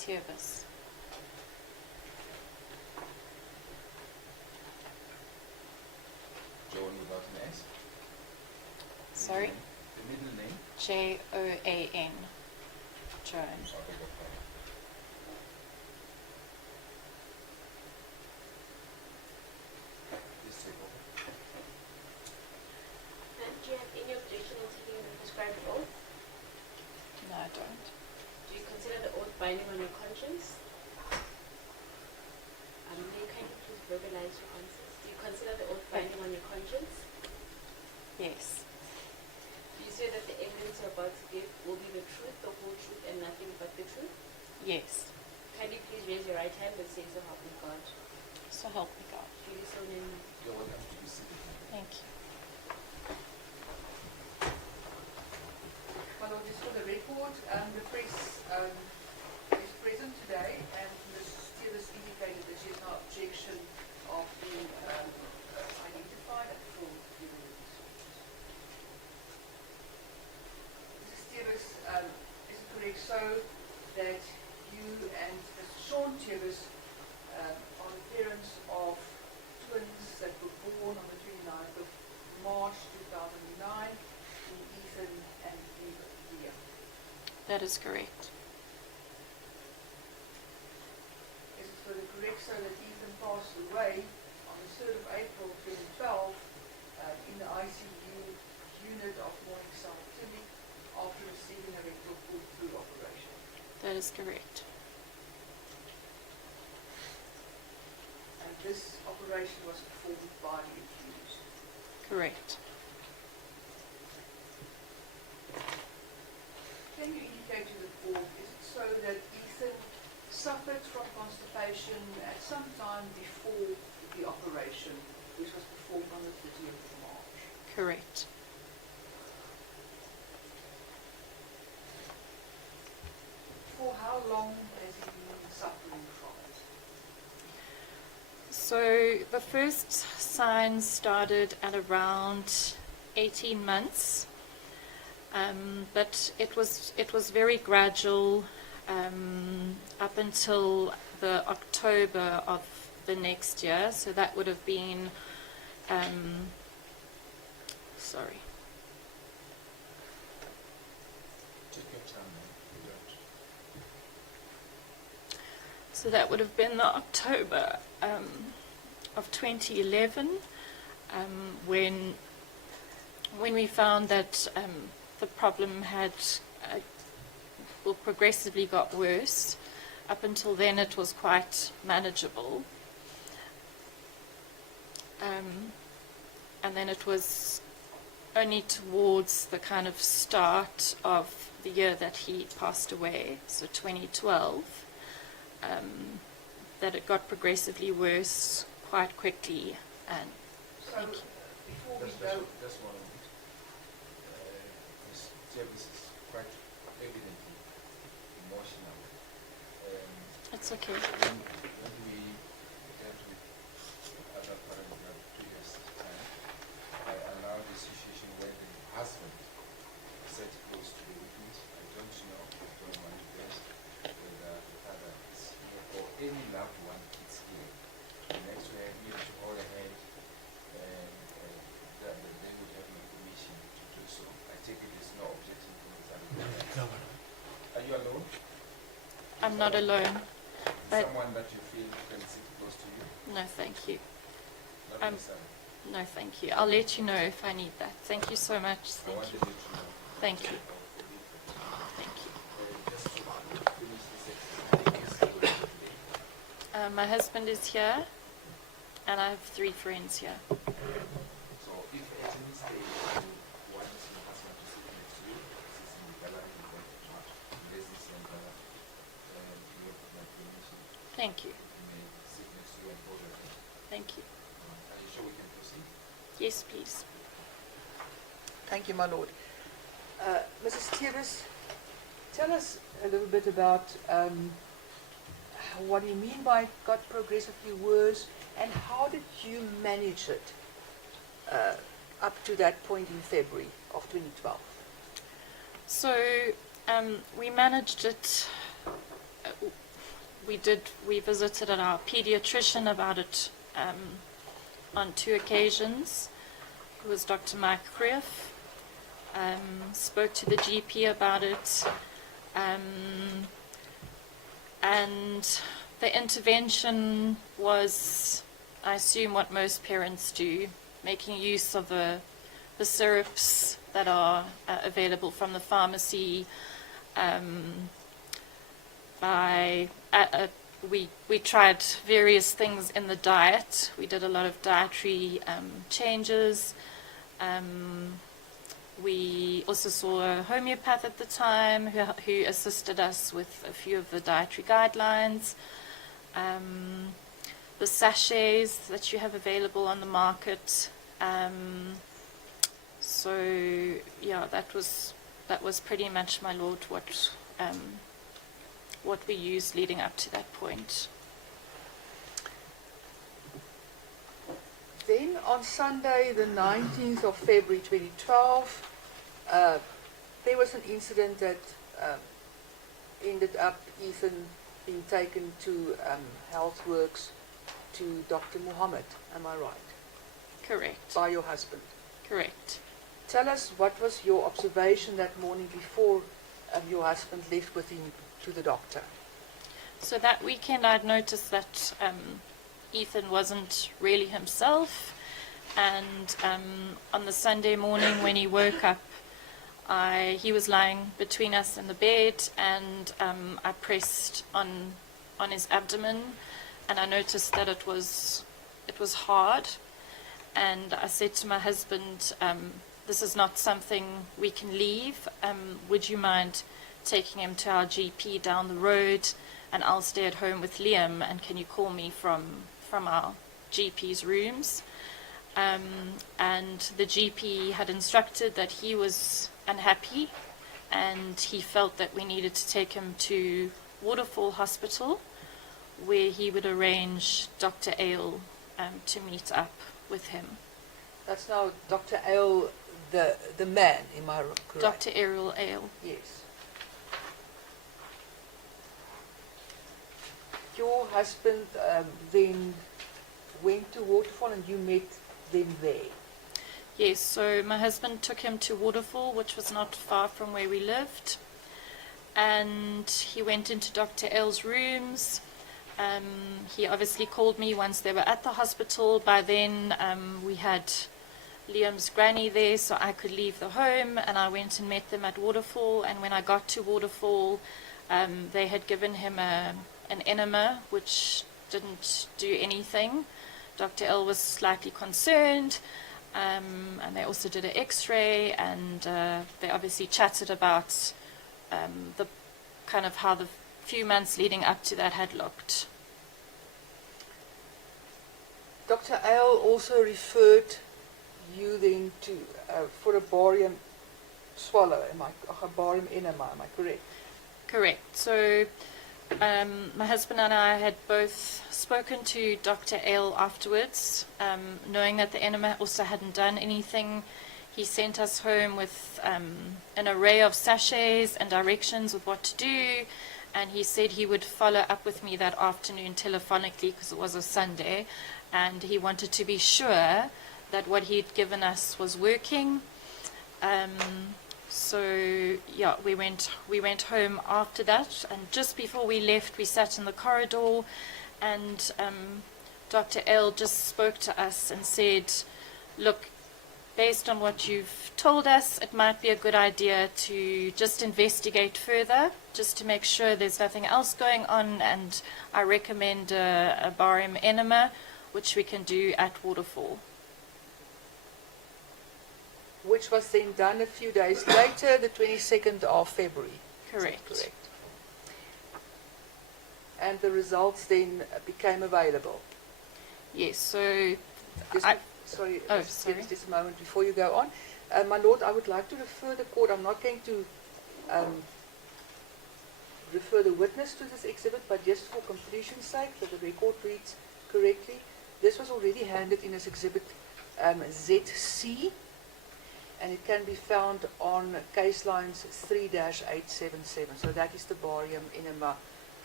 Tiervis. Joan without an S? Sorry? The middle name? Joan. Joan. And do you have any objection in taking the prescribed oath? No, I don't. Do you consider the oath binding on your conscience? May you kindly please verbalize your answers? Do you consider the oath binding on your conscience? Yes. Do you say that the evidence you're about to give will be the truth, the whole truth, and nothing but the truth? Yes. Kindly please raise your right hand and say, so help me God. So help me God. Duly sworn in. You're welcome to be seated. Thank you. My Lord, just for the record, the press is present today, and Ms. Tiervis indicated that she has no objection of being identified at full human resources. Mrs. Tiervis, is it correct so that you and Mr. Sean Tiervis are the parents of twins that were born on the 29th of March 2009, Ethan and Leah? That is correct. Is it further correct so that Ethan passed away on the 3rd of April 2012 in the ICU unit of Morningside Clinic after receiving a rectal pull-through operation? That is correct. And this operation was performed by the accused? Correct. Can you indicate to the court, is it so that Ethan suffered from constipation at some time before the operation, which was performed on the 30th of March? Correct. For how long has he been suffering from it? So the first signs started at around 18 months, but it was very gradual up until the October of the next year. So that would have been, sorry. Take your time, you don't. So that would have been the October of 2011, when we found that the problem had progressively got worse. Up until then, it was quite manageable, and then it was only towards the kind of start of the year that he passed away, so 2012. That it got progressively worse quite quickly. And So, thank you. before we That's go, one of it. Ms. Tiervis is quite evidently emotional. It's okay. When we dealt with other paragraph previous time, I allowed the situation where the husband sat close to the witness. I don't know, I don't want to guess whether the father is here or any loved one is here. The next way I'm here to hold a hand, that they would have my permission to do so. I take it there's no objection from the family. Are you alone? I'm not alone. But Someone that you feel can sit close to you? no, thank you. Not necessarily. No, thank you. I'll let you know if I need that. Thank you so much. I Thank wanted you. you to know. Thank you. Thank you. Just to finish this exercise. My husband is here, and I have 3 friends here. So if at any stage you want your husband to sit next to you, sits in the gallery, you want to not unless it's in the you have my permission, Thank you. you may sit next to you and hold your hand. Thank you. Are you sure we can proceed? Yes, please. thank you, my Lord. Mrs. Tiervis, tell us a little bit about what do you mean by it got progressively worse, and how did you manage it up to that point in February of 2012? So we managed it. we visited our pediatrician about it on 2 occasions. It was Dr. Mike Krief. Spoke to the GP about it. And the intervention was, I assume, what most parents do, making use of the syrups that are available from the pharmacy. We tried various things in the diet. We did a lot of dietary changes. We also saw a homeopath at the time who assisted us with a few of the dietary guidelines. The sachets that you have available on the market. So yeah, that was pretty much, my lord, what we used leading up to that point. Then on Sunday, the 19th of February 2012, there was an incident that ended up Ethan being taken to HealthWorks to Dr. Muhammad. Am I right? Correct. By your husband. Correct. Tell us, what was your observation that morning before your husband left with him to the doctor? So that weekend I'd noticed that Ethan wasn't really himself, and on the Sunday morning when he woke up, he was lying between us in the bed, and I pressed on his abdomen, and I noticed that it was hard, and I said to my husband, this is not something we can leave. Would you mind taking him to our GP down the road, and I'll stay at home with Liam, and can you call me from our GP's rooms? And the GP had instructed that he was unhappy, and he felt that we needed to take him to Waterfall Hospital, where he would arrange Dr. Ale to meet up with him. That's now Dr. Ale, the man, am I correct? Dr. Errol Ale. Yes. Your husband then went to Waterfall and you met them there? Yes, so my husband took him to Waterfall, which was not far from where we lived, and he went into Dr. L's rooms. He obviously called me once they were at the hospital. By then we had Liam's granny there, so I could leave the home, and I went and met them at Waterfall. And when I got to Waterfall, they had given him an enema, which didn't do anything. Dr. L was slightly concerned, and they also did an x-ray, and they obviously chatted about the kind of how the few months leading up to that had looked. Dr. Ale also referred you then to for a barium swallow, a barium enema, am I correct? Correct. So my husband and I had both spoken to Dr. Ale afterwards, knowing that the enema also hadn't done anything. He sent us home with an array of sachets and directions with what to do, and he said he would follow up with me that afternoon telephonically because it was a Sunday, and he wanted to be sure that what he'd given us was working. So yeah, we went home after that, and just before we left, we sat in the corridor, and Dr. L just spoke to us and said, look, based on what you've told us, it might be a good idea to just investigate further, just to make sure there's nothing else going on, and I recommend a barium enema, which we can do at Waterfall. Which was then done a few days later, the 22nd of February. Correct. Correct. And the results then became available. Yes, so Sorry, Oh, just sorry. just a moment before you go on. My Lord, I would like to refer the court. I'm not going to refer the witness to this exhibit, but just for completion's sake, that the record reads correctly. This was already handed in as exhibit ZC, and it can be found on case lines 3-877. So that is the barium enema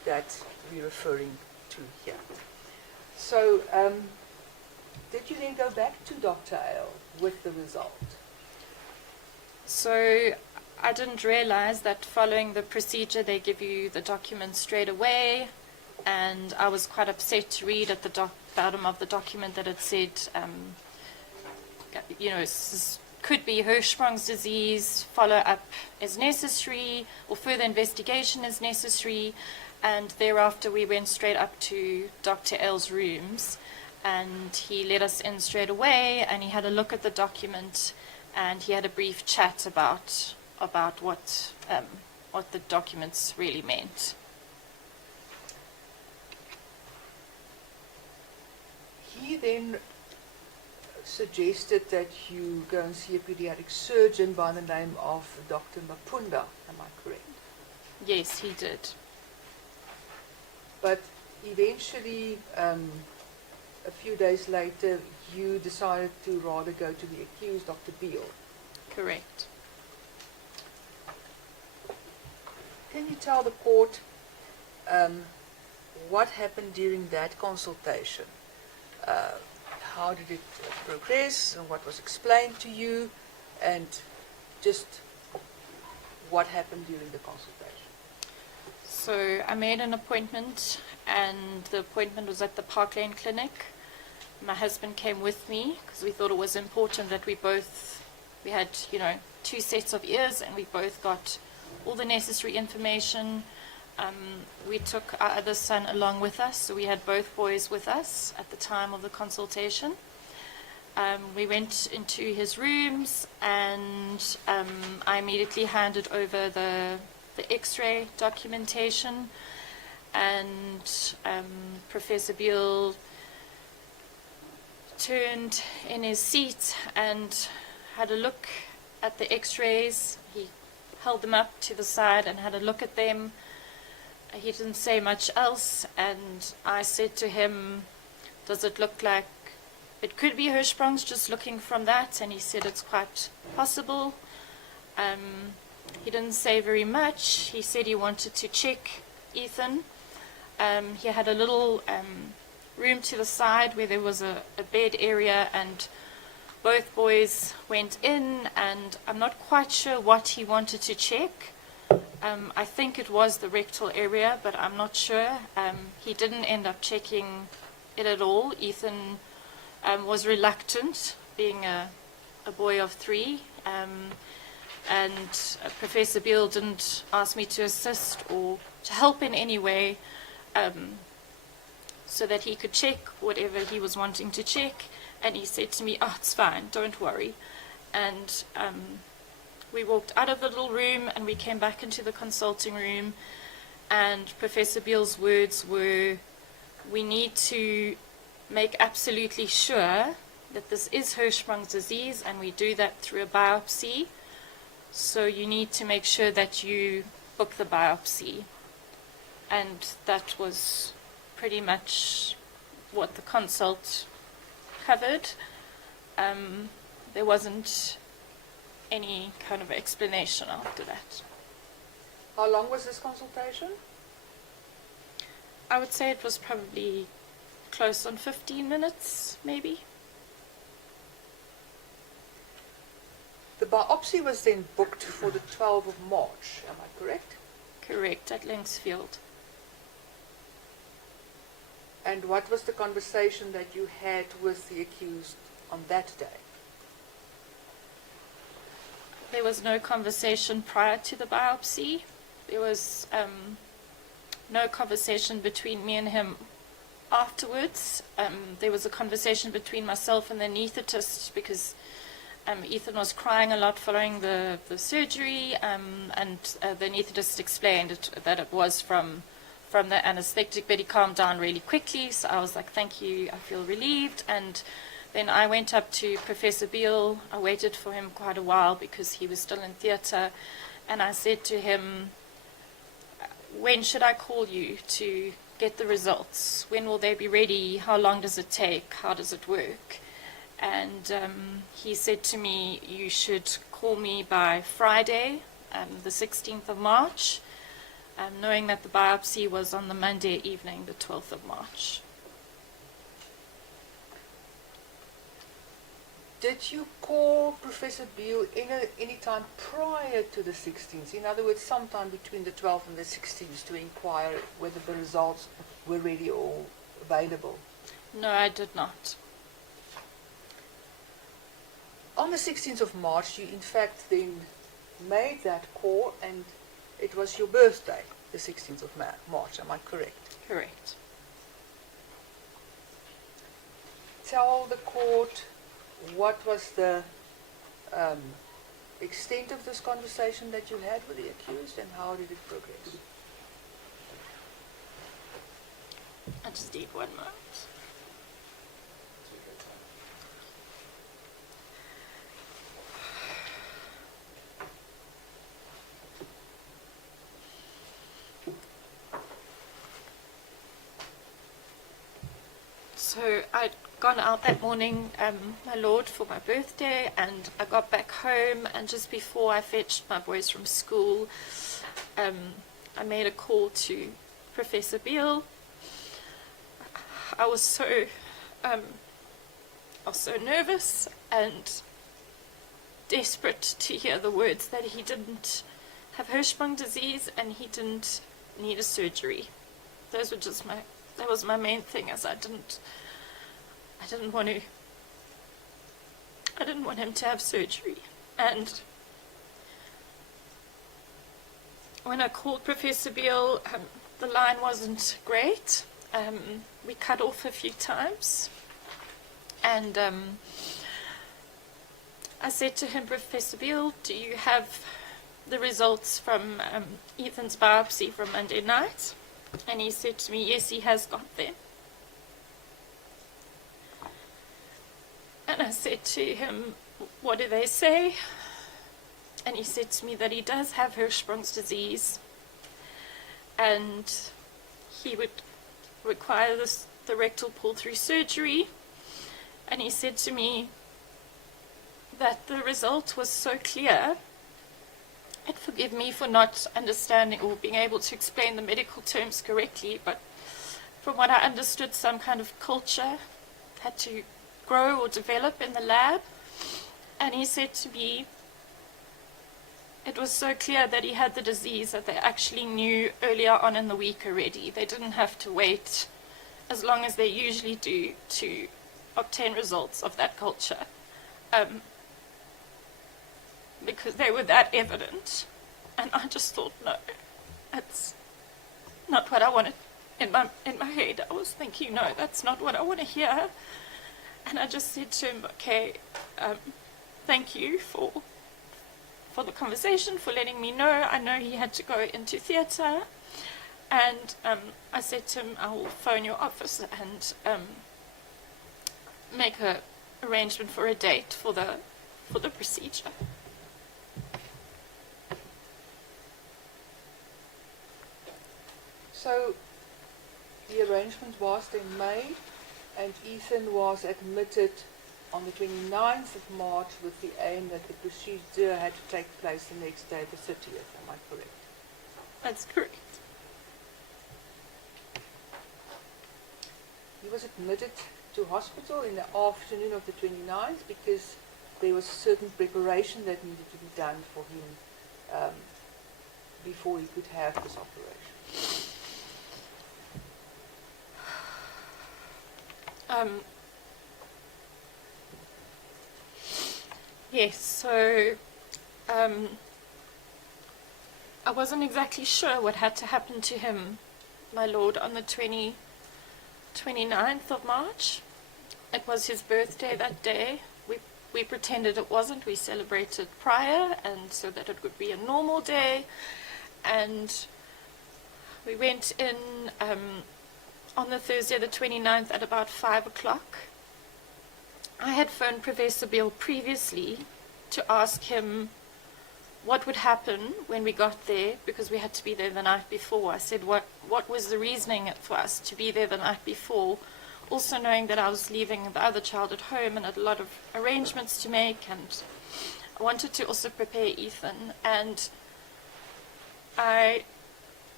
that we're referring to here. So, did you then go back to Dr. Ale with the result? So I didn't realize that following the procedure they give you the document straight away, and I was quite upset to read at the bottom of the document that it said, could be Hirschsprung's disease, follow-up is necessary, or further investigation is necessary, and thereafter we went straight up to Dr. L's rooms, and he let us in straight away, and he had a look at the document, and he had a brief chat about what the documents really meant. He then suggested that you go and see a pediatric surgeon by the name of Dr. Mapunda, am I correct? Yes, he did. But eventually, a few days later, you decided to rather go to the accused, Dr. Beal. Correct. Can you tell the court what happened during that consultation? How did it progress, and what was explained to you, and just what happened during the consultation? So I made an appointment, and the appointment was at the Park Lane Clinic. My husband came with me because we thought it was important that we had, 2 sets of ears, and we both got all the necessary information. We took our other son along with us, so we had both boys with us at the time of the consultation. We went into his rooms, and I immediately handed over the X-ray documentation, and Professor Beale turned in his seat and had a look at the X-rays. He held them up to the side and had a look at them. He didn't say much else, and I said to him, does it look like it could be Hirschsprung's, just looking from that? And he said it's quite possible. He didn't say very much. He said he wanted to check Ethan. He had a little room to the side where there was a bed area, and both boys went in, and I'm not quite sure what he wanted to check. I think it was the rectal area, but I'm not sure. He didn't end up checking it at all. Ethan was reluctant, being a boy of 3, and Professor Beale didn't ask me to assist or to help in any way, so that he could check whatever he was wanting to check. And he said to me, it's fine, don't worry. And we walked out of the little room, and we came back into the consulting room, and Professor Beale's words were, we need to make absolutely sure that this is Hirschsprung's disease, and we do that through a biopsy. So you need to make sure that you book the biopsy. And that was pretty much what the consult covered. There wasn't any kind of explanation after that. How long was this consultation? I would say it was probably close on 15 minutes, maybe. The biopsy was then booked for the 12th of March, am I correct? Correct, at Linksfield. And what was the conversation that you had with the accused on that day? There was no conversation prior to the biopsy. There was no conversation between me and him afterwards. There was a conversation between myself and the anaesthetist, because Ethan was crying a lot following the surgery, and the anaesthetist explained that it was from the anesthetic, but he calmed down really quickly. So I was like, thank you, I feel relieved. And then I went up to Professor Beale. I waited for him quite a while because he was still in theatre, and I said to him, when should I call you to get the results? When will they be ready? How long does it take? How does it work? And he said to me, you should call me by Friday, the 16th of March. knowing that the biopsy was on the Monday evening, the 12th of March. Did you call Professor Beale any time prior to the 16th? In other words, sometime between the 12th and the 16th to inquire whether the results were ready or available? No, I did not. On the 16th of March, you in fact then made that call, and it was your birthday, the 16th of March, am I correct? Correct. Tell the court what was the extent of this conversation that you had with the accused, and how did it progress? I just need 1 moment. Take your time. So I'd gone out that morning, my lord, for my birthday, and I got back home, and just before I fetched my boys from school, I made a call to Professor Beale. I was so nervous and desperate to hear the words that he didn't have Hirschsprung disease and he didn't need a surgery. That was my main thing, as I didn't want him to have surgery. And when I called Professor Beale, the line wasn't great. We cut off a few times, and I said to him, Professor Beale, do you have the results from Ethan's biopsy from Monday night? And he said to me, yes, he has got them. And I said to him, what do they say? And he said to me that he does have Hirschsprung's disease, and he would require the rectal pull-through surgery. And he said to me that the result was so clear, and forgive me for not understanding or being able to explain the medical terms correctly, but from what I understood, some kind of culture had to grow or develop in the lab. And he said to me, it was so clear that he had the disease that they actually knew earlier on in the week already. They didn't have to wait as long as they usually do to obtain results of that culture, because they were that evident. And I just thought, no, that's not what I wanted. In my head, I was thinking, no, that's not what I want to hear. And I just said to him, okay, thank you for the conversation, for letting me know. I know he had to go into theatre, and I said to him, I will phone your office and make an arrangement for a date for the procedure. So the arrangement was then made, and Ethan was admitted on the 29th of March with the aim that the procedure had to take place the next day, the 30th. Am I correct? That's correct. He was admitted to hospital in the afternoon of the 29th because there was certain preparation that needed to be done for him before he could have this operation. Yes, so I wasn't exactly sure what had to happen to him, my lord, on the 29th of March. It was his birthday that day. We pretended it wasn't. We celebrated prior, and so that it would be a normal day. And we went in on the Thursday the 29th at about 5 o'clock. I had phoned Professor Beale previously to ask him what would happen when we got there, because we had to be there the night before. I said, what was the reasoning for us to be there the night before, also knowing that I was leaving the other child at home and had a lot of arrangements to make, and I wanted to also prepare Ethan. And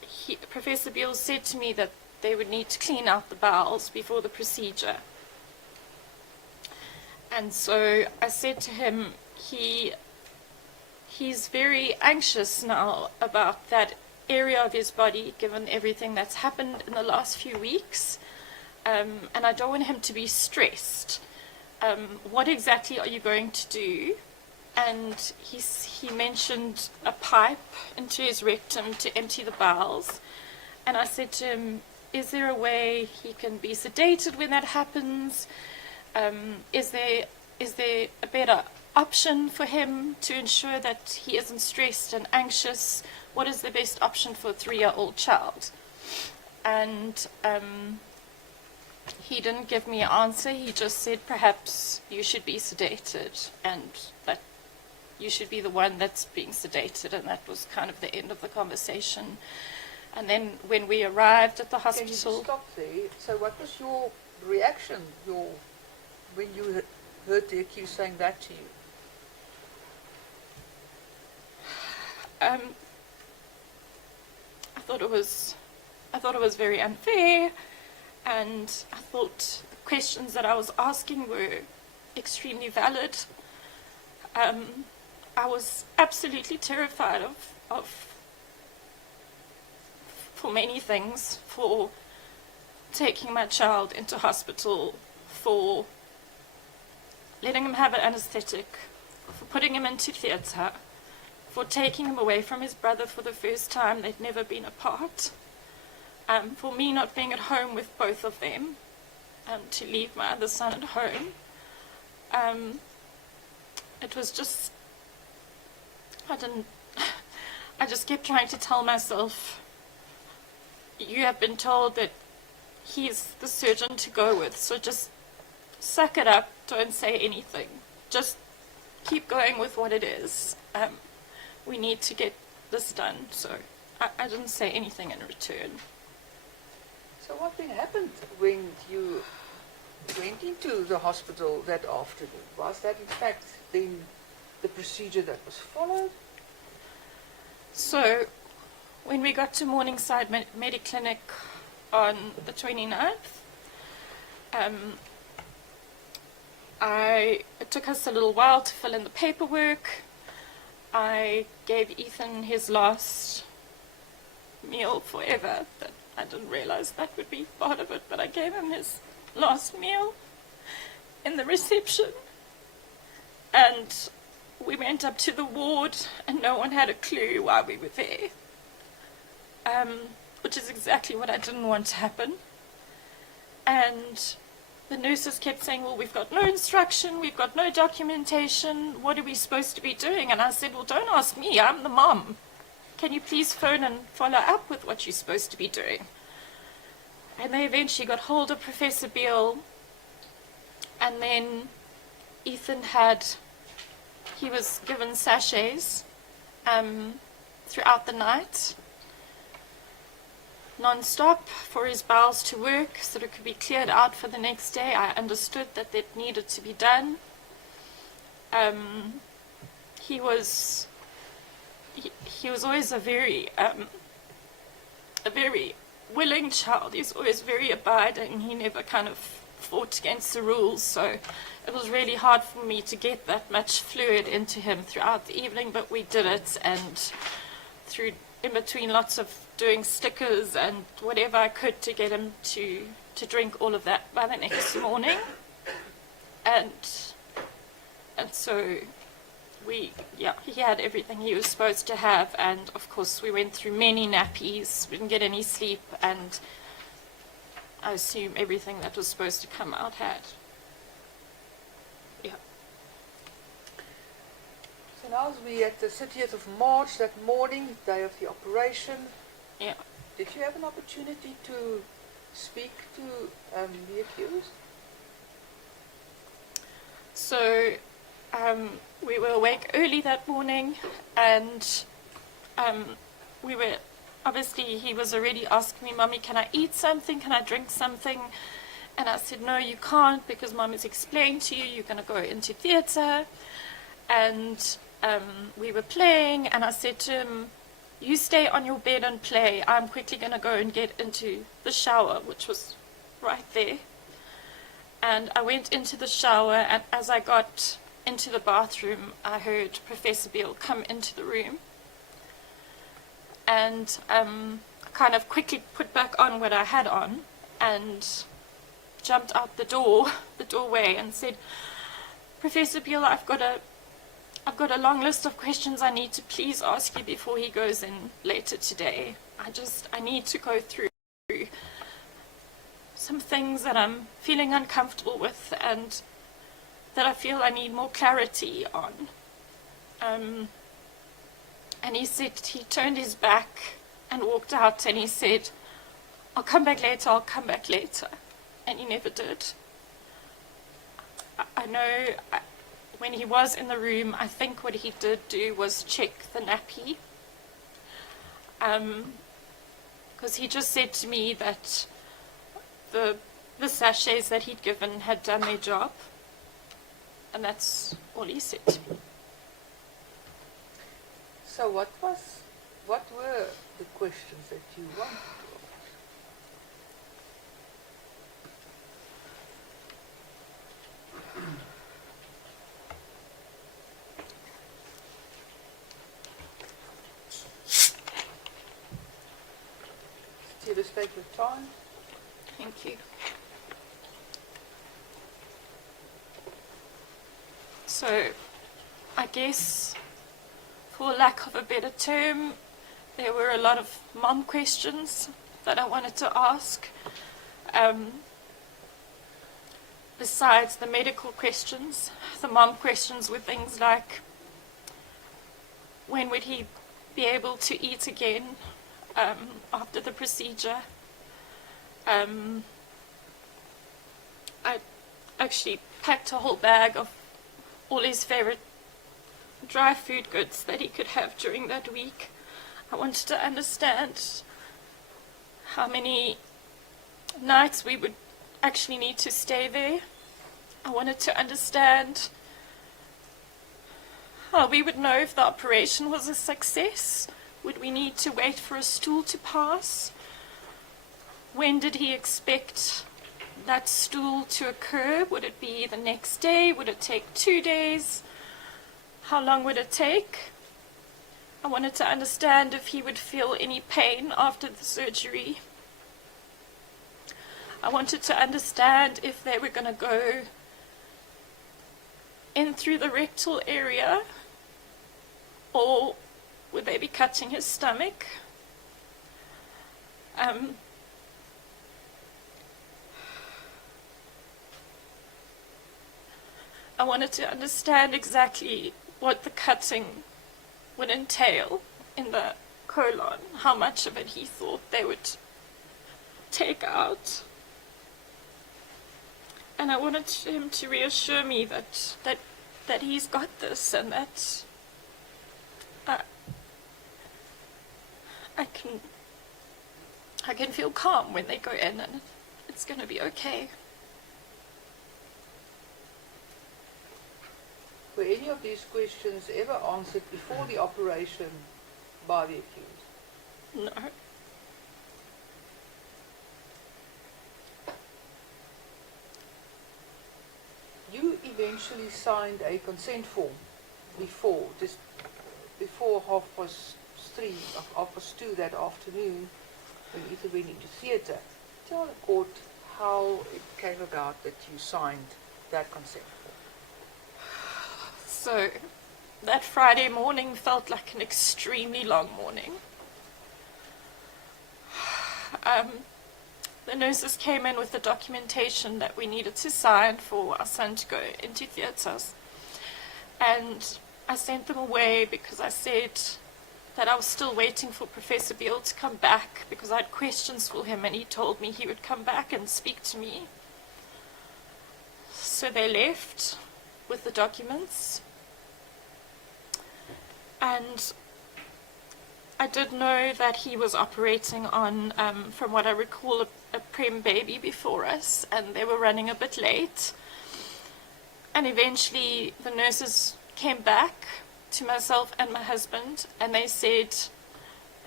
Professor Beale said to me that they would need to clean out the bowels before the procedure. And so I said to him, he's very anxious now about that area of his body, given everything that's happened in the last few weeks, and I don't want him to be stressed. What exactly are you going to do? And he mentioned a pipe into his rectum to empty the bowels. And I said to him, is there a way he can be sedated when that happens? Is there a better option for him to ensure that he isn't stressed and anxious? What is the best option for a 3-year-old child? And he didn't give me an answer. He just said, perhaps you should be sedated, and that you should be the one that's being sedated. And that was kind of the end of the conversation. And then when we arrived at the hospital... Can you stop there? So what was your reaction when you heard the accused saying that to you? I thought it was very unfair, and I thought the questions that I was asking were extremely valid. I was absolutely terrified of for many things, for taking my child into hospital, for letting him have an anesthetic, for putting him into theatre, for taking him away from his brother for the first time. They'd never been apart. For me not being at home with both of them, to leave my other son at home. It was just, I just kept trying to tell myself, you have been told that he's the surgeon to go with, so just suck it up, don't say anything. Just keep going with what it is. We need to get this done, so I didn't say anything in return. So what then happened when you went into the hospital that afternoon? Was that in fact then the procedure that was followed? So when we got to Morningside Mediclinic on the 29th, it took us a little while to fill in the paperwork. I gave Ethan his last meal forever. That I didn't realize that would be part of it, but I gave him his last meal in the reception. And we went up to the ward, and no one had a clue why we were there, which is exactly what I didn't want to happen. And the nurses kept saying, well, we've got no instruction, we've got no documentation, what are we supposed to be doing? And I said, well, don't ask me, I'm the mom. Can you please phone and follow up with what you're supposed to be doing? And they eventually got hold of Professor Beale, and then Ethan he was given sachets throughout the night, non-stop, for his bowels to work so that it could be cleared out for the next day. I understood that that needed to be done. He was always a very willing child. He was always very abiding. He never kind of fought against the rules, so it was really hard for me to get that much fluid into him throughout the evening, but we did it, and in between lots of doing stickers and whatever I could to get him to drink all of that by the next morning. And so he had everything he was supposed to have, and of course we went through many nappies, we didn't get any sleep, and I assume everything that was supposed to come out had. Yeah. So now we at the 30th of March, that morning, day of the operation. Yeah. Did you have an opportunity to speak to the accused? So we were awake early that morning, and we were, obviously he was already asking me, Mommy, can I eat something? Can I drink something? And I said, no, you can't, because Mom has explained to you, you're going to go into theatre. And we were playing, and I said to him, you stay on your bed and play. I'm quickly going to go and get into the shower, which was right there. And I went into the shower, and as I got into the bathroom, I heard Professor Beale come into the room. And I kind of quickly put back on what I had on and jumped out the doorway, and said, Professor Beale, I've got a long list of questions I need to please ask you before he goes in later today. I need to go through some things that I'm feeling uncomfortable with and that I feel I need more clarity on. And he turned his back and walked out, and he said, I'll come back later. And he never did. I know when he was in the room, I think what he did do was check the nappy. Because he just said to me that the sachets that he'd given had done their job. And that's all he said to me. So what were the questions that you wanted to ask? Just take your time. Thank you. So, I guess, for lack of a better term, there were a lot of mom questions that I wanted to ask. Besides the medical questions, the mom questions were things like, when would he be able to eat again after the procedure? I actually packed a whole bag of all his favorite dry food goods that he could have during that week. I wanted to understand how many nights we would actually need to stay there. I wanted to understand how we would know if the operation was a success. Would we need to wait for a stool to pass? When did he expect that stool to occur? Would it be the next day? Would it take 2 days? How long would it take? I wanted to understand if he would feel any pain after the surgery. I wanted to understand if they were going to go in through the rectal area, or would they be cutting his stomach? I wanted to understand exactly what the cutting would entail in the colon, how much of it he thought they would take out. And I wanted him to reassure me that he's got this, and that I can feel calm when they go in, and it's going to be okay. Were any of these questions ever answered before the operation by the accused? No. You eventually signed a consent form before 3:30, 2:30 that afternoon, when Ethan went into theatre. Tell the court how it came about that you signed that consent form. So, that Friday morning felt like an extremely long morning. The nurses came in with the documentation that we needed to sign for our son to go into theatres. And I sent them away because I said that I was still waiting for Professor Beale to come back because I had questions for him, and he told me he would come back and speak to me. So they left with the documents. And I did know that he was operating on, from what I recall, a prem baby before us, and they were running a bit late. And eventually the nurses came back to myself and my husband, and they said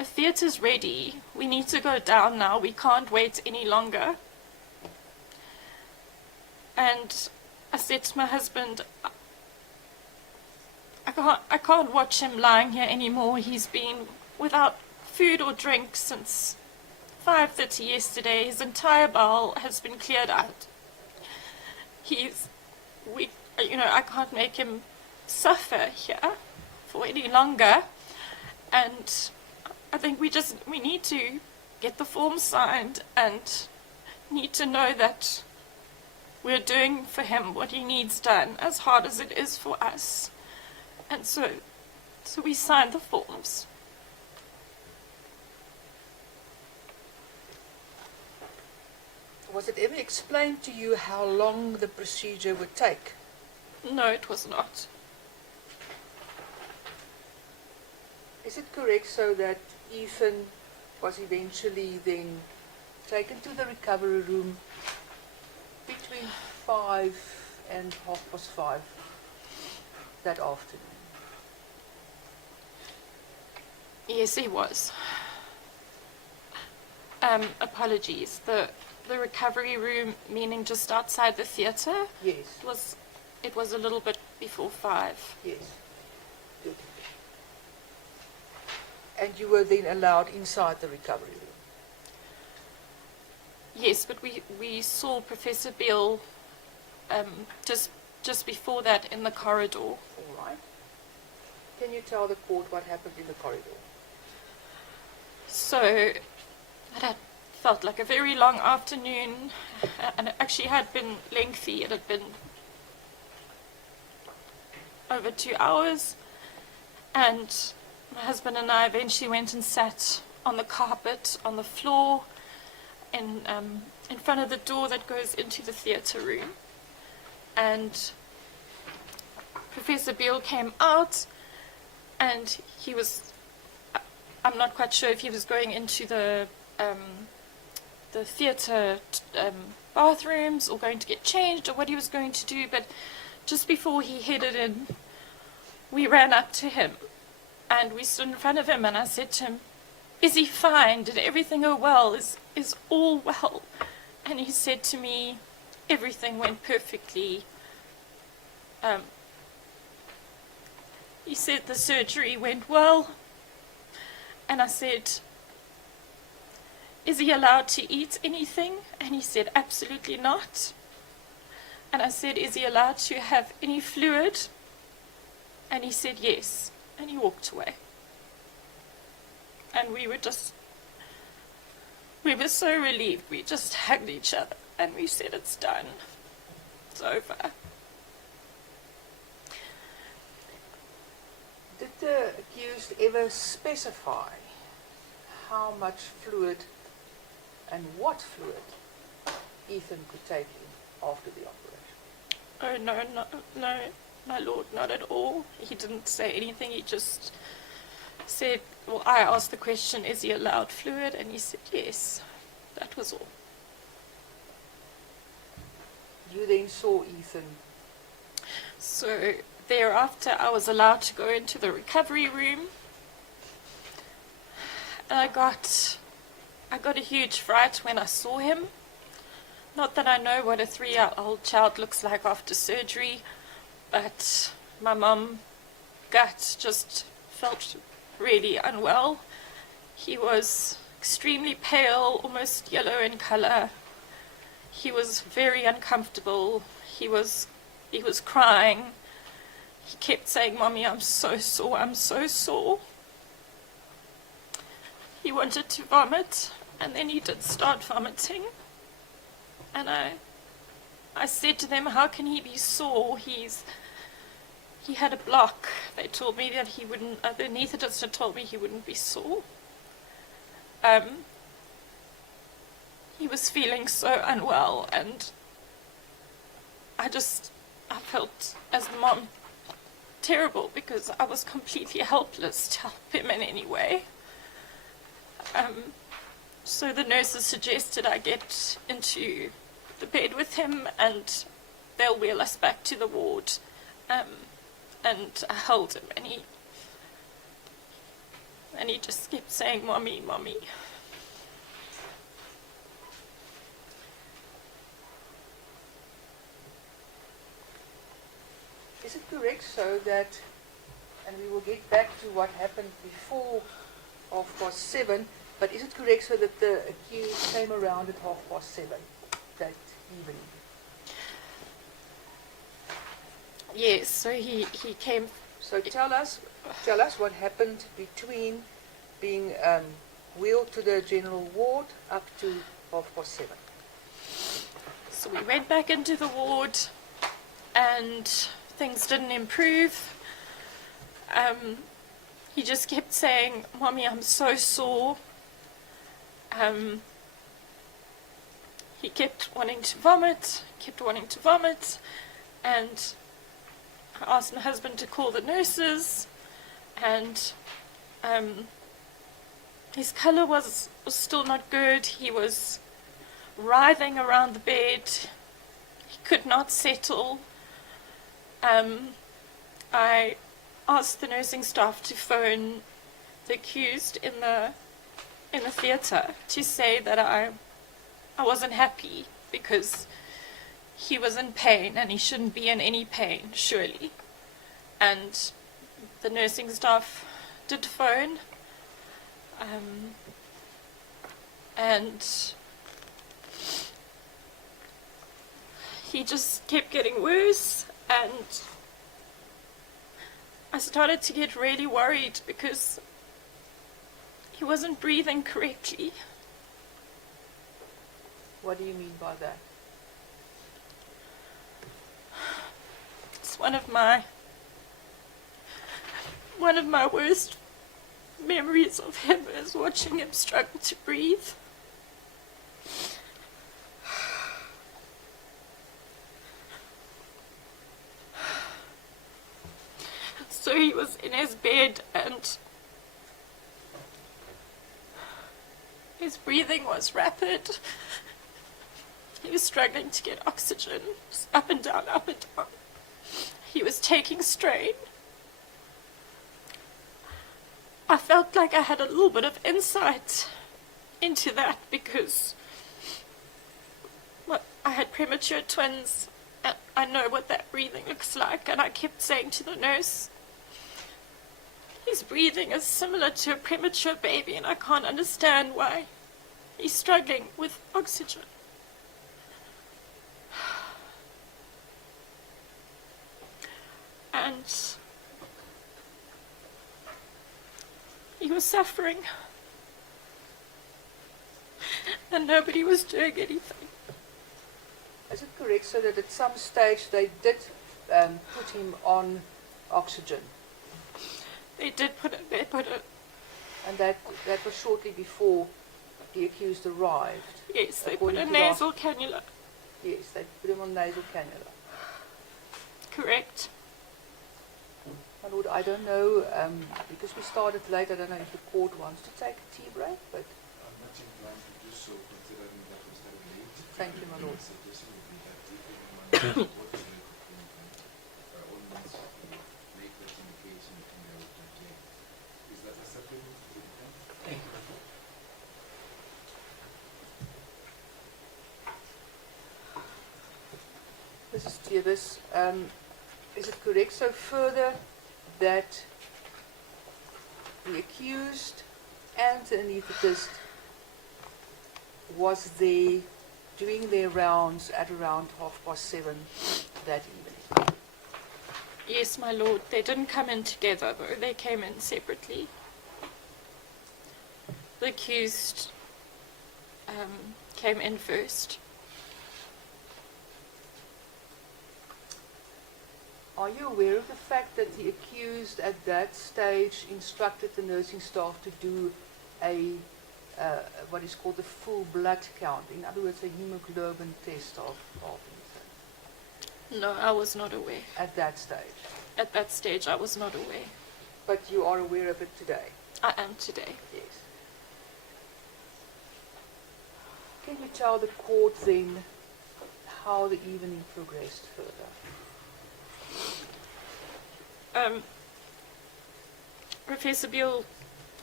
the theatre's ready. We need to go down now. We can't wait any longer. And I said to my husband, I can't watch him lying here anymore. He's been without food or drink since 5:30 yesterday. His entire bowel has been cleared out. I can't make him suffer here for any longer. And I think we need to get the form signed and need to know that we're doing for him what he needs done, as hard as it is for us. And so we signed the forms. Was it ever explained to you how long the procedure would take? No, it was not. Is it correct so that Ethan was eventually then taken to the recovery room between 5 and 5:30 that afternoon? Yes, he was. Apologies. The recovery room, meaning just outside the theatre, Yes, it was a little bit before 5. yes. Good. And you were then allowed inside the recovery room? Yes, but we saw Professor Beale just before that in the corridor. All right. Can you tell the court what happened in the corridor? So it had felt like a very long afternoon, and it actually had been lengthy. It had been over 2 hours, and my husband and I eventually went and sat on the carpet on the floor in front of the door that goes into the theatre room. And Professor Beale came out, and he was, I'm not quite sure if he was going into the theatre bathrooms or going to get changed or what he was going to do, but just before he headed in, we ran up to him and we stood in front of him, and I said to him, "Is he fine? Did everything go well? Is all well?" And he said to me, "Everything went perfectly." He said the surgery went well. And I said, "Is he allowed to eat anything?" And he said, "Absolutely not." And I said, "Is he allowed to have any fluid?" And he said, "Yes." And he walked away. And we were so relieved. We just hugged each other and we said, "It's done. It's over." Did the accused ever specify how much fluid and what fluid Ethan could take in after the operation? Oh, no, my lord, not at all. He didn't say anything. He just said, well, I asked the question, "Is he allowed fluid?" And he said, "Yes." That was all. You then saw Ethan. So thereafter, I was allowed to go into the recovery room. And I got a huge fright when I saw him. Not that I know what a 3-year-old child looks like after surgery, but my mum gut just felt really unwell. He was extremely pale, almost yellow in color. He was very uncomfortable. He was crying. He kept saying, "Mommy, I'm so sore, I'm so sore." He wanted to vomit, and then he did start vomiting. And I said to them, "How can he be sore? He had a block." They told me that he wouldn't, the anaesthetist had told me he wouldn't be sore. He was feeling so unwell, and I felt, as the mom, terrible because I was completely helpless to help him in any way. So the nurses suggested I get into the bed with him and they'll wheel us back to the ward. And I held him, and And he just kept saying, "Mommy, mommy." Is it correct so that, and we will get back to what happened before 7:30, but is it correct so that the accused came around at 7:30 that evening? Yes, so he came. So tell us what happened between being wheeled to the general ward up to 7:30. So we went back into the ward, and things didn't improve. He just kept saying, "Mommy, I'm so sore." He kept wanting to vomit, and I asked my husband to call the nurses, and his colour was still not good. He was writhing around the bed. He could not settle. I asked the nursing staff to phone the accused in the theatre to say that I wasn't happy because he was in pain and he shouldn't be in any pain, surely. And the nursing staff did phone, and he just kept getting worse, and I started to get really worried because he wasn't breathing correctly. What do you mean by that? It's one of my worst memories of him is watching him struggle to breathe. So he was in his bed and his breathing was rapid. He was struggling to get oxygen, just up and down, up and down. He was taking strain. I felt like I had a little bit of insight into that because I had premature twins and I know what that breathing looks like, and I kept saying to the nurse, his breathing is similar to a premature baby and I can't understand why he's struggling with oxygen. And he was suffering and nobody was doing anything. Is it correct so that at some stage they did put him on oxygen? They put it, And that was shortly before the accused arrived? yes, they put According a to nasal cannula. Yes, they put him on nasal cannula. Correct. My Lord, I don't know, because we started late, I don't know if the court wants to take a tea break, but I'm not inclined to do so, considering that we started late. thank you, my Lord. The suggestion would be that if anyone supports the appointment, by all means, we make that indication in the complaint. Is that acceptable to the defense? Thank you. Mrs. Davis, is it correct so further that the accused and the anaesthetist was there doing their rounds at around 7:30 that evening? Yes, my lord. They didn't come in together though. They came in separately. The accused came in first. Are you aware of the fact that the accused at that stage instructed the nursing staff to do a what is called a full blood count? In other words, a hemoglobin test of Parkinson. No, I was not aware. At that stage. At that stage, I was not aware. But you are aware of it today? I am today. Yes. Can you tell the court then how the evening progressed further? Professor Beale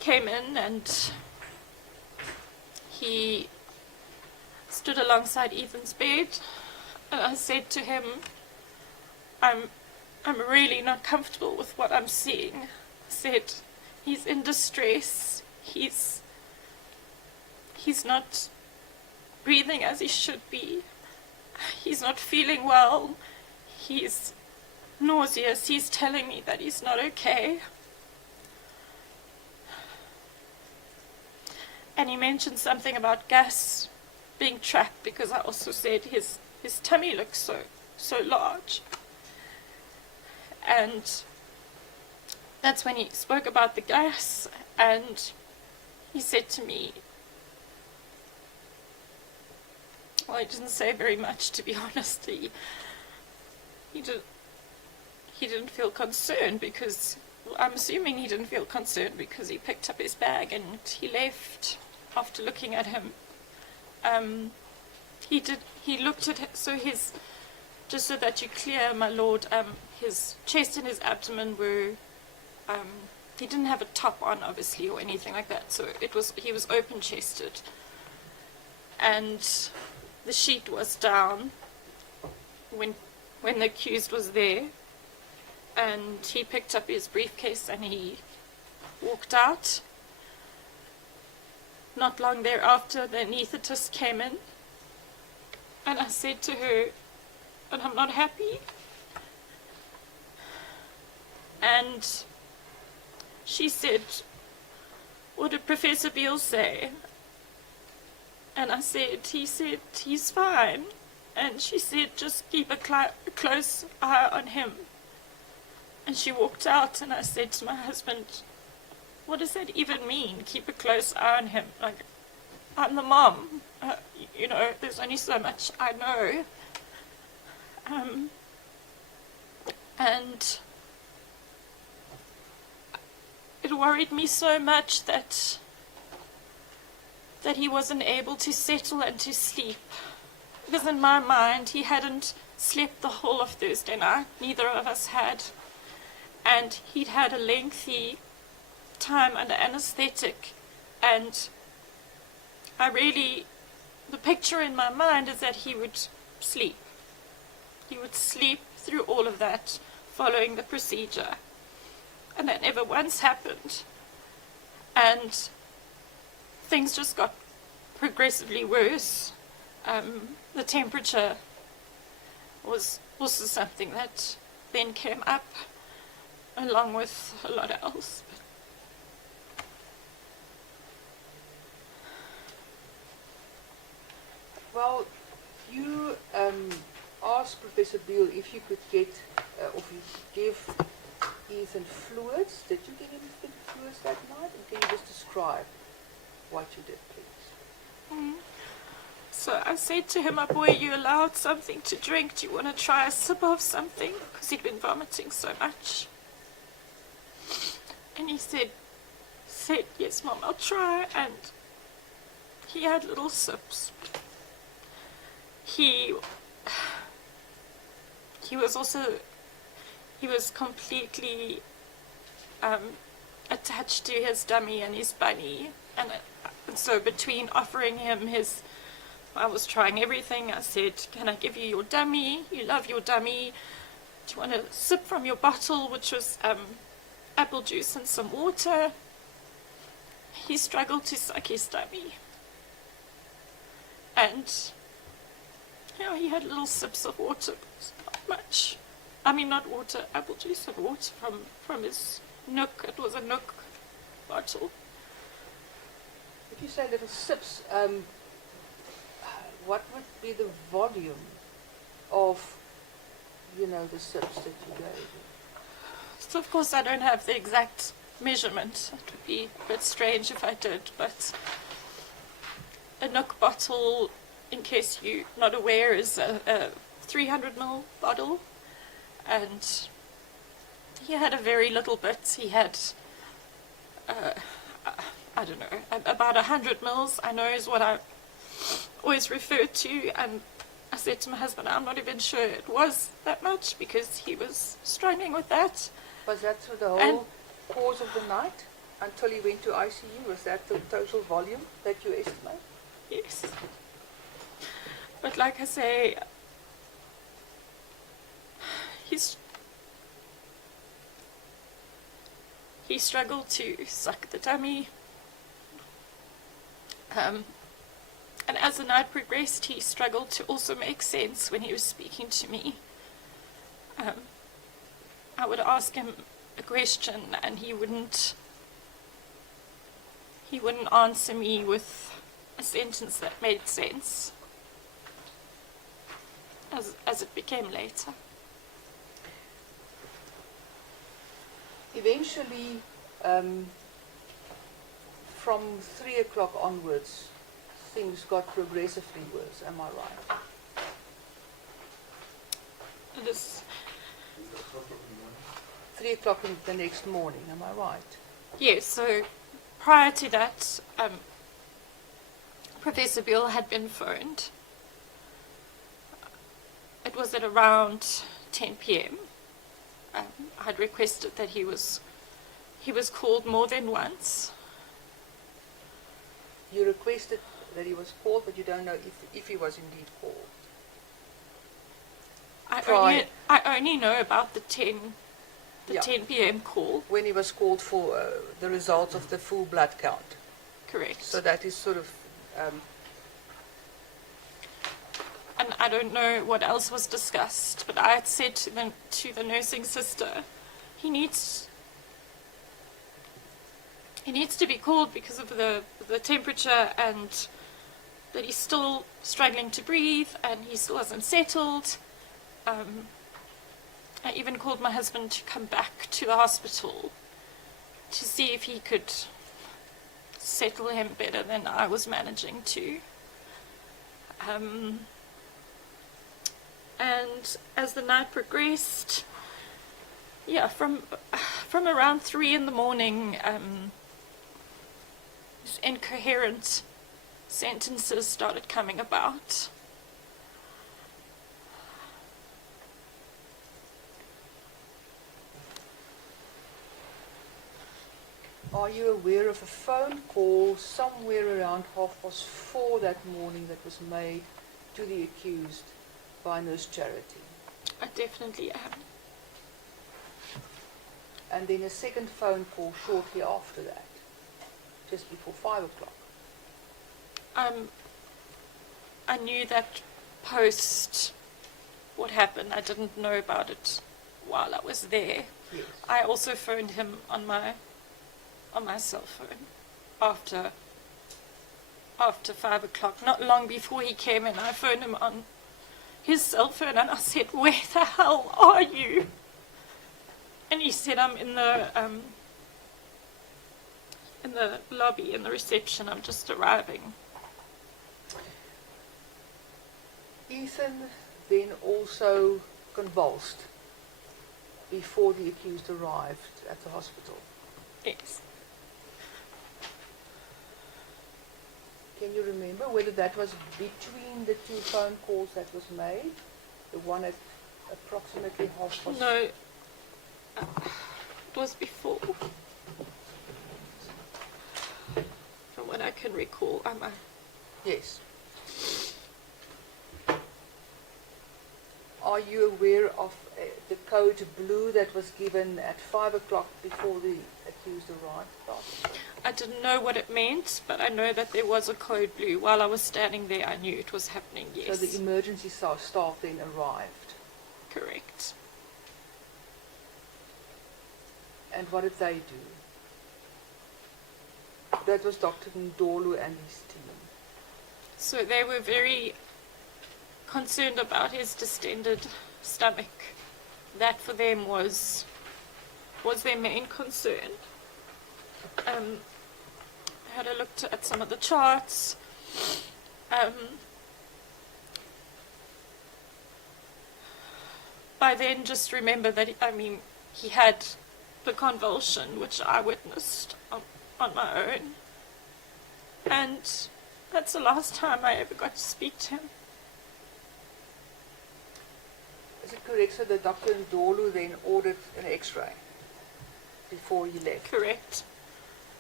came in and he stood alongside Ethan's bed, and I said to him, I'm really not comfortable with what I'm seeing. I said, he's in distress, he's not breathing as he should be, he's not feeling well, he's nauseous, he's telling me that he's not okay. And he mentioned something about gas being trapped, because I also said his tummy looks so large. And that's when he spoke about the gas, and he said to me, well, he didn't say very much, to be honest. He didn't feel concerned, because I'm assuming he didn't feel concerned because he picked up his bag and he left after looking at him. He looked at, so his, just so that you're clear, my lord, his chest and his abdomen were, he didn't have a top on, obviously, or anything like that, so he was open-chested. And the sheet was down when the accused was there, and he picked up his briefcase and he walked out. Not long thereafter, the anaesthetist came in, and I said to her, and I'm not happy. And she said, what did Professor Beale say? And I said, he said, he's fine. And she said, just keep a close eye on him. And she walked out, and I said to my husband, what does that even mean, keep a close eye on him? Like, I'm the mom. You know, there's only so much I know. And it worried me so much that he wasn't able to settle and to sleep. Because in my mind, he hadn't slept the whole of Thursday night. Neither of us had. And he'd had a lengthy time under anesthetic. And the picture in my mind is that he would sleep. He would sleep through all of that following the procedure. And that never once happened. And things just got progressively worse. The temperature was also something that then came up, along with a lot else. Well, you asked Professor Beale if you could get, or if you could give Ethan fluids. Did you give him fluids that night? And can you just describe what you did, please? So I said to him, my boy, you allowed something to drink. Do you want to try a sip of something? Because he'd been vomiting so much. And he said, yes, Mom, I'll try. And he had little sips. He was completely attached to his dummy and his bunny. And so between offering him I was trying everything. I said, can I give you your dummy? You love your dummy. Do you want to sip from your bottle, which was apple juice and some water? He struggled to suck his dummy. And he had little sips of water, not much. I mean, not water, apple juice and water from his nook. It was a nook bottle. If you say little sips, what would be the volume of, the sips that you gave? So of course I don't have the exact measurement. It would be a bit strange if I did, but a nook bottle, in case you're not aware, is a 300ml bottle, and he had a very little bit. He had, I don't know, about 100 mils, I know, is what I always refer to. And I said to my husband, I'm not even sure it was that much, because he was struggling with that. Was that through the whole course of the night? until he went to ICU? Was that the total volume that you estimate? Yes. But like I say, he struggled to suck the tummy. And as the night progressed, he struggled to also make sense when he was speaking to me. I would ask him a question and he wouldn't answer me with a sentence that made sense as it became later. Eventually, from 3 o'clock onwards, things got progressively worse, am I right? It is, 3 o'clock in the next morning, am I right? yes, so prior to that, Professor Beale had been phoned. It was at around 10 p.m. I had requested that he was called more than once. You requested that he was called, but you don't know if he was indeed called. I only know about the 10 Yeah. 10 p.m. call. When he was called for the results of the full blood count. Correct. So that is sort of, And I don't know what else was discussed, but I had said to the nursing sister, he needs to be called because of the temperature and that he's still struggling to breathe and he still hasn't settled. I even called my husband to come back to the hospital to see if he could settle him better than I was managing to. And as the night progressed, from around 3 in the morning, these incoherent sentences started coming about. are you aware of a phone call somewhere around 4:30 that morning that was made to the accused by Nurse Charity? I definitely am. And then a second phone call shortly after that, just before 5 o'clock. I knew that post what happened. I didn't know about it while I was there. Yes. I also phoned him on my cell phone after 5 o'clock. Not long before he came in, I phoned him on his cell phone and I said, "Where the hell are you?" And he said, "I'm in the lobby, in the reception. I'm just arriving." Ethan then also convulsed before the accused arrived at the hospital. Yes. Can you remember whether that was between the two phone calls that was made? The one at approximately 4:30? No, it was before. From what I can recall, Yes. Are you aware of the code blue that was given at 5 o'clock before the accused arrived? I didn't know what it meant, but I know that there was a code blue. While I was standing there, I knew it was happening, yes. So the emergency staff then arrived. Correct. And what did they do? That was Dr. Ndolu and his team. So they were very concerned about his distended stomach. That for them was their main concern. I had a look at some of the charts. By then, just remember that he had the convulsion, which I witnessed on my own, and that's the last time I ever got to speak to him. Is it correct, so that Dr. Ndolu then ordered an X-ray before he left? Correct.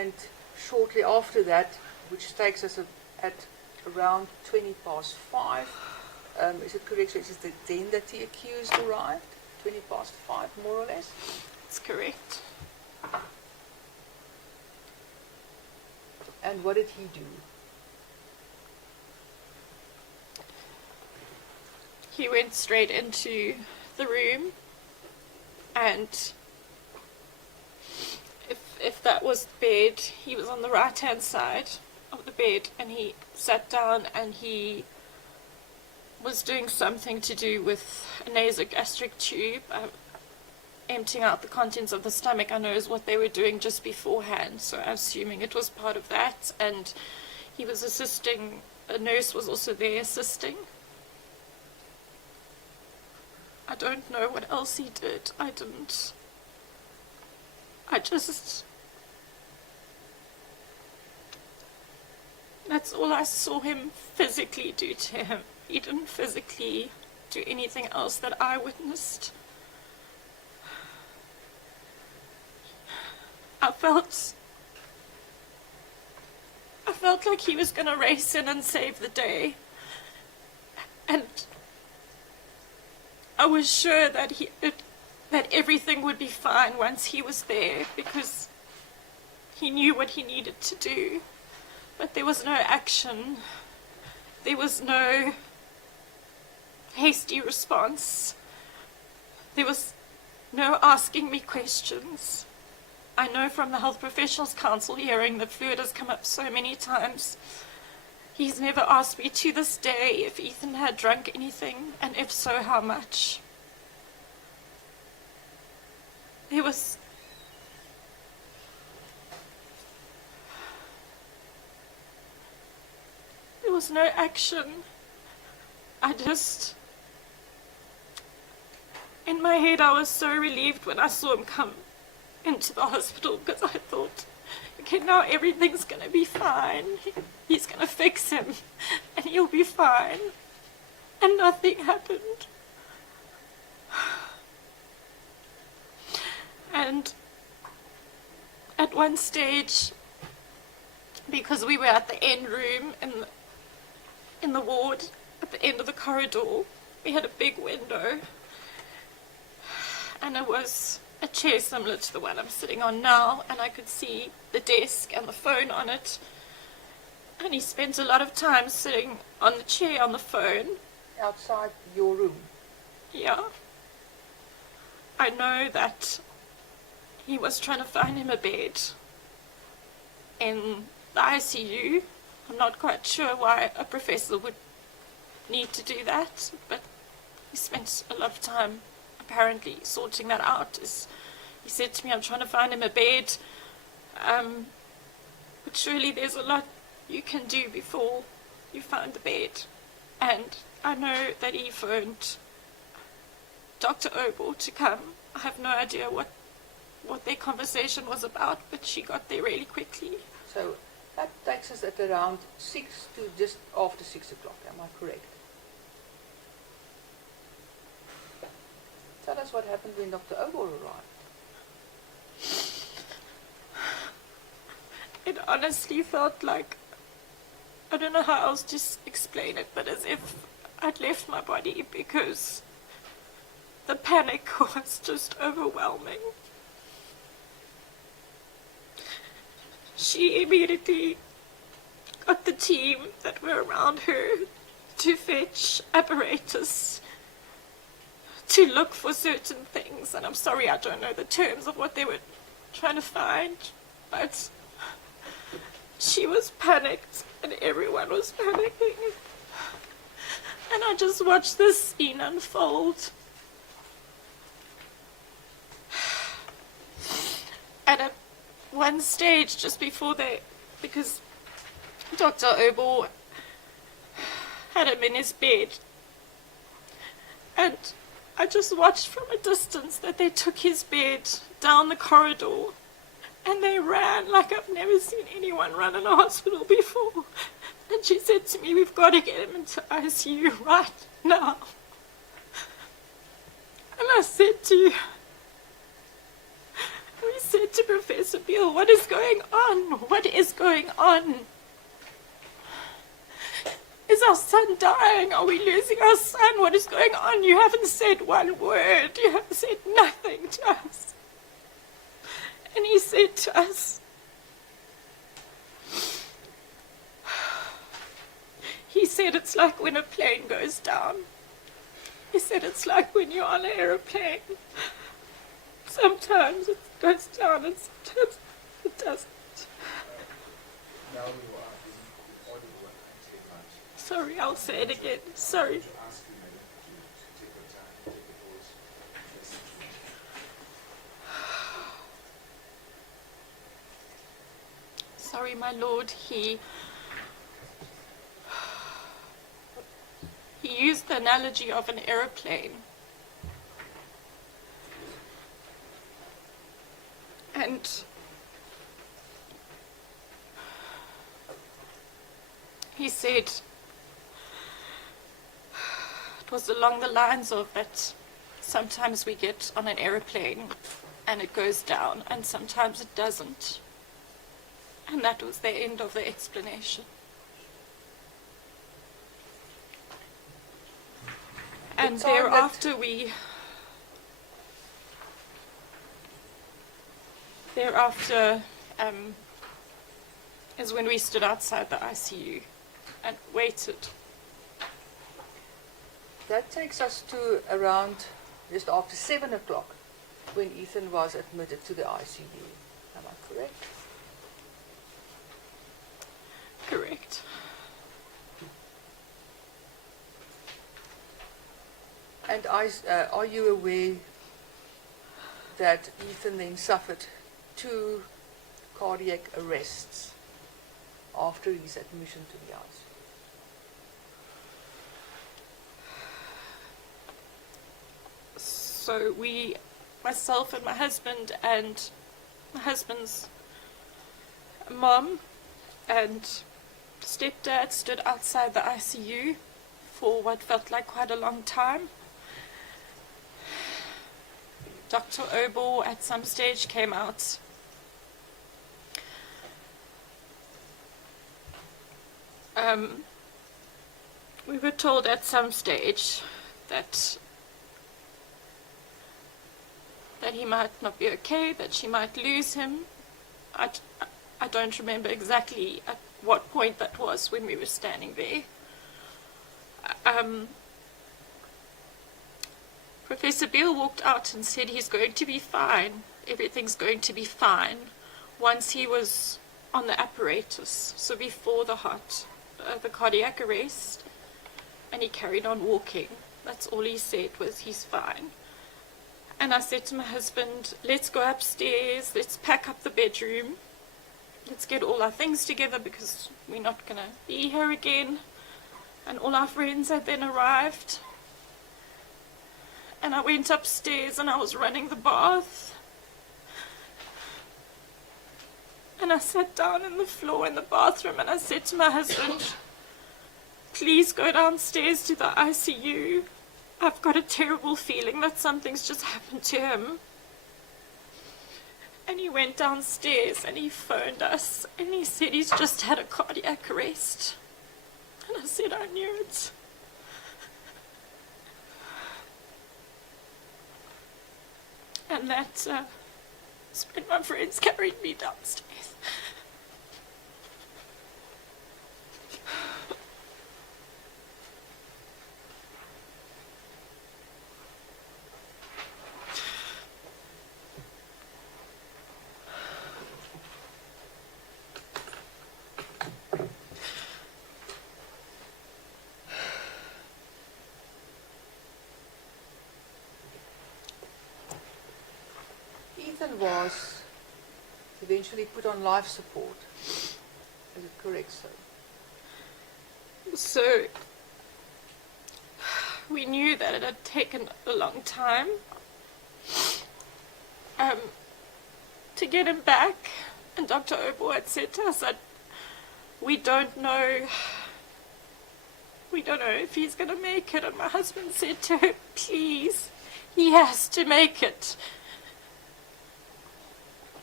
And shortly after that, which takes us at around 5:20, is it correct? So it is then that the accused arrived, 5:20, more or less? That's correct. And what did he do? He went straight into the room, and if that was the bed, he was on the right-hand side of the bed, and he sat down and he was doing something to do with a nasogastric tube, emptying out the contents of the stomach, I know is what they were doing just beforehand, so I'm assuming it was part of that, and he was assisting, a nurse was also there assisting. I don't know what else he did. That's all I saw him physically do to him. He didn't physically do anything else that I witnessed. I felt like he was going to race in and save the day. And I was sure that that everything would be fine once he was there, because he knew what he needed to do. But there was no action. There was no hasty response. There was no asking me questions. I know from the Health Professionals Council hearing that fluid has come up so many times. He's never asked me to this day if Ethan had drunk anything, and if so, how much. There was no action. In my head, I was so relieved when I saw him come into the hospital, because I thought, okay, now everything's going to be fine. He's going to fix him, and he'll be fine. And nothing happened. And at one stage, because we were at the end room in the ward, at the end of the corridor, we had a big window, and it was a chair similar to the one I'm sitting on now, and I could see the desk and the phone on it. And he spent a lot of time sitting on the chair on the phone. Outside your room? Yeah. I know that he was trying to find him a bed in the ICU. I'm not quite sure why a professor would need to do that, but he spent a lot of time apparently sorting that out. He said to me, I'm trying to find him a bed, but surely there's a lot you can do before you find the bed. And I know that he phoned Dr. Obel to come. I have no idea what their conversation was about, but she got there really quickly. So that takes us at around 6 to just after 6 o'clock, am I correct? Tell us what happened when Dr. Obel arrived. It honestly felt like, I don't know how else to explain it, but as if I'd left my body, because the panic was just overwhelming. She immediately got the team that were around her to fetch apparatus, to look for certain things, and I'm sorry I don't know the terms of what they were trying to find, but she was panicked and everyone was panicking, and I just watched this scene unfold. And at one stage, just before because Dr. Obel had him in his bed, and I just watched from a distance that they took his bed down the corridor, and they ran like I've never seen anyone run in a hospital before. And she said to me, we've got to get him into ICU right now. And I said to We said to Professor Beale, what is going on? What is going on? Is our son dying? Are we losing our son? What is going on? You haven't said one word. You have said nothing to us. And he said to us, he said it's like when a plane goes down. He said it's like when you're on an aeroplane. Sometimes it goes down and sometimes it doesn't. Now you are in audible and take lunch. Sorry, I'll say it again. Sorry. To ask you, madam, to take your time, take a pause, listen to me. Sorry, my lord, he used the analogy of an aeroplane. And he said it was along the lines of that sometimes we get on an aeroplane and it goes down and sometimes it doesn't. And that was the end of the explanation. And thereafter is when we stood outside the ICU and waited. That takes us to around just after 7 o'clock when Ethan was admitted to the ICU. Am I correct? Correct. And are you aware that Ethan then suffered 2 cardiac arrests after his admission to the ICU? So myself and my husband's mom and stepdad stood outside the ICU for what felt like quite a long time. Dr. Obel at some stage came out. We were told at some stage that he might not be okay, that she might lose him. I don't remember exactly at what point that was when we were standing there. Professor Beale walked out and said he's going to be fine. Everything's going to be fine. Once he was on the apparatus, so before the cardiac arrest, and he carried on walking. That's all he said was he's fine. And I said to my husband, let's go upstairs, let's pack up the bedroom, let's get all our things together because we're not going to be here again. And all our friends had then arrived. And I went upstairs and I was running the bath. And I sat down on the floor in the bathroom and I said to my husband, please go downstairs to the ICU. I've got a terrible feeling that something's just happened to him. And he went downstairs and he phoned us and he said he's just had a cardiac arrest. And I said, I knew it. And that's when my friends carried me downstairs. Ethan was eventually put on life support. Is it correct, sir? So we knew that it had taken a long time to get him back, and Dr. Obel had said to us that we don't know if he's going to make it, and my husband said to her, please, he has to make it.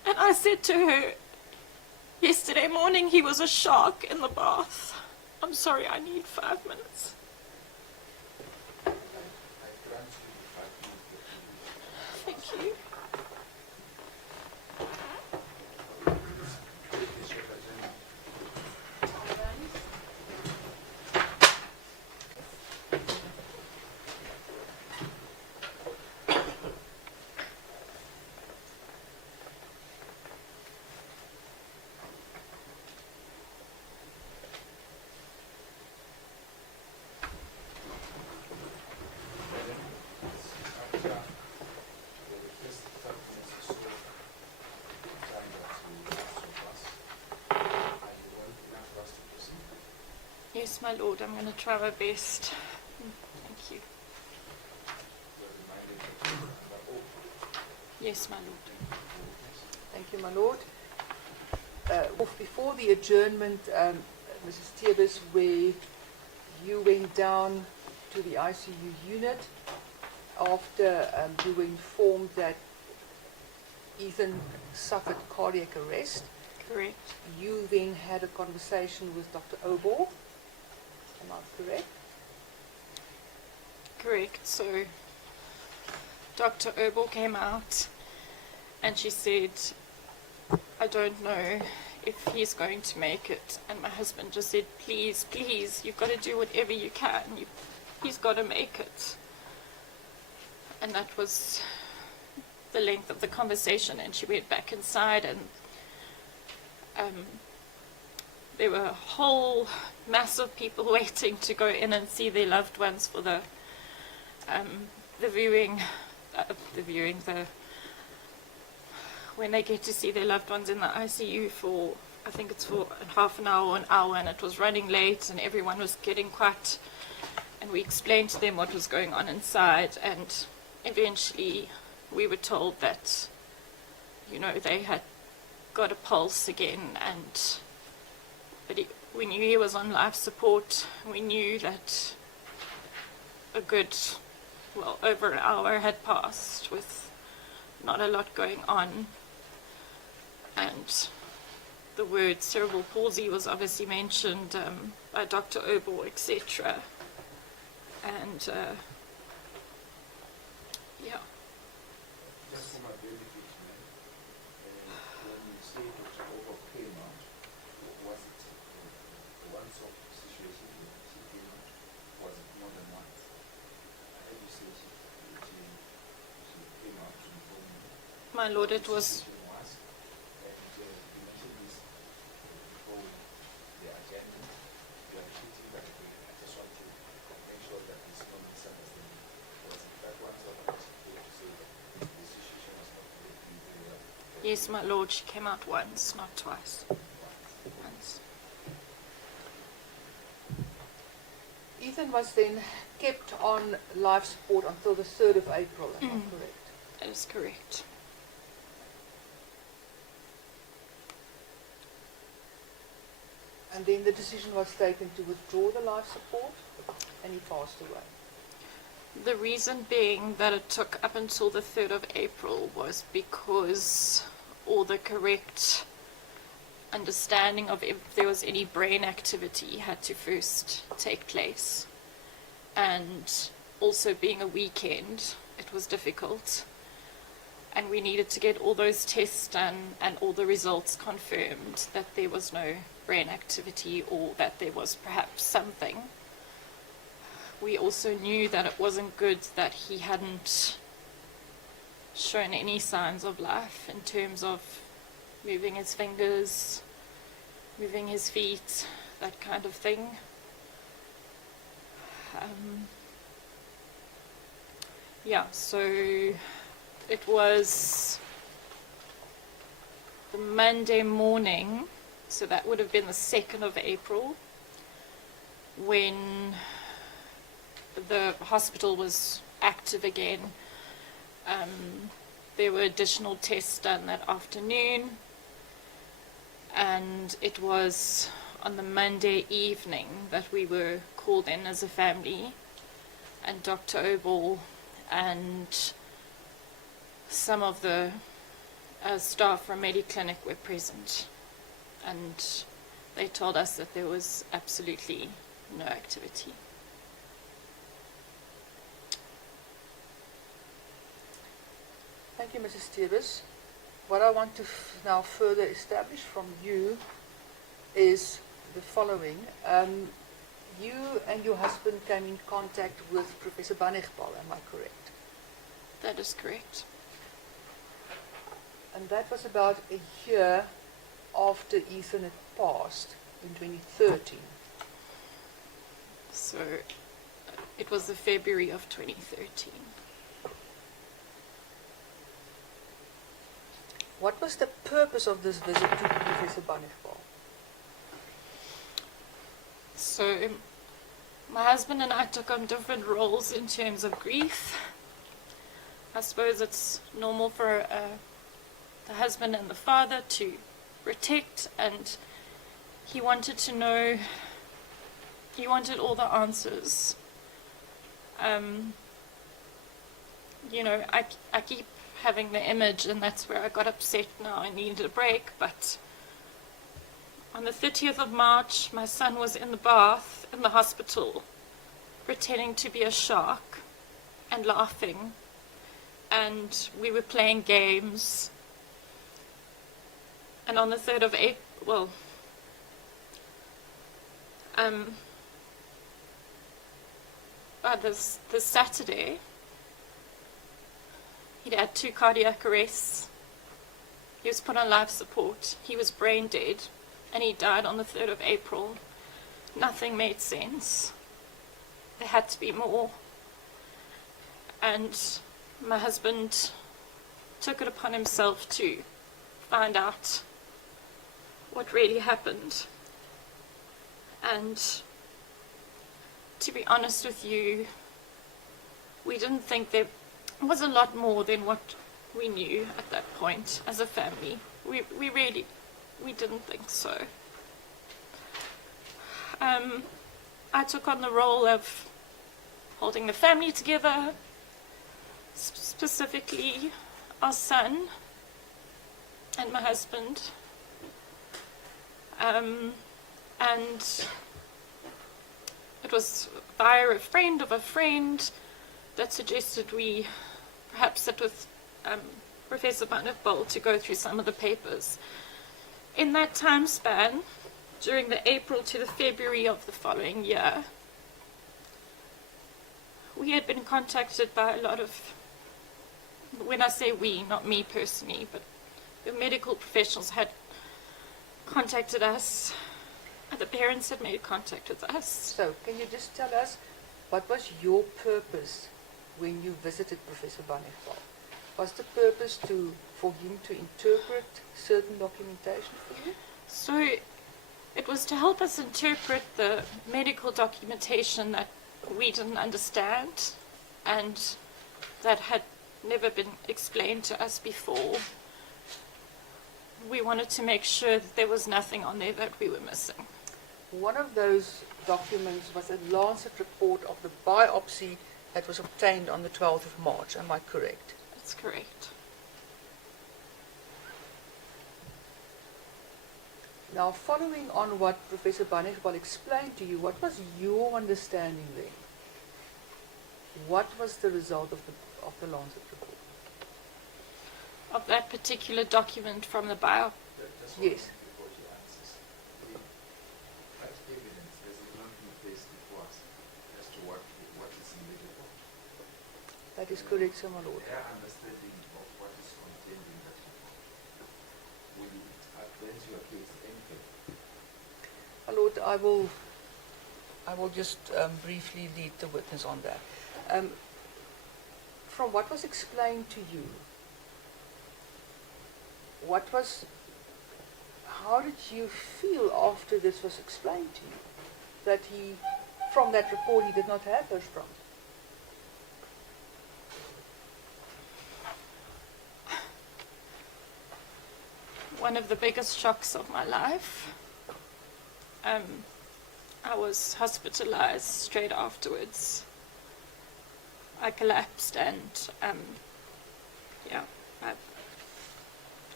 And I said to her, yesterday morning he was a shark in the bath. I'm sorry, I need 5 minutes. I grant you the 5 minutes. Thank you. Yes, my lord, I'm going to try my best. Thank you. Yes, my lord. Thank you, my lord. Before the adjournment, Mrs. Tebus, where you went down to the ICU unit after you were informed that Ethan suffered cardiac arrest. Correct. You then had a conversation with Dr. Obor. Am I correct? Correct. So Dr. Herbal came out and she said, I don't know if he's going to make it. And my husband just said, please, please, you've got to do whatever you can. He's got to make it. And that was the length of the conversation. And she went back inside, and there were a whole mass of people waiting to go in and see their loved ones for the when they get to see their loved ones in the ICU for, I think it's for half an hour or an hour, and it was running late and everyone was getting quite, and we explained to them what was going on inside, and eventually we were told that, you know, they had got a pulse again, and but we knew he was on life support. We knew that a good, well, over an hour had passed with not a lot going on, and the word cerebral palsy was obviously mentioned by Dr. Obor, etc. And yeah. Just for my benefit, man, when you say Dr. Obo came out, was it a once-off situation when she came out? Was it more than once? I heard you say she came out to inform me. My lord, it was, And you mentioned this before the agenda. You are treating that way. I just want to make sure that there's no misunderstanding. Was it that once-off to say that the situation was not working very well? yes, my lord, she came out once, not twice. Once. Ethan was then kept on life support until the 3rd of April, am I correct? That is correct. And then the decision was taken to withdraw the life support, and he passed away. The reason being that it took up until the 3rd of April was because all the correct understanding of if there was any brain activity had to first take place. And also being a weekend, it was difficult. And we needed to get all those tests done and all the results confirmed that there was no brain activity or that there was perhaps something. We also knew that it wasn't good that he hadn't shown any signs of life in terms of moving his fingers, moving his feet, that kind of thing. Yeah, so it was the Monday morning, so that would have been the 2nd of April, when the hospital was active again. There were additional tests done that afternoon, and it was on the Monday evening that we were called in as a family, and Dr. Obol and some of the staff from Mediclinic were present, and they told us that there was absolutely no activity. Thank you, Mrs. Stevens. What I want to now further establish from you is the following. You and your husband came in contact with Professor Bannigbal, am I correct? That is correct. And that was about a year after Ethan had passed in 2013. So it was the February of 2013. What was the purpose of this visit to Professor Bannigbal? So my husband and I took on different roles in terms of grief. I suppose it's normal for the husband and the father to protect, and he wanted to know, he wanted all the answers. You know, I keep having the image, and that's where I got upset now. I needed a break, but on the 30th of March, my son was in the bath in the hospital, pretending to be a shark and laughing, and we were playing games. And on the 3rd of April, this Saturday, he'd had 2 cardiac arrests. He was put on life support. He was brain dead, and he died on the 3rd of April. Nothing made sense. There had to be more. And my husband took it upon himself to find out what really happened. And to be honest with you, we didn't think there was a lot more than what we knew at that point as a family. We didn't think so. I took on the role of holding the family together, specifically our son and my husband. And it was via a friend of a friend that suggested we perhaps sit with Professor Bannigbal to go through some of the papers. In that time span, during the April to the February of the following year, we had been contacted by a lot of, when I say we, not me personally, but the medical professionals had contacted us. The parents had made contact with us. So, can you just tell us, what was your purpose when you visited Professor Bannigbal? Was the purpose for him to interpret certain documentation for you? So, it was to help us interpret the medical documentation that we didn't understand and that had never been explained to us before. We wanted to make sure that there was nothing on there that we were missing. One of those documents was a Lancet report of the biopsy that was obtained on the 12th of March. Am I correct? That's correct. Now, following on what Professor Bannigbal explained to you, what was your understanding then? What was the result of the Lancet report? Of that particular document from the bio. Yes. Before she answers, that evidence has not been placed before us as to what is in the report. That is correct, sir, my lord. Their understanding of what is contained in that report will advance your case anything. My lord, I will just briefly lead the witness on that. From what was explained to you, how did you feel after this was explained to you? That from that report, he did not have Hirschsprung? One of the biggest shocks of my life. I was hospitalized straight afterwards. I collapsed and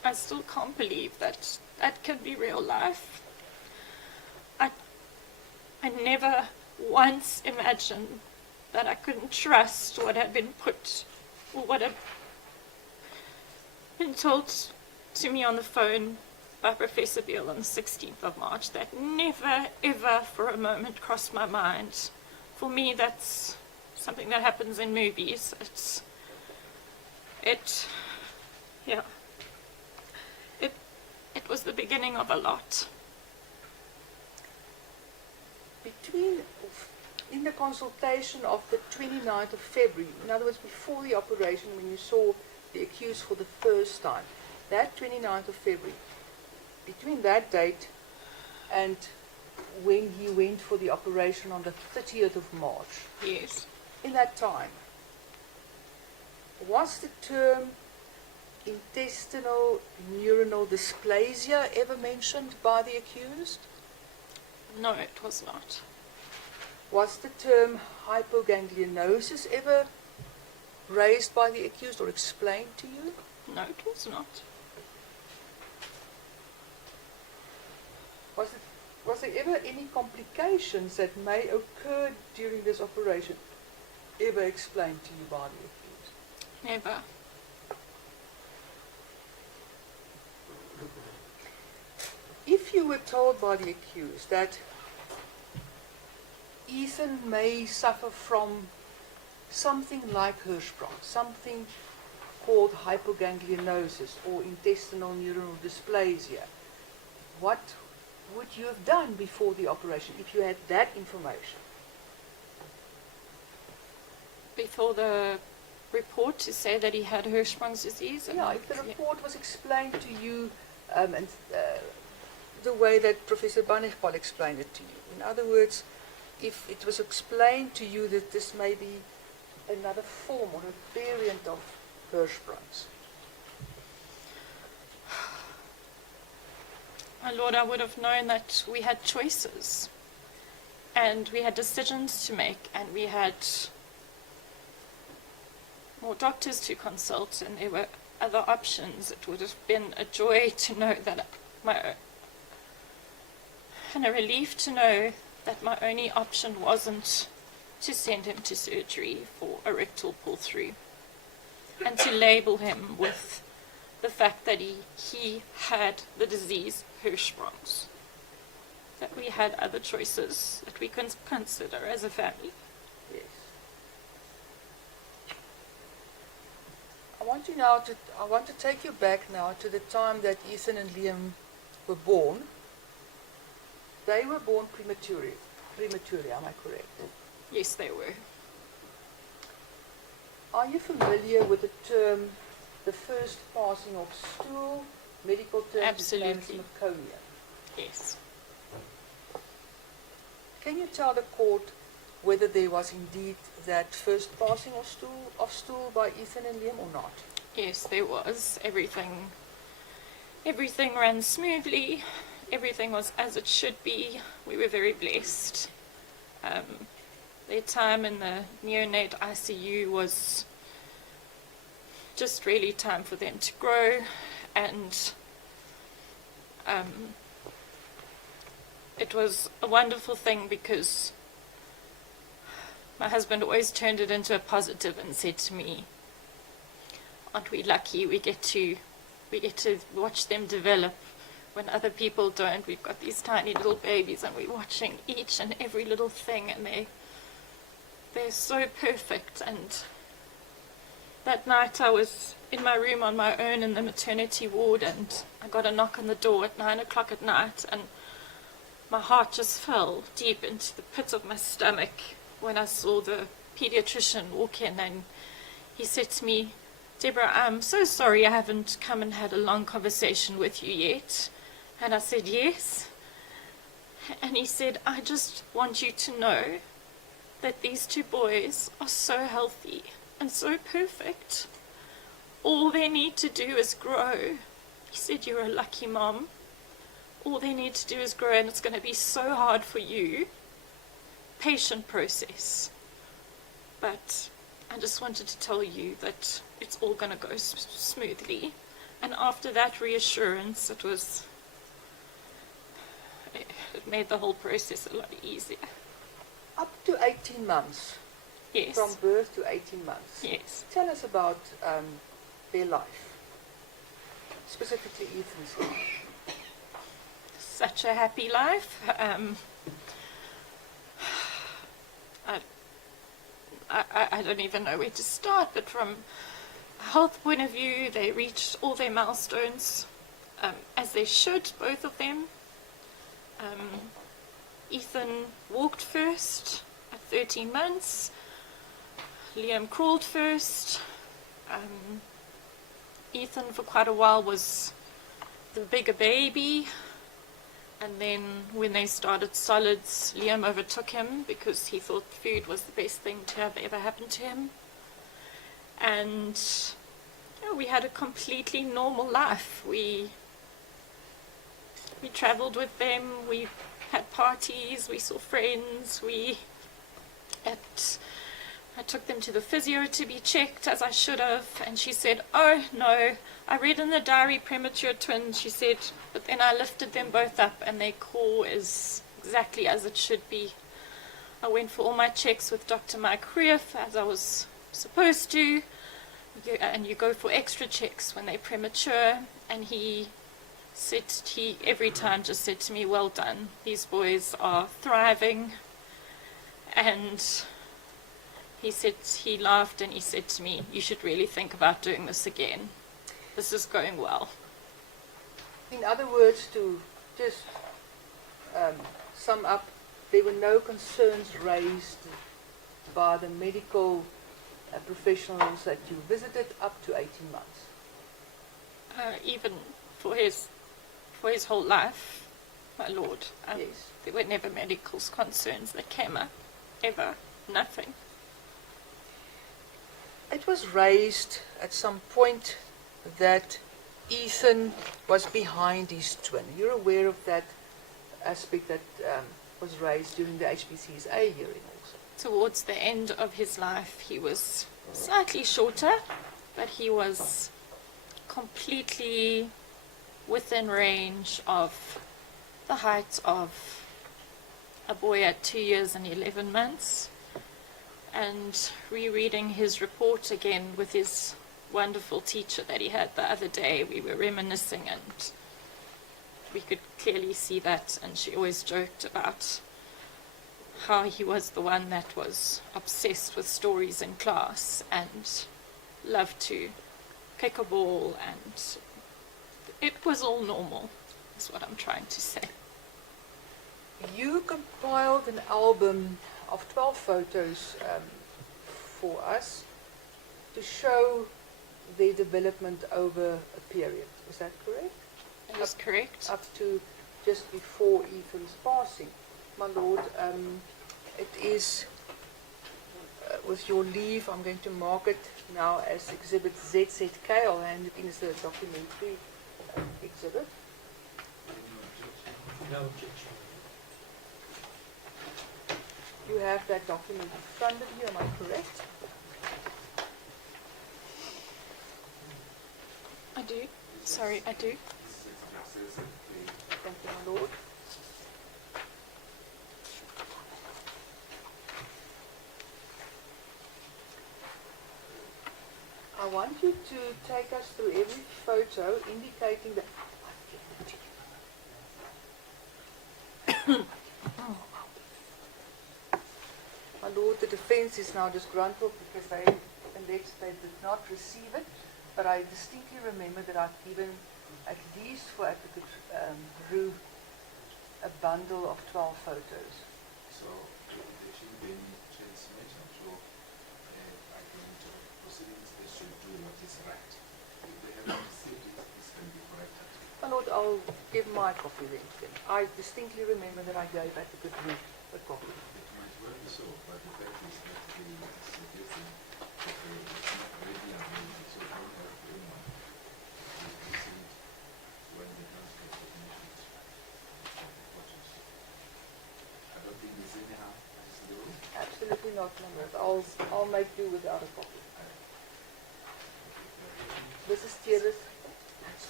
I still can't believe that that can be real life. I never once imagined that I couldn't trust what had been put, or what had been told to me on the phone by Professor Beale on the 16th of March. That never, ever for a moment crossed my mind. For me, that's something that happens in movies. It was the beginning of a lot. In the consultation of the 29th of February, in other words, before the operation, when you saw the accused for the first time, that 29th of February, between that date and when he went for the operation on the 30th of March, Yes. in that time, was the term intestinal neuronal dysplasia ever mentioned by the accused? No, it was not. Was the term hypoganglionosis ever raised by the accused or explained to you? No, it was not. Was there ever any complications that may occur during this operation ever explained to you by the accused? Never. If you were told by the accused that Ethan may suffer from something like Hirschsprung, something called hypoganglionosis or intestinal neuronal dysplasia, what would you have done before the operation if you had that information? Before the report to say that he had Hirschsprung's disease? Yeah, if the report was explained to you the way that Professor Bannichbal explained it to you. In other words, if it was explained to you that this may be another form or a variant of Hirschsprung's. My Lord, I would have known that we had choices, and we had decisions to make, and we had more doctors to consult, and there were other options. It would have been a joy to know that and a relief to know that my only option wasn't to send him to surgery for a rectal pull-through, and to label him with the fact that he had the disease Hirschsprung's. That we had other choices that we can consider as a family. Yes. I want to take you back now to the time that Ethan and Liam were born. They were born prematurely, am I correct? Yes, they were. Are you familiar with the term, the first passing of stool, medical term? Absolutely. Meconium? Yes. Can you tell the court whether there was indeed that first passing of stool by Ethan and Liam or not? Yes, there was. Everything ran smoothly. Everything was as it should be. We were very blessed. Their time in the neonate ICU was just really time for them to grow, and it was a wonderful thing because my husband always turned it into a positive and said to me, "Aren't we lucky? We get to watch them develop when other people don't. We've got these tiny little babies, and we're watching each and every little thing, and they're so perfect." And that night I was in my room on my own in the maternity ward, and I got a knock on the door at 9 o'clock at night, and my heart just fell deep into the pit of my stomach when I saw the pediatrician walk in, and he said to me, "Deborah, I'm so sorry I haven't come and had a long conversation with you yet." And I said, "Yes." And he said, "I just want you to know that these two boys are so healthy and so perfect. All they need to do is grow." He said, "You're a lucky mom. All they need to do is grow, and it's going to be so hard for you. Patient process. But I just wanted to tell you that it's all going to go smoothly. And after that reassurance, it made the whole process a lot easier. Up to 18 months. Yes. From birth to 18 months. Yes. Tell us about their life, specifically Ethan's life. Such a happy life. I don't even know where to start, but from a health point of view, they reached all their milestones, as they should, both of them. Ethan walked first at 13 months. Liam crawled first. Ethan for quite a while was the bigger baby, and then when they started solids, Liam overtook him because he thought food was the best thing to have ever happened to him. And we had a completely normal life. We traveled with them, we had parties, we saw friends, I took them to the physio to be checked, as I should have, and she said, "Oh no, I read in the diary premature twins," she said, "but then I lifted them both up and their core is exactly as it should be." I went for all my checks with Dr. Mike Rueff, as I was supposed to, and you go for extra checks when they're premature, and he every time just said to me, "Well done, these boys are thriving." And he laughed and he said to me, "You should really think about doing this again. This is going well." In other words, to just sum up, there were no concerns raised by the medical professionals that you visited up to 18 months. Even for his whole life, my lord. Yes. There were never medical concerns that came up, ever, nothing. It was raised at some point that Ethan was behind his twin. You're aware of that aspect that was raised during the HPCSA hearing also? Towards the end of his life, he was slightly shorter, but he was completely within range of the height of a boy at 2 years and 11 months. And rereading his report again with his wonderful teacher that he had the other day, we were reminiscing and we could clearly see that, and she always joked about how he was the one that was obsessed with stories in class and loved to kick a ball, and it was all normal, is what I'm trying to say. You compiled an album of 12 photos for us to show their development over a period. Is that correct? That is correct. Up to just before Ethan's passing. My lord, it is, with your leave, I'm going to mark it now as Exhibit ZZK. I'll hand it in as a documentary exhibit. No objection. You have that document in front of you, am I correct? I do. Sorry, I do. Thank you, my lord. I want you to take us through every photo indicating that... My lord, the defense is now disgruntled because they alleged they did not receive it, but I distinctly remember that I've given, at least for Advocate Rue, a bundle of 12 photos. So there shouldn't be any transmission, so I can proceedings, they should do what is right. If they haven't received it, this can be corrected. My lord, I'll give my copy then. I distinctly remember that I gave Advocate Rue a copy. It might well be so, but the fact is that the suggestion that it's not ready available, so don't have anyone to proceed when the transfer submissions of the photos. I don't think there's any harm. That's the rule. Absolutely not, my lord. I'll make do without a copy. This is Teres.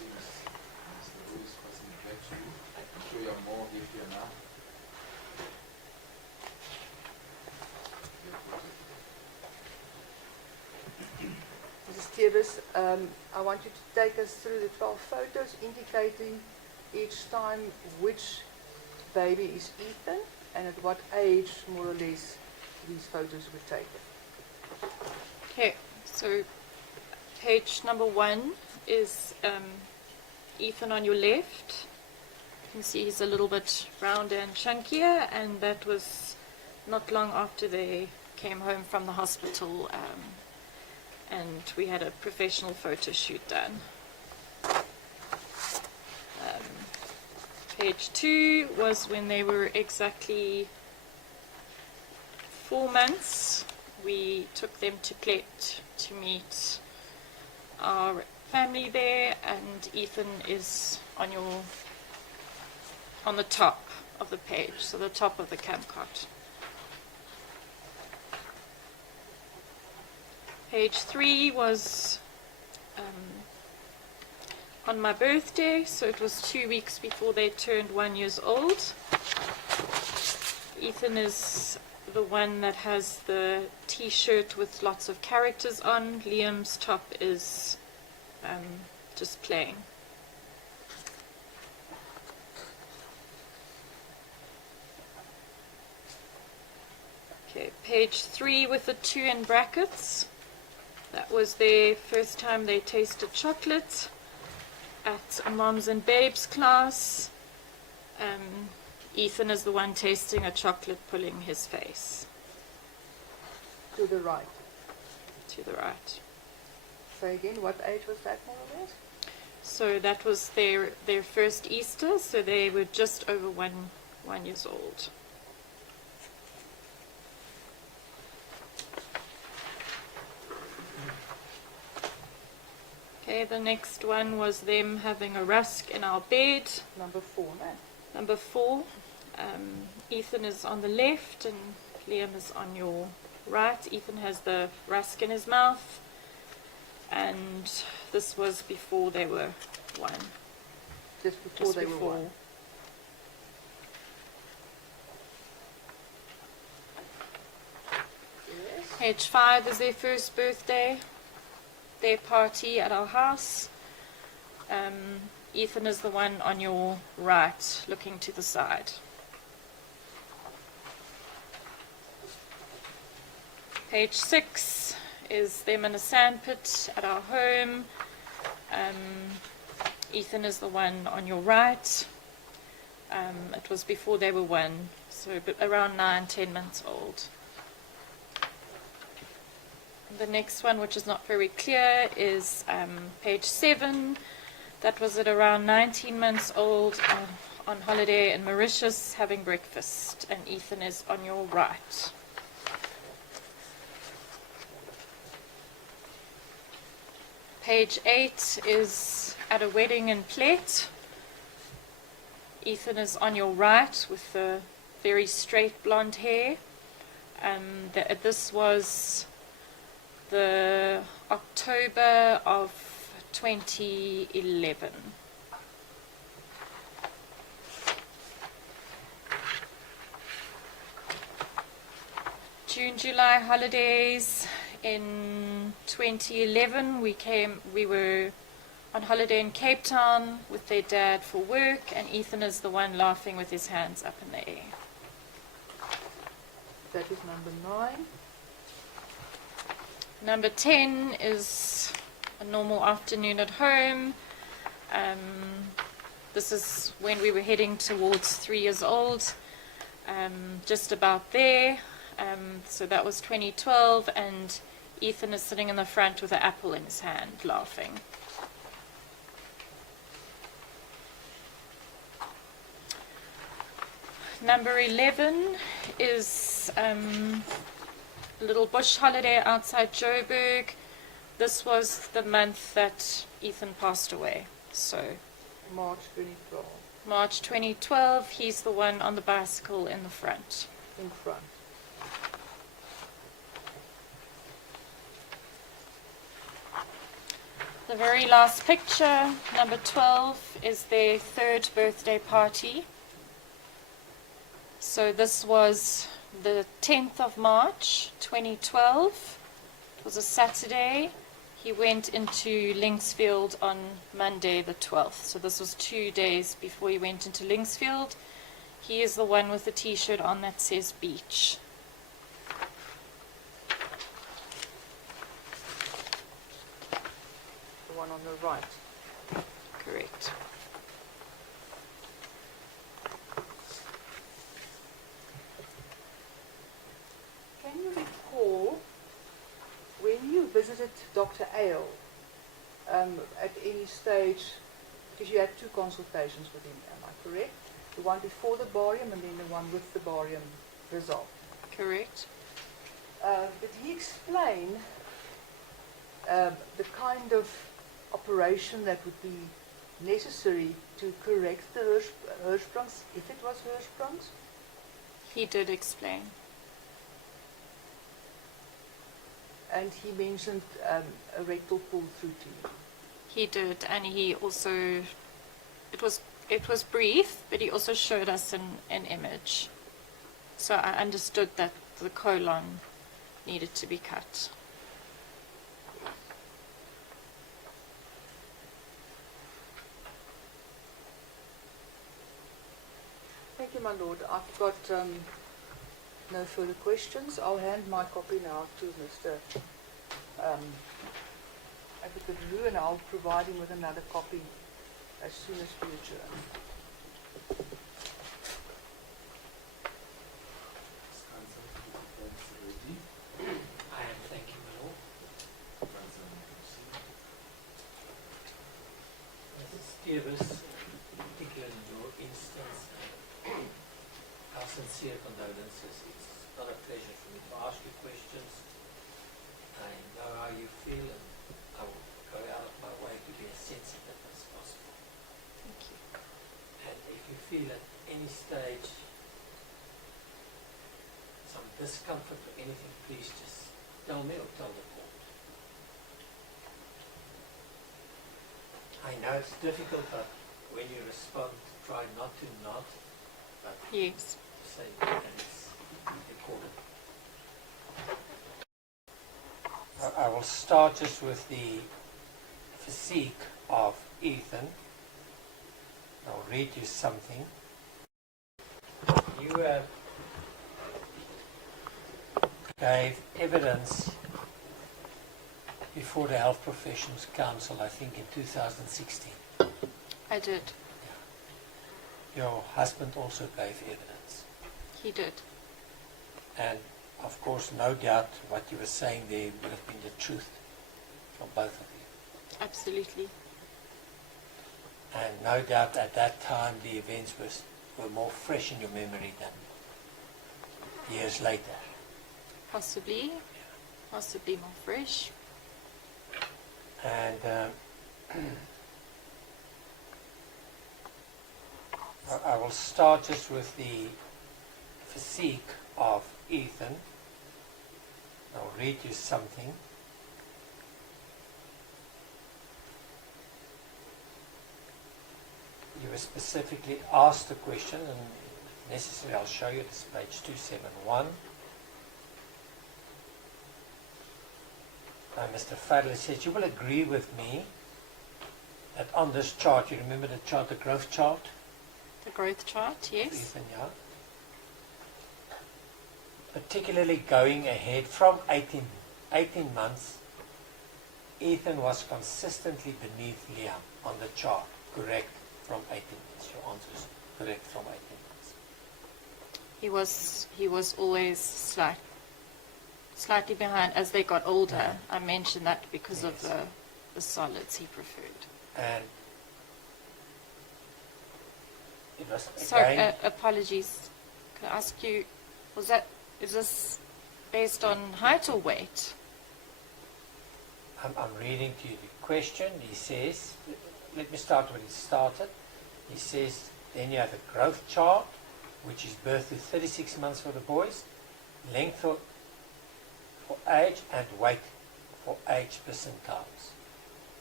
see Mr. Lewis passing it back to you. I'm sure you're more happier now. Mrs. Tevis, I want you to take us through the 12 photos indicating each time which baby is Ethan and at what age, more or less, these photos were taken. Okay, so page number 1 is Ethan on your left. You can see he's a little bit rounder and chunkier, and that was not long after they came home from the hospital, and we had a professional photo shoot done. Page 2 was when they were exactly 4 months. We took them to Plet to meet our family there, and Ethan is on the top of the page, so the top of the camcot. Page 3 was on my birthday, so it was 2 weeks before they turned 1 year old. Ethan is the one that has the t-shirt with lots of characters on. Liam's top is just plain. Okay, page 3 with the 2 in brackets. That was their first time they tasted chocolate at a Moms and Babes class. Ethan is the one tasting a chocolate, pulling his face. To the right. To the right. Say again, what age was that, more or less? So that was their first Easter, so they were just over 1 year old. Okay, the next one was them having a rusk in our bed. Number 4, man. Number 4, Ethan is on the left and Liam is on your right. Ethan has the rusk in his mouth, and this was before they were 1. Just before they were 1. Yes. Page 5 is their first birthday, their party at our house. Ethan is the one on your right, looking to the side. Page 6 is them in a sandpit at our home. Ethan is the one on your right. It was before they were 1, so around 9-10 months old. The next one, which is not very clear, is page 7. That was at around 19 months old, on holiday in Mauritius, having breakfast, and Ethan is on your right. Page 8 is at a wedding in Plet. Ethan is on your right with the very straight blonde hair. This was the October of 2011. June, July holidays. In 2011, we were on holiday in Cape Town with their dad for work, and Ethan is the one laughing with his hands up in the air. That is number 9. Number 10 is a normal afternoon at home. This is when we were heading towards 3 years old, just about there. So that was 2012, and Ethan is sitting in the front with an apple in his hand, laughing. Number 11 is a little bush holiday outside Joburg. This was the month that Ethan passed away. So March 2012. March 2012, he's the one on the bicycle in the front. In front. The very last picture, number 12, is their 3rd birthday party. So this was the 10th of March, 2012. It was a Saturday. He went into Linksfield on Monday the 12th. So this was 2 days before he went into Linksfield. He is the one with the t-shirt on that says beach. The one on the right. Correct. Can you recall when you visited Dr. Ale at any stage, because you had 2 consultations with him, am I correct? The one before the barium and then the one with the barium result. Correct. Did he explain the kind of operation that would be necessary to correct the Hirschsprungs, if it was Hirschsprungs? He did explain. And he mentioned a rectal pull through to you. He did, and he also, it was brief, but he also showed us an image. So I understood that the colon needed to be cut. Thank you, my lord. I've got no further questions. I'll hand my copy now to Mr. Advocate Roo, and I'll provide him with another copy as soon as we adjourn. I am thanking the Lord. Mrs. Davis, particularly in your instance, our sincere condolences. It's not a pleasure for me to ask you questions. I know how you feel, and I will go out of my way to be as sensitive as possible. Thank you. And if you feel at any stage some discomfort or anything, please just tell me or tell the court. I know it's difficult, but when you respond, try not to nod, but Yes. to say and it's recorded. I will start just with the physique of Ethan. I'll read you something. You gave evidence before the Health Professions Council, I think in 2016. I did. Your husband also gave evidence. He did. And of course, no doubt what you were saying there would have been the truth from both of you. Absolutely. And no doubt at that time the events were more fresh in your memory than years later. Possibly. Possibly more fresh. And I will start just with the physique of Ethan. I'll read you something. You were specifically asked the question, and if necessary I'll show you, this is page 271. Mr. Fadley says, you will agree with me that on this chart, you remember the chart, the growth chart? The growth chart, yes. Ethan, yeah. Particularly going ahead from 18 months, Ethan was consistently beneath Liam on the chart, correct, from 18 months. Your answer is correct, from 18 months. He was always slightly behind as they got older. I mentioned that because of the solids he preferred. And it was Sorry, again, apologies. Can I ask you, is this based on height or weight? I'm reading to you the question. He says, let me start when he started. He says, then you have the growth chart, which is birth to 36 months for the boys, length for age, and weight for age percentiles.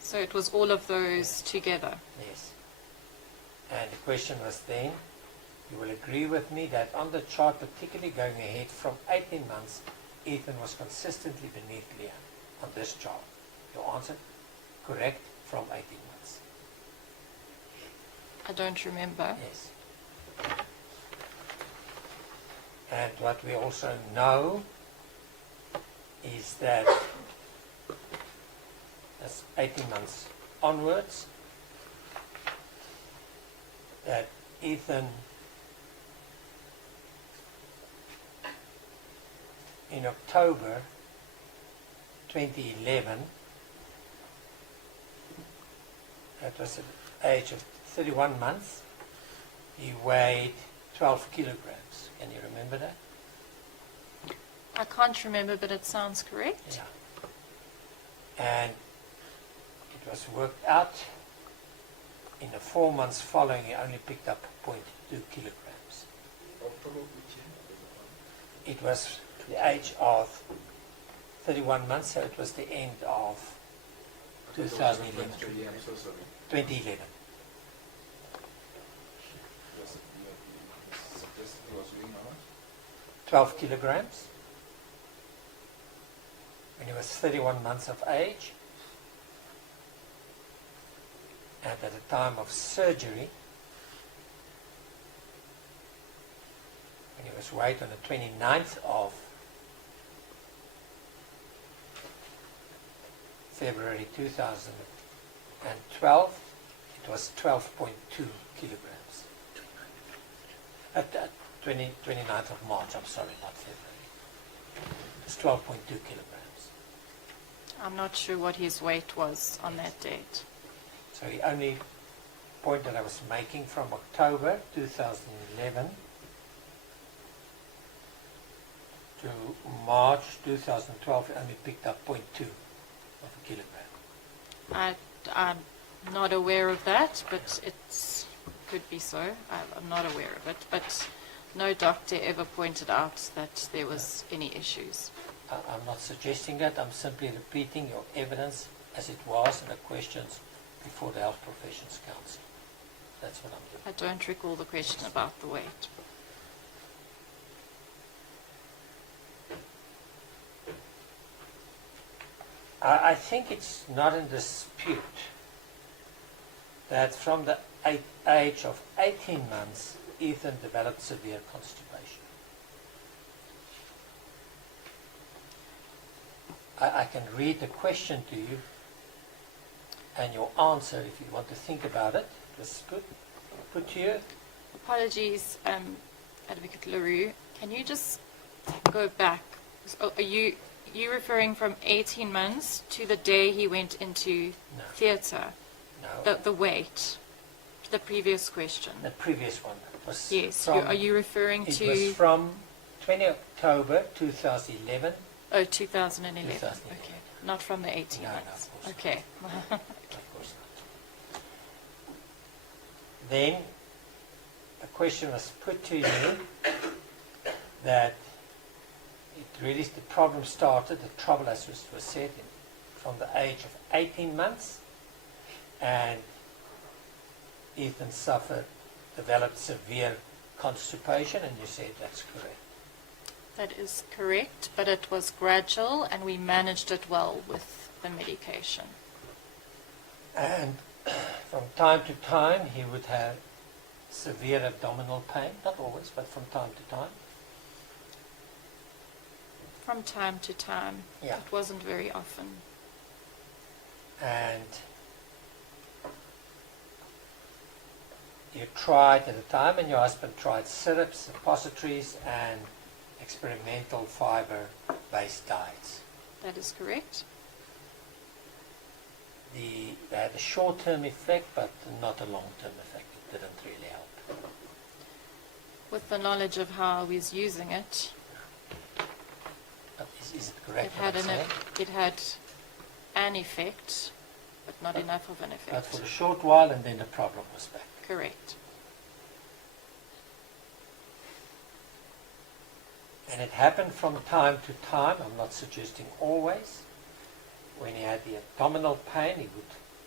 So it was all of those together. Yes. And the question was then, you will agree with me that on the chart, particularly going ahead from 18 months, Ethan was consistently beneath Leah on this chart. Your answer? Correct, from 18 months. I don't remember. Yes. And what we also know is that as 18 months onwards, that Ethan in October 2011, that was at the age of 31 months, he weighed 12 kilograms. Can you remember that? I can't remember, but it sounds correct. Yeah. And it was worked out in the 4 months following, he only picked up 0.2 kilograms. October which year? It was the age of 31 months, so it was the end of 2011. I'm so sorry. 2011. Yes, you suggested he was weighing how much? 12 kilograms. When he was 31 months of age. And at the time of surgery, when he was weighed on the 29th of February 2012, it was 12.2 kilograms. At 29th of March, I'm sorry, not February. It's 12.2 kilograms. I'm not sure what his weight was on that date. So the only point that I was making from October 2011 to March 2012, I only picked up 0.2 of a kilogram. I'm not aware of that, but it could be so. I'm not aware of it, but no doctor ever pointed out that there was any issues. I'm not suggesting that, I'm simply repeating your evidence as it was in the questions before the Health Professions Council. That's what I'm doing. I don't recall the question about the weight. I think it's not in dispute that from the age of 18 months, Ethan developed severe constipation. I can read the question to you and your answer if you want to think about it. Just put here. Apologies, Advocate LaRue. Can you just go back? So are you referring from 18 months to the day he went into No. theatre? No, The weight? The previous question. the previous one was Yes. from, Are you referring it to... was from 20 October 2011. Oh, 2011. 2011. Okay. Not from the 18 No, no, months. of course Okay. Of course not. Then a question was put to you that it really, the problem started, the trouble as was said, from the age of 18 months, and Ethan developed severe constipation, and you said that's correct. That is correct, but it was gradual and we managed it well with the medication. And from time to time he would have severe abdominal pain, not always, but from time to time. From time to time. Yeah. It wasn't very often. And you tried at the time, and your husband tried syrups, suppositories, and experimental fiber-based diets. That is correct. They had a short-term effect, but not a long-term effect. It didn't really help. With the knowledge of how I was using it, But is it correct it what had I'm saying? it had an effect, but not enough of an But for effect. a short while, and then the problem was back. Correct. And it happened from time to time, I'm not suggesting always. When he had the abdominal pain, he would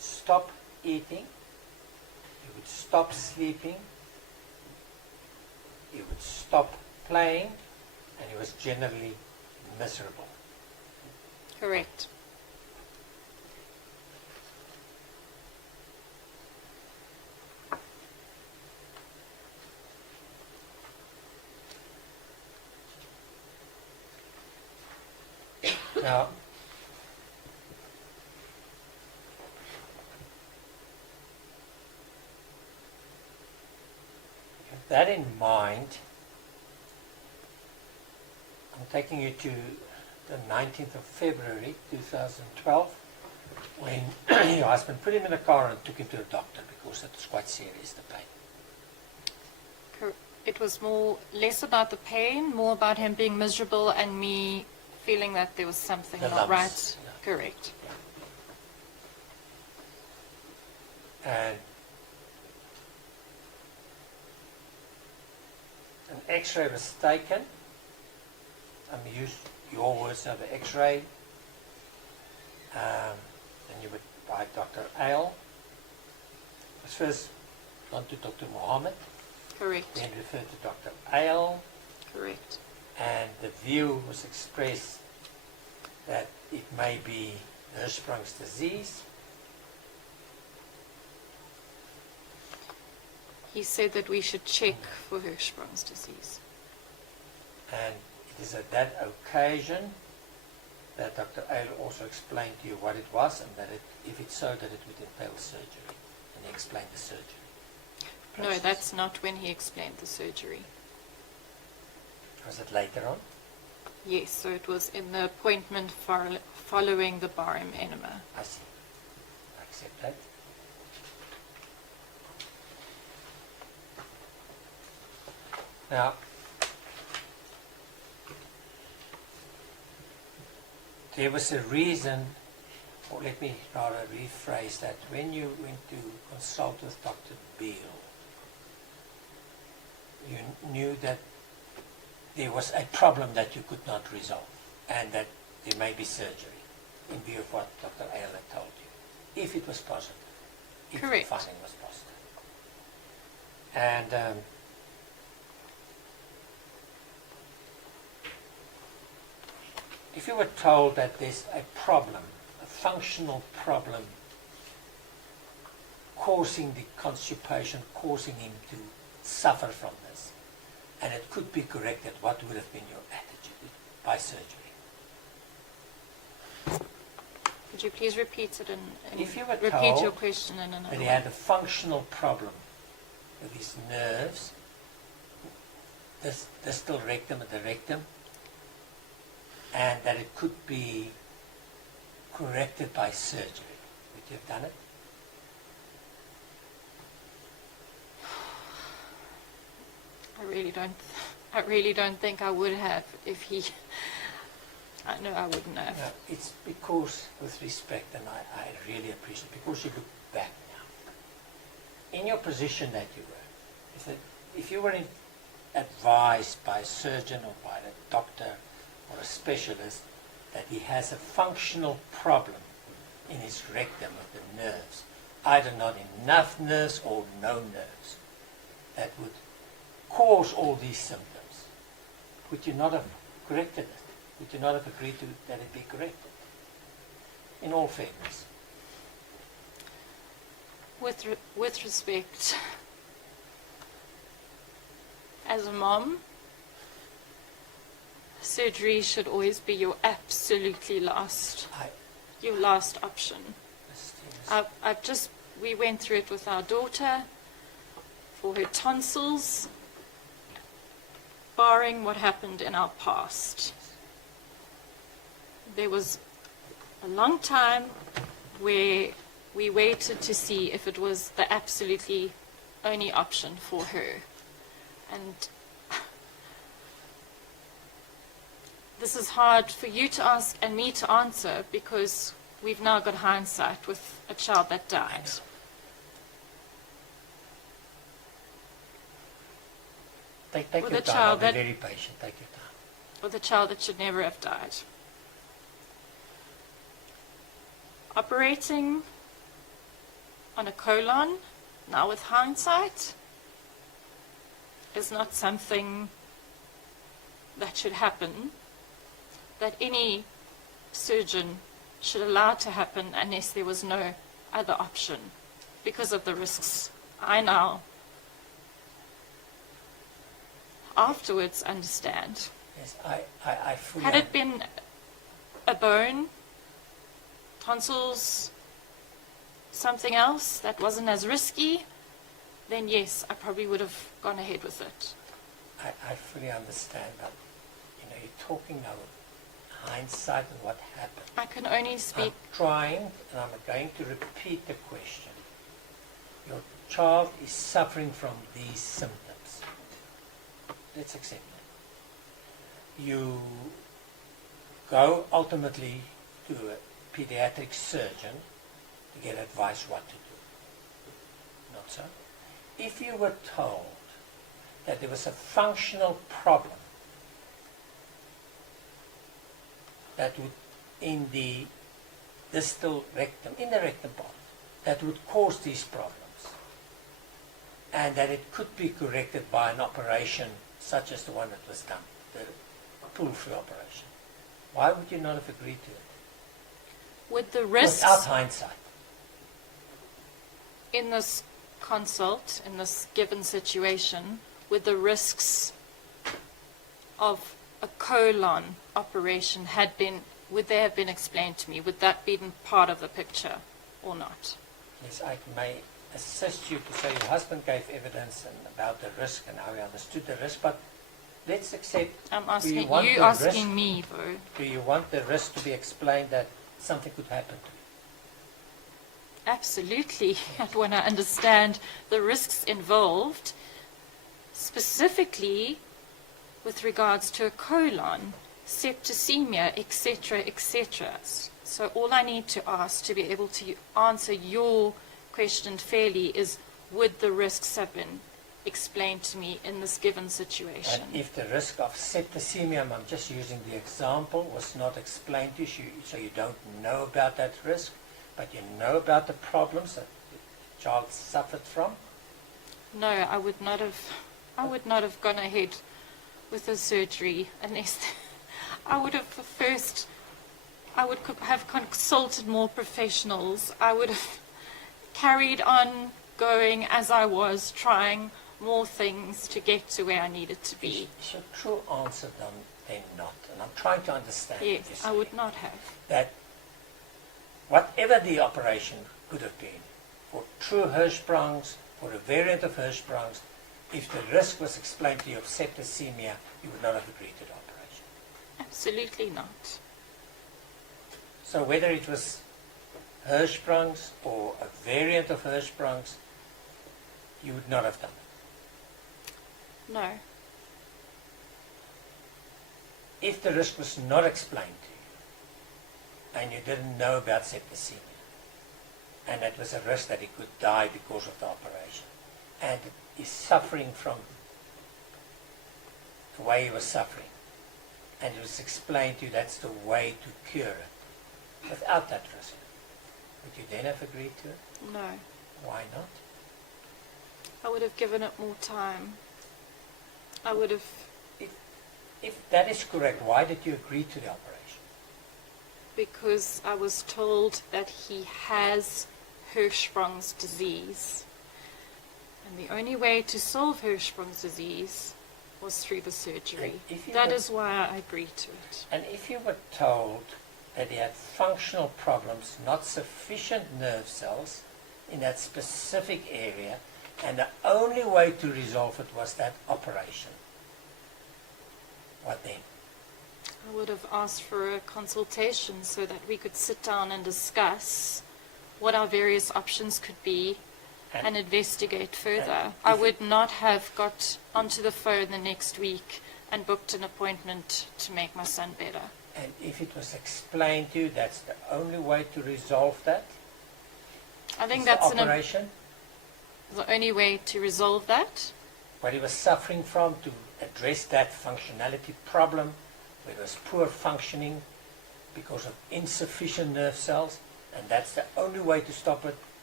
stop eating, he would stop sleeping, he would stop playing, and he was generally miserable. Correct. Now, with that in mind, I'm taking you to the 19th of February 2012, when your husband put him in a car and took him to a doctor because it was quite serious, the pain. It was less about the pain, more about him being miserable and me feeling that there was something The not lumps, right. yeah. Correct. And an X-ray was taken. Use your words of the X-ray. Then you would by Dr. Ale. Was first gone to Dr. Mohammed, Correct. then referred to Dr. Ale, Correct. and the view was expressed that it may be Hirschsprung's disease. He said that we should check for Hirschsprung's disease. And it is at that occasion that Dr. Ale also explained to you what it was, and that if it's so, that it would entail surgery. And he explained the surgery No, process. that's not when he explained the surgery. Was it later on? Yes, so it was in the appointment following the barium enema. I see. I accept that. Now, there was a reason, or let me rather rephrase that, when you went to consult with Dr. Beal, you knew that there was a problem that you could not resolve, and that there may be surgery, in view of what Dr. Ale had told you, if it was positive, if Correct. the finding was positive. And if you were told that there's a problem, a functional problem, causing the constipation, causing him to suffer from this, and it could be corrected, what would have been your attitude by surgery? Could you please repeat it and If you were repeat told your question in another that he way? had a functional problem with his nerves, distal rectum and the rectum, and that it could be corrected by surgery, would you have done it? I really don't think I would have if he. I know I wouldn't have. No, it's because, with respect, and I really appreciate it, because you look back now. In your position that you were, if you were advised by a surgeon or by a doctor or a specialist that he has a functional problem in his rectum with the nerves, either not enough nerves or no nerves, that would cause all these symptoms, would you not have corrected it? Would you not have agreed to that it be corrected? In all fairness. With respect, as a mom, surgery should always be your absolutely last option. We went through it with our daughter for her tonsils, barring what happened in our past. There was a long time where we waited to see if it was the absolutely only option for her. And this is hard for you to ask and me to answer because we've now got hindsight with a child that died. Take With your a time, child I'll be that- very patient, take your time. With a child that should never have died. Operating on a colon, now with hindsight, is not something that should happen, that any surgeon should allow to happen unless there was no other option because of the risks I now afterwards understand. Yes, I fully Had it been a bone, tonsils, something else that wasn't as risky, then yes, I probably would have gone ahead with it. I fully understand that. You know, you're talking now of hindsight and what happened. I can only speak. I'm trying, and I'm going to repeat the question. Your child is suffering from these symptoms. Let's accept that. You go ultimately to a pediatric surgeon to get advice what to do. Not so? If you were told that there was a functional problem that would, in the distal rectum, in the rectum part, that would cause these problems, and that it could be corrected by an operation such as the one that was done, the pull-through operation, why would you not have agreed to it? With the risks Without hindsight. in this consult, in this given situation, with the risks of a colon operation would they have been explained to me? Would that be part of the picture or not? Yes, I may assist you to say your husband gave evidence about the risk and how he understood the risk, but let's accept. I'm do asking want you, the risk- asking me though. Do you want the risk to be explained that something could happen to you? Absolutely. And when I understand the risks involved, specifically with regards to a colon, septicemia, etc., etc. So all I need to ask to be able to answer your question fairly is, would the risks have been explained to me in this given situation? And if the risk of septicemia, I'm just using the example, was not explained to you, so you don't know about that risk, but you know about the problems that the child suffered from? No, I would not have gone ahead with the surgery unless I would have have consulted more professionals. I would have carried on going as I was, trying more things to get to where I needed to be. Is your true answer then not? And I'm trying to understand. Yes, what you're I saying. would not have. That whatever the operation could have been, for true Hirschsprungs, for a variant of Hirschsprungs, if the risk was explained to you of septicemia, you would not have agreed to the operation. Absolutely not. So whether it was Hirschsprungs or a variant of Hirschsprungs, you would not have done it. No. If the risk was not explained to you, and you didn't know about septicemia, and it was a risk that he could die because of the operation, and is suffering from the way he was suffering, and it was explained to you that's the way to cure it, without that risk, would you then have agreed to it? No. Why not? I would have given it more time. I would have, If that is correct, why did you agree to the operation? because I was told that he has Hirschsprung's disease. And the only way to solve Hirschsprung's disease was through the surgery. And if you That were- is why I agreed to it. And if you were told that he had functional problems, not sufficient nerve cells in that specific area, and the only way to resolve it was that operation, what then? I would have asked for a consultation so that we could sit down and discuss what our various options could be and investigate further. I would not have got onto the phone the next week and booked an appointment to make my son better. And if it was explained to you that's the only way to resolve that, I think is that's the operation, the only way to resolve that. what he was suffering from, to address that functionality problem, where it was poor functioning because of insufficient nerve cells, and that's the only way to stop it,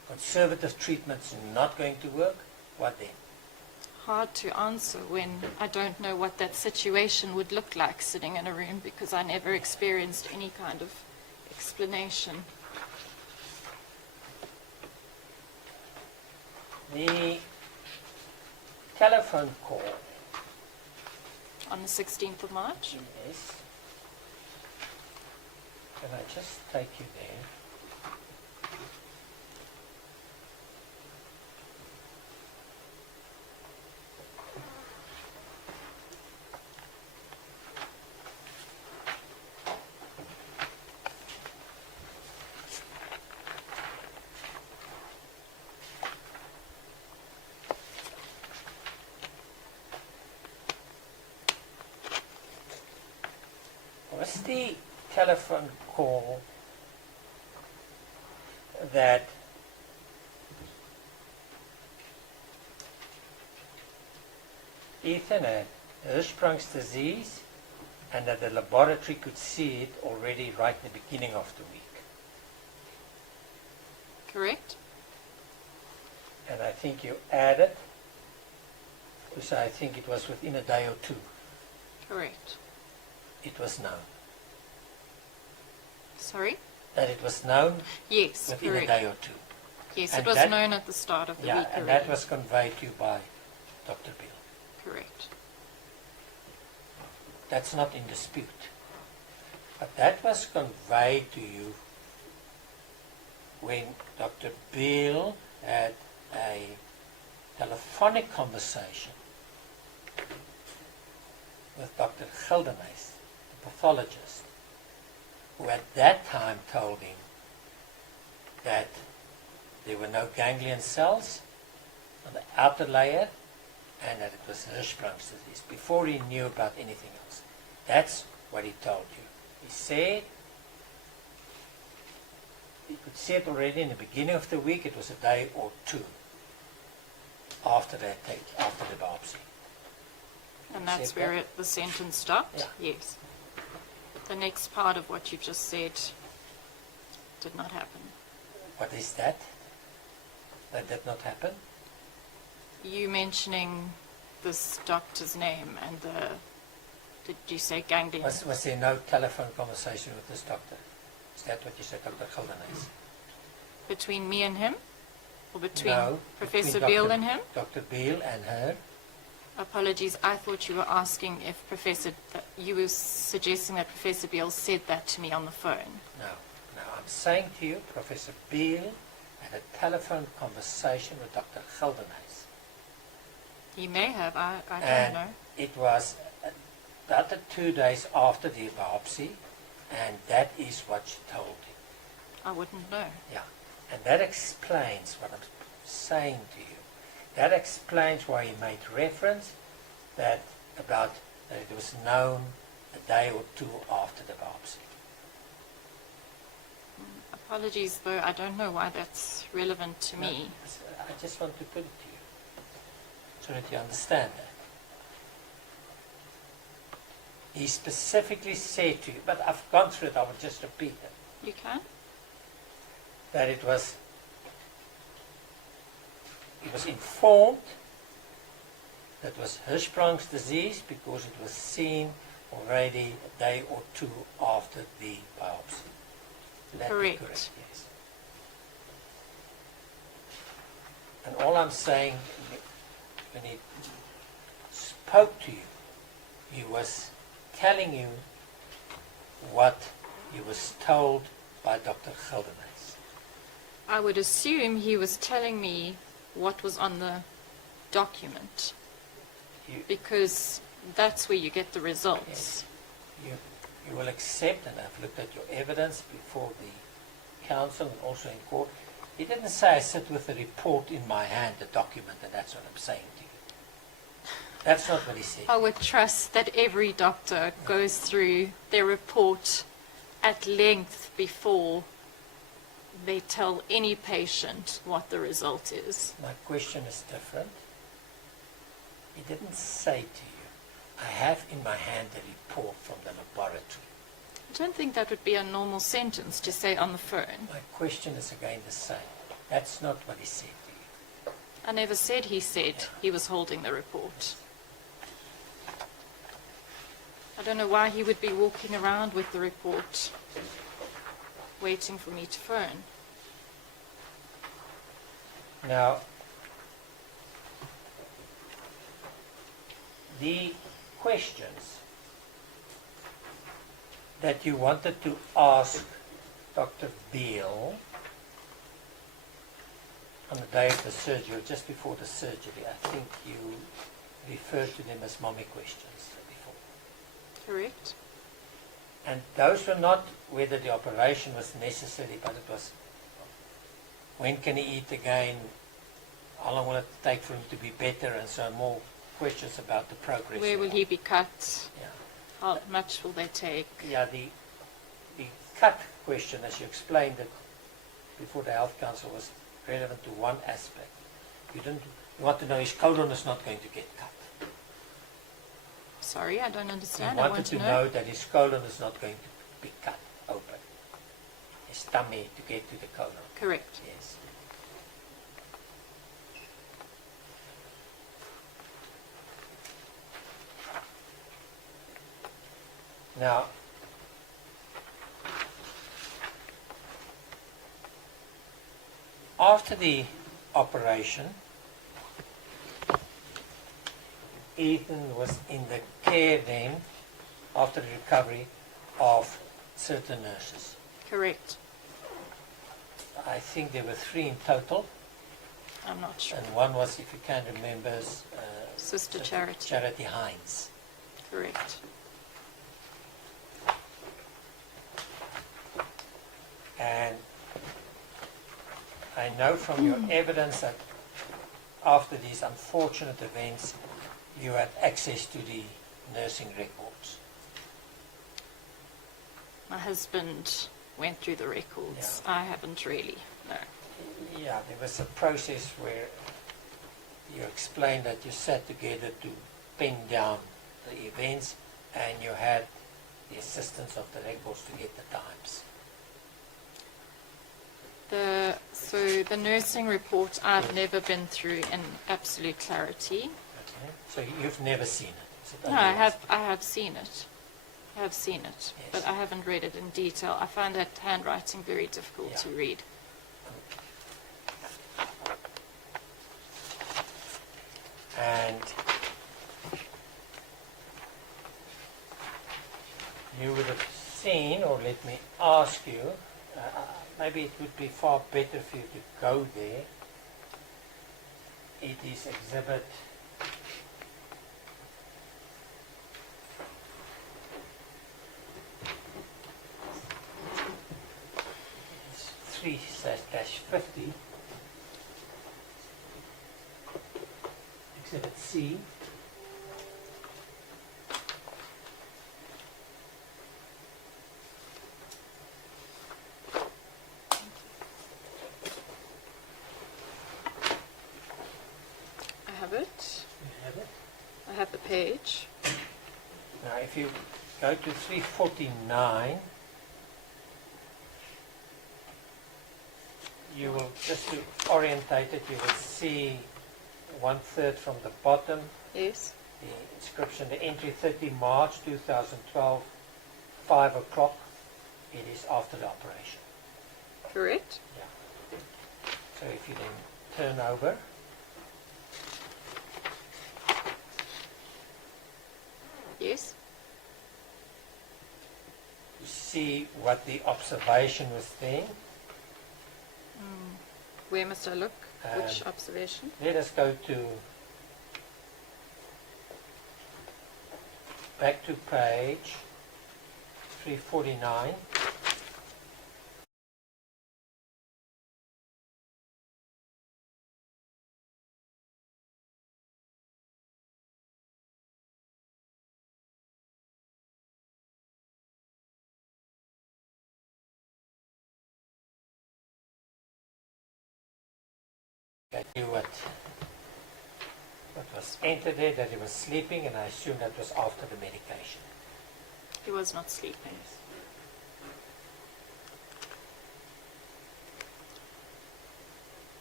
conservative treatment's not going to work, what then? Hard to answer when I don't know what that situation would look like sitting in a room because I never experienced any kind of explanation. The telephone call, On the 16th of March? yes. Can I just take you there? Was the telephone call that Ethan had Hirschsprung's disease and that the laboratory could see it already right in the beginning of the week? Correct? And I think you added to say I think it was within a day or two. Correct. It was known. Sorry? That it was known Yes, within correct. a day or two. Yes, And it was that- known at the start of the Yeah, week and already. that was conveyed to you by Dr. Beale. Correct. That's not in dispute. But that was conveyed to you when Dr. Beale had a telephonic conversation with Dr. Geldenhuys, the pathologist, who at that time told him that there were no ganglion cells on the outer layer and that it was Hirschsprung's disease, before he knew about anything else. That's what he told you. He said you could see it already in the beginning of the week. It was a day or two after the biopsy. And that's Said where that? the sentence stopped? Yeah. Yes. The next part of what you've just said did not happen. What is that? That did not happen? You mentioning this doctor's name and the, did you say ganglion? Was there no telephone conversation with this doctor? Is that what you said, Dr. Geldenhuys? Between me and him? Or between No, Professor between Beale Dr. and him? Dr. Beale and her. Apologies, I thought you were asking if you were suggesting that Professor Beale said that to me on the phone. No, I'm saying to you, Professor Beale had a telephone conversation with Dr. Geldenhuys. He may have, I don't And know. it was about 2 days after the biopsy, and that is what she told him. I wouldn't know. Yeah, and that explains what I'm saying to you. That explains why he made reference that it was known a day or two after the biopsy. Apologies, though, I don't know why that's relevant to me. I just want to put it to you so that you understand that. He specifically said to you, but I've gone through it, I will just repeat it, You can? that he was informed that it was Hirschsprung's disease because it was seen already a day or two after the biopsy. Would that be Correct. correct? Yes. And all I'm saying, when he spoke to you, he was telling you what he was told by Dr. Geldenhuys. I would assume he was telling me what was on the document, because that's where you get the results. You will accept, and I've looked at your evidence before the council and also in court. He didn't say I sit with the report in my hand, the document, and that's what I'm saying to you. That's not what he said. I would trust that every doctor goes through their report at length before they tell any patient what the result is. My question is different. He didn't say to you, I have in my hand the report from the laboratory. I don't think that would be a normal sentence to say on the phone. My question is again the same. That's not what he said to you. I never said he said he was holding the report. I don't know why he would be walking around with the report, waiting for me to phone. Now, the questions that you wanted to ask Dr. Beale on the day of the surgery, or just before the surgery, I think you referred to them as mommy questions before. Correct? And those were not whether the operation was necessary, but it was when can he eat again, how long will it take for him to be better, and so more questions about the progress. Where will he be cut? Yeah. How much will they take? Yeah, the cut question, as you explained it before the Health Council, was relevant to one aspect. You want to know his colon is not going to get cut. Sorry, I don't You understand. I wanted want to to know that his colon is not going to be cut open. His tummy to get to the colon. Correct. Yes. Now, after the operation, Ethan was in the care then, after the recovery, of certain nurses. Correct. I think there were 3 in total, I'm not sure. and one was, if you can remember, Sister Charity. Charity Hines. Correct. And I know from your evidence that after these unfortunate events, you had access to the nursing records. My husband went through the records. Yeah. I haven't really, no. Yeah, there was a process where you explained that you sat together to pin down the events, and you had the assistance of the records to get the times. So the nursing report I've never been through in absolute clarity. Okay. So you've never seen it? Is it No, only I once? have seen it. I have seen it, Yes. but I haven't read it in detail. I find that handwriting very difficult Yeah. to read. And you would have seen, or let me ask you, maybe it would be far better for you to go there. It is exhibit it's 3/50, exhibit C. I have it. You have it. I have the page. Now, if you go to 349, you will, just to orientate it, you will see 1/3 from the bottom, Yes. the inscription, the entry 30 March 2012, 5 o'clock. It is after the operation. Correct. Yeah. So if you then turn over, Yes. you see what the observation was then. Where must I look? Which Um, observation? Let us go to back to page 349. I knew what was entered there, that he was sleeping, and I assume that was after the medication. He was not sleeping.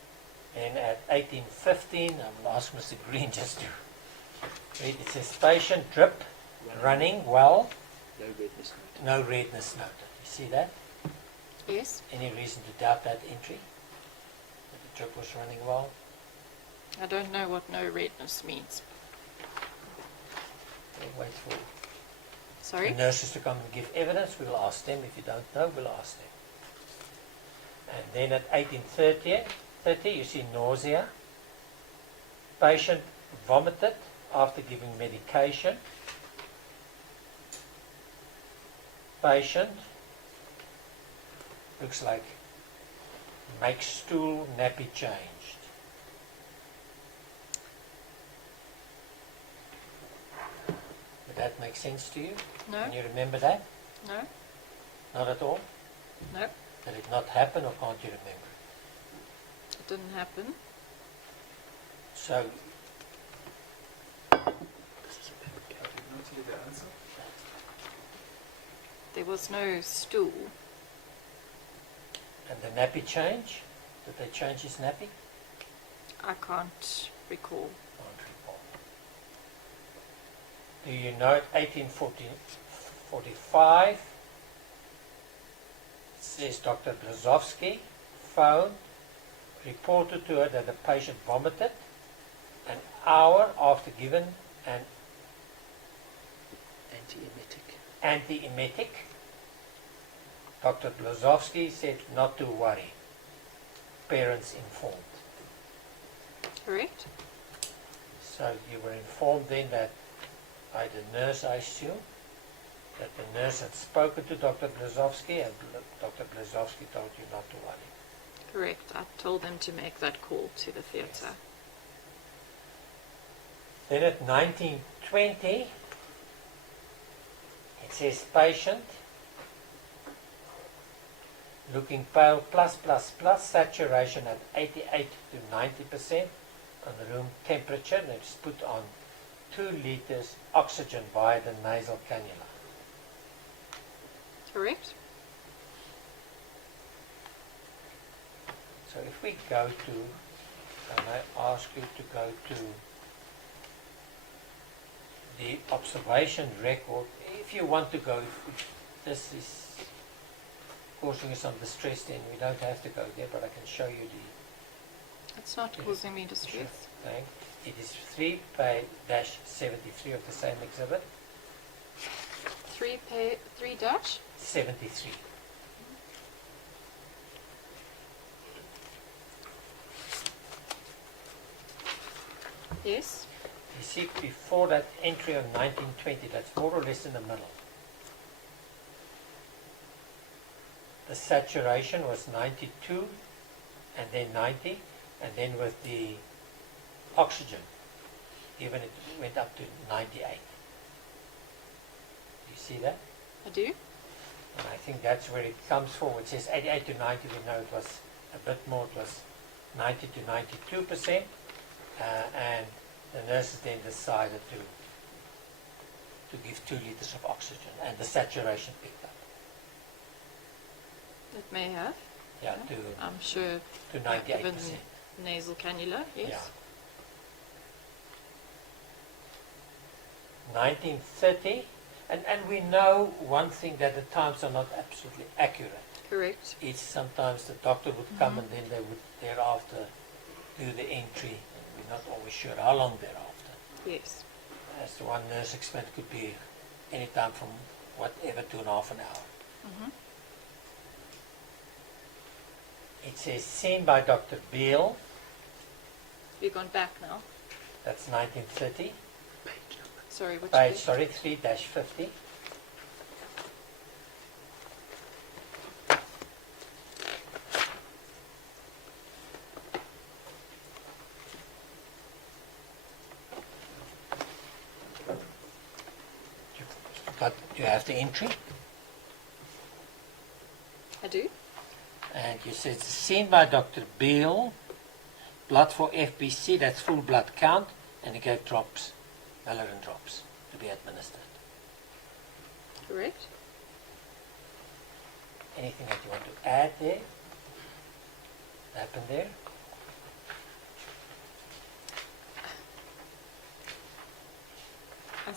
Then at 18:15, I will ask Mr. Green just to read. It says patient drip running well, No redness noted. no redness noted. You see that? Yes. Any reason to doubt that entry? That the drip was running well? I don't know what no redness means. We'll wait for Sorry? the nurses to come and give evidence. We'll ask them. If you don't know, we'll ask them. And then at 18:30, you see nausea. Patient vomited after giving medication. Patient looks like makes stool, nappy changed. Would that make sense to you? No? Can you remember that? No? Not at all? No? Did it not happen, or can't you remember? It didn't happen. So, This is a bit I did not hear the answer. There was no stool. and the nappy change? Did they change his nappy? I can't recall. Can't recall. Do you know at 1845, says Dr. Blazowski, phoned, reported to her that the patient vomited an hour after given an antiemetic. Dr. Blazowski said not to worry. Parents informed. Correct? So you were informed then that by the nurse, I assume, that the nurse had spoken to Dr. Blazowski and Dr. Blazowski told you not to worry. Correct. I told them to make that call to the theatre. Then at 1920, it says patient looking pale, plus, saturation at 88 to 90% on the room temperature, and it's put on 2 liters oxygen via the nasal cannula. Correct? So if we go to, and I ask you to go to the observation record, if you want to go, if this is causing you some distress, then we don't have to go there, but I can show you the It's not Yes. causing me distress. thing. It is 3-73 of the same exhibit, 3 dash? 73. Yes. You see, before that entry of 1920, that's more or less in the middle. The saturation was 92, and then 90, and then with the oxygen, even it went up to 98. You see that? I do. And I think that's where it comes forward. It says 88 to 90, we know it was a bit more, it was 90 to 92%, and the nurses then decided to give 2 liters of oxygen, and the saturation picked up. It may have. Yeah, I'm sure. to 98%. Given nasal cannula, yes. Yeah. 1930, and we know one thing, that the times are not absolutely accurate. Correct. It's sometimes the doctor would come and then they would thereafter do the entry, and we're not always sure how long thereafter. Yes. As the one nurse explained, it could be any time from whatever to an half an hour. Mm-hmm. It says seen by Dr. Beal, We've gone back now. that's 1930, page number. Sorry, which page, page? sorry, 3-50. But you have the entry, I do. and you said seen by Dr. Beal, blood for FBC, that's full blood count, and he gave drops, Valerian drops, to be administered. Correct. Anything that you want to add there? Happened there?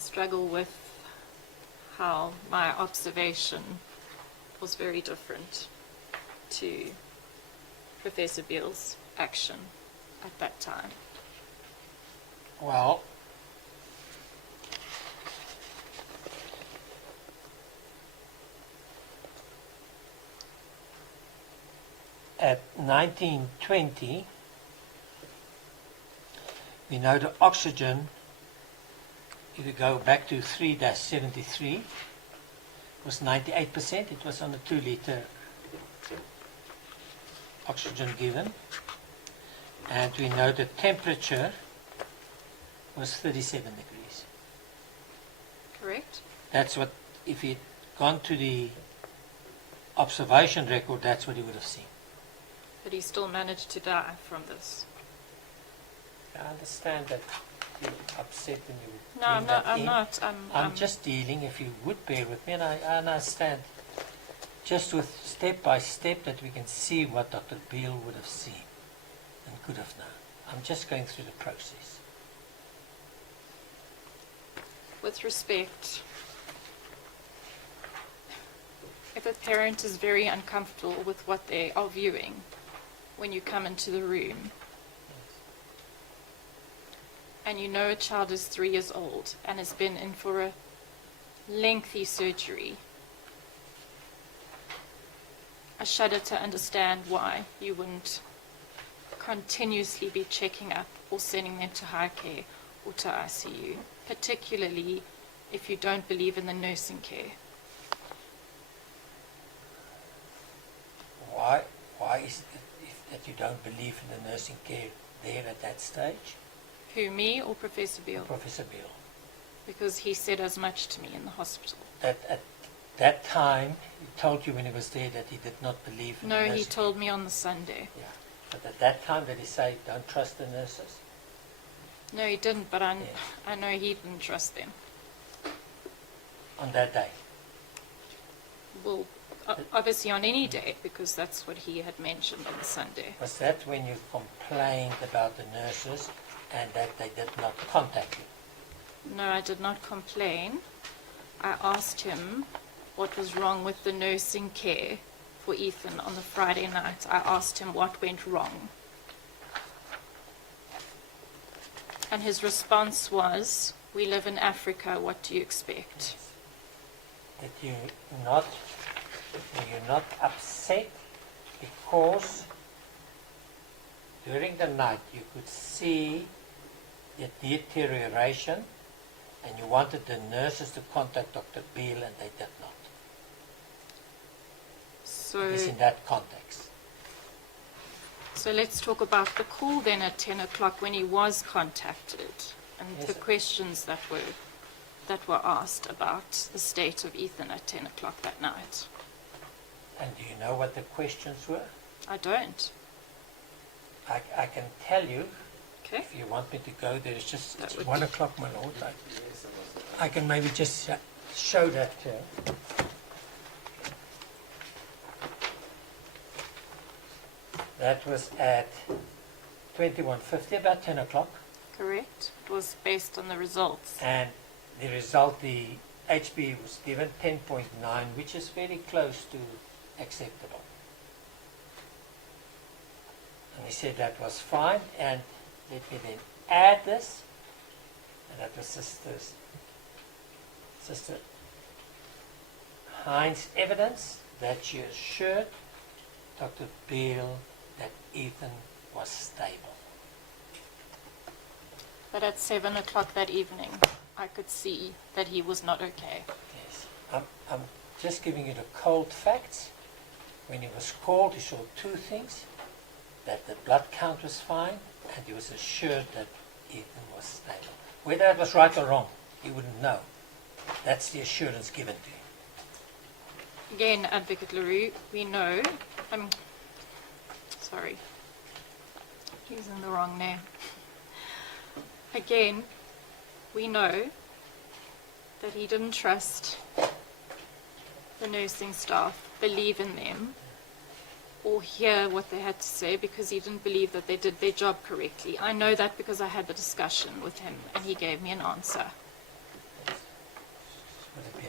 struggle with how my observation was very different to Professor Beale's action at that time. Well, at 1920, we know the oxygen, if you go back to 3-73, was 98%. It was on a 2-liter oxygen given. And we know the temperature was 37 degrees. Correct? That's what, if he'd gone to the observation record, that's what he would have seen. But he still managed to die from this. I understand that you're upset and you No, I'm not. I'm just dealing, if you would bear with me, and I understand just with step by step that we can see what Dr. Beale would have seen and could have known. I'm just going through the process. With respect, if a parent is very uncomfortable with what they are viewing when you come into the room, and you know a child is 3 years old and has been in for a lengthy surgery, I shudder to understand why you wouldn't continuously be checking up or sending them to high care or to ICU, particularly if you don't believe in the nursing care. Why is it that you don't believe in the nursing care there at that stage? Who, me or Professor Beale? Professor Beale. Because he said as much to me in the hospital. At that time, he told you when he was there that he did not believe in the No, nursing he told me on the Sunday. Yeah. But at that time, did he say, don't trust the nurses? No, he didn't, but Yeah. I know he didn't trust them. On that day? Well, obviously on any day, because that's what he had mentioned on the Sunday. Was that when you complained about the nurses and that they did not contact you? No, I did not complain. I asked him what was wrong with the nursing care for Ethan on the Friday night. I asked him what went wrong. And his response was, "We live in Africa, what do you expect?" That you're not upset because during the night you could see the deterioration and you wanted the nurses to contact Dr. Beale and they did not. So, It is in that context. so let's talk about the call then at 10 o'clock when he was contacted and Yes, the sir. questions that were asked about the state of Ethan at 10 o'clock that night. And do you know what the questions were? I don't. I can tell you, Okay. if you want me to go there, it's just That it's would 1 be- o'clock, my lord. I can maybe just show that to you. That was at 21:50, about 10 o'clock. Correct. It was based on the results. And the result, the HB was given 10.9, which is very close to acceptable. And he said that was fine, and let me then add this, and that was Sister Hines' evidence that she assured Dr. Beale that Ethan was stable. But at 7 o'clock that evening, I could see that he was not okay. Yes. I'm just giving you the cold facts. When he was called, he saw two things: that the blood count was fine, and he was assured that Ethan was stable. Whether that was right or wrong, he wouldn't know. That's the assurance given to him. Again, Advocate LaRue, we know, sorry, using the wrong name. Again, we know that he didn't trust the nursing staff, believe in them, or hear what they had to say because he didn't believe that they did their job correctly. I know that because I had the discussion with him and he gave me an answer.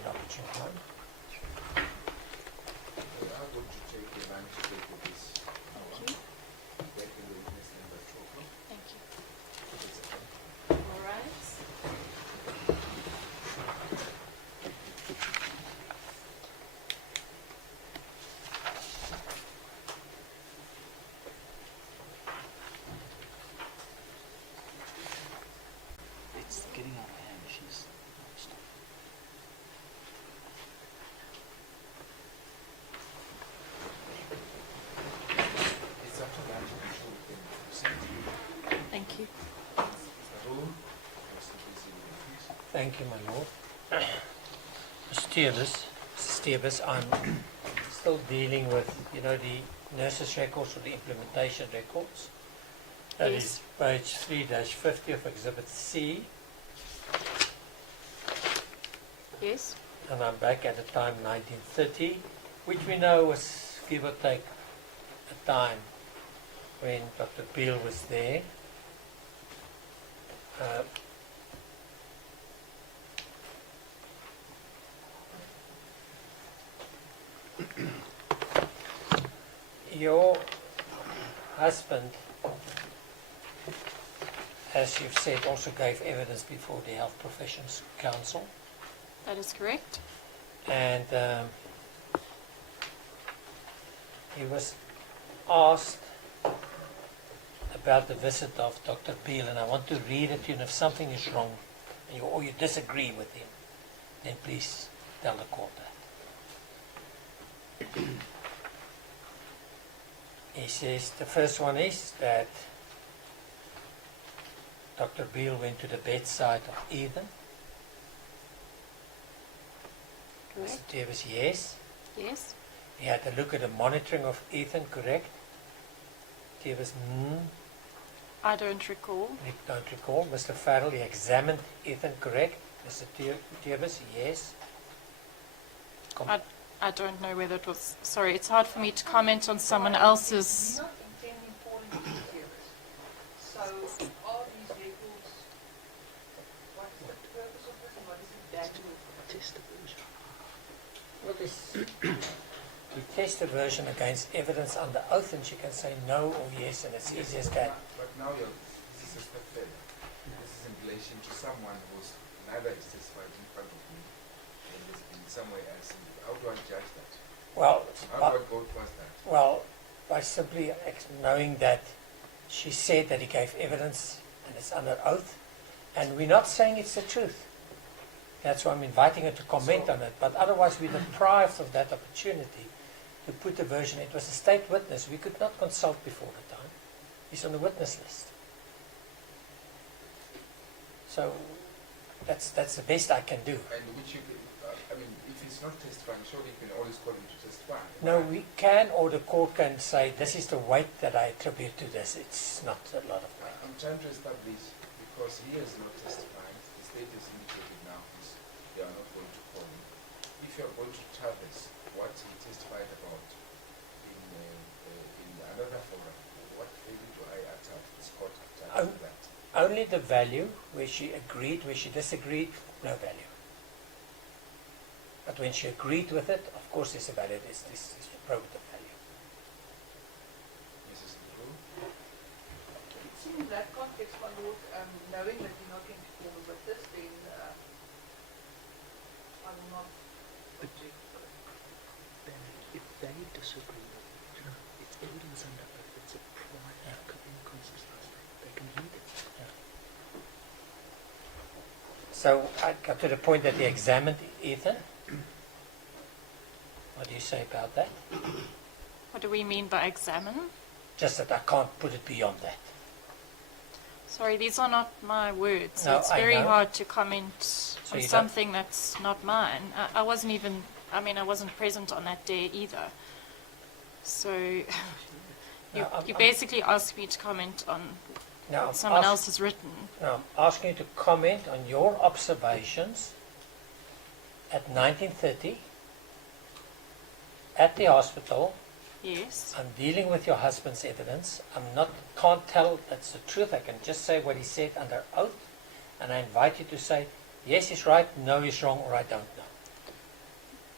an opportune time. We are going to take a lunch break with this hour. Thank you. Back in the witness stand by 2 o'clock. Thank you. It's okay. All right. It's getting out of hand. She's stop. It's after lunch, I'm sure we can proceed. Thank you. Mr. Room, Mr. Busy with the fees. Thank you, my lord. Mr. Stevens, I'm still dealing with, the nurses' records or the implementation records. That Yes. is page 3-50 of Exhibit C, Yes. and I'm back at the time 1930, which we know was, give or take, a time when Dr. Beale was there. Your husband, as you've said, also gave evidence before the Health Professions Council, That is correct. and he was asked about the visit of Dr. Beale, and I want to read it to you, and if something is wrong or you disagree with him, then please tell the court that. He says the first one is that Dr. Beale went to the bedside of Ethan. Mr. Correct. Davis, yes. Yes. He had a look at the monitoring of Ethan, correct? Davis, I don't recall. I don't recall. Mr. Farrell, he examined Ethan, correct? Mr. Davis, yes. I don't know whether it was. Sorry, it's hard for me to comment on someone else's. You're not intending falling into theories. So are these records, what is the purpose of this and what is it valuable for? Test the version. Well, we test the version against evidence under oath, and she can say no or yes, and it's easy as that. But now this is a step further. This is in relation to someone who's neither is testified in front of me and has been somewhere else. How do I judge that? Well, How do I go past that? well, by simply knowing that she said that he gave evidence and it's under oath, and we're not saying it's the truth. That's why I'm inviting her to comment on it, but otherwise we're deprived of that opportunity to put the version. It was a state witness. We could not consult before the time. He's on the witness list. So that's the best I can do. And which you can, I mean, if it's not testifying, surely you can always call him to testify. No, we can, or the court can say, this is the weight that I attribute to this. It's not a lot of weight. I'm trying to establish, because he has not testified, the state has indicated now is they are not going to call him. If you are going to traverse what he testified about in another forum, what value do I attach this court attach to that? Only the value where she agreed, where she disagreed, no value. But when she agreed with it, of course there's a value, this probative value. Mrs. Leroux? It's in that context, my lord, knowing that you're not going to call a witness, then I will not object. Then if they disagree with it, if evidence under oath, it's a prior inconsistent state, they can read it. So I got to the point that he examined Ethan. What do you say about that? What do we mean by examine? Just that I can't put it beyond that. Sorry, these are not my words. No, It's I very know. hard to comment So on you don't- something that's not mine. I wasn't even, I wasn't present on that day either. So you I'm- basically asked me to comment on Now, what someone else has written. Now, I'm asking you to comment on your observations at 1930 at the hospital. Yes. I'm dealing with your husband's evidence. Can't tell that's the truth. I can just say what he said under oath, and I invite you to say, yes, he's right, no, he's wrong, or I don't know.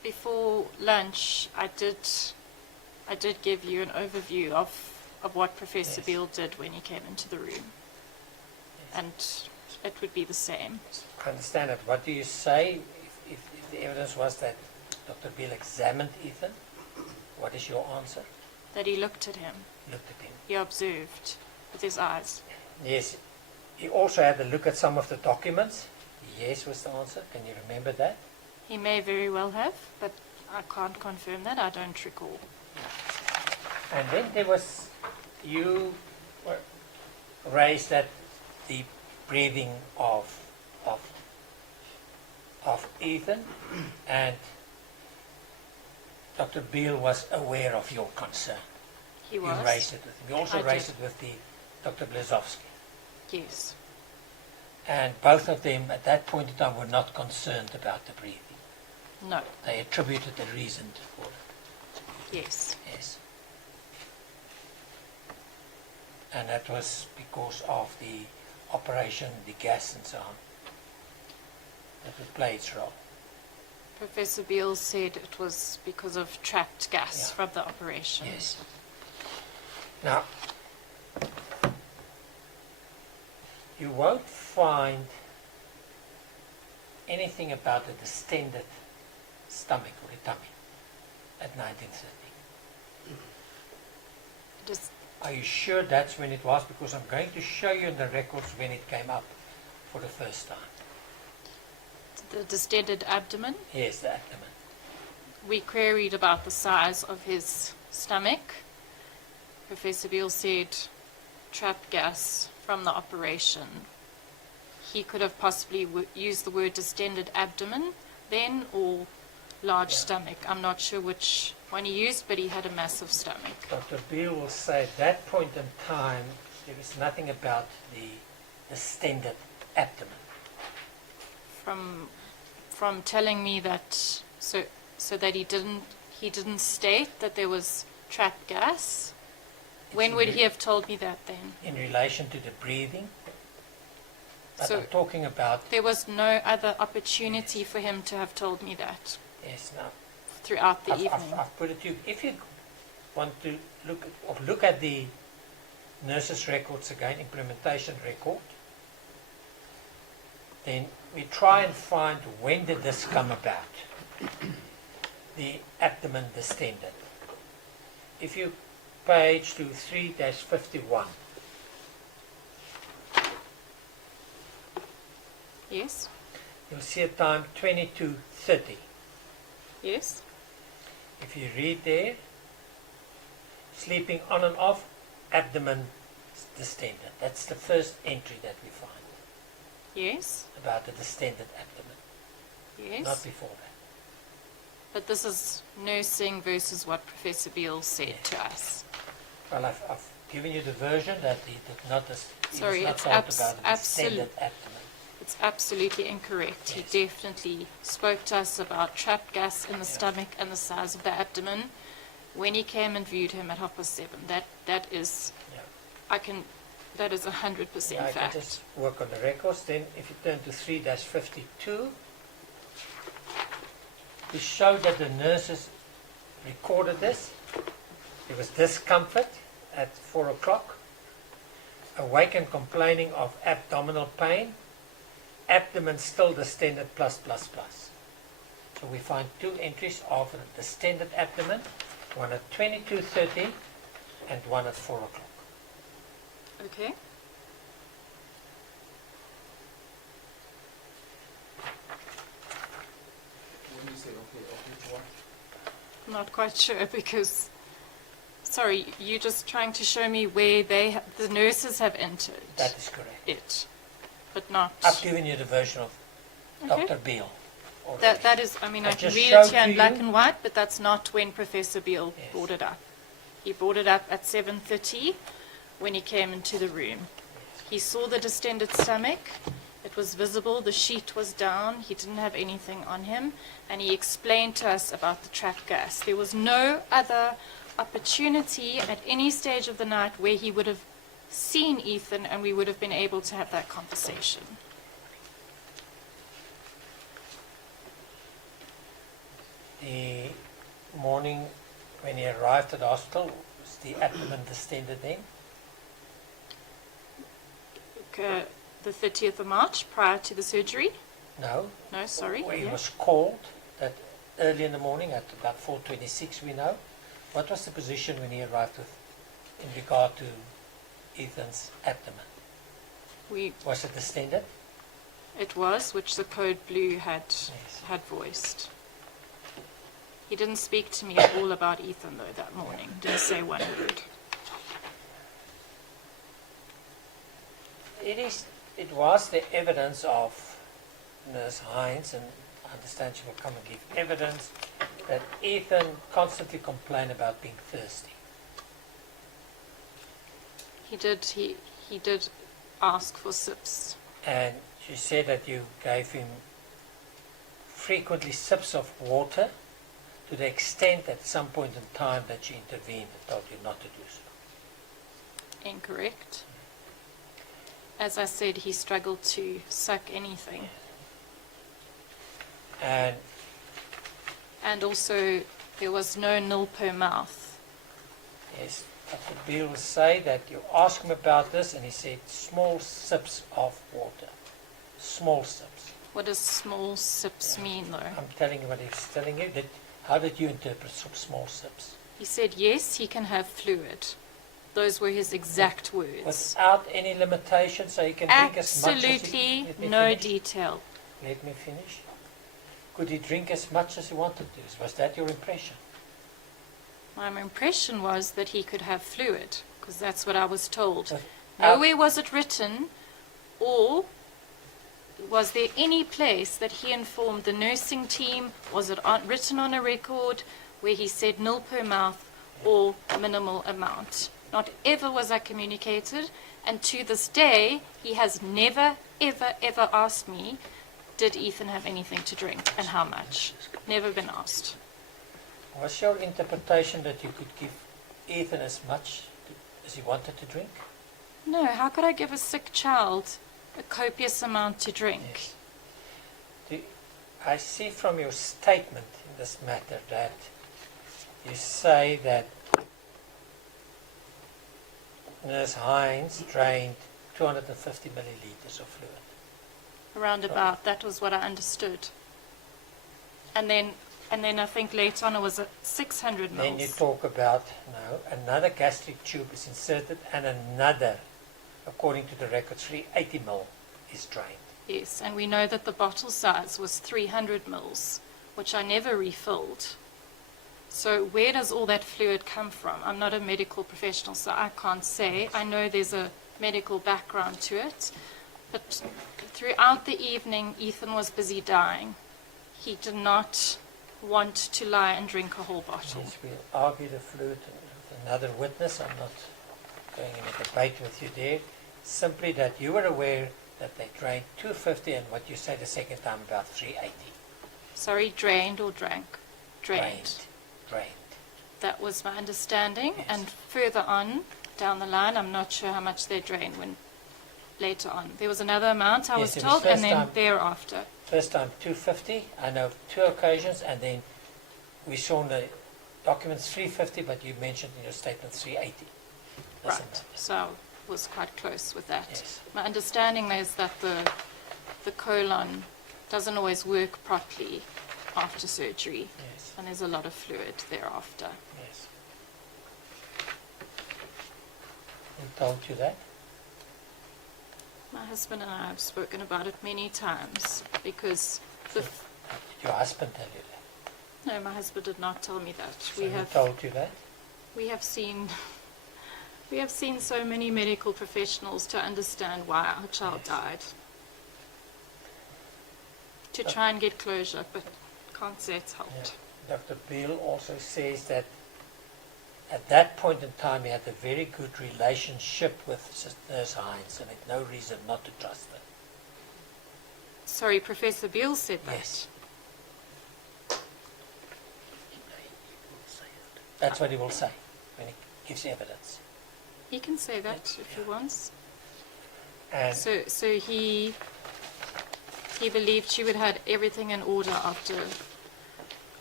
before lunch, I did give you an overview of what Professor Yes. Beale did when he came into the room, and it would be the same. I understand that. What do you say if the evidence was that Dr. Beale examined Ethan? What is your answer? That he looked at him, Looked at him. he observed with his eyes. Yes. He also had a look at some of the documents. Yes was the answer. Can you remember that? He may very well have, but I can't confirm that. I don't recall. And then there was, you were raised that the breathing of Ethan, and Dr. Beale was aware of your concern. He was. You raised it with him. You also I raised did. it with Dr. Blazowski. Yes. And both of them at that point in time were not concerned about the breathing. No. They attributed a reason for it. Yes. Yes. And that was because of the operation, the gas and so on. That would play its role. Professor Beale said it was because of trapped gas Yeah. from the operation. Yes. Now, you won't find anything about the distended stomach or the tummy at 1930. Just Are you sure that's when it was? Because I'm going to show you in the records when it came up for the first time. the distended abdomen. Yes, the abdomen. We queried about the size of his stomach. Professor Beale said trapped gas from the operation. He could have possibly used the word distended abdomen then, or large Yeah. stomach. I'm not sure which one he used, but he had a massive stomach. Dr. Beale will say at that point in time there is nothing about the distended abdomen. From telling me that, so that he didn't state that there was trapped gas. When It's would re- he have told me that then? In relation to the breathing. But So- I'm talking about, There was no other opportunity for him to have told me that yes, now, throughout the I've evening. put it to you. If you want to look at the nurse's records again, implementation record, then we try and find when did this come about, the abdomen distended. If you page to 3-51, Yes, you'll see a time 22:30. yes, If you read there, sleeping on and off, abdomen distended. That's the first entry that we find yes, about the distended abdomen, not yes. before that. But this is nursing versus what Professor Beale said to us. Well, I've given you the version that he did not. He Sorry, was not it's told about the absolute. distended abdomen. It's absolutely incorrect. Yes. He definitely spoke to us about trapped gas in the Yeah. stomach and the size of the abdomen when he came and viewed him at 7:30. That is, Yeah. that is 100% Yeah, I can fact. just work on the records. Then, if you turn to 3-52, we show that the nurses recorded this. There was discomfort at 4 o'clock, awake and complaining of abdominal pain, abdomen still distended plus. So we find two entries of the distended abdomen, one at 22:30 and one at 4 o'clock. Okay. When you say okay, of which one? I'm not quite sure because, sorry, you're just trying to show me where the nurses have entered That is correct. it, but not. I've given you the version of Okay. Dr. Beale. already. That is, I mean, I I can just read showed it here in to black you. and white, but that's not when Professor Beale Yes. brought it up. He brought it up at 7:30 when he came into the room. He saw the distended stomach. It was visible. The sheet was down. He didn't have anything on him. And he explained to us about the trapped gas. There was no other opportunity at any stage of the night where he would have seen Ethan and we would have been able to have that conversation. the morning when he arrived at the hospital, was the abdomen distended then? The 30th of March, prior to the surgery? No. No, sorry. When he yeah. was called that early in the morning at about 4:26, we know. What was the position when he arrived in regard to Ethan's abdomen? Was it distended? It was, which the code blue had Yes. voiced. He didn't speak to me at all about Ethan, though, that morning. Didn't say one word. It was the evidence of Nurse Hines, and I understand she will come and give evidence, that Ethan constantly complained about being thirsty. He did ask for sips. And she said that you gave him frequently sips of water to the extent at some point in time that she intervened and told you not to do so. Incorrect. As I said, he struggled to suck anything. And also, there was no nil per mouth. yes, Dr. Beale will say that you asked him about this and he said small sips of water. Small sips. What does small sips mean, though? I'm telling you what he's telling you. How did you interpret small sips? He said, yes, he can have fluid. Those were his exact words. Without any limitation, so he can drink as much as he... Absolutely Let me no finish. detail. Let me finish. Could he drink as much as he wanted to? Was that your impression? My impression was that he could have fluid, because that's what I was told. But Nowhere was it written, or was there any place that he informed the nursing team, was it written on a record, where he said nil per mouth or minimal amount? Not ever was I communicated, and to this day, he has never, ever, ever asked me, did Ethan have anything to drink and how much? Never been asked. Was your interpretation that you could give Ethan as much as he wanted to drink? No, how could I give a sick child a copious amount to drink? Yes. I see from your statement in this matter that you say that Nurse Hines drained 250 milliliters of fluid. Around about, that was what I understood. And then I think later on it was at 600 mils. Then you talk about, no, another gastric tube is inserted and another, according to the records, 380 ml is drained. Yes, and we know that the bottle size was 300 mils, which I never refilled. So where does all that fluid come from? I'm not a medical professional, so I can't say. I know there's a medical background to it, but throughout the evening, Ethan was busy dying. He did not want to lie and drink a whole bottle. Yes, we'll argue the fluid with another witness. I'm not going in a debate with you there. Simply that you were aware that they drained 250 and what you said the second time about 380. Sorry, drained or drank? Drained. Drained. That was my understanding. Yes. And further on down the line, I'm not sure how much they drained when later on. There was another amount I was Yes, it was told, and first then time- thereafter. First time 250, I know of 2 occasions, and then we saw in the documents 350, but you mentioned in your statement 380. That's Right. it. So I was quite close with that. Yes. My understanding is that the colon doesn't always work properly after surgery, Yes, and there's a lot of fluid thereafter. yes. Who told you that? My husband and I have spoken about it many times because Did your husband tell you that? no, my husband did not tell me that. So who told you that? We have seen so many medical professionals to understand why our child Yes. died. To try and get closure, but can't say it's helped. Yeah. Dr. Beale also says that at that point in time he had a very good relationship with Nurse Hines and had no reason not to trust her. Sorry, Professor Beale said that. Yes. That's what he will say when he gives evidence. He can say that if he wants. And So he believed she would have had everything in order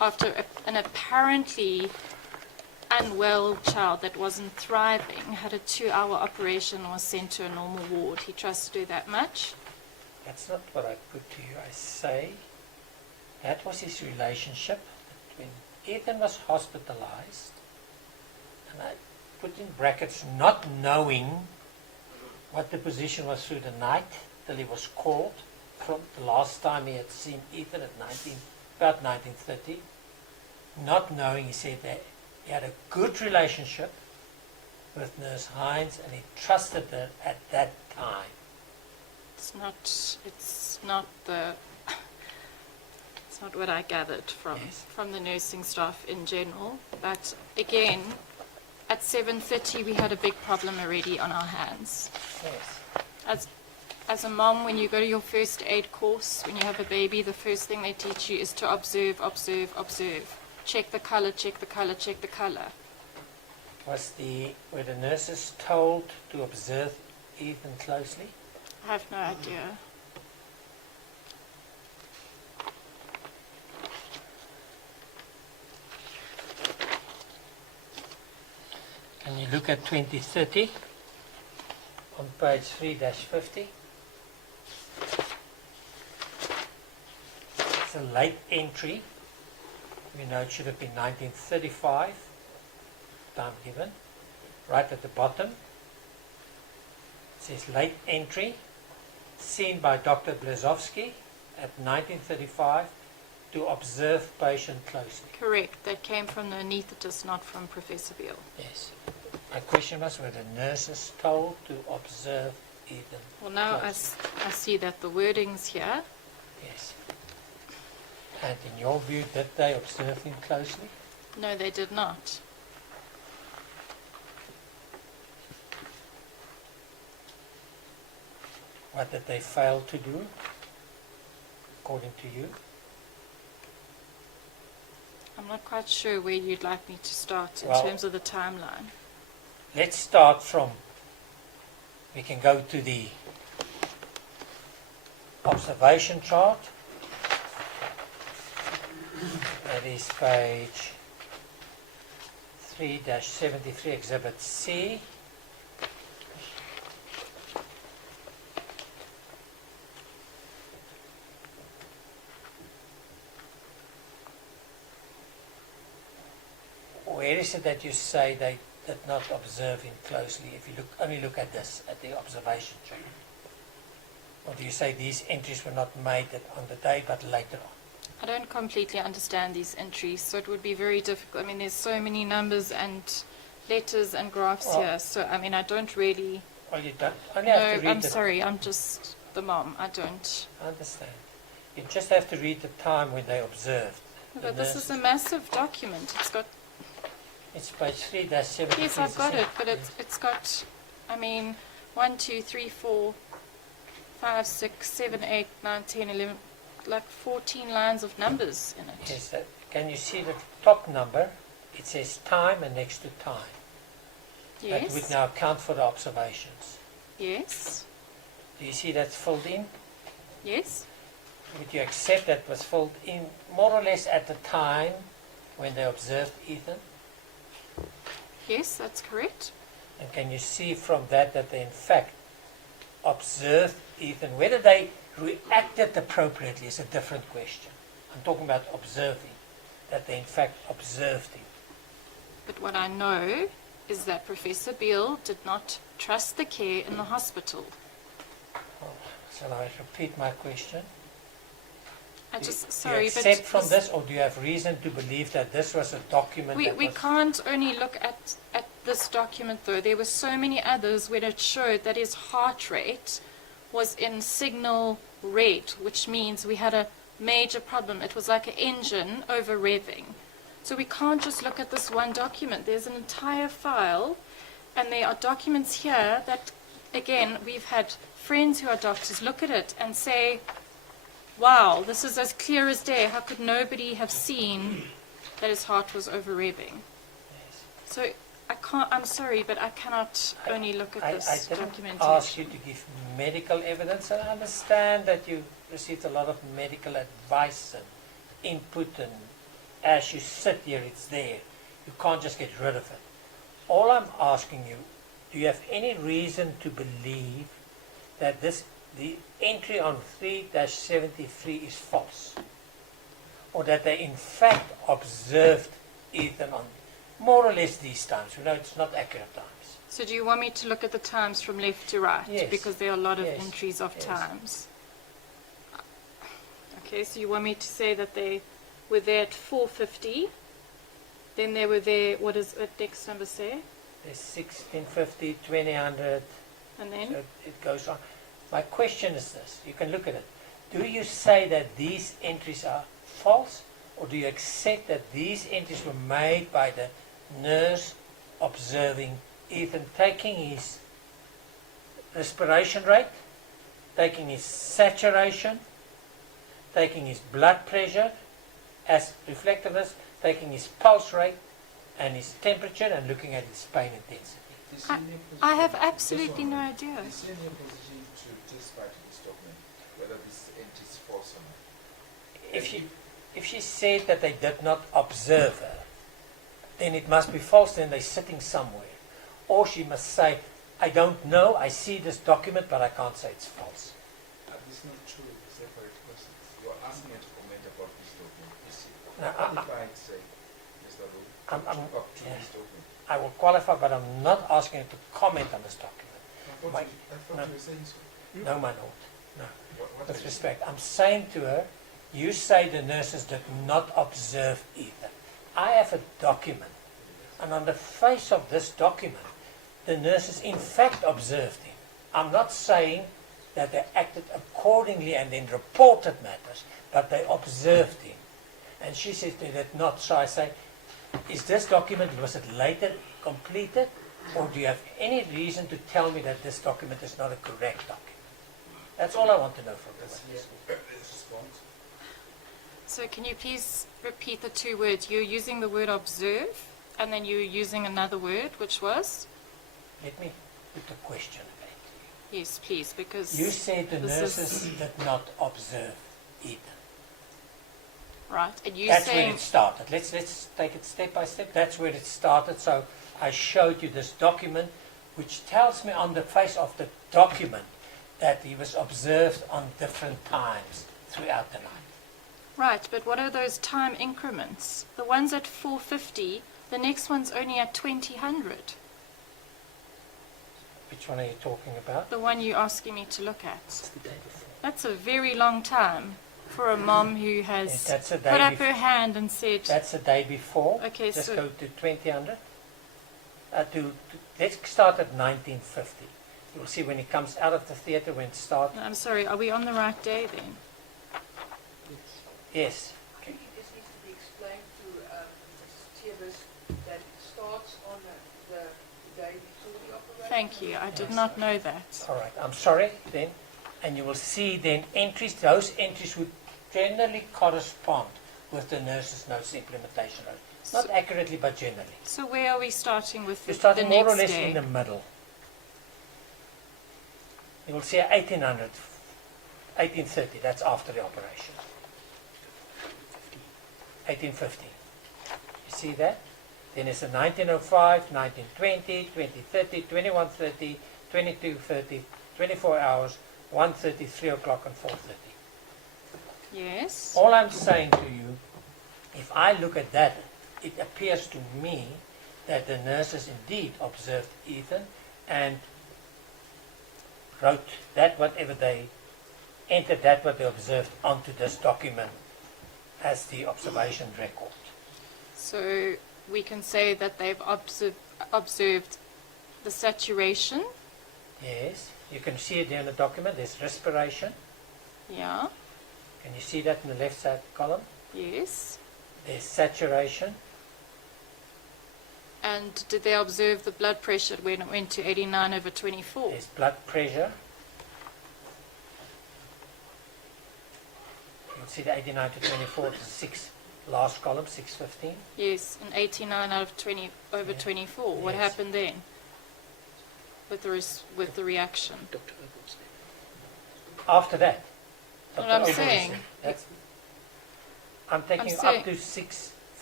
after an apparently unwell child that wasn't thriving had a 2-hour operation and was sent to a normal ward. He trusts to do that much? That's not what I put to you. I say that was his relationship when Ethan was hospitalized, and I put in brackets, not knowing what the position was through the night till he was called from the last time he had seen Ethan at about 1930. Not knowing, he said that he had a good relationship with Nurse Hines and he trusted her at that time. It's not what I gathered from the nursing staff in general. But again, at 7:30 we had a big problem already on our hands. Yes. As a mom, when you go to your first aid course, when you have a baby, the first thing they teach you is to observe, observe, observe. Check the color, check the color, check the color. Were the nurses told to observe Ethan closely? I have no idea. Can you look at 2030 on page 3-50? It's a late entry. We know it should have been 1935, time given. Right at the bottom, it says late entry, seen by Dr. Blazowski at 1935 to observe patient closely. Correct. That came from the anaesthetist, not from Professor Beale. Yes. My question was, were the nurses told to observe Ethan? Well, now I see that the wording's here. Yes. And in your view, did they observe him closely? No, they did not. What did they fail to do, according to you? I'm not quite sure where you'd like me to start in Well, terms of the timeline. Let's start from, we can go to the observation chart. That is page 3-73, Exhibit C. Where is it that you say they did not observe him closely? If you only look at this, at the observation chart. Or do you say these entries were not made on the day but later on? I don't completely understand these entries, so it would be very difficult. I mean, there's so many numbers and letters and graphs here, so I mean, I don't really... Well, you don't only have to read I'm sorry, I'm just the mom. I don't... I understand. You just have to read the time when they observed. But this is a massive document. It's got... It's page 3-73. Yes, I've got it, but it's got, I mean, 1, 2, 3, 4, 5, 6, 7, 8, 9, 10, 11, like 14 lines of numbers in it. Yes, can you see the top number? It says time and next to time. That would Yes. now count for the observations. Yes. Do you see that's filled in? Yes. Would you accept that was filled in more or less at the time when they observed Ethan? Yes, that's correct. And can you see from that they in fact observed Ethan? Whether they reacted appropriately is a different question. I'm talking about observing, that they in fact observed him. But what I know is that Professor Beale did not trust the care in the hospital. Shall I repeat my question? Do you accept from this, or do you have reason to believe that this was a document we can't only look at this document though. There were so many others where it showed that his heart rate was in signal red, which means we had a major problem. It was like an engine over revving. So we can't just look at this one document. There's an entire file, and there are documents here that, again, we've had friends who are doctors look at it and say, wow, this is as clear as day. How could nobody have seen that his heart was over revving? Yes. So I'm sorry, but I cannot only look at this I didn't documentation. ask you to give medical evidence. I understand that you received a lot of medical advice and input and as you sit here, it's there. You can't just get rid of it. All I'm asking you, do you have any reason to believe that the entry on 3-73 is false? Or that they in fact observed Ethan on more or less these times? We know it's not accurate times. So do you want me to look at the times from left to right? Yes. Because there are a lot of Yes. entries of Yes. times. Okay, so you want me to say that they were there at 4:50, then they were there, what does the next number say? There's 1650, 2000, And then? so it goes on. My question is this, you can look at it. Do you say that these entries are false, or do you accept that these entries were made by the nurse observing Ethan, taking his respiration rate, taking his saturation, taking his blood pressure as reflectiveness, taking his pulse rate and his temperature, and looking at his pain intensity? Is he in a I have position- absolutely no idea. Is he in a position to testify to this document, whether this entry is false or not? If she said that they did not observe her, then it must be false, then they're sitting somewhere. Or she must say, I don't know, I see this document, but I can't say it's false. This is not true, separate questions. You are asking her to comment about this document. You see, Now, qualified, say, Mr. Lou, I'm- up to yeah. this document. I will qualify, but I'm not asking her to comment on this document. I thought My- you were saying so. No, my lord. No. What With are you respect, I'm saying to her, you say the nurses did not observe either. I have a document, and on the face of this document, the nurses in fact observed him. I'm not saying that they acted accordingly and then reported matters, but they observed him. And she says they did not. So I say, is this document, was it later completed, or do you have any reason to tell me that this document is not a correct document? That's all I want to know from the witness. response? So can you please repeat the two words? You're using the word observe, and then you're using another word, which was? Let me put the question again. Yes, please, because You said the this nurses did not observe Ethan. right, and you That's where saying it started. Let's take it step by step. That's where it started. So I showed you this document, which tells me on the face of the document that he was observed on different times throughout the night. right, but what are those time increments? The one's at 4:50, the next one's only at 2000. Which one are you talking about? The one you're asking me to look at. It's the day before. That's a very long time for a mom who has Yes, that's the day put up before. her hand and said, That's the day before. Okay, Just so- go to 2000. Let's start at 1950. You'll see when he comes out of the theatre, when it starts. I'm sorry, are we on the right day then? Yes. I think it just needs to be explained to Mrs. Tiebus that it starts on the day before the operation. Thank you, I did not know that. All right, I'm sorry then. And you will see then entries, those entries would generally correspond with the nurse's notes implementation. Not accurately, but generally. So where are we starting with You're the starting more or next less day? in the middle. You will see 1800, 1830, that's after the operation. 1850. You see that? Then it's a 1905, 1920, 2030, 2130, 2230, 24 hours, 1:30, 3 o'clock and 4:30. Yes. All I'm saying to you, if I look at that, it appears to me that the nurses indeed observed Ethan and wrote that whatever they entered that what they observed onto this document as the observation record. So we can say that they've observed the saturation. Yes, you can see it there in the document. There's respiration. Yeah. Can you see that in the left side column? Yes. There's saturation. And did they observe the blood pressure when it went to 89/24? There's blood pressure. You'll see the 89 to 24, the last column, 615. Yes, and 89/20/24. What Yes. happened then with the reaction? Dr. Ober's name. After that. What Dr. I'm Ober's saying, name. I'm taking you saying- up to 615.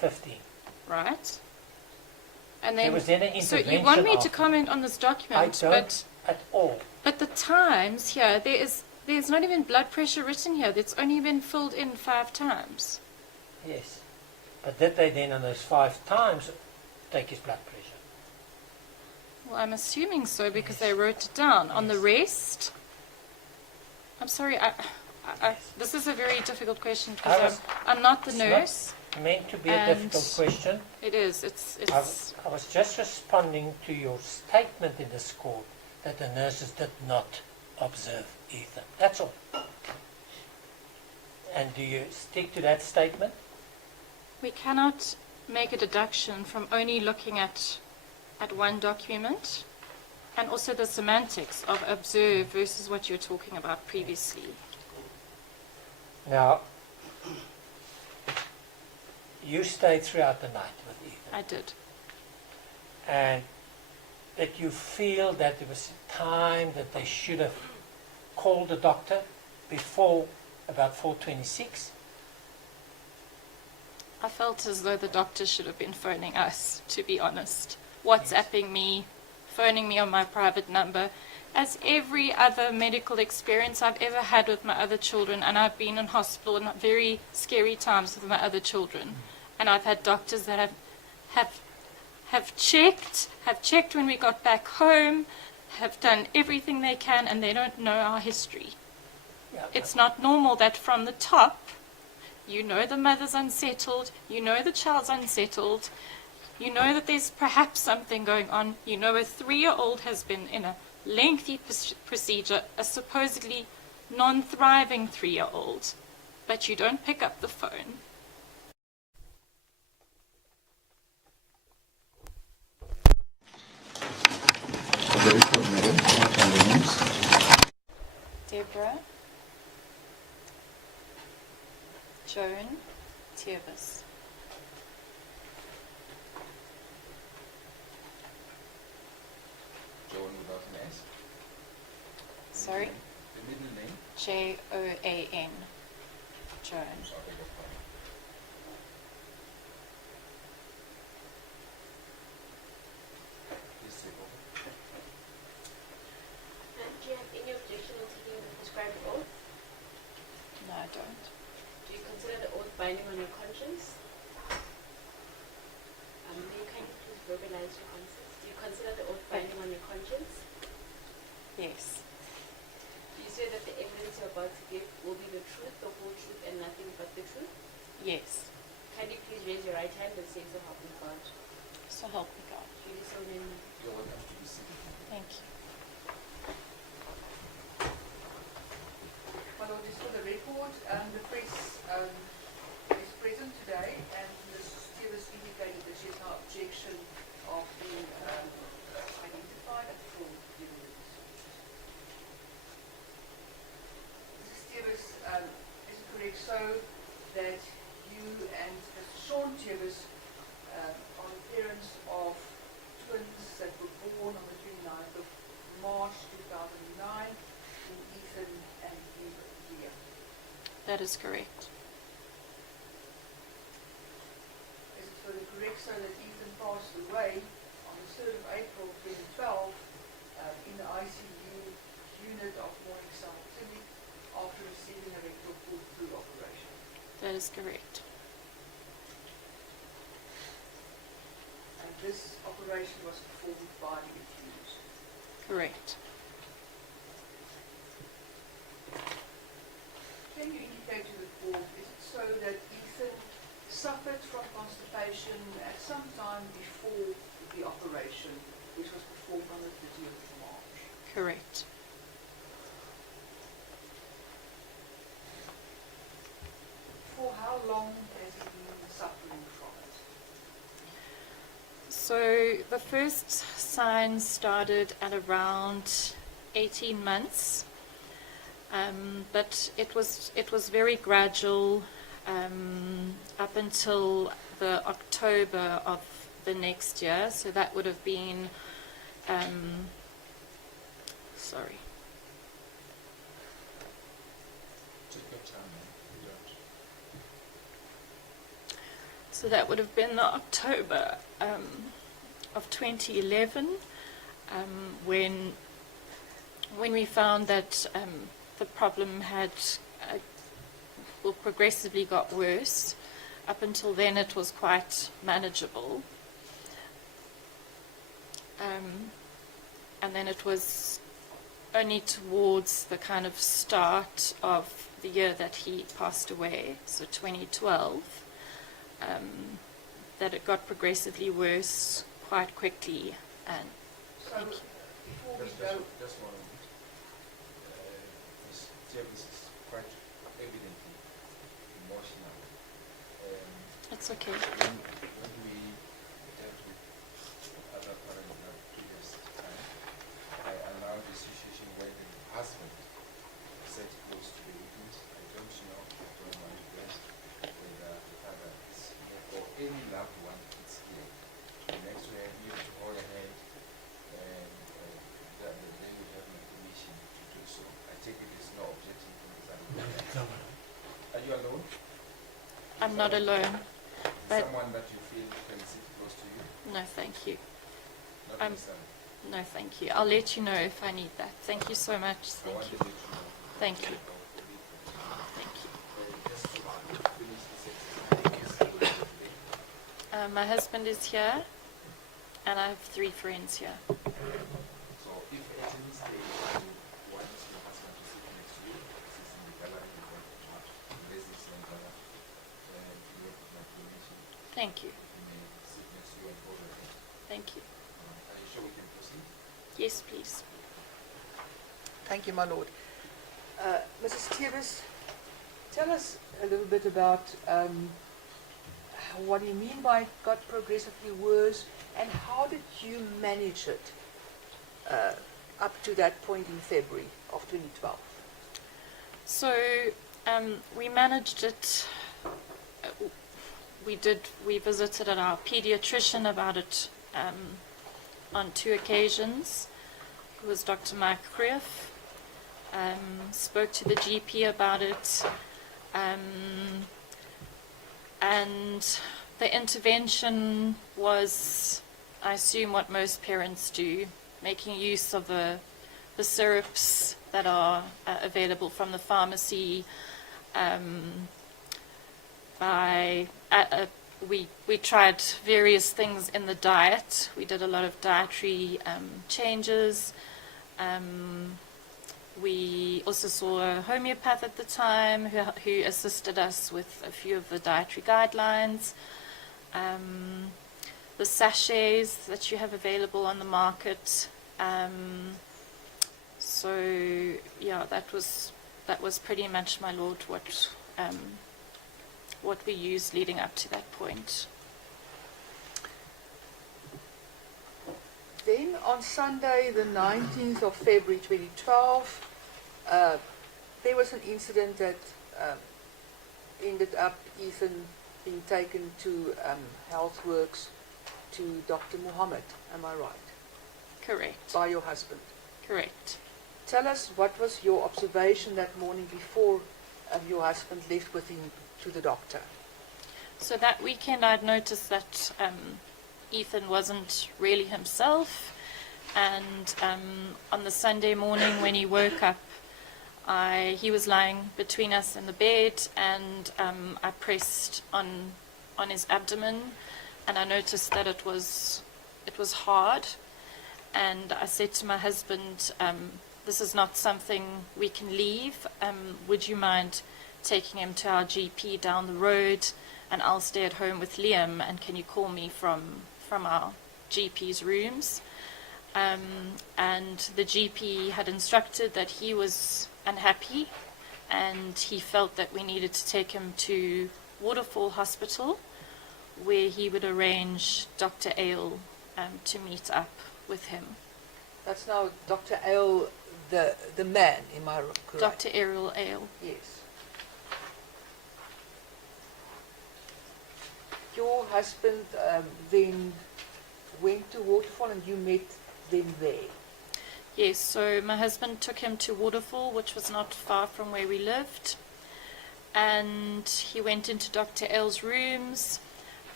15. right? And There then, was then an so intervention. you want me to after. comment on this document, I don't at all. but the times here, there's not even blood pressure written here. It's only been filled in 5 times. Yes. But did they then on those 5 times take his blood pressure? Well, I'm assuming so because they wrote it down. On the rest, I'm sorry, this is a very difficult question because I'm not the it's nurse. Meant to be a And difficult question. It is. I was just responding to your statement in this court that the nurses did not observe Ethan. That's all. And do you stick to that statement? We cannot make a deduction from only looking at one document, and also the semantics of observe versus what you're talking about previously. Now, you stayed throughout the night with Ethan. I did. And that you feel that there was time that they should have called the doctor before about 4:26? I felt as though the doctor should have been phoning us, to be honest. WhatsApping me, phoning me on my private number, as every other medical experience I've ever had with my other children, and I've been in hospital in very scary times with my other children, and I've had doctors that have checked when we got back home, have done everything they can, and they don't know our history. Yeah, It's not normal that from the top, you know the mother's unsettled, you know the child's unsettled, you know that there's perhaps something going on, you know a 3-year-old has been in a lengthy procedure, a supposedly non-thriving 3-year-old, but you don't pick up the phone. The report, madam. What are the names? Deborah, Joan, Tevis. Joan without an S. Sorry? The middle name. Joan. Joan. Sorry, no problem. Please take over. And do you have any objection in taking the prescribed oath? No, I don't. Do you consider the oath binding on your conscience? May you kindly please verbalize your answers? Do you consider the oath binding on your conscience? Yes. Do you say that the evidence you're about to give will be the truth, the whole truth, and nothing but the truth? Yes. Kindly please raise your right hand and say so help me God. So help me God. Duly so many. You're welcome to be seated. Thank you. My Lord, just for the record, the press is present today, and Ms. Stewart indicated that she has no objection of being identified at full evidence. Mrs. Stewart, is it correct so that you and Mr. Sean Tevis are the parents of twins that were born on the 29th of March 2009 in Ethan and Leah? That is correct. Is it further correct so that Ethan passed away on the 3rd of April 2012 in the ICU unit of Morningside Clinic after receiving a rectal pull-through operation? That is correct. And this operation was performed by the accused. Correct. Can you indicate to the court, is it so that Ethan suffered from constipation at some time before the operation, which was performed on the 30th of March? Correct. For how long has he been suffering from it? So the first signs started at around 18 months, but it was very gradual up until the October of the next year. So that would have been, sorry. Take your time, man. You don't. So that would have been the October of 2011, when we found that the problem had progressively got worse. Up until then, it was quite manageable. And then it was only towards the kind of start of the year that he passed away, so 2012, that it got progressively worse quite quickly. And So, before we go, Just one minute. Ms. Davis is quite evidently emotional. it's okay. When we dealt with other paragraph previous time, I allowed the situation where the husband sat close to the witness. I don't know, I don't manifest whether the father is here or any loved one is here. The next we are here to hold a hand, and then we have my permission to do so. I take it there's no objection from the side. No. Are you alone? I'm not alone. But- Someone that you feel can sit close to you? No, thank you. Not I'm- necessarily. No, thank you. I'll let you know if I need that. Thank you so much. I Thank want you. to let you know. Thank you. Thank you. My husband is here, and I have 3 friends here. So if at any stage you want your husband to sit next to you, sits in the gallery, you want to watch the business center, and you have my permission, Thank you. you may sit next to you and hold your hand. Thank you. Are you sure we can proceed? Yes, please. thank you, my lord. Mrs. Tevis, tell us a little bit about what do you mean by it got progressively worse, and how did you manage it up to that point in February of 2012? So we managed it. We visited our pediatrician about it on 2 occasions. It was Dr. Mike Krief. Spoke to the GP about it. And the intervention was, I assume, what most parents do, making use of the syrups that are available from the pharmacy. We tried various things in the diet. We did a lot of dietary changes. We also saw a homeopath at the time who assisted us with a few of the dietary guidelines. The sachets that you have available on the market. So yeah, that was pretty much, my lord, what we used leading up to that point. Then on Sunday, the 19th of February 2012, there was an incident that ended up Ethan being taken to HealthWorks to Dr. Muhammad, am I right? Correct. By your husband. Correct. Tell us, what was your observation that morning before your husband left with him to the doctor? So that weekend I'd noticed that Ethan wasn't really himself, and on the Sunday morning when he woke up, he was lying between us in the bed, and I pressed on his abdomen, and I noticed that it was hard, and I said to my husband, this is not something we can leave. Would you mind taking him to our GP down the road, and I'll stay at home with Liam, and can you call me from our GP's rooms? And the GP had instructed that he was unhappy, and he felt that we needed to take him to Waterfall Hospital, where he would arrange Dr. Ale to meet up with him. That's now Dr. Ale, the man, am I correct? Dr. Errol Ale. Yes. Your husband then went to Waterfall and you met them there? Yes, so my husband took him to Waterfall, which was not far from where we lived, and he went into Dr. L's rooms.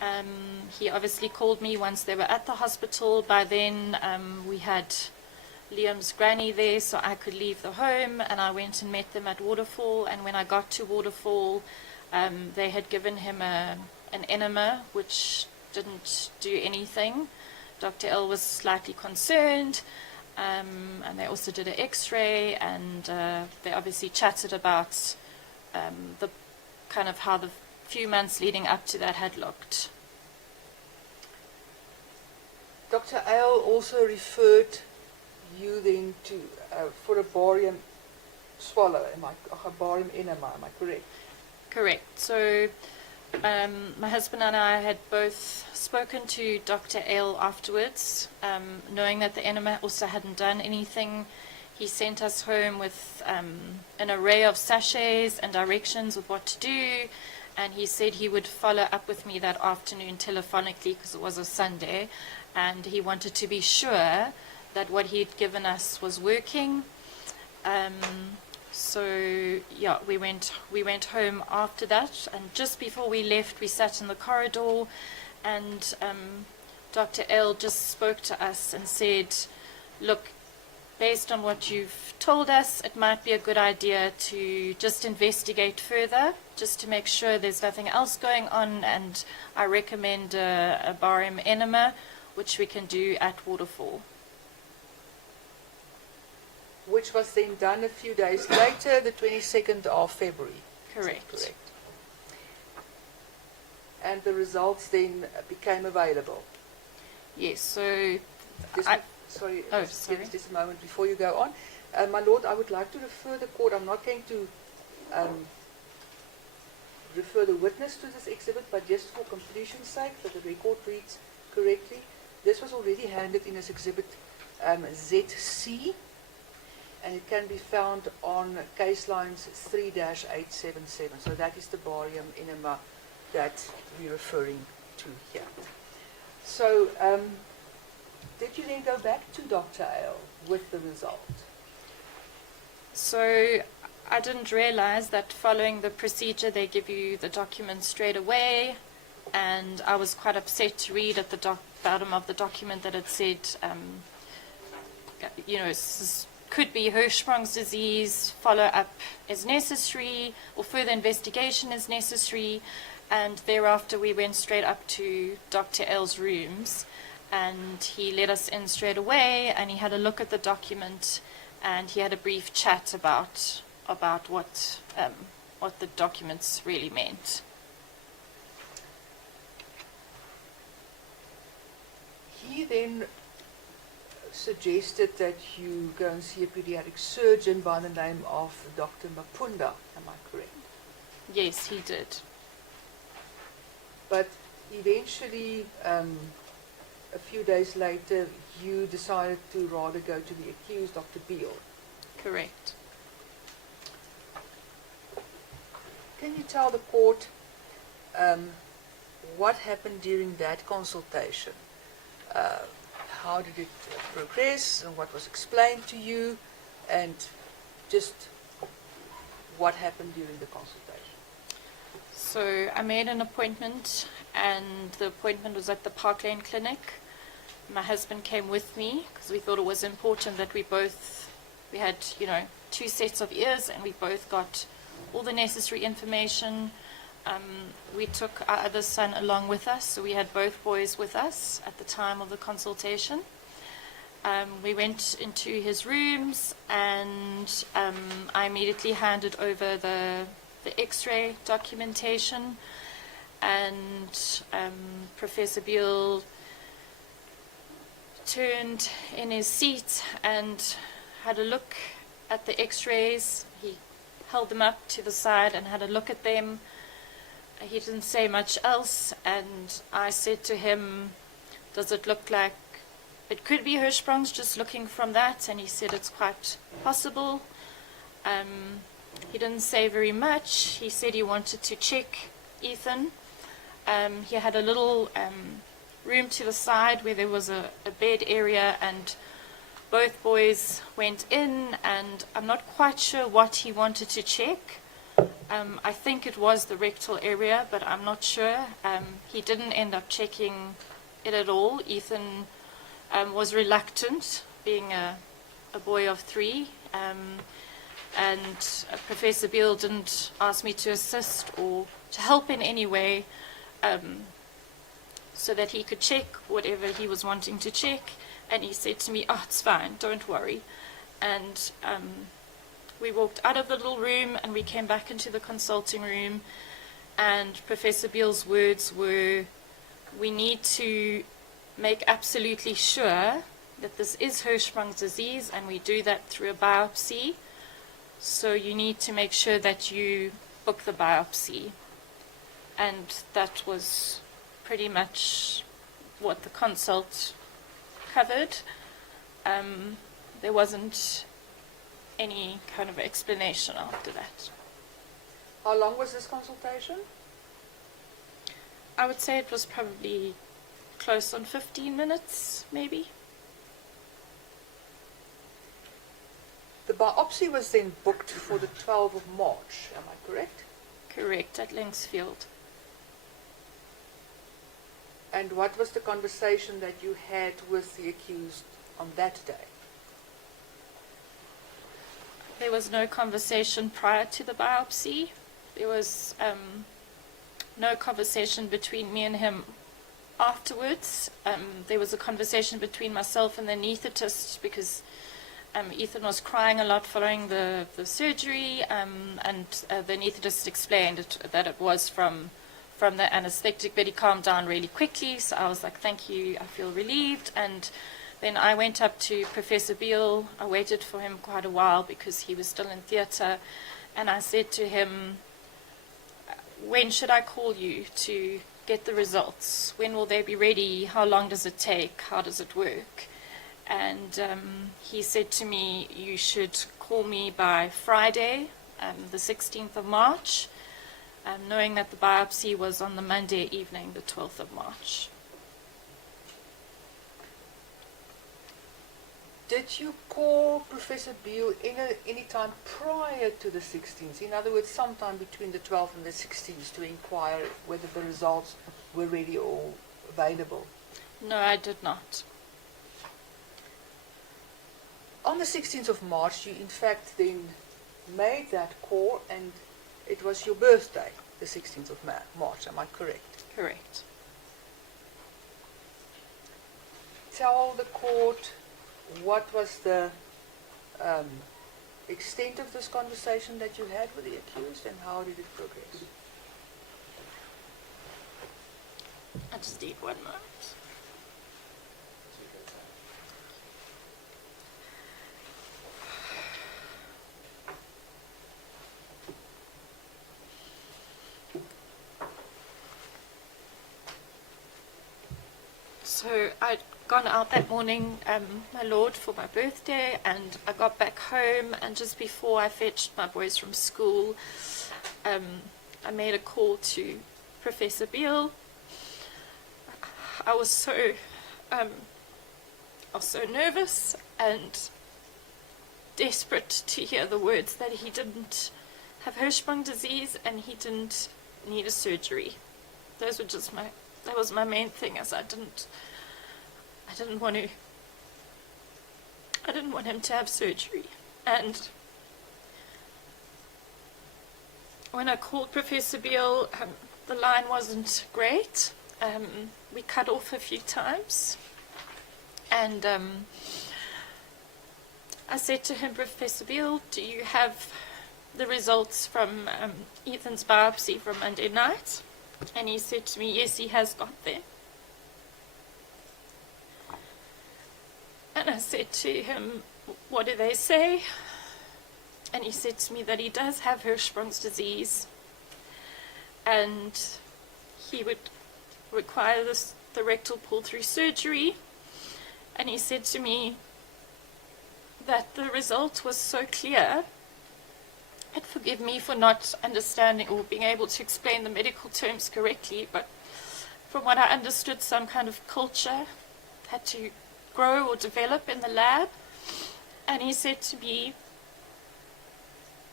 He obviously called me once they were at the hospital. By then, we had Liam's granny there, so I could leave the home, and I went and met them at Waterfall. And when I got to Waterfall, they had given him an enema, which didn't do anything. Dr. L was slightly concerned, and they also did an X-ray, and they obviously chatted about the kind of how the few months leading up to that had looked. Dr. Ale also referred you then to for a barium swallow, a barium enema, am I correct? Correct. So my husband and I had both spoken to Dr. Ale afterwards, knowing that the enema also hadn't done anything. He sent us home with an array of sachets and directions of what to do, and he said he would follow up with me that afternoon telephonically because it was a Sunday, and he wanted to be sure that what he'd given us was working. So yeah, we went home after that, and just before we left, we sat in the corridor, and Dr. L just spoke to us and said, look, based on what you've told us, it might be a good idea to just investigate further, just to make sure there's nothing else going on, and I recommend a barium enema, which we can do at Waterfall. Which was then done a few days later, the 22nd of February. Correct. Correct. And the results then became available. Yes, so Sorry, sorry. just a moment before you go on. My Lord, I would like to refer the court. I'm not going to refer the witness to this exhibit, but just for completion's sake, that the record reads correctly. This was already handed in as exhibit ZC, and it can be found on case lines 3-877. So that is the barium enema that we're referring to here. So, did you then go back to Dr. Ale with the result? So I didn't realize that following the procedure they give you the documents straight away, and I was quite upset to read at the bottom of the document that it said, could be Hirschsprung's disease, follow-up is necessary, or further investigation is necessary, and thereafter we went straight up to Dr. L's rooms, and he let us in straight away, and he had a look at the document, and he had a brief chat about what the documents really meant. He then suggested that you go and see a pediatric surgeon by the name of Dr. Mapunda, am I correct? Yes, he did. But eventually, a few days later, you decided to rather go to the accused, Dr. Beale. Correct. Can you tell the court what happened during that consultation? How did it progress, and what was explained to you, and just what happened during the consultation? So I made an appointment, and the appointment was at the Park Lane Clinic. My husband came with me because we thought it was important that we had, two sets of ears, and we both got all the necessary information. We took our other son along with us, so we had both boys with us at the time of the consultation. We went into his rooms, and I immediately handed over the X-ray documentation, and Professor Beale turned in his seat and had a look at the X-rays. He held them up to the side and had a look at them. He didn't say much else, and I said to him, does it look like it could be Hirschsprung's, just looking from that? And he said it's quite possible. He didn't say very much. He said he wanted to check Ethan. He had a little room to the side where there was a bed area, and both boys went in, and I'm not quite sure what he wanted to check. I think it was the rectal area, but I'm not sure. He didn't end up checking it at all. Ethan was reluctant, being a boy of 3, and Professor Beale didn't ask me to assist or to help in any way, so that he could check whatever he was wanting to check. And he said to me, "Oh, it's fine, don't worry." And we walked out of the little room and we came back into the consulting room, and Professor Beale's words were, "We need to make absolutely sure that this is Hirschsprung's disease, and we do that through a biopsy. So you need to make sure that you book the biopsy." And that was pretty much what the consult covered. There wasn't any kind of explanation after that. How long was this consultation? I would say it was probably close on 15 minutes, maybe. The biopsy was then booked for the 12th of March, am I correct? Correct, at Linksfield. And what was the conversation that you had with the accused on that day? There was no conversation prior to the biopsy. There was no conversation between me and him afterwards. There was a conversation between myself and the anaesthetist, because Ethan was crying a lot following the surgery, and the anaesthetist explained that it was from the anesthetic, but he calmed down really quickly. So I was like, "Thank you, I feel relieved." And then I went up to Professor Beale. I waited for him quite a while because he was still in theatre, and I said to him, "When should I call you to get the results? When will they be ready? How long does it take? How does it work?" And he said to me, "You should call me by Friday, the 16th of March, knowing that the biopsy was on the Monday evening, the 12th of March. Did you call Professor Beale any time prior to the 16th? In other words, sometime between the 12th and the 16th, to inquire whether the results were ready or available? No, I did not. On the 16th of March, you in fact then made that call, and it was your birthday, the 16th of March, am I correct? Correct. Tell the court what was the extent of this conversation that you had with the accused, and how did it progress? I just need 1 moment. Take your time. So I'd gone out that morning, my lord, for my birthday, and I got back home, and just before I fetched my boys from school, I made a call to Professor Beale. I was so nervous and desperate to hear the words that he didn't have Hirschsprung disease and he didn't need a surgery. That was my main thing, as I didn't want him to have surgery. And when I called Professor Beale, the line wasn't great. We cut off a few times, and I said to him, "Professor Beale, do you have the results from Ethan's biopsy from Monday night?" And he said to me, "Yes, he has got them." And I said to him, "What do they say?" And he said to me that he does have Hirschsprung's disease, and he would require the rectal pull-through surgery. And he said to me that the result was so clear, and forgive me for not understanding or being able to explain the medical terms correctly, but from what I understood, some kind of culture had to grow or develop in the lab. And he said to me,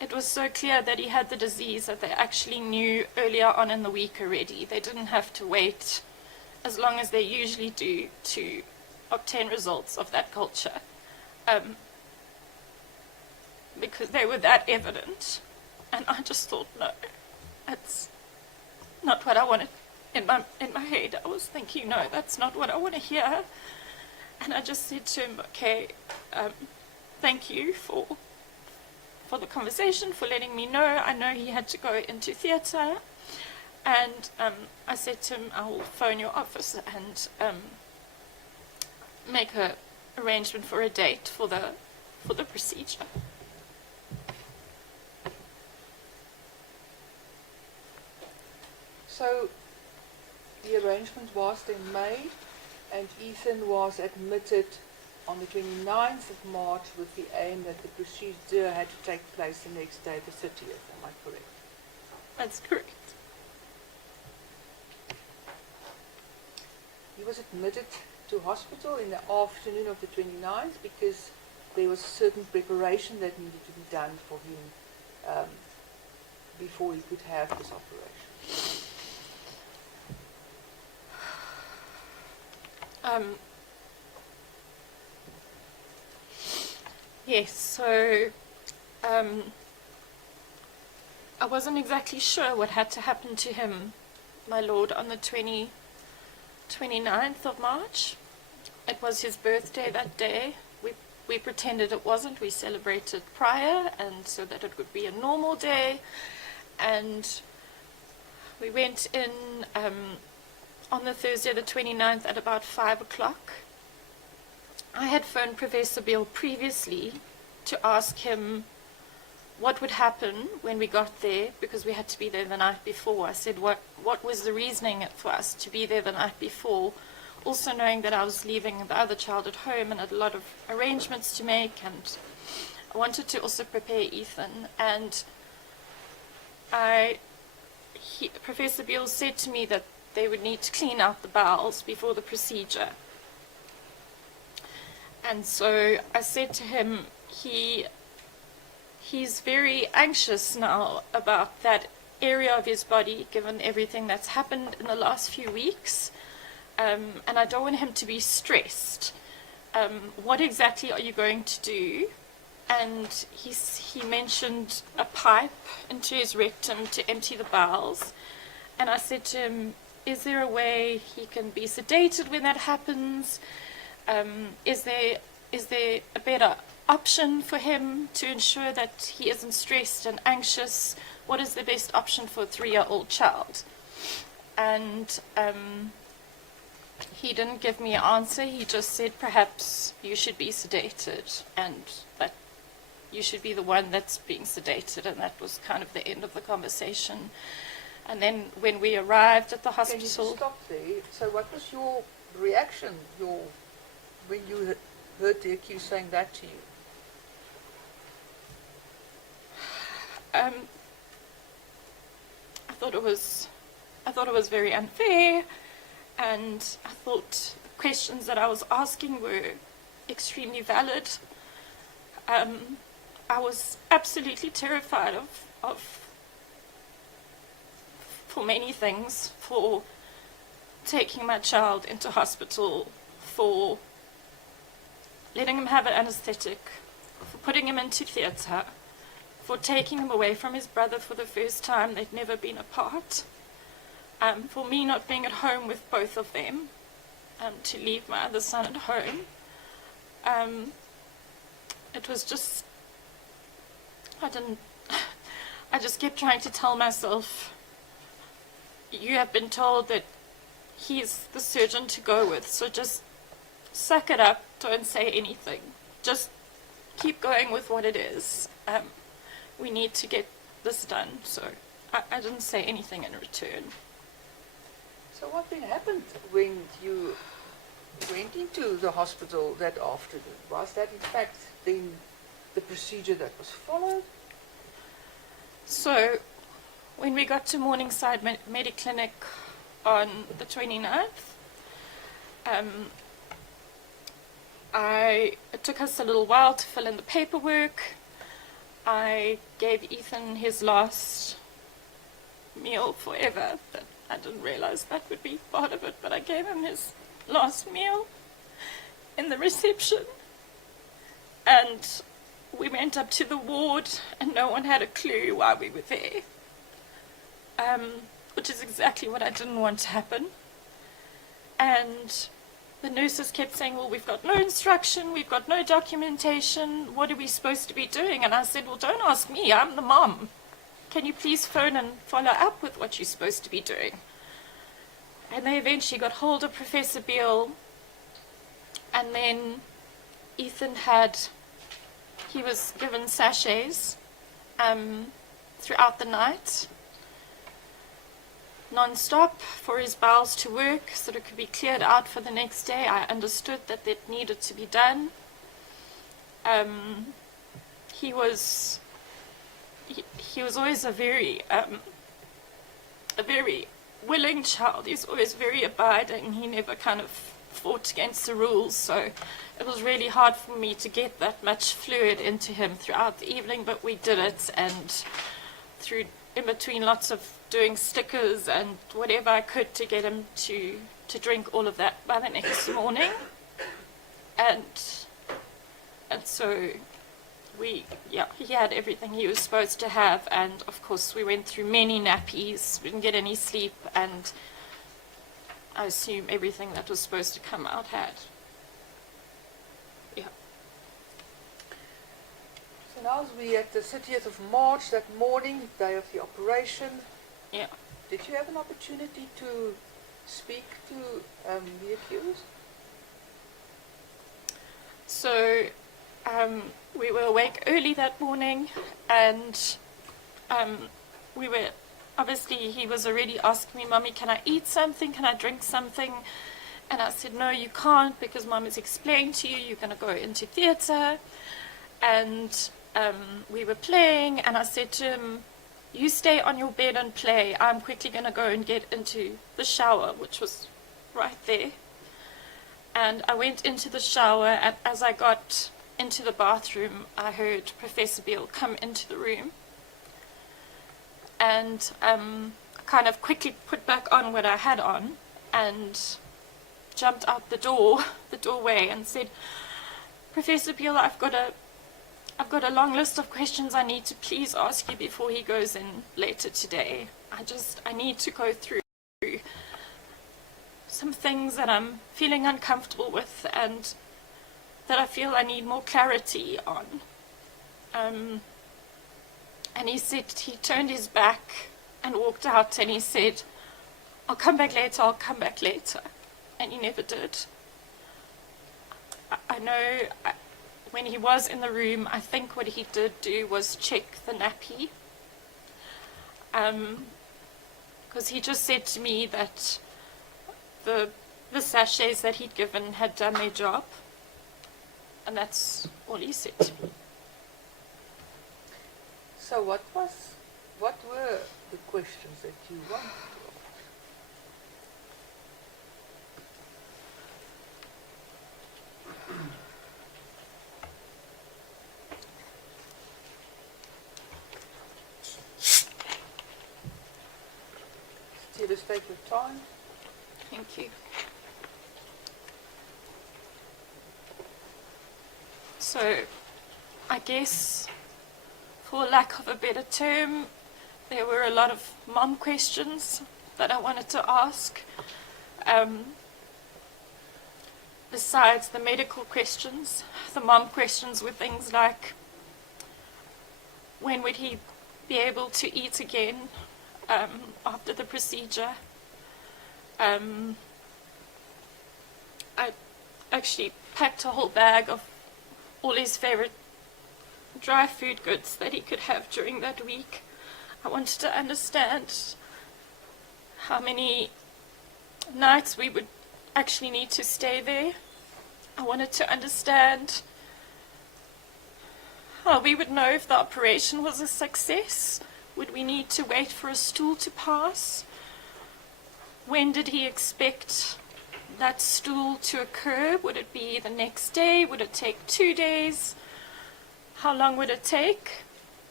it was so clear that he had the disease that they actually knew earlier on in the week already. They didn't have to wait as long as they usually do to obtain results of that culture, because they were that evident. And I just thought, no, that's not what I wanted. In my head, I was thinking, no, that's not what I want to hear. And I just said to him, okay, thank you for the conversation, for letting me know. I know he had to go into theatre. And I said to him, I will phone your office and make an arrangement for a date for the procedure. So the arrangement was then made, and Ethan was admitted on the 29th of March with the aim that the procedure had to take place the next day, the 30th. Am I correct? That's correct. He was admitted to hospital in the afternoon of the 29th because there was certain preparation that needed to be done for him before he could have this operation. Yes, so I wasn't exactly sure what had to happen to him, my lord, on the 29th of March. It was his birthday that day. We pretended it wasn't. We celebrated prior, and so that it would be a normal day. And we went in on the Thursday the 29th at about 5 o'clock. I had phoned Professor Beale previously to ask him what would happen when we got there, because we had to be there the night before. I said, what was the reasoning for us to be there the night before, also knowing that I was leaving the other child at home and had a lot of arrangements to make, and I wanted to also prepare Ethan. And Professor Beale said to me that they would need to clean out the bowels before the procedure. And so I said to him, he's very anxious now about that area of his body, given everything that's happened in the last few weeks, and I don't want him to be stressed. What exactly are you going to do? And he mentioned a pipe into his rectum to empty the bowels. And I said to him, is there a way he can be sedated when that happens? Is there a better option for him to ensure that he isn't stressed and anxious? What is the best option for a 3-year-old child? And he didn't give me an answer. He just said, perhaps you should be sedated, and that you should be the one that's being sedated. And that was kind of the end of the conversation. And then when we arrived at the hospital... Can you just stop there? So what was your reaction when you heard the accused saying that to you? I thought it was very unfair, and I thought the questions that I was asking were extremely valid. I was absolutely terrified of for many things, for taking my child into hospital, for letting him have an anesthetic, for putting him into theatre, for taking him away from his brother for the first time. They'd never been apart. For me not being at home with both of them, to leave my other son at home. It was just, I just kept trying to tell myself, you have been told that he's the surgeon to go with, so just suck it up, don't say anything. Just keep going with what it is. We need to get this done, so I didn't say anything in return. So what then happened when you went into the hospital that afternoon? Was that in fact then the procedure that was followed? So when we got to Morningside Mediclinic on the 29th, it took us a little while to fill in the paperwork. I gave Ethan his last meal forever. But I didn't realize that would be part of it, but I gave him his last meal in the reception. And we went up to the ward and no one had a clue why we were there. Which is exactly what I didn't want to happen. And the nurses kept saying, well, we've got no instruction, we've got no documentation, what are we supposed to be doing? And I said, well, don't ask me, I'm the mom. Can you please phone and follow up with what you're supposed to be doing? And they eventually got hold of Professor Beale, and then Ethan he was given sachets throughout the night, non-stop, for his bowels to work so that it could be cleared out for the next day. I understood that that needed to be done. He was always a very willing child. He was always very abiding. He never kind of fought against the rules, so it was really hard for me to get that much fluid into him throughout the evening, but we did it, and through in between lots of doing stickers and whatever I could to get him to drink all of that by the next morning. And so he had everything he was supposed to have, and of course we went through many nappies, we didn't get any sleep, and I assume everything that was supposed to come out had. Yeah. So now we at the 30th of March, that morning, day of the operation. Yeah. Did you have an opportunity to speak to the accused? So we were awake early that morning, and we were, obviously he was already asking me, Mommy, can I eat something? Can I drink something? And I said, no, you can't, because Mom has explained to you, you're going to go into theatre. And we were playing, and I said to him, you stay on your bed and play. I'm quickly going to go and get into the shower, which was right there. And I went into the shower, and as I got into the bathroom, I heard Professor Beale come into the room. And I kind of quickly put back on what I had on and jumped out the doorway, and said, Professor Beale, I've got a long list of questions I need to please ask you before he goes in later today. I need to go through some things that I'm feeling uncomfortable with and that I feel I need more clarity on. And he turned his back and walked out, and he said, I'll come back later. And he never did. I know when he was in the room, I think what he did do was check the nappy. Because he just said to me that the sachets that he'd given had done their job. And that's all he said to me. So what were the questions that you wanted to ask? Just take your time. Thank you. So, I guess, for lack of a better term, there were a lot of mom questions that I wanted to ask. Besides the medical questions, the mom questions were things like, when would he be able to eat again after the procedure? I actually packed a whole bag of all his favorite dry food goods that he could have during that week. I wanted to understand how many nights we would actually need to stay there. I wanted to understand how we would know if the operation was a success. Would we need to wait for a stool to pass? When did he expect that stool to occur? Would it be the next day? Would it take 2 days? How long would it take?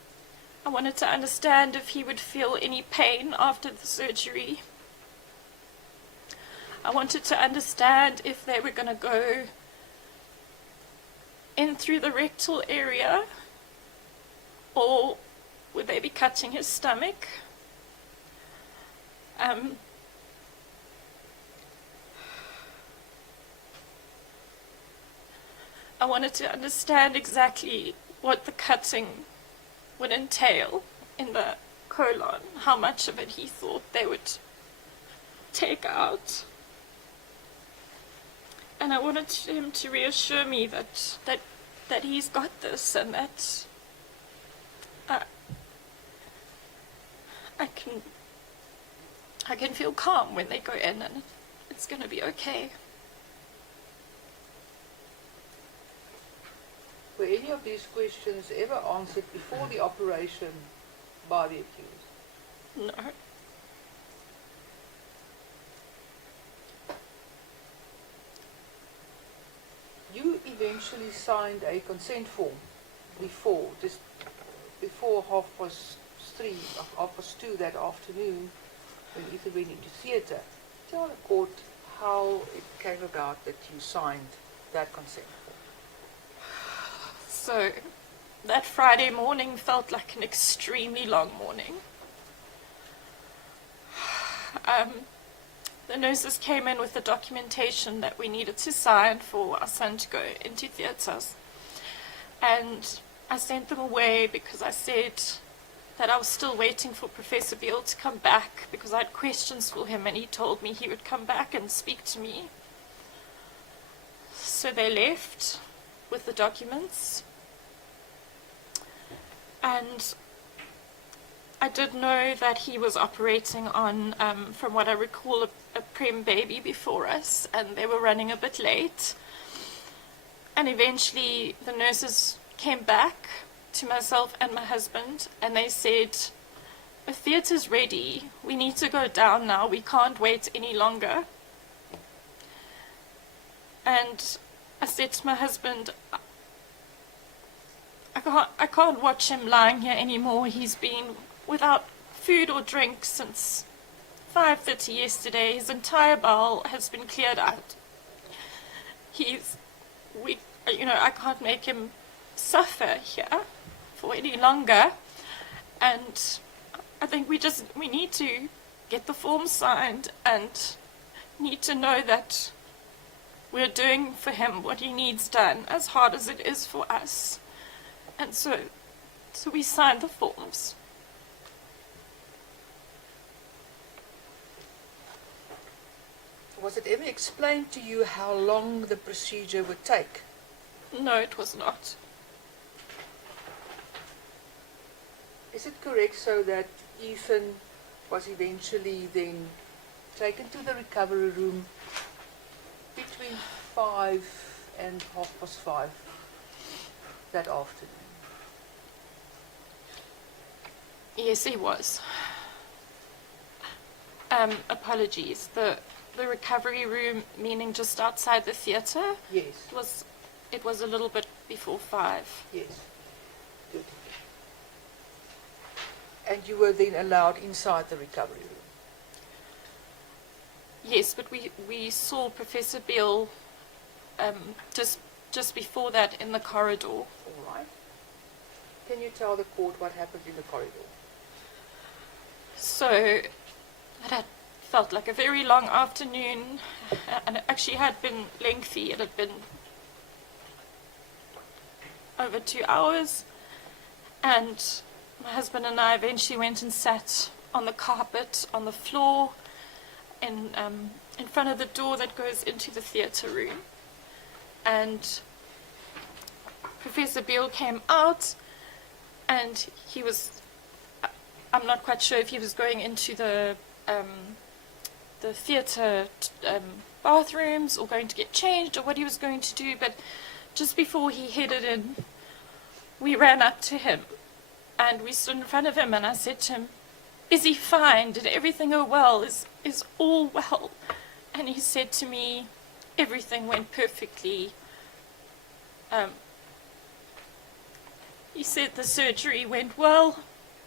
I wanted to understand if he would feel any pain after the surgery. I wanted to understand if they were going to go in through the rectal area, or would they be cutting his stomach? I wanted to understand exactly what the cutting would entail in the colon, how much of it he thought they would take out. And I wanted him to reassure me that he's got this, and that I can feel calm when they go in, and it's going to be okay. Were any of these questions ever answered before the operation by the accused? No. You eventually signed a consent form before 3:30, or 2:30 that afternoon, when Ethan went into theatre. Tell the court how it came about that you signed that consent form. So, that Friday morning felt like an extremely long morning. The nurses came in with the documentation that we needed to sign for our son to go into theatres. And I sent them away because I said that I was still waiting for Professor Beale to come back because I had questions for him, and he told me he would come back and speak to me. So they left with the documents. And I did know that he was operating on, from what I recall, a prem baby before us, and they were running a bit late. And eventually the nurses came back to myself and my husband, and they said, "The theatre's ready. We need to go down now. We can't wait any longer." And I said to my husband, I can't watch him lying here anymore. He's been without food or drink since 5:30 yesterday. His entire bowel has been cleared out. I can't make him suffer here for any longer. And I think we need to get the form signed and need to know that we're doing for him what he needs done, as hard as it is for us. And so we signed the forms. Was it ever explained to you how long the procedure would take? No, it was not. Is it correct so that Ethan was eventually then taken to the recovery room between 5 and 5:30 that afternoon? Yes, he was. Apologies. The recovery room, meaning just outside the theatre? Yes. It was a little bit before 5. Yes. Good. And you were then allowed inside the recovery room? Yes, but we saw Professor Beale just before that in the corridor. All right. Can you tell the court what happened in the corridor? So it had felt like a very long afternoon, and it actually had been lengthy. It had been over 2 hours, and my husband and I eventually went and sat on the carpet on the floor in front of the door that goes into the theatre room. And Professor Beale came out, and he was, I'm not quite sure if he was going into the theatre bathrooms or going to get changed or what he was going to do, but just before he headed in, we ran up to him and we stood in front of him, and I said to him, "Is he fine? Did everything go well? Is all well?" And he said to me, "Everything went perfectly." He said the surgery went well,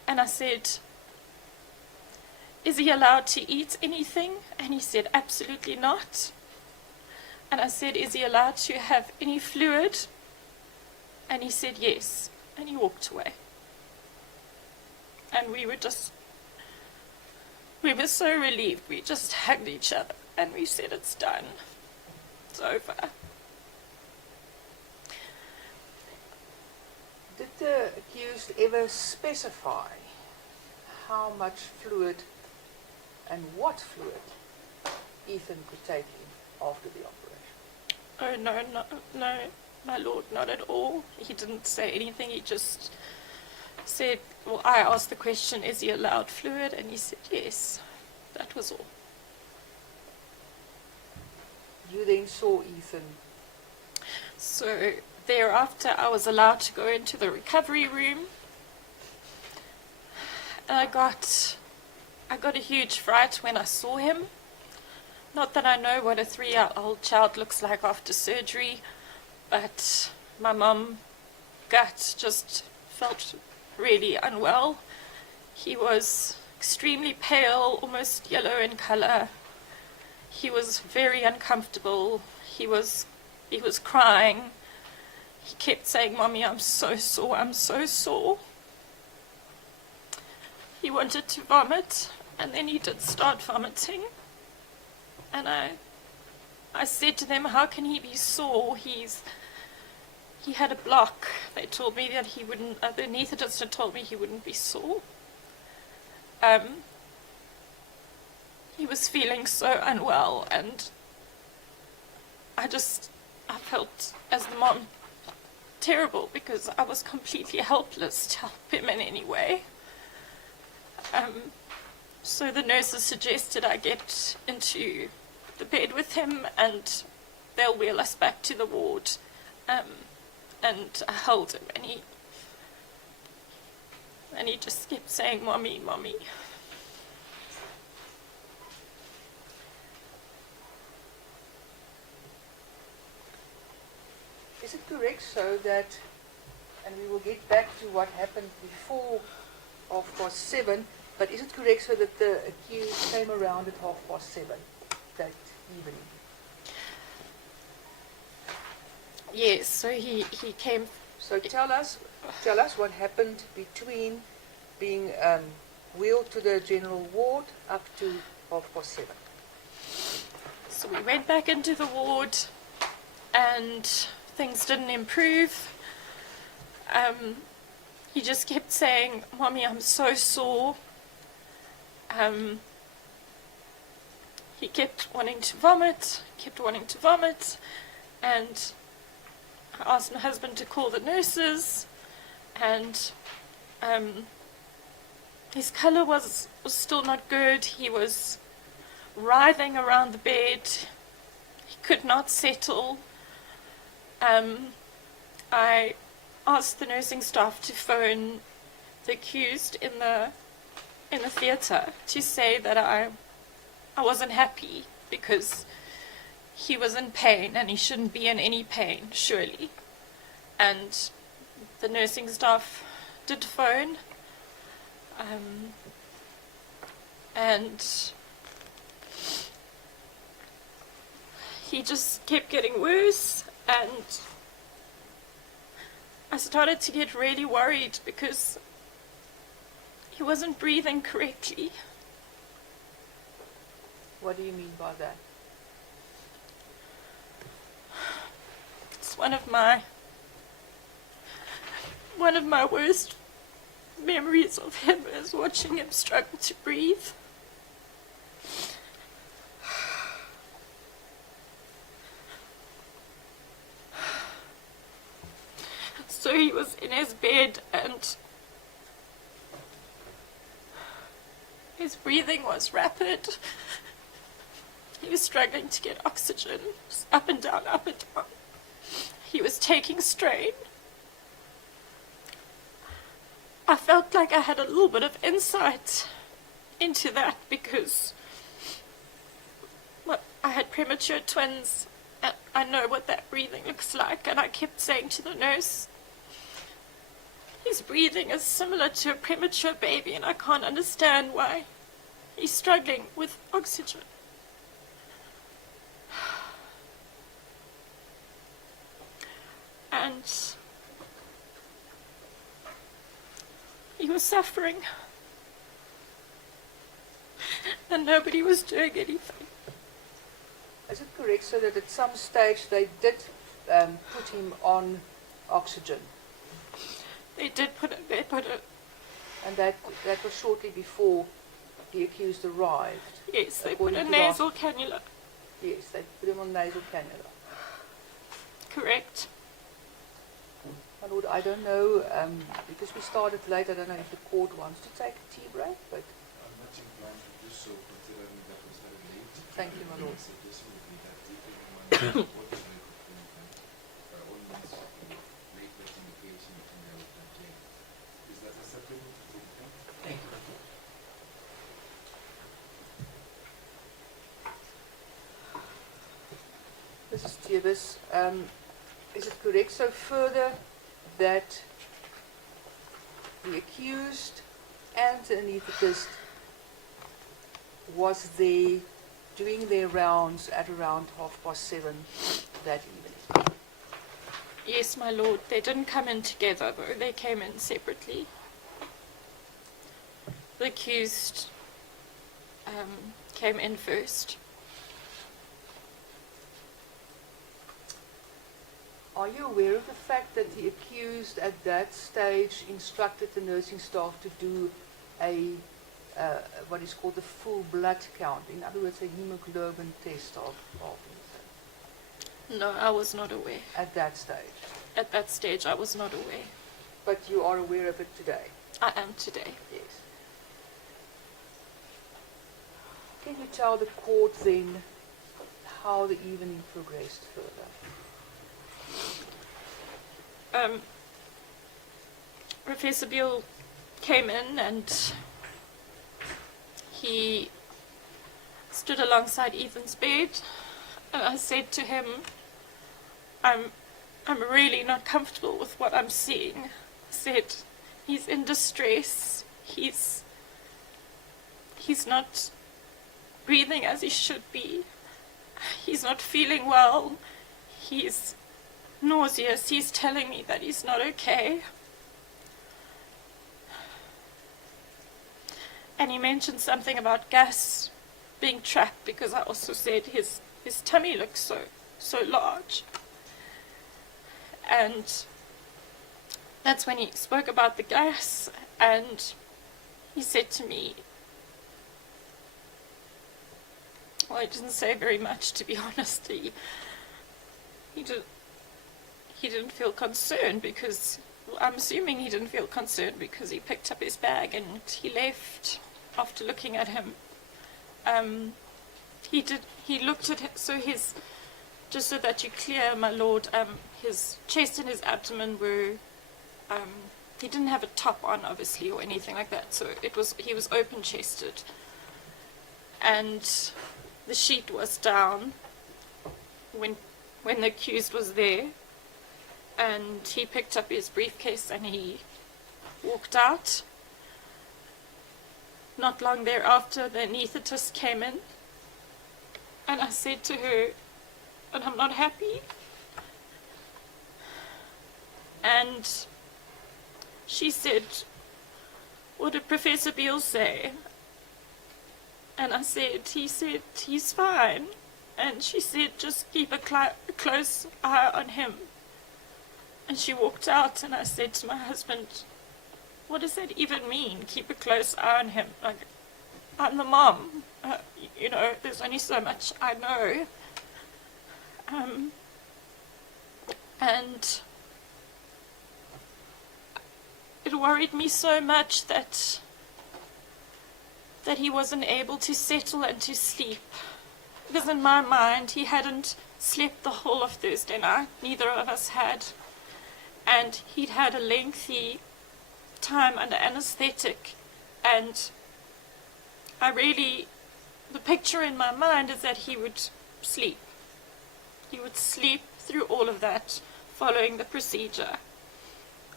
And I said, is he allowed to eat anything? And he said, absolutely not. And I said, is he allowed to have any fluid? And he said, yes. And he walked away. And we were so relieved. We just hugged each other and we said, it's done. It's over. Did the accused ever specify how much fluid and what fluid Ethan could take in after the operation? Oh, no, my lord, not at all. He didn't say anything. He just said, well, I asked the question, is he allowed fluid? And he said, yes. That was all. You then saw Ethan. So thereafter, I was allowed to go into the recovery room. And I got a huge fright when I saw him. Not that I know what a 3-year-old child looks like after surgery, but my mum gut just felt really unwell. He was extremely pale, almost yellow in color. He was very uncomfortable. He was crying. He kept saying, "Mommy, I'm so sore, I'm so sore." He wanted to vomit, and then he did start vomiting. And I said to them, how can he be sore? He had a block. They told me that he wouldn't, the anaesthetist had told me he wouldn't be sore. He was feeling so unwell, and I felt, as the mom, terrible, because I was completely helpless to help him in any way. So the nurses suggested I get into the bed with him and they'll wheel us back to the ward. And I held him, and he just kept saying, "Mommy, Mommy." Is it correct so that, and we will get back to what happened before 7:30, but is it correct so that the accused came around at 7:30 that evening? Yes, so he came. So tell us what happened between being wheeled to the general ward up to 7:30. So we went back into the ward, and things didn't improve. He just kept saying, "Mommy, I'm so sore." He kept wanting to vomit, and I asked my husband to call the nurses, and his colour was still not good. He was writhing around the bed. He could not settle. I asked the nursing staff to phone the accused in the theatre to say that I wasn't happy because he was in pain and he shouldn't be in any pain, surely. And the nursing staff did phone, and he just kept getting worse, and I started to get really worried because he wasn't breathing correctly. What do you mean by that? It's one of my worst memories of him is watching him struggle to breathe. So he was in his bed and his breathing was rapid. He was struggling to get oxygen, just up and down, up and down. He was taking strain. I felt like I had a little bit of insight into that because I had premature twins and I know what that breathing looks like, and I kept saying to the nurse, His breathing is similar to a premature baby, and I can't understand why he's struggling with oxygen. And he was suffering, and nobody was doing anything. Is it correct so that at some stage they did put him on oxygen? They put it, And that was shortly before the accused arrived? yes, they put According a to nasal cannula, Yes, they put him on nasal cannula. correct. My Lord, I don't know, because we started late, I don't know if the court wants to take a tea break, but I'm not inclined to do so, considering that was very late. thank you, my Lord. So this would be that if anyone reported the complaint, only late notification in their complaint. Is that acceptable to the complaint? Thank you. Mrs. Davis, is it correct so further that the accused and the anaesthetist was there doing their rounds at around 7:30 that evening? Yes, my lord. They didn't come in together, though. They came in separately. The accused came in first. Are you aware of the fact that the accused at that stage instructed the nursing staff to do a what is called a full blood count? In other words, a hemoglobin test of him No, I was not aware. at that stage? At that stage, I was not aware. But you are aware of it today? I am today. Yes. Can you tell the court then how the evening progressed further? Professor Beale came in and he stood alongside Ethan's bed, and I said to him, I'm really not comfortable with what I'm seeing. I said, he's in distress. He's not breathing as he should be. He's not feeling well. He's nauseous. He's telling me that he's not okay. And he mentioned something about gas being trapped, because I also said his tummy looks so large. And that's when he spoke about the gas, and he said to me, well, he didn't say very much, to be honest. He didn't feel concerned, because I'm assuming he didn't feel concerned because he picked up his bag and he left after looking at him. He looked at it, so his, just so that you clear, my lord, his chest and his abdomen were, he didn't have a top on, obviously, or anything like that, so he was open-chested. And the sheet was down when the accused was there, and he picked up his briefcase and he walked out. Not long thereafter, the anaesthetist came in, and I said to her, and I'm not happy. And she said, what did Professor Beale say? And I said, he said, he's fine. And she said, just keep a close eye on him. And she walked out, and I said to my husband, what does that even mean, keep a close eye on him? Like, I'm the mom. There's only so much I know. And it worried me so much that he wasn't able to settle and to sleep. Because in my mind, he hadn't slept the whole of Thursday night. Neither of us had. And he'd had a lengthy time under anesthetic. And the picture in my mind is that he would sleep. He would sleep through all of that, following the procedure.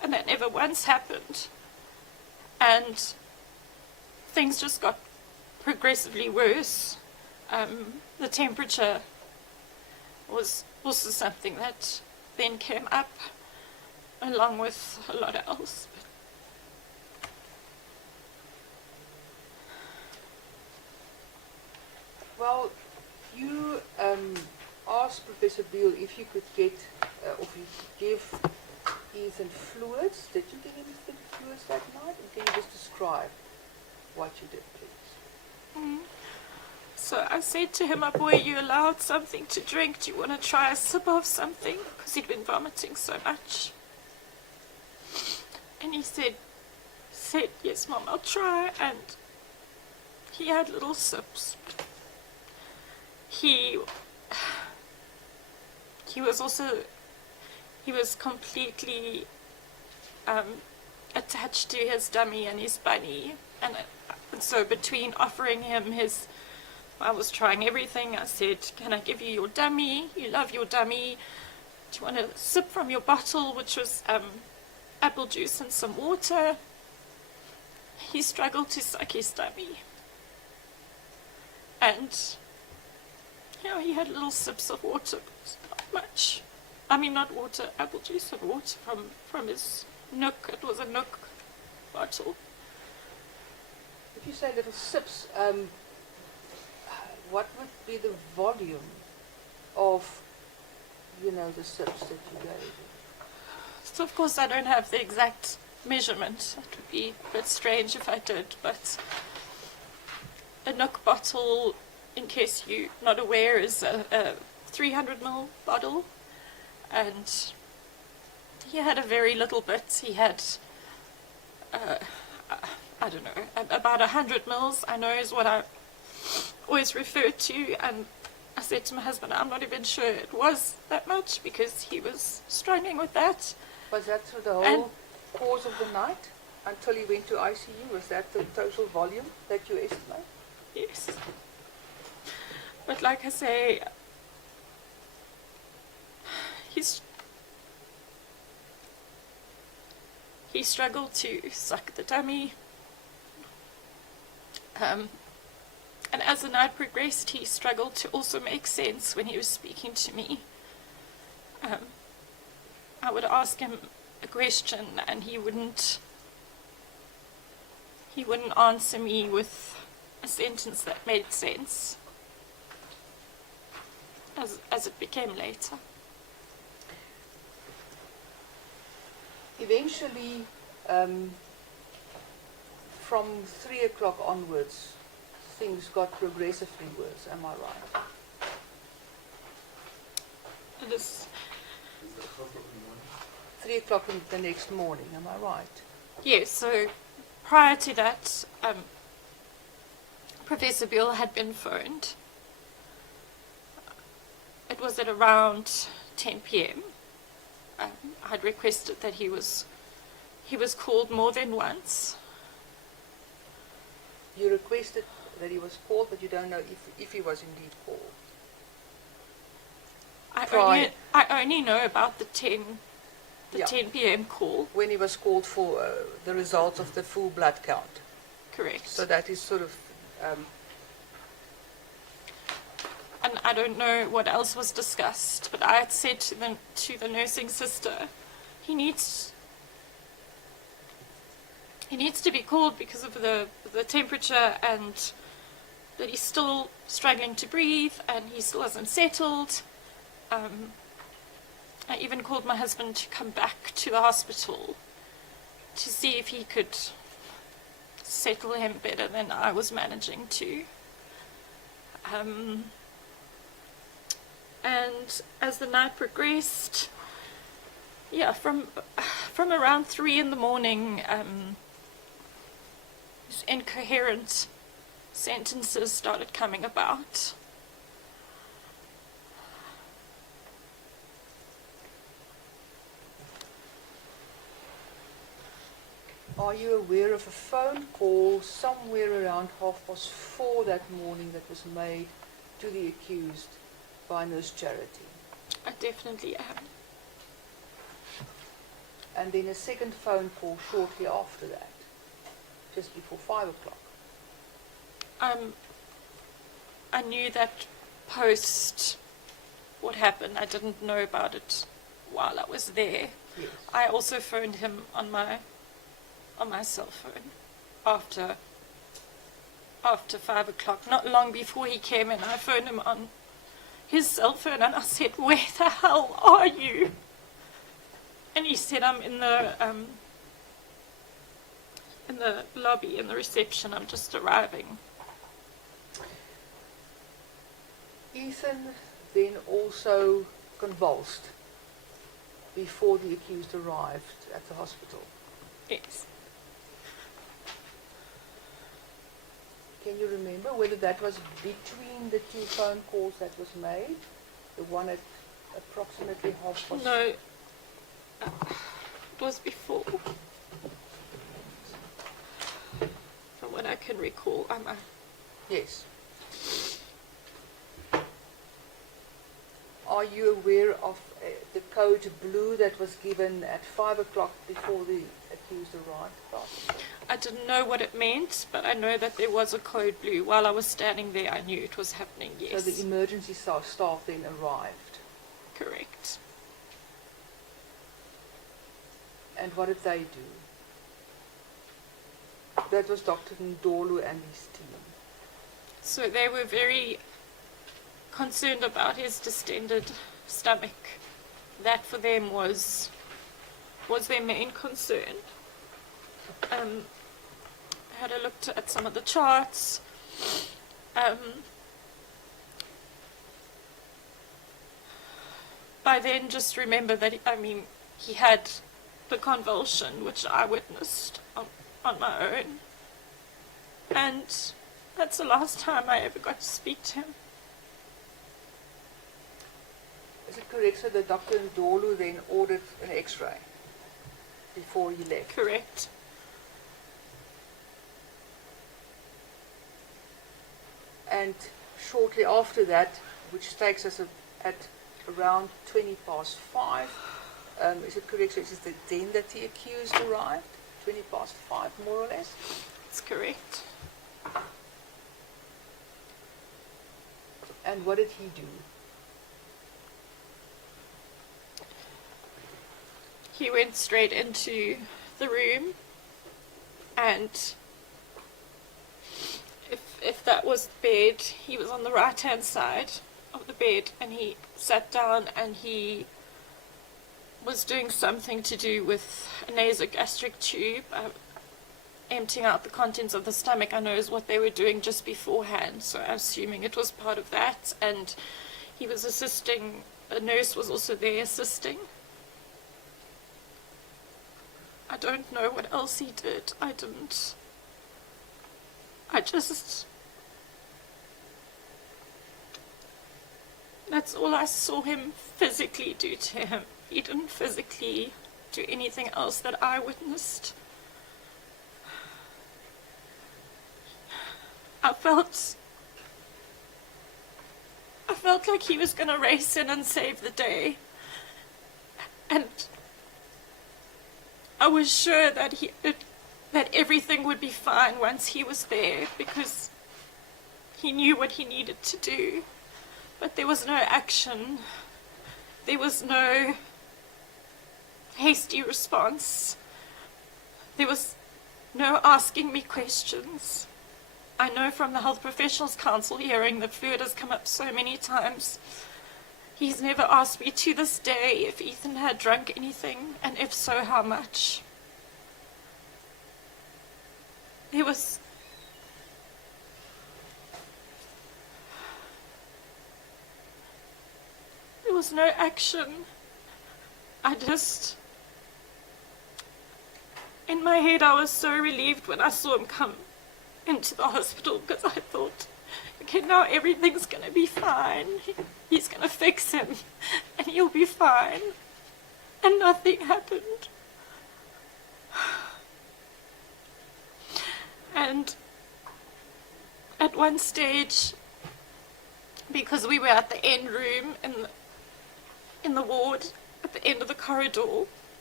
and that never once happened. And things just got progressively worse. The temperature was also something that then came up, along with a lot else. Well, you asked Professor Beale if you could get, or if you could give Ethan fluids. Did you give him fluids that night? And can you just describe what you did, please? So I said to him, "Boy, you allowed something to drink. Do you want to try a sip of something?" Because he'd been vomiting so much. And he said, "Yes, Mom, I'll try." And he had little sips. He was completely attached to his dummy and his bunny. And so between offering him I was trying everything. I said, "Can I give you your dummy? You love your dummy. Do you want to sip from your bottle?" Which was apple juice and some water. He struggled to suck his dummy. And, he had little sips of water, but not much. I mean, not water, apple juice and water from his nook. It was a nook bottle. If you say little sips, what would be the volume of, the sips that you gave? So of course I don't have the exact measurement. It would be a bit strange if I did, but a nook bottle, in case you're not aware, is a 300 ml bottle, and he had a very little bit. He had, I don't know, about 100 mils, I know, is what I always refer to. And I said to my husband, I'm not even sure it was that much, because he was struggling with that. Was that through the whole course of the night until he went to ICU? Was that the total volume that you estimate? Yes. But like I say, he struggled to suck the dummy. And as the night progressed, he struggled to also make sense when he was speaking to me. I would ask him a question and he wouldn't answer me with a sentence that made sense as it became later. Eventually, from 3 o'clock onwards, things got progressively worse, am I right? It is, 3 o'clock the next morning, am I right? yes, so prior to that, Professor Beale had been phoned. It was at around 10 p.m. I'd requested that he was called more than once. You requested that he was called, but you don't know if he was indeed called. I only know about the 10 p.m. call. When he was called for the results of the full blood count. Correct. So that is sort of... and I don't know what else was discussed, but I had said to the nursing sister, he needs to be called because of the temperature, and that he's still struggling to breathe and he still hasn't settled. I even called my husband to come back to the hospital to see if he could settle him better than I was managing to. And as the night progressed, from around 3 in the morning, these incoherent sentences started coming about. Are you aware of a phone call somewhere around 4:30 that morning that was made to the accused by Nurse Charity? I definitely am. and then a second phone call shortly after that, just before 5 o'clock. I knew that post what happened. I didn't know about it while I was there. Yes. I also phoned him on my cell phone after 5 o'clock. Not long before he came in, I phoned him on his cell phone and I said, "Where the hell are you?" And he said, "I'm in the lobby, in the reception. I'm just arriving." Ethan then also convulsed before the accused arrived at the hospital. Yes. Can you remember whether that was between the two phone calls that was made? The one at approximately 12:30? No, it was before. From what I can recall, Yes. Are you aware of the code blue that was given at 5 o'clock before the accused arrived? I didn't know what it meant, but I know that there was a code blue. While I was standing there, I knew it was happening, yes. So the emergency staff then arrived. Correct. And what did they do? That was Dr. Ndolo and his team. So they were very concerned about his distended stomach. That for them was their main concern. I had a look at some of the charts. By then, just remember that, he had the convulsion, which I witnessed on my own. And that's the last time I ever got to speak to him. Is it correct, so that Dr. Ndolo then ordered an X-ray before he left? Correct. And shortly after that, which takes us at around 5:20, is it correct, so it is then that the accused arrived? 5:20, more or less? That's correct. And what did he do? He went straight into the room, and if that was the bed, he was on the right-hand side of the bed, and he sat down and he was doing something to do with a nasogastric tube, emptying out the contents of the stomach. I know is what they were doing just beforehand, so I'm assuming it was part of that. And he was assisting, a nurse was also there assisting. I don't know what else he did. That's all I saw him physically do to him. He didn't physically do anything else that I witnessed. I felt like he was going to race in and save the day. And I was sure that everything would be fine once he was there, because he knew what he needed to do. But there was no action. There was no hasty response. There was no asking me questions. I know from the Health Professionals Council hearing that fluid has come up so many times. He's never asked me to this day if Ethan had drunk anything, and if so, how much. There was no action. In my head, I was so relieved when I saw him come into the hospital, because I thought, okay, now everything's going to be fine. He's going to fix him, and he'll be fine. And nothing happened. And at one stage, because we were at the end room in the ward, at the end of the corridor,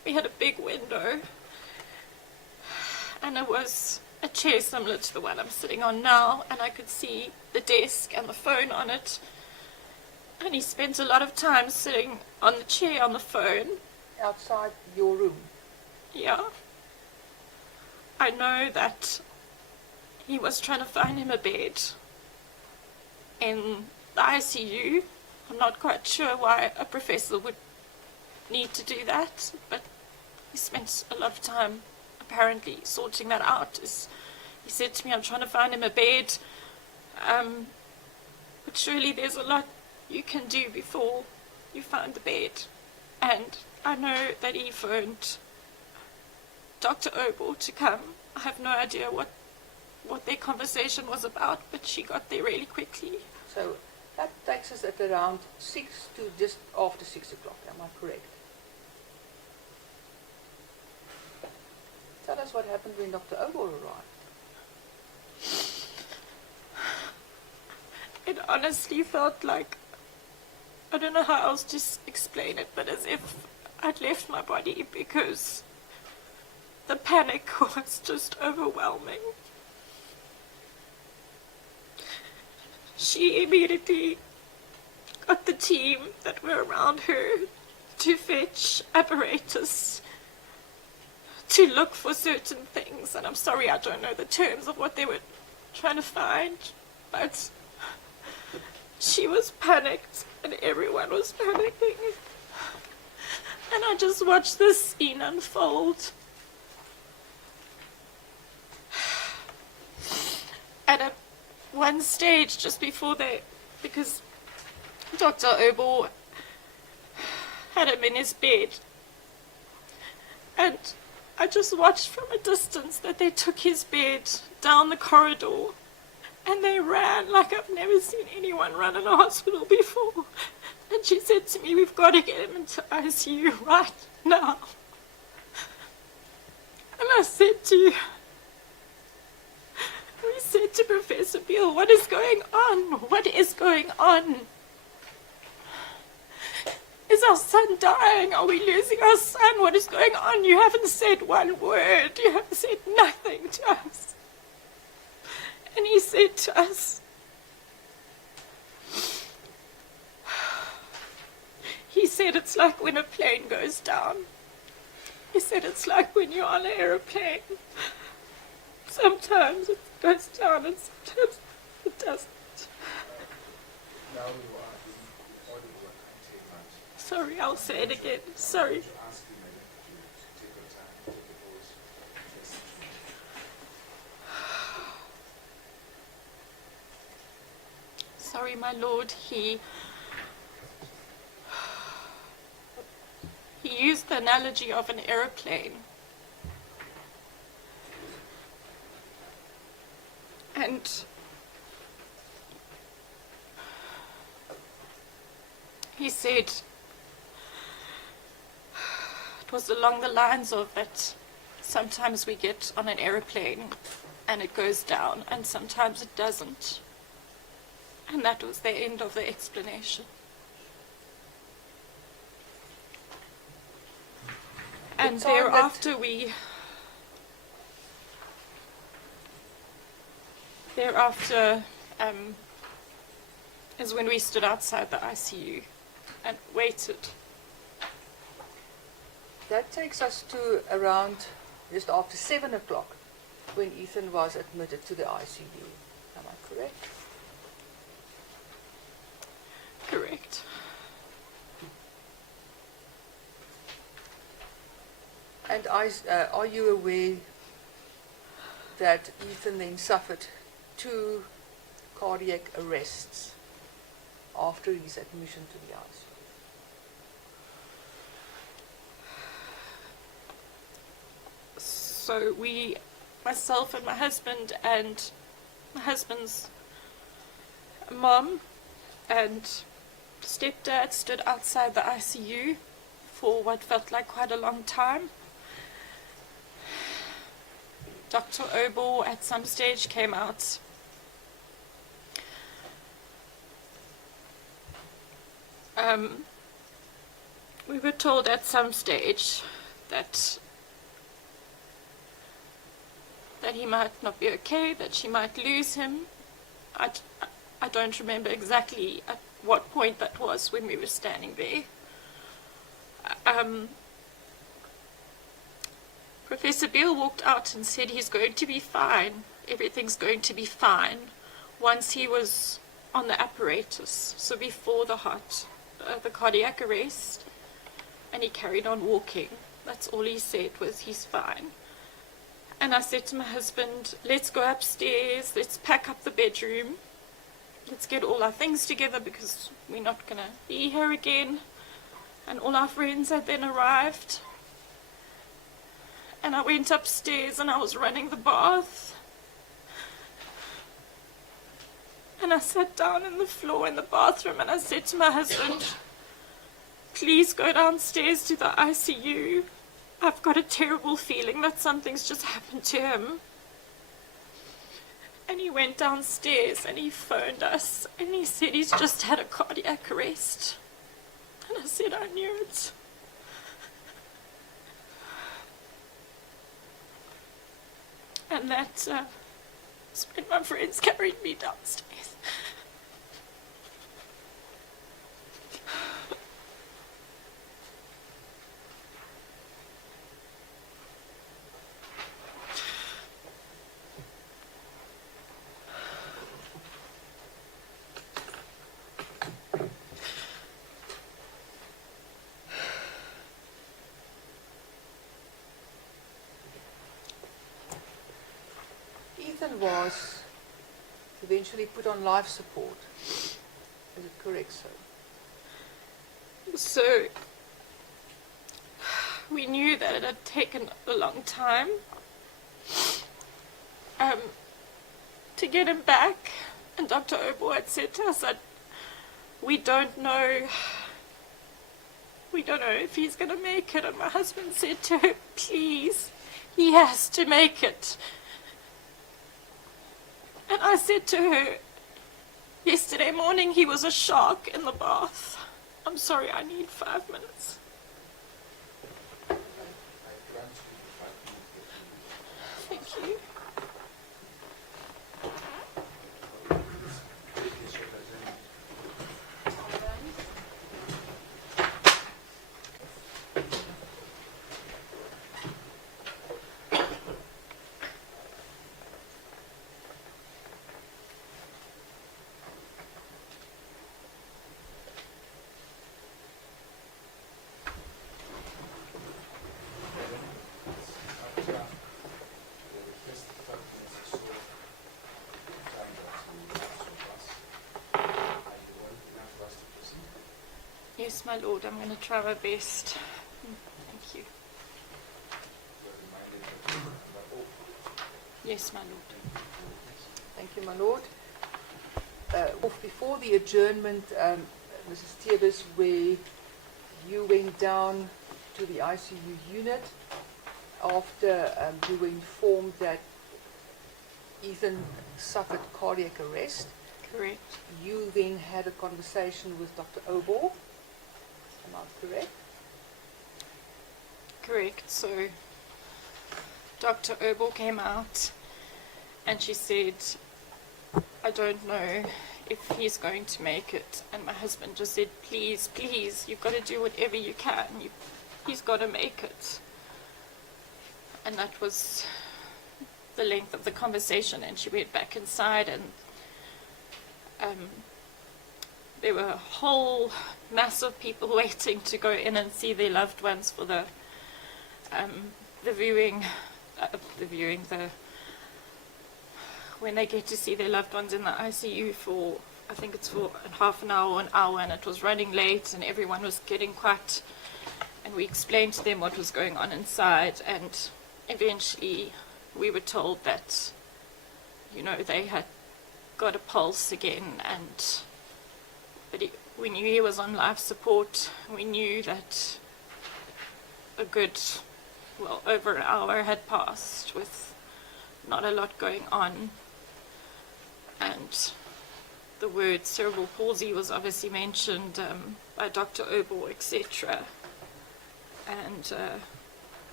we had a big window, and it was a chair similar to the one I'm sitting on now, and I could see the desk and the phone on it. And he spent a lot of time sitting on the chair on the phone. Outside your room. Yeah. I know that he was trying to find him a bed in the ICU. I'm not quite sure why a professor would need to do that, but he spent a lot of time apparently sorting that out. He said to me, I'm trying to find him a bed, but surely there's a lot you can do before you find the bed. And I know that he phoned Dr. Obel to come. I have no idea what their conversation was about, but she got there really quickly. So that takes us at around 6 to just after 6 o'clock, am I correct? Tell us what happened when Dr. Obel arrived. It honestly felt like, I don't know how else to explain it, but as if I'd left my body, because the panic was just overwhelming. She immediately got the team that were around her to fetch apparatus, to look for certain things, and I'm sorry I don't know the terms of what they were trying to find, but she was panicked and everyone was panicking, and I just watched this scene unfold. At one stage, just before because Dr. Obel had him in his bed, and I just watched from a distance that they took his bed down the corridor, and they ran like I've never seen anyone run in a hospital before. And she said to me, we've got to get him into ICU right now. And I said we said to Professor Beale, what is going on? What is going on? Is our son dying? Are we losing our son? What is going on? You haven't said one word. You haven't said nothing to us. And he said to us, he said it's like when a plane goes down. He said it's like when you're on an aeroplane. Sometimes it goes down and sometimes it doesn't. Now you are doing all the work until lunch. Sorry, I'll say it again. Sorry. To ask you, madam, to take your time to propose this. Sorry, my lord, he used the analogy of an aeroplane. And he said it was along the lines of that sometimes we get on an aeroplane and it goes down and sometimes it doesn't. And that was the end of the explanation. And thereafter is when we stood outside the ICU and waited. That takes us to around just after 7 o'clock when Ethan was admitted to the ICU. Am I correct? Correct. And are you aware that Ethan then suffered 2 cardiac arrests after his admission to the ICU? So myself and my husband and my husband's mom and stepdad stood outside the ICU for what felt like quite a long time. Dr. Obel at some stage came out. We were told at some stage that he might not be okay, that she might lose him. I don't remember exactly at what point that was when we were standing there. Professor Beale walked out and said he's going to be fine, everything's going to be fine, once he was on the apparatus, so before the cardiac arrest, and he carried on walking. That's all he said, was he's fine. And I said to my husband, let's go upstairs, let's pack up the bedroom, let's get all our things together because we're not going to be here again. And all our friends had then arrived. And I went upstairs and I was running the bath. And I sat down on the floor in the bathroom and I said to my husband, please go downstairs to the ICU. I've got a terrible feeling that something's just happened to him. And he went downstairs and he phoned us and he said he's just had a cardiac arrest. And I said, I knew it. And that's when my friends carried me downstairs. Ethan was eventually put on life support. Is it correct, sir? So we knew that it had taken a long time to get him back, and Dr. Obo had said to us that we don't know if he's going to make it, and my husband said to her, please, he has to make it. And I said to her, yesterday morning he was a shark in the bath. I'm sorry, I need 5 minutes. I grant you 5 minutes. Thank you. Yes, my lord, I'm going to try my best. Thank you. Yes, my lord. Thank you, my lord. Before the adjournment, Mrs. Tevis, where you went down to the ICU unit after you were informed that Ethan suffered cardiac arrest. Correct. You then had a conversation with Dr. Obo. Am I correct? Correct. So Dr. Obo came out and she said, I don't know if he's going to make it. And my husband just said, please, please, you've got to do whatever you can. He's got to make it. And that was the length of the conversation. And she went back inside, and there were a whole mass of people waiting to go in and see their loved ones for the when they get to see their loved ones in the ICU for, I think it's for half an hour or an hour, and it was running late and everyone was getting quite, and we explained to them what was going on inside, and eventually we were told that, they had got a pulse again, but we knew he was on life support. We knew that a good, over an hour had passed with not a lot going on, and the word cerebral palsy was obviously mentioned by Dr. Obo, etc. And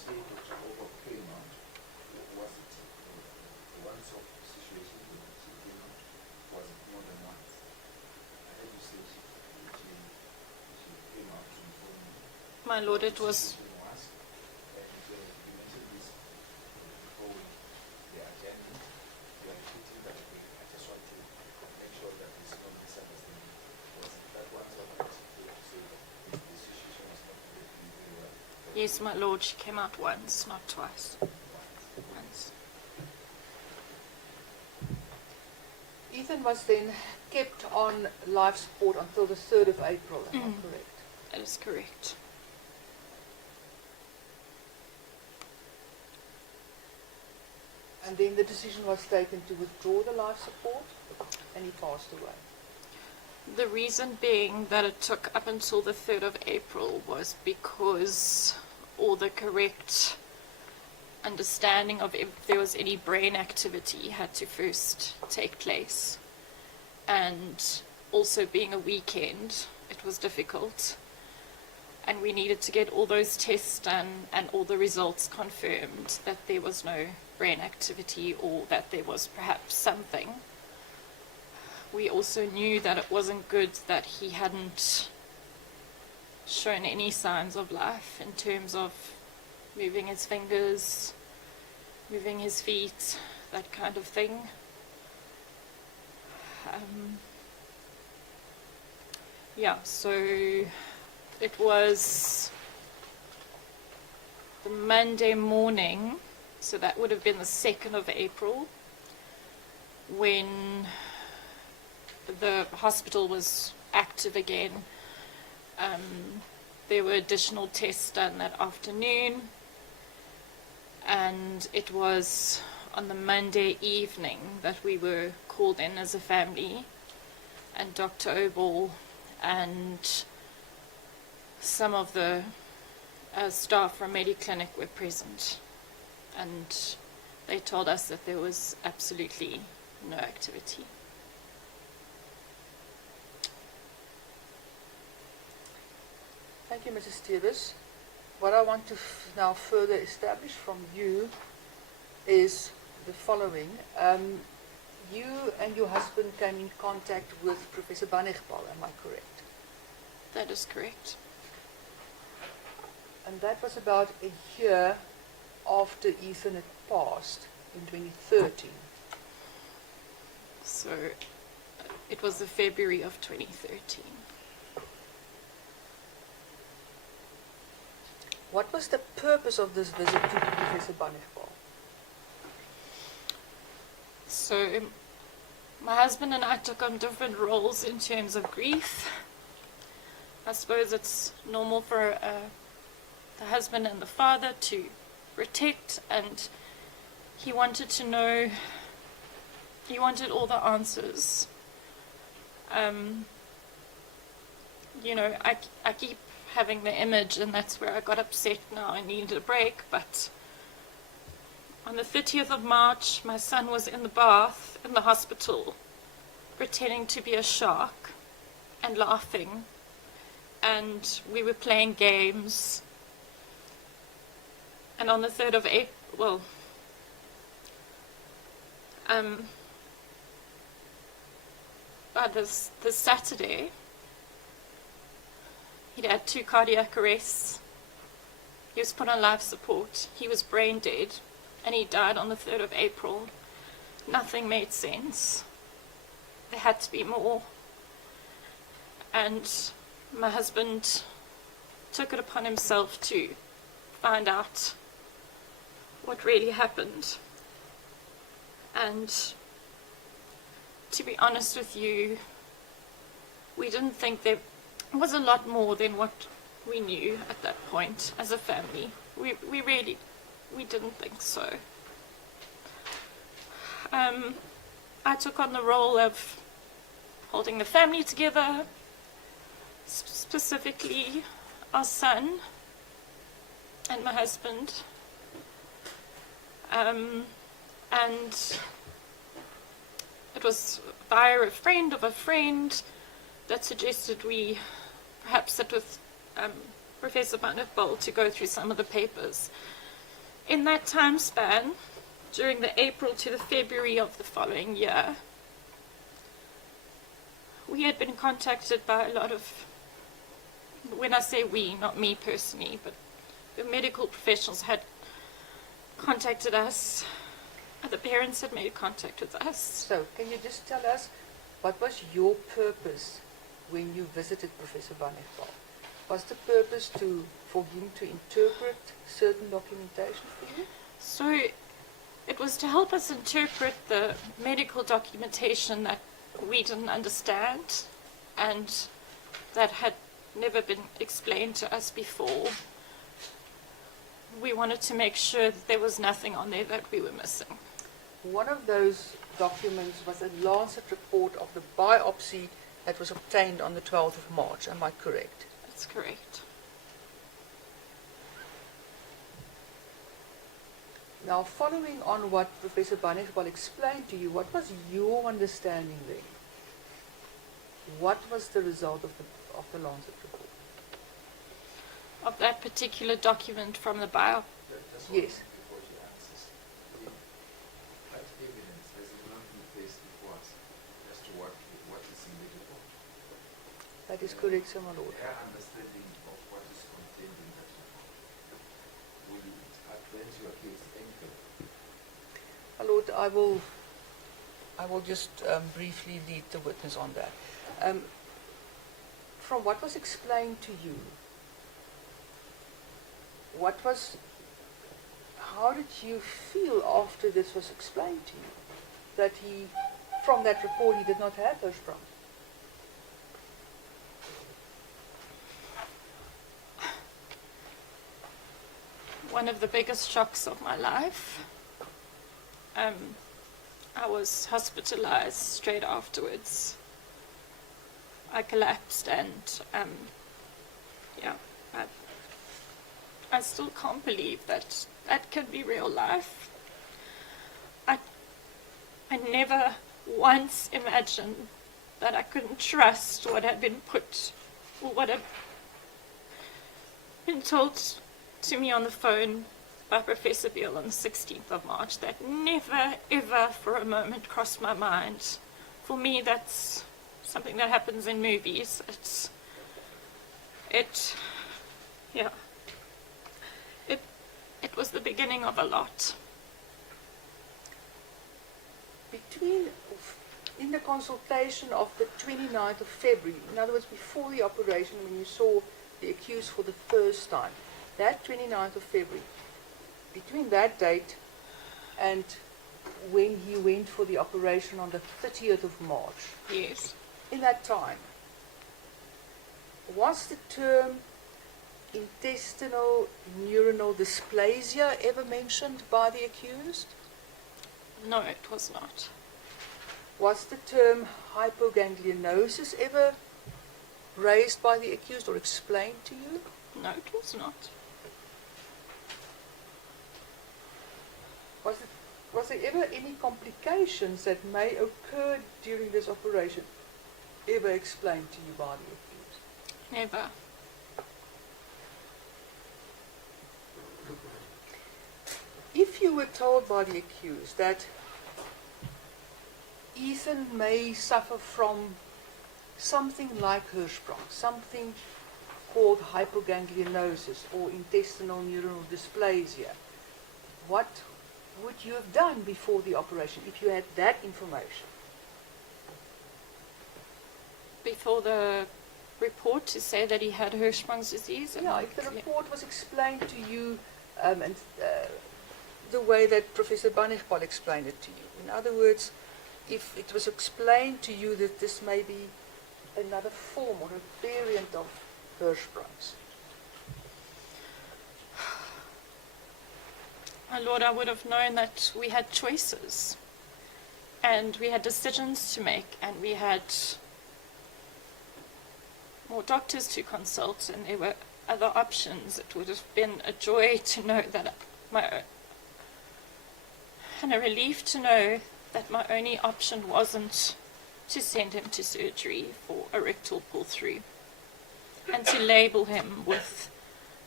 say Dr. Obo came out, was it a once-off situation when she came out? Was it more than once? I heard you say she came out to inform me. My lord, it was And you mentioned this before the agenda. You are repeating that again. I just want to make sure that there's no misunderstanding. Was it that once or not to say that the situation was not working very well? yes, my lord. She came out once, not twice. Once. Ethan was then kept on life support until the 3rd of April, am I correct? That is correct. And then the decision was taken to withdraw the life support, and he passed away. The reason being that it took up until the 3rd of April was because all the correct understanding of if there was any brain activity had to first take place. And also being a weekend, it was difficult. And we needed to get all those tests done and all the results confirmed that there was no brain activity or that there was perhaps something. We also knew that it wasn't good that he hadn't shown any signs of life in terms of moving his fingers, moving his feet, that kind of thing. Yeah, so it was the Monday morning, so that would have been the 2nd of April, when the hospital was active again. There were additional tests done that afternoon, and it was on the Monday evening that we were called in as a family, and Dr. Obel and some of the staff from Mediclinic were present, and they told us that there was absolutely no activity. Thank you, Mrs. Stevens. What I want to now further establish from you is the following. You and your husband came in contact with Professor Bannigbal, am I correct? That is correct. And that was about a year after Ethan had passed in 2013. So it was the February of 2013. What was the purpose of this visit to Professor Bannigbal? So my husband and I took on different roles in terms of grief. I suppose it's normal for the husband and the father to protect, and he wanted to know, he wanted all the answers. You know, I keep having the image, and that's where I got upset now. I needed a break, but on the 30th of March, my son was in the bath in the hospital, pretending to be a shark and laughing, and we were playing games. And on the 3rd of April, this Saturday, he'd had 2 cardiac arrests. He was put on life support. He was brain dead, and he died on the 3rd of April. Nothing made sense. There had to be more. And my husband took it upon himself to find out what really happened. And to be honest with you, we didn't think there was a lot more than what we knew at that point as a family. We didn't think so. I took on the role of holding the family together, specifically our son and my husband. And it was via a friend of a friend that suggested we perhaps sit with Professor Bannigbal to go through some of the papers. in that time span, during the April to the February of the following year, we had been contacted by a lot of, when I say we, not me personally, but the medical professionals had contacted us. The parents had made contact with us. So, can you just tell us what was your purpose when you visited Professor Banegval? Was the purpose for him to interpret certain documentation for you? So it was to help us interpret the medical documentation that we didn't understand and that had never been explained to us before. We wanted to make sure that there was nothing on there that we were missing. One of those documents was a Lancet report of the biopsy that was obtained on the 12th of March. Am I correct? That's correct. Now, following on what Professor Banegval explained to you, what was your understanding then? What was the result of the Lancet report? Of that particular document from the bio. That's Yes. before you answer. That evidence has not been placed before us as to what is in the report. That is correct, sir, my lord. Their understanding of what is contained in that report will advance your case anchor. My lord, I will just briefly lead the witness on that. From what was explained to you, how did you feel after this was explained to you? That from that report, he did not have Hirschsprung? One of the biggest shocks of my life. I was hospitalized straight afterwards. I collapsed and I still can't believe that can be real life. I never once imagined that I couldn't trust what had been put, or what had been told to me on the phone by Professor Beale on the 16th of March. That never, ever for a moment crossed my mind. For me, that's something that happens in movies. It was the beginning of a lot. In the consultation of the 29th of February, in other words, before the operation, when you saw the accused for the first time, that 29th of February, between that date and when he went for the operation on the 30th of March, Yes. in that time, was the term intestinal neuronal dysplasia ever mentioned by the accused? No, it was not. Was the term hypoganglionosis ever raised by the accused or explained to you? No, it was not. Was there ever any complications that may occur during this operation ever explained to you by the accused? Never. If you were told by the accused that Ethan may suffer from something like Hirschsprung, something called hypoganglionosis or intestinal neuronal dysplasia, what would you have done before the operation if you had that information? Before the report to say that he had Hirschsprung's disease? Yeah, if the report was explained to you the way that Professor Banegval explained it to you. In other words, if it was explained to you that this may be another form or a variant of Hirschsprung's. My Lord, I would have known that we had choices and we had decisions to make and we had more doctors to consult and there were other options. It would have been a joy to know that and a relief to know that my only option wasn't to send him to surgery for a rectal pull-through and to label him with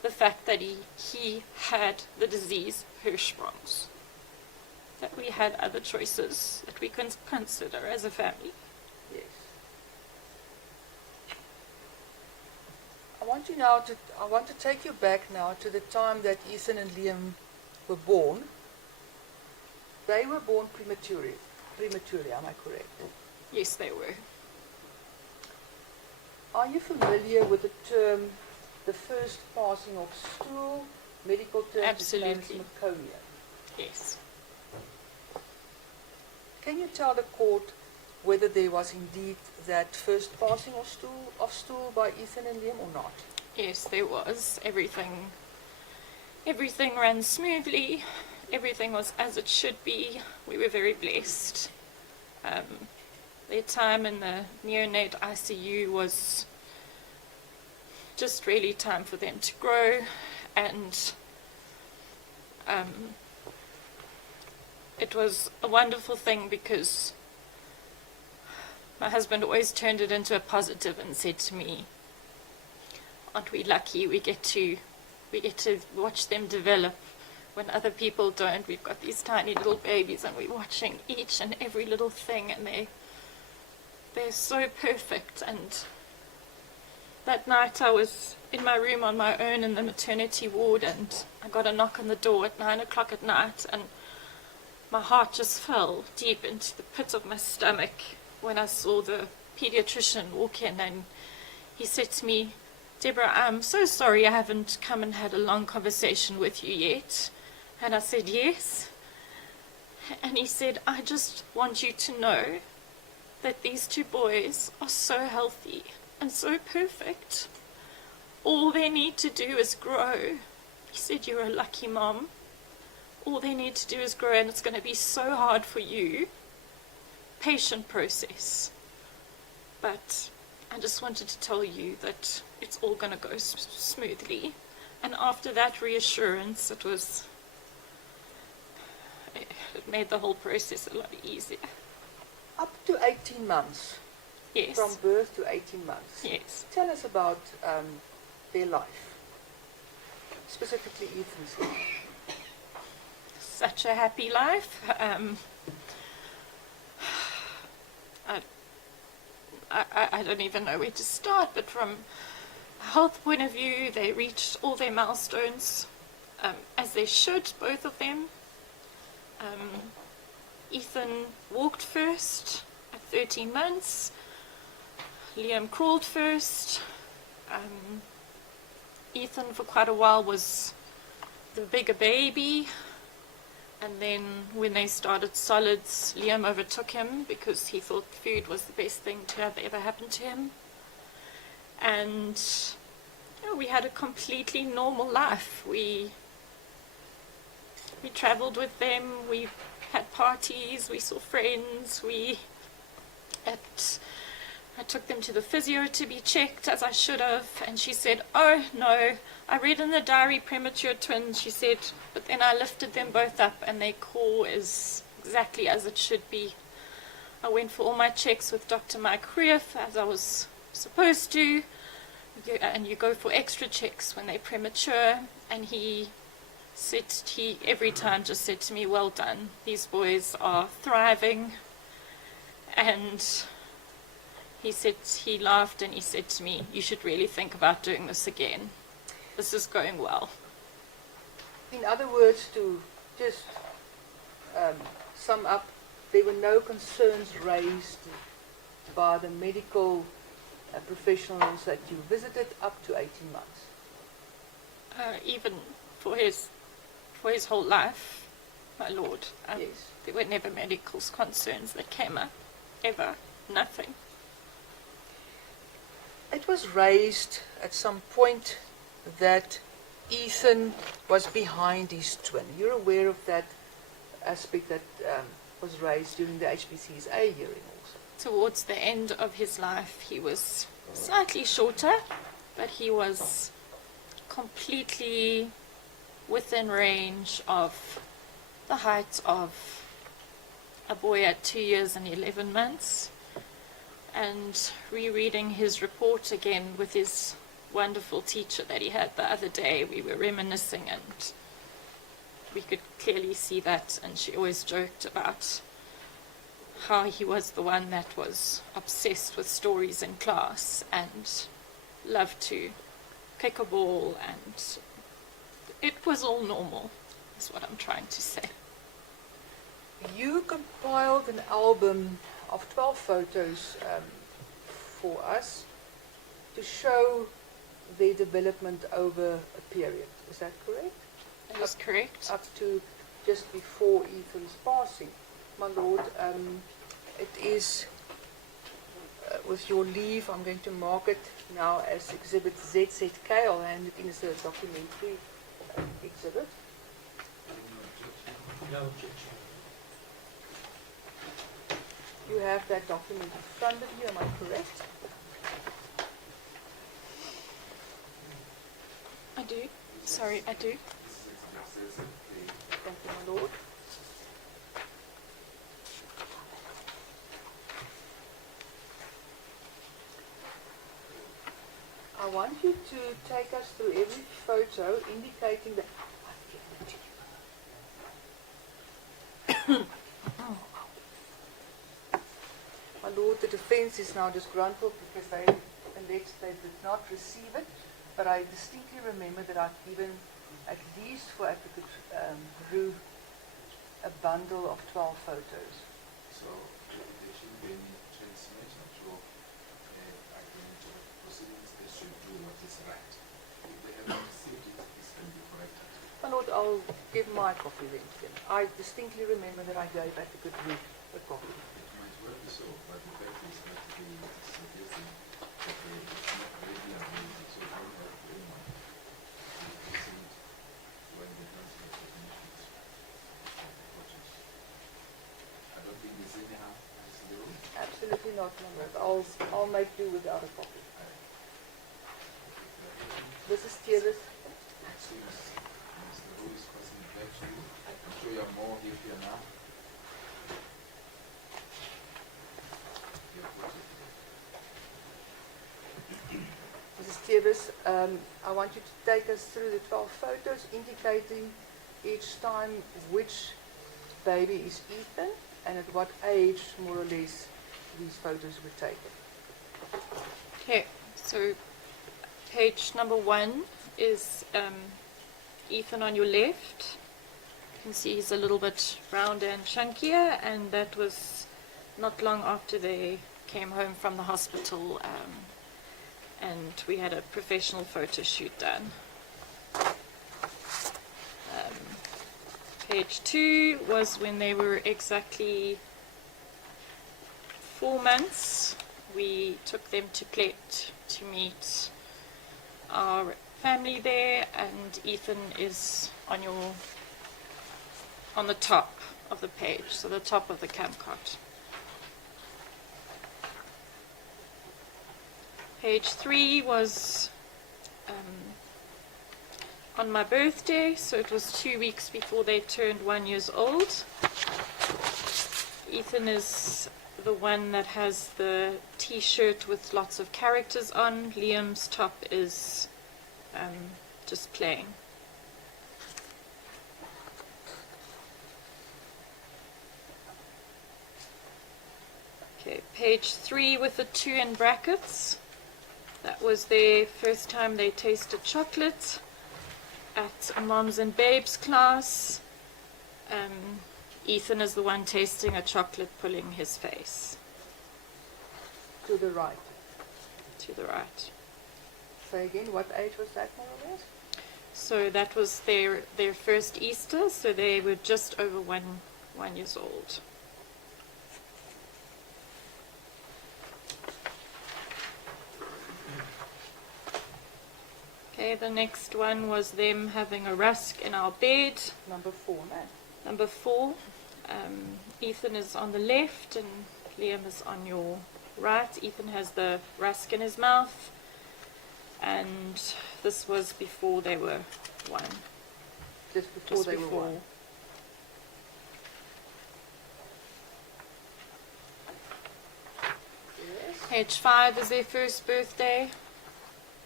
the fact that he had the disease Hirschsprung's. That we had other choices that we can consider as a family. Yes. I want to take you back now to the time that Ethan and Liam were born. They were born prematurely, am I correct? Yes, they were. Are you familiar with the term, the first passing of stool? Medical term is known as Absolutely. meconium. Yes. Can you tell the court whether there was indeed that first passing of stool by Ethan and Liam or not? Yes, there was. Everything ran smoothly. Everything was as it should be. We were very blessed. Their time in the neonate ICU was just really time for them to grow, and it was a wonderful thing because my husband always turned it into a positive and said to me, "Aren't we lucky? We get to watch them develop when other people don't. We've got these tiny little babies and we're watching each and every little thing, and they're so perfect." And that night I was in my room on my own in the maternity ward, and I got a knock on the door at 9 o'clock at night, and my heart just fell deep into the pit of my stomach when I saw the pediatrician walk in, and he said to me, "Deborah, I'm so sorry I haven't come and had a long conversation with you yet." And I said, "Yes." And he said, "I just want you to know that these two boys are so healthy and so perfect. All they need to do is grow." He said, "You're a lucky mom. All they need to do is grow, and it's going to be so hard for you. Patient process. But I just wanted to tell you that it's all going to go smoothly." And after that reassurance, it made the whole process a lot easier. Up to 18 months. Yes. From birth to 18 months. Yes. Tell us about their life, specifically Ethan's life. Such a happy life. I don't even know where to start, but from a health point of view, they reached all their milestones, as they should, both of them. Ethan walked first at 13 months. Liam crawled first. Ethan for quite a while was the bigger baby, and then when they started solids, Liam overtook him because he thought food was the best thing to have ever happened to him. And we had a completely normal life. We traveled with them, we had parties, we saw friends, I took them to the physio to be checked, as I should have, and she said, "Oh no, I read in the diary premature twins," she said, "but then I lifted them both up and their core is exactly as it should be." I went for all my checks with Dr. Mike Rueff, as I was supposed to, and you go for extra checks when they're premature, and he every time just said to me, "Well done, these boys are thriving." And he laughed and he said to me, "You should really think about doing this again. This is going well." In other words, to just sum up, there were no concerns raised by the medical professionals that you visited up to 18 months. Even for his whole life, my lord, Yes. there were never medical concerns that came up, ever, nothing. It was raised at some point that Ethan was behind his twin. You're aware of that aspect that was raised during the HPCSA hearing also? Towards the end of his life, he was slightly shorter, but he was completely within range of the height of a boy at 2 years and 11 months. And rereading his report again with his wonderful teacher that he had the other day. We were reminiscing, and we could clearly see that, and she always joked about how he was the one that was obsessed with stories in class and loved to kick a ball, and it was all normal, is what I'm trying to say. You compiled an album of 12 photos for us to show their development over a period. Is that correct? That is correct. Up to just before Ethan's passing. My Lord, it is, with your leave, I'm going to mark it now as Exhibit ZZK. I'll hand it in as a documentary exhibit. No objection. You have that document in front of you, am I correct? I do. Sorry, I do. Thank you, my Lord. I want you to take us through every photo indicating that... My Lord, the defense is now disgruntled because they alleged they did not receive it, but I distinctly remember that I've given, at least for Advocate Rue, a bundle of 12 photos. So there shouldn't be any transmission through argumentative proceedings. They should do what is right. If they haven't received it, this can be corrected. My Lord, I'll give my copy then to them. I distinctly remember that I gave Advocate Rue a copy. It might well be so, but the fact is that the suggesting that it's not ready available, so how do anyone proceed when the council of submissions of the coaches? I don't think there's any harm in the room. Absolutely not, my Lord. I'll make do without a copy. This is Thierry's. Since Mr. Rowe is passing it back to you, I'm sure you're more happier now. Mrs. Thierry's, I want you to take us through the 12 photos indicating each time which baby is Ethan and at what age, more or less, these photos were taken. Okay, so page number 1 is Ethan on your left. You can see he's a little bit rounder and chunkier, and that was not long after they came home from the hospital, and we had a professional photo shoot done. Page 2 was when they were exactly 4 months. We took them to Plett to meet our family there, and Ethan is on the top of the page, so the top of the camp cot. Page 3 was on my birthday, so it was 2 weeks before they turned 1 year old. Ethan is the one that has the t-shirt with lots of characters on. Liam's top is just plain. Okay, page 3 with the 2 in brackets. That was their first time they tasted chocolate at a Moms and Babes class. Ethan is the one tasting a chocolate, pulling his face. To the right. To the right. Say again, what age was that, more or less? So that was their first Easter, so they were just over 1 year old. Okay, the next one was them having a rusk in our bed. Number 4, man. Number 4, Ethan is on the left and Liam is on your right. Ethan has the rusk in his mouth, and this was before they were 1. Just before they were 1. Yes. Page 5 is their first birthday.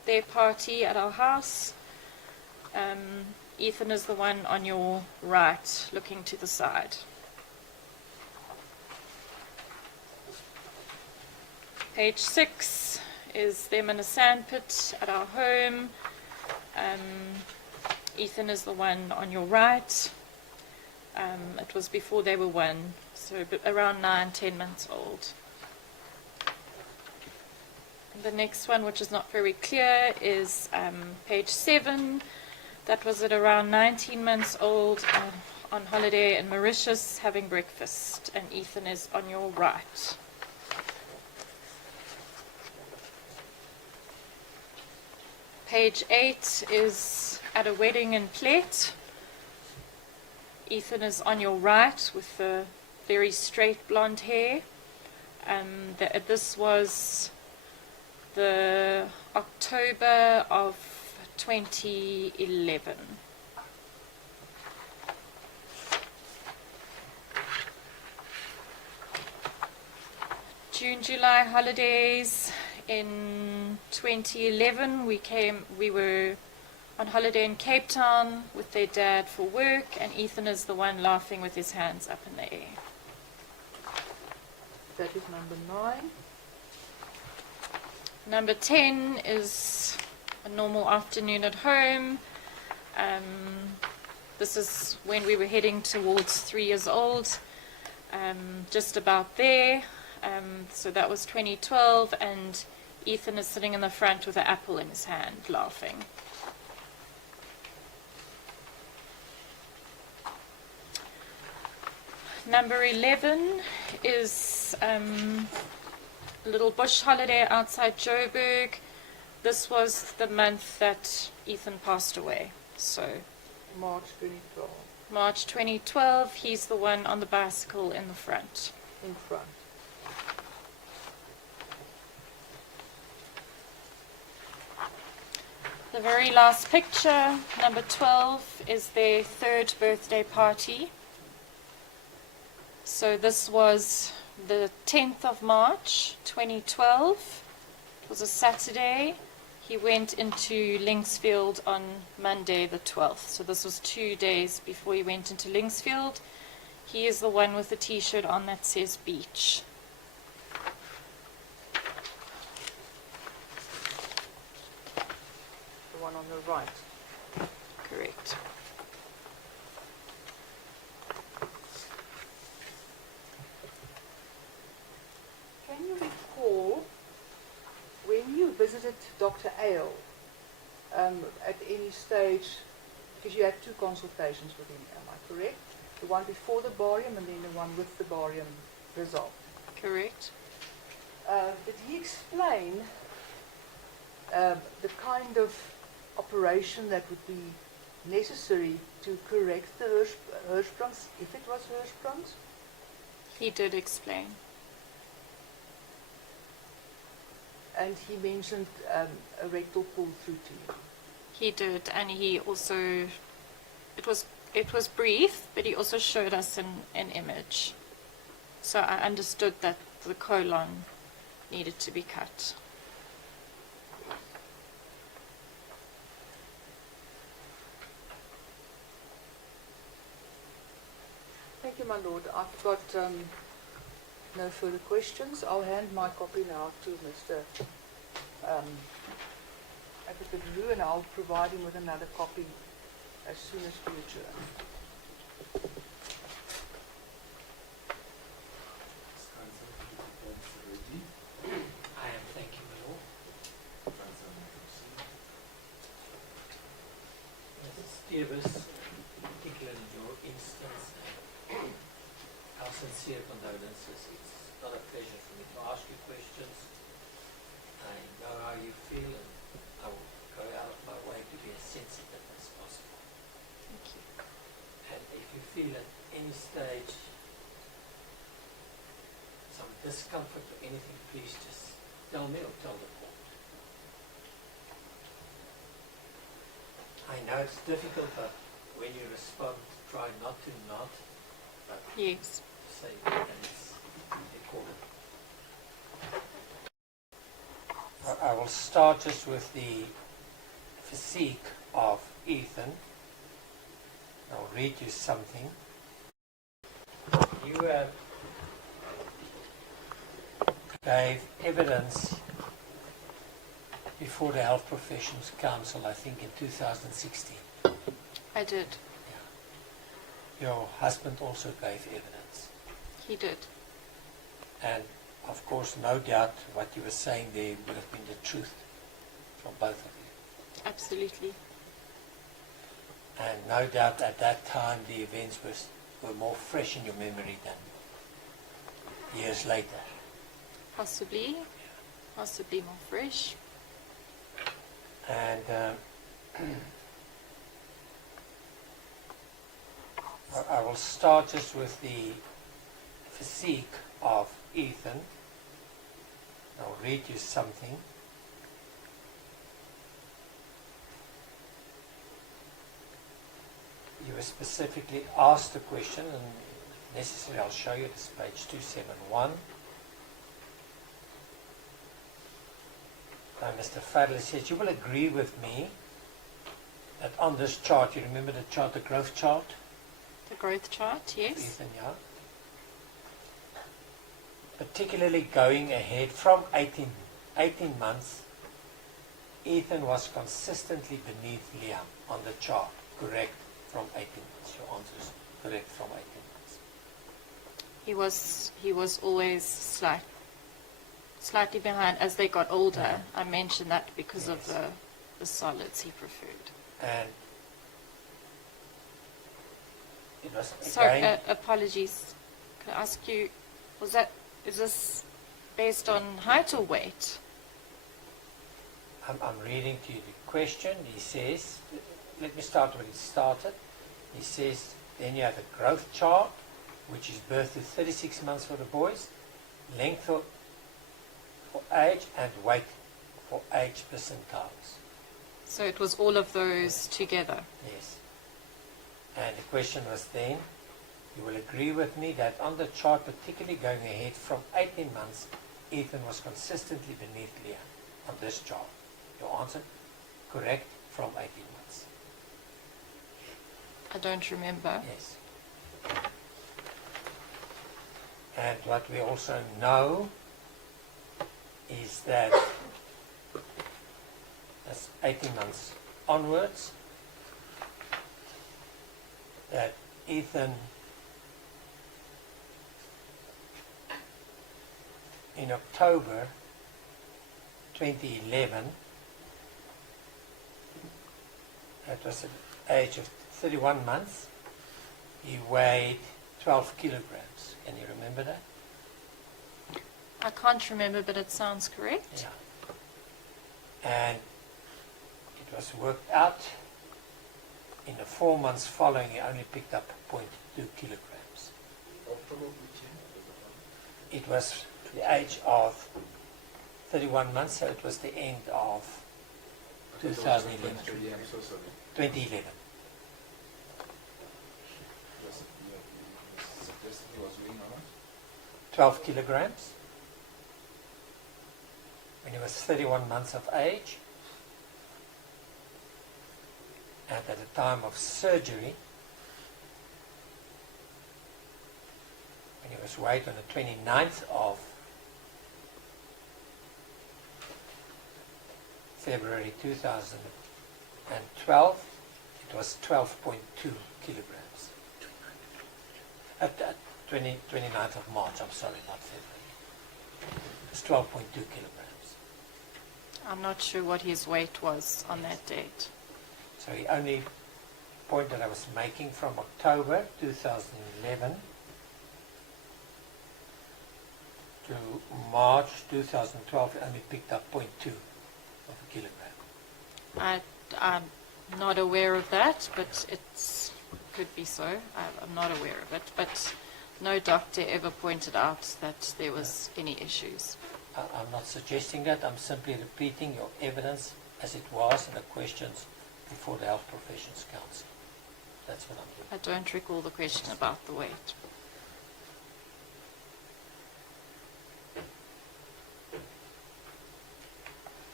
birthday party at our house. Ethan is the one on your right, looking to the side. Page 6 is them in a sandpit at our home. Ethan is the one on your right. It was before they were 1, so around 9-10 months old. And the next one, which is not very clear, is page 7. That was at around 19 months old, on holiday in Mauritius, having breakfast, and Ethan is on your right. Page 8 is at a wedding in Plett. Ethan is on your right with the very straight blonde hair. This was the October of 2011. June, July holidays. In 2011, we were on holiday in Cape Town with their dad for work, and Ethan is the one laughing with his hands up in the air. That is number 9. Number 10 is a normal afternoon at home. This is when we were heading towards 3 years old, just about there. So that was 2012, and Ethan is sitting in the front with an apple in his hand, laughing. Number 11 is a little bush holiday outside Joburg. This was the month that Ethan passed away. So March 2012. March 2012, he's the one on the bicycle in the front. In front. The very last picture, number 12, is their 3rd birthday party. So this was the 10th of March 2012. It was a Saturday. He went into Linksfield on Monday the 12th. So this was 2 days before he went into Linksfield. He is the one with the t-shirt on that says beach. The one on the right. Correct. Can you recall when you visited Dr. Ale at any stage, because you had 2 consultations with him, am I correct? The one before the barium and then the one with the barium result. Correct. Did he explain the kind of operation that would be necessary to correct the Hirschsprungs, if it was Hirschsprungs? He did explain. And he mentioned a rectal pull through to you. He did, and he also, it was brief, but he also showed us an image. So I understood that the colon needed to be cut. Thank you, my lord. I've got no further questions. I'll hand my copy now to Mr. Advocate Roo, and I'll provide him with another copy as soon as we adjourn. I am, thank you, my lord. Mrs. Davis, particularly in your instance, our sincere condolences. It's not a pleasure for me to ask you questions. I know how you feel, and I will go out of my way to be as sensitive as possible. Thank you. And if you feel at any stage some discomfort or anything, please just tell me or tell the court. I know it's difficult, but when you respond, try not to nod, but Yes. say, and it's recorded. I will start just with the physique of Ethan. I'll read you something. You gave evidence before the Health Professions Council, I think in 2016. I did. Your husband also gave evidence. He did. And of course, no doubt what you were saying there would have been the truth from both of you. Absolutely. And no doubt at that time the events were more fresh in your memory than years later. Possibly more fresh. And I will start just with the physique of Ethan. I'll read you something. You were specifically asked a question, and if necessary I'll show you. This is page 271. Now Mr. Fadley says, you will agree with me that on this chart, you remember the chart, the growth chart? The growth chart, yes. Ethan, yeah. Particularly going ahead from 18 months, Ethan was consistently beneath Liam on the chart, correct, from 18 months. Your answer is correct, from 18 months. He was always slightly behind as they got older. I mentioned that because of the solids he preferred. And it was Sorry, again, apologies. Can I ask you, is this based on height or weight? I'm reading to you the question. He says, let me start where he started. He says, then you have a growth chart, which is birth to 36 months for the boys, length for age, and weight for age percentiles. So it was all of those together. Yes. And the question was then, you will agree with me that on the chart, particularly going ahead from 18 months, Ethan was consistently beneath Leah on this chart. Your answer? Correct, from 18 months. I don't remember. Yes. And what we also know is that that's 18 months onwards, that Ethan in October 2011, that was at the age of 31 months, he weighed 12 kilograms. Can you remember that? I can't remember, but it sounds correct. Yeah. And it was worked out in the 4 months following, he only picked up 0.2 kilograms. October which year? It was the age of 31 months, so it was the end of 2011. I'm so sorry. 2011. Yes, you suggested he was weighing how much? 12 kilograms. When he was 31 months of age. And at the time of surgery, when he was weighed on the 29th of February 2012, it was 12.2 kilograms. At 29th of March, I'm sorry, not February. It's 12.2 kilograms. I'm not sure what his weight was on that date. So the only point that I was making from October 2011 to March 2012, I only picked up 0.2 of a kilogram. I'm not aware of that, but it could be so. I'm not aware of it, but no doctor ever pointed out that there was any issues. I'm not suggesting that. I'm simply repeating your evidence as it was in the questions before the Health Professions Council. That's what I'm doing. I don't recall the question about the weight.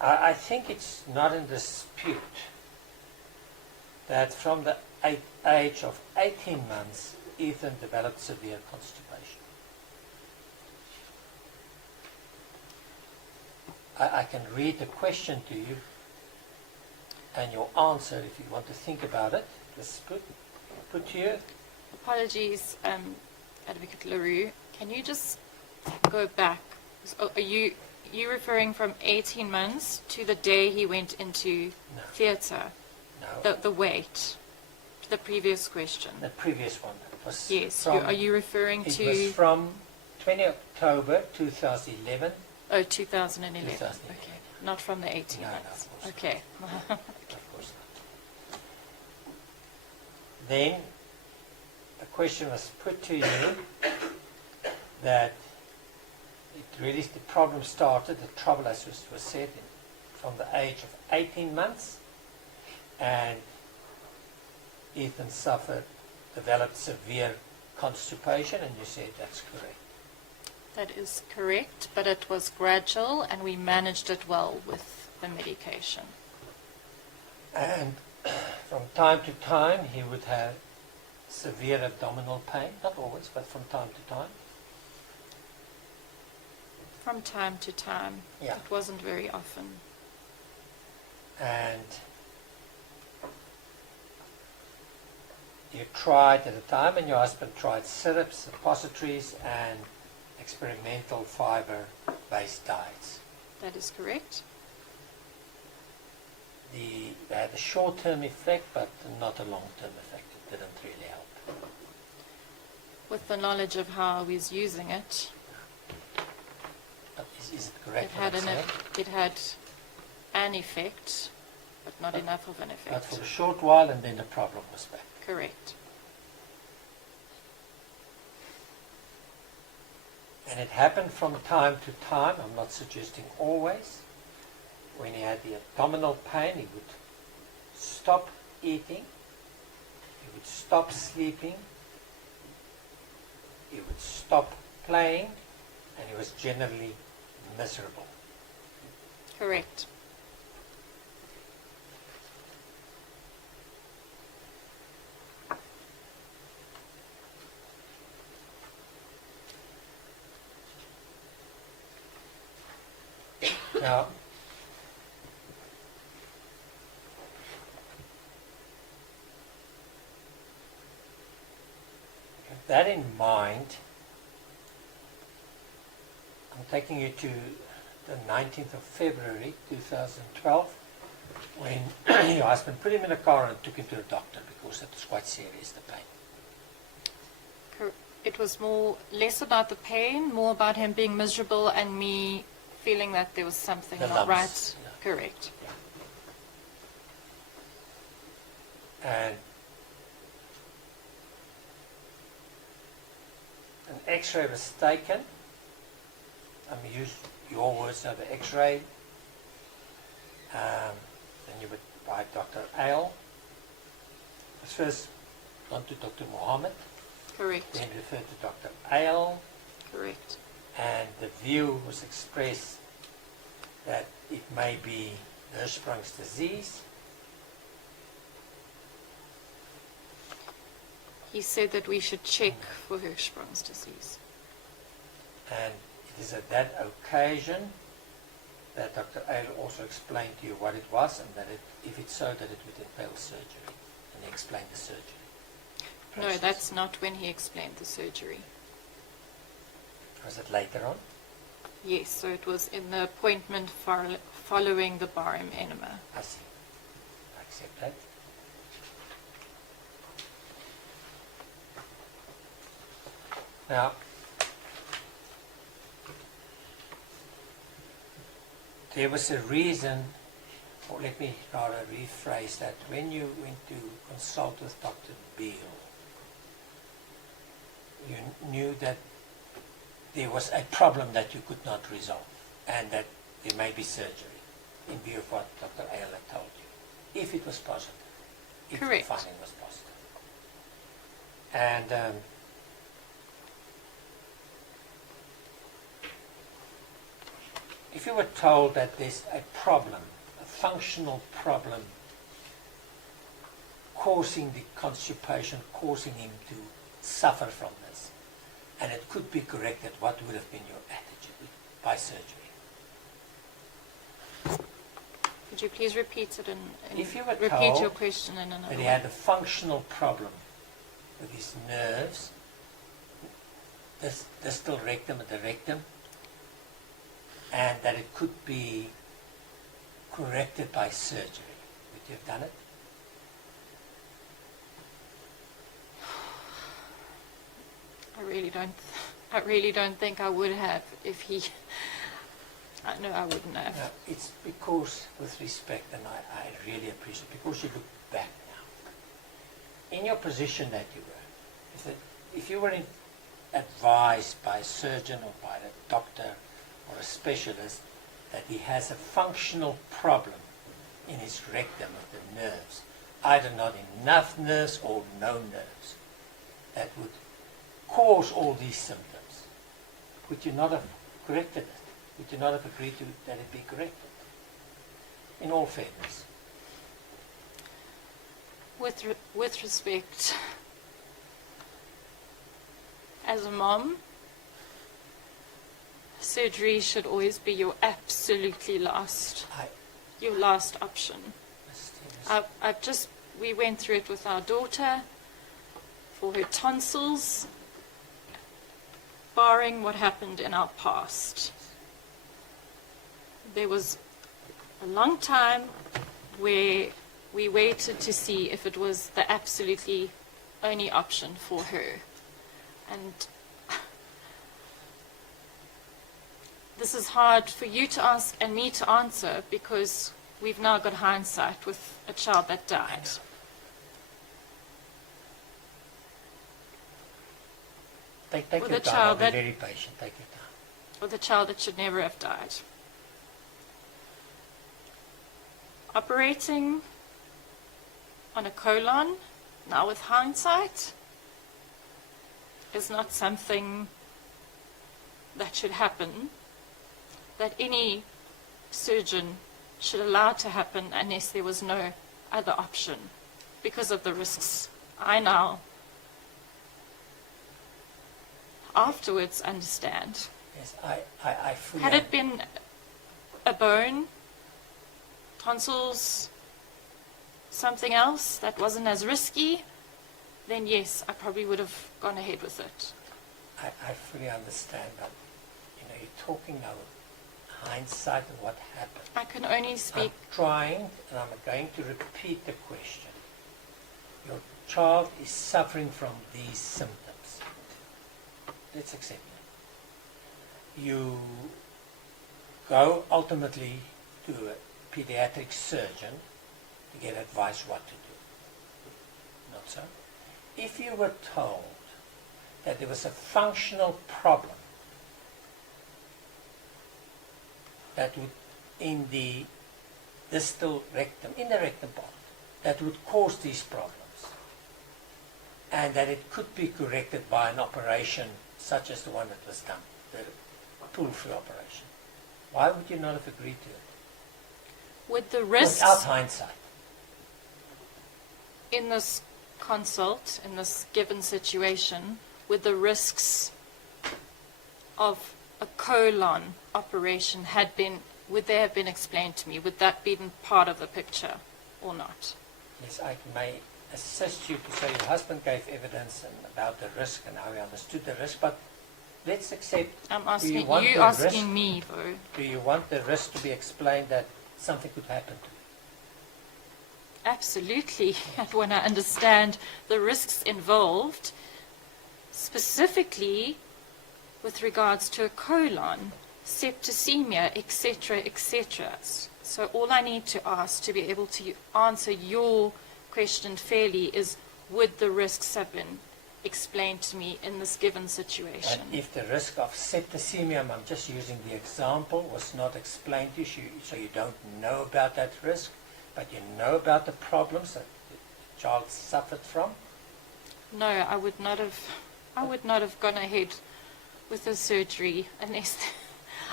I think it's not in dispute that from the age of 18 months, Ethan developed severe constipation. I can read the question to you and your answer if you want to think about it. Just put here. Apologies, Advocate LaRue. Can you just go back? So, are you referring from 18 months to the day he went into No. theatre? No, The weight. To the previous question. the previous one was Yes. from, Are you referring it to? was from 20 October 2011. Oh, 2011. 2011. Okay. Not from the 18 No, no, months. of course Okay. Of course not. Then the question was put to you that it really, the problem started, the trouble as was said, from the age of 18 months, and Ethan developed severe constipation, and you said that's correct. That is correct, but it was gradual and we managed it well with the medication. And from time to time he would have severe abdominal pain, not always, but from time to time. From time to time. Yeah. It wasn't very often. And you tried at the time, and your husband tried syrups, suppositories, and experimental fiber-based diets. That is correct. They had a short-term effect, but not a long-term effect. It didn't really help. With the knowledge of how I was using it, But is it correct? it what had I'm saying? it had an effect, but not enough of an But effect. for a short while, and then the problem was back. Correct. And it happened from time to time. I'm not suggesting always. When he had the abdominal pain, he would stop eating, he would stop sleeping, he would stop playing, and he was generally miserable. Correct. Now, with that in mind, I'm taking you to the 19th of February 2012, when your husband put him in a car and took him to the doctor because it was quite serious, the pain. It was less about the pain, more about him being miserable and me feeling that there was something The not lumps, right. yeah. Correct. And an X-ray was taken. Use your words of the X-ray. Then you would by Dr. Ale. It was first gone to Dr. Mohammed, Correct. then referred to Dr. Ale, Correct. and the view was expressed that it may be Hirschsprung's disease. He said that we should check for Hirschsprung's disease. And it is at that occasion that Dr. Ale also explained to you what it was, and that if it's so, that it would entail surgery. And he explained the surgery No, process. that's not when he explained the surgery. Was it later on? Yes, so it was in the appointment following the barium enema. I see. I accept that. Now, there was a reason, or let me rather rephrase that, when you went to consult with Dr. Beal, you knew that there was a problem that you could not resolve, and that there may be surgery, in view of what Dr. Ale had told you, if it was positive, if Correct. the finding was positive. And if you were told that there's a problem, a functional problem, causing the constipation, causing him to suffer from this, and it could be corrected, what would have been your attitude by surgery? Could you please repeat it If you were repeat told your question in another that he way? had a functional problem with his nerves, distal rectum and the rectum, and that it could be corrected by surgery, would you have done it? I really don't think I would have if he. No, I wouldn't have. No, it's because, with respect, and I really appreciate it, because you look back now. In your position that you were, if you were advised by a surgeon or by a doctor or a specialist that he has a functional problem in his rectum of the nerves, either not enough nerves or no nerves, that would cause all these symptoms, would you not have corrected it? Would you not have agreed to that it be corrected? In all fairness. With respect, as a mom, surgery should always be your absolutely last option. We went through it with our daughter for her tonsils, barring what happened in our past. There was a long time where we waited to see if it was the absolutely only option for her. And this is hard for you to ask and me to answer because we've now got hindsight with a child that died. Take With your a time, child I'll be that- very patient, take your time. With a child that should never have died. Operating on a colon, now with hindsight, is not something that should happen, that any surgeon should allow to happen unless there was no other option because of the risks I now afterwards understand. Yes, I fully Had it been a bone, tonsils, something else that wasn't as risky, then yes, I probably would have gone ahead with it. I fully understand, but you're talking now hindsight and what happened. I can only speak. I'm trying, and I'm going to repeat the question. Your child is suffering from these symptoms. Let's accept them. You go ultimately to a pediatric surgeon to get advice what to do. Not so? If you were told that there was a functional problem that would, in the distal rectum, in the rectum part, that would cause these problems, and that it could be corrected by an operation such as the one that was done, the pull-through operation, why would you not have agreed to it? With the risks Without hindsight. in this consult, in this given situation, with the risks of a colon operation would they have been explained to me? Would that be part of the picture or not? Yes, I may assist you to say your husband gave evidence about the risk and how he understood the risk, but let's accept. I'm do asking you want you, the risk? asking me though. Do you want the risk to be explained that something could happen to you? Absolutely. I want to understand the risks involved, specifically with regards to a colon, septicemia, etc., etc. So all I need to ask to be able to answer your question fairly is, would the risks have been explained to me in this given situation? And if the risk of septicemia, I'm just using the example, was not explained to you, so you don't know about that risk, but you know about the problems that the child suffered from? No, I would not have gone ahead with the surgery unless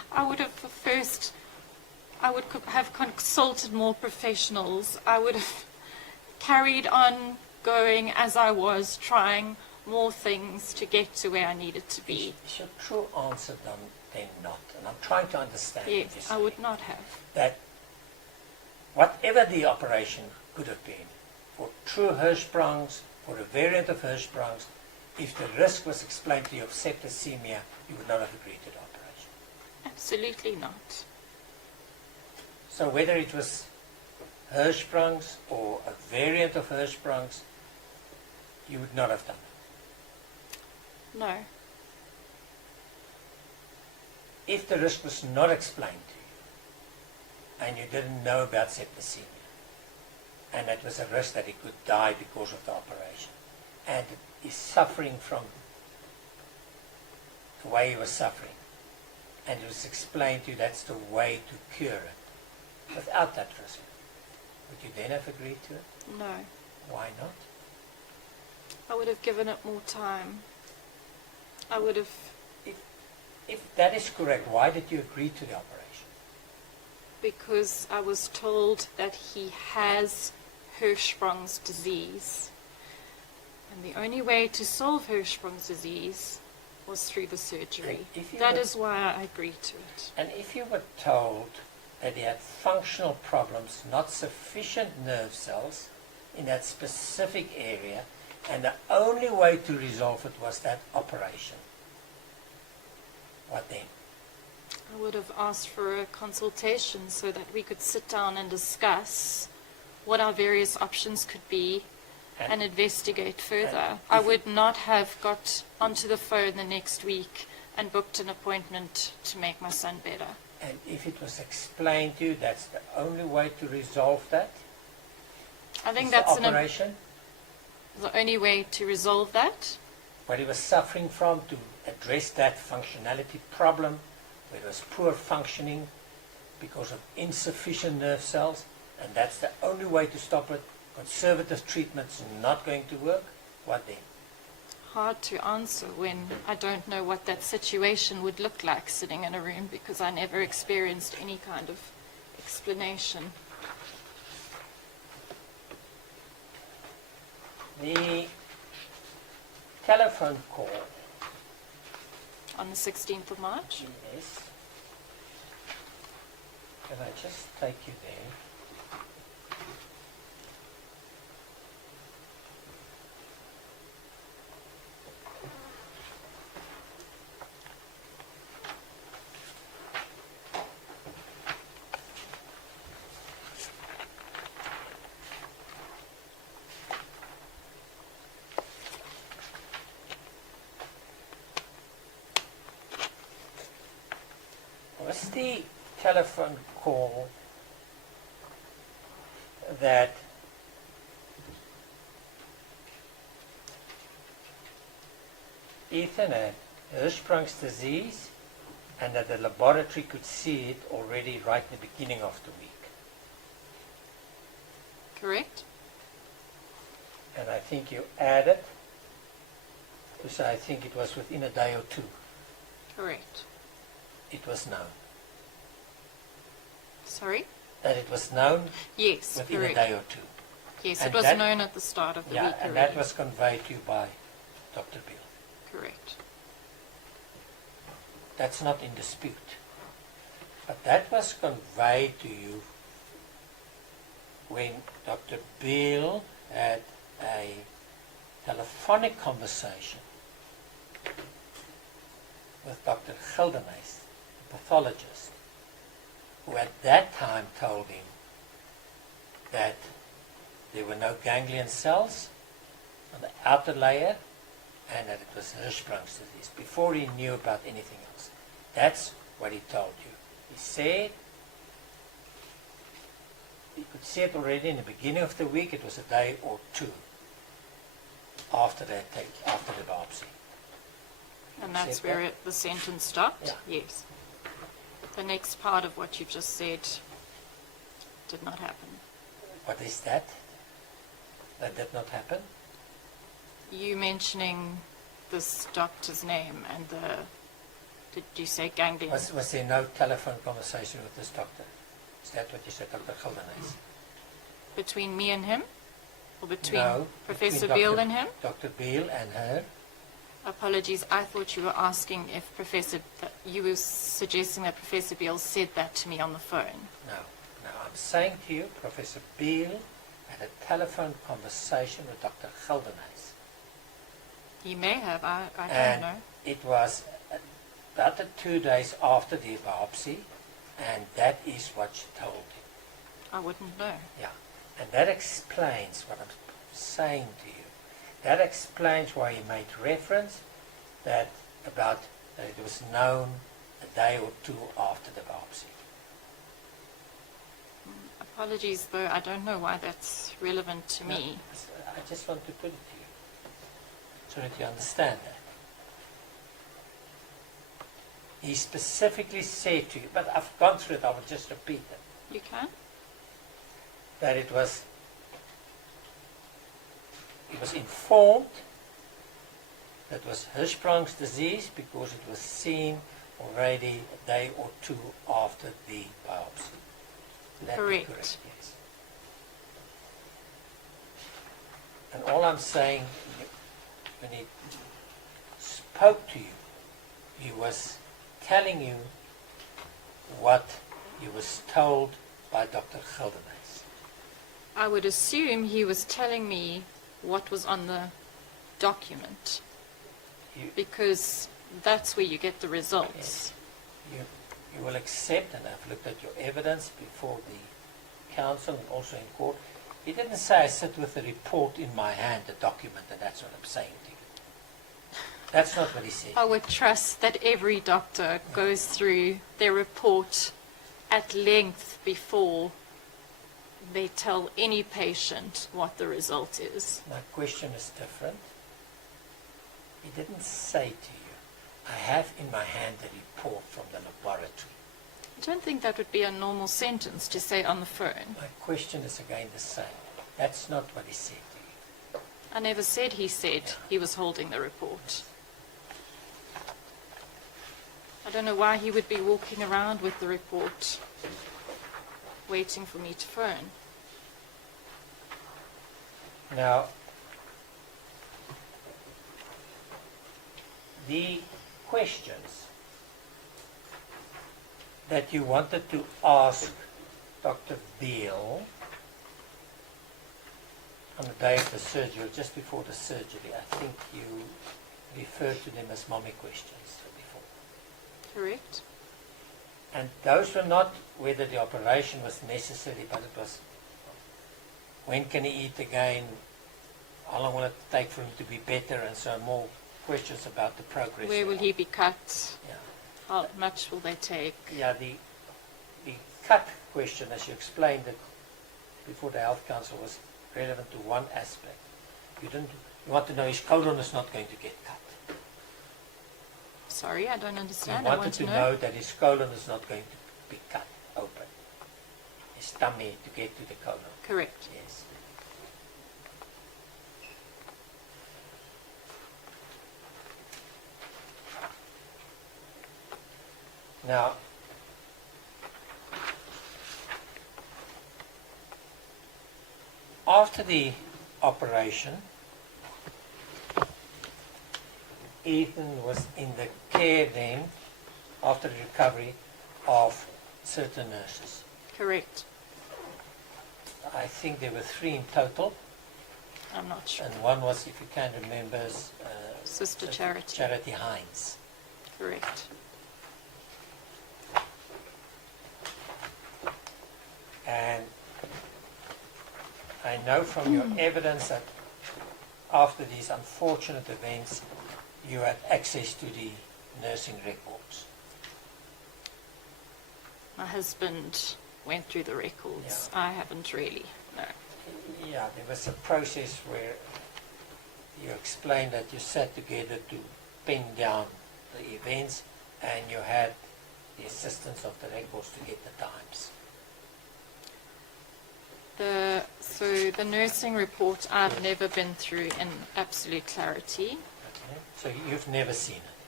I would have have consulted more professionals. I would have carried on going as I was, trying more things to get to where I needed to be. Is your true answer then not? And I'm trying to understand what you're Yes, I saying. would not have. That whatever the operation could have been, for true Hirschsprungs, for a variant of Hirschsprungs, if the risk was explained to you of septicemia, you would not have agreed to the operation. Absolutely not. So whether it was Hirschsprungs or a variant of Hirschsprungs, you would not have done it. No. If the risk was not explained to you, and you didn't know about septicemia, and it was a risk that he could die because of the operation, and is suffering from the way he was suffering, and it was explained to you that's the way to cure it, without that risk, would you then have agreed to it? No. Why not? I would have given it more time. I would have, If that is correct, why did you agree to the operation? because I was told that he has Hirschsprung's disease. And the only way to solve Hirschsprung's disease was through the surgery. And if you That were- is why I agreed to it. And if you were told that he had functional problems, not sufficient nerve cells in that specific area, and the only way to resolve it was that operation, what then? I would have asked for a consultation so that we could sit down and discuss what our various options could be and investigate further. I would not have got onto the phone the next week and booked an appointment to make my son better. And if it was explained to you that's the only way to resolve that, I think is that's the operation, the only way to resolve that. what he was suffering from, to address that functionality problem, where there was poor functioning because of insufficient nerve cells, and that's the only way to stop it. Conservative treatment's not going to work. What then? Hard to answer when I don't know what that situation would look like sitting in a room, because I never experienced any kind of explanation. The telephone call, On the 16th of March? yes. Can I just take you there? Was the telephone call that Ethan had Hirschsprung's disease and that the laboratory could see it already right in the beginning of the week? Correct? And I think you added to say I think it was within a day or two. Correct. It was known. Sorry? That it was known Yes, within correct. a day or two. Yes, And it was that- known at the start of the Yeah, week and already. that was conveyed to you by Dr. Beale. Correct. That's not in dispute. But that was conveyed to you when Dr. Beale had a telephonic conversation with Dr. Gildenhuys, the pathologist, who at that time told him that there were no ganglion cells on the outer layer and that it was Hirschsprung's disease, before he knew about anything else. That's what he told you. He said you could see it already in the beginning of the week. It was a day or two after the biopsy. And that's Said where that? the sentence stopped? Yeah. Yes. The next part of what you've just said did not happen. What is that? That did not happen? You mentioning this doctor's name and the Did you say ganglion? Was there no telephone conversation with this doctor? Is that what you said, Dr. Gildenhuys? Between me and him? Or between No, Professor between Beale and him? Dr. Beale and her. Apologies, I thought you were asking if you were suggesting that Professor Beale said that to me on the phone. No, I'm saying to you, Professor Beale had a telephone conversation with Dr. Gildenhuys. He may have, I don't And know. it was about 2 days after the biopsy, and that is what she told him. I wouldn't know. Yeah, and that explains what I'm saying to you. That explains why he made reference that it was known a day or two after the biopsy. Apologies, though, I don't know why that's relevant to me. I just want to put it to you so that you understand that. He specifically said to you, but I've gone through it, I will just repeat it, You can? that he was informed that it was Hirschsprung's disease because it was seen already a day or two after the biopsy. Would that be Correct. correct? Yes. And all I'm saying, when he spoke to you, he was telling you what he was told by Dr. Gildenhuys. I would assume he was telling me what was on the document, because that's where you get the results. You will accept, and I've looked at your evidence before the council and also in court. He didn't say I sit with the report in my hand, the document, and that's what I'm saying to you. That's not what he said. I would trust that every doctor goes through their report at length before they tell any patient what the result is. My question is different. He didn't say to you, I have in my hand the report from the laboratory. I don't think that would be a normal sentence to say on the phone. My question is again the same. That's not what he said to you. I never said he said he was holding the report. I don't know why he would be walking around with the report, waiting for me to phone. Now, the questions that you wanted to ask Dr. Beale on the day of the surgery, just before the surgery, I think you referred to them as mommy questions before. Correct? And those were not whether the operation was necessary, but it was when can he eat again, how long will it take for him to be better, and so more questions about the progress. Where will he be cut? Yeah. How much will they take? Yeah, the cut question, as you explained it before the Health Council, was relevant to one aspect. You want to know his colon is not going to get cut. Sorry, I don't understand. You I wanted want to to know that his colon is not going to be cut open. His tummy to get to the colon. Correct. Yes. Now, after the operation, Ethan was in the care then, after the recovery, of certain nurses. Correct. I think there were 3 in total, I'm not sure. and one was, if you can remember, Sister Charity. Charity Hines. Correct. And I know from your evidence that after these unfortunate events, you had access to the nursing records. My husband went through the records. Yeah. I haven't really, no. Yeah, there was a process where you explained that you sat together to pin down the events, and you had the assistance of the records to get the times. So the nursing report I've never been through in absolute clarity. Okay? So you've never seen it.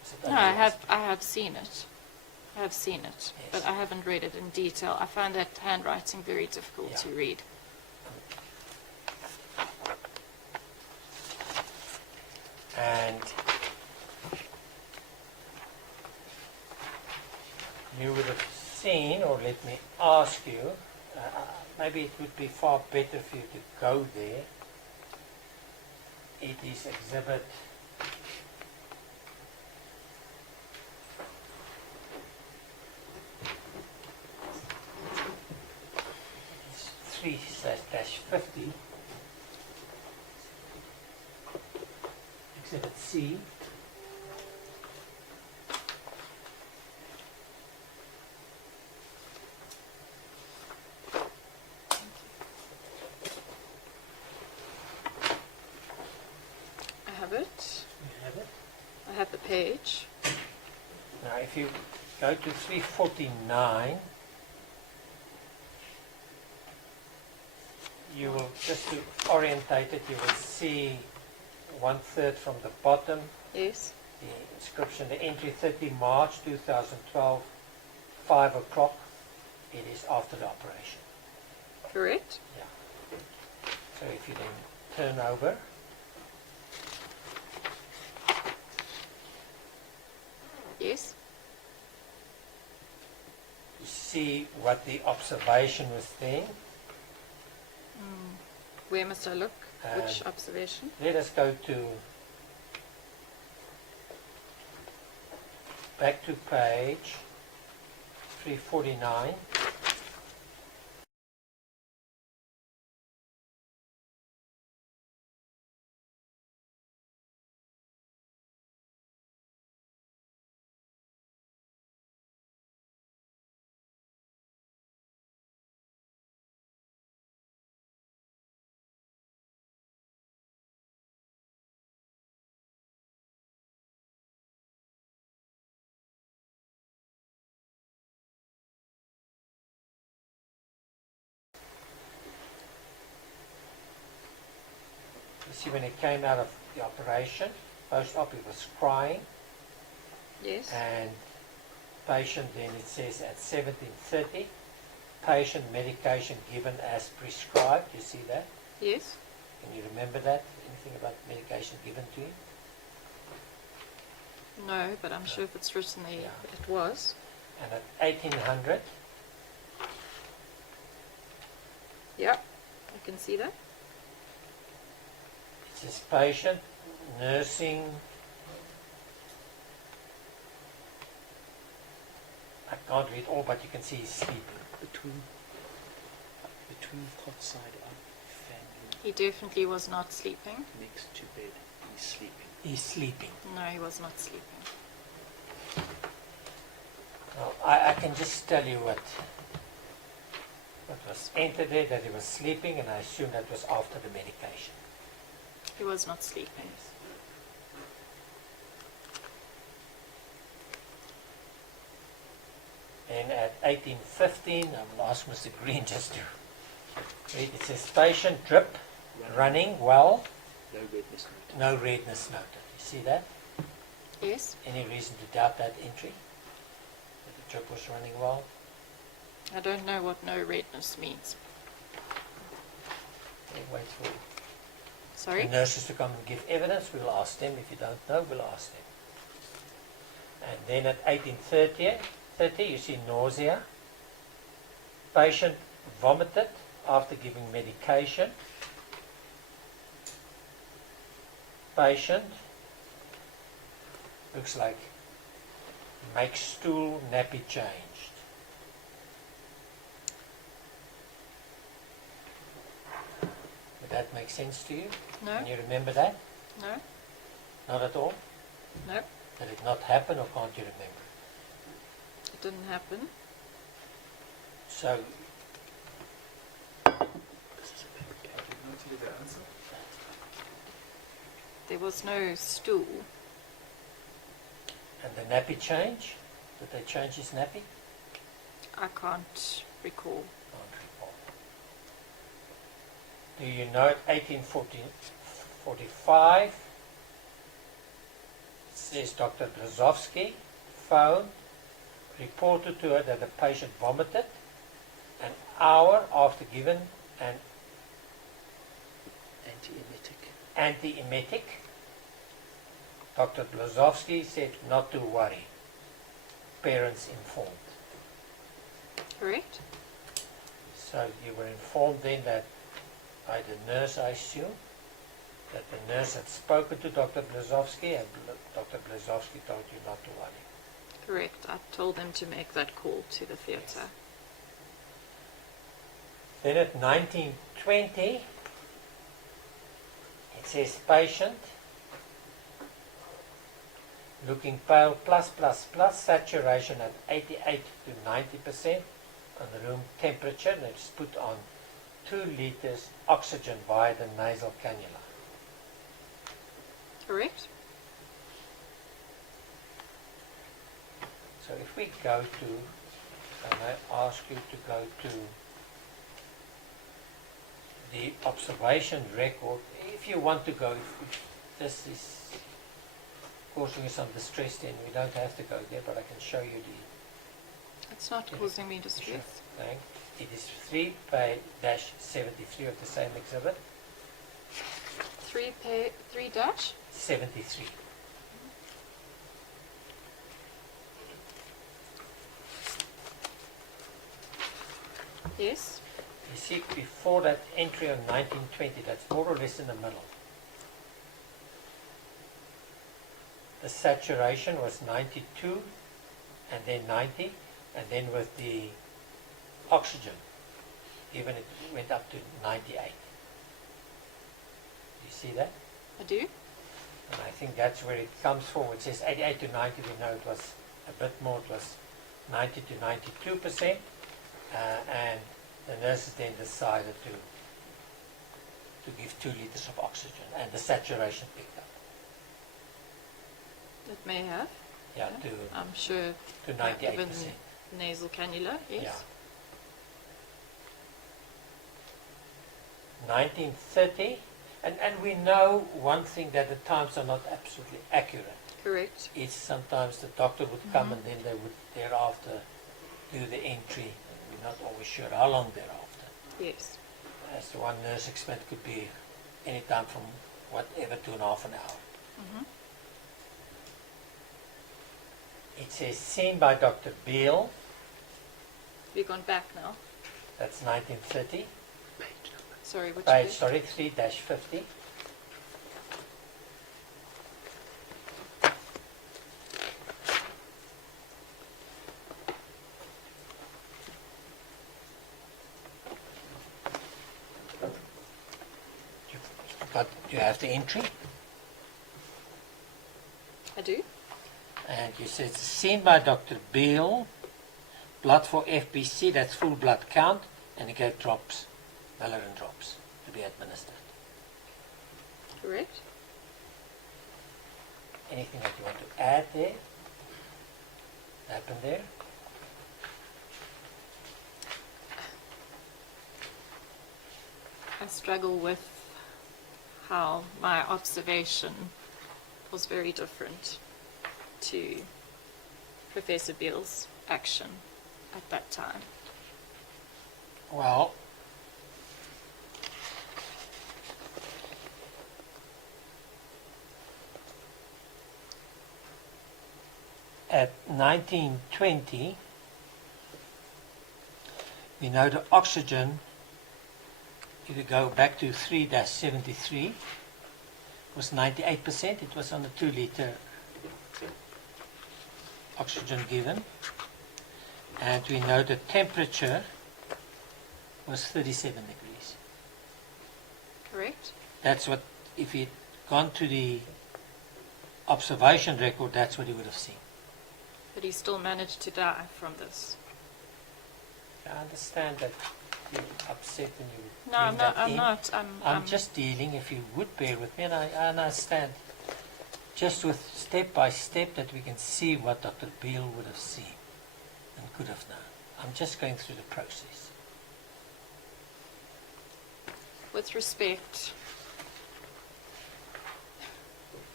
Is it No, only I last have seen it. I have seen it, but Yes. I haven't read it in detail. I find that handwriting very difficult Yeah. to read. And you would have seen, or let me ask you, maybe it would be far better for you to go there. It is exhibit it's 3/50, exhibit C. I have it. You have it? I have the page. Now, if you go to 349, you will, just to orientate it, you will see 1/3 from the bottom, Yes. the inscription, the entry 30 March 2012, 5 o'clock. It is after the operation. Correct. Yeah. So if you then turn over, Yes. you see what the observation was then. Where must I look? Which Um, observation? Let us go to back to page 349. You see when he came out of the operation, post-op, he was crying, Yes. and patient then, it says at 17:30, patient medication given as prescribed. You see that? Yes. Can you remember that? Anything about medication given to him? No, but I'm sure if it's written there, Yeah. it was. And at 1800, Yeah. I can see that. it says patient nursing. I can't read all, but you can see he's sleeping. Between hot side up, fan He definitely was not sleeping. next to bed, he's sleeping. He's sleeping. No, he was not sleeping. Now, I can just tell you what was entered there, that he was sleeping, and I assume that was after the medication. He was not sleeping. And at 1815, I will ask Mr. Green just to read. It says patient drip, running well, No redness noted. no redness noted. You see that? Yes. Any reason to doubt that entry? That the drip was running well? I don't know what no redness means. Okay, wait for Sorry? the nurses to come and give evidence. We'll ask them. If you don't know, we'll ask them. And then at 1830, you see nausea. Patient vomited after giving medication. Patient looks like makes stool, nappy changed. Would that make sense to you? No? Can you remember that? No? Not at all? No? Did it not happen, or can't you remember? It didn't happen. So, This is a fabrication. Did not hear the answer. There was no stool. and the nappy change? Did they change his nappy? I can't recall. Can't recall. Do you know at 1845, says Dr. Blazowski phoned, reported to her that the patient vomited an hour after given an antiemetic. Dr. Blazowski said not to worry. Parents informed. Correct? So you were informed then that by the nurse, I assume, that the nurse had spoken to Dr. Blazowski and Dr. Blazowski told you not to worry. Correct. I told them to make that call to the theatre. Then at 1920, it says patient, looking pale, plus, saturation at 88 to 90% on the room temperature, and it's put on 2 liters oxygen via the nasal cannula. Correct? So if we go to, and I ask you to go to the observation record, if you want to go, if this is causing you some distress, then we don't have to go there, but I can show you the... It's not causing me distress. Thank. It is 3-73 of the same exhibit. 3 dash? 73. Yes. You see, before that entry on 1920, that's more or less in the middle. The saturation was 92, and then 90, and then with the oxygen, even it went up to 98. You see that? I do. And I think that's where it comes from. It says 88 to 90, we know it was a bit more, it was 90 to 92%, and the nurses then decided to give 2 liters of oxygen, and the saturation picked up. It may have. Yeah, I'm sure. to Given 98%. nasal cannula, yes. Yeah. 1930, and we know one thing, that the times are not absolutely accurate. Correct. It's sometimes the doctor would come and then they would thereafter do the entry. We're not always sure how long thereafter. Yes. As the one nurse explained, could be any time from whatever to an half an hour. Mm-hmm. It says seen by Dr. Beal, We've gone back now. that's 1930, Sorry, which page, page? sorry, 3-50. But you have the entry, I do. and you said seen by Dr. Beal, blood for FBC, that's full blood count, and he gave drops, Valerian drops, to be administered. Correct. Anything that you want to add there? Happen there? I struggle with how my observation was very different to Professor Beale's action at that time. Well, at 1920, we know the oxygen, if you go back to 3-73, was 98%. It was on the 2 liter oxygen given. And we know the temperature was 37 degrees. Correct? That's what, if he'd gone to the observation record, that's what he would have seen. But he still managed to die from this. I understand that you're upset and you No, I'm bring not. that I'm in. not. I'm just dealing, if you would bear with me, and I understand, just with step by step, that we can see what Dr. Beale would have seen and could have known. I'm just going through the process. With respect,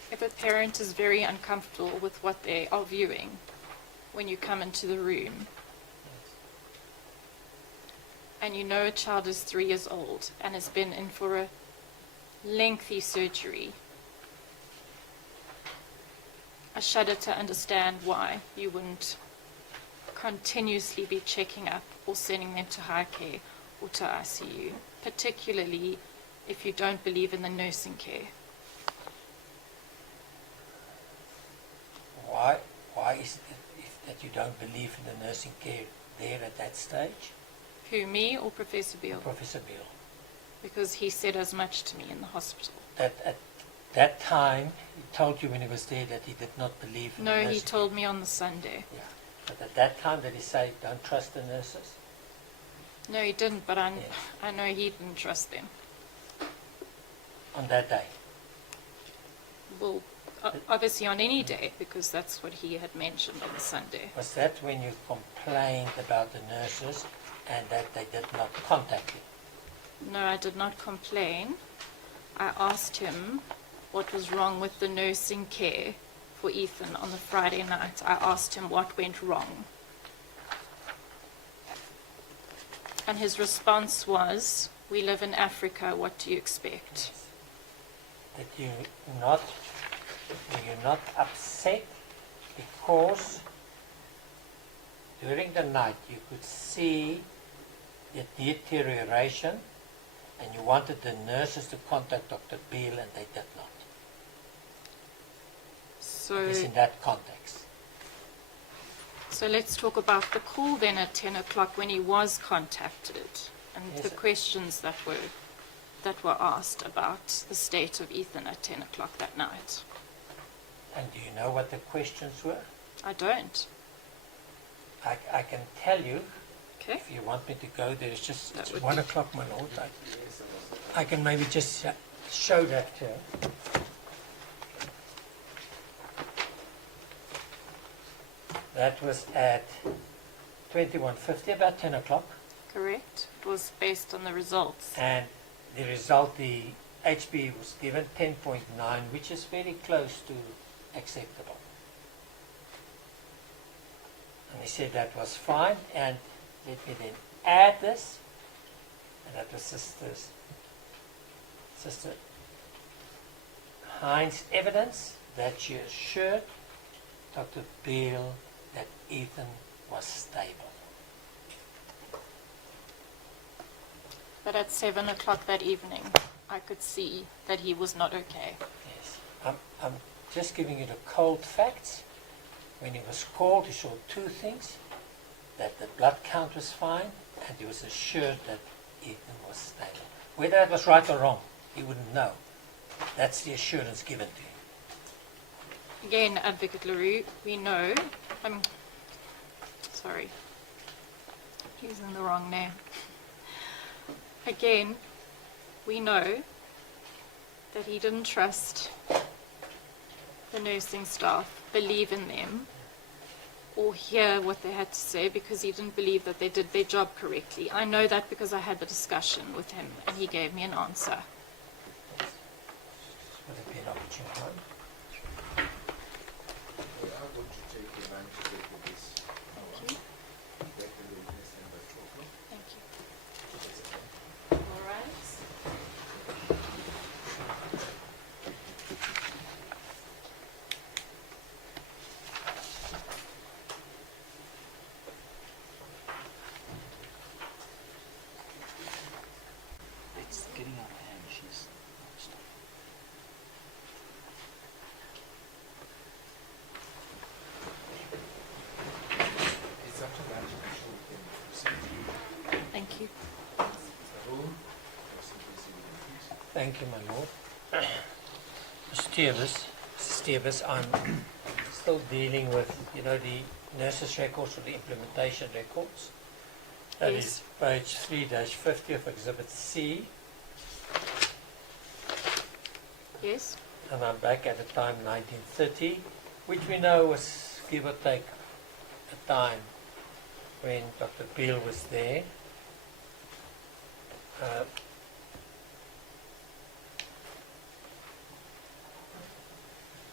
If a parent is very uncomfortable with what they are viewing when you come into the room, and you know a child is 3 years old and has been in for a lengthy surgery, I shudder to understand why you wouldn't continuously be checking up or sending them to high care or to ICU, particularly if you don't believe in the nursing care. Why is it that you don't believe in the nursing care there at that stage? Who, me or Professor Beale? Professor Beale. Because he said as much to me in the hospital. That at that time, he told you when he was there that he did not believe in the No, nursing he told me on the Sunday. care. Yeah. But at that time, did he say, don't trust the nurses? No, he didn't, but I Yes. know he didn't trust them. On that day? Well, obviously on any day, because that's what he had mentioned on the Sunday. Was that when you complained about the nurses and that they did not contact you? No, I did not complain. I asked him what was wrong with the nursing care for Ethan on the Friday night. I asked him what went wrong. And his response was, we live in Africa, what do you expect? That you're not upset because during the night you could see the deterioration and you wanted the nurses to contact Dr. Beale and they did not. So, It is in that context. so let's talk about the call then at 10 o'clock when he was contacted and Yes, the sir. questions that were asked about the state of Ethan at 10 o'clock that night. And do you know what the questions were? I don't. I can tell you, Okay. if you want me to go there, it's just That it's would 1 be- o'clock, my lord. I can maybe just show that here. That was at 21:50, about 10 o'clock. Correct. It was based on the results. And the result, the HB was given 10.9, which is very close to acceptable. And he said that was fine, and let me then add this, and that was Sister Hines' evidence that she assured Dr. Beale that Ethan was stable. But at 7 o'clock that evening, I could see that he was not okay. Yes. I'm just giving you the cold facts. When he was called, he saw two things: that the blood count was fine, and he was assured that Ethan was stable. Whether that was right or wrong, he wouldn't know. That's the assurance given to him. Again, Advocate LaRue, we know, sorry, using the wrong name. Again, we know that he didn't trust the nursing staff, believe in them, or hear what they had to say because he didn't believe that they did their job correctly. I know that because I had the discussion with him and he gave me an answer. Would it be an opportune time? We are going to take a lunch break with this hour. Thank you. Back to the witness stand by 2 o'clock. Thank you. That's okay. All right. It's getting out of hand. She's not stopping. It's after lunch, I'm sure we can proceed. Thank you. Mr. Room, or simply see you, please. Thank you, my lord. Mr. Stevens, I'm still dealing with, the nurses' records or the implementation records. That Yes. is page 3-50 of Exhibit C, Yes? and I'm back at the time 1930, which we know was, give or take, a time when Dr. Beale was there.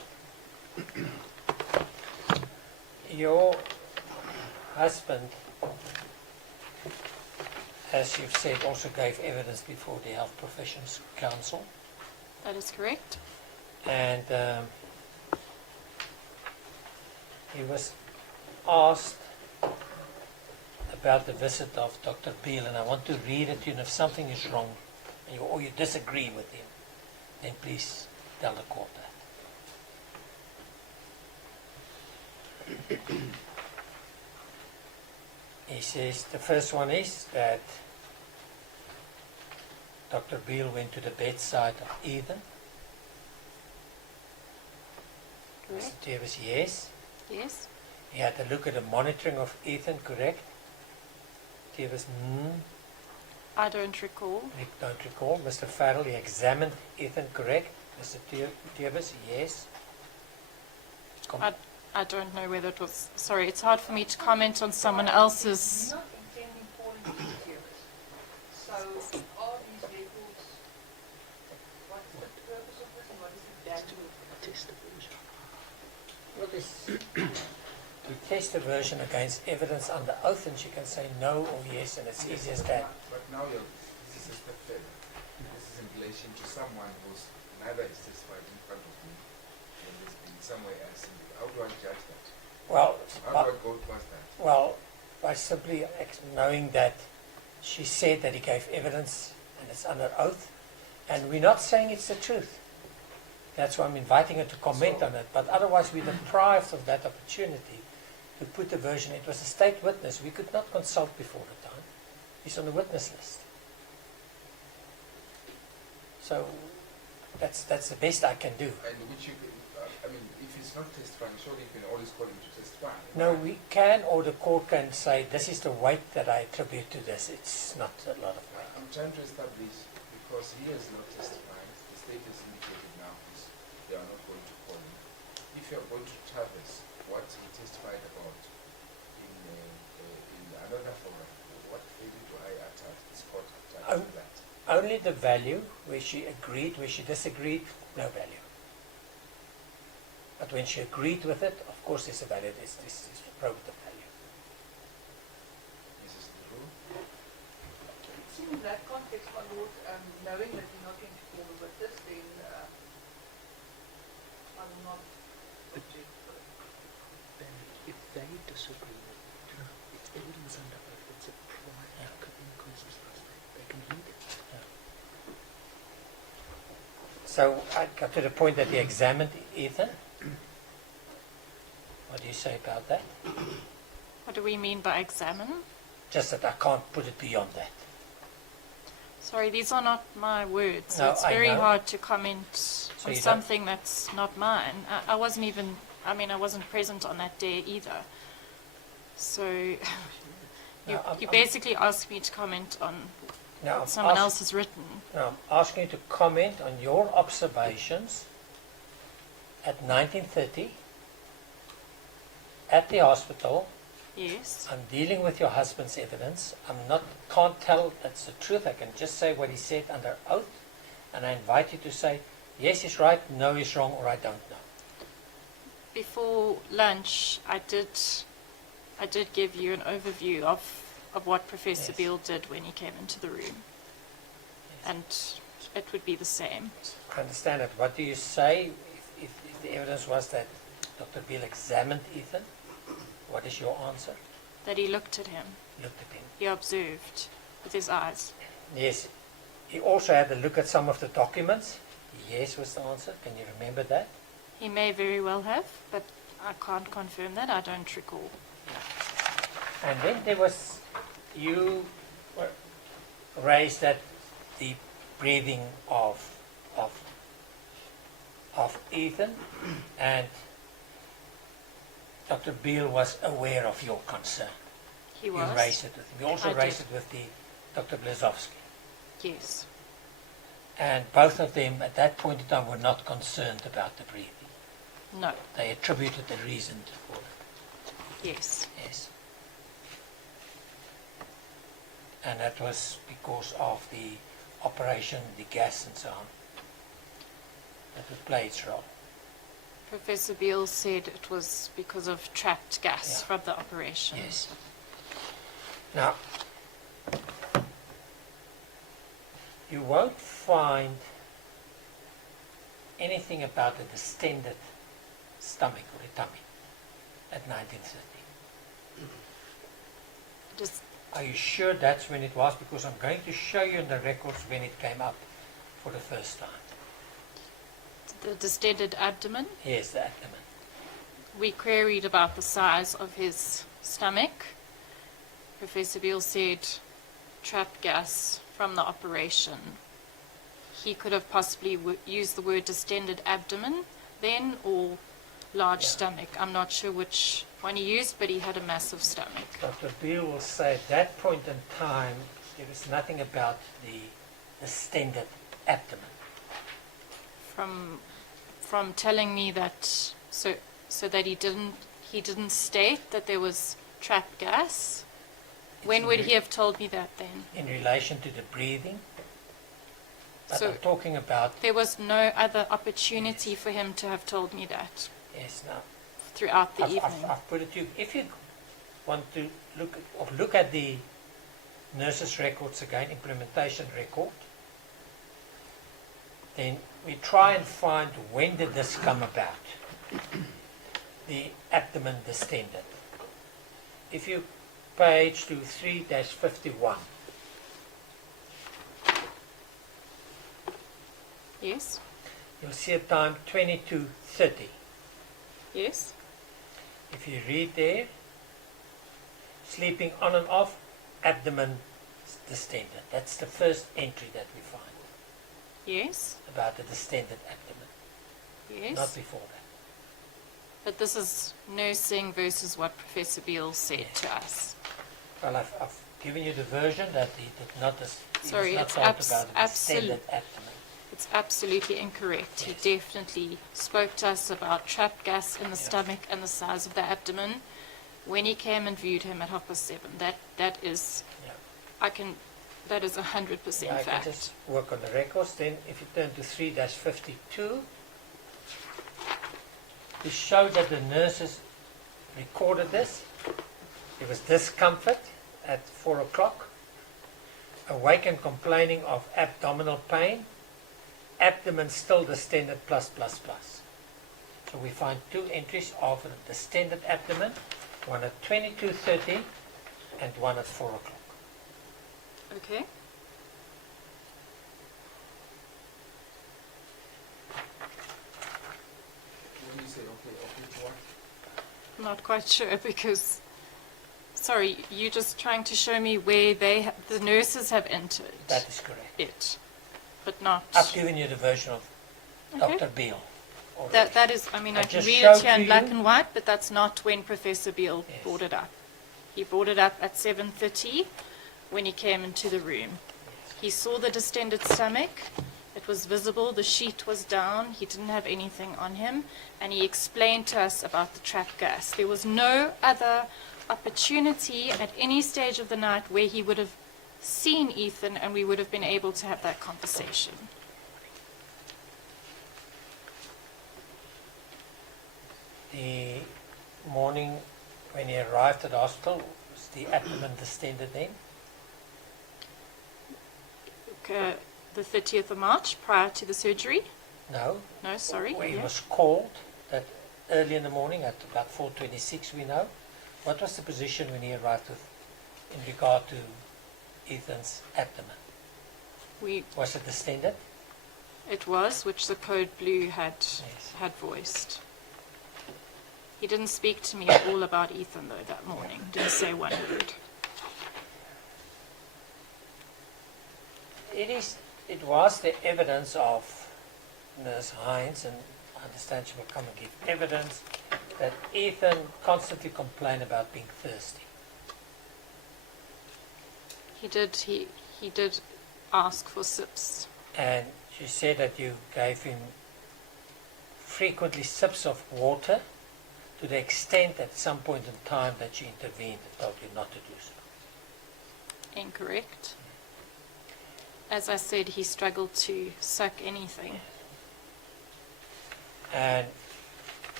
Your husband, as you've said, also gave evidence before the Health Professions Council, That is correct. and he was asked about the visit of Dr. Beale, and I want to read it to you, and if something is wrong, or you disagree with him, then please tell the court that. He says, the first one is that Dr. Beale went to the bedside of Ethan. Correct. Mr. Davis, yes. Yes. He had a look at the monitoring of Ethan, correct? Davis, I don't recall. I don't recall. Mr. Farrell, he examined Ethan, correct? Mr. Davis, yes. I don't know whether it was. Sorry, it's hard for me to comment on someone else's. You're not intending falling into tears. So are these records, what's the purpose of this and what is the value of this? Test the version. Well, to test the version against evidence under oath, and she can say no or yes, and it's easy as that. But now this is a step further. This is in relation to someone who's neither is testified in front of me and has been somewhere else. How do I judge that? Well, How do I go past that? well, by simply knowing that she said that he gave evidence and it's under oath, and we're not saying it's the truth. That's why I'm inviting her to comment on it, but otherwise we're deprived of that opportunity to put the version. It was a state witness. We could not consult before the time. He's on the witness list. So that's the best I can do. And which you could, I mean, if he's not testifying, surely you can always call him to testify. No, we can, or the court can say, this is the weight that I attribute to this. It's not a lot of weight. I'm trying to establish, because he has not testified, the state has indicated now is they are not going to call him. If you are going to traverse what he testified about in another forum, what value do I attach this court attach to that? Only the value, where she agreed, where she disagreed, no value. But when she agreed with it, of course there's a value, this is probative value. This is the rule. It's in that context, my lord, knowing that you're not going to call the witness, then I will not object. Then if they disagree with it, it's evidence under oath, it's a prior inconsistency. They can heed it. So I got to the point that he examined Ethan. What do you say about that? What do we mean by examine? Just that I can't put it beyond that. Sorry, these are not my words. So No, it's I very know. hard to comment on you don't- something that's not mine. I wasn't even, I mean, I wasn't present on that day either. So you, No, I'm- you I'm- basically asked me to comment on Now, what someone else has written. Now, I'm asking you to comment on your observations at 1930 at the hospital. Yes. I'm dealing with your husband's evidence. Can't tell that's the truth. I can just say what he said under oath, and I invite you to say, yes, he's right, no, he's wrong, or I don't know. Before lunch, I did give you an overview of what Professor Yes. Beale did when he came into the room, and it would be the same. I understand it. What do you say if the evidence was that Dr. Beale examined Ethan? What is your answer? That he looked at him, Looked at him. he observed with his eyes. Yes. He also had a look at some of the documents. Yes was the answer. Can you remember that? He may very well have, but I can't confirm that. I don't recall. And then there was, you raised that the breathing of Ethan, and Dr. Beale was aware of your concern. He was. You raised it with him. You also I raised did. it with Dr. Blazowski. Yes. And both of them at that point in time were not concerned about the breathing. No. They attributed the reason for it. Yes. Yes. And that was because of the operation, the gas and so on. That would play its role. Professor Beale said it was because of trapped gas Yeah. from the operation. Yes. Now, you won't find anything about a distended stomach or a tummy at 1930. Just, Are you sure that's when it was? Because I'm going to show you in the records when it came up for the first time. the distended abdomen. Here's the abdomen. We queried about the size of his stomach. Professor Beale said trapped gas from the operation. He could have possibly used the word distended abdomen then, or large Yeah. stomach. I'm not sure which one he used, but he had a massive stomach. Dr. Beale will say at that point in time, there was nothing about the distended abdomen. From telling me that, so that he didn't state that there was trapped gas. When would he have told me that then? In relation to the breathing. But So- I'm talking about, There was no other opportunity for him to have told me that yes, now, throughout the evening. I've put it to you. If you want to look at the nurse's records again, implementation record, then we try and find when did this come about, the abdomen distended. If you page to 3-51, Yes, you'll see a time 22:30. yes. If you read there, sleeping on and off, abdomen distended. That's the first entry that we find Yes, about the distended abdomen, yes. not before that. But this is nursing versus what Professor Beale said to us. Well, I've given you the version that he did not. Sorry, he was it's not told about the distended abdomen. It's absolutely incorrect. Yes. He definitely spoke to us about trapped gas in the Yeah. stomach and the size of the abdomen when he came and viewed him at 7:30. That is, Yeah. that is 100% Yeah, I can fact. just work on the records. Then, if you turn to 3-52, to show that the nurses recorded this, there was discomfort at 4 o'clock, awake and complaining of abdominal pain, abdomen still distended plus. So we find two entries of a distended abdomen, one at 22:30 and one at 4 o'clock. Okay. When you say okay, of which one? I'm not quite sure because, sorry, you're just trying to show me where the nurses have entered That is correct. it, but not. I've given you the version of Okay. Dr. Beale already. That is, I mean, I I can just read showed it here to in black you. and white, but that's not when Professor Beale Yes. brought it up. He brought it up at 7:30 when he came into the room. He saw the distended stomach. It was visible. The sheet was down. He didn't have anything on him. And he explained to us about the trapped gas. There was no other opportunity at any stage of the night where he would have seen Ethan and we would have been able to have that conversation. The morning when he arrived at the hospital, was the abdomen distended then? Okay, the 30th of March, prior to the surgery. No. No, sorry. When he yeah. was called that early in the morning at about 4:26, we know. What was the position when he arrived in regard to Ethan's abdomen? Was it distended? It was, which the code blue had Yes. had voiced. He didn't speak to me at all about Ethan though that morning. Didn't say one word. It was the evidence of Nurse Hines, and I understand she will come and give evidence, that Ethan constantly complained about being thirsty. He did ask for sips. And she said that you gave him frequently sips of water to the extent at some point in time that she intervened and told you not to do so. Incorrect. As I said, he struggled to suck anything. And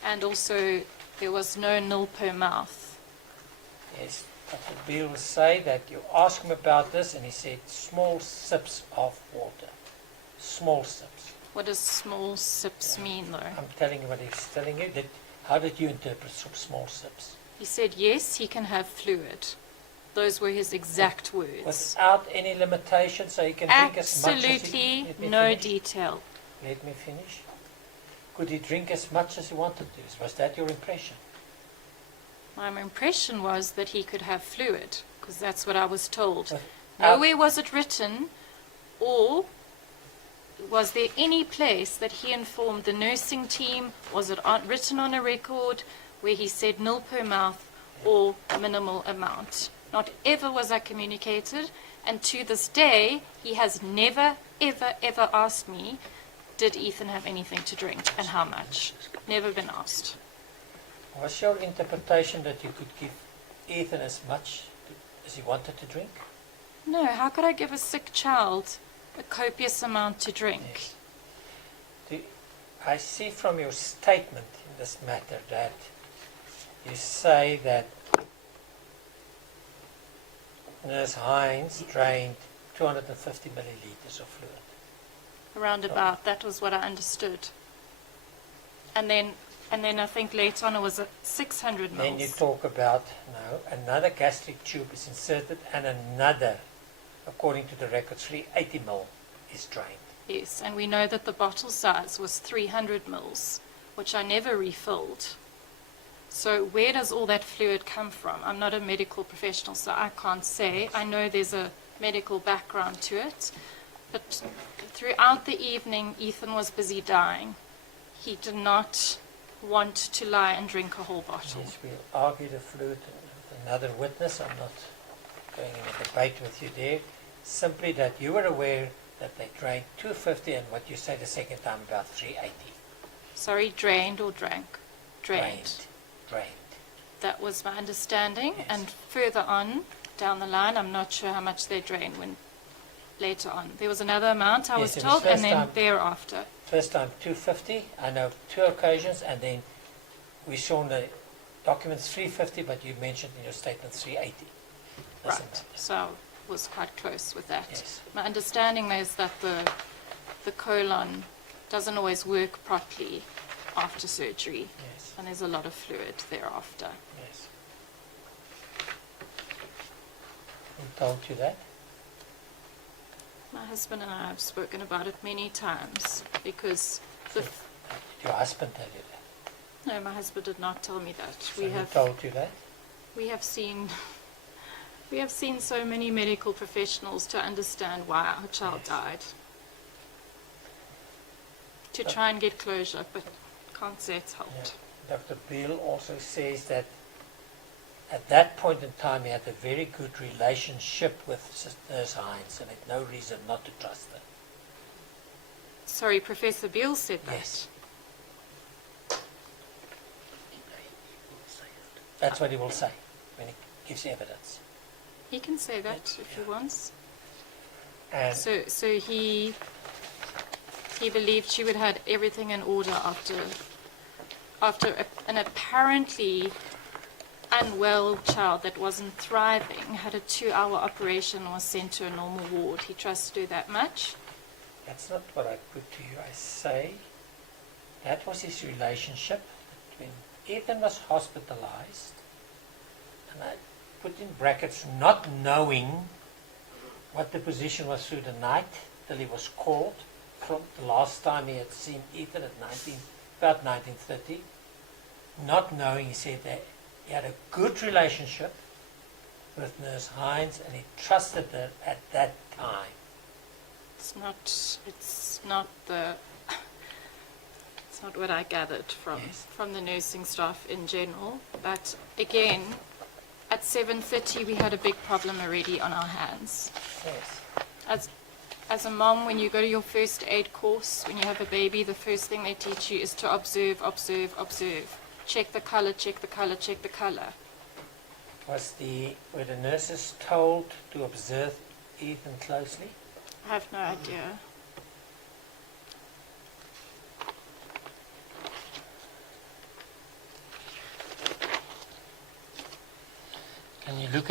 And also, there was no nil per mouth. Yes, Dr. Beale say that you asked him about this and he said small sips of water. Small sips. What does small sips mean, though? I'm telling you what he's telling you. How did you interpret small sips? He said, yes, he can have fluid. Those were his exact words. Without any limitation, so he can drink as much as he... Absolutely Let me no finish. detail. Let me finish. Could he drink as much as he wanted to? Was that your impression? My impression was that he could have fluid, because that's what I was told. Without- Nowhere was it written, or was there any place that he informed the nursing team, was it written on a record, where he said nil per mouth or minimal amount? Not ever was I communicated, and to this day, he has never, ever, ever asked me, did Ethan have anything to drink and how much? Never been asked. Was your interpretation that you could give Ethan as much as he wanted to drink? No, how could I give a sick child a copious amount to drink? Yes. I see from your statement in this matter that you say that Nurse Hines drained 250 milliliters of fluid. Around about, that was what I understood. And then I think later on it was 600 mils. Then you talk about, no, another gastric tube is inserted and another, according to the records, 380 mil is drained. Yes, and we know that the bottle size was 300 mils, which I never refilled. So where does all that fluid come from? I'm not a medical professional, so I can't say. I know there's a medical background to it. But throughout the evening, Ethan was busy dying. He did not want to lie and drink a whole bottle. Yes, we'll argue the fluid with another witness. I'm not going in a debate with you there. Simply that you were aware that they drained 250 and what you say the second time about 380. Sorry, drained or drank? Drained. Drained. That was my understanding. Yes. And further on, down the line, I'm not sure how much they drained when later on. There was another amount I Yes, was it was told, and first then time. thereafter. First time 250, I know 2 occasions, and then we saw in the documents 350, but you mentioned in your statement 380. Doesn't Right. matter. So I was quite close with that. Yes. My understanding is that the colon doesn't always work properly after surgery, Yes, and there's a lot of fluid thereafter. yes. Who told you that? My husband and I have spoken about it many times because the Did your husband tell you that? no, my husband did not tell me that. So who told you that? We have seen so many medical professionals to understand why our child Yes. died. To try and get closure, but can't say it's helped. Yeah. Dr. Beale also says that at that point in time he had a very good relationship with Nurse Hines and had no reason not to trust her. Sorry, Professor Beale said that. Yes. That's what he will say when he gives evidence. He can say that if he wants. And So he believed she would had everything in order after an apparently unwell child that wasn't thriving had a 2-hour operation and was sent to a normal ward. He trusts to do that much. that's not what I put to you. I say that was his relationship when Ethan was hospitalized, and I put in brackets not knowing what the position was through the night till he was called from the last time he had seen Ethan at about 1930. Not knowing, he said that he had a good relationship with Nurse Hines and he trusted her at that time. It's not what I gathered Yes. from the nursing staff in general. But again, at 7:30 we had a big problem already on our hands. Yes. As a mom, when you go to your first aid course, when you have a baby, the first thing they teach you is to observe, observe, observe. Check the color, check the color, check the color. Were the nurses told to observe Ethan closely? I have no idea.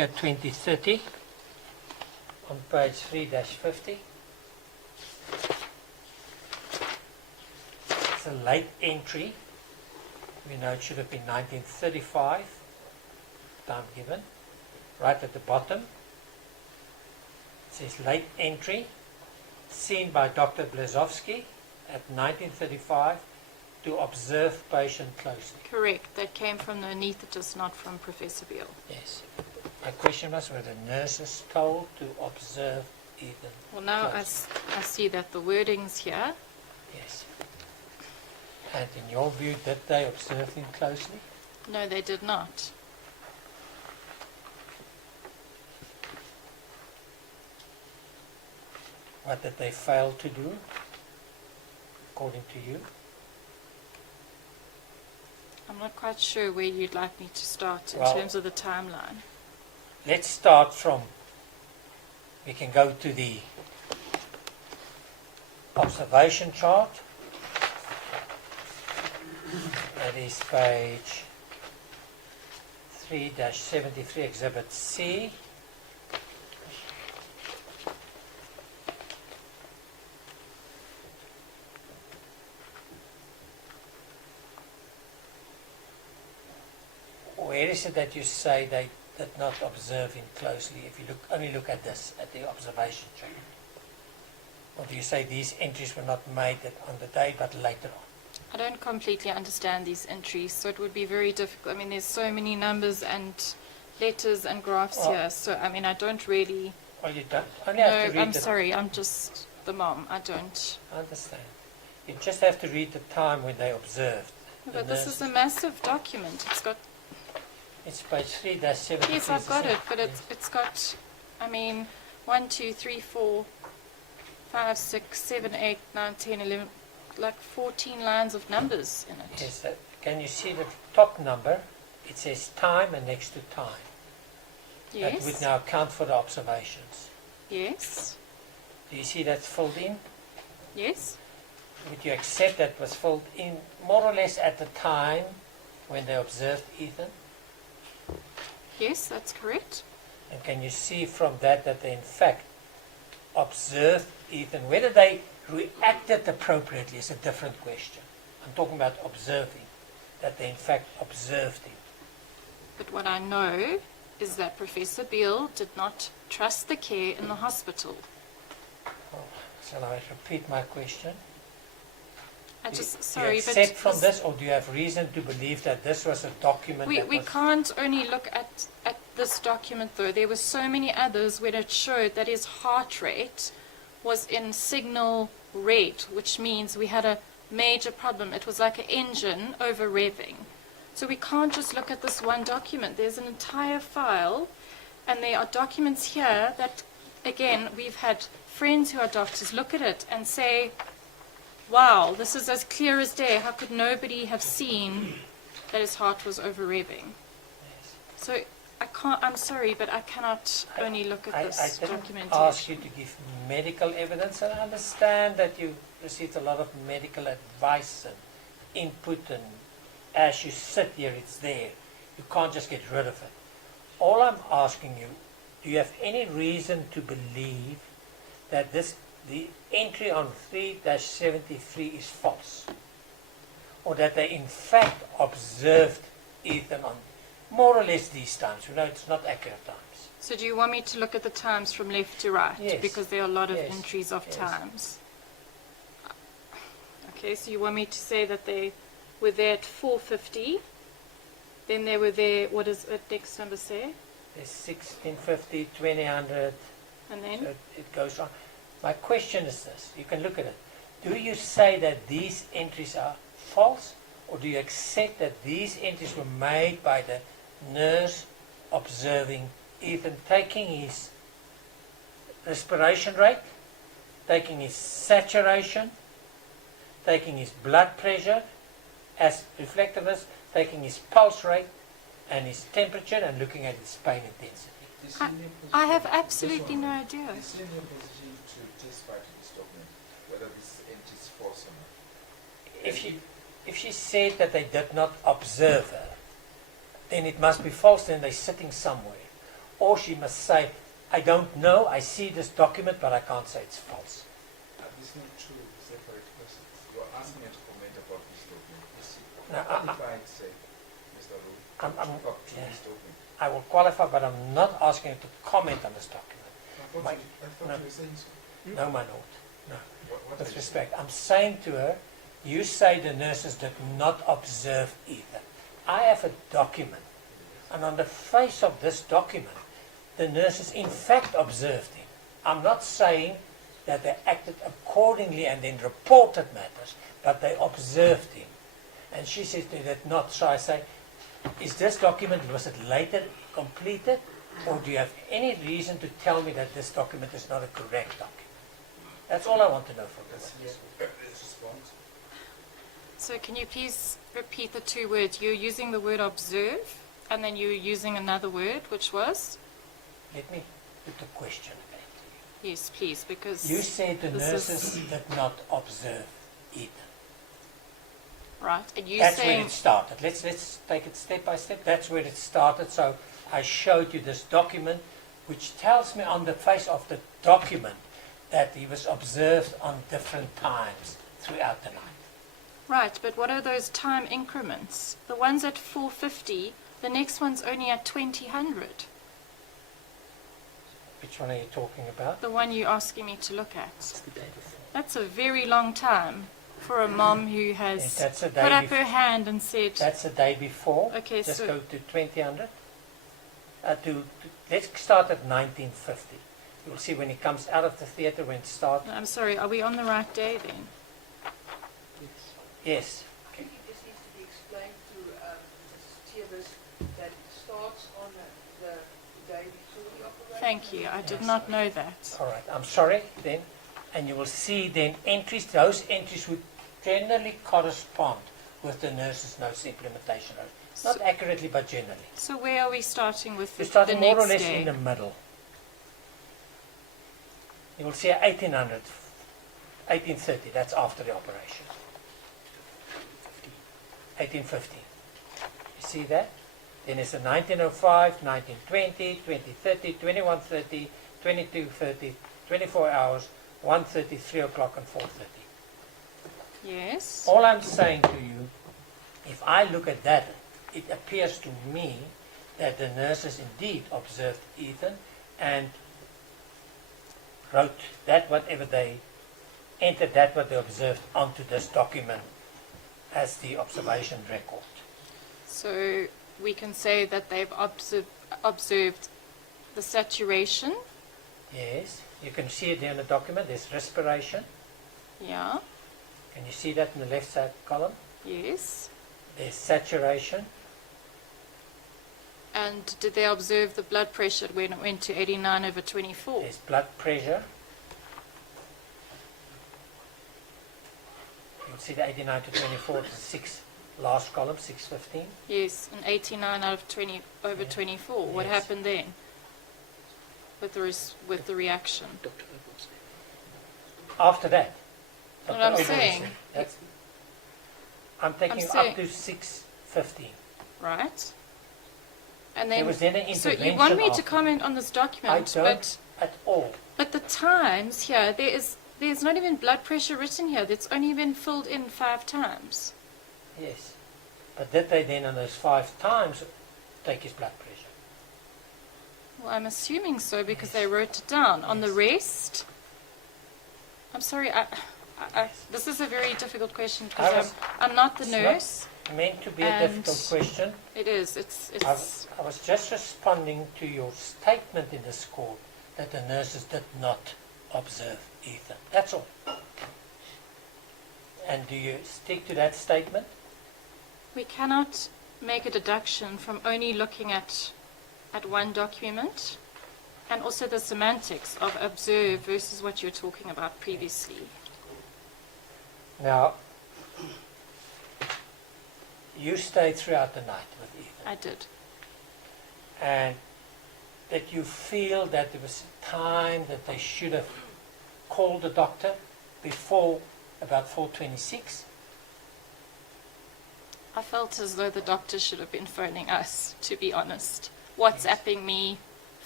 at 2030 on page 3-50. It's a late entry. We know it should have been 1935, time given. Right at the bottom, it says late entry, seen by Dr. Blazowski at 1935 to observe patient closely. Correct. That came from the anaesthetist, not from Professor Beale. Yes. My question was, were the nurses told to observe Ethan? Well, now I see that the wording's here. Yes. And in your view, did they observe him closely? No, they did not. What did they fail to do, according to you? I'm not quite sure where you'd like me to start in Well, terms of the timeline. Let's start from, we can go to the observation chart. That is page 3-73, Exhibit C. Where is it that you say they did not observe him closely? If you only look at this, at the observation chart, or do you say these entries were not made on the day but later on? I don't completely understand these entries, so it would be very difficult. I mean, there's so many numbers and letters and graphs Well, here, so I mean, I don't really. Well, you don't only have to No, read I'm the, sorry. I'm just the mom. I don't. I understand. You just have to read the time when they observed. No, the but this is a nurses. massive document. It's got. It's page 3-73. Yes, I've got it, but it's got. I mean, 1, 2, 3, 4, 5, 6, 7, 8, 9, 10, 11. Like 14 lines of numbers in it. Yes, can you see the top number? It says time and next to time. That would Yes. now count for the observations. Yes. Do you see that's filled in? Yes. Would you accept that was filled in more or less at the time when they observed Ethan? Yes, that's correct. And can you see from that that they in fact observed Ethan? Whether they reacted appropriately is a different question. I'm talking about observing, that they in fact observed him. But what I know is that Professor Beale did not trust the care in the hospital. Oh, shall I repeat my question? Do Sorry, you but accept from this, or do you have reason to believe that this was a document we that was... can't only look at this document though. There were so many others where it showed that his heart rate was in signal red, which means we had a major problem. It was like an engine over revving. So we can't just look at this one document. There's an entire file, and there are documents here that, again, we've had friends who are doctors look at it and say, wow, this is as clear as day. How could nobody have seen that his heart was over revving? So I'm sorry, but I cannot only look at this I didn't documentation. ask you to give medical evidence, and I understand that you received a lot of medical advice and input, and as you sit here, it's there. You can't just get rid of it. All I'm asking you, do you have any reason to believe that the entry on 3-73 is false? Or that they in fact observed Ethan on more or less these times? We know it's not accurate times. So do you want me to look at the times from left to right? Yes. Because there are a lot of Yes. entries of Yes. times. Okay, so you want me to say that they were there at 4:50, then they were there, what does the next number say? There's 1650, 2000, And then? so it goes on. My question is this, you can look at it. Do you say that these entries are false, or do you accept that these entries were made by the nurse observing Ethan, taking his respiration rate, taking his saturation, taking his blood pressure as reflected as, taking his pulse rate and his temperature, and looking at his pain intensity? Is he in your I have position- absolutely no idea. Is he in your position to testify to this document, whether this entry is false or not? If she said that they did not observe her, then it must be false, then they're sitting somewhere. or she must say, I don't know, I see this document, but I can't say it's false. This is not two separate questions. You are asking her to comment about this document. You see, No, qualified, say, Mr. Wu, I'm- talk to yeah. this document. I will qualify, but I'm not asking her to comment on this document. I thought no. you were saying so. No, my lord. No. What With are you respect, I'm saying to her, you say the nurses did not observe either. I have a document, and on the face of this document, the nurses in fact observed him. I'm not saying that they acted accordingly and then reported matters, but they observed him. And she says they did not. So I say, is this document, was it later completed, or do you have any reason to tell me that this document is not a correct document? That's all I want to know from the Let's witness. hear his response. So can you please repeat the two words? You're using the word observe, and then you're using another word, which was? Let me put the question again to you. Yes, please, because You said the this nurses is- did not observe Ethan. right, and you That's where saying it started. Let's take it step by step. That's where it started. So I showed you this document, which tells me on the face of the document that he was observed on different times throughout the night. right, but what are those time increments? The one's at 4:50, the next one's only at 2000. Which one are you talking about? The one you're asking me to look at. It's the day before. That's a very long time for a mom who has Yes, that's the day put up before. her hand and said, That's the day before. Okay, Just so- go to 2000. Let's start at 1950. You'll see when he comes out of the theatre when it starts. I'm sorry, are we on the right day then? Yes. Yes. I think it just needs to be explained to Mrs. Tiebus that it starts on the day before the operation. Thank you, I did Yes. not know that. All right, I'm sorry then. And you will see then entries, those entries would generally correspond with the nurse's notes implementation notes. Not So- accurately, but generally. So where are we starting with You're the starting more or next less day? in the middle. You will see 1800, 1830, that's after the operation. 1850. You see that? Then it's a 1905, 1920, 2030, 2130, 2230, 24 hours, 1:30, 3 o'clock and 4:30. Yes. All I'm saying to you, if I look at that, it appears to me that the nurses indeed observed Ethan and wrote that whatever they entered that what they observed onto this document as the observation record. So we can say that they've observed the saturation. Yes, you can see it there in the document. There's respiration. Yeah. Can you see that in the left side column? Yes. There's saturation. And did they observe the blood pressure when it went to 89/24? There's blood pressure. You'll see the 89 to 24, the 6 last column, 615. Yes, and 89/20/24. What Yes. happened then with the reaction? Dr. Ober's there. After that. What Dr. I'm Ober's saying- there. That's, I'm taking you saying- up to 615. Right? And There then, was then an so you intervention want me to after. comment on this I document, don't at all. but the times here, there's not even blood pressure written here. That's only been filled in 5 times. Yes. But did they then on those 5 times take his blood pressure? Well, I'm assuming so because they wrote it down. On the rest, I'm sorry, this is a very difficult question I because was- I'm not the it's not nurse. Meant to be a And- difficult question. It is. It's I was just responding to your statement in this court that the nurses did not observe Ethan. That's all. And do you stick to that statement? we cannot make a deduction from only looking at one document, and also the semantics of observe versus what you were talking about previously. Now, you stayed throughout the night with Ethan, I did. and that you feel that there was time that they should have called the doctor before about 4:26. I felt as though the doctor should have been phoning us, to be honest. WhatsApping me,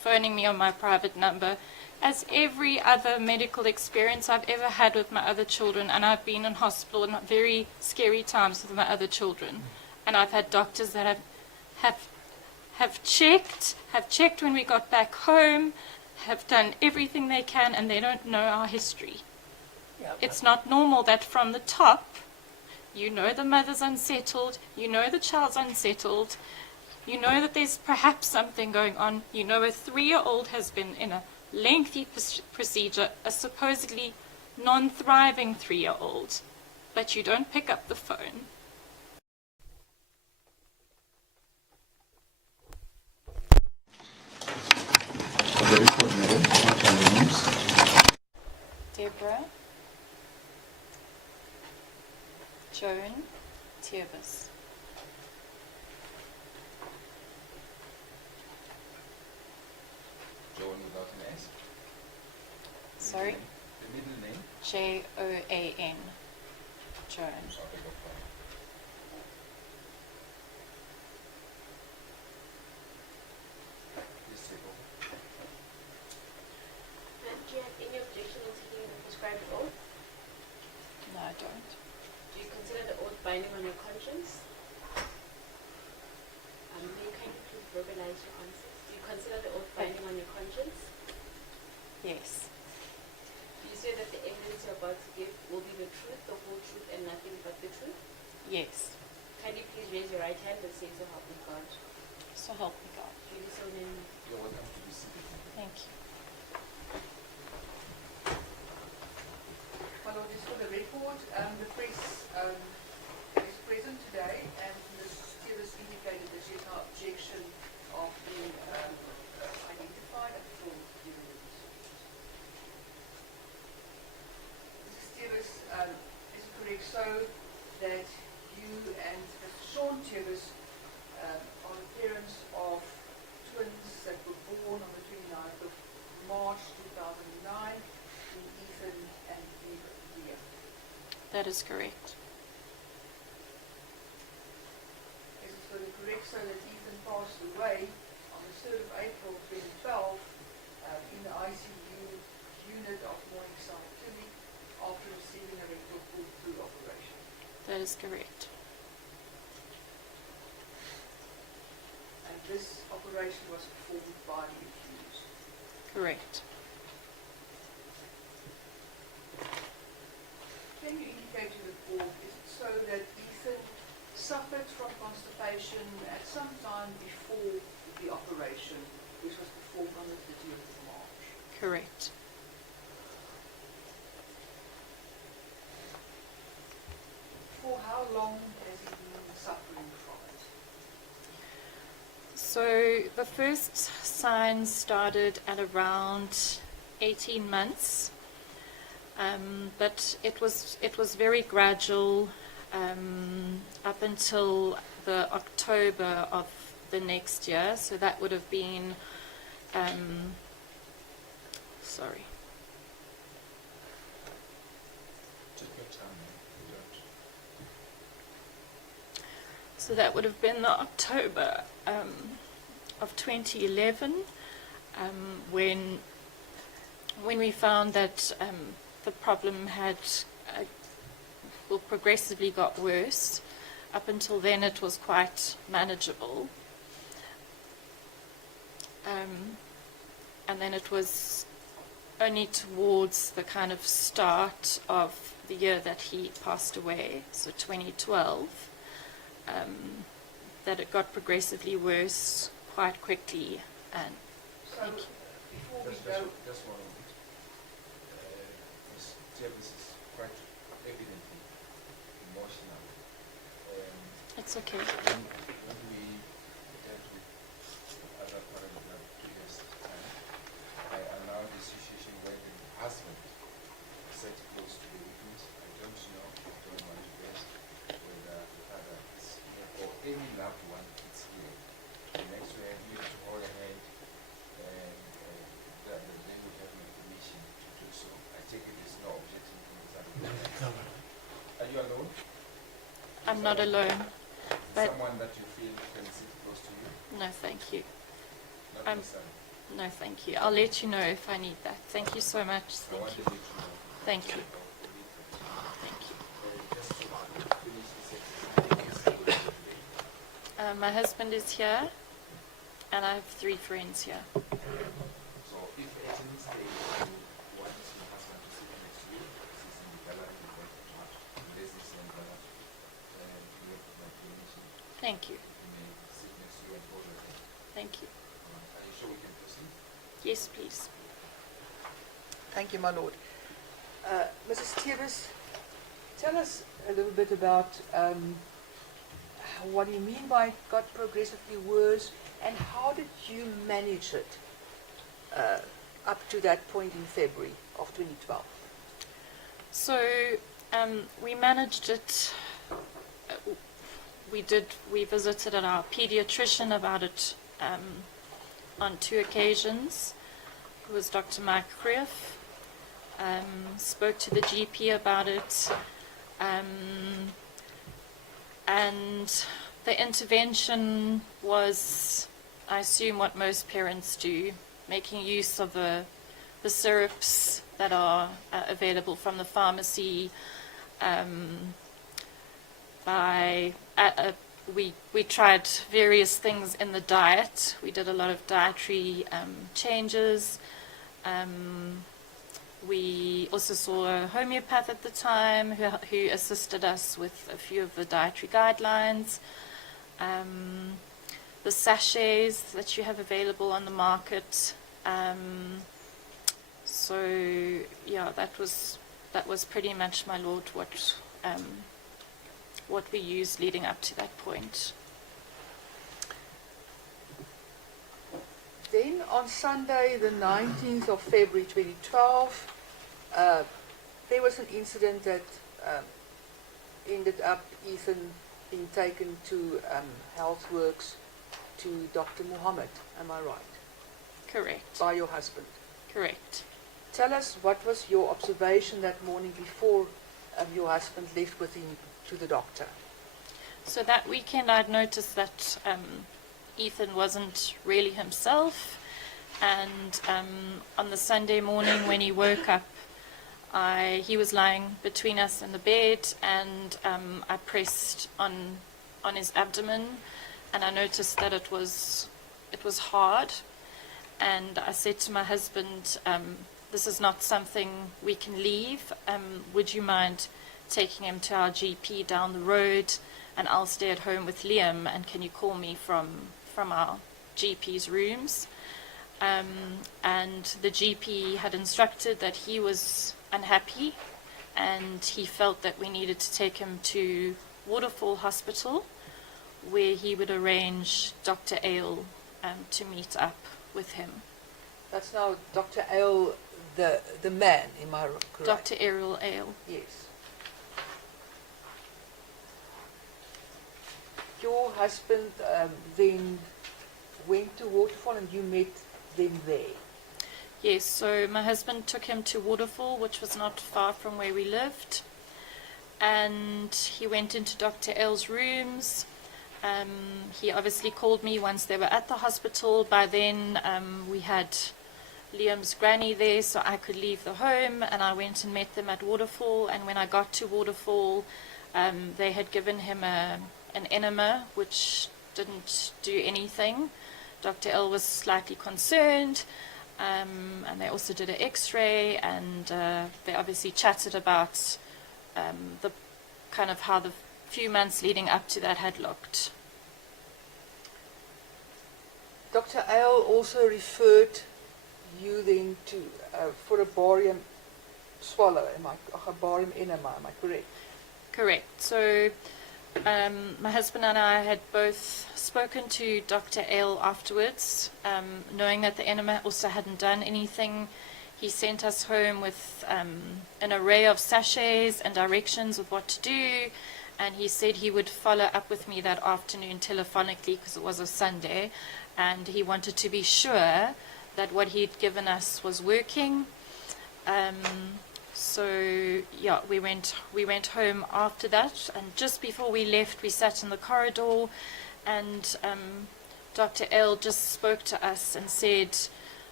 phoning me on my private number, as every other medical experience I've ever had with my other children, and I've been in hospital in very scary times with my other children, and I've had doctors that have checked when we got back home, have done everything they can, and they don't know our history. Yeah, It's not normal that from the top, you know the mother's unsettled, you know the child's unsettled, you know that there's perhaps something going on, you know a 3-year-old has been in a lengthy procedure, a supposedly non-thriving 3-year-old, but you don't pick up the phone. For the report, madam, what are your names? Deborah, Joan, Tiervis. Joan without an S? Sorry? The middle name? Joan. Joan. Okay, no problem. Please take over. And do you have any objection in taking the prescribed oath? No, I don't. Do you consider the oath binding on your conscience? May you kindly please verbalize your answers? Do you consider the oath binding on your conscience? Yes. Do you say that the evidence you're about to give will be the truth, the whole truth, and nothing but the truth? Yes. Kindly please raise your right hand and say so help me God. So help me God. Duly so named. You're welcome to be seated. Thank you. My Lord, just for the record, the press is present today, and Ms. Tiervis indicated that she has no objection of being identified and full evidence. Mrs. Tiervis, is it correct so that you and Mr. Sean Tiervis are the parents of twins that were born on the 29th of March 2009, Ethan and Leah? That is correct. Is it further correct so that Ethan passed away on the 3rd of April 2012 in the ICU unit of Morningside Clinic after receiving a rectal pull-through operation? That is correct. And this operation was performed by the accused. Correct. Can you indicate to the court, is it so that Ethan suffered from constipation at some time before the operation, which was performed on the 30th of March? Correct. For how long has he been suffering from it? So the first signs started at around 18 months, but it was very gradual up until the October of the next year. So that would have been, sorry. Take your time, you don't. So that would have been the October of 2011, when we found that the problem had progressively got worse. Up until then, it was quite manageable, and then it was only towards the kind of start of the year that he passed away, so 2012. That it got progressively worse quite quickly, and So, thank you. before we Just go, one moment. Ms. Jervis is quite evidently emotional. It's okay. When we dealt with other paragraph previous time, I allowed the situation where the husband sat close to the witness. I don't know, I don't want to guess whether the father is here or any loved one is here. The next way I'm here to hold a hand, and that they would have my permission to do so. I take it there's no objection from the side of the Are you alone? I'm not alone, but Someone that you feel can sit close to you? no, thank you. Not I'm- my son. No, thank you. I'll let you know if I need that. Thank you so much. I Thank wanted you. you to know. Thank you. about the reference. Thank you. Just to finish this exercise. My husband is here, and I have 3 friends here. So if at any stage you want your husband to sit next to you, sits in the gallery, you want to watch, unless it's in gallery, and you have my permission, Thank you. you may sit next to you and hold your hand. Thank you. Are you sure we can proceed? Yes, please. Thank you, my lord. Mrs. Tevis, tell us a little bit about what do you mean by it got progressively worse, and how did you manage it up to that point in February of 2012? So we managed it. We visited our pediatrician about it on 2 occasions. It was Dr. Mike Krief. Spoke to the GP about it. And the intervention was, I assume, what most parents do, making use of the syrups that are available from the pharmacy. We tried various things in the diet. We did a lot of dietary changes. We also saw a homeopath at the time who assisted us with a few of the dietary guidelines. The sachets that you have available on the market. So yeah, that was pretty much, my lord, what we used leading up to that point. Then on Sunday, the 19th of February 2012, there was an incident that ended up Ethan being taken to HealthWorks to Dr. Muhammad, am I right? Correct. By your husband. Correct. Tell us, what was your observation that morning before your husband left with him to the doctor? So that weekend I'd noticed that Ethan wasn't really himself, and on the Sunday morning when he woke up, he was lying between us in the bed, and I pressed on his abdomen, and I noticed that it was hard, and I said to my husband, this is not something we can leave. Would you mind taking him to our GP down the road, and I'll stay at home with Liam, and can you call me from our GP's rooms? And the GP had instructed that he was unhappy, and he felt that we needed to take him to Waterfall Hospital, where he would arrange Dr. Ale to meet up with him. That's now Dr. Ale, the man, am I correct? Dr. Errol Ale. Yes. Your husband then went to Waterfall and you met them there? Yes, so my husband took him to Waterfall, which was not far from where we lived, and he went into Dr. L's rooms. He obviously called me once they were at the hospital. By then we had Liam's granny there, so I could leave the home, and I went and met them at Waterfall. And when I got to Waterfall, they had given him an enema which didn't do anything. Dr. L was slightly concerned, and they also did an x-ray, and they obviously chatted about the kind of how the few months leading up to that had looked. Dr. Ale also referred you then to for a barium swallow, a barium enema, am I correct? Correct. So my husband and I had both spoken to Dr. Ale afterwards, knowing that the enema also hadn't done anything. He sent us home with an array of sachets and directions of what to do, and he said he would follow up with me that afternoon telephonically because it was a Sunday, and he wanted to be sure that what he'd given us was working. So yeah, we went home after that, and just before we left, we sat in the corridor, and Dr. L just spoke to us and said,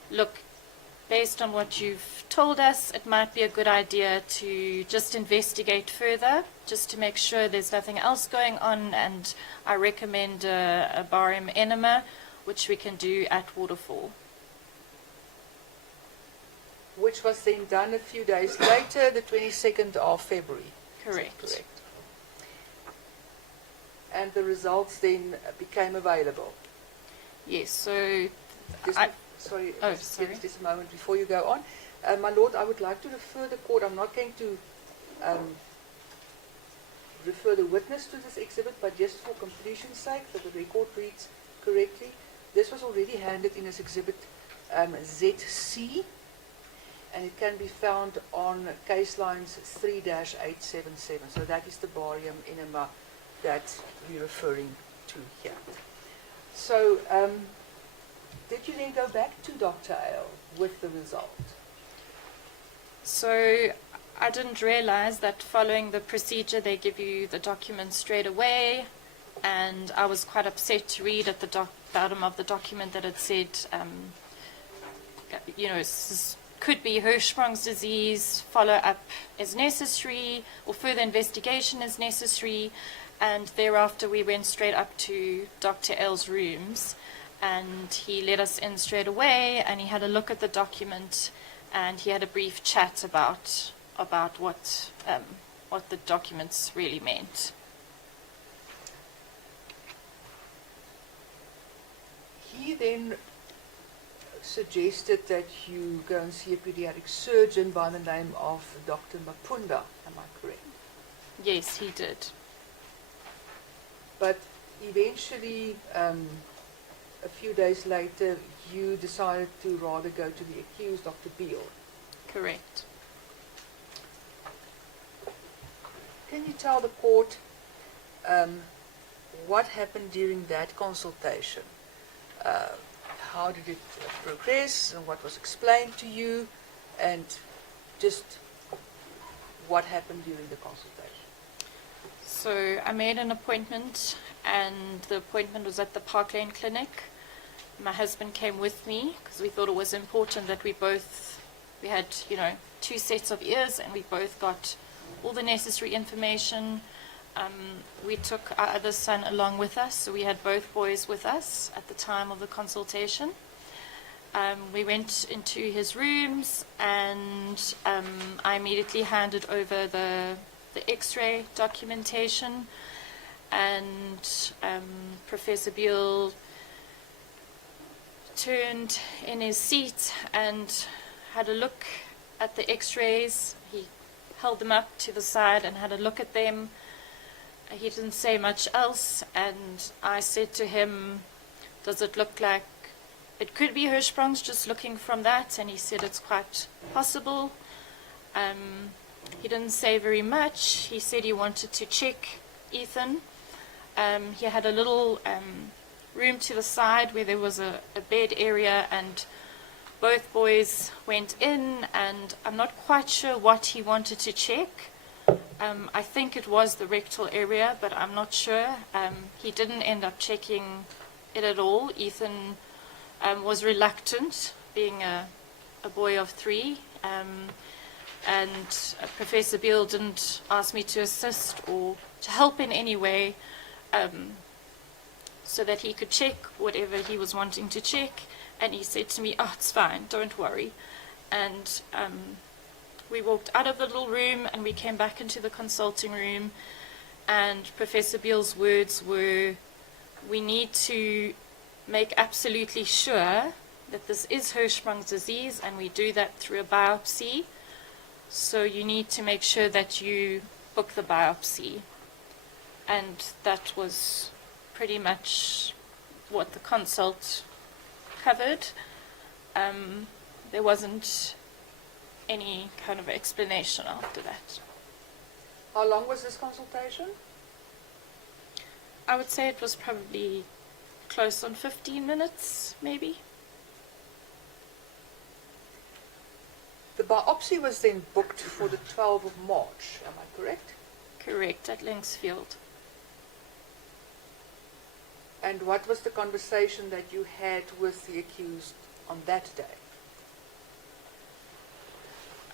look, based on what you've told us, it might be a good idea to just investigate further, just to make sure there's nothing else going on, and I recommend a barium enema, which we can do at Waterfall. Which was then done a few days later, the 22nd of February. Is that Correct. correct. And the results then became available. Yes, so Just, I- sorry, Oh, just, sorry. just a moment before you go on. My Lord, I would like to refer the court. I'm not going to refer the witness to this exhibit, but just for completion's sake, that the record reads correctly. This was already handed in as exhibit ZC, and it can be found on case lines 3-877. So that is the barium enema that we're referring to here. So, did you then go back to Dr. Ale with the result? So I didn't realize that following the procedure they give you the document straight away, and I was quite upset to read at the bottom of the document that it said, could be Hirschsprung's disease, follow-up is necessary, or further investigation is necessary, and thereafter we went straight up to Dr. L's rooms, and he let us in straight away, and he had a look at the document, and he had a brief chat about what the documents really meant. He then suggested that you go and see a pediatric surgeon by the name of Dr. Mapunda. Am I correct? Yes, he did. But eventually, a few days later, you decided to rather go to the accused, Dr. Beal. Correct. Can you tell the court what happened during that consultation? How did it progress, and what was explained to you, and just what happened during the consultation? So I made an appointment, and the appointment was at the Park Lane Clinic. My husband came with me because we thought it was important that we had, 2 sets of ears, and we both got all the necessary information. We took our other son along with us, so we had both boys with us at the time of the consultation. We went into his rooms, and I immediately handed over the X-ray documentation, and Professor Beale turned in his seat and had a look at the X-rays. He held them up to the side and had a look at them. He didn't say much else, and I said to him, does it look like it could be Hirschsprung's, just looking from that? And he said it's quite possible. He didn't say very much. He said he wanted to check Ethan. He had a little room to the side where there was a bed area, and both boys went in, and I'm not quite sure what he wanted to check. I think it was the rectal area, but I'm not sure. He didn't end up checking it at all. Ethan was reluctant, being a boy of 3, and Professor Beale didn't ask me to assist or to help in any way, so that he could check whatever he was wanting to check. And he said to me, "Oh, it's fine, don't worry." And we walked out of the little room, and we came back into the consulting room, and Professor Beale's words were, "We need to make absolutely sure that this is Hirschsprung's disease, and we do that through a biopsy. So you need to make sure that you book the biopsy." And that was pretty much what the consult covered. There wasn't any kind of explanation after that. How long was this consultation? I would say it was probably close on 15 minutes, maybe. The biopsy was then booked for the 12th of March, am I correct? Correct, at Linksfield. And what was the conversation that you had with the accused on that day?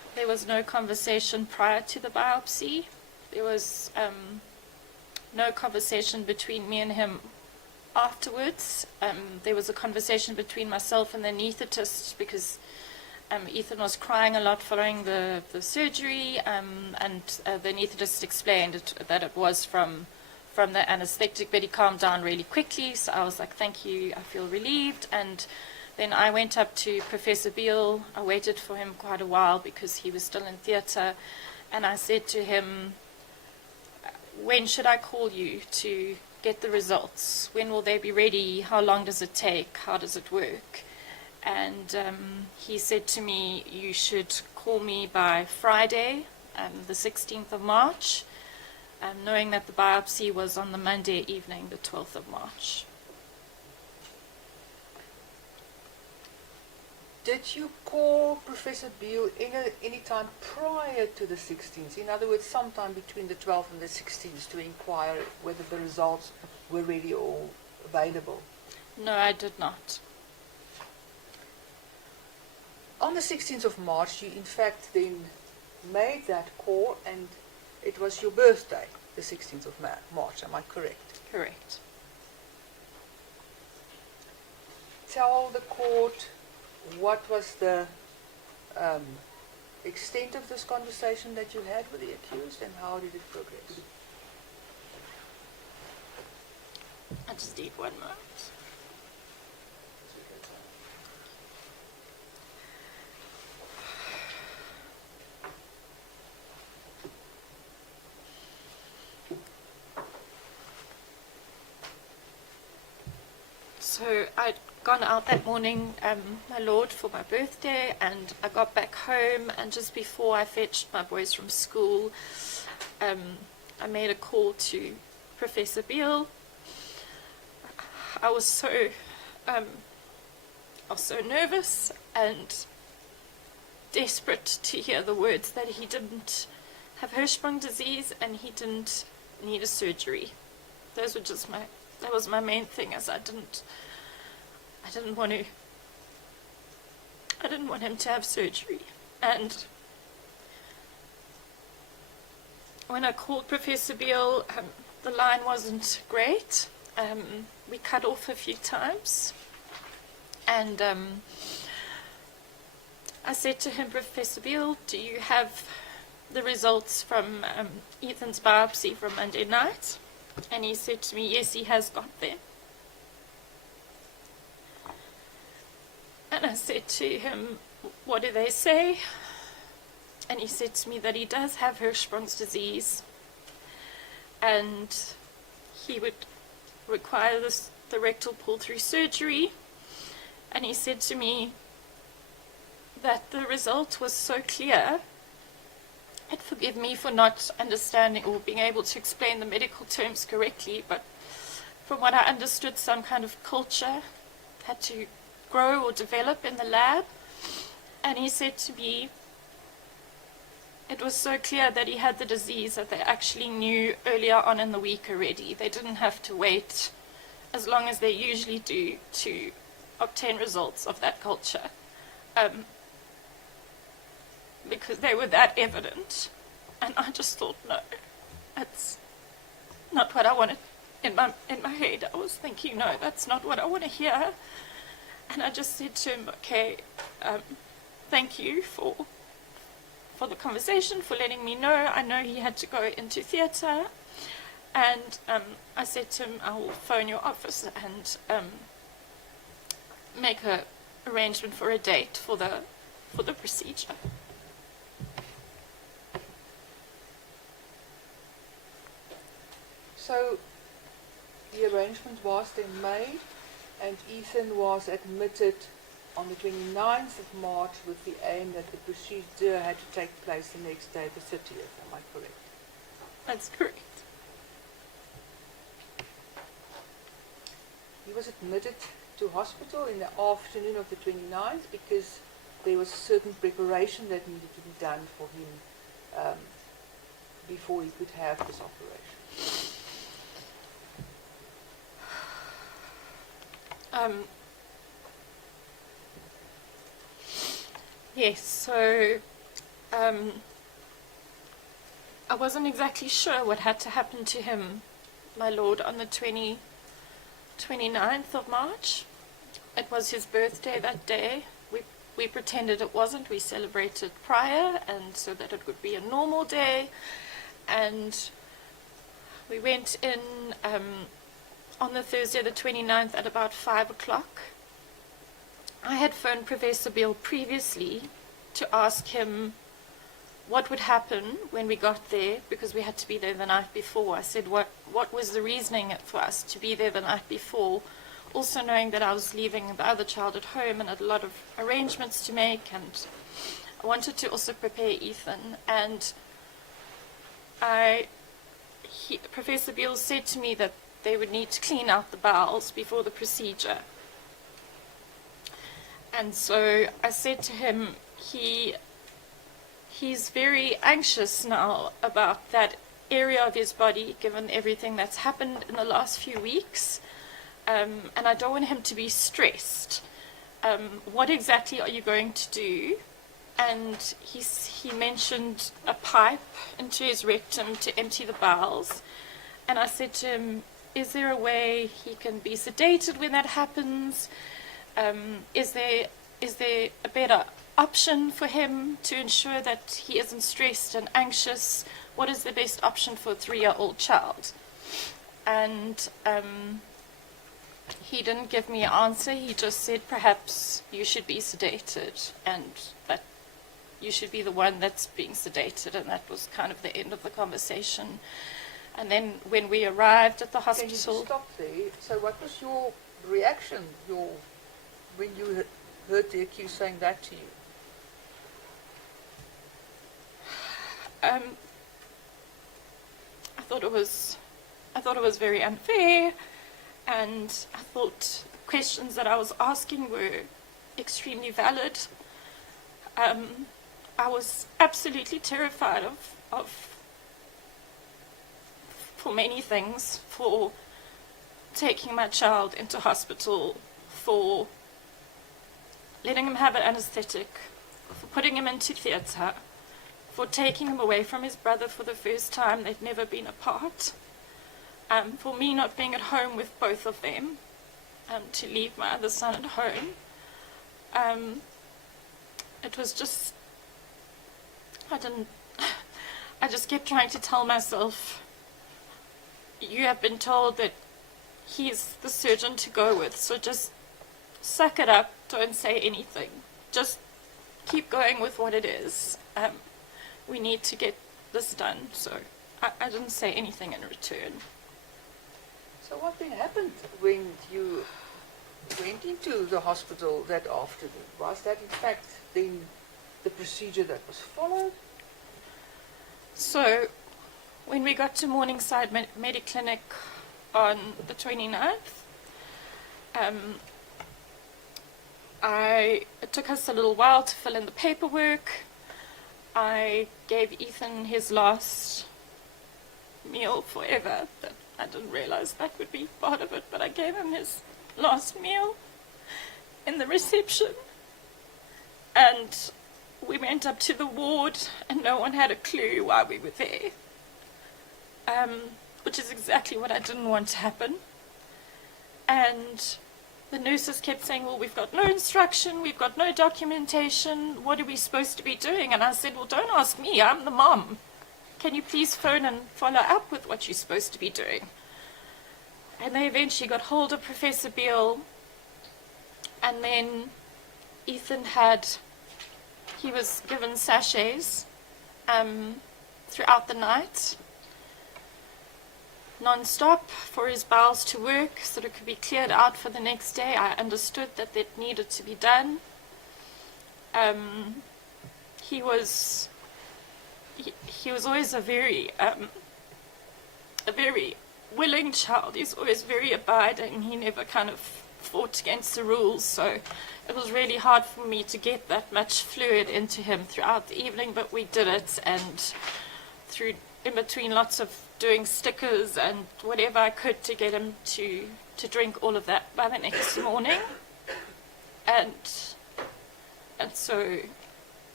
there was no conversation prior to the biopsy. There was no conversation between me and him afterwards. There was a conversation between myself and the anaesthetist because Ethan was crying a lot following the surgery, and the anaesthetist explained that it was from the anesthetic, but he calmed down really quickly. So I was like, thank you, I feel relieved. And then I went up to Professor Beale. I waited for him quite a while because he was still in theatre, and I said to him, when should I call you to get the results? When will they be ready? How long does it take? How does it work? And he said to me, you should call me by Friday, the 16th of March, knowing that the biopsy was on the Monday evening, the 12th of March. Did you call Professor Beale any time prior to the 16th? In other words, sometime between the 12th and the 16th to inquire whether the results were ready or available? No, I did not. On the 16th of March, you in fact then made that call, and it was your birthday, the 16th of March, am I correct? Correct. Tell the court what was the extent of this conversation that you had with the accused, and how did it progress? I just need 1 moment. So I'd gone out that morning, my lord, for my birthday, and I got back home, and just before I fetched my boys from school, I made a call to Professor Beale. I was so nervous and desperate to hear the words that he didn't have Hirschsprung disease and he didn't need a surgery. That was my main thing, as I didn't want him to have surgery. And when I called Professor Beale, the line wasn't great. We cut off a few times, and I said to him, Professor Beale, do you have the results from Ethan's biopsy from Monday night? And he said to me, yes, he has got them. And I said to him, what do they say? And he said to me that he does have Hirschsprung's disease, and he would require the rectal pull-through surgery. And he said to me that the result was so clear, and forgive me for not understanding or being able to explain the medical terms correctly, but from what I understood, some kind of culture had to grow or develop in the lab. And he said to me, it was so clear that he had the disease that they actually knew earlier on in the week already. They didn't have to wait as long as they usually do to obtain results of that culture, because they were that evident. And I just thought, no, that's not what I wanted. In my head, I was thinking, no, that's not what I want to hear. And I just said to him, okay, thank you for the conversation, for letting me know. I know he had to go into theatre. And I said to him, I will phone your office and make an arrangement for a date for the procedure. So the arrangement was then made, and Ethan was admitted on the 29th of March with the aim that the procedure had to take place the next day, the 30th. Am I correct? That's correct. He was admitted to hospital in the afternoon of the 29th because there was certain preparation that needed to be done for him before he could have this operation. Yes, so I wasn't exactly sure what had to happen to him, my lord, on the 29th of March. It was his birthday that day. We pretended it wasn't. We celebrated prior, and so that it would be a normal day. And we went in on the Thursday the 29th at about 5 o'clock. I had phoned Professor Beale previously to ask him what would happen when we got there, because we had to be there the night before. I said, what was the reasoning for us to be there the night before, also knowing that I was leaving the other child at home and had a lot of arrangements to make, and I wanted to also prepare Ethan. And Professor Beale said to me that they would need to clean out the bowels before the procedure. And so I said to him, he's very anxious now about that area of his body, given everything that's happened in the last few weeks, and I don't want him to be stressed. What exactly are you going to do? And he mentioned a pipe into his rectum to empty the bowels, and I said to him, is there a way he can be sedated when that happens? Is there a better option for him to ensure that he isn't stressed and anxious? What is the best option for a 3-year-old child? And he didn't give me an answer. He just said perhaps you should be sedated, and that you should be the one that's being sedated, and that was kind of the end of the conversation. And then when we arrived at the Can you hospital... stop there? So what was your reaction when you heard the accused saying that to you? I thought it was very unfair, and I thought the questions that I was asking were extremely valid. I was absolutely terrified of for many things, for taking my child into hospital, for letting him have an anesthetic, for putting him into theatre, for taking him away from his brother for the first time. They'd never been apart. For me not being at home with both of them, to leave my other son at home. It was just, I just kept trying to tell myself, you have been told that he's the surgeon to go with, so just suck it up, don't say anything. Just keep going with what it is. We need to get this done, so I didn't say anything in return. So what then happened when you went into the hospital that afternoon? Was that in fact then the procedure that was followed? So when we got to Morningside Mediclinic on the 29th, it took us a little while to fill in the paperwork. I gave Ethan his last meal forever. That I didn't realize that would be part of it, but I gave him his last meal in the reception. And we went up to the ward, and no one had a clue why we were there, which is exactly what I didn't want to happen. And the nurses kept saying, well, we've got no instruction, we've got no documentation, what are we supposed to be doing? And I said, well, don't ask me, I'm the mom. Can you please phone and follow up with what you're supposed to be doing? And they eventually got hold of Professor Beale, and then Ethan he was given sachets throughout the night, non-stop, for his bowels to work so that it could be cleared out for the next day. I understood that that needed to be done. He was always a very willing child. He's always very abiding. He never kind of fought against the rules, so it was really hard for me to get that much fluid into him throughout the evening, but we did it, and in between lots of doing stickers and whatever I could to get him to drink all of that by the next morning. And so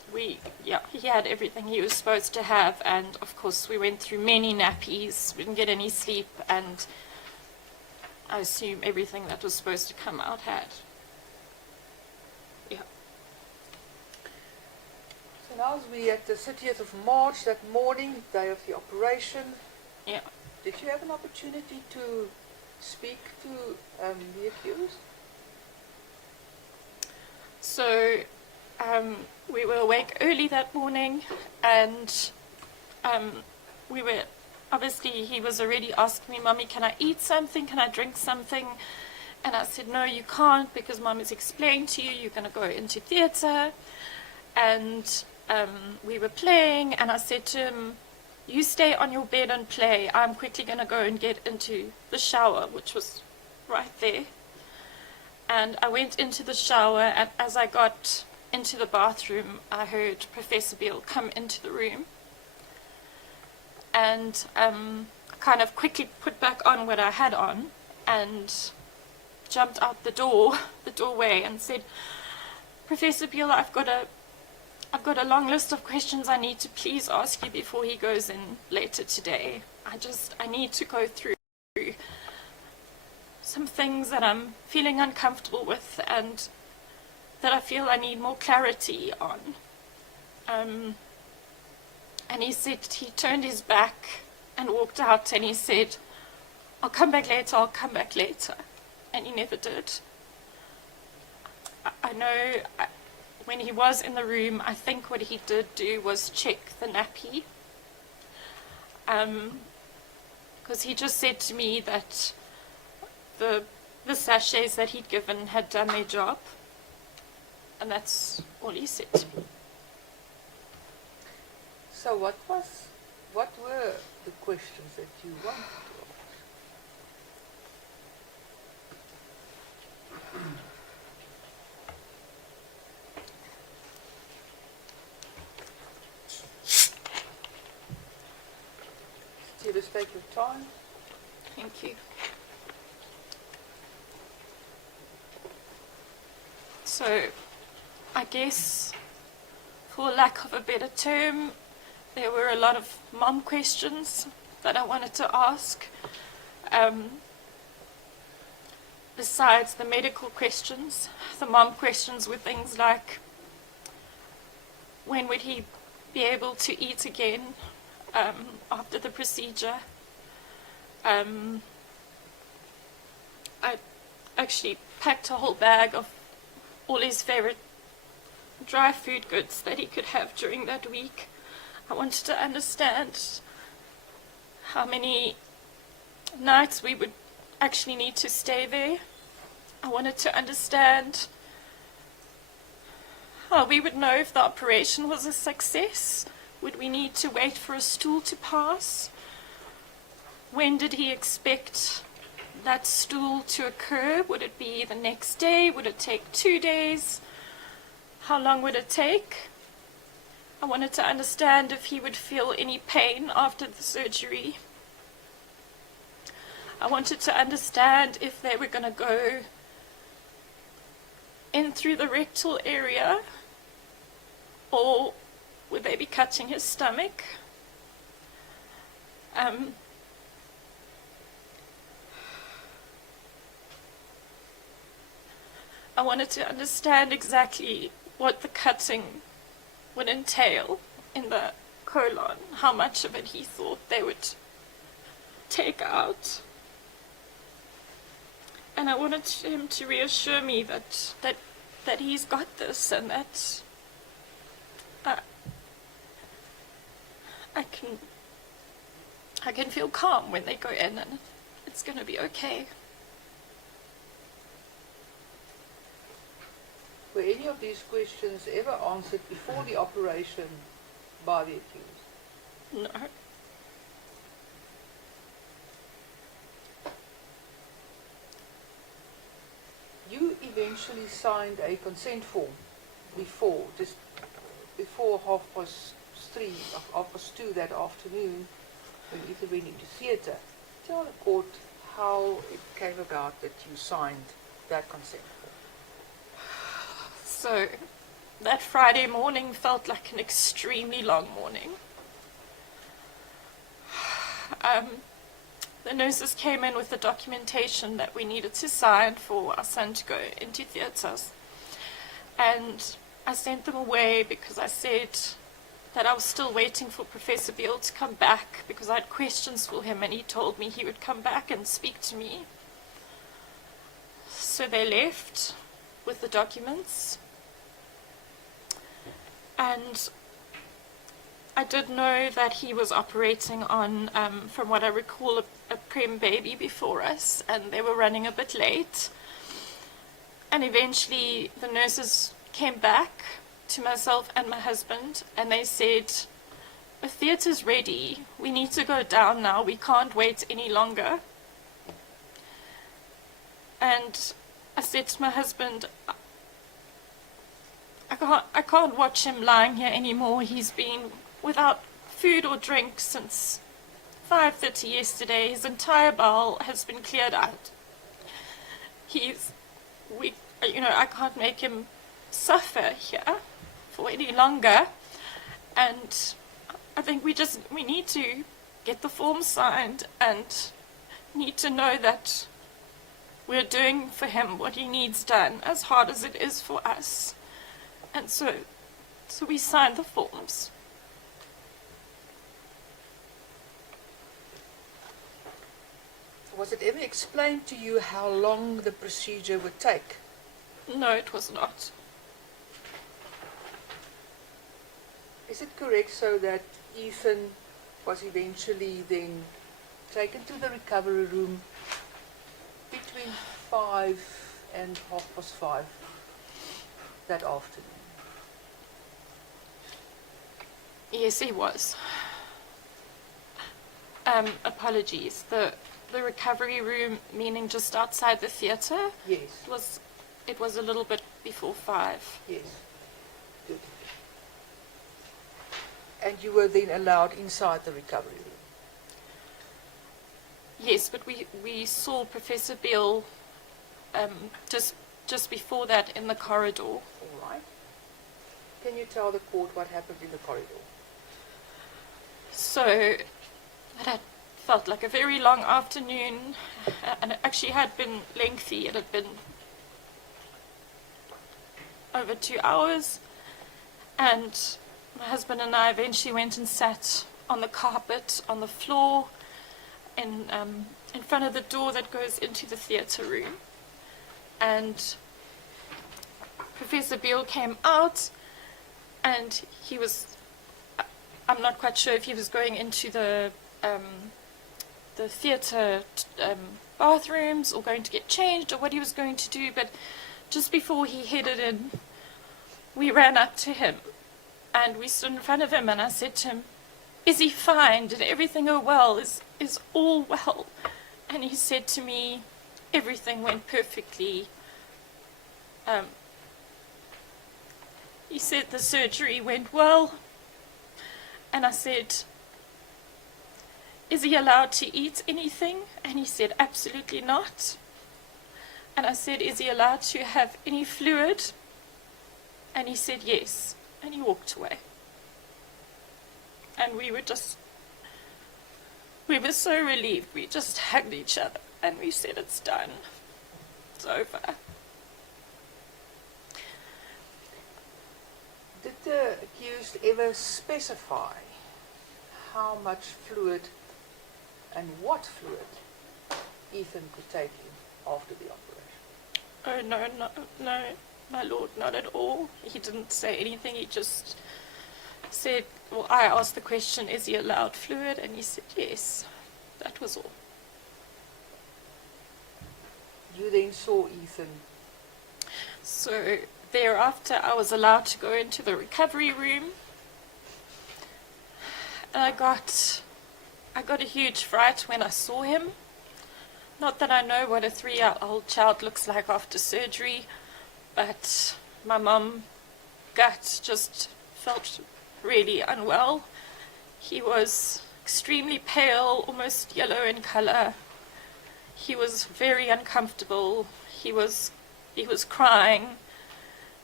he had everything he was supposed to have, and of course we went through many nappies, we didn't get any sleep, and I assume everything that was supposed to come out had. Yeah. So now we at the 30th of March, that morning, day of the operation. Yeah. Did you have an opportunity to speak to the accused? So we were awake early that morning, and we were, obviously he was already asking me, Mummy, can I eat something? Can I drink something? And I said, no, you can't, because Mum has explained to you, you're going to go into theatre. And we were playing, and I said to him, you stay on your bed and play. I'm quickly going to go and get into the shower, which was right there. And I went into the shower, and as I got into the bathroom, I heard Professor Beale come into the room. And I kind of quickly put back on what I had on and jumped out the doorway, and said, Professor Beale, I've got a long list of questions I need to please ask you before he goes in later today. I need to go through some things that I'm feeling uncomfortable with and that I feel I need more clarity on. And he said, he turned his back and walked out, and he said, I'll come back later, I'll come back later. And he never did. I know when he was in the room, I think what he did do was check the nappy. Because he just said to me that the sachets that he'd given had done their job. And that's all he said to me. So what were the questions that you wanted to ask? Just take your time. Thank you. So, I guess, for lack of a better term, there were a lot of mom questions that I wanted to ask. Besides the medical questions, the mom questions were things like, when would he be able to eat again after the procedure? I actually packed a whole bag of all his favorite dry food goods that he could have during that week. I wanted to understand how many nights we would actually need to stay there. I wanted to understand how we would know if the operation was a success. Would we need to wait for a stool to pass? When did he expect that stool to occur? Would it be the next day? Would it take 2 days? How long would it take? I wanted to understand if he would feel any pain after the surgery. I wanted to understand if they were going to go in through the rectal area, or would they be cutting his stomach? I wanted to understand exactly what the cutting would entail in the colon, how much of it he thought they would take out. And I wanted him to reassure me that he's got this, and that I can feel calm when they go in, and it's going to be okay. Were any of these questions ever answered before the operation by the accused? No. You eventually signed a consent form before 2:30 that afternoon when Ethan went into theatre. Tell the court how it came about that you signed that consent form. So, that Friday morning felt like an extremely long morning. The nurses came in with the documentation that we needed to sign for our son to go into theatres. And I sent them away because I said that I was still waiting for Professor Beale to come back because I had questions for him, and he told me he would come back and speak to me. So they left with the documents. And I did know that he was operating on, from what I recall, a prem baby before us, and they were running a bit late. And eventually the nurses came back to myself and my husband, and they said, the theatre's ready, we need to go down now, we can't wait any longer. And I said to my husband, I can't watch him lying here anymore. He's been without food or drink since 5:30 yesterday. His entire bowel has been cleared out. I can't make him suffer here for any longer. And I think we need to get the form signed and need to know that we're doing for him what he needs done, as hard as it is for us. And so we signed the forms. Was it ever explained to you how long the procedure would take? No, it was not. Is it correct so that Ethan was eventually then taken to the recovery room between 5 and 5:30 that afternoon? Yes, he was. Apologies. The recovery room, meaning just outside the theatre, Yes. It was a little bit before 5. Yes. Good. And you were then allowed inside the recovery room? Yes, but we saw Professor Beale just before that in the corridor. All right. Can you tell the court what happened in the corridor? So it had felt like a very long afternoon, and it actually had been lengthy. It had been over 2 hours, and my husband and I eventually went and sat on the carpet on the floor in front of the door that goes into the theatre room. And Professor Beale came out, and he was, I'm not quite sure if he was going into the theatre bathrooms or going to get changed or what he was going to do, but just before he headed in, we ran up to him and we stood in front of him, and I said to him, "Is he fine? Did everything go well? Is all well?" And he said to me, "Everything went perfectly." He said the surgery went well. And I said, "Is he allowed to eat anything?" And he said, "Absolutely not." And I said, "Is he allowed to have any fluid?" And he said, "Yes." And he walked away. And we were so relieved. We just hugged each other and we said, "It's done. It's over." Did the accused ever specify how much fluid and what fluid Ethan could take in after the operation? Oh, no, my lord, not at all. He didn't say anything. He just said, well, I asked the question, "Is he allowed fluid?" And he said, "Yes." That was all. You then saw Ethan. So thereafter, I was allowed to go into the recovery room. And I got a huge fright when I saw him. Not that I know what a 3-year-old child looks like after surgery, but my mum's gut just felt really unwell. He was extremely pale, almost yellow in color. He was very uncomfortable. He was crying.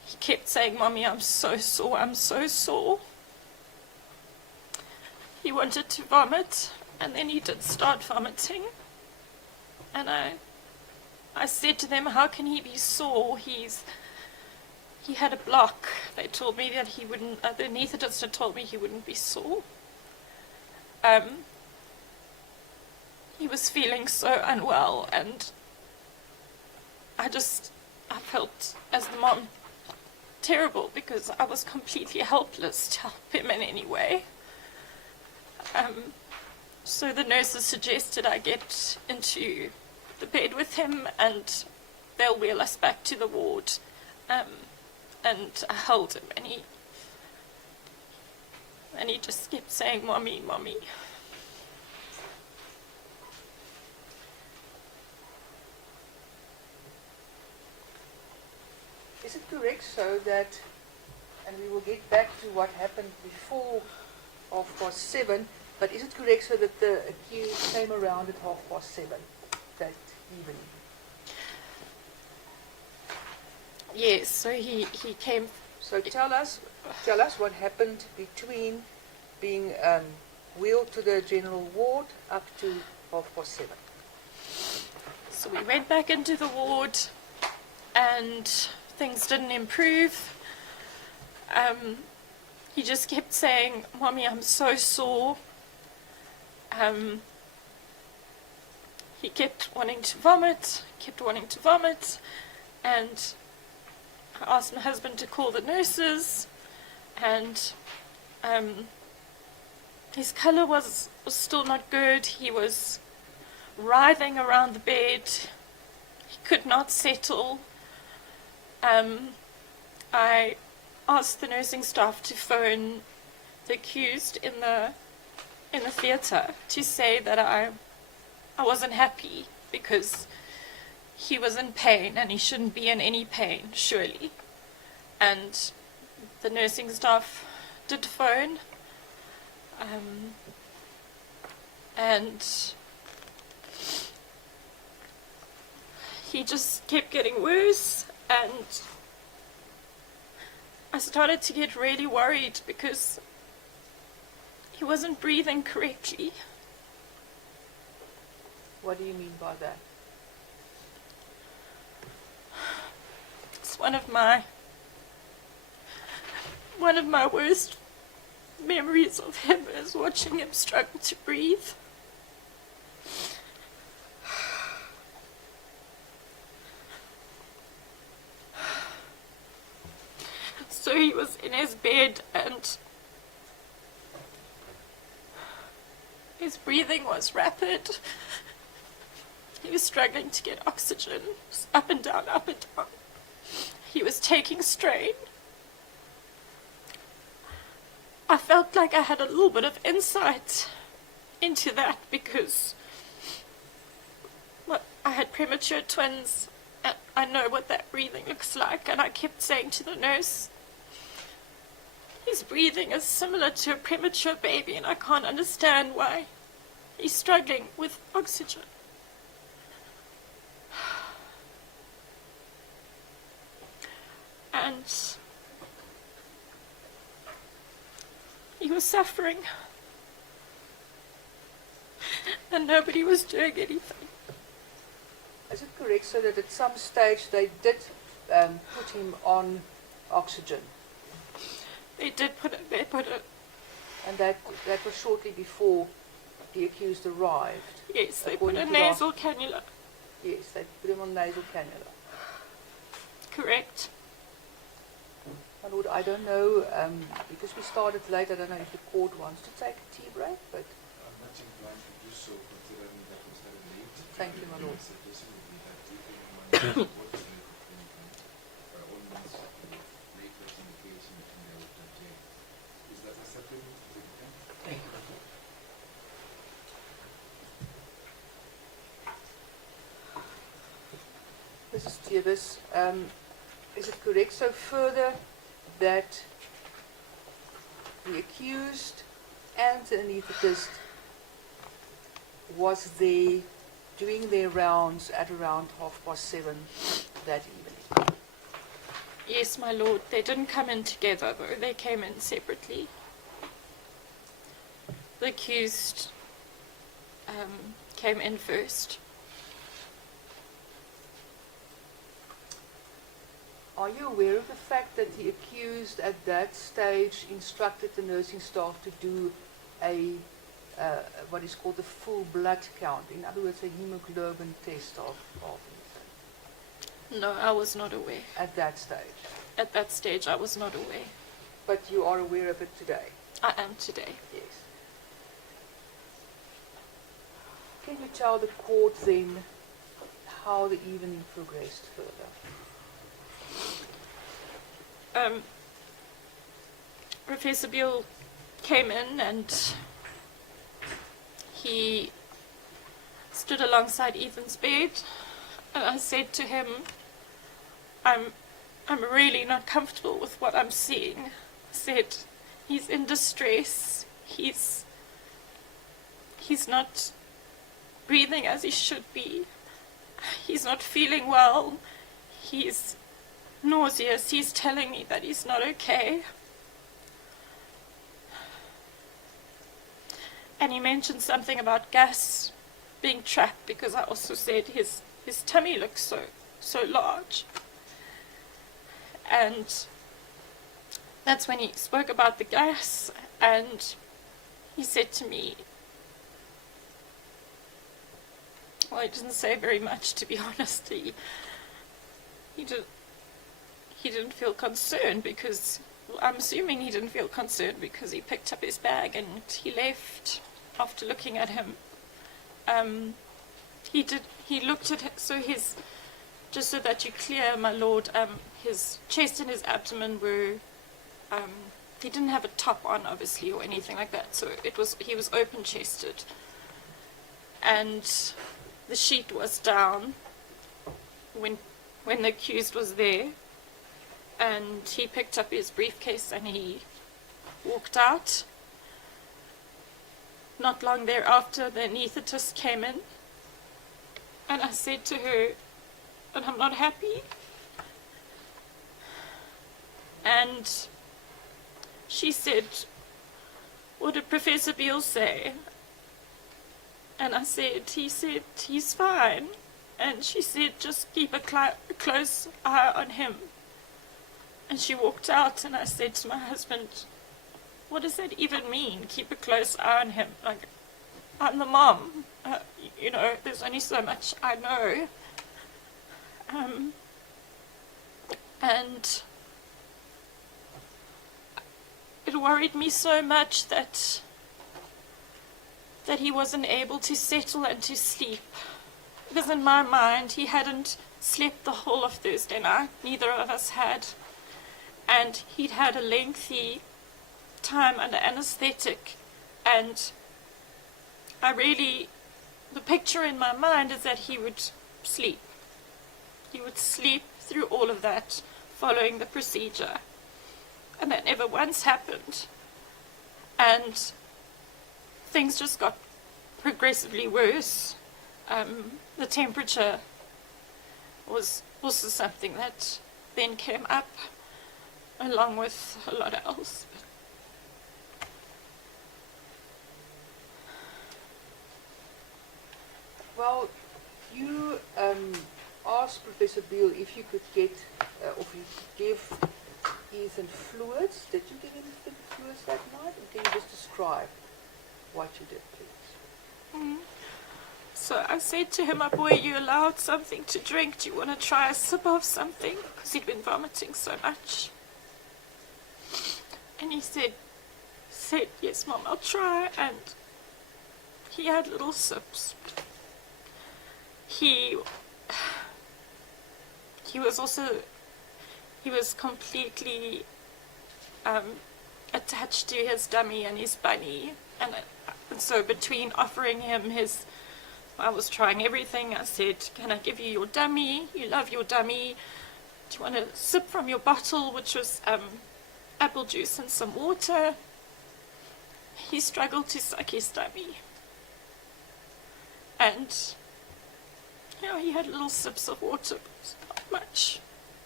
he kept saying, "Mommy, I'm so sore, I'm so sore." He wanted to vomit, and then he did start vomiting. And I said to them, "How can he be sore? He had a block." They told me that he wouldn't, the anaesthetist had told me he wouldn't be sore. He was feeling so unwell, and I felt, as the mom, terrible, because I was completely helpless to help him in any way. So the nurses suggested I get into the bed with him, and they'll wheel us back to the ward. And I held him, and he just kept saying, "Mommy, Mommy." Is it correct so that, and we will get back to what happened before 7:30, but is it correct so that the accused came around at 7:30 that evening? Yes, so he came. So tell us what happened between being wheeled to the general ward up to 7:30. So we went back into the ward, and things didn't improve. He just kept saying, "Mommy, I'm so sore." He kept wanting to vomit, and I asked my husband to call the nurses, and his colour was still not good. He was writhing around the bed. He could not settle. I asked the nursing staff to phone the accused in the theatre to say that I wasn't happy because he was in pain and he shouldn't be in any pain, surely. And the nursing staff did phone, and he just kept getting worse, and I started to get really worried because he wasn't breathing correctly. What do you mean by that? It's one of my worst memories of him is watching him struggle to breathe. So he was in his bed, and his breathing was rapid. He was struggling to get oxygen, just up and down, up and down. He was taking strain. I felt like I had a little bit of insight into that because I had premature twins, and I know what that breathing looks like, and I kept saying to the nurse, "His breathing is similar to a premature baby, and I can't understand why he's struggling with oxygen." And he was suffering, and nobody was doing anything. Is it correct so that at some stage they did put him on oxygen? They put it, And that was shortly before the accused arrived? yes, they put According a to nasal cannula, Yes, they put him on nasal cannula. correct. My Lord, I don't know, because we started late, I don't know if the court wants to take a tea break, but I'm not inclined to do so, considering that we started late. thank you, my Lord. Suggestion would be that we can manage what is by all means to make that indication in the judge. Is that acceptable to the defense? Thank you. Mrs. Davis, is it correct so further that the accused and the anaesthetist was there doing their rounds at around 7:30 that evening? Yes, my lord. They didn't come in together, though. They came in separately. The accused came in first. Are you aware of the fact that the accused at that stage instructed the nursing staff to do a what is called a full blood count? In other words, a hemoglobin test of No, I was not aware. at that stage. At that stage, I was not aware. But you are aware of it today? I am today. Yes. Can you tell the court then how the evening progressed further? Professor Beale came in and he stood alongside Ethan's bed, and I said to him, I'm really not comfortable with what I'm seeing. I said, he's in distress. He's not breathing as he should be. He's not feeling well. He's nauseous. He's telling me that he's not okay. And he mentioned something about gas being trapped, because I also said his tummy looks so large. And that's when he spoke about the gas, and he said to me, well, he didn't say very much, to be honest. He didn't feel concerned, because I'm assuming he didn't feel concerned because he picked up his bag and he left after looking at him. He looked at him, just so that you clear, my lord, his chest and his abdomen were, he didn't have a top on, obviously, or anything like that, so he was open-chested. And the sheet was down when the accused was there, and he picked up his briefcase and he walked out. Not long thereafter, the anaesthetist came in, and I said to her, and I'm not happy. And she said, what did Professor Beale say? And I said, he said, he's fine. And she said, just keep a close eye on him. And she walked out, and I said to my husband, what does that even mean, keep a close eye on him? Like, I'm the mom. There's only so much I know. And it worried me so much that he wasn't able to settle and to sleep. Because in my mind, he hadn't slept the whole of Thursday night. Neither of us had. And he'd had a lengthy time under anesthetic, and the picture in my mind is that he would sleep. He would sleep through all of that following the procedure. And that never once happened. And things just got progressively worse. The temperature was also something that then came up, along with a lot else. Well, you asked Professor Beale if you could get, or if you could give Ethan fluids. Did you give him fluids that night? Or can you just describe what you did, please? So I said to him, my boy, you allowed something to drink. Do you want to try a sip of something? Because he'd been vomiting so much. And he said, yes, Mom, I'll try. And he had little sips. He was completely attached to his dummy and his bunny. And so between offering him I was trying everything. I said, can I give you your dummy? You love your dummy. Do you want to sip from your bottle, which was apple juice and some water? He struggled to suck his dummy. And he had little sips of water, but not much.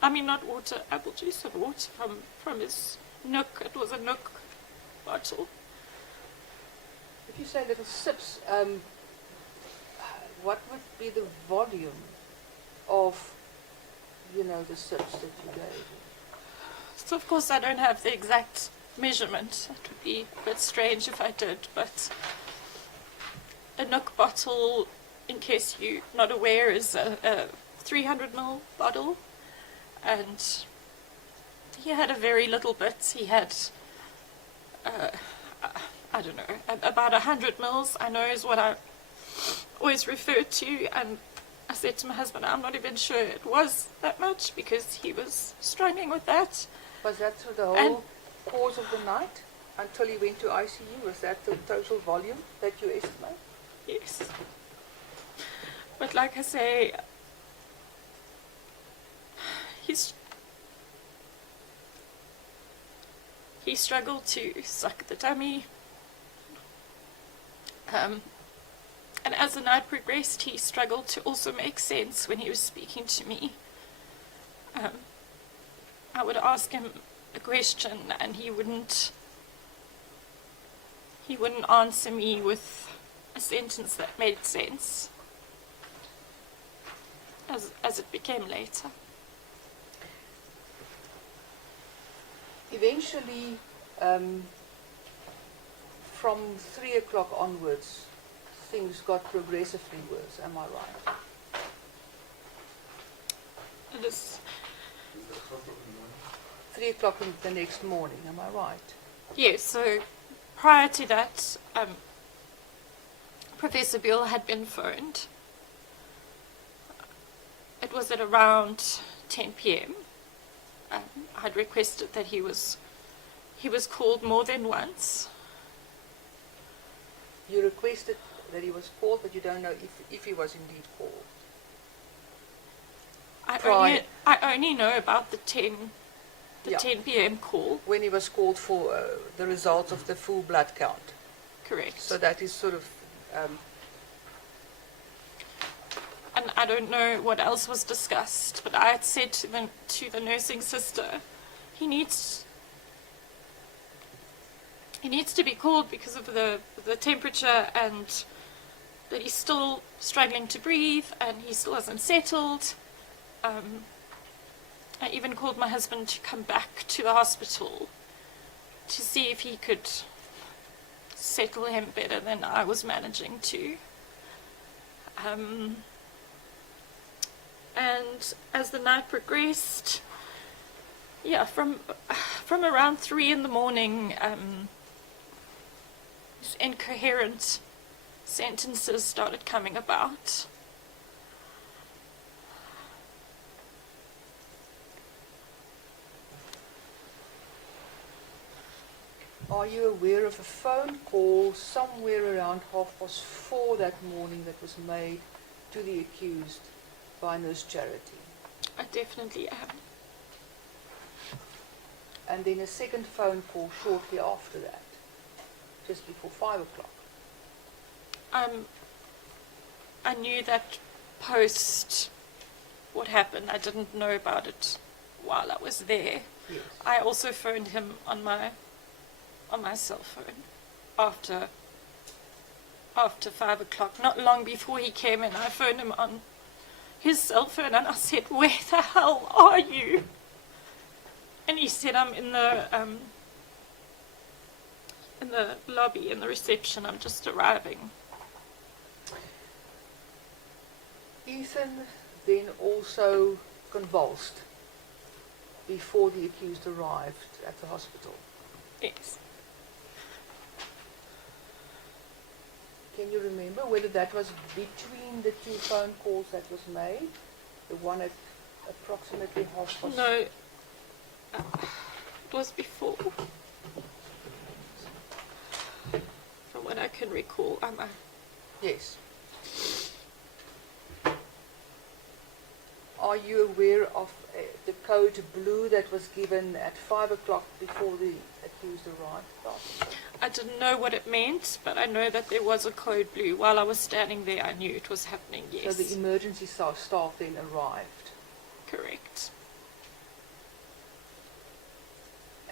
I mean, not water, apple juice, but water from his nook. It was a nook bottle. If you say little sips, what would be the volume of, the sips that you gave? So of course I don't have the exact measurement. It would be a bit strange if I did, but a nook bottle, in case you're not aware, is a 300ml bottle, and he had a very little bit. He had, I don't know, about 100 mils, I know, is what I always refer to, and I said to my husband, I'm not even sure it was that much, because he was struggling with that. Was that through the whole course of the night until he went to ICU? Was that the total volume that you estimate? Yes. But like I say, he struggled to suck the tummy. And as the night progressed, he struggled to also make sense when he was speaking to me. I would ask him a question and he wouldn't answer me with a sentence that made sense as it became later. Eventually, from 3 o'clock onwards, things got progressively worse, am I right? It is, 3 o'clock in the next morning, am I right? yes, so prior to that, Professor Beale had been phoned. It was at around 10 p.m. I'd requested that he was called more than once. You requested that he was called, but you don't know if he was indeed called. I only know about the 10 p.m. call. When he was called for the results of the full blood count. Correct. So that is sort of... and I don't know what else was discussed, but I had said to the nursing sister, he needs to be called because of the temperature, and that he's still struggling to breathe and he still hasn't settled. I even called my husband to come back to the hospital to see if he could settle him better than I was managing to. And as the night progressed, from around 3 in the morning, these incoherent sentences started coming about. Are you aware of a phone call somewhere around 4:30 that morning that was made to the accused by Nurse Charity? I definitely am. And then a second phone call shortly after that, just before 5 o'clock. I knew that post what happened. I didn't know about it while I was there. Yes. I also phoned him on my cell phone after 5 o'clock. Not long before he came in, I phoned him on his cell phone and I said, "Where the hell are you?" And he said, "I'm in the lobby, in the reception. I'm just arriving." Ethan then also convulsed before the accused arrived at the hospital. Yes. Can you remember whether that was between the 2 phone calls that was made? The one at approximately 4:30? No, it was before. From what I can recall, Yes. Are you aware of the code blue that was given at 5 o'clock before the accused arrived? I didn't know what it meant, but I know that there was a code blue. While I was standing there, I knew it was happening, yes. So the emergency staff then arrived. Correct.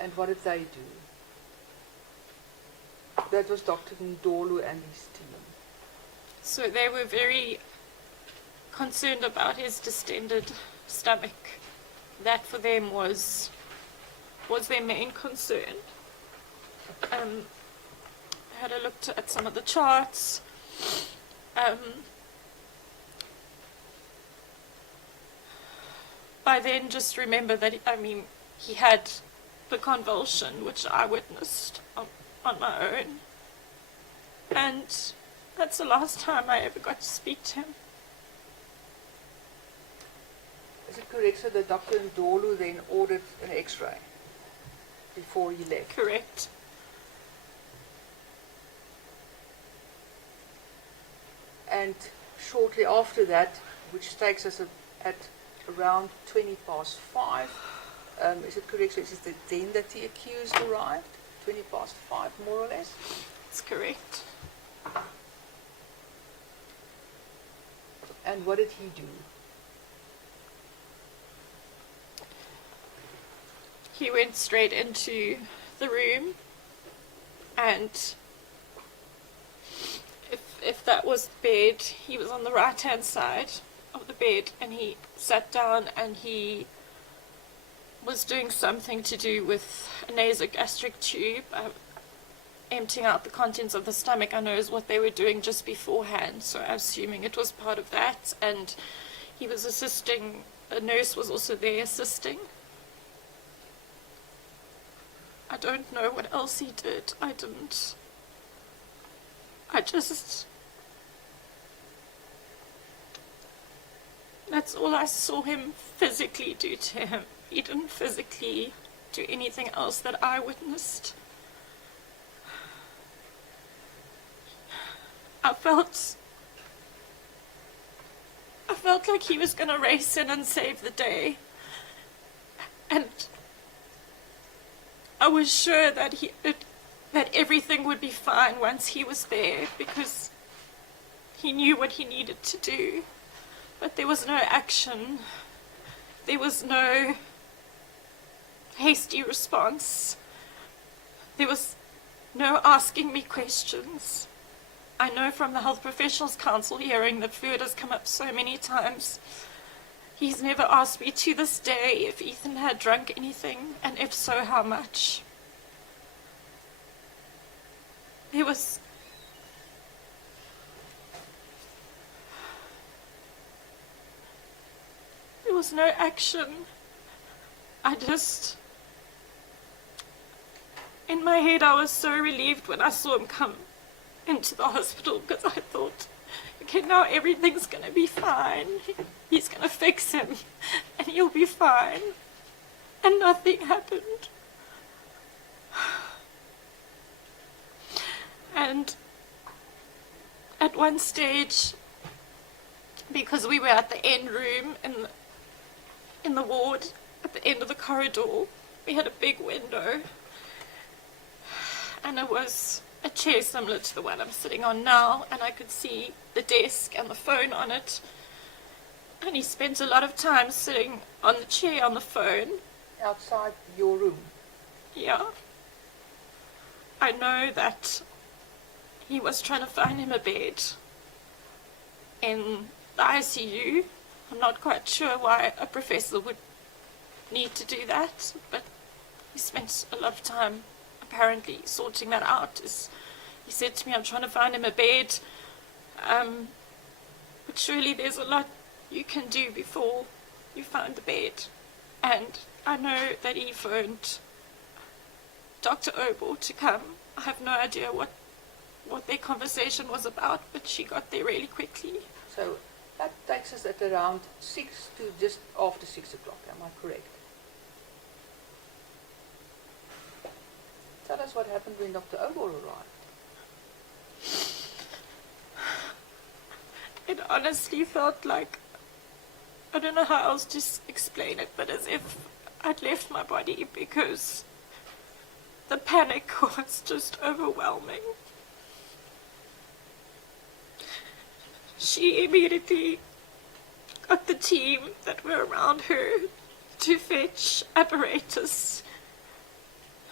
And what did they do? That was Dr. Ndolu and his team. So they were very concerned about his distended stomach. That for them was their main concern. I had a look at some of the charts. I then just remember that, he had the convulsion, which I witnessed on my own. And that's the last time I ever got to speak to him. Is it correct, so that Dr. Ndolu then ordered an X-ray before he left? Correct. And shortly after that, which takes us at around 5:20, is it correct, so is it then that the accused arrived? 5:20, more or less? That's correct. And what did he do? He went straight into the room, and if that was the bed, he was on the right-hand side of the bed, and he sat down and he was doing something to do with a nasogastric tube, emptying out the contents of the stomach. I know is what they were doing just beforehand, so I'm assuming it was part of that. And he was assisting, a nurse was also there assisting. I don't know what else he did. That's all I saw him physically do to him. He didn't physically do anything else that I witnessed. I felt like he was going to race in and save the day. And I was sure that that everything would be fine once he was there, because he knew what he needed to do. But there was no action. There was no hasty response. There was no asking me questions. I know from the Health Professionals Council hearing that food has come up so many times. He's never asked me to this day if Ethan had drunk anything, and if so, how much. There was no action. In my head, I was so relieved when I saw him come into the hospital, because I thought, okay, now everything's going to be fine. He's going to fix him, and he'll be fine. And nothing happened. And at one stage, because we were at the end room in the ward, at the end of the corridor, we had a big window, and it was a chair similar to the one I'm sitting on now, and I could see the desk and the phone on it. And he spent a lot of time sitting on the chair on the phone. Outside your room? Yeah. I know that he was trying to find him a bed in the ICU. I'm not quite sure why a professor would need to do that, but he spent a lot of time apparently sorting that out. He said to me, I'm trying to find him a bed, but surely there's a lot you can do before you find the bed. And I know that he phoned Dr. Obor to come. I have no idea what their conversation was about, but she got there really quickly. So that takes us at around 6 to just after 6 o'clock, am I correct? Tell us what happened when Dr. Obor arrived. It honestly felt like, I don't know how else to explain it, but as if I'd left my body, because the panic was just overwhelming. She immediately got the team that were around her to fetch apparatus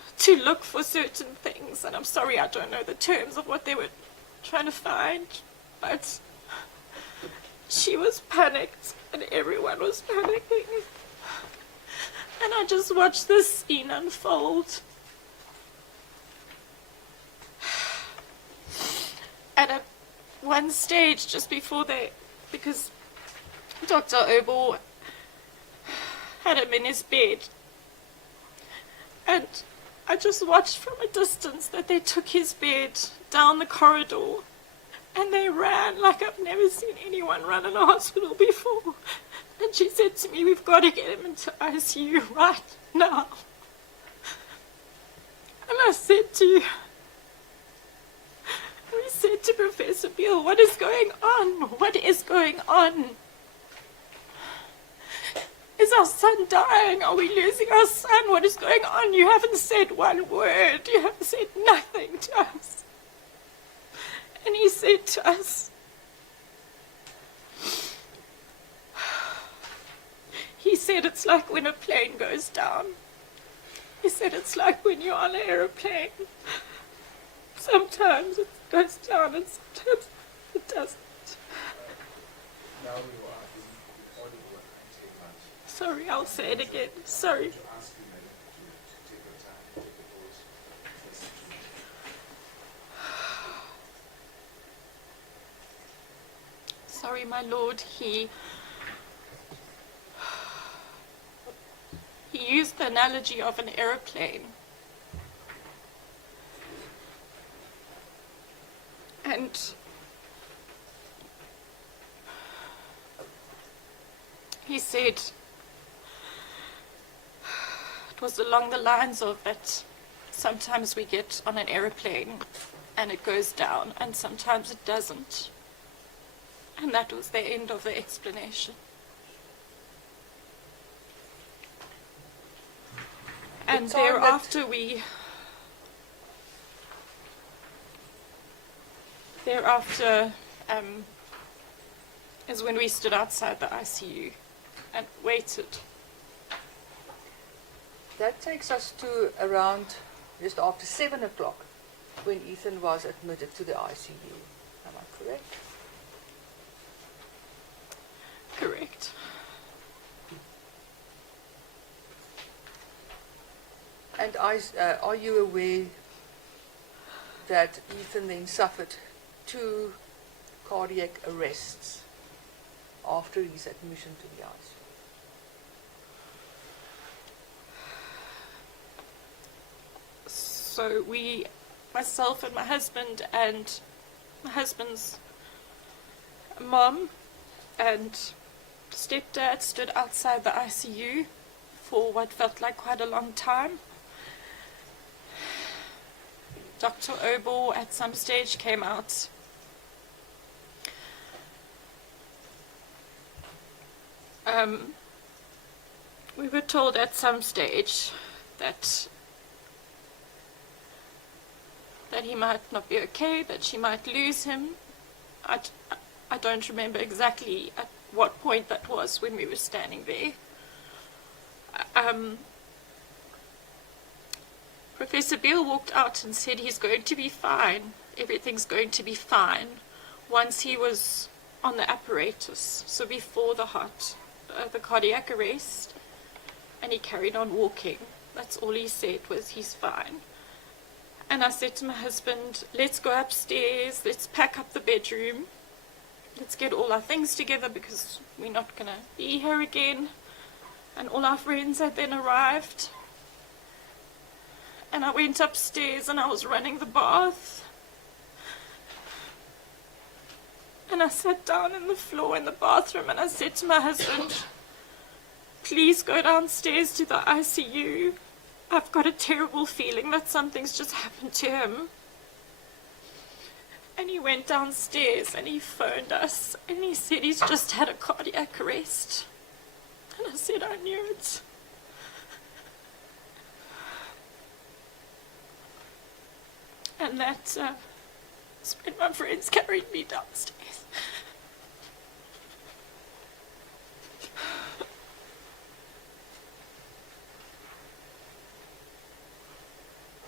to look for certain things, and I'm sorry I don't know the terms of what they were trying to find, but she was panicked and everyone was panicking. And I just watched this scene unfold. At one stage, just before because Dr. Obel had him in his bed, and I just watched from a distance that they took his bed down the corridor, and they ran like I've never seen anyone run in a hospital before. And she said to me, "We've got to get him into ICU right now." And I said to Professor Beale, "What is going on? What is going on? Is our son dying? Are we losing our son? What is going on? You haven't said one word. You haven't said nothing to us." And he said to us, he said, "It's like when a plane goes down." He said, "It's like when you're on an aeroplane. Sometimes it goes down and sometimes it doesn't." Now you are in audible until lunch. Sorry, I'll say it again. Sorry. To ask you, madam, to take your time, take the pause. Sorry, my lord, he used the analogy of an aeroplane. And he said it was along the lines of that sometimes we get on an aeroplane and it goes down and sometimes it doesn't. And that was the end of the explanation. And The time that- thereafter is when we stood outside the ICU and waited. That takes us to around just after 7 o'clock when Ethan was admitted to the ICU. Am I correct? Correct. And are you aware that Ethan then suffered 2 cardiac arrests after his admission to the ICU? So myself and my husband's mom and stepdad stood outside the ICU for what felt like quite a long time. Dr. Obel at some stage came out. We were told at some stage that he might not be okay, that she might lose him. I don't remember exactly at what point that was when we were standing there. Professor Beale walked out and said he's going to be fine. Everything's going to be fine. Once he was on the apparatus, so before the cardiac arrest, and he carried on walking. That's all he said was he's fine. And I said to my husband, "Let's go upstairs, let's pack up the bedroom, let's get all our things together because we're not going to be here again." And all our friends had then arrived. And I went upstairs and I was running the bath. And I sat down on the floor in the bathroom and I said to my husband, "Please go downstairs to the ICU. I've got a terrible feeling that something's just happened to him." And he went downstairs and he phoned us and he said he's just had a cardiac arrest. And I said, "I knew it." And that's when my friends carried me downstairs.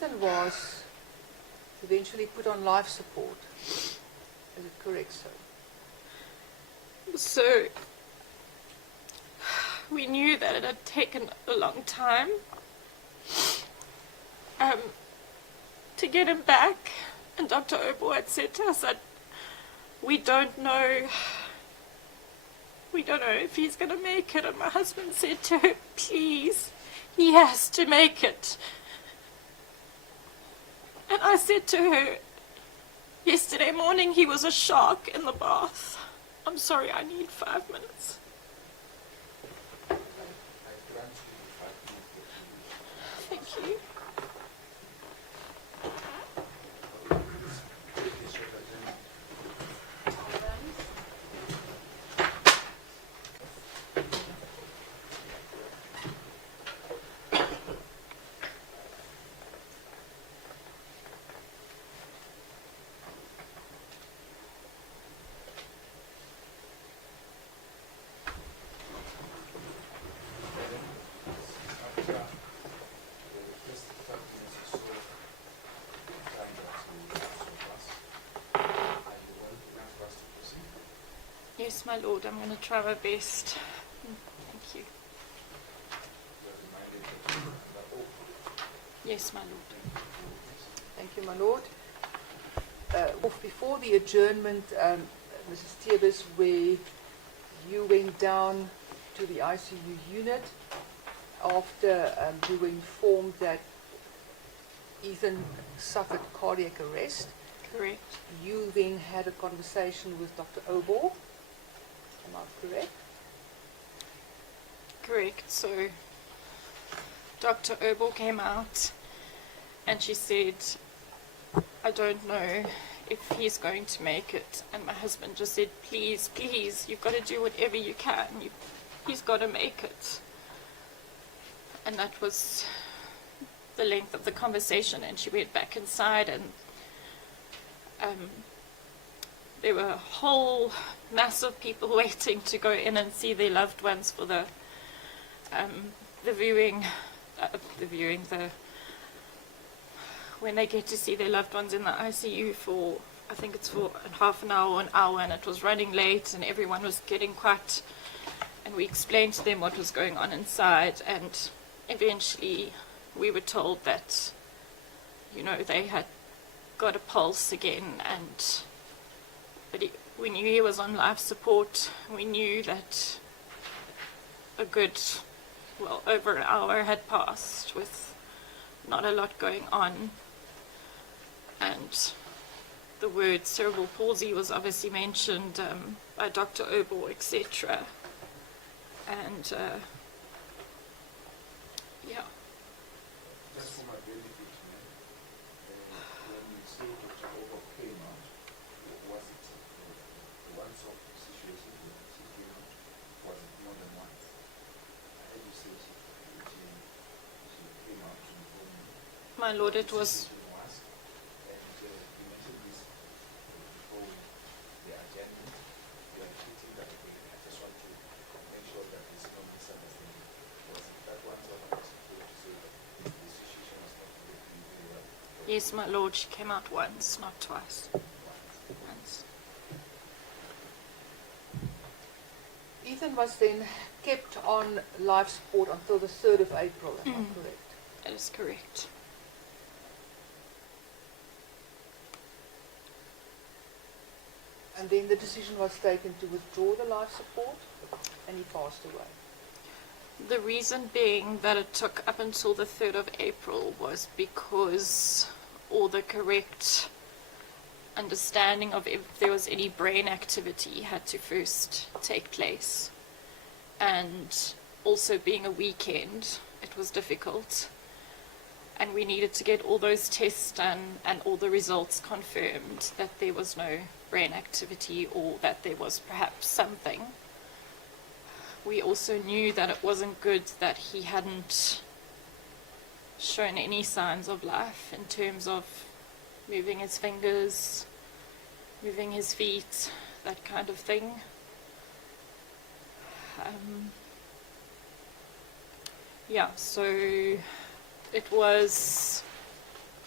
Ethan was eventually put on life support. Is it correct, sir? So we knew that it had taken a long time to get him back, and Dr. Obo had said to us that we don't know if he's going to make it, and my husband said to her, please, he has to make it. And I said to her, yesterday morning he was a shark in the bath. I'm sorry, I need 5 minutes. I grant you 5 minutes. Thank you. Yes, my lord, I'm going to try my best. Thank you. Yes, my lord. Thank you, my lord. Before the adjournment, Mrs. Tevis, where you went down to the ICU unit after you were informed that Ethan suffered cardiac arrest. Correct. You then had a conversation with Dr. Obo. Am I correct? Correct. So Dr. Obo came out and she said, I don't know if he's going to make it. And my husband just said, please, please, you've got to do whatever you can. He's got to make it. And that was the length of the conversation. And she went back inside, and there were a whole mass of people waiting to go in and see their loved ones for the viewing, when they get to see their loved ones in the ICU for, I think it's for half an hour or an hour, and it was running late and everyone was getting quite, and we explained to them what was going on inside, and eventually we were told that, you know, they had got a pulse again, and but we knew he was on life support. We knew that a good, well, over an hour had passed with not a lot going on, and the word cerebral palsy was obviously mentioned by Dr. Obo, etc. And yeah. Just for my benefit, when you say Dr. Obo came out, was it a once-off situation when she came out? Was it more than once? I heard you say she came out to inform me. My lord, it was, And you mentioned this before the agenda. You are treating that way. I just want to make sure that there's no misunderstanding. Was it that once-off to say that the situation was not working very well? yes, my lord, she came out once, not twice. Once. Ethan was then kept on life support until the 3rd of April, am I correct? That is correct. And then the decision was taken to withdraw the life support, and he passed away. The reason being that it took up until the 3rd of April was because all the correct understanding of if there was any brain activity had to first take place. And also being a weekend, it was difficult. And we needed to get all those tests done and all the results confirmed that there was no brain activity or that there was perhaps something. We also knew that it wasn't good that he hadn't shown any signs of life in terms of moving his fingers, moving his feet, that kind of thing. Yeah, so it was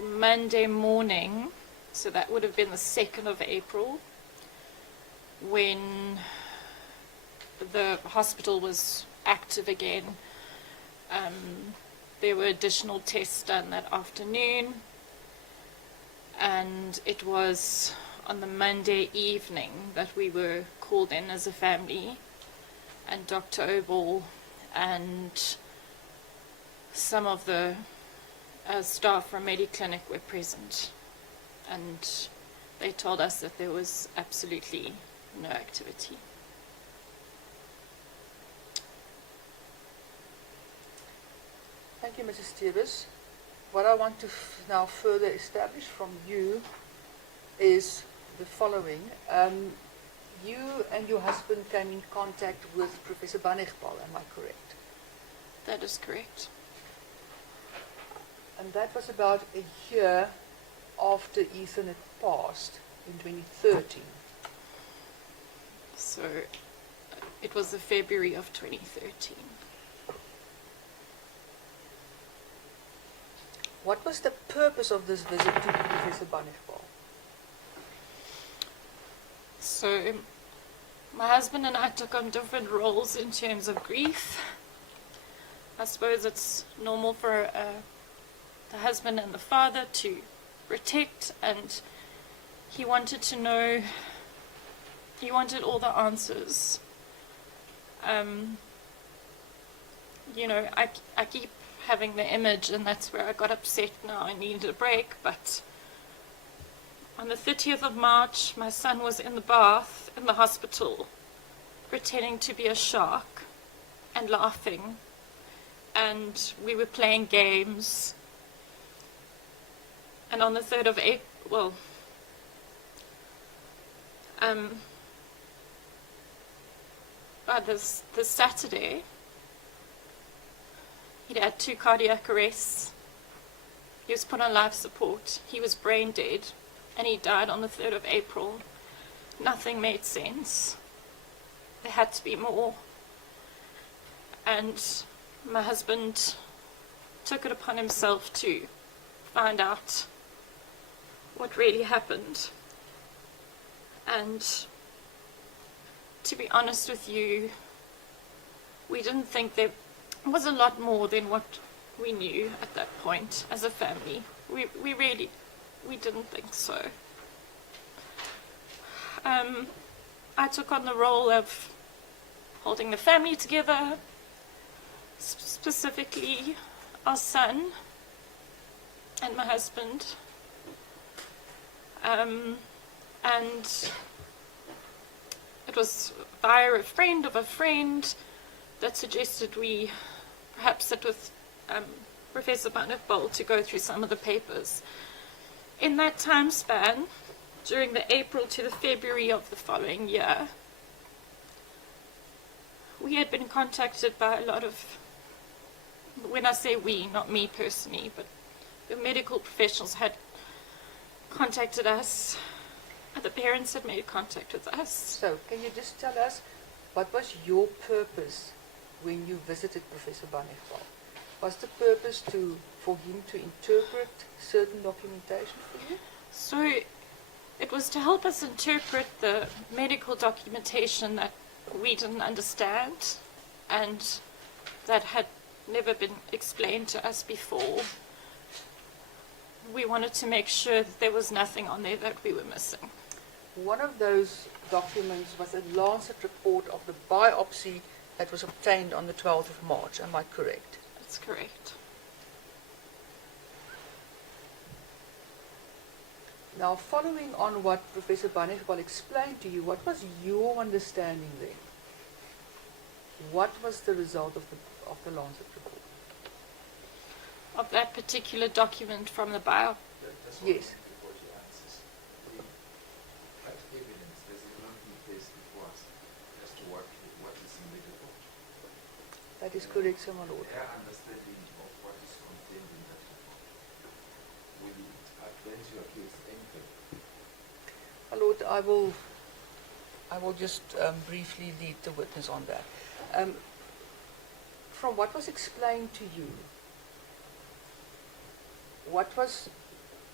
the Monday morning, so that would have been the 2nd of April, when the hospital was active again. There were additional tests done that afternoon, and it was on the Monday evening that we were called in as a family, and Dr. Obel and some of the staff from Mediclinic were present, and they told us that there was absolutely no activity. Thank you, Mrs. Stevens. What I want to now further establish from you is the following. You and your husband came in contact with Professor Bannigbal, am I correct? That is correct. And that was about a year after Ethan had passed in 2013. So it was the February of 2013. What was the purpose of this visit to Professor Bannigbal? So my husband and I took on different roles in terms of grief. I suppose it's normal for the husband and the father to protect, and he wanted to know, he wanted all the answers. You know, I keep having the image, and that's where I got upset now. I needed a break, but on the 30th of March, my son was in the bath in the hospital, pretending to be a shark and laughing, and we were playing games. And on the 3rd of April, this Saturday, he'd had 2 cardiac arrests. He was put on life support. He was brain dead, and he died on the 3rd of April. Nothing made sense. There had to be more. And my husband took it upon himself to find out what really happened. And to be honest with you, we didn't think there was a lot more than what we knew at that point as a family. We didn't think so. I took on the role of holding the family together, specifically our son and my husband. And it was via a friend of a friend that suggested we perhaps sit with Professor Bannigbal to go through some of the papers. In that time span, during the April to the February of the following year, we had been contacted by a lot of, when I say we, not me personally, but the medical professionals had contacted us. The parents had made contact with us. So, can you just tell us, what was your purpose when you visited Professor Bannigbal? Was the purpose for him to interpret certain documentation for you? So, it was to help us interpret the medical documentation that we didn't understand and that had never been explained to us before. We wanted to make sure that there was nothing on there that we were missing. One of those documents was a Lancet report of the biopsy that was obtained on the 12th of March. Am I correct? That's correct. Now, following on what Professor Bannigbal explained to you, what was your understanding then? What was the result of the Lancet report? Of that particular document from the bio. That's Yes. before she answers. What evidence does it not be placed before us as to what is in the report? That is correct, Sir, my Lord. Their understanding of what is contained in that report will advance your case anything. My Lord, I will just briefly lead the witness on that. From what was explained to you, what was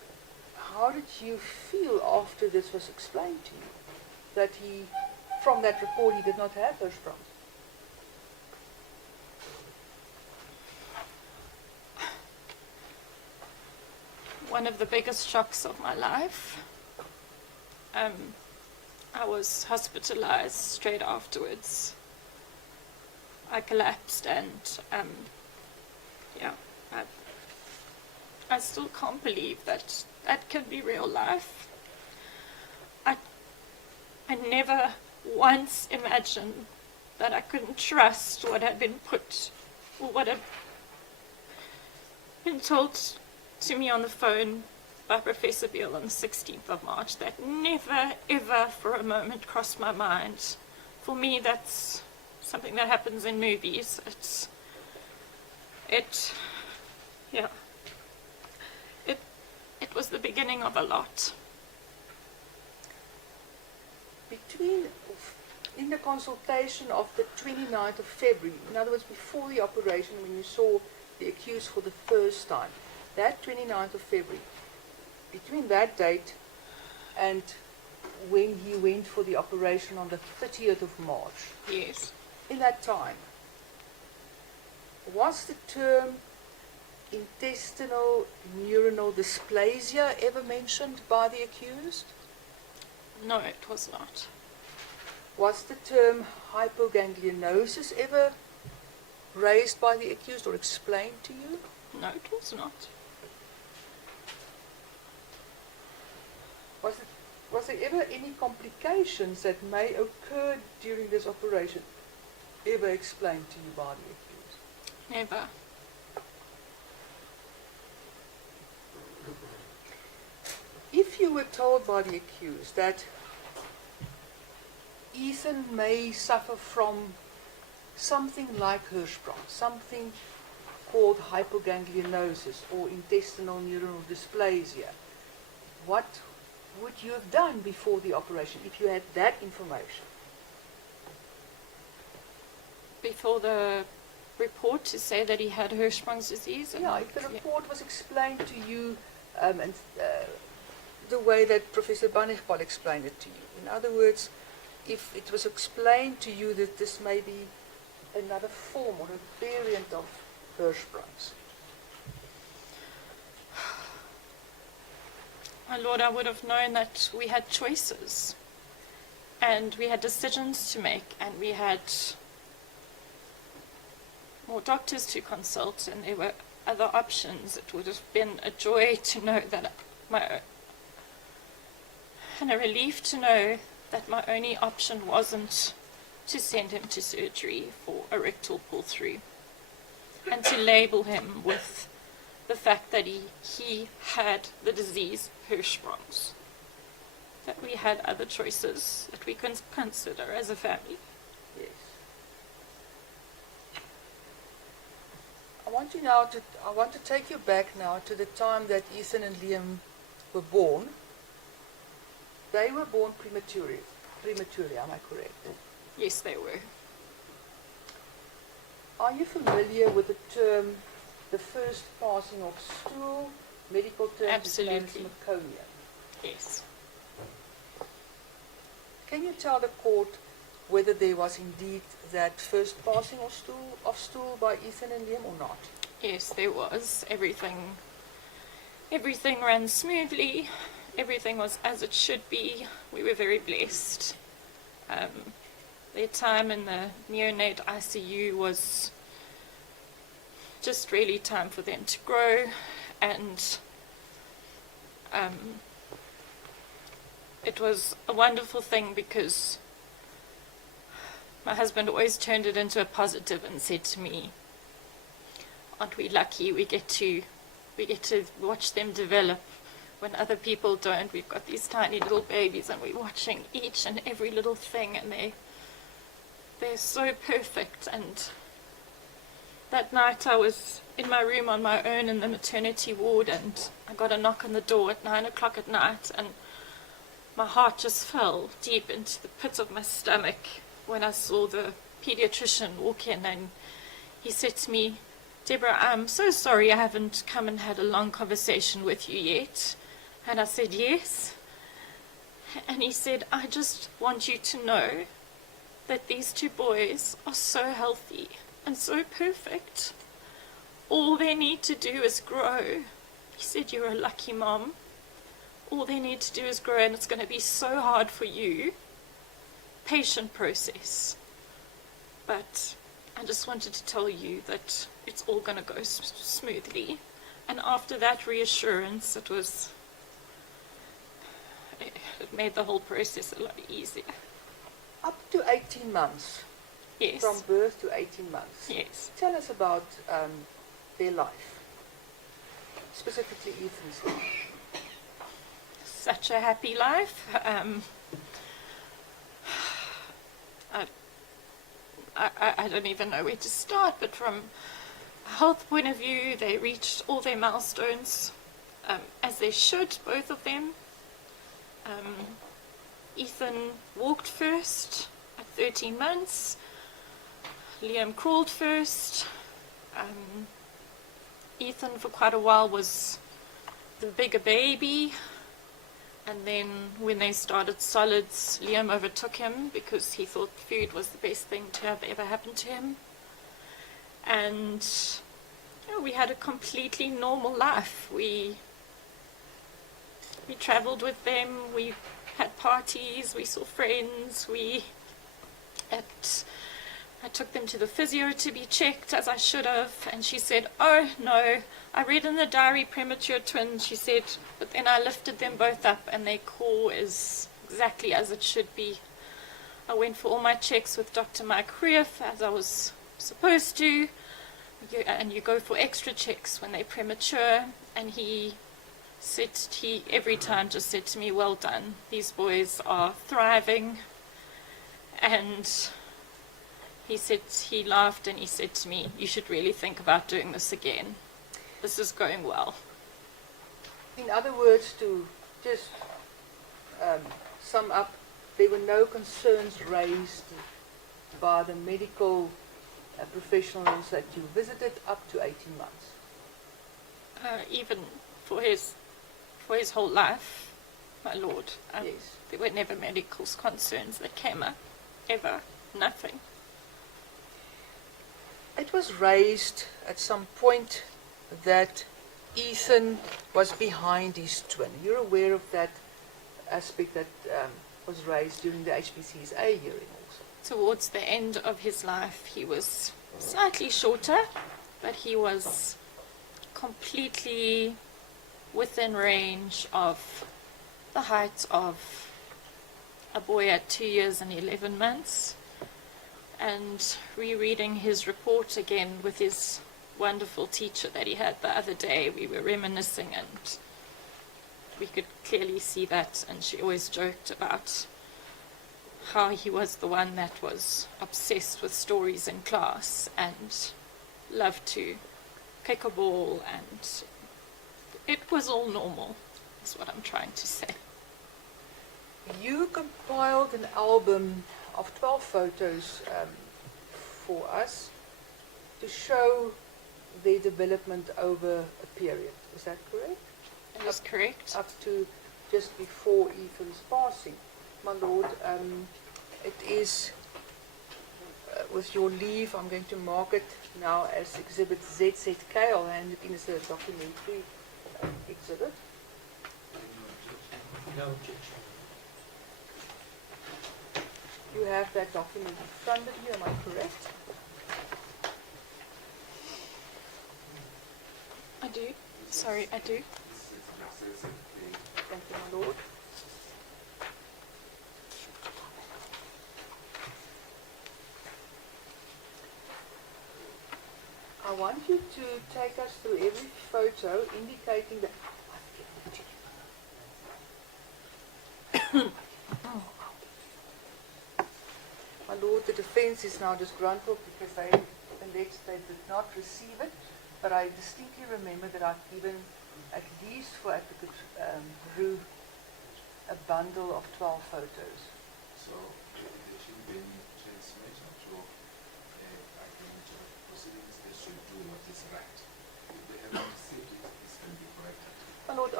how did you feel after this was explained to you? That he, from that report, he did not have Hirschsprung? One of the biggest shocks of my life. I was hospitalized straight afterwards. I collapsed and, I still can't believe that that can be real life. I never once imagined that I couldn't trust what had been put, or what had been told to me on the phone by Professor Beale on the 16th of March. That never, ever for a moment crossed my mind. For me, that's something that happens in movies. It was the beginning of a lot. In the consultation of the 29th of February, in other words, before the operation, when you saw the accused for the first time, that 29th of February, between that date and when he went for the operation on the 30th of March, Yes. in that time, was the term intestinal neuronal dysplasia ever mentioned by the accused? No, it was not. Was the term hypoganglionosis ever raised by the accused or explained to you? No, it was not. Was there ever any complications that may occur during this operation ever explained to you by the accused? Never. If you were told by the accused that Ethan may suffer from something like Hirschsprung, something called hypoganglionosis or intestinal neuronal dysplasia, what would you have done before the operation if you had that information? Before the report to say that he had Hirschsprung's disease? Yeah, if the report was explained to you the way that Professor Bannichbal explained it to you. In other words, if it was explained to you that this may be another form or a variant of Hirschsprung's. My Lord, I would have known that we had choices and we had decisions to make and we had more doctors to consult and there were other options. It would have been a joy to know that and a relief to know that my only option wasn't to send him to surgery for a rectal pull-through and to label him with the fact that he had the disease Hirschsprung's. That we had other choices that we can consider as a family. Yes. I want to take you back now to the time that Ethan and Liam were born. They were born prematurely, am I correct? Yes, they were. Are you familiar with the term, the first passing of stool, medical term? Absolutely. Meconium? Yes. Can you tell the court whether there was indeed that first passing of stool by Ethan and Liam or not? Yes, there was. Everything ran smoothly. Everything was as it should be. We were very blessed. Their time in the neonate ICU was just really time for them to grow, and it was a wonderful thing because my husband always turned it into a positive and said to me, "Aren't we lucky? We get to watch them develop when other people don't. We've got these tiny little babies and we're watching each and every little thing and they're so perfect." And that night I was in my room on my own in the maternity ward and I got a knock on the door at 9 o'clock at night and my heart just fell deep into the pit of my stomach when I saw the pediatrician walk in and he said to me, "Deborah, I'm so sorry I haven't come and had a long conversation with you yet. And I said, yes. And he said, I just want you to know that these two boys are so healthy and so perfect. All they need to do is grow. He said, you're a lucky mom. All they need to do is grow, and it's going to be so hard for you. Patient process. But I just wanted to tell you that it's all going to go smoothly. And after that reassurance, it made the whole process a lot easier. Up to 18 months. Yes. From birth to 18 months. Yes. Tell us about their life, specifically Ethan's life. Such a happy life. I don't even know where to start, but from a health point of view, they reached all their milestones, as they should, both of them. Ethan walked first at 13 months. Liam crawled first. Ethan for quite a while was the bigger baby, and then when they started solids, Liam overtook him because he thought food was the best thing to have ever happened to him. And we had a completely normal life. We travelled with them, we had parties, we saw friends, I took them to the physio to be checked, as I should have, and she said, oh no, I read in the diary premature twins, she said, but then I lifted them both up and their core is exactly as it should be. I went for all my checks with Dr. Mike Rief, as I was supposed to, and you go for extra checks when they're premature, and he every time just said to me, well done, these boys are thriving. And he laughed and he said to me, you should really think about doing this again. This is going well. In other words, to just sum up, there were no concerns raised by the medical professionals that you visited up to 18 months. Even for his whole life, my lord. Yes. There were never medical concerns that came up, ever, nothing. It was raised at some point that Ethan was behind his twin. You're aware of that aspect that was raised during the HPCSA hearing also? Towards the end of his life, he was slightly shorter, but he was completely within range of the height of a boy at 2 years and 11 months. And rereading his report again with his wonderful teacher that he had the other day, we were reminiscing and we could clearly see that, and she always joked about how he was the one that was obsessed with stories in class and loved to kick a ball, and it was all normal, is what I'm trying to say. You compiled an album of 12 photos for us to show their development over a period. Is that correct? That is correct. Up to just before Ethan's passing. My lord, it is, with your leave, I'm going to mark it now as Exhibit ZZK. I'll hand it in as a documentary exhibit. No objection. You have that document in front of you, am I correct? I do. Sorry, I do. Thank you, my lord. I want you to take us through every photo indicating that... My lord, the defense is now disgruntled because they alleged they did not receive it, but I distinctly remember that I've given, at least for Advocate Rue, a bundle of 12 photos. So there should be any transmission to agreement proceedings. They should do what is right. If they haven't received it, this can be corrected. My lord,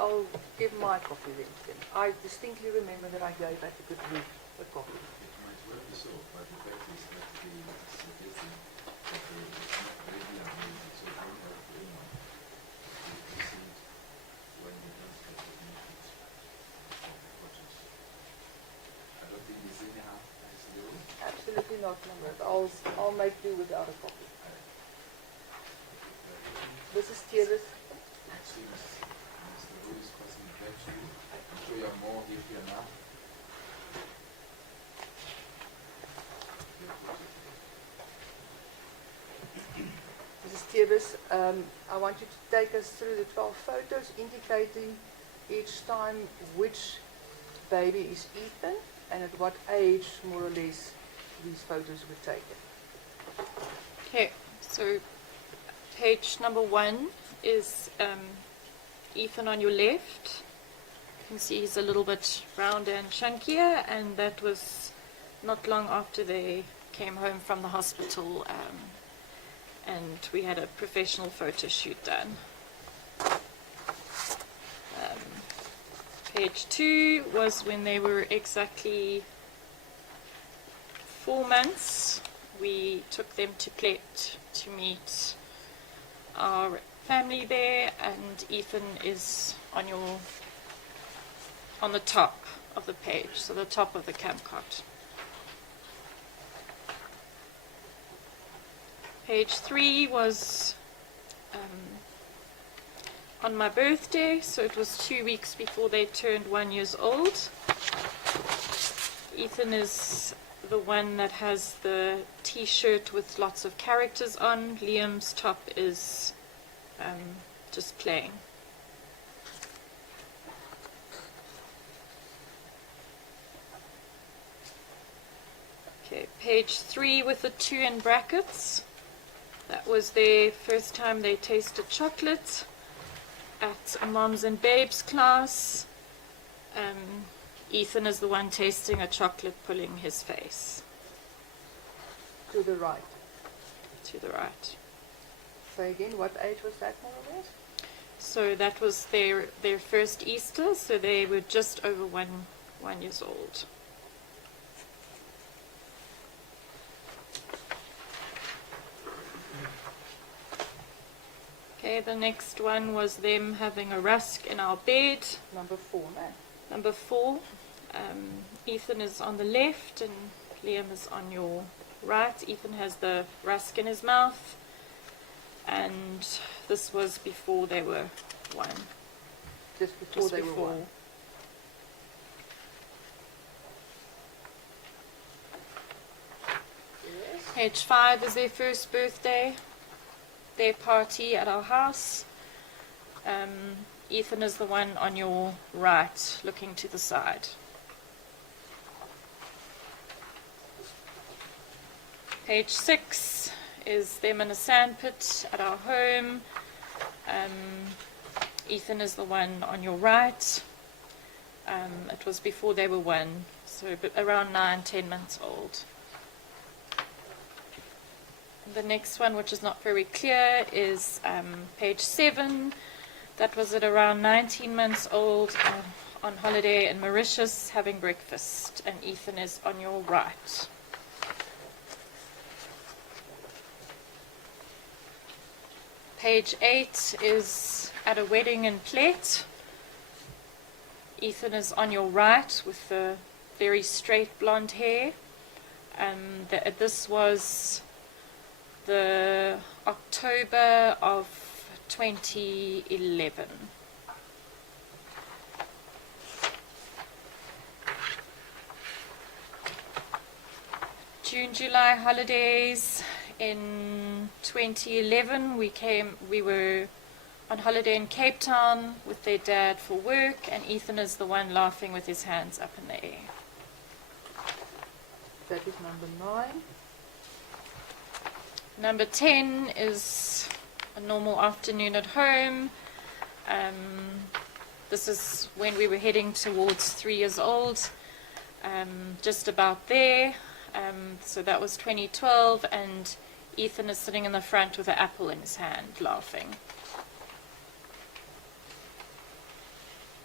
I'll give my copy then. I distinctly remember that I gave at the good Ruth a copy. It might well be so, but the fact is that they suggesting that they is not ready and made, so don't have anyone to proceed when they don't have the input of the coaches. I don't think there's any harm, as the rule. Absolutely not, number. I'll make do without a copy. This is Tevis. Actually, Mr. Rule is causing back to you. I'm sure you're more here now. Mrs. Tevis, I want you to take us through the 12 photos indicating each time which baby is Ethan and at what age, more or less, these photos were taken. Okay, so page number 1 is Ethan on your left. You can see he's a little bit rounder and chunkier, and that was not long after they came home from the hospital, and we had a professional photo shoot done. Page 2 was when they were exactly 4 months. We took them to Plet to meet our family there, and Ethan is on the top of the page, so the top of the camp cot. Page 3 was on my birthday, so it was 2 weeks before they turned 1 year old. Ethan is the one that has the t-shirt with lots of characters on. Liam's top is just plain. Okay, page 3 with the 2 in brackets. That was their first time they tasted chocolate at a Moms and Babes class. Ethan is the one tasting a chocolate, pulling his face. To the right. To the right. Say again, what age was that, more or less? So that was their first Easter, so they were just over 1 year old. Okay, the next one was them having a rusk in our bed. Number 4, man. Number 4, Ethan is on the left and Liam is on your right. Ethan has the rusk in his mouth, and this was before they were 1. Just before they were 1. Yes. Page 5 is their first birthday, their party at our house. Ethan is the one on your right, looking to the side. Page 6 is them in a sandpit at our home. Ethan is the one on your right. It was before they were 1, so around 9-10 months old. The next one, which is not very clear, is page 7. That was at around 19 months old, on holiday in Mauritius, having breakfast, and Ethan is on your right. Page 8 is at a wedding in Plet. Ethan is on your right with the very straight blonde hair. This was the October of 2011. June, July holidays. In 2011, we were on holiday in Cape Town with their dad for work, and Ethan is the one laughing with his hands up in the air. That is number 9. Number 10 is a normal afternoon at home. This is when we were heading towards 3 years old, just about there. So that was 2012, and Ethan is sitting in the front with an apple in his hand, laughing.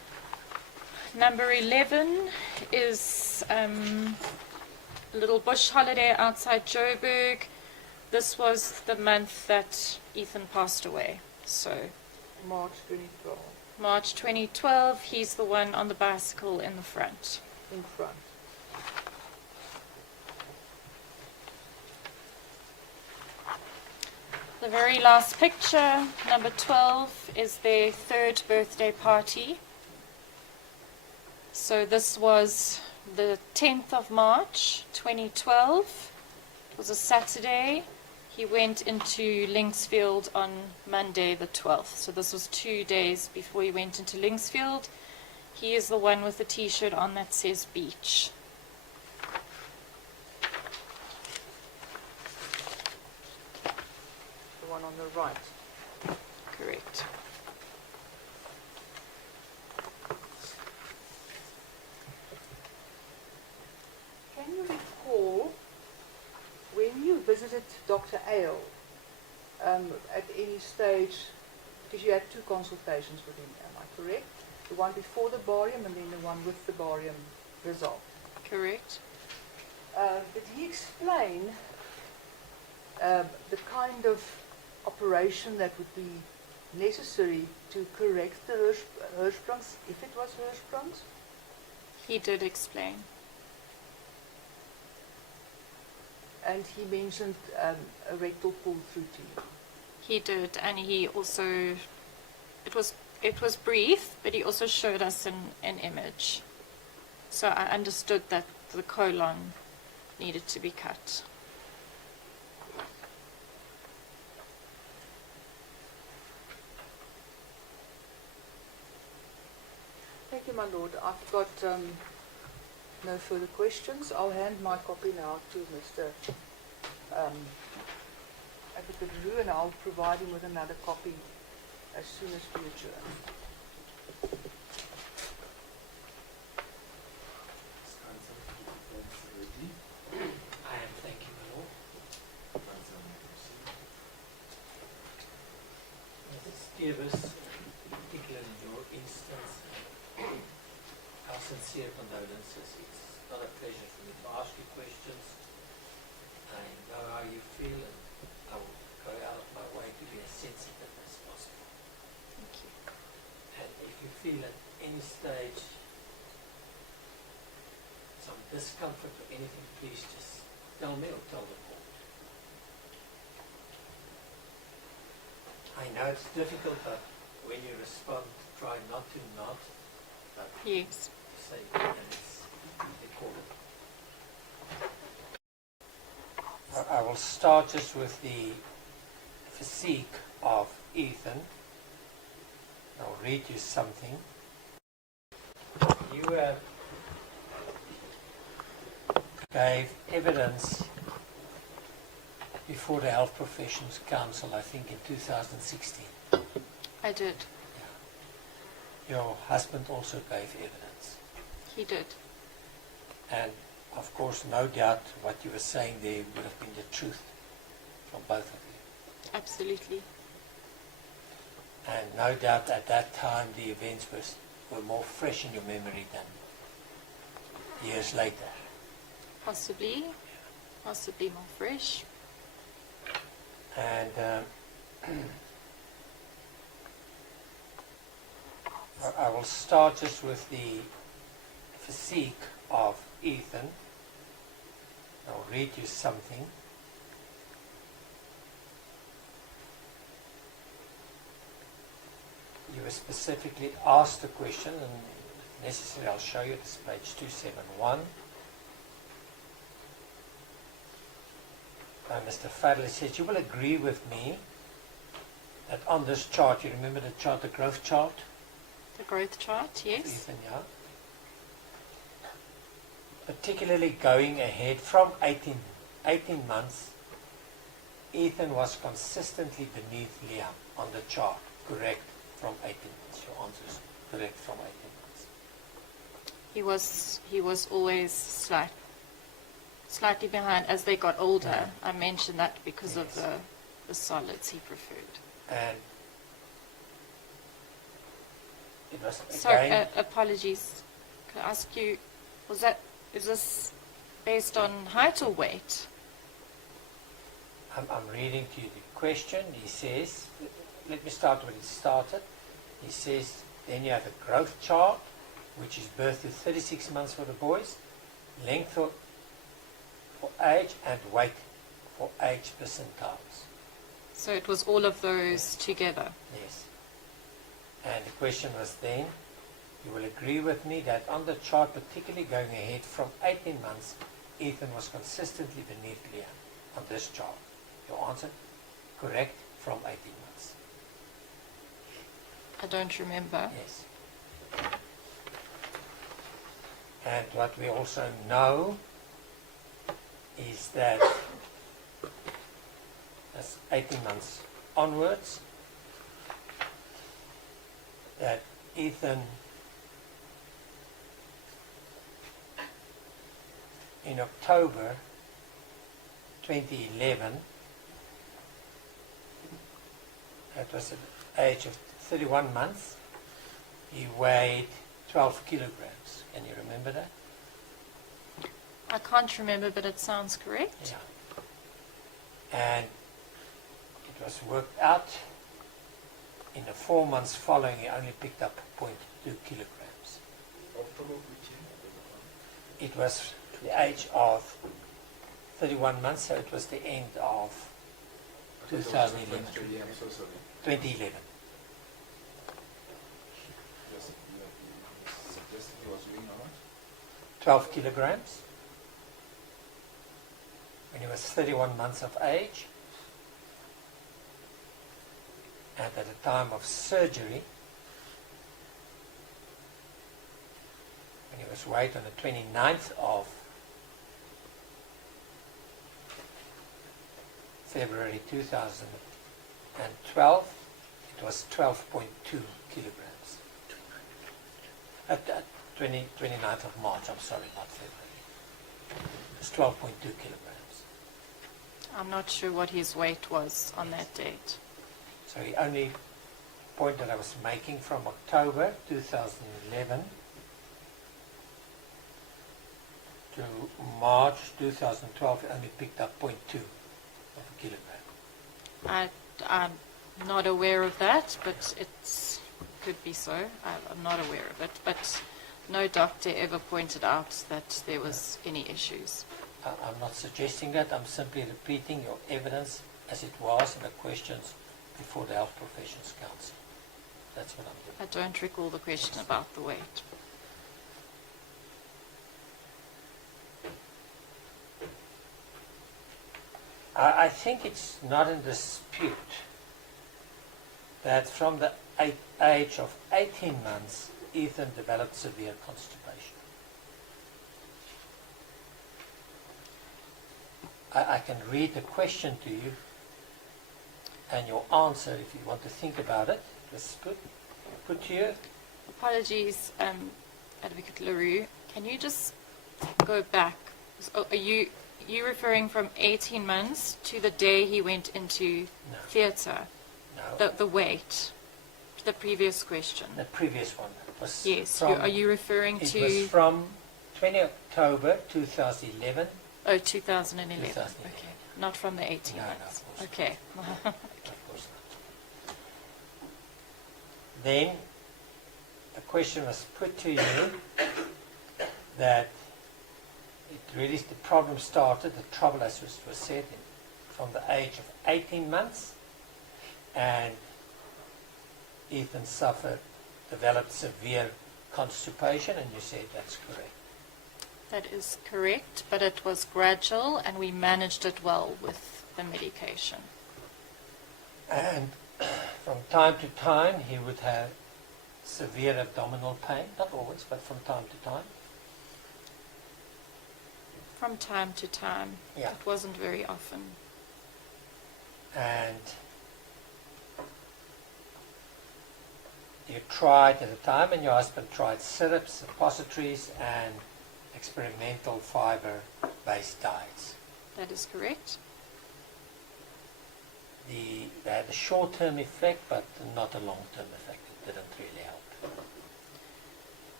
Number 11 is a little bush holiday outside Joburg. This was the month that Ethan passed away. So March 2012, March 2012, he's the one on the bicycle in the front. in front. The very last picture, number 12, is their 3rd birthday party. So this was the 10th of March 2012. It was a Saturday. He went into Linksfield on Monday the 12th. So this was 2 days before he went into Linksfield. He is the one with the t-shirt on that says beach. The one on the right. Correct. Can you recall when you visited Dr. Ale at any stage, because you had 2 consultations with him, am I correct? The one before the barium and then the one with the barium result. Correct. Did he explain the kind of operation that would be necessary to correct the Hirschsprungs, if it was Hirschsprungs? He did explain. And he mentioned a rectal pull through to you. He did, and he also, it was brief, but he also showed us an image. So I understood that the colon needed to be cut. Thank you, my lord. I've got no further questions. I'll hand my copy now to Mr. Advocate Roo, and I'll provide him with another copy as soon as we adjourn. I am thanking the Lord. Mrs. Davis, particularly in your instance, our sincere condolences. It's not a pleasure for me to ask you questions. I know how you feel, and I will go out of my way to be as sensitive as possible. Thank you. And if you feel at any stage some discomfort or anything, please just tell me or tell the court. I know it's difficult, but when you respond, try not to nod, but Yes. say and it's recorded. I will start just with the physique of Ethan. I'll read you something. You gave evidence before the Health Professions Council, I think in 2016. I did. Your husband also gave evidence. He did. And of course, no doubt what you were saying there would have been the truth from both of you. Absolutely. And no doubt at that time the events were more fresh in your memory than years later. Possibly. Possibly more fresh. And I will start just with the physique of Ethan. I'll read you something. You were specifically asked the question, and if necessary I'll show you, this is page 271. Mr. Fadley says, you will agree with me that on this chart, you remember the chart, the growth chart? The growth chart, yes. Ethan, yeah. Particularly going ahead from 18 months, Ethan was consistently beneath Liam on the chart, correct, from 18 months. Your answer is correct from 18 months. He was always slightly behind as they got older. Yeah. I mentioned that because Yes. of the solids he preferred. And it was Sorry, again, apologies. Can I ask you, is this based on height or weight? I'm reading to you the question. He says, let me start when it started. He says, then you have a growth chart, which is birth to 36 months for the boys, length for age, and weight for age percentiles. So it was all of those together. Yes. And the question was then, you will agree with me that on the chart, particularly going ahead from 18 months, Ethan was consistently beneath Leah on this chart. Your answer? Correct, from 18 months. I don't remember. Yes. And what we also know is that as 18 months onwards, that Ethan in October 2011, that was at the age of 31 months, he weighed 12 kilograms. Can you remember that? I can't remember, but it sounds correct. Yeah. And it was worked out in the 4 months following, he only picked up 0.2 kilograms. October which year? It was the age of 31 months, so it was the end of 2011. I'm so sorry. 2011. Yes, you suggested he was weighing how much? 12 kilograms. When he was 31 months of age. And at the time of surgery, when he was weighed on the 29th of February 2012, it was 12.2 kilograms. At 29th of March, I'm sorry, not February. It was 12.2 kilograms. I'm not sure what his weight was on that date. So the only point that I was making from October 2011 to March 2012, he only picked up 0.2 of a kilogram. I'm not aware of that, but it could be so. I'm not aware of it, but no doctor ever pointed out that there was any issues. I'm not suggesting that. I'm simply repeating your evidence as it was in the questions before the Health Professions Council. That's what I'm doing. I don't recall the question about the weight. I think it's not in dispute that from the age of 18 months, Ethan developed severe constipation. I can read the question to you and your answer if you want to think about it. Let's put to you. Apologies, Advocate LaRue. Can you just go back? So are you referring from 18 months to the day he went into theatre? No. The weight? The previous question. The previous one was Yes. from, Are you referring it to... was from 20 October 2011. Oh, 2011. 2011. Okay. Not from the 18 No, no, months. of course Okay. Of course not. Then a question was put to you that it really, the problem started, the trouble as was said, from the age of 18 months, and Ethan developed severe constipation, and you said that's correct. That is correct, but it was gradual and we managed it well with the medication. And from time to time he would have severe abdominal pain, not always, but from time to time. From time to time. Yeah. It wasn't very often. And you tried at the time, and your husband tried syrups, suppositories, and experimental fiber-based diets. That is correct. They had a short-term effect, but not a long-term effect. It didn't really help.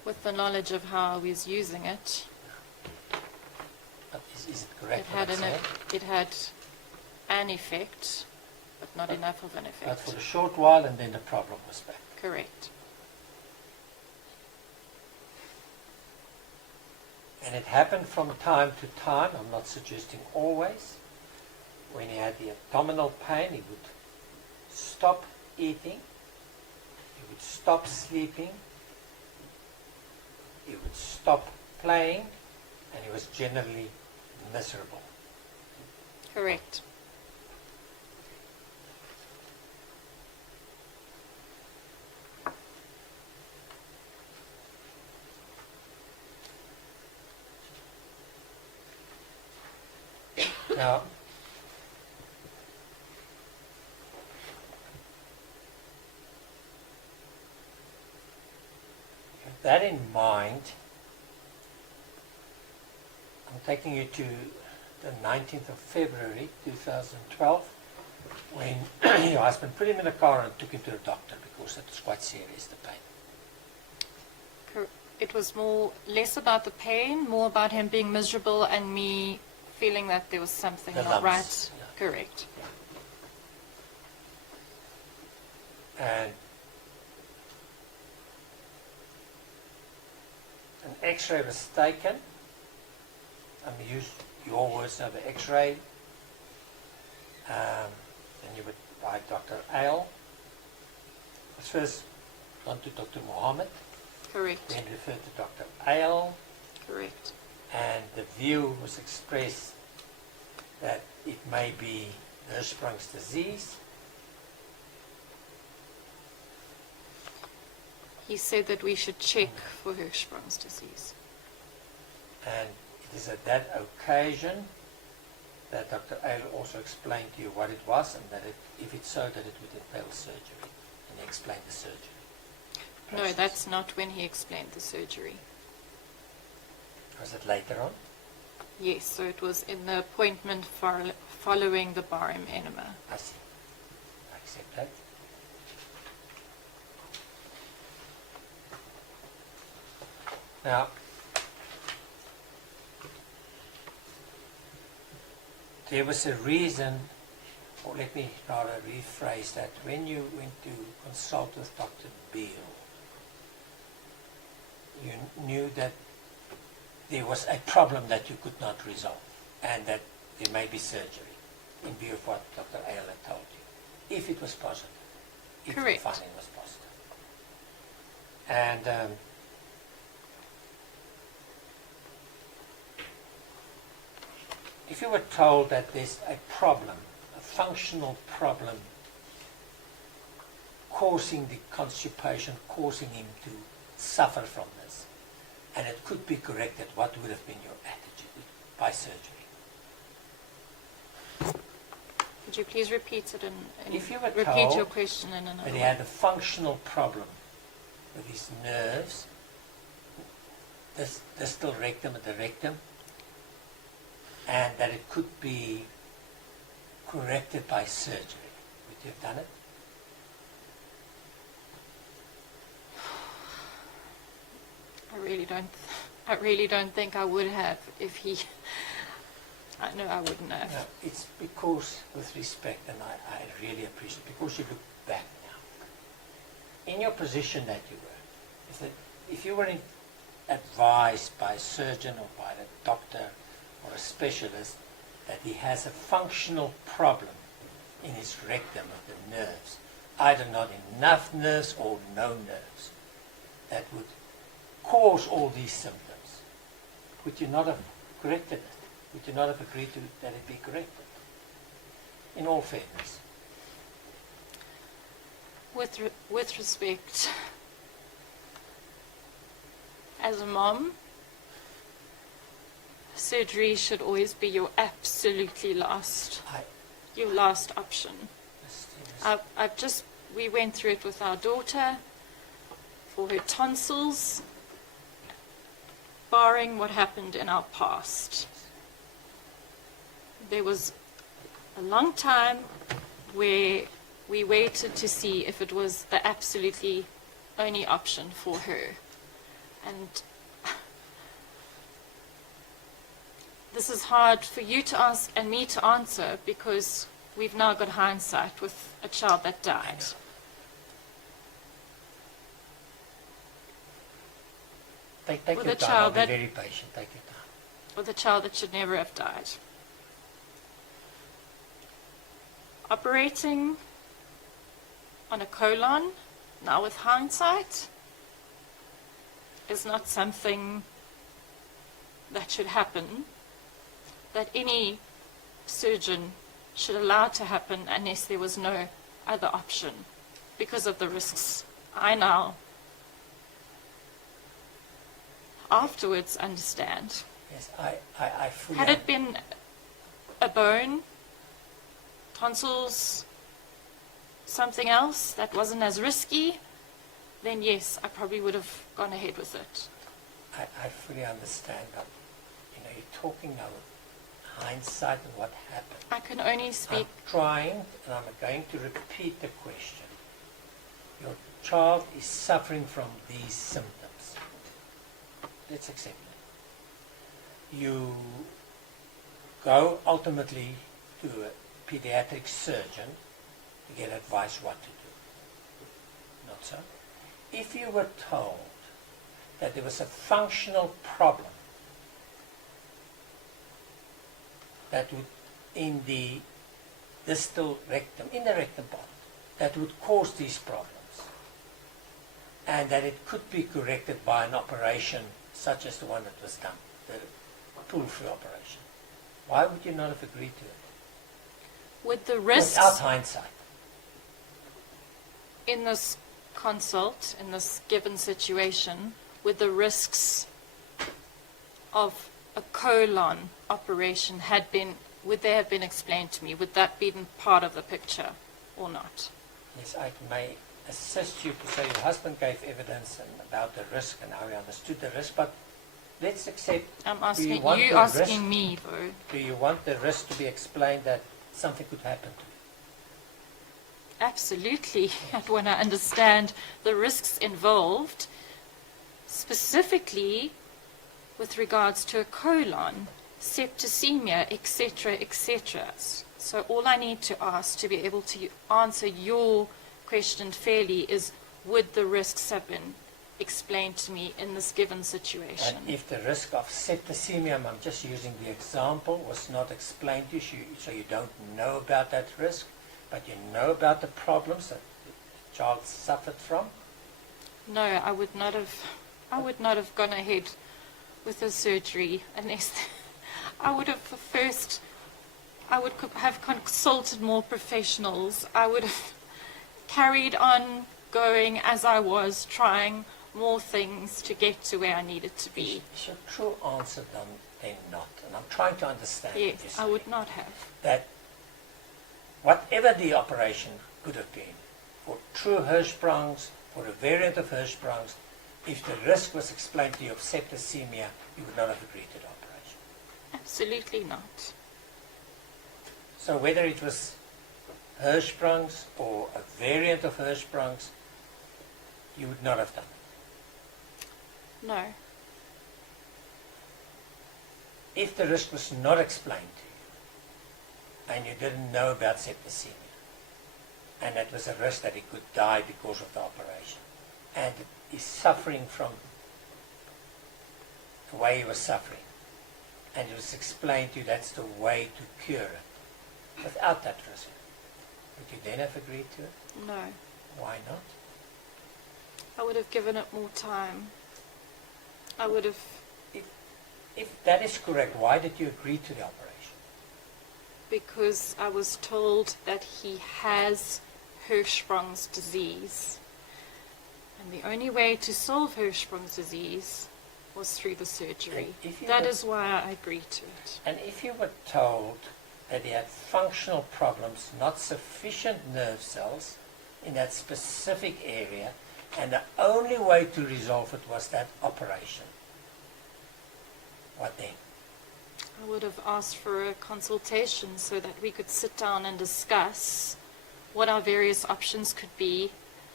With the knowledge of how I was using it, But is it correct? it what had I'm saying? it had an effect, but not enough of an But effect. for a short while, and then the problem was back. Correct. And it happened from time to time, I'm not suggesting always. When he had the abdominal pain, he would stop eating, he would stop sleeping, he would stop playing, and he was generally miserable. Correct. Now, with that in mind, I'm taking you to the 19th of February 2012 when your husband put him in a car and took him to the doctor because it was quite serious, the pain. It was less about the pain, more about him being miserable and me feeling that there was something The not lumps, right. yeah. Correct. And an x-ray was taken. I'm used your words over x-ray. And you would by Dr. Ale. Was first gone to Dr. Mohammed, Correct. then referred to Dr. Ale, Correct. and the view was expressed that it may be Hirschsprung's disease. He said that we should check for Hirschsprung's disease. And it is at that occasion that Dr. Ale also explained to you what it was and that if it's so, that it would entail surgery. And he explained the surgery. No, process. that's not when he explained the surgery. Was it later on? Yes, so it was in the appointment following the barium enema. I see. I accept that. Now, there was a reason, or let me rather rephrase that, when you went to consult with Dr. Beale, you knew that there was a problem that you could not resolve and that there may be surgery in view of what Dr. Ale had told you, if it was positive, if Correct. the finding was positive. And if you were told that there's a problem, a functional problem causing the constipation, causing him to suffer from this, and it could be corrected, what would have been your attitude by surgery? Could you please repeat it and If you were repeat told your question in another That he way? had a functional problem with his nerves, distal rectum and the rectum, and that it could be corrected by surgery. Would you have done it? I really don't think I would have if he. I know I wouldn't have. No, it's because, with respect, and I really appreciate it, because you look back now. In your position that you were, is that if you were advised by a surgeon or by a doctor or a specialist that he has a functional problem in his rectum of the nerves, either not enough nerves or no nerves, that would cause all these symptoms, would you not have corrected it? Would you not have agreed to that it be corrected? In all fairness. With respect, as a mom, surgery should always be your absolutely last option. We went through it with our daughter for her tonsils, barring what happened in our past. There was a long time where we waited to see if it was the absolutely only option for her. And this is hard for you to ask and me to answer because we've now got hindsight with a child that died. Take With your a time, child I'll be that- very patient, take your time. With a child that should never have died. Operating on a colon, now with hindsight, is not something that should happen, that any surgeon should allow to happen unless there was no other option because of the risks I now afterwards understand. Yes, I fully... Had it been a bone, tonsils, something else that wasn't as risky, then yes, I probably would have gone ahead with it. I fully understand that. You know, you're talking now hindsight and what happened. I can only speak. I'm trying, and I'm going to repeat the question. Your child is suffering from these symptoms. Let's accept it. You go ultimately to a pediatric surgeon to get advice what to do. Not so? If you were told that there was a functional problem that would, in the distal rectum, in the rectum part, that would cause these problems, and that it could be corrected by an operation such as the one that was done, the pull-through operation, why would you not have agreed to it? With the risks Without hindsight. in this consult, in this given situation, with the risks of a colon operation would they have been explained to me? Would that be part of the picture or not? Yes, I may assist you to say your husband gave evidence about the risk and how he understood the risk, but let's accept... I'm do asking want you, the risk- asking me though. Do you want the risk to be explained that something could happen to you? Absolutely. And when I understand the risks involved, specifically with regards to a colon, septicemia, etc., etc. So all I need to ask to be able to answer your question fairly is, would the risks have been explained to me in this given situation? And if the risk of septicemia, I'm just using the example, was not explained to you, so you don't know about that risk, but you know about the problems that the child suffered from? No, I would not have gone ahead with the surgery unless I would have have consulted more professionals. I would have carried on going as I was, trying more things to get to where I needed to be. Is your true answer then not? And I'm trying to understand what you're Yes, saying. I would not have. That whatever the operation could have been, for true Hirschsprungs, for a variant of Hirschsprungs, if the risk was explained to you of septicemia, you would not have agreed to the operation. Absolutely not. So whether it was Hirschsprungs or a variant of Hirschsprungs, you would not have done it. No. If the risk was not explained to you, and you didn't know about septicemia, and it was a risk that he could die because of the operation, and he's suffering from the way he was suffering, and it was explained to you that's the way to cure it, without that risk, would you then have agreed to it? No. Why not? I would have given it more time. I would have, If that is correct, why did you agree to the operation? because I was told that he has Hirschsprung's disease. And the only way to solve Hirschsprung's disease was through the surgery. If you That were- is why I agreed to it. And if you were told that he had functional problems, not sufficient nerve cells in that specific area, and the only way to resolve it was that operation, what then? I would have asked for a consultation so that we could sit down and discuss what our various options could be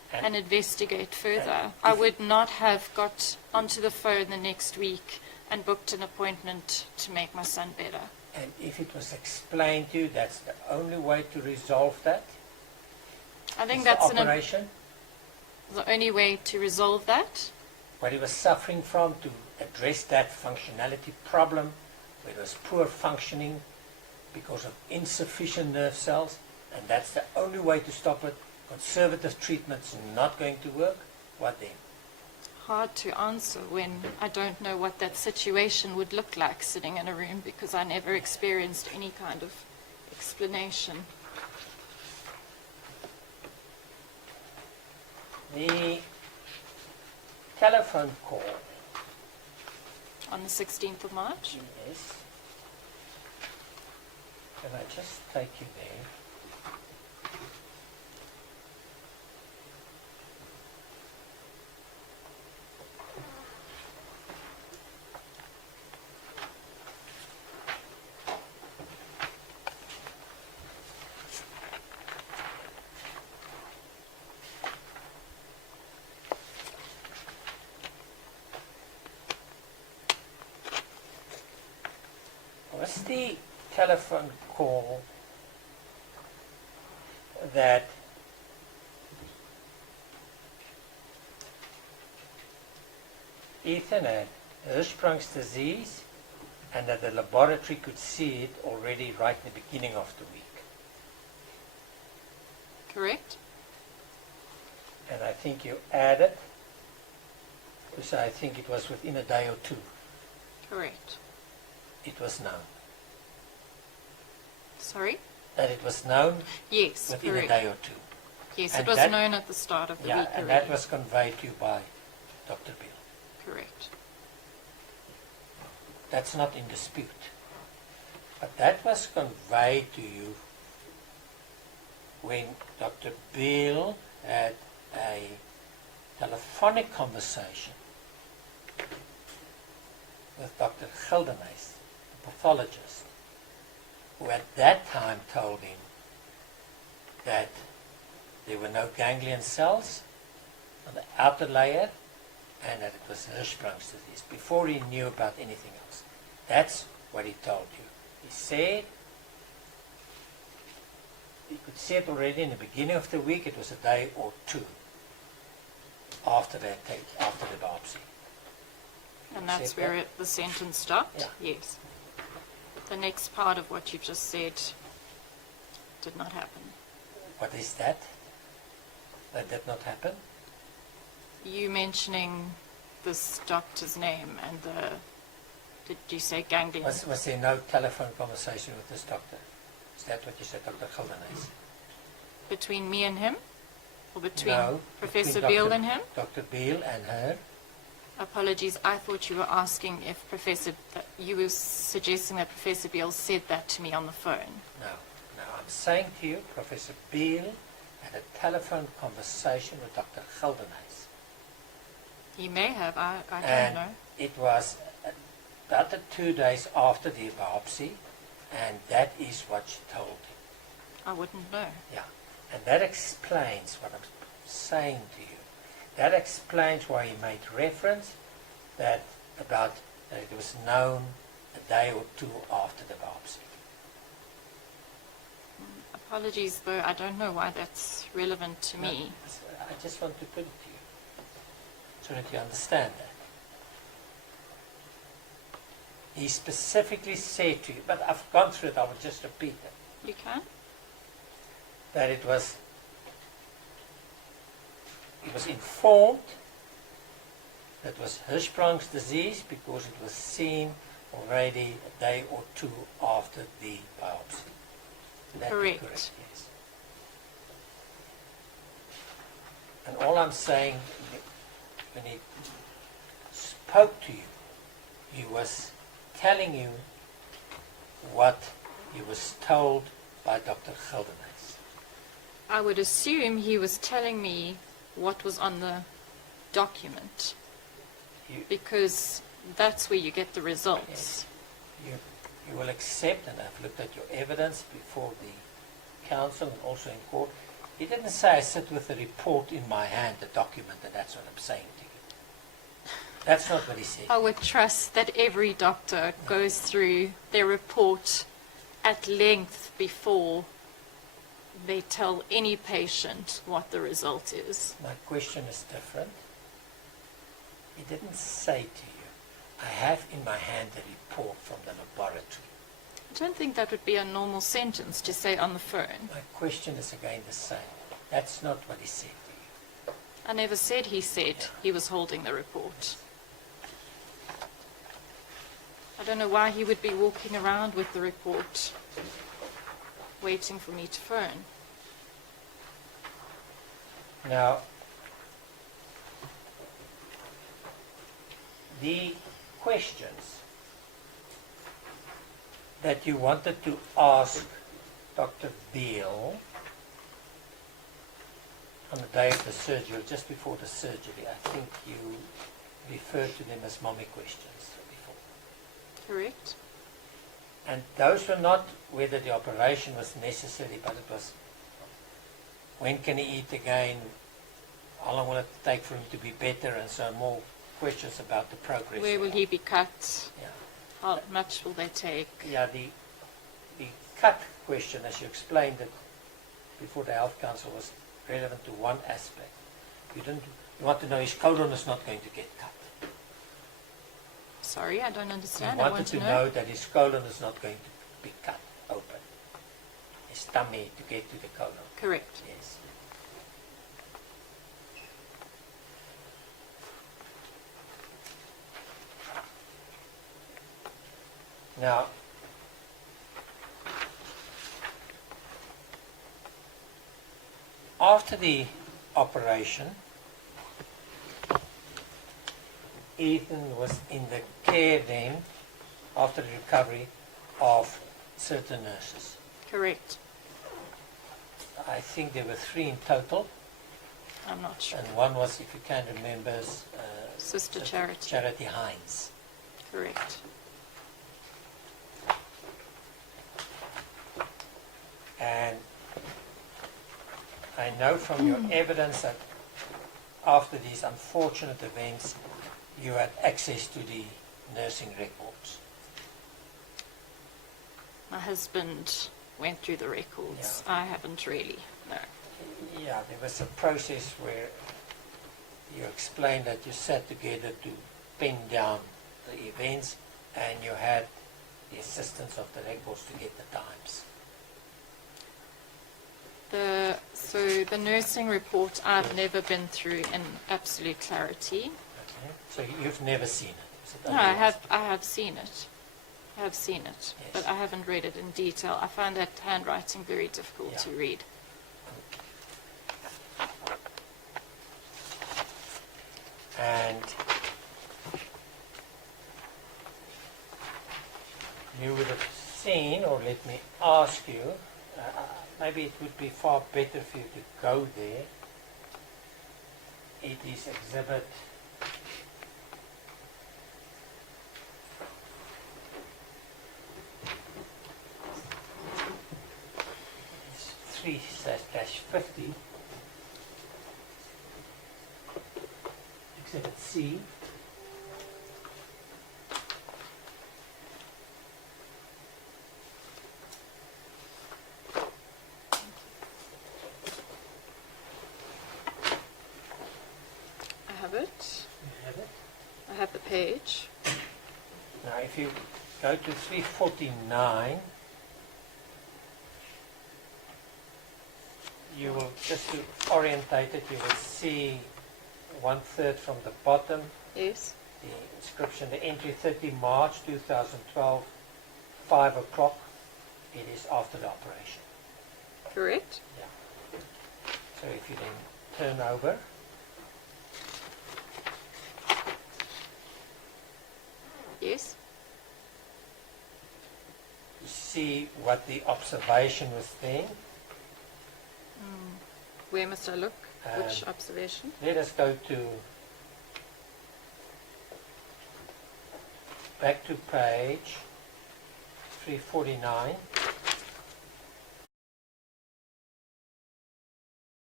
and investigate further. I would not have got onto the phone the next week and booked an appointment to make my son better. And if it was explained to you, that's the only way to resolve that? I think Is that's the operation, the only way to resolve that. what he was suffering from, to address that functionality problem, where it was poor functioning because of insufficient nerve cells, and that's the only way to stop it. Conservative treatment's not going to work. What then? Hard to answer when I don't know what that situation would look like sitting in a room, because I never experienced any kind of explanation. The telephone call, On the 16th of March? yes. Can I just take you there? Was the telephone call that Ethan had Hirschsprung's disease and that the laboratory could see it already right in the beginning of the week? Correct? And I think you added to say I think it was within a day or two. Correct. It was known. Sorry? That it was known Yes, within correct. a day or two. Yes, And it was that- known at the start of the Yeah, week and already. that was conveyed to you by Dr. Beale. Correct. That's not in dispute. But that was conveyed to you when Dr. Beale had a telephonic conversation with Dr. Gildenhuys, the pathologist, who at that time told him that there were no ganglion cells on the outer layer and that it was Hirschsprung's disease, before he knew about anything else. That's what he told you. He said you could see it already in the beginning of the week. It was a day or two after the biopsy. And that's Said where that? the sentence stopped? Yeah. Yes. The next part of what you've just said did not happen. What is that? That did not happen? You mentioning this doctor's name and the, did you say ganglion? Was there no telephone conversation with this doctor? Is that what you said, Dr. Gildenhuys? Between me and him? Or between No, Professor between Beale and him? Dr. Beale and her. Apologies, I thought you were asking if you were suggesting that Professor Beale said that to me on the phone. No, I'm saying to you, Professor Beale had a telephone conversation with Dr. Gildenhuys. He may have, I don't And know. it was about 2 days after the biopsy, and that is what she told him. I wouldn't know. Yeah, and that explains what I'm saying to you. That explains why he made reference that it was known a day or two after the biopsy. Apologies, though, I don't know why that's relevant to me. I just want to put it to you so that you understand that. He specifically said to you, but I've gone through it, I will just repeat it, You can? that he was informed that it was Hirschsprung's disease because it was seen already a day or two after the biopsy. Would that be Correct. correct? Yes. And all I'm saying, when he spoke to you, he was telling you what he was told by Dr. Gildenhuys. I would assume he was telling me what was on the document, because that's where you get the results. You will accept, and I've looked at your evidence before the council and also in court, He didn't say I sit with the report in my hand, the document, and that's what I'm saying to you. That's not what he said. I would trust that every doctor goes through their report at length before they tell any patient what the result is. My question is different. He didn't say to you, I have in my hand the report from the laboratory. I don't think that would be a normal sentence to say on the phone. My question is again the same. That's not what he said to you. I never said he said he was holding the report. I don't know why he would be walking around with the report, waiting for me to phone. Now, the questions that you wanted to ask Dr. Beale on the day of the surgery, or just before the surgery, I think you referred to them as mommy questions before. Correct? And those were not whether the operation was necessary, but it was when can he eat again, how long will it take for him to be better, and so more questions about the progress. Where will he be cut? Yeah. How much will they take? Yeah, the cut question, as you explained it before the Health Council, was relevant to one aspect. You want to know his colon is not going to get cut. Sorry, I don't understand. You I wanted want to to know that his colon is not going to be cut open. His tummy to get to the colon. Correct. Yes. Now, after the operation, Ethan was in the care then, after the recovery, of certain nurses. Correct. I think there were 3 in total, I'm not sure. and one was, if you can remember, Sister Charity. Charity Hines. Correct. And I know from your evidence that after these unfortunate events, you had access to the nursing records. My husband went through the records. Yeah. I haven't really, no. Yeah, there was a process where you explained that you sat together to pin down the events, and you had the assistance of the records to get the times. So the nursing report I've never been through in absolute clarity. Okay. So you've never seen it? Is it No, only I once? have seen it. I have seen it, Yes. but I haven't read it in detail. I find that handwriting very difficult to read. And you would have seen, or let me ask you, maybe it would be far better for you to go there. It is exhibit it's 3/50, exhibit C. I have it. You have it? I have the page. Now, if you go to 349, you will, just to orientate it, you will see 1/3 from the bottom, Yes. the inscription, the entry 30 March 2012, 5 o'clock. It is after the operation. Correct. Yeah. So if you then turn over, Yes. you see what the observation was then. Where must I look? Which Um, observation? Let us go to back to page 349.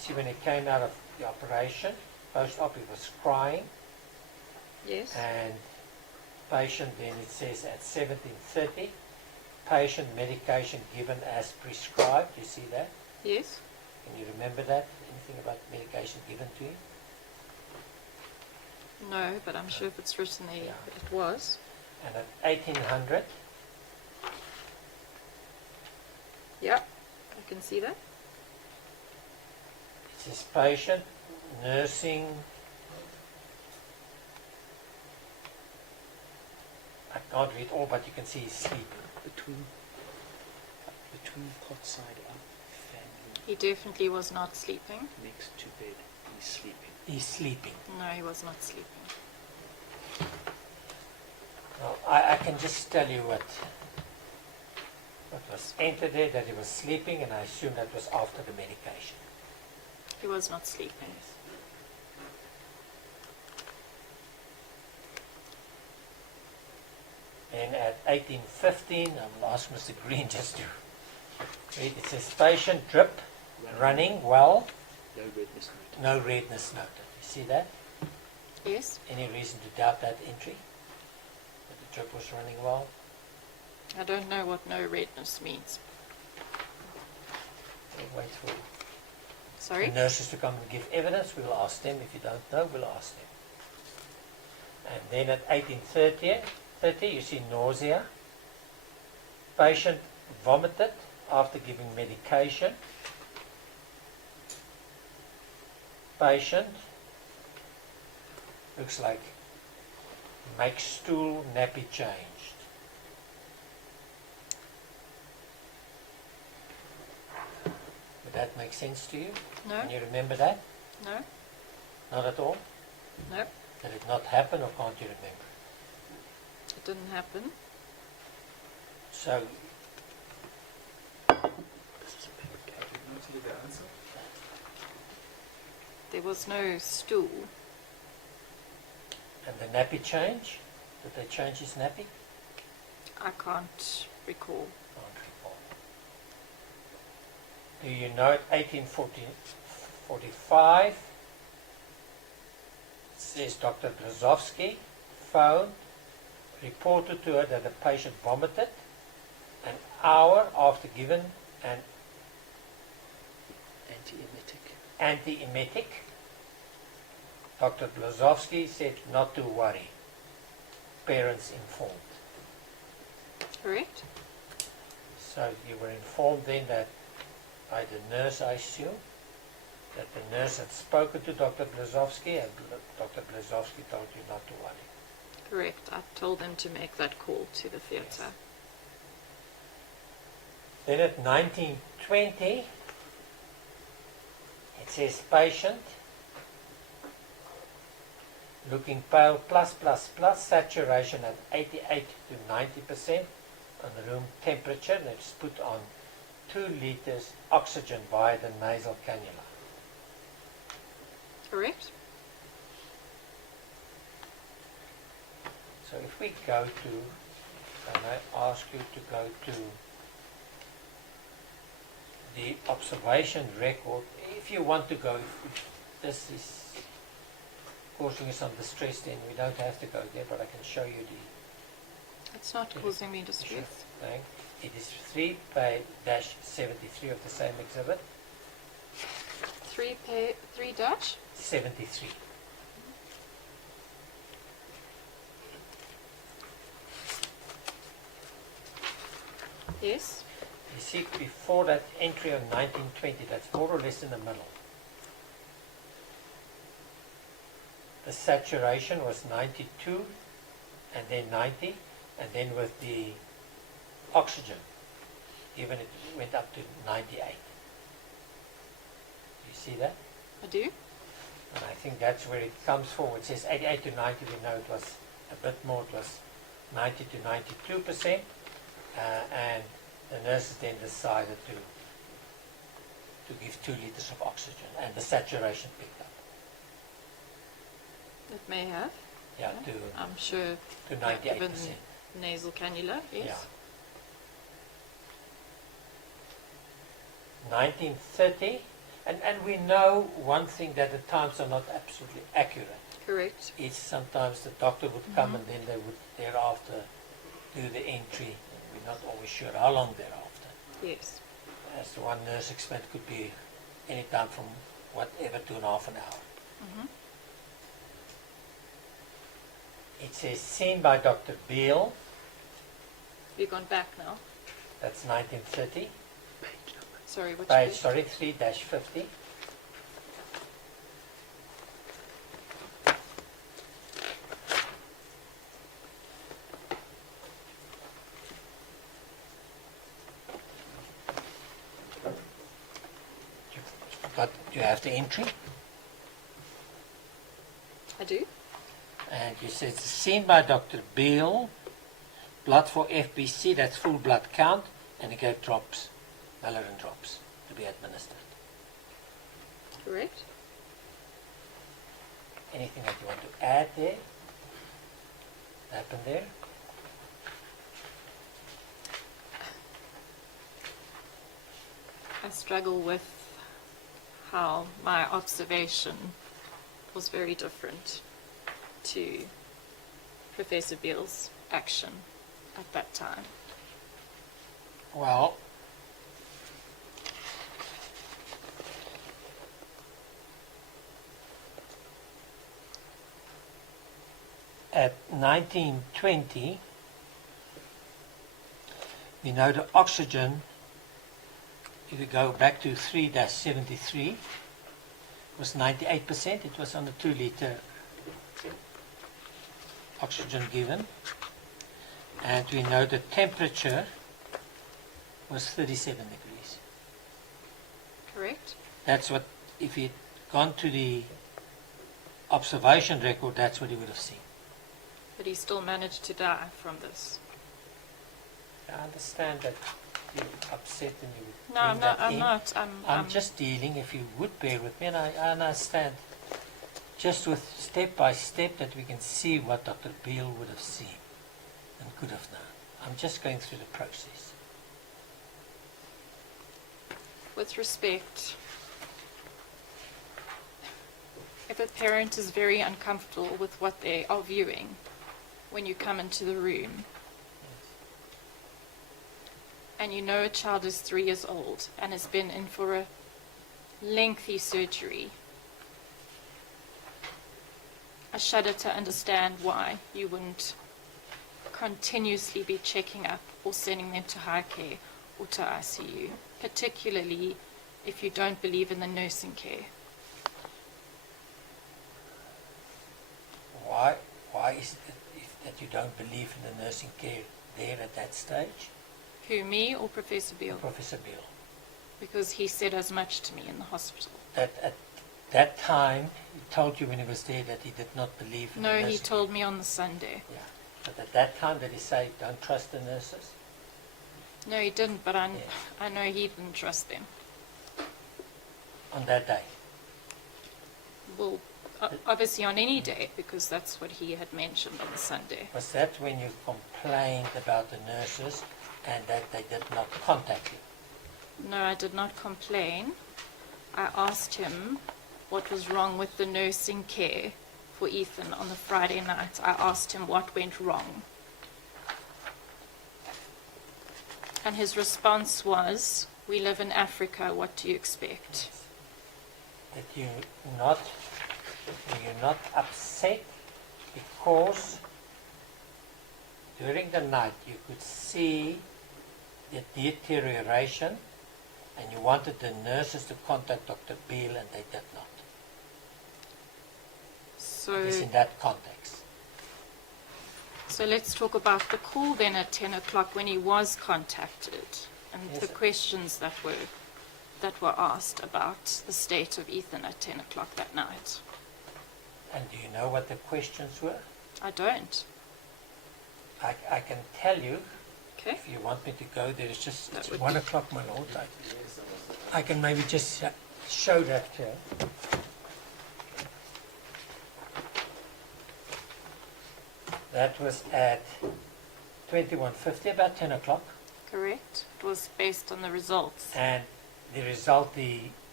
see when he came out of the operation, post-op, he was crying, Yes. and patient, then it says at 17:30, patient medication given as prescribed. You see that? Yes. Can you remember that? Anything about medication given to him? No, but I'm sure if it's written there, Yeah. it was. And at 1800, Yeah, I can see that. it says patient nursing. I can't read all, but you can see he's sleeping. Between hot side up, family He definitely was not sleeping. next to bed, he's sleeping. He's sleeping. No, he was not sleeping. Now, I can just tell you what was entered there, that he was sleeping, and I assume that was after the medication. He was not sleeping. Then at 1815, I will ask Mr. Green just to read. It says patient drip, running well, No redness noted. no redness noted. You see that? Yes. Any reason to doubt that entry? That the drip was running well? I don't know what no redness means. We'll wait for Sorry? the nurses to come and give evidence. We'll ask them. If you don't know, we'll ask them. And then at 1830, you see nausea. Patient vomited after giving medication. Patient looks like makes stool nappy changed. Would that make sense to you? No? Can you remember that? No? Not at all? No? Did it not happen, or can't you remember? It didn't happen. So, This is a paper cake. You want to hear the answer? There was no stool. and the nappy change? Did they change his nappy? I can't recall. Can't recall. Do you know 1845? Says Dr. Brzozowski phoned, reported to her that the patient vomited an hour after given an antiemetic. Dr. Brzozowski said not to worry. Parents informed. Correct? So you were informed then that by the nurse, I assume, that the nurse had spoken to Dr. Brzozowski, and Dr. Brzozowski told you not to worry. Correct. I told them to make that call to the theatre. Then at 1920, it says patient looking pale, plus, saturation at 88 to 90% on the room temperature, and it's put on 2 liters oxygen via the nasal cannula. Correct? So if we go to, and I ask you to go to the observation record, if you want to go, if this is causing you some distress, then we don't have to go there, but I can show you the It's not causing me distress. thing. It is 3-73 of the same exhibit, 3 dash? 73. Yes. You see, before that entry on 1920, that's more or less in the middle. The saturation was 92, and then 90, and then with the oxygen, even it went up to 98. You see that? I do. And I think that's where it comes forward. It says 88 to 90, we know it was a bit more, it was 90 to 92%, and the nurses then decided to give 2 liters of oxygen, and the saturation picked up. It may have. Yeah, I'm sure. to Given 98%. nasal cannula, yes. Yeah. 1930, And we know one thing, that the times are not absolutely accurate. Correct. It's sometimes the doctor would come and then they would thereafter do the entry. We're not always sure how long thereafter. Yes. As the one nurse explained, could be any time from whatever to an half an hour. Mhm. It says seen by Dr. Beal, You've gone back now. that's 1930, Page number. Sorry, which page, page? sorry, 3-50. But you have the entry, I do. and you say it's seen by Dr. Beal, blood for FBC, that's full blood count, and he gave drops, Malaran drops, to be administered. Correct. Anything that you want to add there? Happened there? I struggle with how my observation was very different to Professor Beale's action at that time. Well, at 1920, we know the oxygen, if we go back to 3-73, was 98%. It was on the 2-liter oxygen given. And we know the temperature was 37 degrees. Correct? That's what, if he'd gone to the observation record, that's what he would have seen. But he still managed to die from this. I understand that you're upset and you would No, bring I'm not. that I'm in. not. I'm just dealing, if you would bear with me, and I understand, just with step by step that we can see what Dr. Beale would have seen and could have known. I'm just going through the process. With respect, if a parent is very uncomfortable with what they are viewing when you come into the room, and you know a child is 3 years old and has been in for a lengthy surgery, I shudder to understand why you wouldn't continuously be checking up or sending them to high care or to ICU, particularly if you don't believe in the nursing care. Why is it that you don't believe in the nursing care there at that stage? Who, me or Professor Beale? Professor Beale. Because he said as much to me in the hospital. That at that time, he told you when he was there that he did not believe in the No, nursing he told me on the Sunday. Yeah. But at that time, did he say, don't trust the nurses? No, he didn't, but Yeah. I know he didn't trust them. On that day? Well, obviously on any day, because that's what he had mentioned on the Sunday. Was that when you complained about the nurses and that they did not contact you? No, I did not complain. I asked him what was wrong with the nursing care for Ethan on the Friday night. I asked him what went wrong. And his response was, "We live in Africa, what do you expect?" That you're not upset because during the night you could see the deterioration and you wanted the nurses to contact Dr. Beale and they did not. So, It is in that context. so let's talk about the call then at 10 o'clock when he was contacted and Yes, the sir. questions that were asked about the state of Ethan at 10 o'clock that night. And do you know what the questions were? I don't. I can tell you, Okay. if you want me to go there, it's just That it's would 1 be- o'clock, my lord. I can maybe just show that here. That was at 21:50, about 10 o'clock. Correct. It was based on the results. And the result, the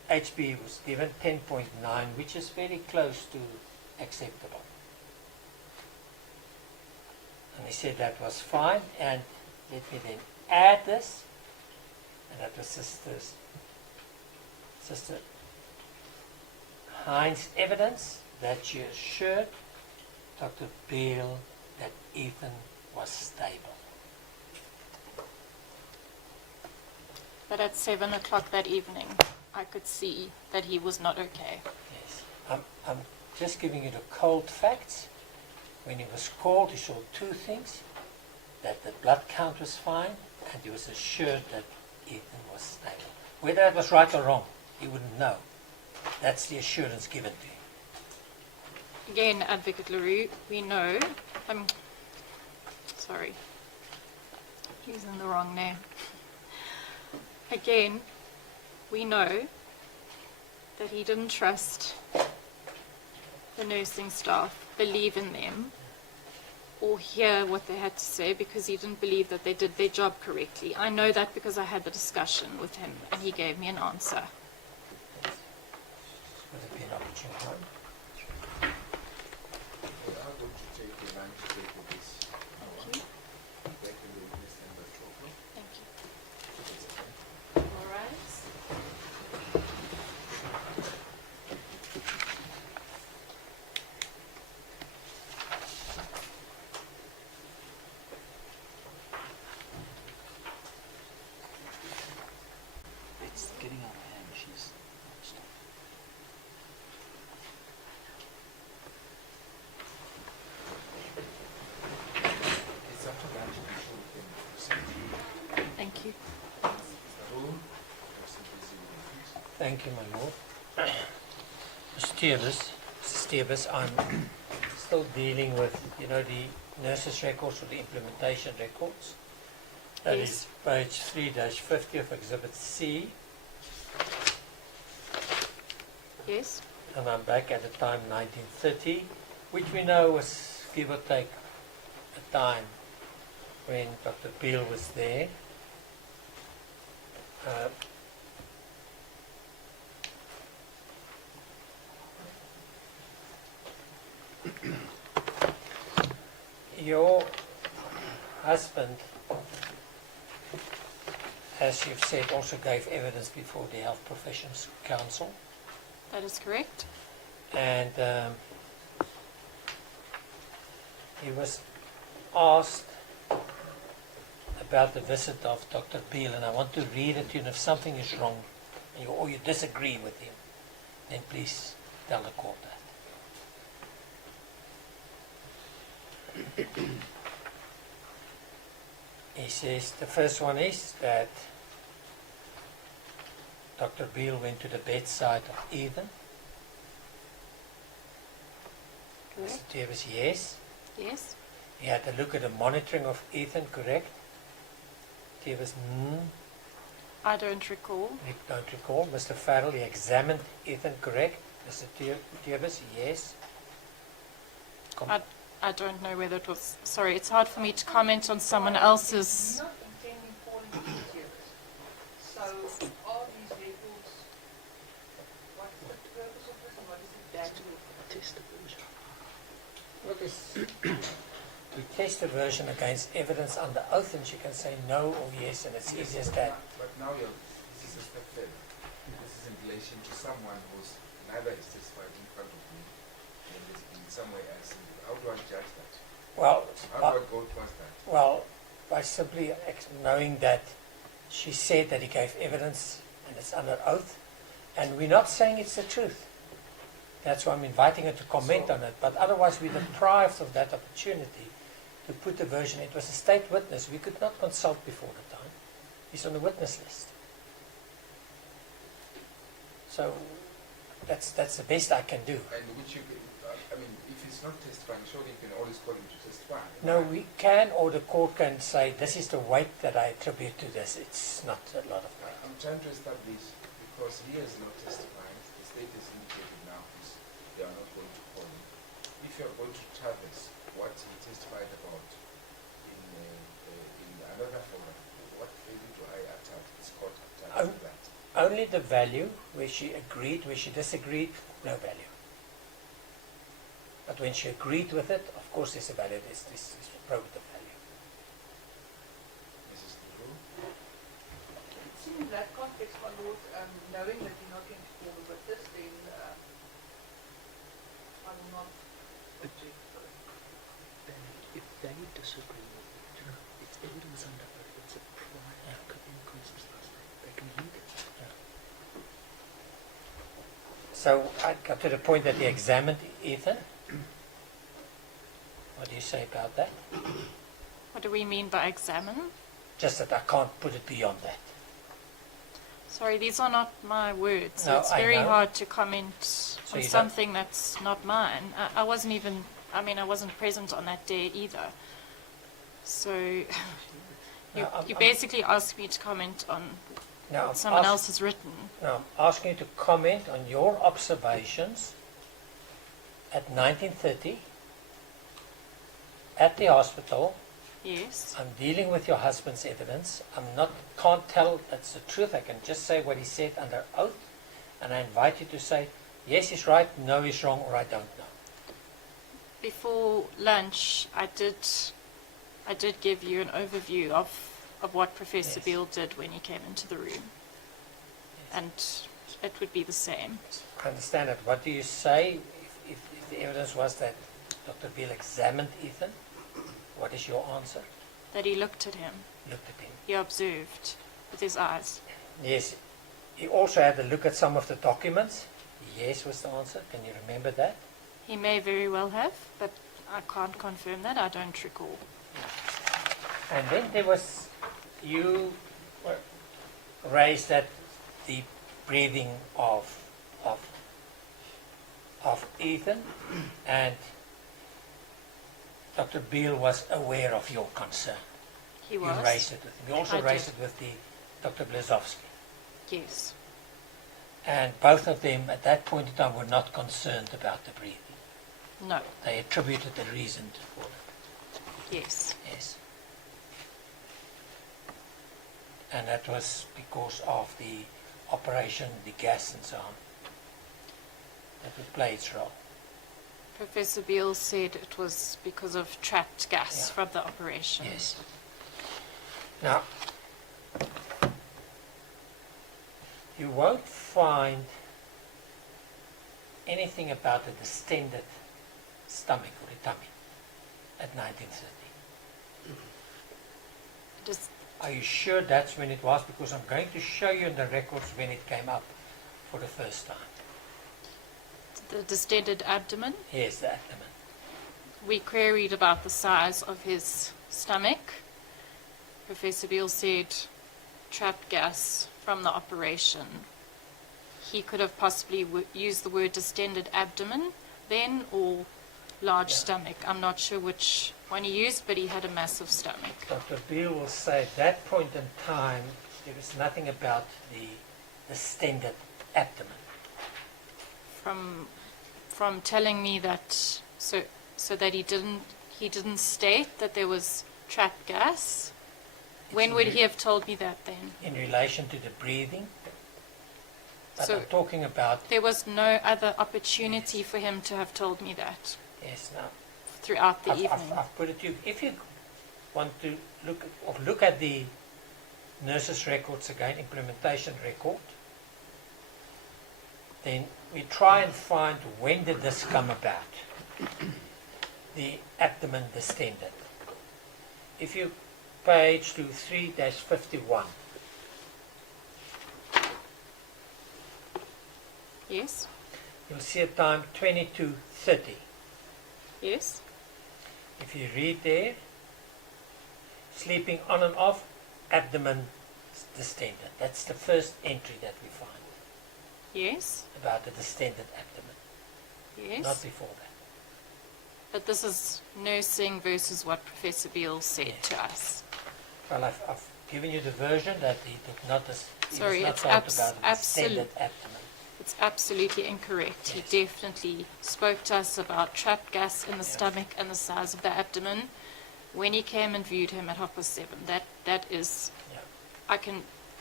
HB was given 10.9, which is very close to acceptable. And he said that was fine, and let me then add this, and that was Sister Hines' evidence that she assured Dr. Beale that Ethan was stable. But at 7 o'clock that evening, I could see that he was not okay. Yes. I'm just giving you the cold facts. When he was called, he saw two things: that the blood count was fine, and he was assured that Ethan was stable. Whether that was right or wrong, he wouldn't know. That's the assurance given to him. Again, Advocate LaRue, we know, sorry, using the wrong name. Again, we know that he didn't trust the nursing staff, believe in them, or hear what they had to say because he didn't believe that they did their job correctly. I know that because I had the discussion with him and he gave me an answer. Would it be an opportune time? We are going to take a lunch break with this hour. Back in the witness stand by 2 o'clock. Thank you. All right. It's getting out of hand. She's stop. It's after lunch, I'm sure we can proceed. Thank you. Mr. Room, you're busy with the fees. Thank you, my lord. Mr. Stevens, I'm still dealing with, the nurses' records or the implementation records. That Yes. is page 3-50 of Exhibit C, Yes? and I'm back at the time 1930, which we know was, give or take, a time when Dr. Beale was there. Your husband, as you've said, also gave evidence before the Health Professions Council, That is correct. and he was asked about the visit of Dr. Beale, and I want to read it to you, and if something is wrong or you disagree with him, then please tell the court that. He says the first one is that Dr. Beale went to the bedside of Ethan. Correct. Mr. Davis, yes. Yes? He had a look at the monitoring of Ethan, correct? Davis, I don't recall. I don't recall. Mr. Farrell, he examined Ethan, correct? Mr. Davis, yes. I don't know whether it was, sorry, it's hard for me to comment on someone else's. You're not intending falling into tears. So are these records, what's the purpose of this and what is it that to? Test the version. What is we test the version against evidence under oath, and she can say no or yes, and it's easy as that. But now this is a step further. This is in relation to someone who's neither is testified in front of me and is in somewhere else. How do I judge that? Well, How do I go past that? well, by simply knowing that she said that he gave evidence and it's under oath, and we're not saying it's the truth. That's why I'm inviting her to comment on it, but otherwise we're deprived of that opportunity to put the version. It was a state witness. We could not consult before the time. He's on the witness list. So that's the best I can do. And which you, I mean, if it's not testifying, surely you can always call him to testify. No, we can, or the court can say, this is the weight that I attribute to this. It's not a lot of weight. I'm trying to establish, because he has not testified, the state has indicated now is they are not going to call him. If you are going to traverse what he testified about in another forum, what value do I attach? It's called attach to that. only the value where she agreed, where she disagreed, no value. But when she agreed with it, of course there's a value, there's probative value. Mrs. Leroux? It seems in that context, my lord, knowing that you're not going to call the witness, then I will not object for it. Then if they disagree with it, it's evidence under oath, it's a prior inconsistent statement. They can heed it. So I got to the point that he examined Ethan. What do you say about that? What do we mean by examine? Just that I can't put it beyond that. Sorry, these are not my words. So No, it's I very know. hard to comment So on you don't- something that's not mine. I wasn't even, I mean, I wasn't present on that day either. So you, No, you I'm- basically asked me to comment on Now, what someone else has written. Now, I'm asking you to comment on your observations at 1930 at the hospital. Yes. I'm dealing with your husband's evidence. Can't tell that's the truth. I can just say what he said under oath. And I invite you to say, yes, he's right, no, he's wrong, or I don't know. Before lunch, I did give you an overview of what Professor Yes. Beale did when he came into the room. And it would be the same. I understand that. What do you say if the evidence was that Dr. Beale examined Ethan? What is your answer? That he looked at him. Looked at him. He observed with his eyes. Yes. He also had a look at some of the documents. Yes was the answer. Can you remember that? He may very well have, but I can't confirm that. I don't recall. And then there was, you raised that the breathing of Ethan, and Dr. Beale was aware of your concern. He was. You raised it with him. You also I raised did. it with Dr. Blazowski. Yes. And both of them at that point in time were not concerned about the breathing. No. They attributed the reason for it. Yes. Yes. And that was because of the operation, the gas and so on. That would play its role. Professor Beale said it was because of trapped gas Yeah. from the operation. Yes. Now, you won't find anything about the distended stomach or the tummy at 1930. Just, Are you sure that's when it was? Because I'm going to show you in the records when it came up for the first time. the distended abdomen. Here's the abdomen. We queried about the size of his stomach. Professor Beale said trapped gas from the operation. He could have possibly used the word distended abdomen then, or large Yeah. stomach. I'm not sure which one he used, but he had a massive stomach. Dr. Beale will say at that point in time there was nothing about the distended abdomen. From telling me that, so that he didn't state that there was trapped gas. When would he have told me that then? In relation to the breathing. But So- I'm talking about, There was no other opportunity for him to have told me that yes, now, throughout the evening. I've put it to you. If you want to look at the nurse's records again, implementation record, then we try and find when did this come about, the abdomen distended. If you page to 3-51, Yes, you'll see a time 22:30. yes. If you read there, sleeping on and off, abdomen distended. That's the first entry that we find Yes, about the distended abdomen, not yes. before that. But this is nursing versus what Professor Beale said to us. Well, I've given you the version that he did not. Sorry, he was it's not told about the absolute. distended abdomen. It's absolutely incorrect. Yes. He definitely spoke to us about trapped gas in the Yes. stomach and the size of the abdomen when he came and viewed him at 7:30. That is, Yeah. I can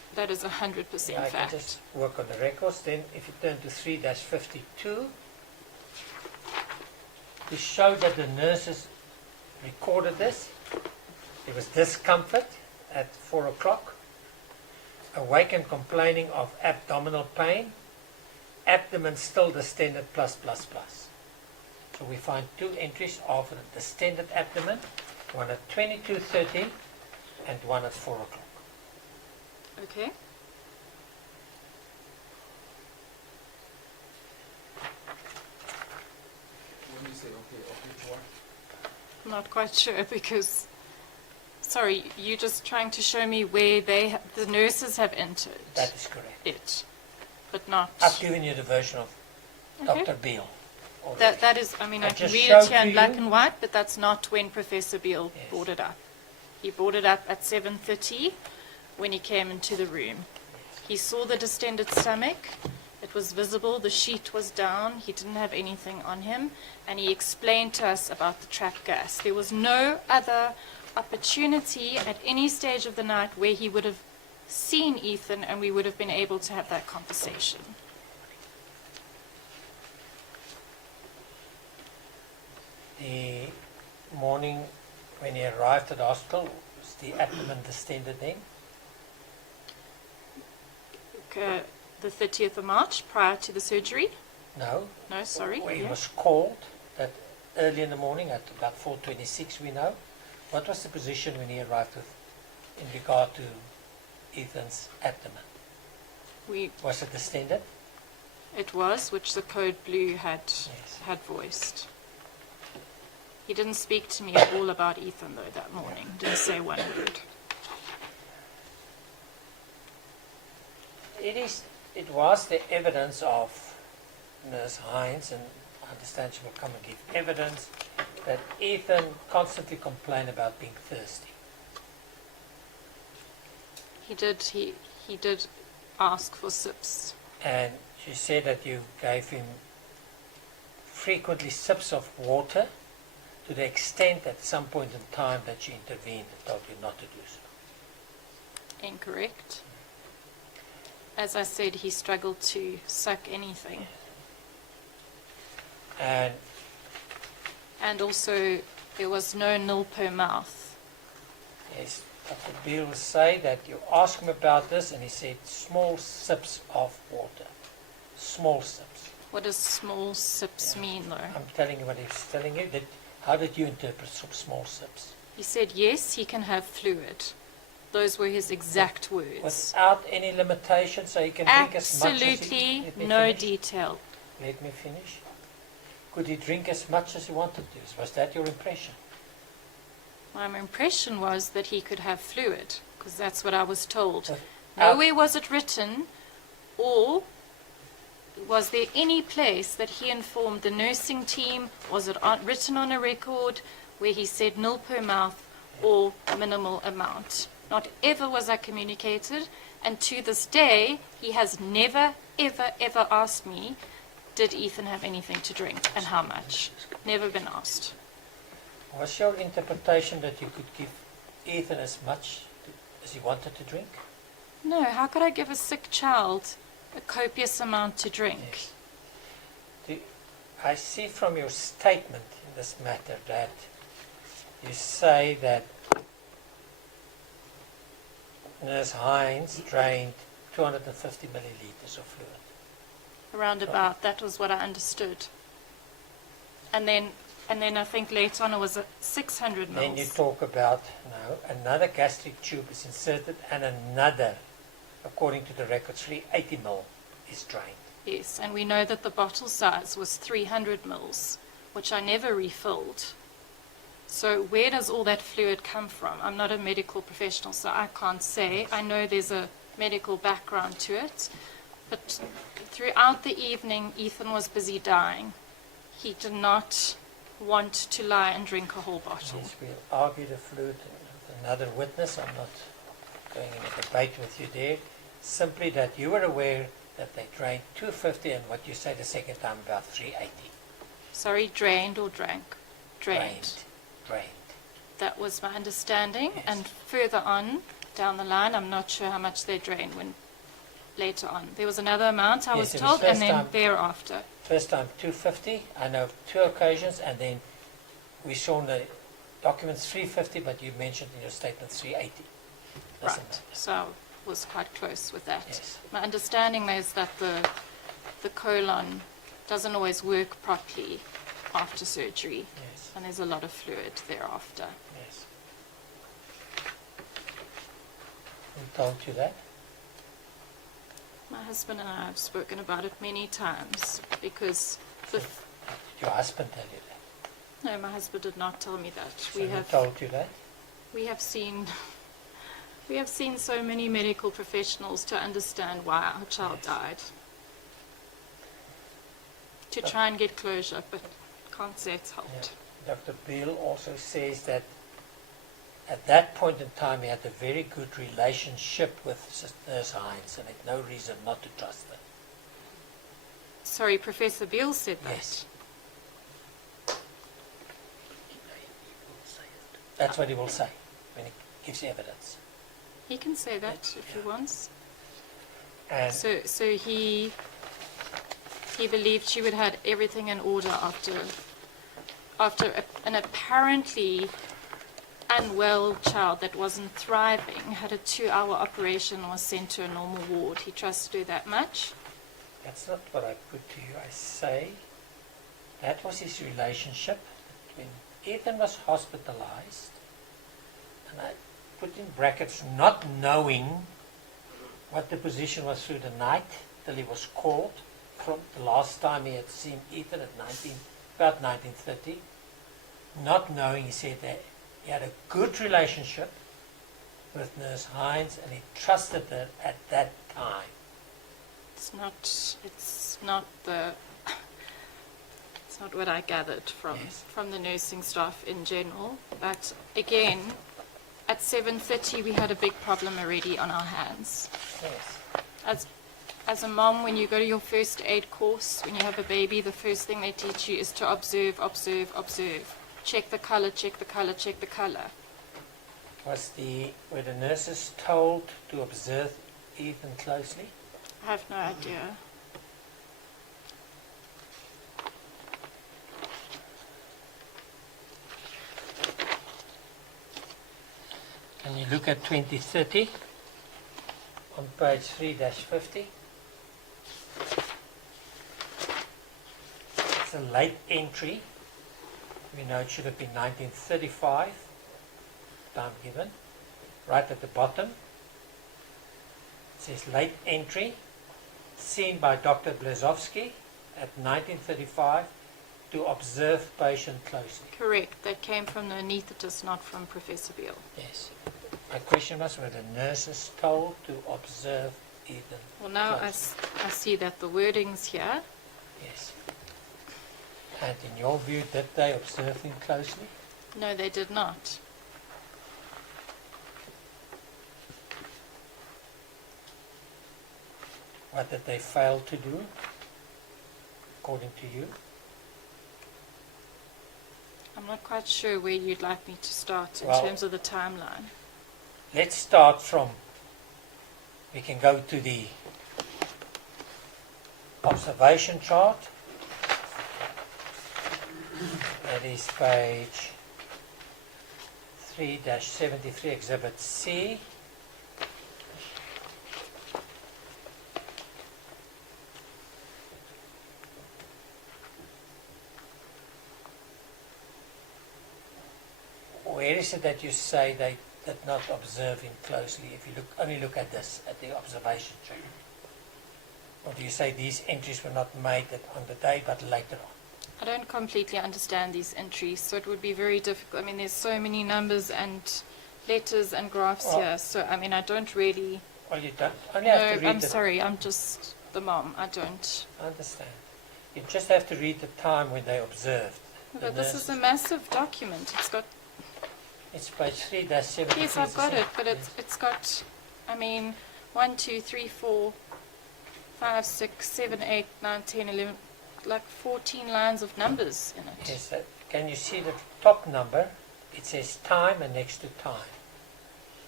That is 100% Yeah, I can fact. just work on the records. Then if you turn to 3-52, to show that the nurses recorded this, there was discomfort at 4 o'clock, awake and complaining of abdominal pain, abdomen still distended plus. So we find 2 entries of a distended abdomen, one at 22:30 and one at 4 o'clock. Okay. When you say okay, of which one? I'm not quite sure because, sorry, you're just trying to show me where the nurses have entered That is correct. it, but not. I've given you the version of Okay. Dr. Beale. already. That is, I mean, I I can just read showed it here to in black you. and white, but that's not when Professor Beale Yes. brought it up. He brought it up at 7:30 when he came into the room. He saw the distended stomach. It was visible. The sheet was down. He didn't have anything on him. And he explained to us about the trap gas. There was no other opportunity at any stage of the night where he would have seen Ethan and we would have been able to have that conversation. The morning when he arrived at the hospital, was the abdomen distended then? Okay, the 30th of March, prior to the surgery. No. No, sorry. He Yeah. was called that early in the morning at about 4:26 we know. What was the position when he arrived in regard to Ethan's abdomen? Was it distended? It was, which the code blue had Yes. had voiced. He didn't speak to me at all about Ethan though that morning. Didn't say one word. It was the evidence of Nurse Hines, and I understand she will come and give evidence, that Ethan constantly complained about being thirsty. He did ask for sips. And she said that you gave him frequently sips of water to the extent at some point in time that she intervened and told you not to do so. Incorrect. As I said, he struggled to suck anything. And And also, there was no nil per mouth. yes, Dr. Beale say that you asked him about this and he said small sips of water. Small sips. What does small sips Yeah. mean though? I'm telling you what he's telling you. How did you interpret some small sips? He said, yes, he can have fluid. Those were his exact words. Without any limitation, so he can drink as much as he... Absolutely Let me no finish. detail. Let me finish. Could he drink as much as he wanted to? Was that your impression? My impression was that he could have fluid, because that's what I was told. Without- Nowhere was it written, or was there any place that he informed the nursing team, was it written on a record where he said nil per mouth or minimal amount? Not ever was that communicated, and to this day, he has never, ever, ever asked me, did Ethan have anything to drink and how much? Never been asked. Was your interpretation that you could give Ethan as much as he wanted to drink? No, how could I give a sick child a copious amount to drink? Yes. I see from your statement in this matter that you say that Nurse Hines drained 250 milliliters of fluid. Around about, that was what I understood. And then I think later on it was 600 mils. Then you talk about, no, another gastric tube is inserted and another, according to the records, 380 ml is drained. Yes, and we know that the bottle size was 300 mils, which I never refilled. So where does all that fluid come from? I'm not a medical professional, so I can't say. I know there's a medical background to it. But throughout the evening, Ethan was busy dying. He did not want to lie and drink a whole bottle. Yes, we'll argue the fluid with another witness. I'm not going in a debate with you there. Simply that you were aware that they drained 250 and what you say the second time about 380. Sorry, drained or drank? Drained. Drained. That was my understanding. Yes. And further on, down the line. I'm not sure how much they drained when later on. There was another amount I Yes, was it was told, first and then time- thereafter. First time 250, I know of 2 occasions, and then we saw in the documents 350, but you mentioned in your statement 380. Doesn't Right. matter. So I was quite close with that. Yes. My understanding is that the colon doesn't always work properly after surgery, Yes, and there's a lot of fluid thereafter. yes. Who told you that? My husband and I have spoken about it many times because the Did your husband tell you that? no, my husband did not tell me that. So who told you that? We have seen so many medical professionals to understand why our child Yes. died. To try and get closure, but can't say it's helped. Yeah. Dr. Beale also says that at that point in time he had a very good relationship with Nurse Hines and had no reason not to trust her. Sorry, Professor Beale said that. Yes. That's what he will say when he gives evidence. He can say that if he wants. And So he believed she would had everything in order after an apparently unwell child that wasn't thriving had a 2-hour operation and was sent to a normal ward. He trusted her that much. that's not what I put to you. I say that was his relationship when Ethan was hospitalized, and I put in brackets not knowing what the position was through the night till he was called from the last time he had seen Ethan at about 1930. Not knowing, he said that he had a good relationship with Nurse Hines and he trusted her at that time. It's not what I gathered Yes. from the nursing staff in general. But again, at 7:30 we had a big problem already on our hands. Yes. As a mom, when you go to your first aid course, when you have a baby, the first thing they teach you is to observe, observe, observe. Check the color, check the color, check the color. Were the nurses told to observe Ethan closely? I have no idea. And you look at 2030 on page 3-50. It's a late entry. We know it should have been 1935, time given, right at the bottom. It says late entry, seen by Dr. Blazowski at 1935 to observe patient closely. Correct. That came from the anaesthetist, not from Professor Beale. Yes. My question was, were the nurses told to observe Ethan Well, now I closely? see that the wording's here. Yes. And in your view, did they observe him closely? No, they did not. What did they fail to do, according to you? I'm not quite sure where you'd like me to start in Well- terms of the timeline. Let's start from, we can go to the observation chart. That is page 3-73, Exhibit C. Where is it that you say they did not observe him closely? If you only look at this, at the observation chart, or do you say these entries were not made on the day but later on? I don't completely understand these entries, so it would be very difficult. I mean, there's so many numbers and letters and graphs Well- here, so I mean, I don't really. Well, you don't only have to No, read I'm the. sorry, I'm just the mom. I don't. I understand. You just have to read the time when they observed. the But this is a nurses. massive document. It's got. It's page 3-73. Yes, I've got it, but it's got. I mean, 1, 2, 3, 4, 5, 6, 7, 8, 9, 10, 11, like 14 lines of numbers in it. Yes, can you see the top number? It says time and next to time.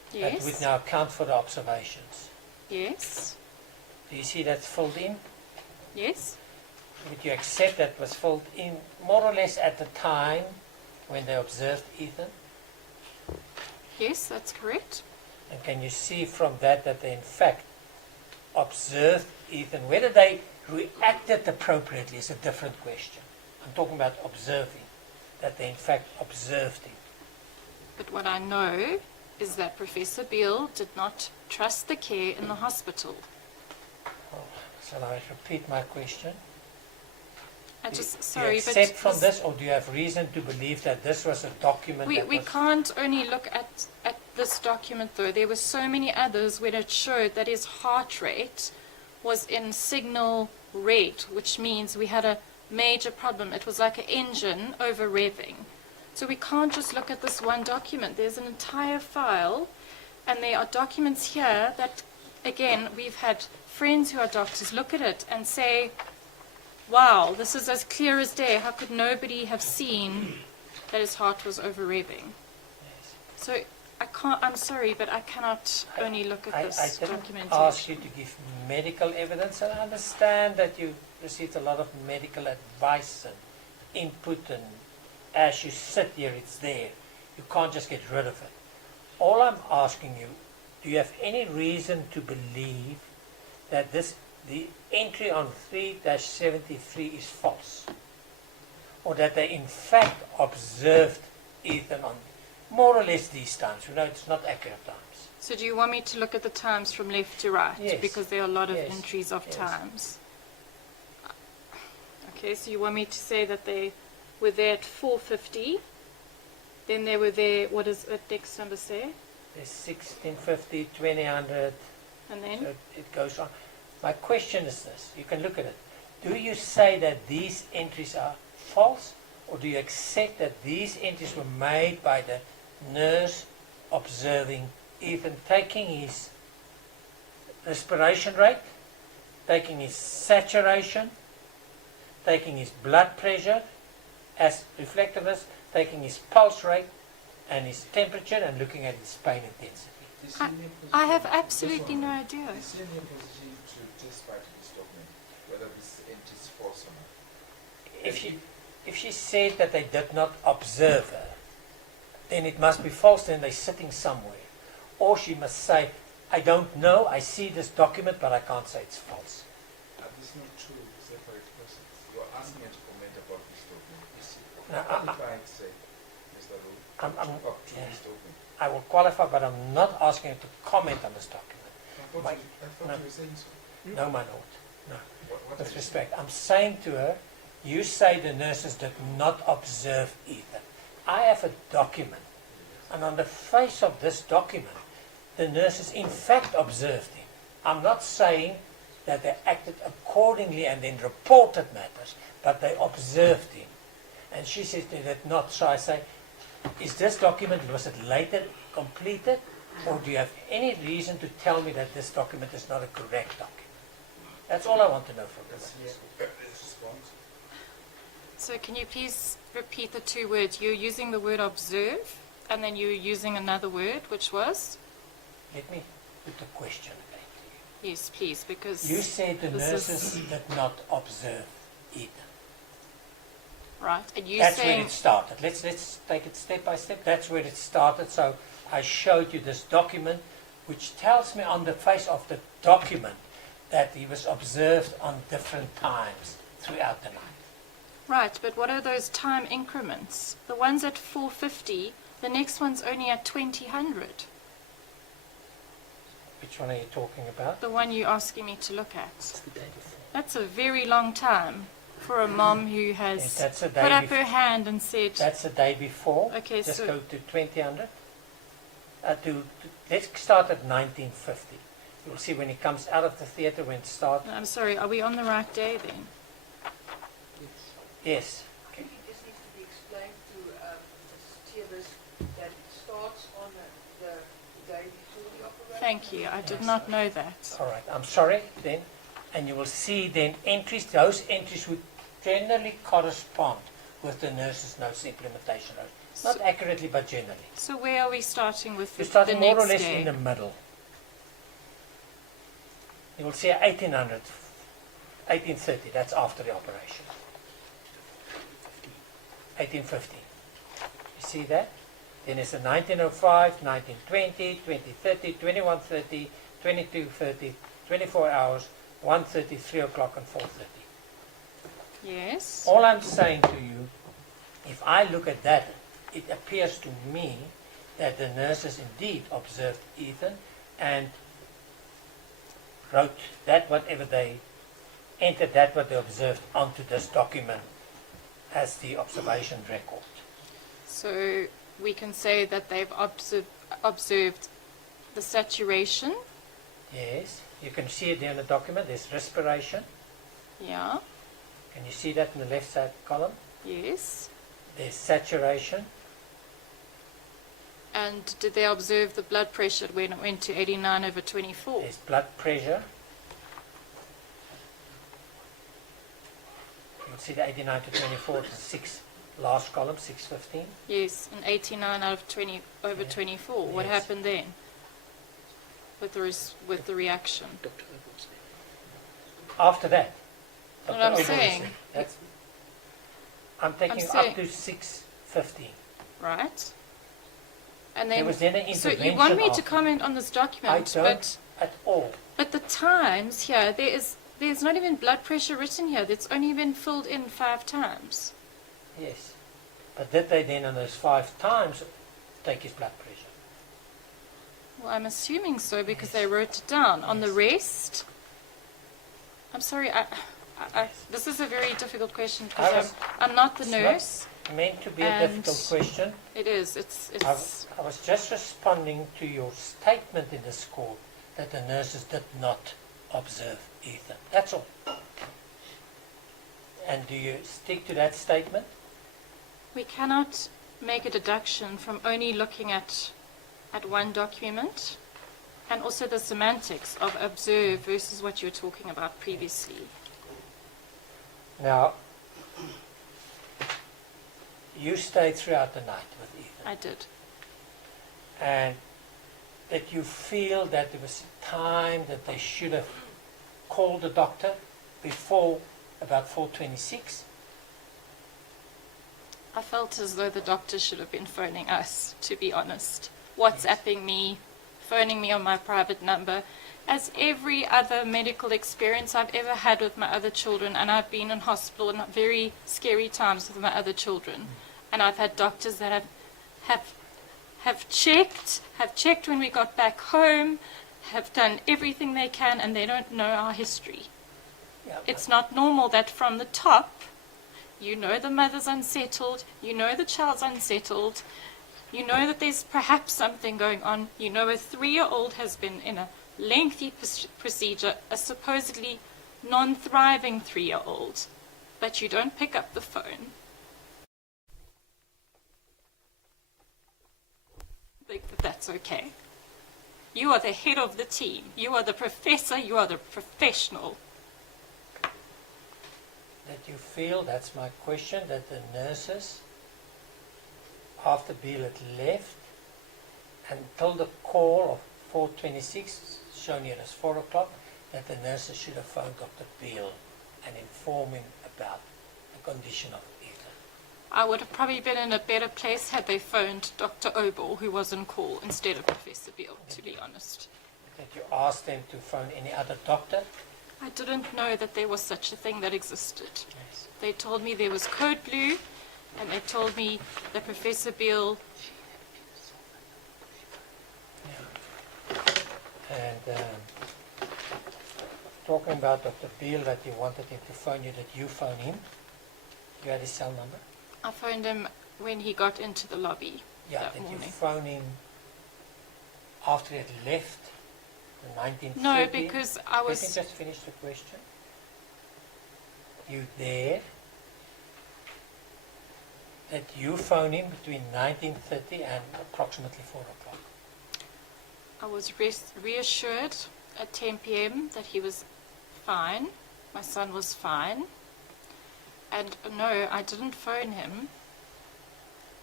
That would Yes. now account for the observations. Yes. Do you see that's filled in? Yes. Would you accept that was filled in more or less at the time when they observed Ethan? Yes, that's correct. And can you see from that that they in fact observed Ethan? Whether they reacted appropriately is a different question. I'm talking about observing, that they in fact observed him. But what I know is that Professor Beale did not trust the care in the hospital. Shall I repeat my question? I Do just, you sorry, but accept from this, or do you have reason to believe that this was a document we that was... can't only look at this document though. There were so many others where it showed that his heart rate was in signal rate, which means we had a major problem. It was like an engine over revving. So we can't just look at this one document. There's an entire file, and there are documents here that, again, we've had friends who are doctors look at it and say, wow, this is as clear as day. How could nobody have seen that his heart was over revving? Yes. So I can't, I'm sorry, but I cannot only look at I this didn't documentation. ask you to give medical evidence, and I understand that you received a lot of medical advice and input, and as you sit here, it's there. You can't just get rid of it. All I'm asking you, do you have any reason to believe that the entry on 3-73 is false? Or that they in fact observed Ethan on more or less these times? We know it's not accurate times. So do you want me to look at the times from left to right? Yes. Because there are a lot of Yes. entries of Yes. times. Okay, so you want me to say that they were there at 4:50, then they were there, what does the next number say? There's 1650, 2000, And then? so it goes on. My question is this, you can look at it. Do you say that these entries are false, or do you accept that these entries were made by the nurse observing Ethan, taking his respiration rate, taking his saturation, taking his blood pressure as reflected this, taking his pulse rate and his temperature, and looking at his pain intensity? I have absolutely no idea. Is he in a position to testify to this document, whether this entry is false or not? If she said that they did not observe her, then it must be false, then they're sitting somewhere. Or she must say, I don't know, I see this document, but I can't say it's false. This is not true, separate person. You're asking her to comment about this document. Is she No, qualified, say, Mr. Rowe, I'm- up to yeah. this document? I will qualify, but I'm not asking her to comment on this document. I My- thought no. you were saying so. No, my lord. No. What With are you respect, I'm saying to her, you say the nurses did not observe Ethan. I have a document, and on the face of this document, the nurses in fact observed him. I'm not saying that they acted accordingly and then reported matters, but they observed him. And she says they did not. So I say, is this document, was it later completed, or do you have any reason to tell me that this document is not a correct document? That's all I want to know from the witness. Let's respond. So can you please repeat the two words? You're using the word observe, and then you're using another word, which was? Let me put the question again to you. Yes, please, because... You said the this nurses is- did not observe Ethan. Right, and you That's where saying... it started. Let's take it step by step. That's where it started. So I showed you this document, which tells me on the face of the document that he was observed on different times throughout the night. Right, but what are those time increments? The one's at 4:50, the next one's only at 2000. Which one are you talking about? The one you're asking me to look at. It's the day before. That's a very long time for a mom who Yes, has that's the day put up before. her hand and said, That's the day before. Okay, Just so- go to 2000. Let's start at 1950. You'll see when he comes out of the theatre, when it starts. I'm sorry, are we on the right day then? Yes. I think it just needs to be explained to Mrs. Tiebus that it starts on the day before the operation. Thank you, I did not know that. All right, I'm sorry then. And you will see then entries, those entries would generally correspond with the nurse's notes implementation notes. Not accurately, but generally. So where are we starting with You're the starting more or next less day? in the middle. You will see 1800, 1830, that's after the operation. 1815. You see that? Then it's a 1905, 1920, 2030, 2130, 2230, 24 hours, 1:30, 3 o'clock, and 4:30. Yes. All I'm saying to you, if I look at that, it appears to me that the nurses indeed observed Ethan and wrote that whatever they entered that what they observed onto this document as the observation record. So we can say that they've observed the saturation. Yes, you can see it there in the document. There's respiration. Yeah. Can you see that in the left side column? Yes. There's saturation. And did they observe the blood pressure when it went to 89/24? There's blood pressure. You'll see the 89/24, the last column, 615. Yes, and 89/20/24. What Yes. happened then with the reaction? Dr. Ober's name. After that, What Dr. I'm Ober's saying. name. I'm taking I'm saying- up to 615. Right? And There then, was then an so intervention you want me to after. comment on this I document, don't at all. but the times here, there's not even blood pressure written here. That's only been filled in 5 times. Yes. But did they then on those 5 times take his blood pressure? Well, I'm assuming so because they wrote it down. On the rest, I'm sorry, this is a very difficult question because I'm not the It's not nurse. Meant to be a And- difficult question. It is. It's I was just responding to your statement in this call that the nurses did not observe Ethan. That's all. And do you stick to that statement? We cannot make a deduction from only looking at one document, and also the semantics of observe versus what you were talking about previously. Now, you stayed throughout the night with Ethan. I did. And that you feel that there was time that they should have called the doctor before about 4:26. I felt as though the doctor should have been phoning us, to be honest. WhatsApping me, phoning me on my private number, as every other medical experience I've ever had with my other children, and I've been in hospital in very scary times with my other children. And I've had doctors that have checked when we got back home, have done everything they can, and they don't know our history. Yeah, It's not normal that from the top, you know the mother's unsettled, you know the child's unsettled, you know that there's perhaps something going on, you know a 3-year-old has been in a lengthy procedure, a supposedly non-thriving 3-year-old, but you don't pick up the phone. I think that that's okay. You are the head of the team. You are the professor. You are the professional. that you feel, that's my question, that the nurses, after Beale had left, until the call of 4:26, shown here as 4 o'clock, that the nurses should have phoned Dr. Beale and informed him about the condition of Ethan. I would have probably been in a better place had they phoned Dr. Obel, who was on call, instead of Professor Beale, to be honest. That you asked them to phone any other doctor? I didn't know that there was such a thing that existed. Yes. They told me there was code blue, and they told me that Professor Beale... And talking about Dr. Beale, that you wanted him to phone you, did you phone him? You had his cell number? I phoned him when he got into the lobby Yeah, that did you morning. phone him after he had left the 1930? No, because I Let me was... just finish the question. You there? That you phone him between 1930 and approximately 4 o'clock? I was reassured at 10 p.m. that he was fine. My son was fine. And no, I didn't phone him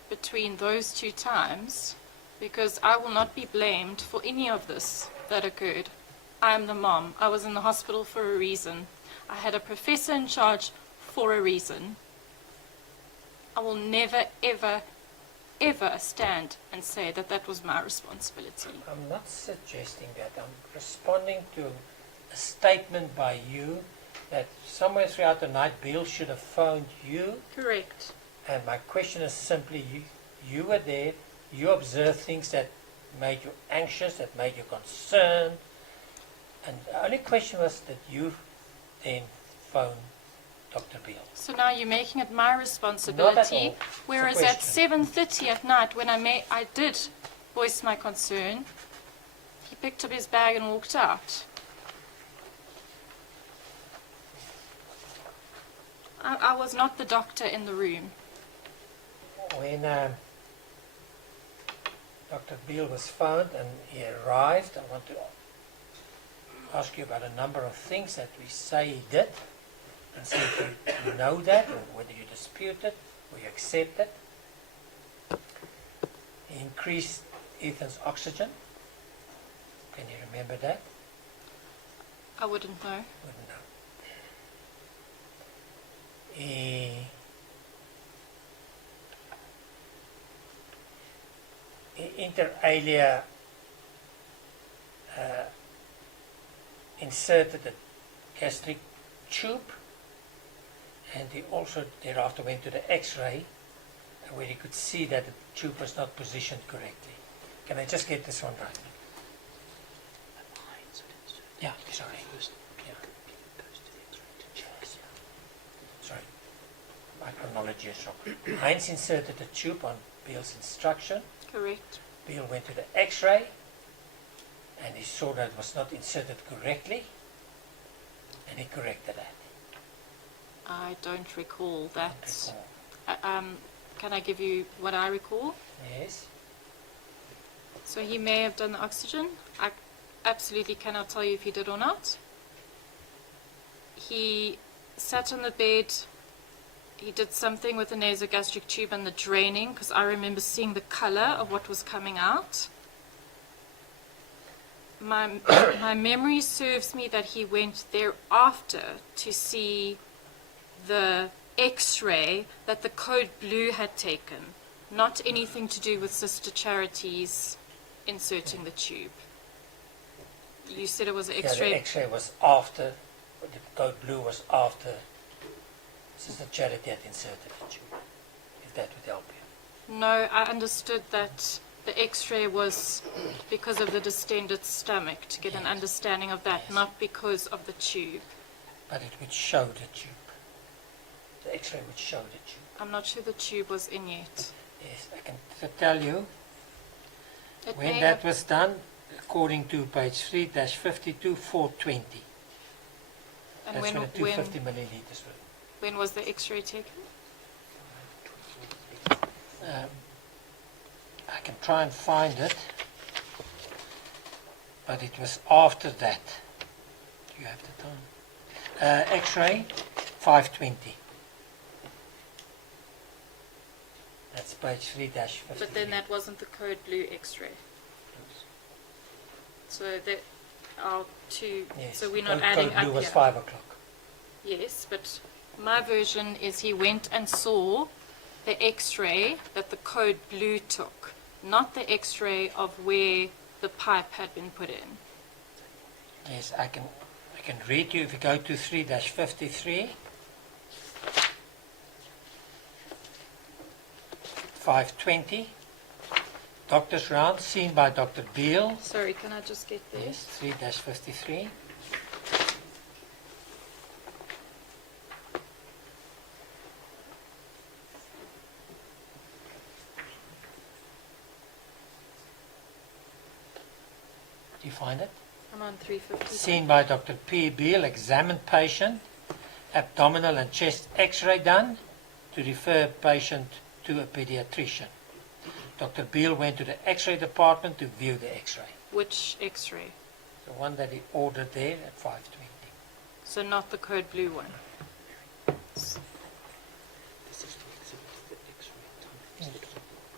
between those two times, because I will not be blamed for any of this that occurred. I am the mom. I was in the hospital for a reason. I had a professor in charge for a reason. I will never, ever, ever stand and say that that was my responsibility. I'm not suggesting that. I'm responding to a statement by you that somewhere throughout the night Bill should have phoned you. Correct. And my question is simply, you were there, you observed things that made you anxious, that made you concerned. And the only question was that you then phoned Dr. Beale. So now you're making it my responsibility, all. whereas It's a at 7:30 at night when I did voice my concern, he picked up his bag and walked out. I was not the doctor in the room. When Dr. Beale was phoned and he arrived, I want to ask you about a number of things that we say he did, and see if you know that, or whether you dispute it, or you accept it. He increased Ethan's oxygen. Can you remember that? I wouldn't know. Wouldn't know. He inter alia inserted a gastric tube, and he also thereafter went to the x-ray where he could see that the tube was not positioned correctly. Can I just get this one right? Yeah, sorry. Yeah. Sorry. My chronology is wrong. Heinz inserted a tube on Beale's instruction. Correct. Beale went to the x-ray and he saw that it was not inserted correctly, and he corrected that. I don't recall that. Recall. Can I give you what I recall? Yes. So he may have done the oxygen. I absolutely cannot tell you if he did or not. He sat on the bed. He did something with the nasogastric tube and the draining, because I remember seeing the color of what was coming out. My memory serves me that he went thereafter to see the x-ray that the Code Blue had taken, not anything to do with Sister Charity's inserting the tube. You said it was an x-ray? Yeah, the x-ray was after, the Code Blue was after Sister Charity had inserted the tube, if that would help you. No, I understood that the x-ray was because of the distended stomach, to get an understanding of that, Yes. not because of the tube. But it would show the tube. The x-ray would show the tube. I'm not sure the tube was in yet. Yes, I can tell you, It when may that have- was done, according to page 3-52, 420. and That's when, when the 250 milliliters were. when was the x-ray taken? I can try and find it, but it was after that. Do you have the time? X-ray, 520. That's page 3-50. But then that wasn't the Code Blue x-ray. So there are two, Yes. so we're not Code adding Blue up was here. 5 o'clock. Yes, but my version is he went and saw the x-ray that the Code Blue took, not the x-ray of where the pipe had been put in. Yes, I can read you if you go to 3-53. 520. Doctor's round, seen by Dr. Beale. Sorry, can I just get there? Yes, 3-53. Do you find it? I'm on 350. Seen by Dr. P. Beale, examined patient, abdominal and chest x-ray done, to refer patient to a pediatrician. Dr. Beale went to the x-ray department to view the x-ray. Which x-ray? The one that he ordered there at 520. So not the Code Blue one. This is the exhibit, the X-ray time.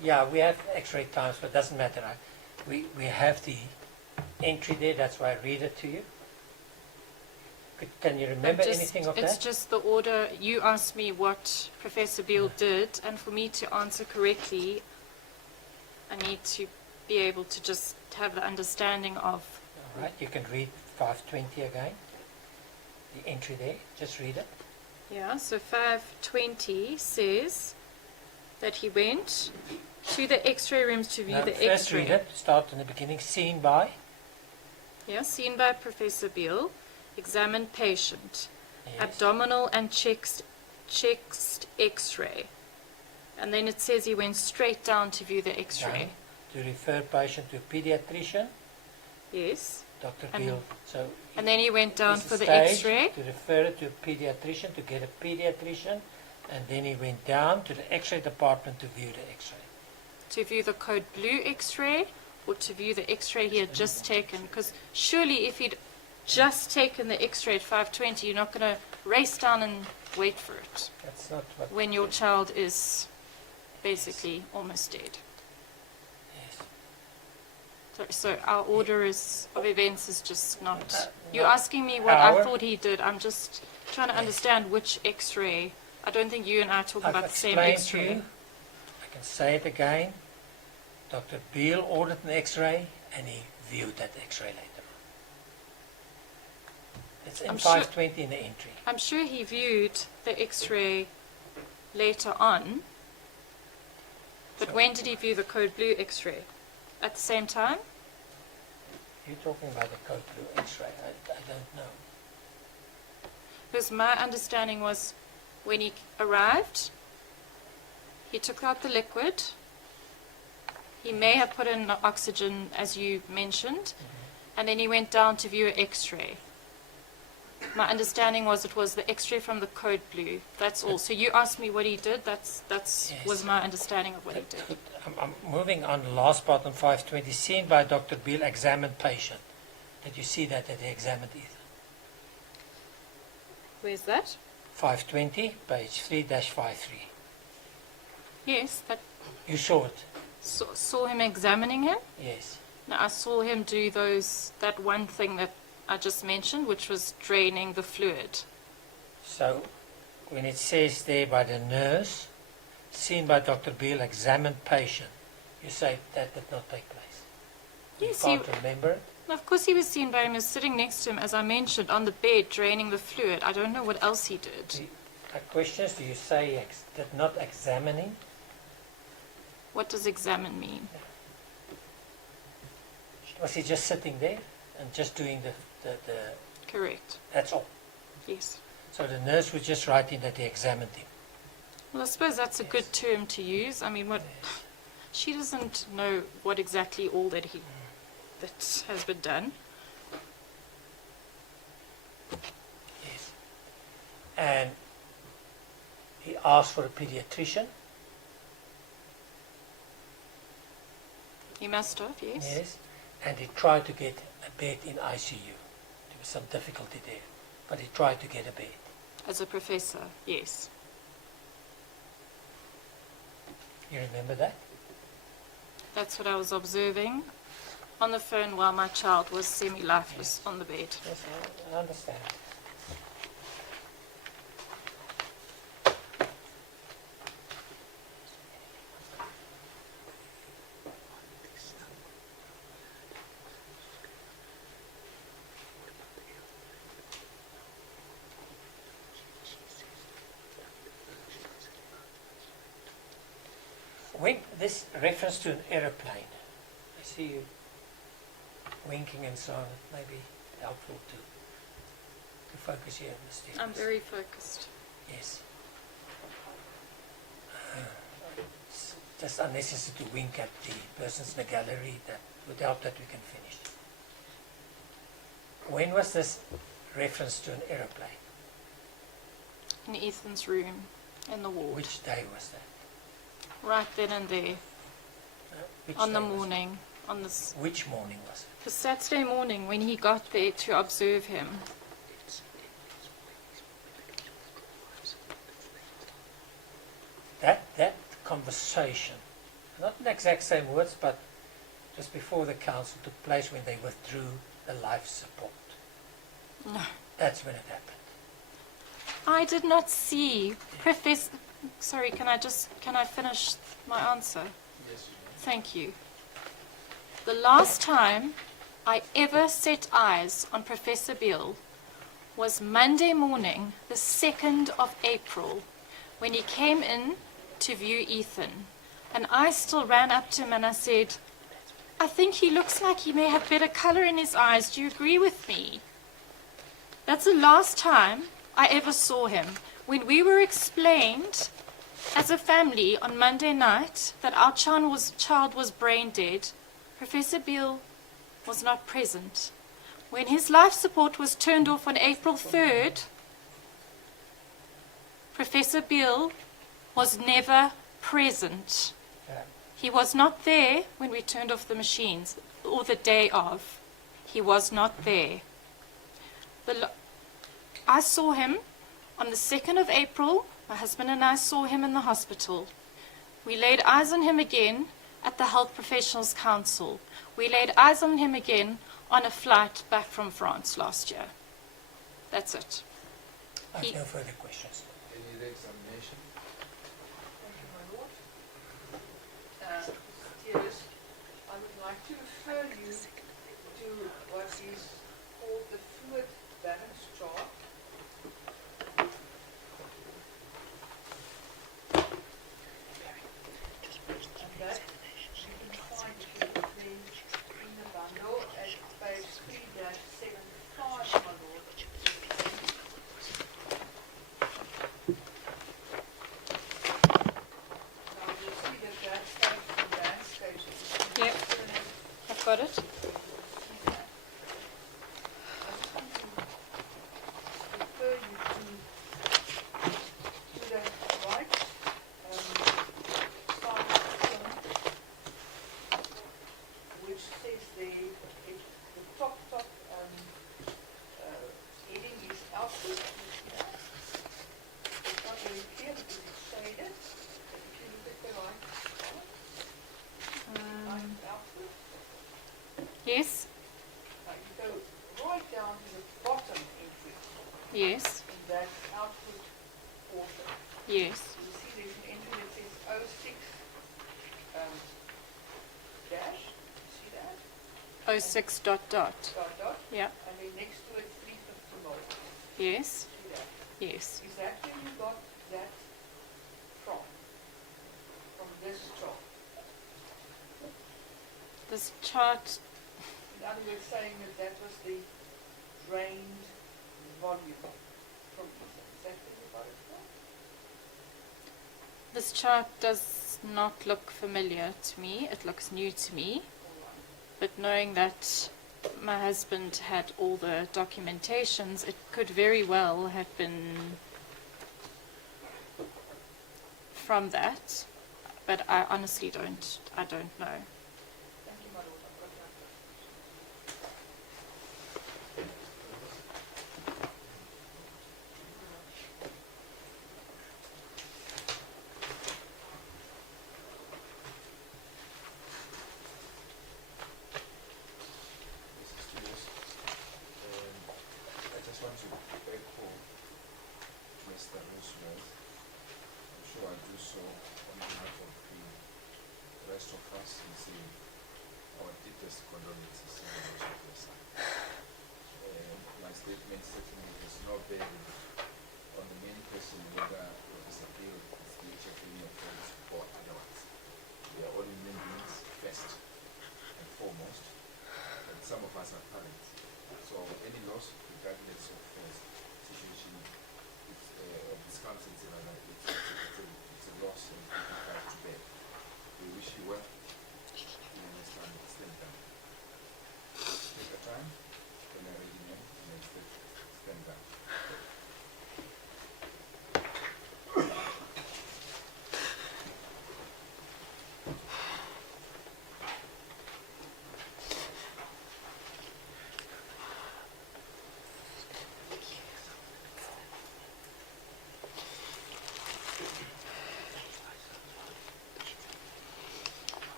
Yeah, we have X-ray times, but it doesn't matter. We have the entry there, that's why I read it to you. Can you remember anything of It's that? just the order. You asked me what Professor Beale did, and for me to answer correctly, I need to be able to just have the understanding of. All right, you can read 520 again. The entry there, just read it. Yeah, so 520 says that he went to the X-ray rooms to view No, the first read X-ray. it, start in the beginning, seen by. Yeah, seen by Professor Beale, examined patient, Yes. abdominal and chest X-ray. And then it says he went straight down to view the X-ray. Down. To refer patient to pediatrician, Yes. Dr. And- Beale. So And then he went down it's a for the stage X-ray. to refer it to a pediatrician, to get a pediatrician, and then he went down to the X-ray department to view the X-ray. To view the code blue X-ray, or to view the X-ray he had just taken. Because surely if he'd just taken the X-ray at 5:20, you're not going to race down and wait for it That's not what. when your child is basically almost dead. Yes. So our order of events is just not. Uh, You're no. asking me what I Our- thought he did. I'm just trying to Yes. understand which X-ray. I don't think you and I talk I've about the same explained to X-ray. you. I can say it again. Dr. Beale ordered an X-ray, and he viewed that X-ray later on. It's in I'm sure- 520 in the entry. I'm sure he viewed the X-ray later on. But So- when did he view the code blue X-ray? At the same time? You're talking about the code blue X-ray. I don't know. Because my understanding was when he arrived, he took out the liquid. He may have put in oxygen, as you mentioned, and then he went down to view an X-ray. My understanding was it was the X-ray from the code blue. That's all. So you asked me what he did. That's Yes. was my understanding of what he did. I'm moving on the last part on 520. Seen by Dr. Beale, examined patient. Did you see that he examined either? Where's that? 520, page 3-53. Yes, that You saw it? saw him examining him. Yes. Now, I saw him do that one thing that I just mentioned, which was draining the fluid. So, when it says there by the nurse, seen by Dr. Beale, examined patient, you say that did not take place. Yes, You can't remember it? Of course he was seen by him. He was sitting next to him, as I mentioned, on the bed, draining the fluid. I don't know what else he did. My question is, do you say did not examining? What does examine mean? Was he just sitting there and just doing the Correct. that's all? Yes. So the nurse was just writing that he examined him. Well, I suppose that's a good term to use. I mean, what she doesn't know what exactly all that has been done. Yes. And he asked for a pediatrician. He must have, yes. Yes. And he tried to get a bed in ICU. There was some difficulty there. But he tried to get a bed. As a professor, yes. You remember that? That's what I was observing on the phone while my child was semi-lifeless on the bed. Yes, I understand. When this reference to an aeroplane, I see you winking and so on, it may be helpful to focus here on the students. I'm very focused. Yes. It's just unnecessary to wink at the persons in the gallery. That would help that we can finish. When was this reference to an aeroplane? In Ethan's room, in the ward. Which day was that? Right then and there, Which on the day was it? morning, Which morning was it? the Saturday morning when he got there to observe him. That conversation, not in the exact same words, but just before the council took place when they withdrew the life support. No. That's when it happened. I did not see Professor. Sorry, can I finish my answer? Yes, you may. Thank you. The last time I ever set eyes on Professor Beale was Monday morning, the 2nd of April, when he came in to view Ethan. And I still ran up to him and I said, I think he looks like he may have better color in his eyes. Do you agree with me? That's the last time I ever saw him. When we were explained as a family on Monday night that our child was brain dead, Professor Beale was not present. When his life support was turned off on April 3rd, Professor Beale was never present. He was not there when we turned off the machines, or the day of. He was not there. I saw him on the 2nd of April. My husband and I saw him in the hospital. We laid eyes on him again at the Health Professionals Council. We laid eyes on him again on a flight back from France last year. That's it. I have no further questions. Any re-examination? Thank you, my lord. Mr. Steers, I would like to refer you to what is called the fluid balance chart. And that you can find if you look there in the bundle at page 3-75, my lord. Now you'll see that that stage from landscapes is Yep. I've got it. Yes, Now you go right down to the bottom entry yes, in that output portion. yes. You see there's an entry that says 06 dash, you see that? 06 dot dot. Dot dot, Yeah, and then next to it 350 mil. yes, See that? yes. Is that where you got that from? From this chart? This chart, In other words, saying that that was the drained volume from Ethan. Is that where you got it from? this chart does not look familiar to me. It looks new to me. All right. But knowing that my husband had all the documentations, it could very well have been from that. But I honestly don't know. Thank you, my lord. I've got that. Mrs. Steers, I just want to echo Mr. Roosevelt. I'm sure I do so on behalf of the rest of us in saying our deepest condolences in the loss of your son. My statement certainly has no bearing on the main question whether Professor Beale is guilty of any offense or otherwise. We are all human beings first and foremost, and some of us are parents. So any loss, regardless of situation, of circumstances, it's a loss and people have to bear. We wish you well. We understand. Stand down. Take your time. When you're ready, man, and then stand down.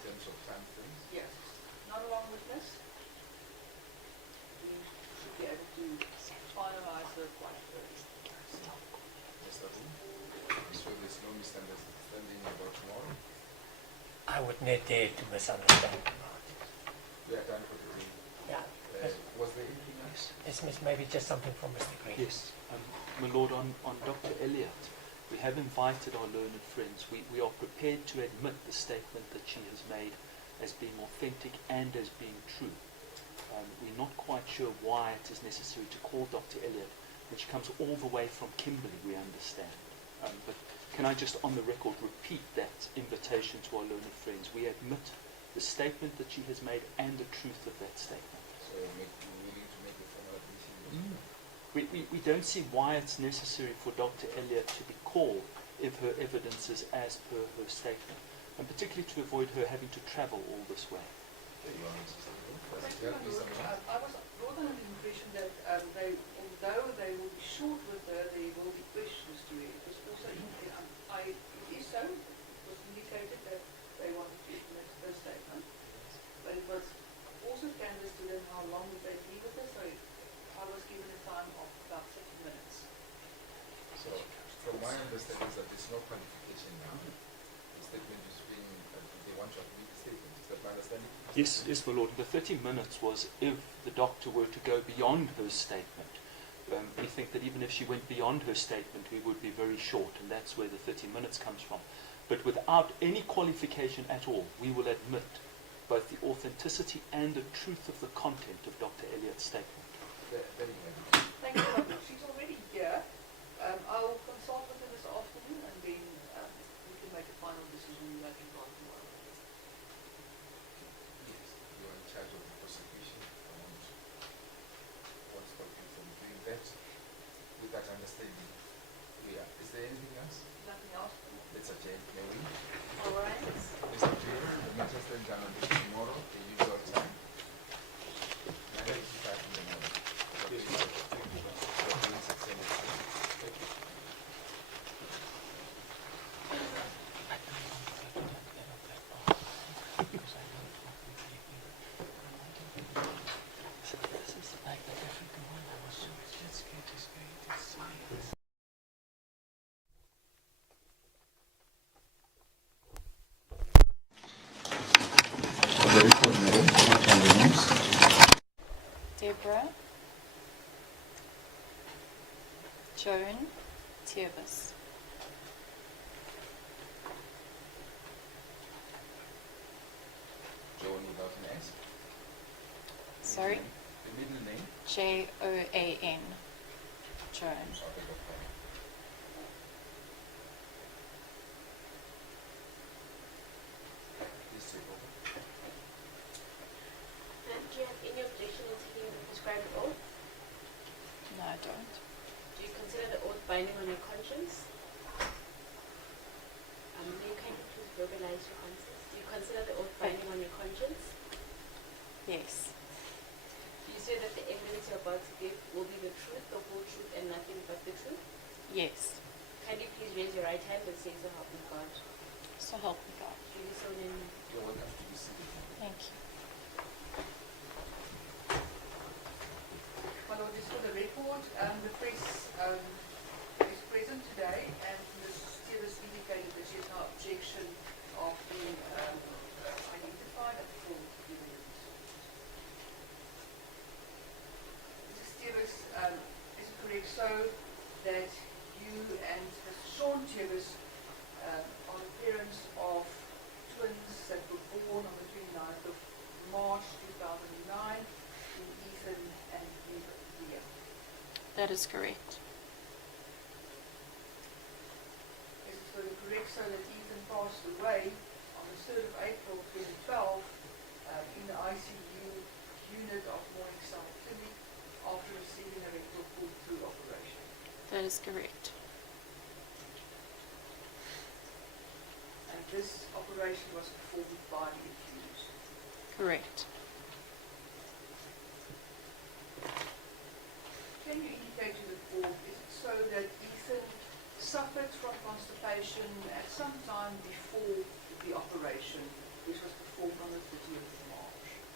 terms of time frames? Yes, not a long witness. We should be able to finalize her quite early. Mr. Wu? So there's no misunderstanding about tomorrow? I would not dare to misunderstand about it. We are done for the day. Yeah. Was there anything else? Yes, Miss, maybe just something from Mr. Green. Yes, my lord, on Dr. Elliott, we have invited our learned friends. We are prepared to admit the statement that she has made as being authentic and as being true. We're not quite sure why it is necessary to call Dr. Elliott when she comes all the way from Kimberley, we understand. But can I just on the record repeat that invitation to our learned friends? We admit the statement that she has made and the truth of that statement. So you're willing to make a formal admission? We don't see why it's necessary for Dr. Elliott to be called if her evidence is as per her statement, and particularly to avoid her having to travel all this way. Okay, you want me to say no? Does Thank it you, help my you lord. somehow? I was brought under the impression that although they will be short with her, there will be questions to her. It was also, it is so, it was indicated that they wanted to admit her statement, but it was also canvassed to them how long would they be with her, so I was given a time of about 30 minutes. So, from my understanding is that there's no qualification now. The statement is being, they want you to read the statement. Is that my understanding? Yes, my lord. The 30 minutes was if the doctor were to go beyond her statement. We think that even if she went beyond her statement, we would be very short, and that's where the 30 minutes comes from. But without any qualification at all, we will admit both the authenticity and the truth of the content of Dr. Elliott's statement. Very good. Thank you, my lord. She's already here. I'll consult with her this afternoon, and then we can make a final decision in that regard tomorrow. Yes, you are in charge of the prosecution. I want to stop you from doing that with that understanding. Yeah. Is there anything else? Nothing else? Let's adjourn. May we? All right. Let's adjourn. The matter stand down on this tomorrow, the usual time. 9:55 in the morning. Deborah Joan Tiervis. Joan without an S. Sorry? The middle name? Joan. Joan. Okay, okay. Please take over. Do you have any objection in taking the prescribed oath? No, I don't. Do you consider the oath binding on your conscience? May you kindly please verbalize your answers? Do you consider the oath binding on your conscience? Yes. Do you say that the evidence you're about to give will be the truth, the whole truth, and nothing but the truth? Yes. Kindly please raise your right hand and say so help me God. So help me God. Duly sworn in. You're welcome to be seated. Thank you. My lord, just for the record, the press is present today, and Ms. Tiervis indicated that she has no objection of being identified at the full evidence. Mrs. Tiervis, is it correct so that you and Mr. Sean Tiervis are the parents of twins that were born on the 29th of March 2009 in Ethan and Beale? That is correct. Is it further correct so that Ethan passed away on the 3rd of April 2012 in the ICU unit of Morning Cell Clinic after receiving a rectal pull-through operation? That is correct. And this operation was performed by the accused? Correct. Can you indicate to the court, is it so that Ethan suffered from constipation at some time before the operation, which was performed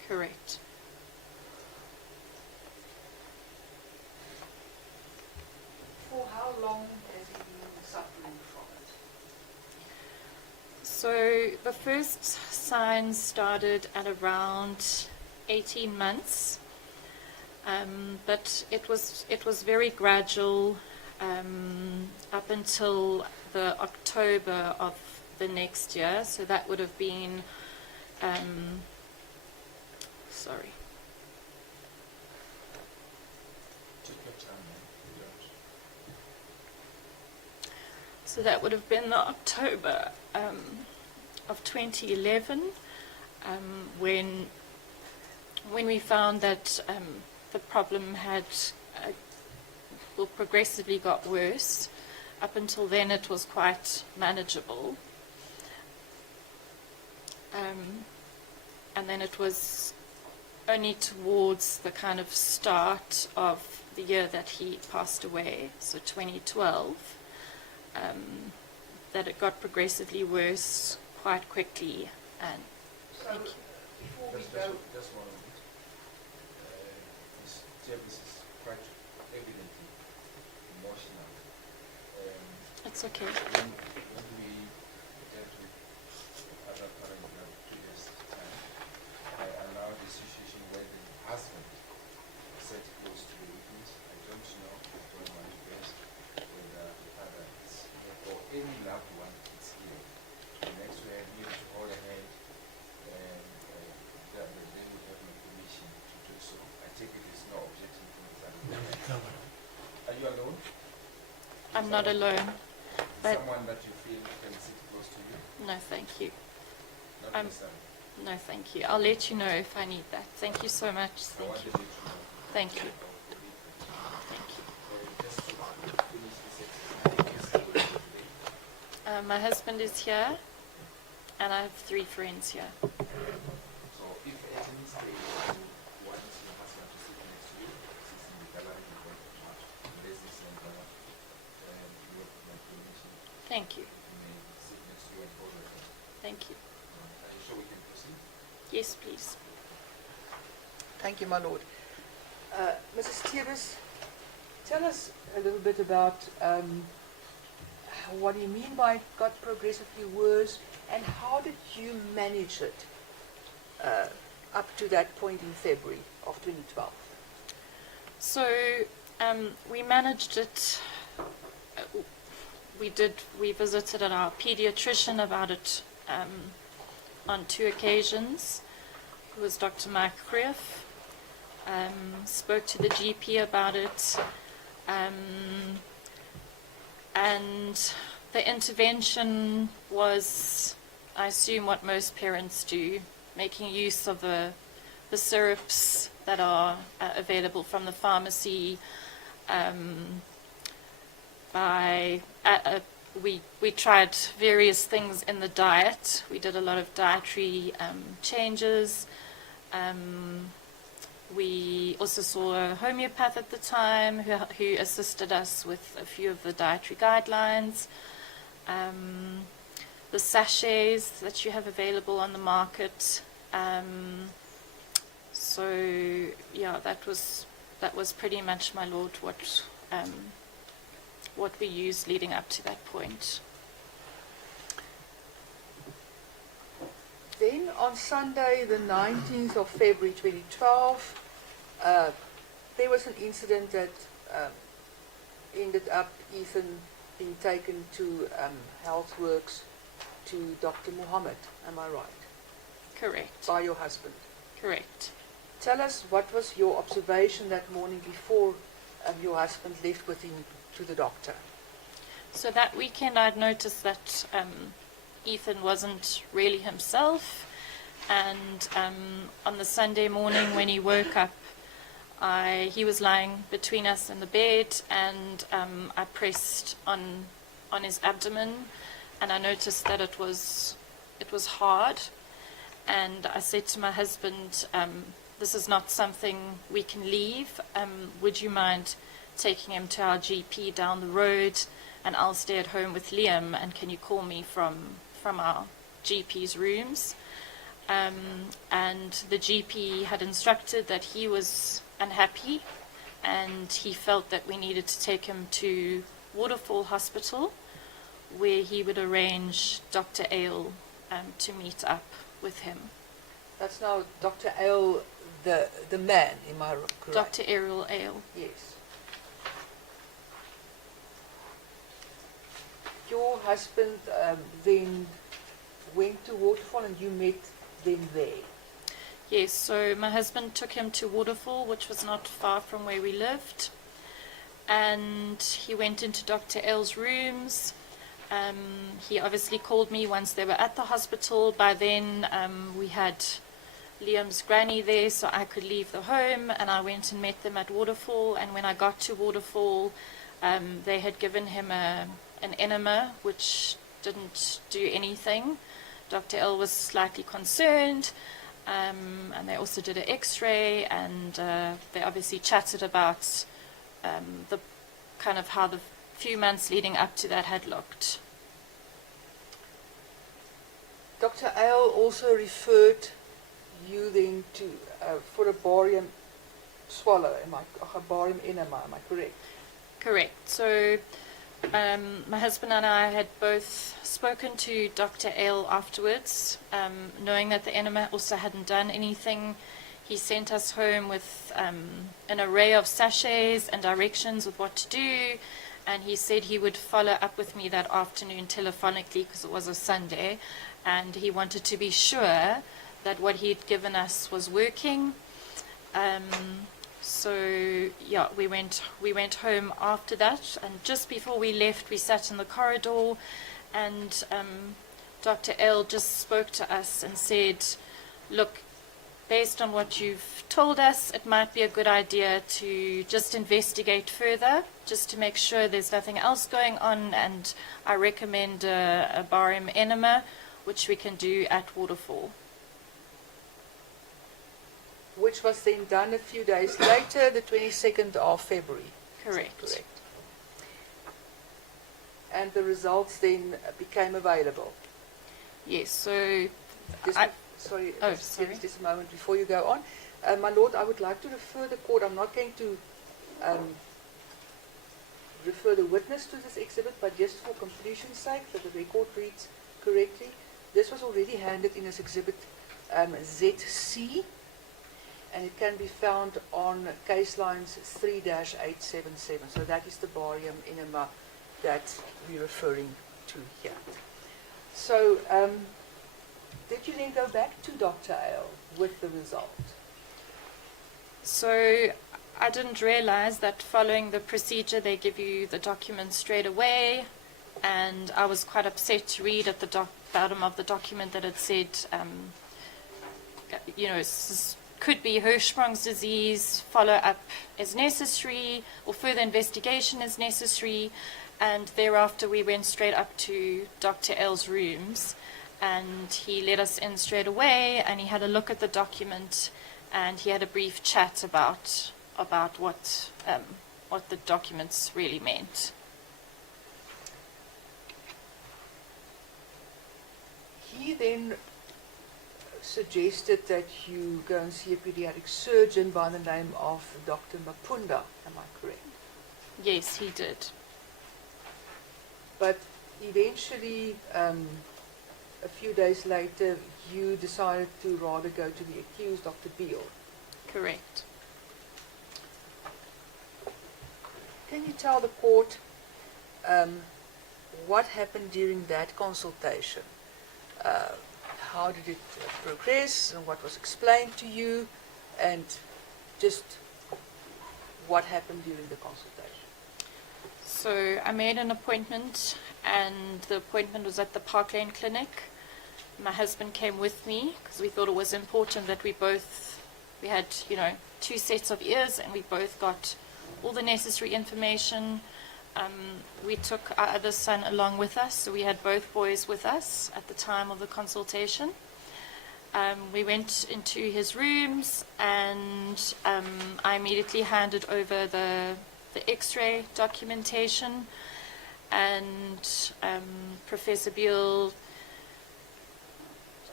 Correct. For how long has he been suffering from it? So the first signs started at around 18 months, but it was very gradual up until the October of the next year. So that would have been, sorry. Take your time, man. You don't. So that would have been the October of 2011, when we found that the problem had progressively got worse. Up until then, it was quite manageable, and then it was only towards the kind of start of the year that he passed away, so 2012. That it got progressively worse quite quickly. And So, thank you. before we Just go, one minute. This Jebus is quite evidently emotional. It's okay. When we dealt with other paragraph previous time, I allowed the situation where the husband sat close to the witness. I don't know, I've done my best, whether the father is here or any loved one is here. The next we are here to hold a hand, and that they would have my permission to do so. I take it there's no objection from the family. Are you alone? I'm not alone. But Someone that you feel can sit close to you? no, thank you. Not I'm- necessarily. No, thank you. I'll let you know if I need that. Thank you so much. I Thank wanted you. you to know. Thank you. Thank you. Just to finish this exercise. My husband is here, and I have 3 friends here. So if at any stage you want your husband to sit next to you, sits in the gallery in front of March, unless this center, you have my permission, Thank you. you may sit next to you and hold your hand. Thank you. Are you sure we can proceed? Yes, please. thank you, my lord. Mrs. Tebus, tell us a little bit about what do you mean by it got progressively worse, and how did you manage it up to that point in February of 2012? So we managed it. We visited our pediatrician about it on 2 occasions. It was Dr. Mike Krief. Spoke to the GP about it. And the intervention was, I assume, what most parents do, making use of the syrups that are available from the pharmacy. We tried various things in the diet. We did a lot of dietary changes. We also saw a homeopath at the time who assisted us with a few of the dietary guidelines. The sachets that you have available on the market. So yeah, that was pretty much, my lord, what we used leading up to that point. Then on Sunday, the 19th of February 2012, there was an incident that ended up Ethan being taken to Healthworks to Dr. Muhammad, am I right? Correct. By your husband. Correct. Tell us, what was your observation that morning before your husband left with him to the doctor? So that weekend I'd noticed that Ethan wasn't really himself, and on the Sunday morning when he woke up, he was lying between us in the bed, and I pressed on his abdomen, and I noticed that it was hard, and I said to my husband, this is not something we can leave. Would you mind taking him to our GP down the road, and I'll stay at home with Liam, and can you call me from our GP's rooms? and the GP had instructed that he was unhappy and he felt that we needed to take him to Waterfall Hospital, where he would arrange Dr. Ale to meet up with him. That's now Dr. Ale, the man, am I correct? Dr. Errol Ale. Yes. Your husband then went to Waterfall and you met them there. Yes, so my husband took him to Waterfall, which was not far from where we lived, and he went into Dr. L's rooms. He obviously called me once they were at the hospital. By then we had Liam's granny there, so I could leave the home, and I went and met them at Waterfall. And when I got to Waterfall, they had given him an enema which didn't do anything. Dr. L was slightly concerned, and they also did an x-ray, and they obviously chatted about the kind of how the few months leading up to that had looked. Dr. Ale also referred you then to for a barium swallow, a barium enema, am I correct? Correct. So my husband and I had both spoken to Dr. Ale afterwards, knowing that the enema also hadn't done anything. He sent us home with an array of sachets and directions with what to do, and he said he would follow up with me that afternoon telephonically because it was a Sunday, and he wanted to be sure that what he'd given us was working. So yeah, we went home after that, and just before we left, we sat in the corridor, and Dr. L just spoke to us and said, "Look, based on what you've told us, it might be a good idea to just investigate further, just to make sure there's nothing else going on, and I recommend a barium enema, which we can do at Waterfall." Which was then done a few days later, the 22nd of February. Correct. Correct. And the results then became available. Yes, so Sorry, sorry. just a moment before you go on. My Lord, I would like to refer the court. I'm not going to refer the witness to this exhibit, but just for completion's sake, that the record reads correctly. This was already handed in as exhibit ZC, and it can be found on case lines 3-877. So that is the barium enema that we're referring to here. So, did you then go back to Dr. Ale with the result? So I didn't realize that following the procedure they give you the documents straight away, and I was quite upset to read at the bottom of the document that it said, could be Hirschsprung's disease, follow up is necessary, or further investigation is necessary, and thereafter we went straight up to Dr. L's rooms, and he let us in straight away, and he had a look at the document, and he had a brief chat about what the documents really meant. He then suggested that you go and see a pediatric surgeon by the name of Dr. Mapunda, am I correct? Yes, he did. But eventually, a few days later, you decided to rather go to the accused, Dr. Beal. Correct. Can you tell the court what happened during that consultation? How did it progress, and what was explained to you, and just what happened during the consultation? So I made an appointment, and the appointment was at the Park Lane Clinic. My husband came with me because we thought it was important that we had, two sets of ears, and we both got all the necessary information. We took our other son along with us, so we had both boys with us at the time of the consultation. We went into his rooms, and I immediately handed over the X-ray documentation, and Professor Beale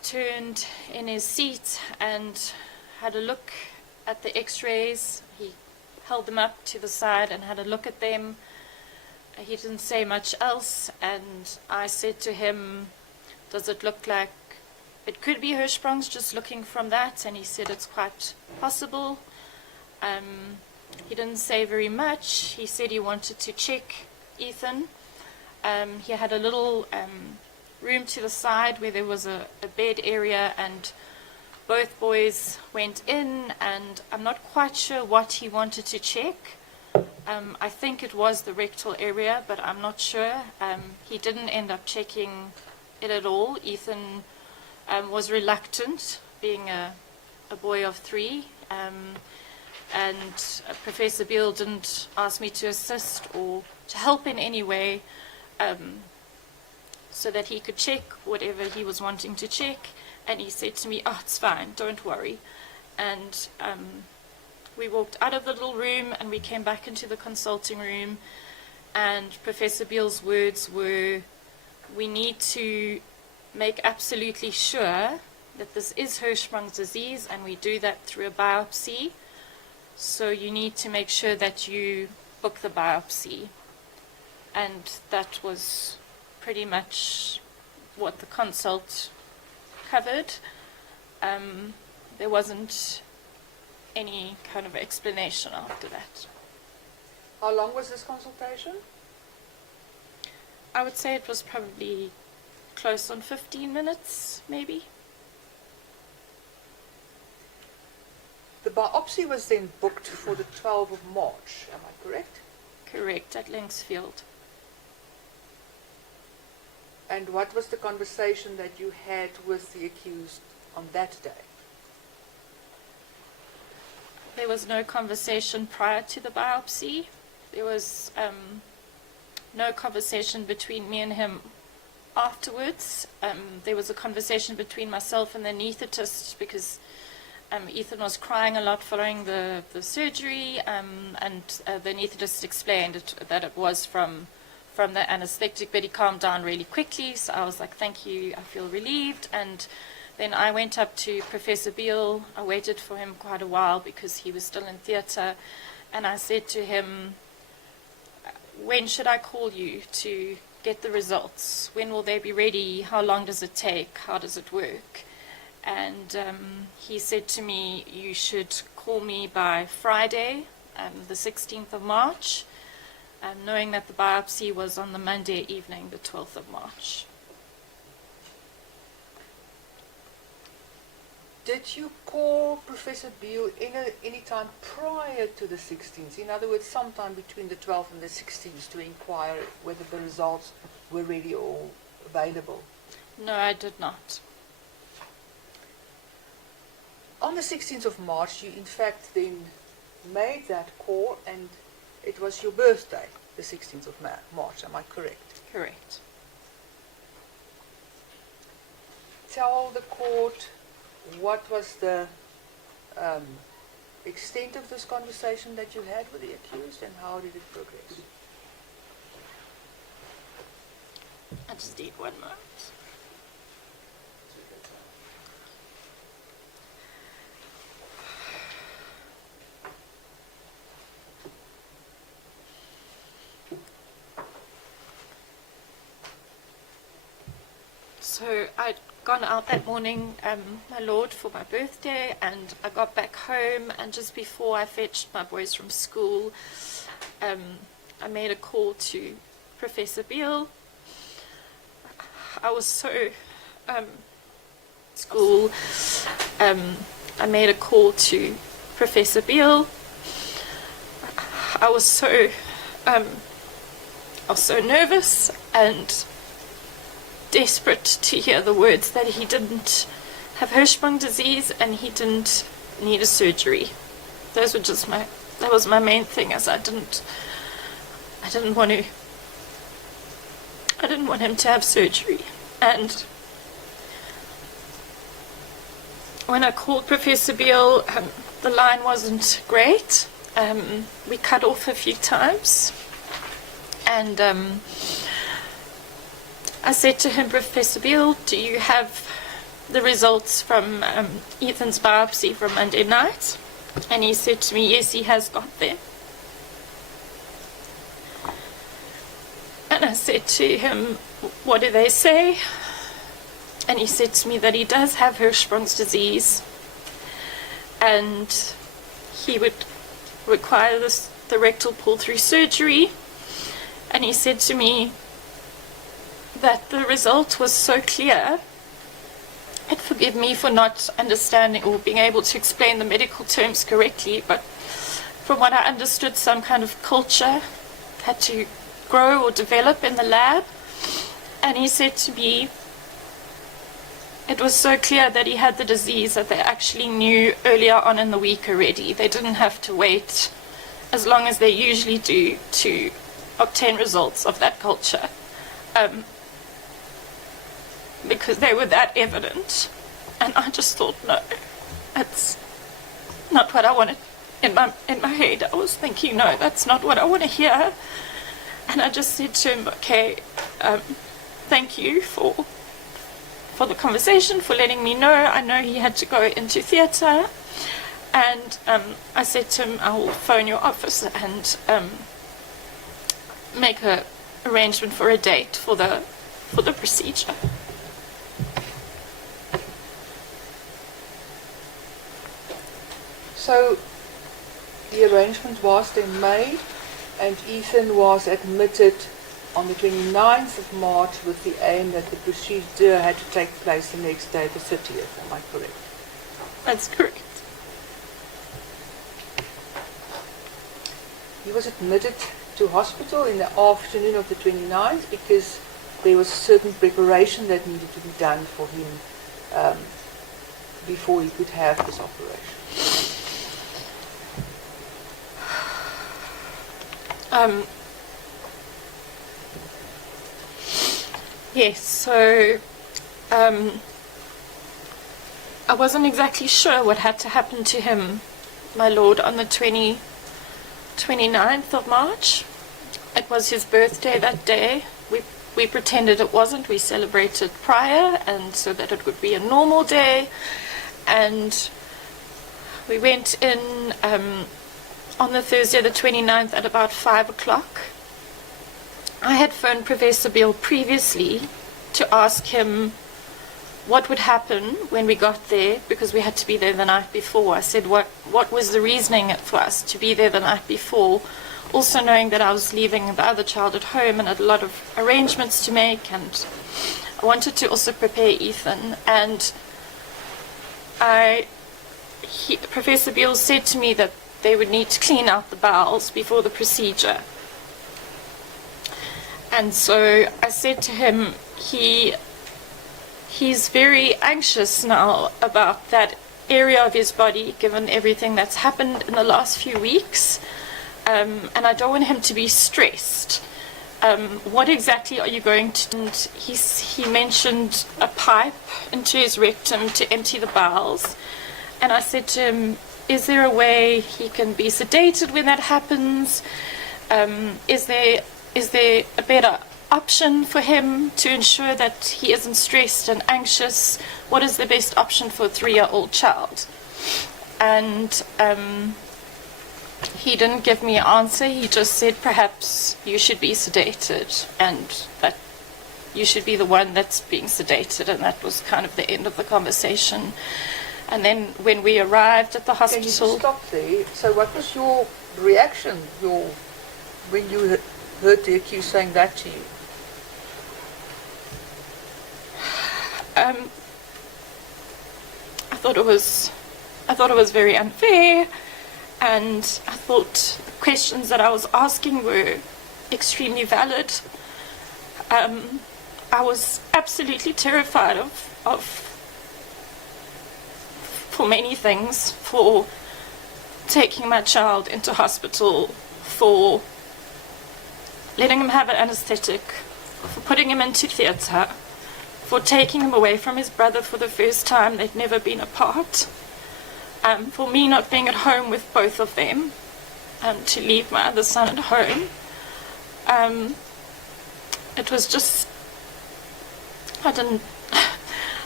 turned in his seat and had a look at the x-rays. He held them up to the side and had a look at them. He didn't say much else, and I said to him, does it look like it could be Hirschsprung's, just looking from that? And he said it's quite possible. He didn't say very much. He said he wanted to check Ethan. He had a little room to the side where there was a bed area, and both boys went in, and I'm not quite sure what he wanted to check. I think it was the rectal area, but I'm not sure. He didn't end up checking it at all. Ethan was reluctant, being a boy of 3, and Professor Beale didn't ask me to assist or to help in any way, so that he could check whatever he was wanting to check. And he said to me, oh, it's fine, don't worry. And we walked out of the little room and we came back into the consulting room, and Professor Beale's words were, we need to make absolutely sure that this is Hirschsprung's disease, and we do that through a biopsy. So you need to make sure that you book the biopsy. And that was pretty much what the consult covered. There wasn't any kind of explanation after that. How long was this consultation? I would say it was probably close on 15 minutes, maybe. The biopsy was then booked for the 12th of March, am I correct? Correct, at Linksfield. And what was the conversation that you had with the accused on that day? There was no conversation prior to the biopsy. There was no conversation between me and him afterwards. There was a conversation between myself and the anaesthetist, because Ethan was crying a lot following the surgery, and the anaesthetist explained that it was from the anesthetic, but he calmed down really quickly. So I was like, thank you, I feel relieved. And then I went up to Professor Beale. I waited for him quite a while because he was still in theatre, and I said to him, when should I call you to get the results? When will they be ready? How long does it take? How does it work? And he said to me, you should call me by Friday, the 16th of March, knowing that the biopsy was on the Monday evening, the 12th of March. Did you call Professor Beale any time prior to the 16th? In other words, sometime between the 12th and the 16th, to inquire whether the results were ready or available? No, I did not. On the 16th of March, you in fact then made that call, and it was your birthday, the 16th of March, am I correct? Correct. Tell the court what was the extent of this conversation that you had with the accused, and how did it progress? I just need 1 moment. So I'd gone out that morning, my lord, for my birthday, and I got back home, and just before I fetched my boys from school, I made a call to Professor Beale. I was so I made a call to Professor Beale. I was so nervous and desperate to hear the words that he didn't have Hirschsprung disease and he didn't need a surgery. That was my main thing, as I didn't want him to have surgery. And when I called Professor Beale, the line wasn't great. We cut off a few times, and I said to him, Professor Beale, do you have the results from Ethan's biopsy from Monday night, and he said to me, yes, he has got them. And I said to him, what do they say? And he said to me that he does have Hirschsprung's disease, and he would require the rectal pull-through surgery. And he said to me that the result was so clear, and forgive me for not understanding or being able to explain the medical terms correctly, but from what I understood, some kind of culture had to grow or develop in the lab. And he said to me, it was so clear that he had the disease that they actually knew earlier on in the week already. They didn't have to wait as long as they usually do to obtain results of that culture, because they were that evident. And I just thought, no, that's not what I wanted. In my head, I was thinking, no, that's not what I want to hear. And I just said to him, okay, thank you for the conversation, for letting me know. I know he had to go into theatre, and I said to him, I will phone your office and make an arrangement for a date for the procedure. So the arrangement was then made, and Ethan was admitted on the 29th of March with the aim that the procedure had to take place the next day, the 30th. Am I correct? That's correct. He was admitted to hospital in the afternoon of the 29th because there was certain preparation that needed to be done for him before he could have this operation. Yes, so I wasn't exactly sure what had to happen to him, my lord, on the 29th of March. It was his birthday that day. We pretended it wasn't. We celebrated prior, and so that it would be a normal day. And we went in on the Thursday the 29th at about 5 o'clock. I had phoned Professor Beale previously to ask him what would happen when we got there, because we had to be there the night before. I said, what was the reasoning for us to be there the night before, also knowing that I was leaving the other child at home and had a lot of arrangements to make, and I wanted to also prepare Ethan. And Professor Beale said to me that they would need to clean out the bowels before the procedure. And so I said to him, he's very anxious now about that area of his body, given everything that's happened in the last few weeks, and I don't want him to be stressed. What exactly are you going to do? And he mentioned a pipe into his rectum to empty the bowels, and I said to him, is there a way he can be sedated when that happens? Is there a better option for him to ensure that he isn't stressed and anxious? What is the best option for a 3-year-old child? And he didn't give me an answer. He just said, perhaps you should be sedated, and that you should be the one that's being sedated. And that was kind of the end of the conversation. And then when we arrived at the hospital... Can you stop there? So what was your reaction when you heard the accused saying that to you? I thought it was very unfair, and I thought the questions that I was asking were extremely valid. I was absolutely terrified for many things, for taking my child into hospital, for letting him have an anesthetic, for putting him into theatre, for taking him away from his brother for the first time. They'd never been apart. For me not being at home with both of them, to leave my other son at home. It was just, I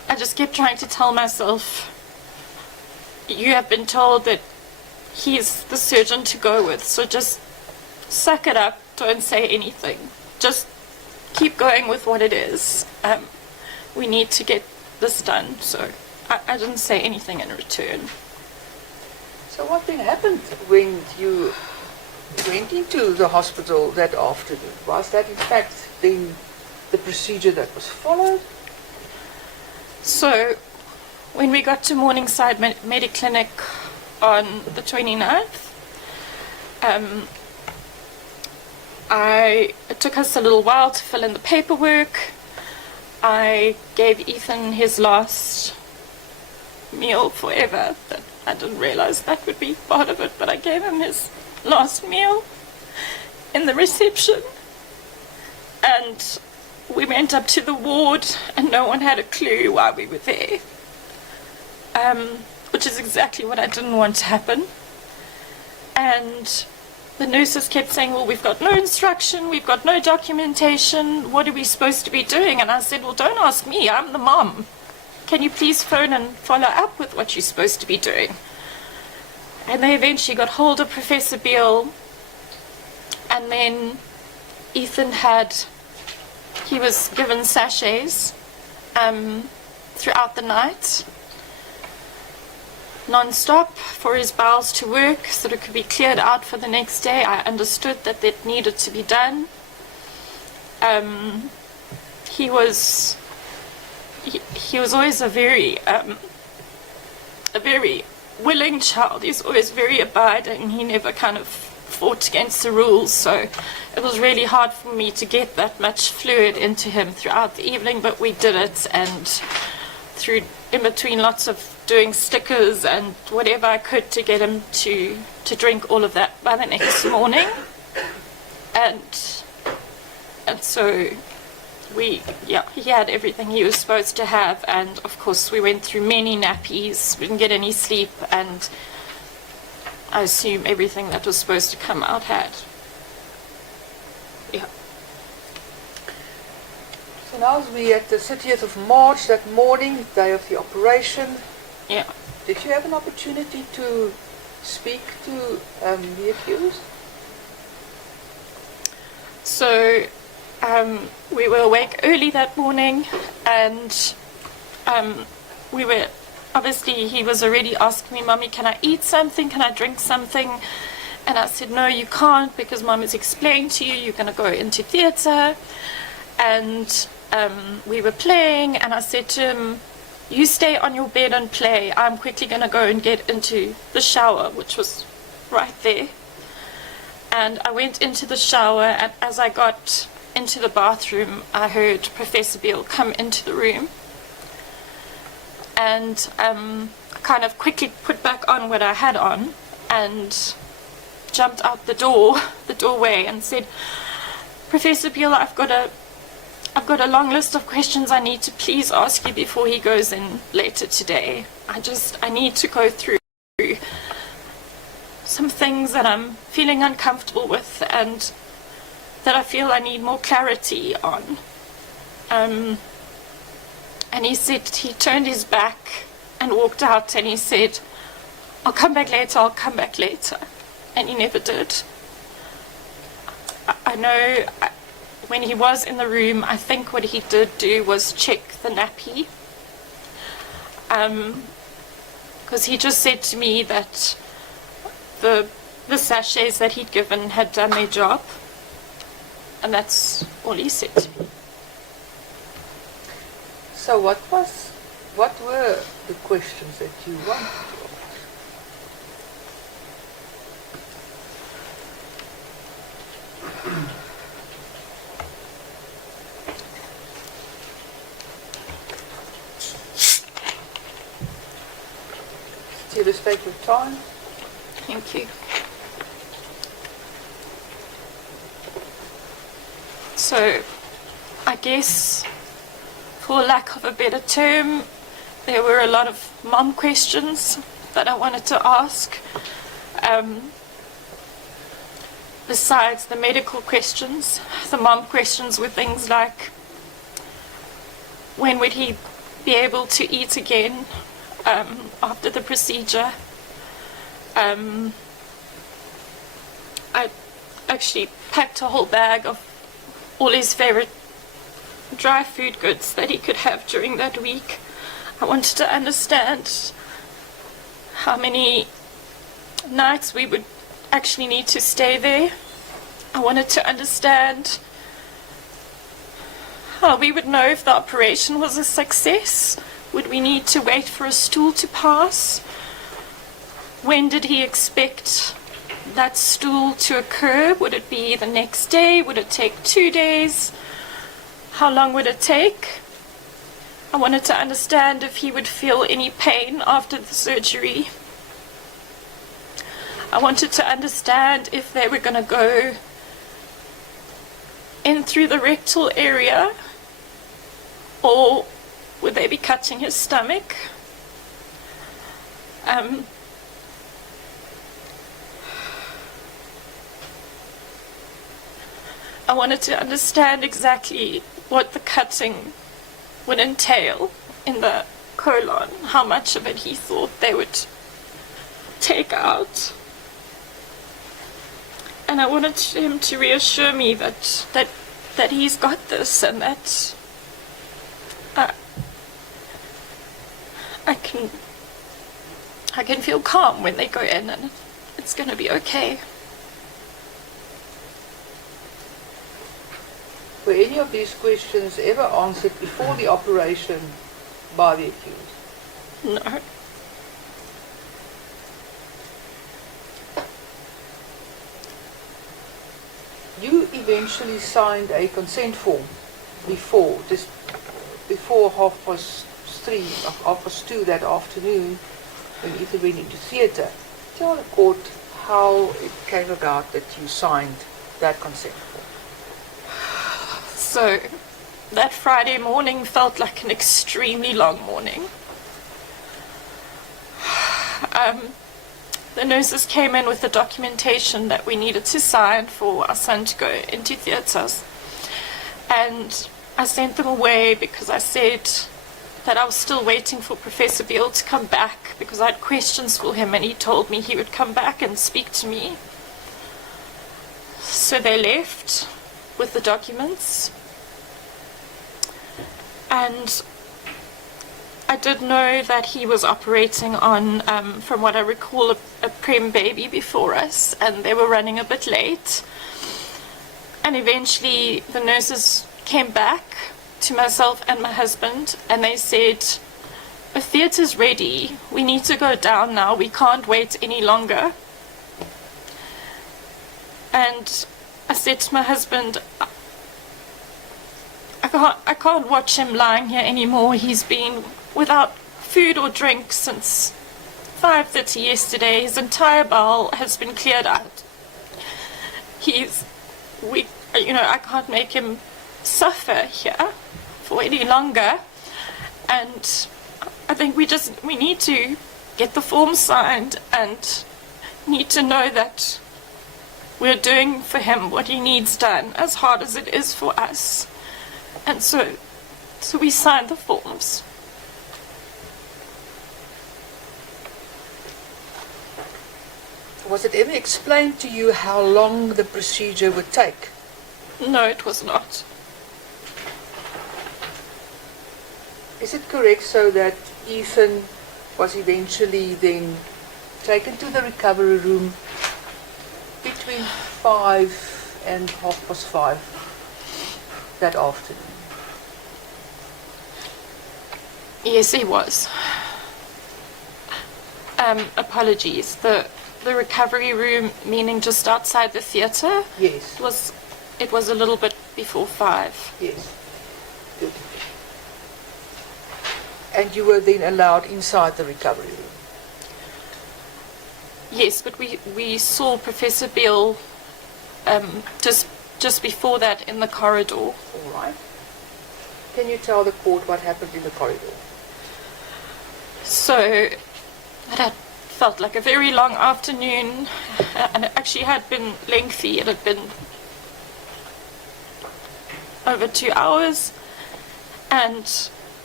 I just kept trying to tell myself, you have been told that he's the surgeon to go with, so just suck it up, don't say anything. Just keep going with what it is. We need to get this done, so I didn't say anything in return. So what then happened when you went into the hospital that afternoon? Was that in fact then the procedure that was followed? So when we got to Morningside Mediclinic on the 29th, it took us a little while to fill in the paperwork. I gave Ethan his last meal forever. But I didn't realize that would be part of it, but I gave him his last meal in the reception. And we went up to the ward and no one had a clue why we were there. Which is exactly what I didn't want to happen. And the nurses kept saying, well, we've got no instruction, we've got no documentation, what are we supposed to be doing? And I said, well, don't ask me, I'm the mom. Can you please phone and follow up with what you're supposed to be doing? And they eventually got hold of Professor Beale, and then Ethan he was given sachets throughout the night, non-stop, for his bowels to work so that it could be cleared out for the next day. I understood that needed to be done. He was always a very willing child. He's always very abiding. He never kind of fought against the rules, so it was really hard for me to get that much fluid into him throughout the evening, but we did it, and in between lots of doing stickers and whatever I could to get him to drink all of that by the next morning. And so he had everything he was supposed to have, and of course we went through many nappies, we didn't get any sleep, and I assume everything that was supposed to come out had. Yeah. So now we at the 30th of March, that morning, day of the operation. Yeah. Did you have an opportunity to speak to the accused? So we were awake early that morning, and obviously he was already asking me, Mommy, can I eat something? Can I drink something? And I said, no, you can't, because Mom has explained to you, you're going to go into theatre. And we were playing, and I said to him, you stay on your bed and play. I'm quickly going to go and get into the shower, which was right there. And I went into the shower, and as I got into the bathroom, I heard Professor Beale come into the room. And I kind of quickly put back on what I had on and jumped out the doorway, and said, Professor Beale, I've got a long list of questions I need to please ask you before he goes in later today. I need to go through some things that I'm feeling uncomfortable with and that I feel I need more clarity on. And he said, he turned his back and walked out, and he said, I'll come back later. And he never did. I know when he was in the room, I think what he did do was check the nappy. Because he just said to me that the sachets that he'd given had done their job. And that's all he said to me. So what were the questions that you wanted to ask? Do you respect your time? Thank you. So, I guess, for lack of a better term, there were a lot of mom questions that I wanted to ask. Besides the medical questions, the mom questions were things like, when would he be able to eat again after the procedure. I actually packed a whole bag of all his favorite dry food goods that he could have during that week. I wanted to understand how many nights we would actually need to stay there. I wanted to understand how we would know if the operation was a success. Would we need to wait for a stool to pass? When did he expect that stool to occur? Would it be the next day? Would it take 2 days? How long would it take? I wanted to understand if he would feel any pain after the surgery. I wanted to understand if they were going to go in through the rectal area, or would they be cutting his stomach? I wanted to understand exactly what the cutting would entail in the colon, how much of it he thought they would take out. And I wanted him to reassure me that he's got this, and that I can feel calm when they go in, and it's going to be okay. Were any of these questions ever answered before the operation by the accused? No. You eventually signed a consent form before 2:30 that afternoon when Ethan went into theatre. Tell the court how it came about that you signed that consent form. So that Friday morning felt like an extremely long morning. The nurses came in with the documentation that we needed to sign for our son to go into theatres. And I sent them away because I said that I was still waiting for Professor Beale to come back because I had questions for him, and he told me he would come back and speak to me. So they left with the documents. And I did know that he was operating on, from what I recall, a prem baby before us, and they were running a bit late. And eventually the nurses came back to myself and my husband, and they said, "The theatre's ready. We need to go down now. We can't wait any longer." And I said to my husband, I can't watch him lying here anymore. He's been without food or drink since 5:30 yesterday. His entire bowel has been cleared out. I can't make him suffer here for any longer. And I think we need to get the form signed and need to know that we're doing for him what he needs done, as hard as it is for us. And so we signed the forms. Was it ever explained to you how long the procedure would take? No, it was not. Is it correct so that Ethan was eventually then taken to the recovery room between 5 and 5:30 that afternoon? Yes, he was. Apologies. The recovery room, meaning just outside the theatre? Yes. It was a little bit before 5. Yes. Good. And you were then allowed inside the recovery room? Yes, but we saw Professor Beale just before that in the corridor. All right. Can you tell the court what happened in the corridor? So it had felt like a very long afternoon, and it actually had been lengthy. It had been over 2 hours, and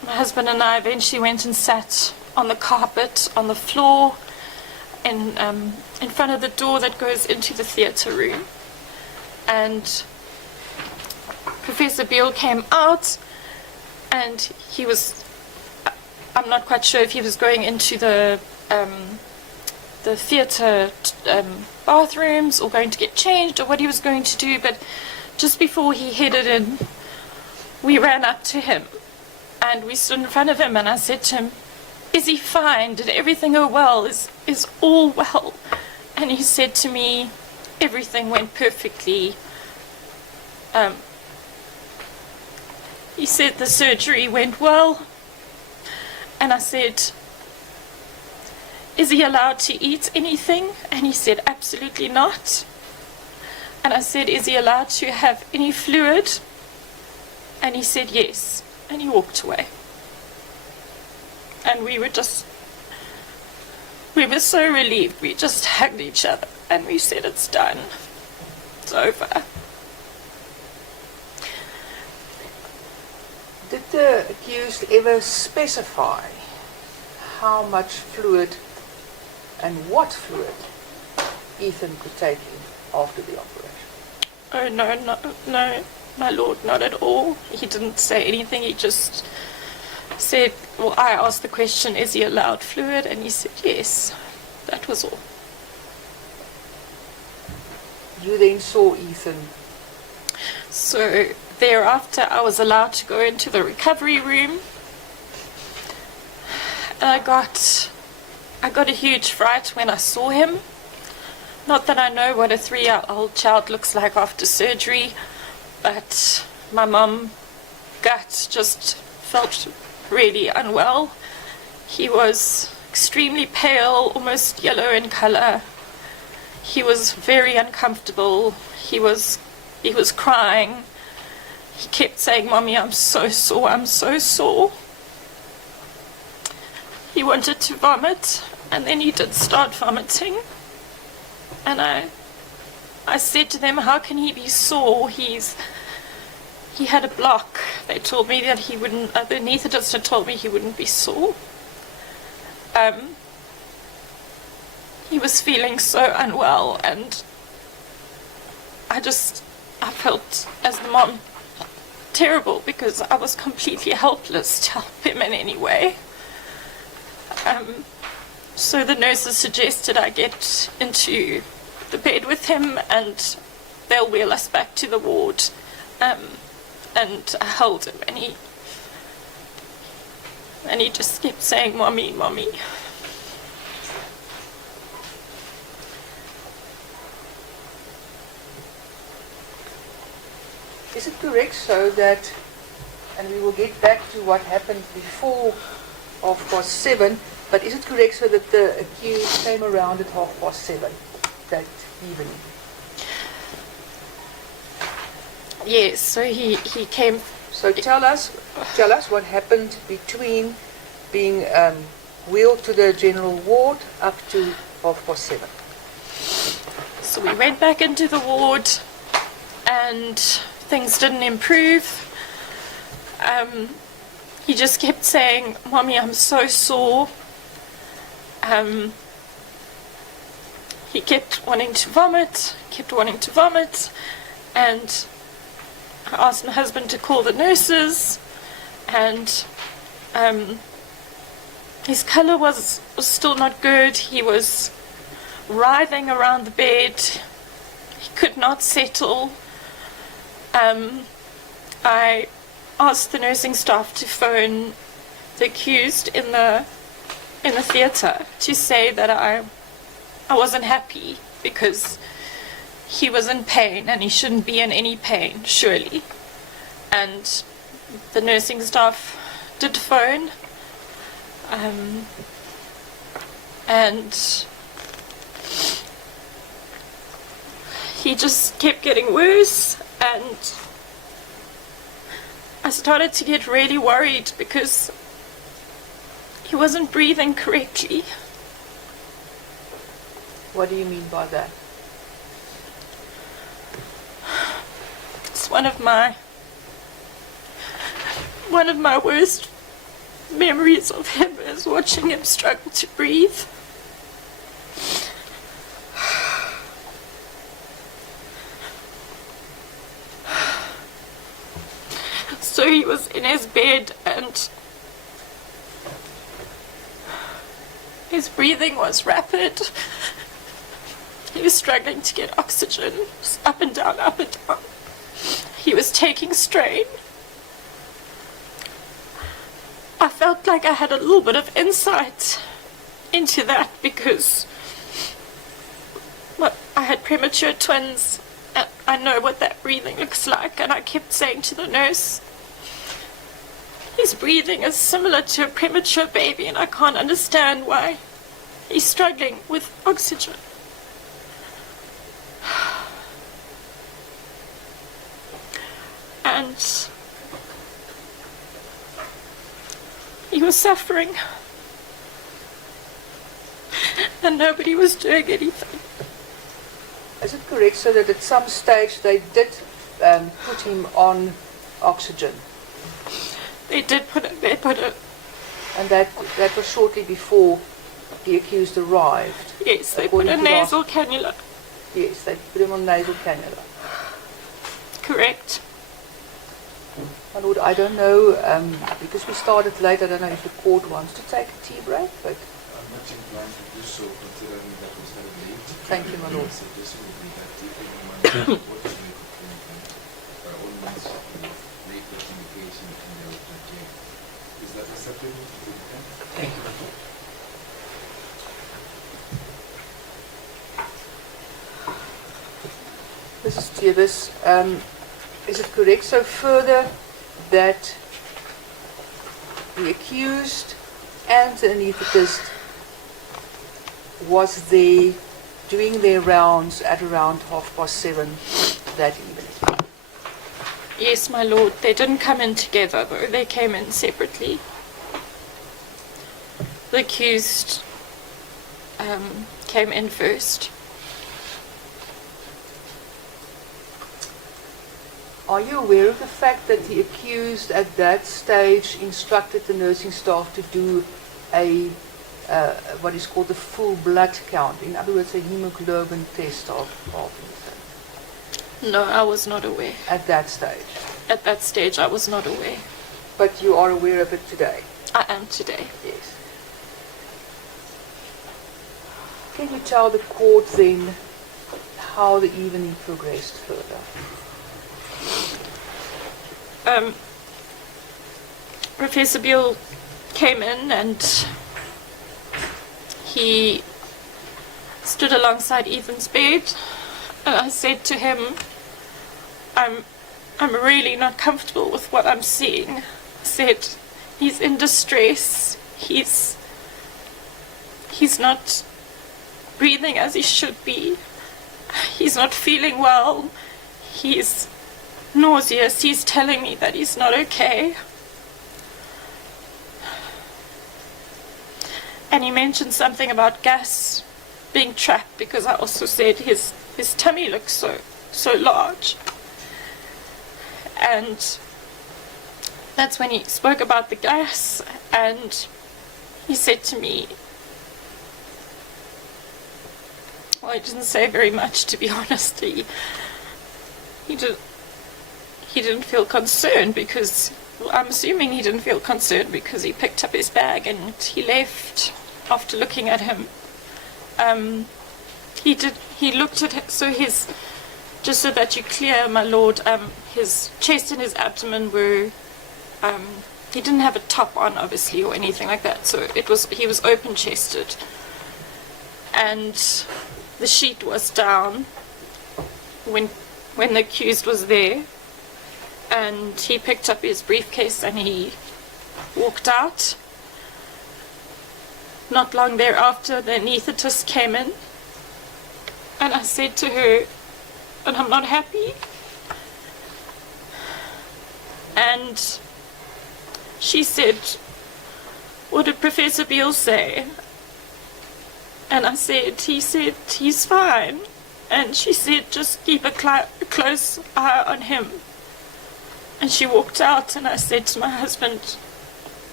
my husband and I eventually went and sat on the carpet, on the floor, in front of the door that goes into the theatre room. And Professor Beale came out, and he was, I'm not quite sure if he was going into the theatre bathrooms or going to get changed or what he was going to do, but just before he headed in, we ran up to him and we stood in front of him, and I said to him, "Is he fine? Did everything go well? Is all well?" And he said to me, "Everything went perfectly." He said the surgery went well. And I said, "Is he allowed to eat anything?" And he said, "Absolutely not." And I said, "Is he allowed to have any fluid?" And he said, "Yes." And he walked away. And we were so relieved. We just hugged each other and we said, "It's done. It's over." Did the accused ever specify how much fluid and what fluid Ethan could take in after the operation? Oh, no, my lord, not at all. He didn't say anything. He just said, well, I asked the question, "Is he allowed fluid?" And he said, "Yes." That was all. You then saw Ethan. So thereafter, I was allowed to go into the recovery room. And I got a huge fright when I saw him. Not that I know what a 3-year-old child looks like after surgery, but my mum gut just felt really unwell. He was extremely pale, almost yellow in color. He was very uncomfortable. He was crying. He kept saying, "Mommy, I'm so sore, I'm so sore." He wanted to vomit, and then he did start vomiting. And I said to them, "How can he be sore? He had a block." They told me that he wouldn't, the anaesthetist had told me he wouldn't be sore. He was feeling so unwell, and I felt, as the mom, terrible because I was completely helpless to help him in any way. So the nurses suggested I get into the bed with him and they'll wheel us back to the ward. And I held him, and he just kept saying, "Mommy, Mommy." Is it correct so that, and we will get back to what happened before 7:30, but is it correct so that the accused came around at 7:30 that evening? Yes, so he came. So tell us what happened between being wheeled to the general ward up to 7:30. So we went back into the ward and things didn't improve. He just kept saying, "Mommy, I'm so sore." He kept wanting to vomit, and I asked my husband to call the nurses, and his colour was still not good. He was writhing around the bed. He could not settle. I asked the nursing staff to phone the accused in the theatre to say that I wasn't happy because he was in pain and he shouldn't be in any pain, surely. And the nursing staff did phone, and he just kept getting worse, and I started to get really worried because he wasn't breathing correctly. What do you mean by that? It's one of my worst memories of him is watching him struggle to breathe. So he was in his bed and his breathing was rapid. He was struggling to get oxygen, just up and down, up and down. He was taking strain. I felt like I had a little bit of insight into that because I had premature twins and I know what that breathing looks like, and I kept saying to the nurse, his breathing is similar to a premature baby and I can't understand why he's struggling with oxygen. And he was suffering and nobody was doing anything. Is it correct so that at some stage they did put him on oxygen? They put it. And that was shortly before the accused arrived? Yes, they put a nasal cannula. Yes, they put him on nasal cannula. Correct. My Lord, I don't know, because we started late, I don't know if the court wants to take a tea break, but... I'm not inclined to do so, considering that was very late. Thank you, my Lord. So this will be that taken in by all means of late communication between the judge. Is that acceptable to the defense? Thank you, my Lord. Mrs. Davis, is it correct so further that the accused and the anaesthetist was there doing their rounds at around 7:30 that evening? Yes, my lord. They didn't come in together, though. They came in separately. The accused came in first. Are you aware of the fact that the accused at that stage instructed the nursing staff to do a what is called a full blood count? In other words, a hemoglobin test of No, I was not aware. at that stage. At that stage, I was not aware. But you are aware of it today? I am today. Yes. Can you tell the court then how the evening progressed further? Professor Beale came in and he stood alongside Ethan's bed, and I said to him, I'm really not comfortable with what I'm seeing. I said, he's in distress. He's not breathing as he should be. He's not feeling well. He's nauseous. He's telling me that he's not okay. And he mentioned something about gas being trapped, because I also said his tummy looks so large. And that's when he spoke about the gas, and he said to me, well, he didn't say very much, to be honest. He didn't feel concerned because, well, I'm assuming he didn't feel concerned because he picked up his bag and he left after looking at him. He looked at him, so just so that you clear, my lord, his chest and his abdomen were, he didn't have a top on, obviously, or anything like that, so he was open-chested. And the sheet was down when the accused was there, and he picked up his briefcase and he walked out. Not long thereafter, the anaesthetist came in, and I said to her, and I'm not happy. And she said, what did Professor Beale say? And I said, he said, he's fine. And she said, just keep a close eye on him. And she walked out, and I said to my husband,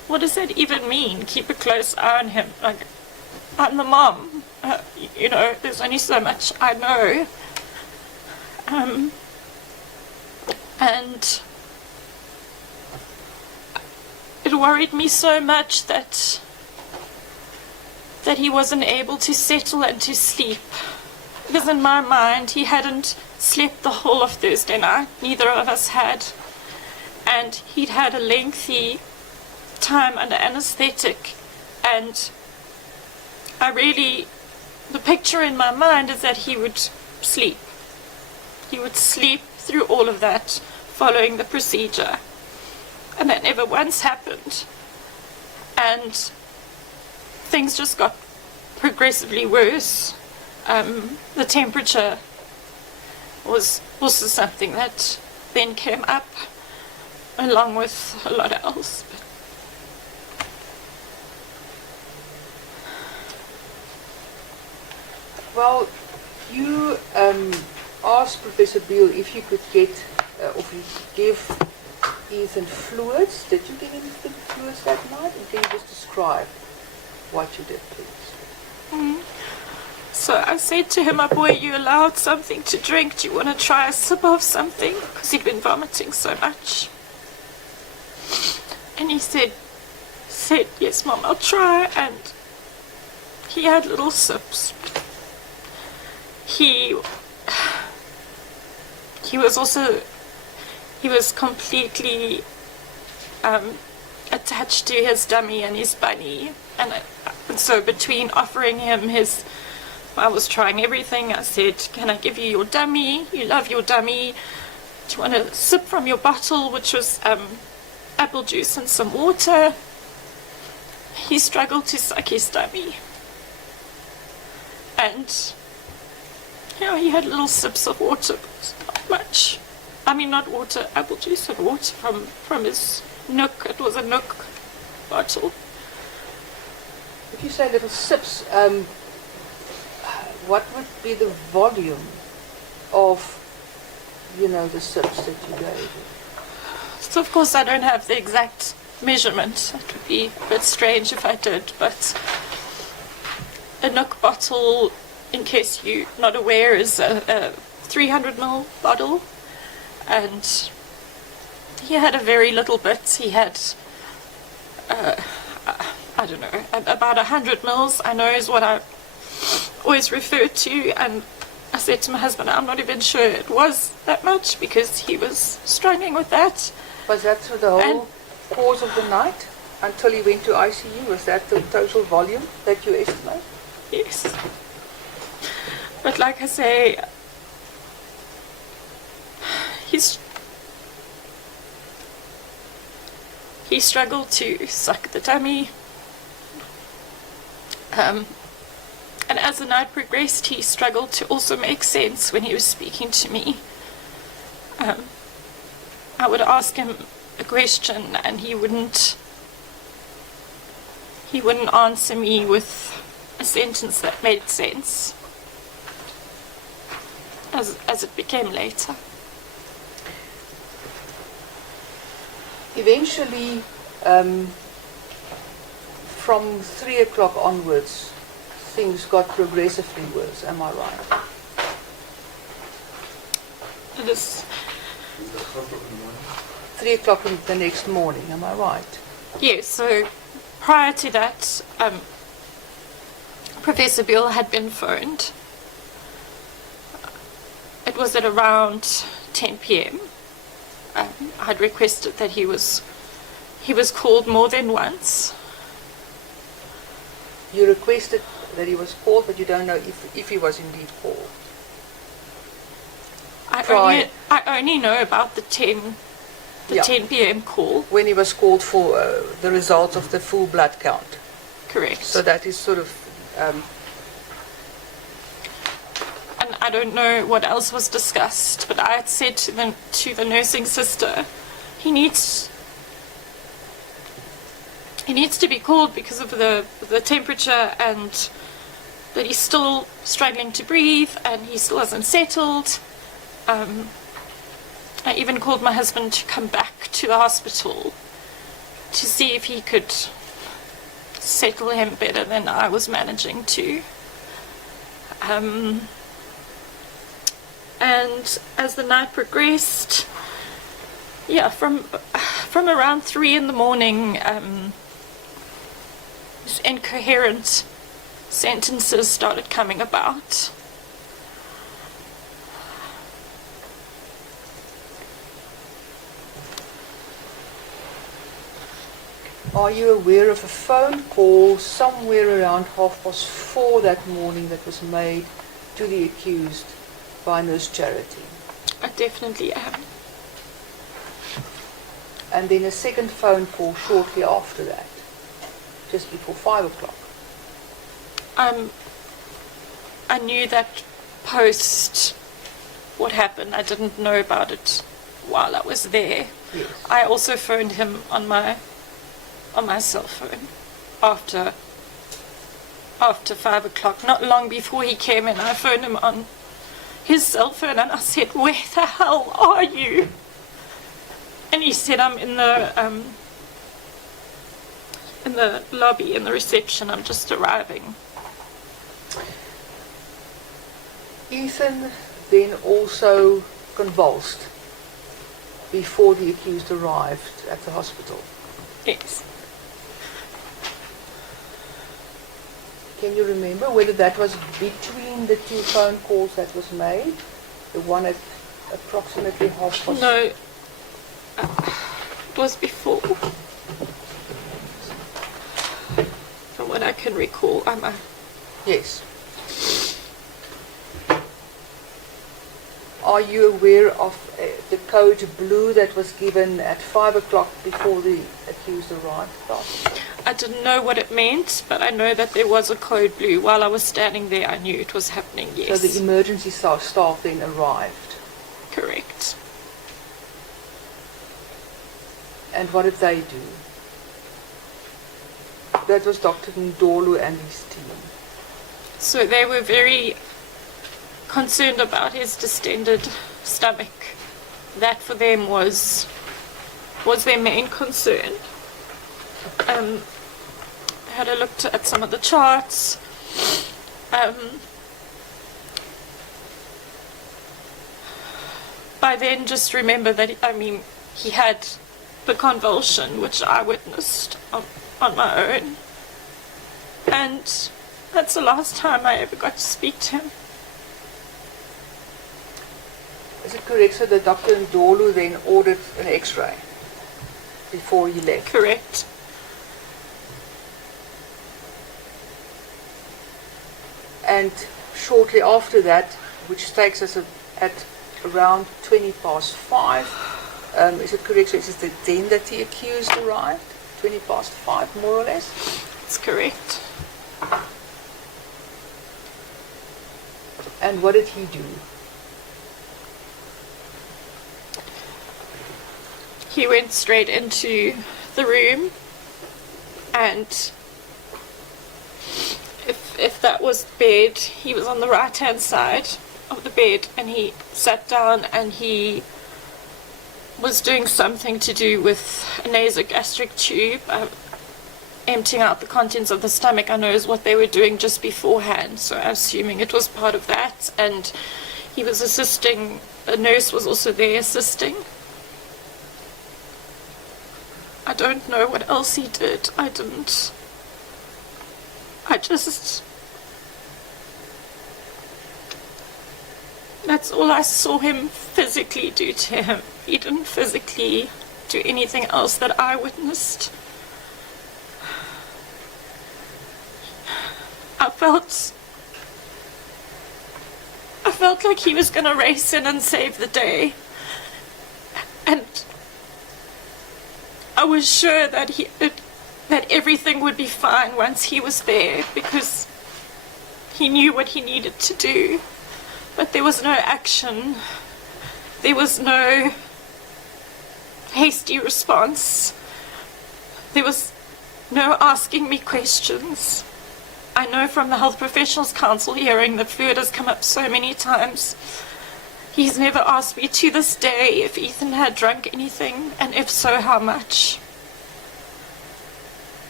what does that even mean? Keep a close eye on him. Like, I'm the mom. You know, there's only so much I know. And it worried me so much that he wasn't able to settle and to sleep. Because in my mind, he hadn't slept the whole of Thursday night. Neither of us had. And he'd had a lengthy time under anesthetic. And the picture in my mind is that he would sleep. He would sleep through all of that following the procedure. And that never once happened. And things just got progressively worse. The temperature was also something that then came up along with a lot else. Well, you asked Professor Beale if you could get, or if you could give Ethan fluids. Did you give him fluids that night? And can you just describe what you did, please? So I said to him, my boy, you allowed something to drink. Do you want to try a sip of something? Because he'd been vomiting so much. And he said, yes, Mom, I'll try. And he had little sips. He was completely attached to his dummy and his bunny. And so between offering him I was trying everything. I said, can I give you your dummy? You love your dummy. Do you want to sip from your bottle, which was apple juice and some water? He struggled to suck his dummy. And he had little sips of water, but not much. I mean, not water, apple juice and water from his nook. It was a nook bottle. If you say little sips, what would be the volume of, the sips that you gave? So of course I don't have the exact measurement. It would be a bit strange if I did, but a nook bottle, in case you're not aware, is a 300 ml bottle. And he had a very little bit. He had, I don't know, about 100 mils, I know, is what I always refer to. And I said to my husband, I'm not even sure it was that much, because he was struggling with that. Was that through the whole course of the night until he went to ICU? Was that the total volume that you estimate? Yes. But like I say, he struggled to suck the dummy. And as the night progressed, he struggled to also make sense when he was speaking to me. I would ask him a question and he wouldn't answer me with a sentence that made sense as it became later. Eventually, from 3 o'clock onwards, things got progressively worse, am I right? It is. 3 o'clock in the next morning, am I right? Yes, so prior to that, Professor Beale had been phoned. It was at around 10 p.m. I'd requested that he was called more than once. You requested that he was called, but you don't know if he was indeed called. I only know about the 10 p.m. call. When he was called for the results of the full blood count. Correct. So that is sort of... and I don't know what else was discussed, but I had said to the nursing sister, he needs to be called because of the temperature, and that he's still struggling to breathe and he still hasn't settled. I even called my husband to come back to the hospital to see if he could settle him better than I was managing to. And as the night progressed, yeah, from around 3 in the morning, incoherent sentences started coming about. Are you aware of a phone call somewhere around 4:30 that morning that was made to the accused by Nurse Charity? I definitely am. And then a second phone call shortly after that, just before 5 o'clock. I knew that post what happened. I didn't know about it while I was there. Yes. I also phoned him on my cell phone after 5 o'clock. Not long before he came in, I phoned him on his cell phone and I said, "Where the hell are you?" And he said, "I'm in the lobby, in the reception. I'm just arriving." Ethan then also convulsed before the accused arrived at the hospital. Yes. Can you remember whether that was between the two phone calls that was made? The one at approximately 4:30? No, it was before. From what I can recall, Yes. Are you aware of the code blue that was given at 5 o'clock before the accused arrived? I didn't know what it meant, but I know that there was a code blue. While I was standing there, I knew it was happening, yes. So the emergency staff then arrived. Correct. And what did they do? That was Dr. Ndolu and his team. So they were very concerned about his distended stomach. That for them was their main concern. I had a look at some of the charts. By then, just remember that, he had the convulsion, which I witnessed on my own. And that's the last time I ever got to speak to him. Is it correct, so that Dr. Ndolu then ordered an X-ray before he left? Correct. And shortly after that, which takes us at around 5:20, is it correct, so it is then that the accused arrived? 5:20, more or less? That's correct. And what did he do? He went straight into the room, and if that was the bed, he was on the right-hand side of the bed, and he sat down and he was doing something to do with a nasogastric tube, emptying out the contents of the stomach. I know is what they were doing just beforehand, so I'm assuming it was part of that. And he was assisting, a nurse was also there assisting. I don't know what else he did. That's all I saw him physically do to him. He didn't physically do anything else that I witnessed. I felt like he was going to race in and save the day. And I was sure that that everything would be fine once he was there, because he knew what he needed to do. But there was no action. There was no hasty response. There was no asking me questions. I know from the Health Professionals Council hearing that food has come up so many times. He's never asked me to this day if Ethan had drunk anything, and if so, how much.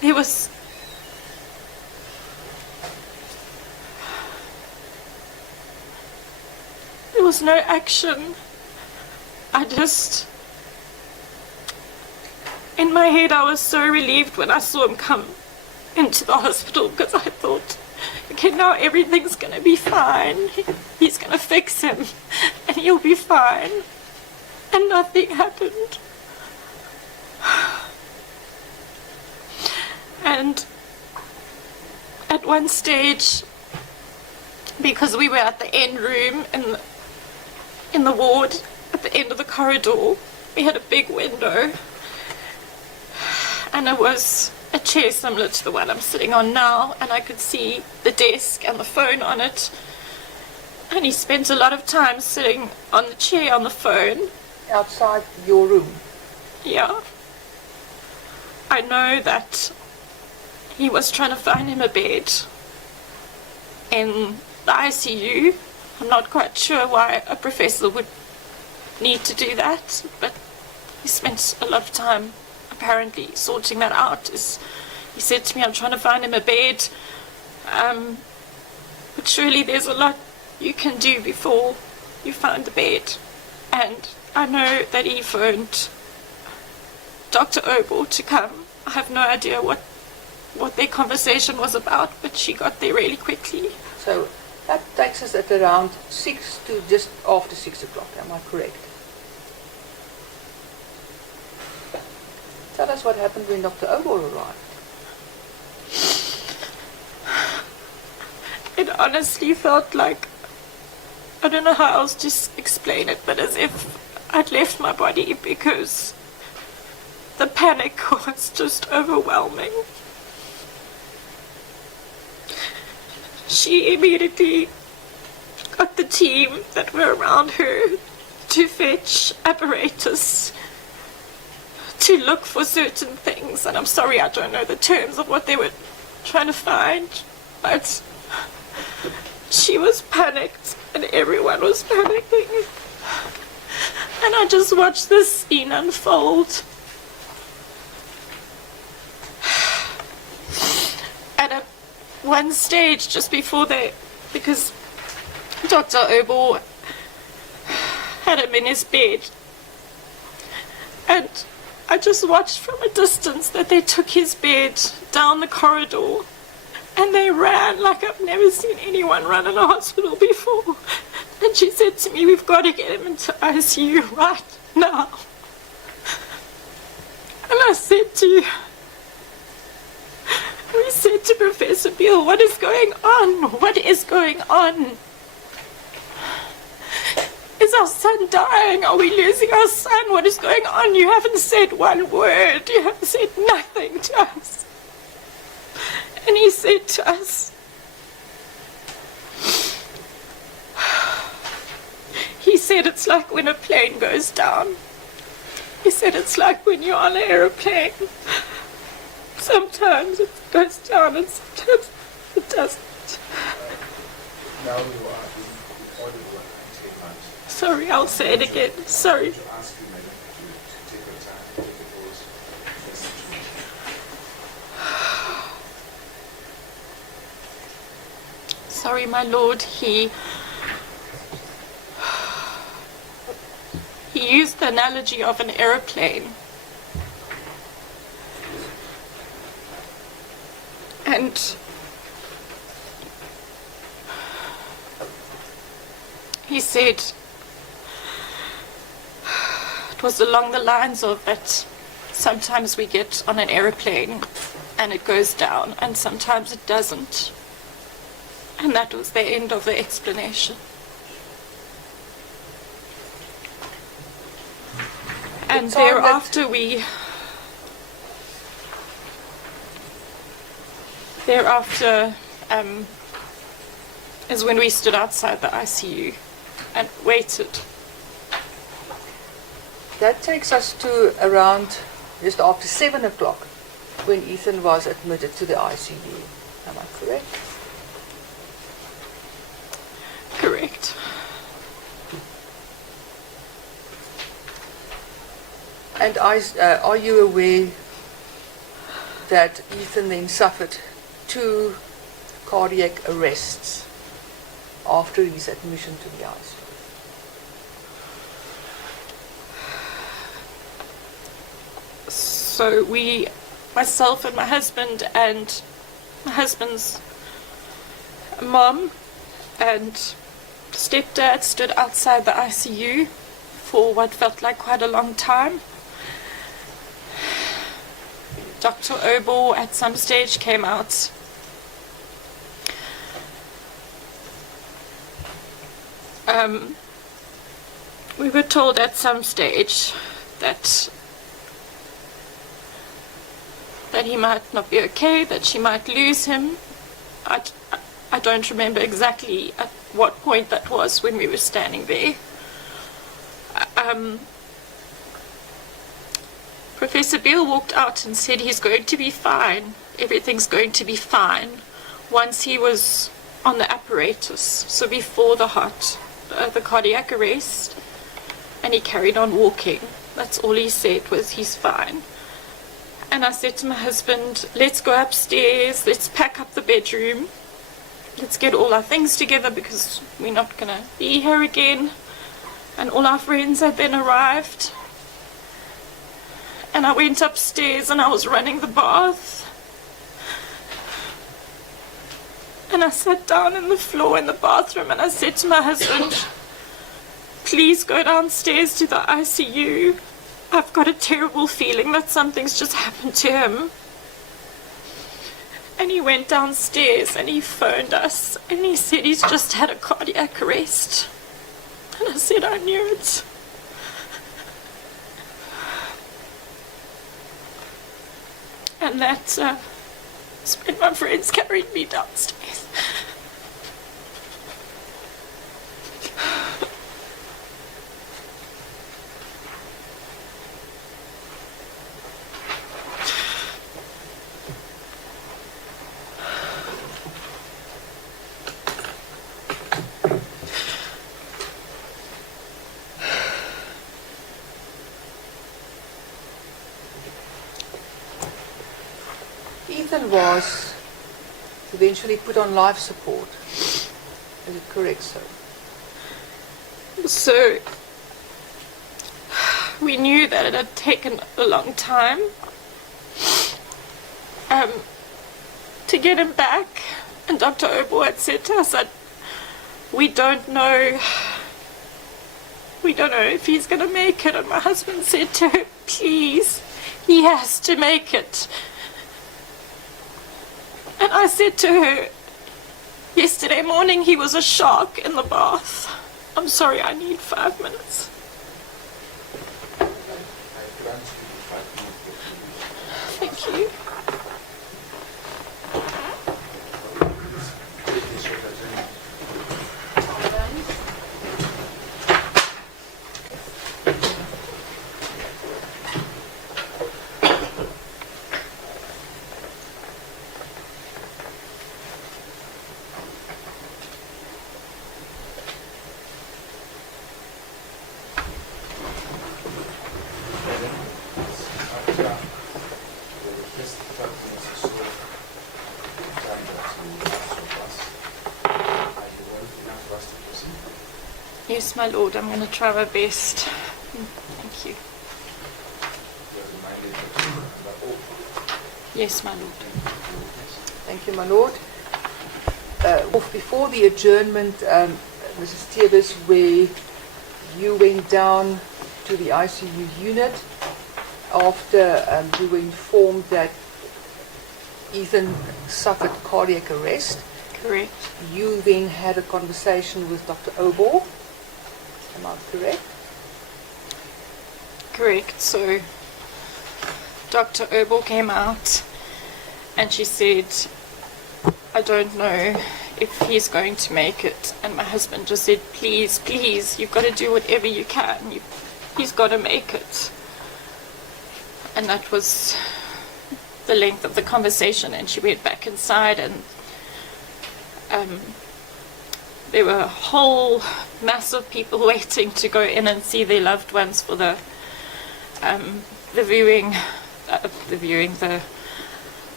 there was no action. In my head, I was so relieved when I saw him come into the hospital, because I thought, okay, now everything's going to be fine. He's going to fix him and he'll be fine. And nothing happened. And at one stage, because we were at the end room in the ward, at the end of the corridor, we had a big window, and it was a chair similar to the one I'm sitting on now, and I could see the desk and the phone on it. And he spent a lot of time sitting on the chair on the phone. Outside your room? Yeah. I know that he was trying to find him a bed in the ICU. I'm not quite sure why a professor would need to do that, but he spent a lot of time apparently sorting that out. He said to me, I'm trying to find him a bed, but surely there's a lot you can do before you find the bed. And I know that he phoned Dr. Obel to come. I have no idea what their conversation was about, but she got there really quickly. So that takes us at around 6 to just after 6 o'clock, am I correct? Tell us what happened when Dr. Obel arrived. It honestly felt like, I don't know how else to explain it, but as if I'd left my body, because the panic was just overwhelming. She immediately got the team that were around her to fetch apparatus, to look for certain things, and I'm sorry I don't know the terms of what they were trying to find, but she was panicked and everyone was panicking, and I just watched this scene unfold. At one stage, just before because Dr. Obel had him in his bed, and I just watched from a distance that they took his bed down the corridor, and they ran like I've never seen anyone run in a hospital before. And she said to me, we've got to get him into ICU right now. And I said we said to Professor Beale, what is going on? What is going on? Is our son dying? Are we losing our son? What is going on? You haven't said one word. You haven't said nothing to us. And he said to us, he said it's like when a plane goes down. He said it's like when you're on an aeroplane. Sometimes it goes down and sometimes it doesn't. Now you are being recorded what until lunch. Sorry, I'll say it again. Sorry. To ask you, madam, to take your time and take the pause. Sorry, my lord, he used the analogy of an aeroplane. And he said it was along the lines of that sometimes we get on an aeroplane and it goes down and sometimes it doesn't. And that was the end of the explanation. And thereafter is when we stood outside the ICU and waited. That takes us to around just after 7 o'clock when Ethan was admitted to the ICU. Am I correct? Correct. And are you aware that Ethan then suffered 2 cardiac arrests after his admission to the ICU. So we, myself and my husband's mom and stepdad stood outside the ICU for what felt like quite a long time. Dr. Obel at some stage came out. We were told at some stage that he might not be okay, that she might lose him. I don't remember exactly at what point that was when we were standing there. Professor Beale walked out and said he's going to be fine. Everything's going to be fine once he was on the apparatus, so before the cardiac arrest, and he carried on walking. That's all he said was he's fine. And I said to my husband, let's go upstairs, let's pack up the bedroom, let's get all our things together because we're not going to be here again. And all our friends had then arrived. And I went upstairs and I was running the bath. And I sat down on the floor in the bathroom and I said to my husband, please go downstairs to the ICU. I've got a terrible feeling that something's just happened to him. And he went downstairs and he phoned us and he said he's just had a cardiac arrest. And I said, I knew it. And that's when my friends carried me downstairs. Ethan was eventually put on life support. Is it correct, sir? So we knew that it had taken a long time to get him back, and Dr. Obel had said to us that we don't know if he's going to make it, and my husband said to her, please, he has to make it. And I said to her, yesterday morning he was a shark in the bath. I'm sorry, I need 5 minutes. I grant you 5 minutes. Thank you. Yes, my lord, I'm going to try my best. Thank you. Yes, my lord. Thank you, my lord. Before the adjournment, Mrs. Tevis, where you went down to the ICU unit after you were informed that Ethan suffered cardiac arrest. Correct. You then had a conversation with Dr. Obel. Am I correct? Correct. So Dr. Obel came out and she said, I don't know if he's going to make it. And my husband just said, please, please, you've got to do whatever you can. He's got to make it. And that was the length of the conversation. And she went back inside, and there were a whole mass of people waiting to go in and see their loved ones for the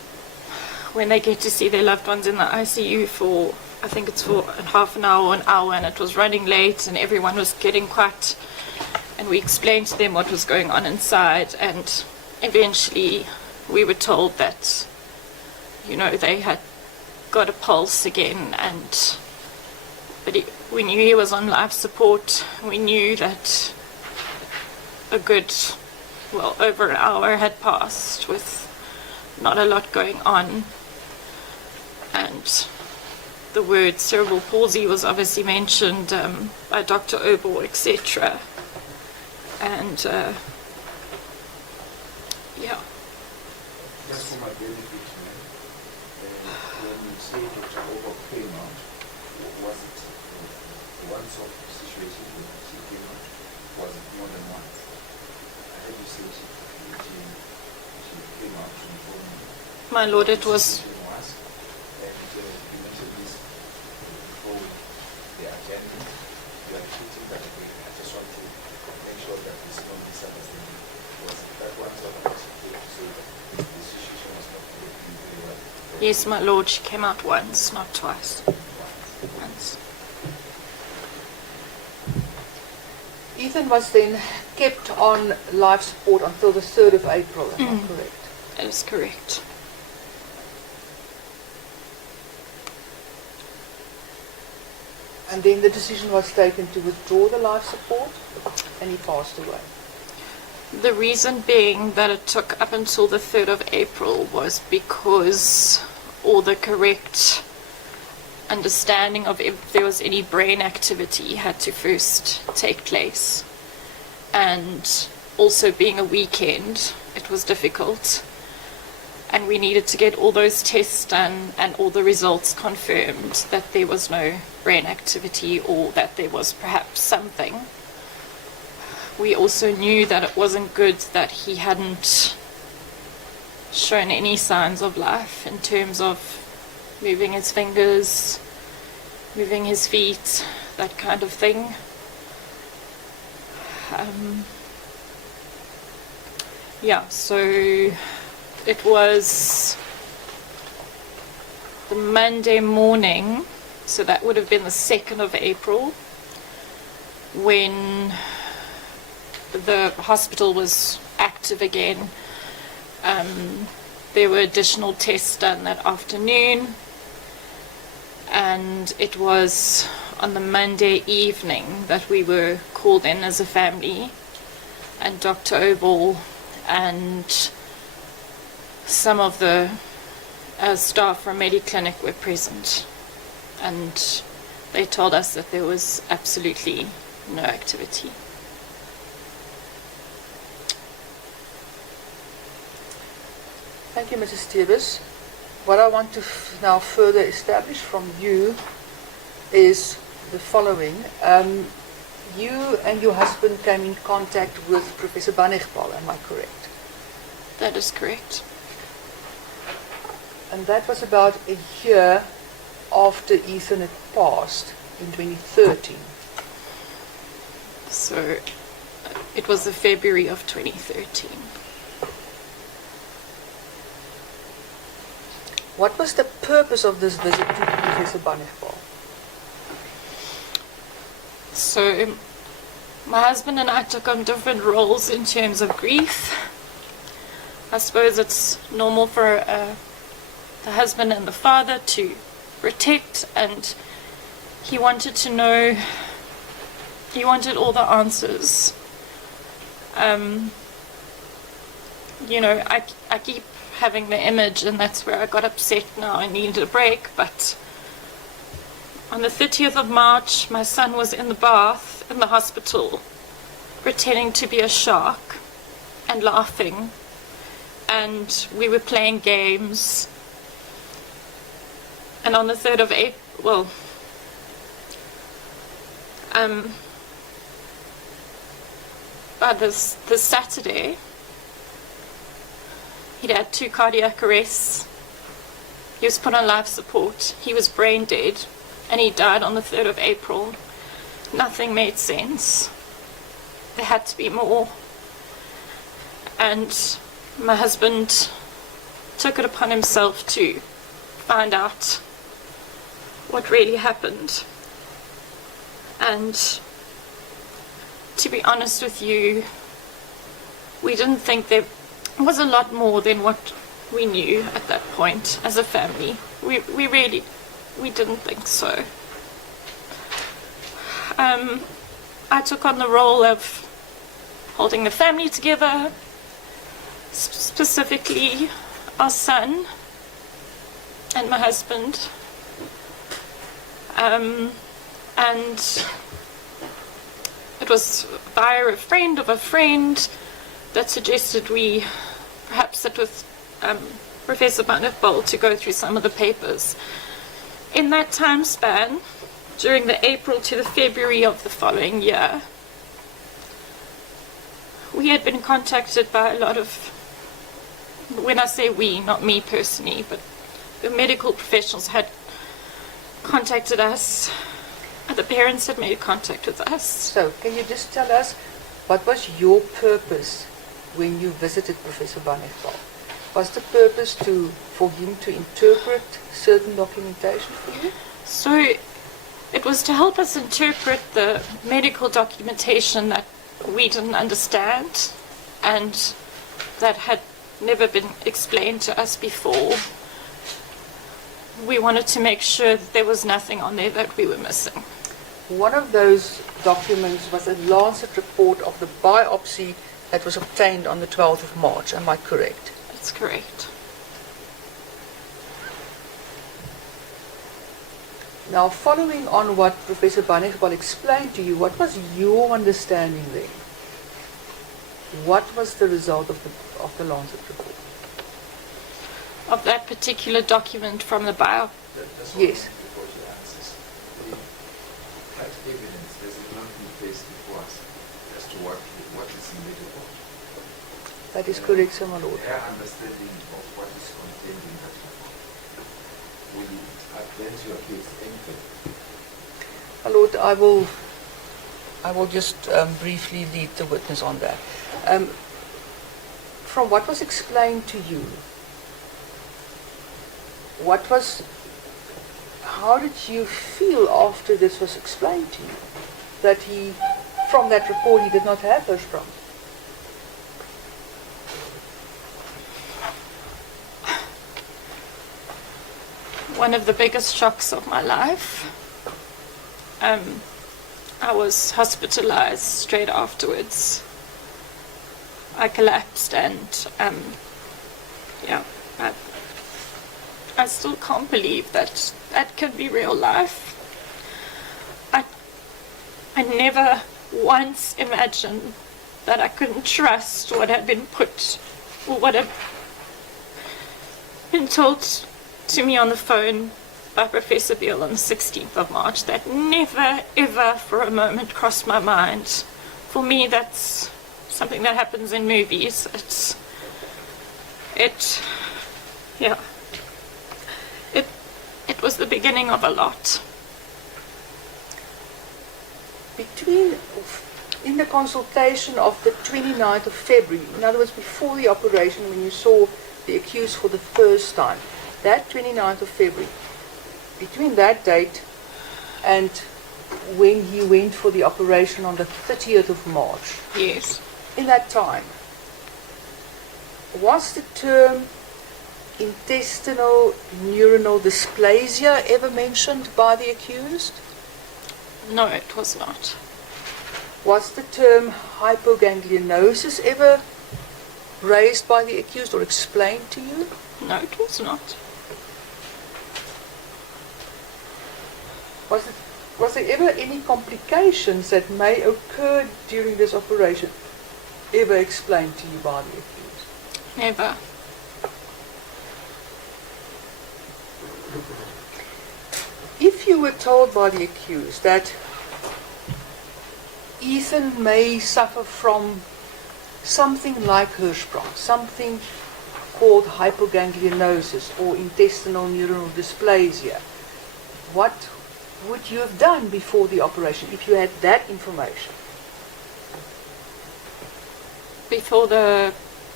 when they get to see their loved ones in the ICU for, I think it's for half an hour or an hour, and it was running late and everyone was getting quite, and we explained to them what was going on inside, and eventually we were told that, you know, they had got a pulse again, and we knew he was on life support. We knew that a good, well, over an hour had passed with not a lot going on, and the word cerebral palsy was obviously mentioned by Dr. Obel, etc. And yeah. Just for my benefit, when you say Dr. Obel came out, was it a once-off situation when she came out? Was it more than once? I heard you say she came out to inform me. My lord, it was... And you mentioned this before the agenda. You are treating that way. I just want to make sure that there's no misunderstanding. Was it that once or not she came to say that the situation was not working very well? Yes, my lord, she came out once, not twice. Once. Ethan was then kept on life support until the 3rd of April, am I correct? That is correct. And then the decision was taken to withdraw the life support, and he passed away. The reason being that it took up until the 3rd of April was because all the correct understanding of if there was any brain activity had to first take place. And also being a weekend, it was difficult. And we needed to get all those tests done and all the results confirmed that there was no brain activity or that there was perhaps something. We also knew that it wasn't good that he hadn't shown any signs of life in terms of moving his fingers, moving his feet, that kind of thing. Yeah, so it was the Monday morning, so that would have been the 2nd of April, when the hospital was active again. There were additional tests done that afternoon, and it was on the Monday evening that we were called in as a family, and Dr. Obel and some of the staff from Mediclinic were present, and they told us that there was absolutely no activity. Thank you, Mrs. Stevens. What I want to now further establish from you is the following. You and your husband came in contact with Professor Bannigbal, am I correct? That is correct. And that was about a year after Ethan had passed in 2013. So it was the February of 2013. What was the purpose of this visit to Professor Bannigbal? So my husband and I took on different roles in terms of grief. I suppose it's normal for the husband and the father to protect, and he wanted to know, he wanted all the answers. You know, I keep having the image, and that's where I got upset now. I needed a break, but on the 30th of March, my son was in the bath in the hospital, pretending to be a shark and laughing, and we were playing games. And on the 3rd of April, by this Saturday, he'd had 2 cardiac arrests. He was put on life support. He was brain dead, and he died on the 3rd of April. Nothing made sense. There had to be more. And my husband took it upon himself to find out what really happened. And to be honest with you, we didn't think there was a lot more than what we knew at that point as a family. We didn't think so. I took on the role of holding the family together, specifically our son and my husband. And it was via a friend of a friend that suggested we perhaps sit with Professor Biopsy to go through some of the papers. In that time span, during the April to the February of the following year, we had been contacted by a lot of, when I say we, not me personally, but the medical professionals had contacted us, the parents had made contact with us. So, can you just tell us, what was your purpose when you visited Professor Biopsy? Was the purpose for him to interpret certain documentation for you? So, it was to help us interpret the medical documentation that we didn't understand and that had never been explained to us before. We wanted to make sure that there was nothing on there that we were missing. One of those documents was a Lancet report of the biopsy that was obtained on the 12th of March. Am I correct? That's correct. Now, following on what Professor Biopsy explained to you, what was your understanding then? What was the result of the Lancet report? Of that particular document from the bio. Yes. Before she answers, we had evidence, there's a nothing placed before us as to what is in the report. That is correct, sir, my lord. Their understanding of what is contained in that report will advance your case anything. My lord, I will just briefly lead the witness on that. From what was explained to you, how did you feel after this was explained to you? That from that report, he did not have Hirschsprung? One of the biggest shocks of my life. I was hospitalized straight afterwards. I collapsed and I still can't believe that can be real life. I never once imagined that I couldn't trust what had been put, or what had been told to me on the phone by Professor Beale on the 16th of March. That never, ever for a moment crossed my mind. For me, that's something that happens in movies. It was the beginning of a lot. In the consultation of the 29th of February, in other words, before the operation, when you saw the accused for the first time, that 29th of February, between that date and when he went for the operation on the 30th of March, Yes. in that time, was the term intestinal neuronal dysplasia ever mentioned by the accused? No, it was not. Was the term hypoganglionosis ever raised by the accused or explained to you? No, it was not. Was there ever any complications that may occur during this operation ever explained to you by the accused? Never. If you were told by the accused that Ethan may suffer from something like Hirschsprung, something called hypoganglionosis or intestinal neuronal dysplasia, what would you have done before the operation if you had that information? Before the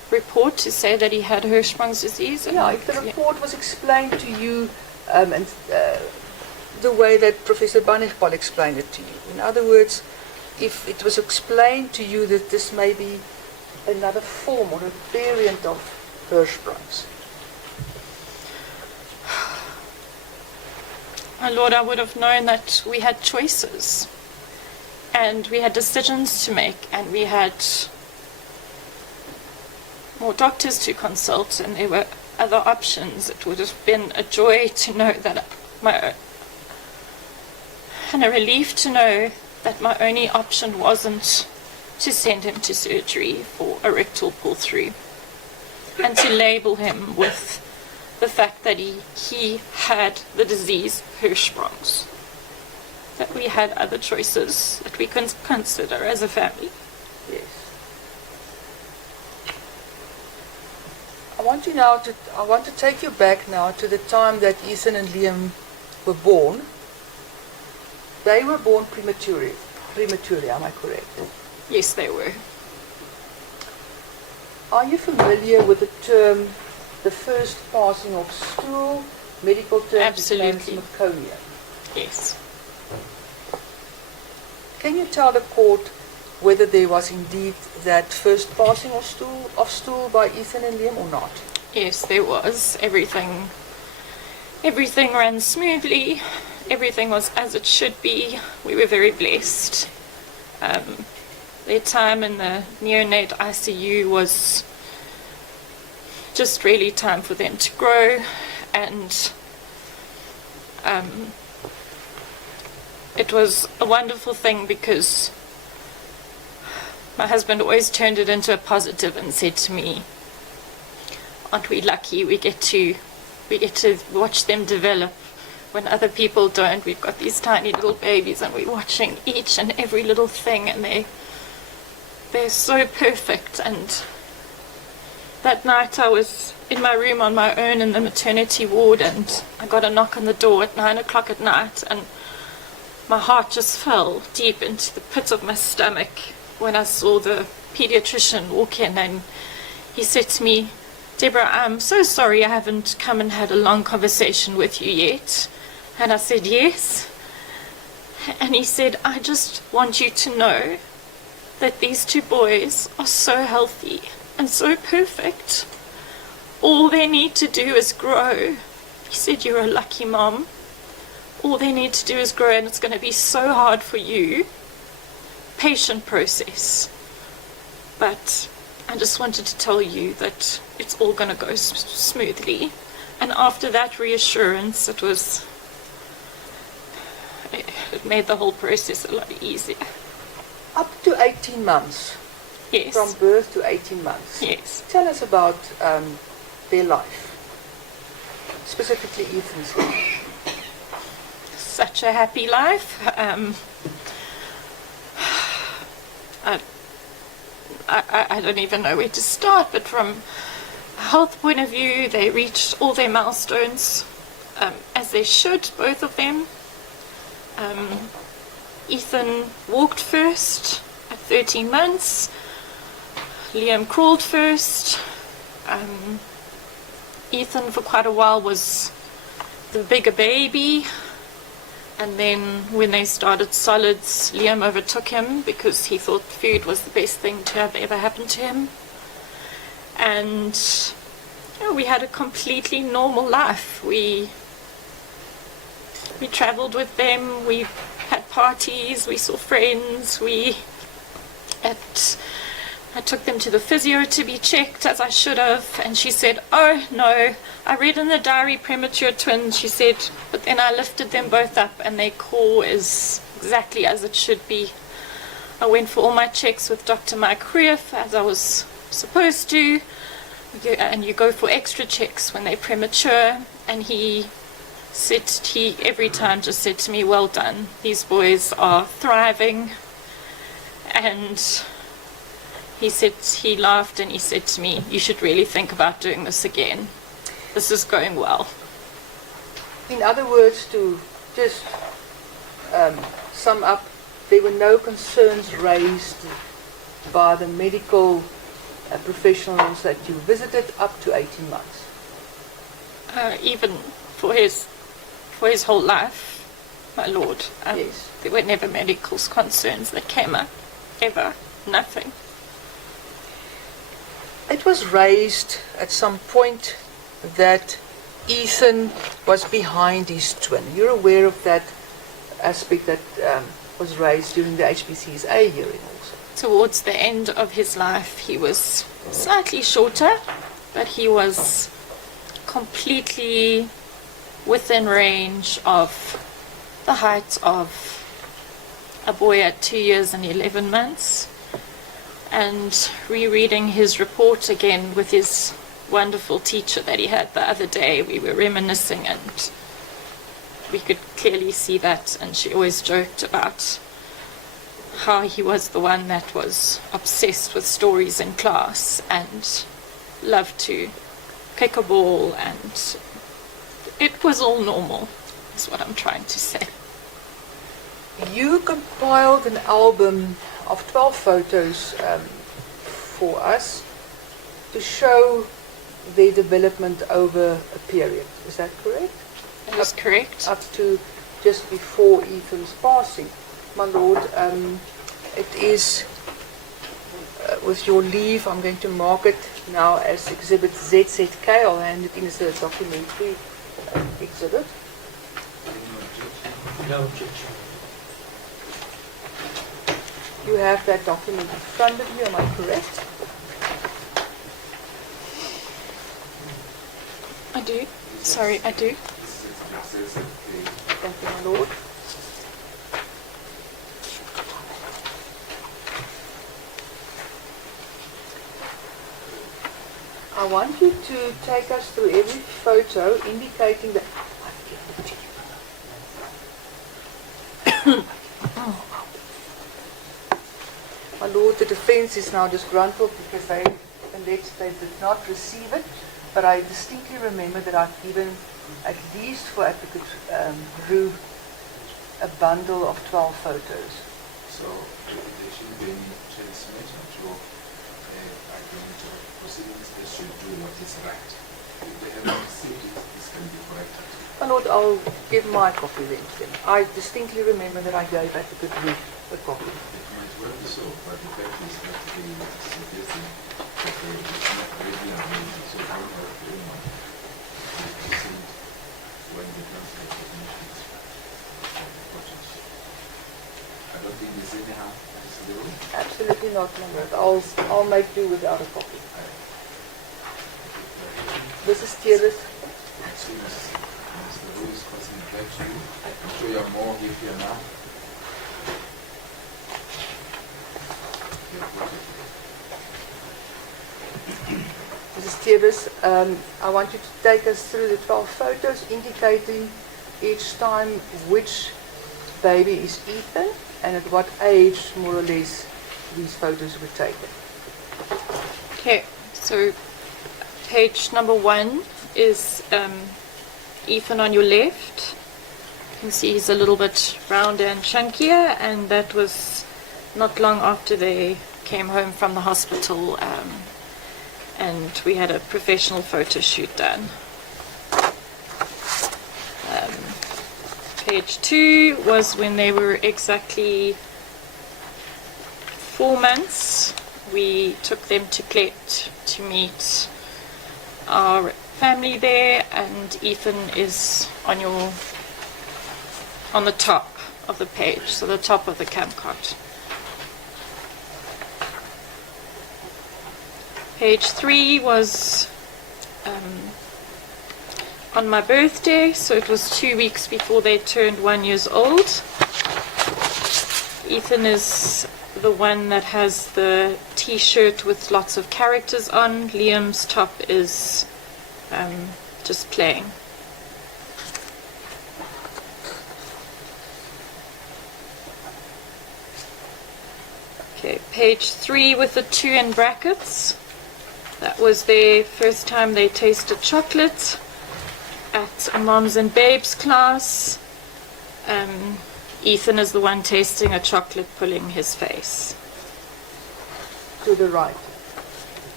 report to say that he had Hirschsprung's disease. And Yeah, if the report was explained to you and the way that Professor Bannigbal explained it to you. In other words, if it was explained to you that this may be another form or a variant of Hirschsprung's. My Lord, I would have known that we had choices and we had decisions to make and we had more doctors to consult and there were other options. It would have been a joy to know that and a relief to know that my only option wasn't to send him to surgery for a rectal pull-through and to label him with the fact that he had the disease Hirschsprung's. That we had other choices that we can consider as a family. Yes. I want to take you back now to the time that Ethan and Liam were born. They were born prematurely, am I correct? Yes, they were. Are you familiar with the term, the first passing of stool, medical term? Absolutely. Meconium? Yes. Can you tell the court whether there was indeed that first passing of stool by Ethan and Liam or not? Yes, there was. Everything ran smoothly. Everything was as it should be. We were very blessed. Their time in the neonate ICU was just really time for them to grow, and it was a wonderful thing because my husband always turned it into a positive and said to me, "Aren't we lucky? We get to watch them develop when other people don't. We've got these tiny little babies and we're watching each and every little thing, and they're so perfect." And that night I was in my room on my own in the maternity ward, and I got a knock on the door at 9 o'clock at night, and my heart just fell deep into the pit of my stomach when I saw the pediatrician walk in, and he said to me, "Deborah, I'm so sorry I haven't come and had a long conversation with you yet." And I said, "Yes." And he said, "I just want you to know that these two boys are so healthy and so perfect. All they need to do is grow." He said, "You're a lucky mom. All they need to do is grow, and it's going to be so hard for you. Patient process. But I just wanted to tell you that it's all going to go smoothly." And after that reassurance, it made the whole process a lot easier. Up to 18 months. Yes. From birth to 18 months. Yes. Tell us about their life, specifically Ethan's life. Such a happy life. I don't even know where to start, but from a health point of view, they reached all their milestones as they should, both of them. Ethan walked first at 13 months. Liam crawled first. Ethan for quite a while was the bigger baby, and then when they started solids, Liam overtook him because he thought food was the best thing to have ever happened to him. And we had a completely normal life. We traveled with them, we had parties, we saw friends, I took them to the physio to be checked, as I should have, and she said, "Oh no, I read in the diary premature twins," she said, "but then I lifted them both up and their core is exactly as it should be." I went for all my checks with Dr. Mike Krief, as I was supposed to, and you go for extra checks when they're premature, and he every time just said to me, "Well done, these boys are thriving." And he laughed and he said to me, "You should really think about doing this again. This is going well." In other words, to just sum up, there were no concerns raised by the medical professionals that you visited up to 18 months? Even for his whole life, my lord. Yes. There were never medical concerns that came up, ever, nothing. It was raised at some point that Ethan was behind his twin. You're aware of that aspect that was raised during the HPCSA hearing also? Towards the end of his life, he was slightly shorter, but he was completely within range of the height of a boy at 2 years and 11 months. And rereading his report again with his wonderful teacher that he had the other day, we were reminiscing and we could clearly see that, and she always joked about how he was the one that was obsessed with stories in class and loved to pick a ball, and it was all normal, is what I'm trying to say. You compiled an album of 12 photos for us to show their development over a period. Is that correct? That is correct. Up to just before Ethan's passing. My lord, it is, with your leave, I'm going to mark it now as Exhibit ZZK. I'll hand it in as a documentary exhibit. No objection. You have that document in front of you, am I correct? I do. Sorry, I do. Thank you, my lord. I want you to take us through every photo indicating that... My lord, the defense is now disgruntled because they alleged they did not receive it, but I distinctly remember that I've given, at least for Advocate Rue, a bundle of 12 photos. So there should be any transmission to argumental proceedings. They should do what is right. If they haven't received it, this can be corrected. My lord, I'll give my copy then to them. I distinctly remember that I gave Advocate Rue a copy. It might well be so, but the fact is that they suggesting that it's not ready and ready, so how have anyone to proceed when the transfer technician is important. I don't think there's any harm that is the rule. Absolutely not, my lord. I'll make do without a copy. This is Tearless. As soon as Mr. Rule is passing it back to you, I'm sure you're more here now. Mrs. Tevis, I want you to take us through the 12 photos indicating each time which baby is Ethan and at what age, more or less, these photos were taken. Okay, so page number 1 is Ethan on your left. You can see he's a little bit rounder and chunkier, and that was not long after they came home from the hospital, and we had a professional photo shoot done. Page 2 was when they were exactly 4 months. We took them to Plet to meet our family there, and Ethan is on the top of the page, so the top of the camp cot. Page 3 was on my birthday, so it was 2 weeks before they turned 1 year old. Ethan is the one that has the t-shirt with lots of characters on. Liam's top is just plain. Okay, page 3 with the 2 in brackets. That was their first time they tasted chocolate at a Moms and Babes class. Ethan is the one tasting a chocolate, pulling his face. To the right.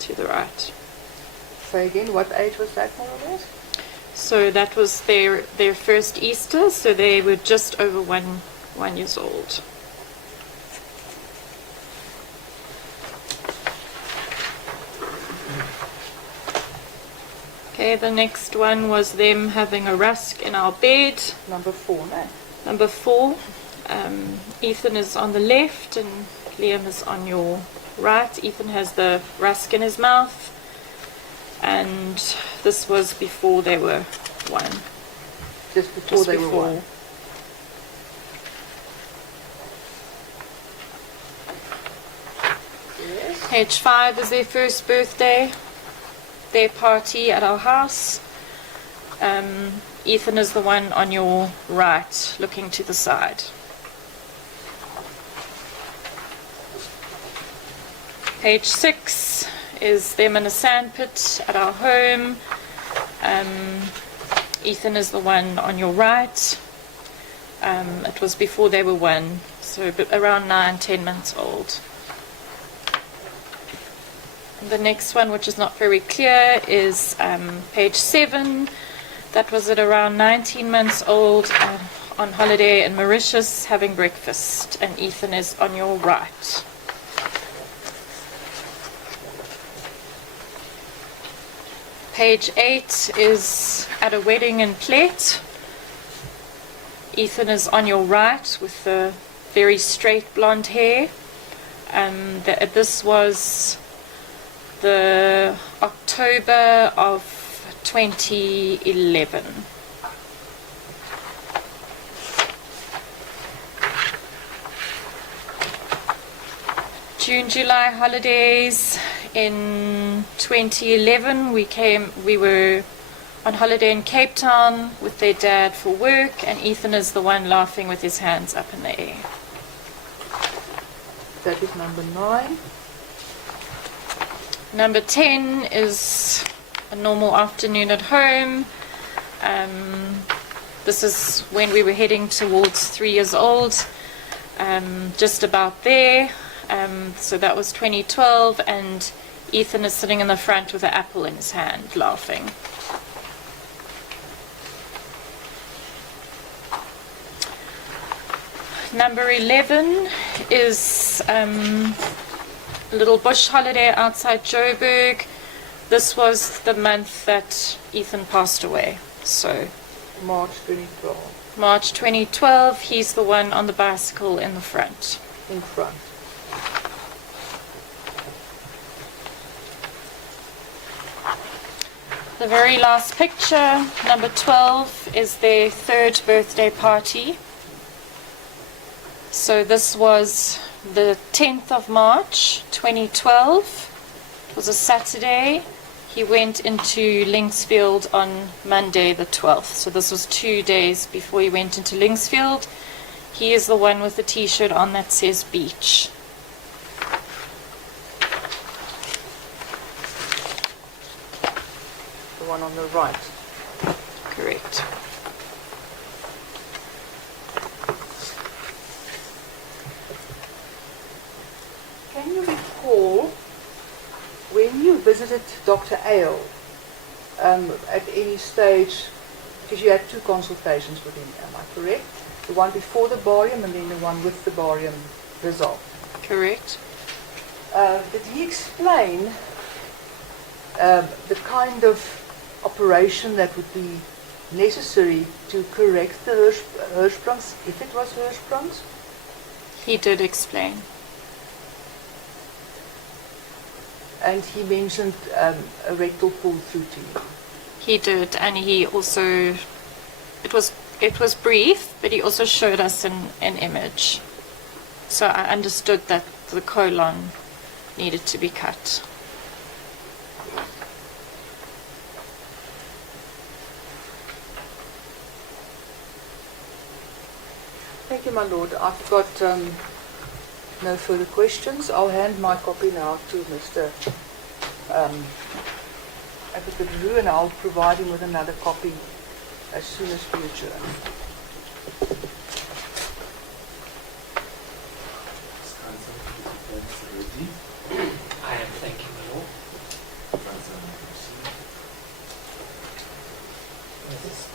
to the right. So again, what age was that more or less? So that was their first Easter, so they were just over 1 years old. Okay, the next one was them having a rusk in our bed. Number 4, no? Number 4, Ethan is on the left and Liam is on your right. Ethan has the rusk in his mouth, and this was before they were 1. Just before they were 1. Yes. Page 5 is their first birthday, their party at our house. Ethan is the one on your right, looking to the side. Page 6 is them in a sandpit at our home. Ethan is the one on your right. It was before they were 1, so around 9-10 months old. The next one, which is not very clear, is page 7. That was at around 19 months old, on holiday in Mauritius, having breakfast, and Ethan is on your right. Page 8 is at a wedding in Plett. Ethan is on your right with the very straight blonde hair. This was the October of 2011. June, July holidays. In 2011, we were on holiday in Cape Town with their dad for work, and Ethan is the one laughing with his hands up in the air. That is number 9. Number 10 is a normal afternoon at home. This is when we were heading towards 3 years old, just about there. So that was 2012, and Ethan is sitting in the front with an apple in his hand, laughing. Number 11 is a little bush holiday outside Joburg. This was the month that Ethan passed away. So March 2012. March 2012, he's the one on the bicycle in the front. In front. The very last picture, number 12, is their 3rd birthday party. So this was the 10th of March 2012. It was a Saturday. He went into Linksfield on Monday the 12th. So this was 2 days before he went into Linksfield. He is the one with the t-shirt on that says beach. The one on the right. Correct. Can you recall when you visited Dr. Ale at any stage, because you had 2 consultations with him, am I correct? The one before the barium and then the one with the barium result. Correct. Did he explain the kind of operation that would be necessary to correct the Hirschsprungs, if it was Hirschsprungs? He did explain. And he mentioned a rectal pull through to you. He did, and he also, it was brief, but he also showed us an image. So I understood that the colon needed to be cut. Thank you, my lord. I've got no further questions. I'll hand my copy now to Mr. Advocate Roo, and I'll provide him with another copy as soon as we adjourn. I am thanking the Lord.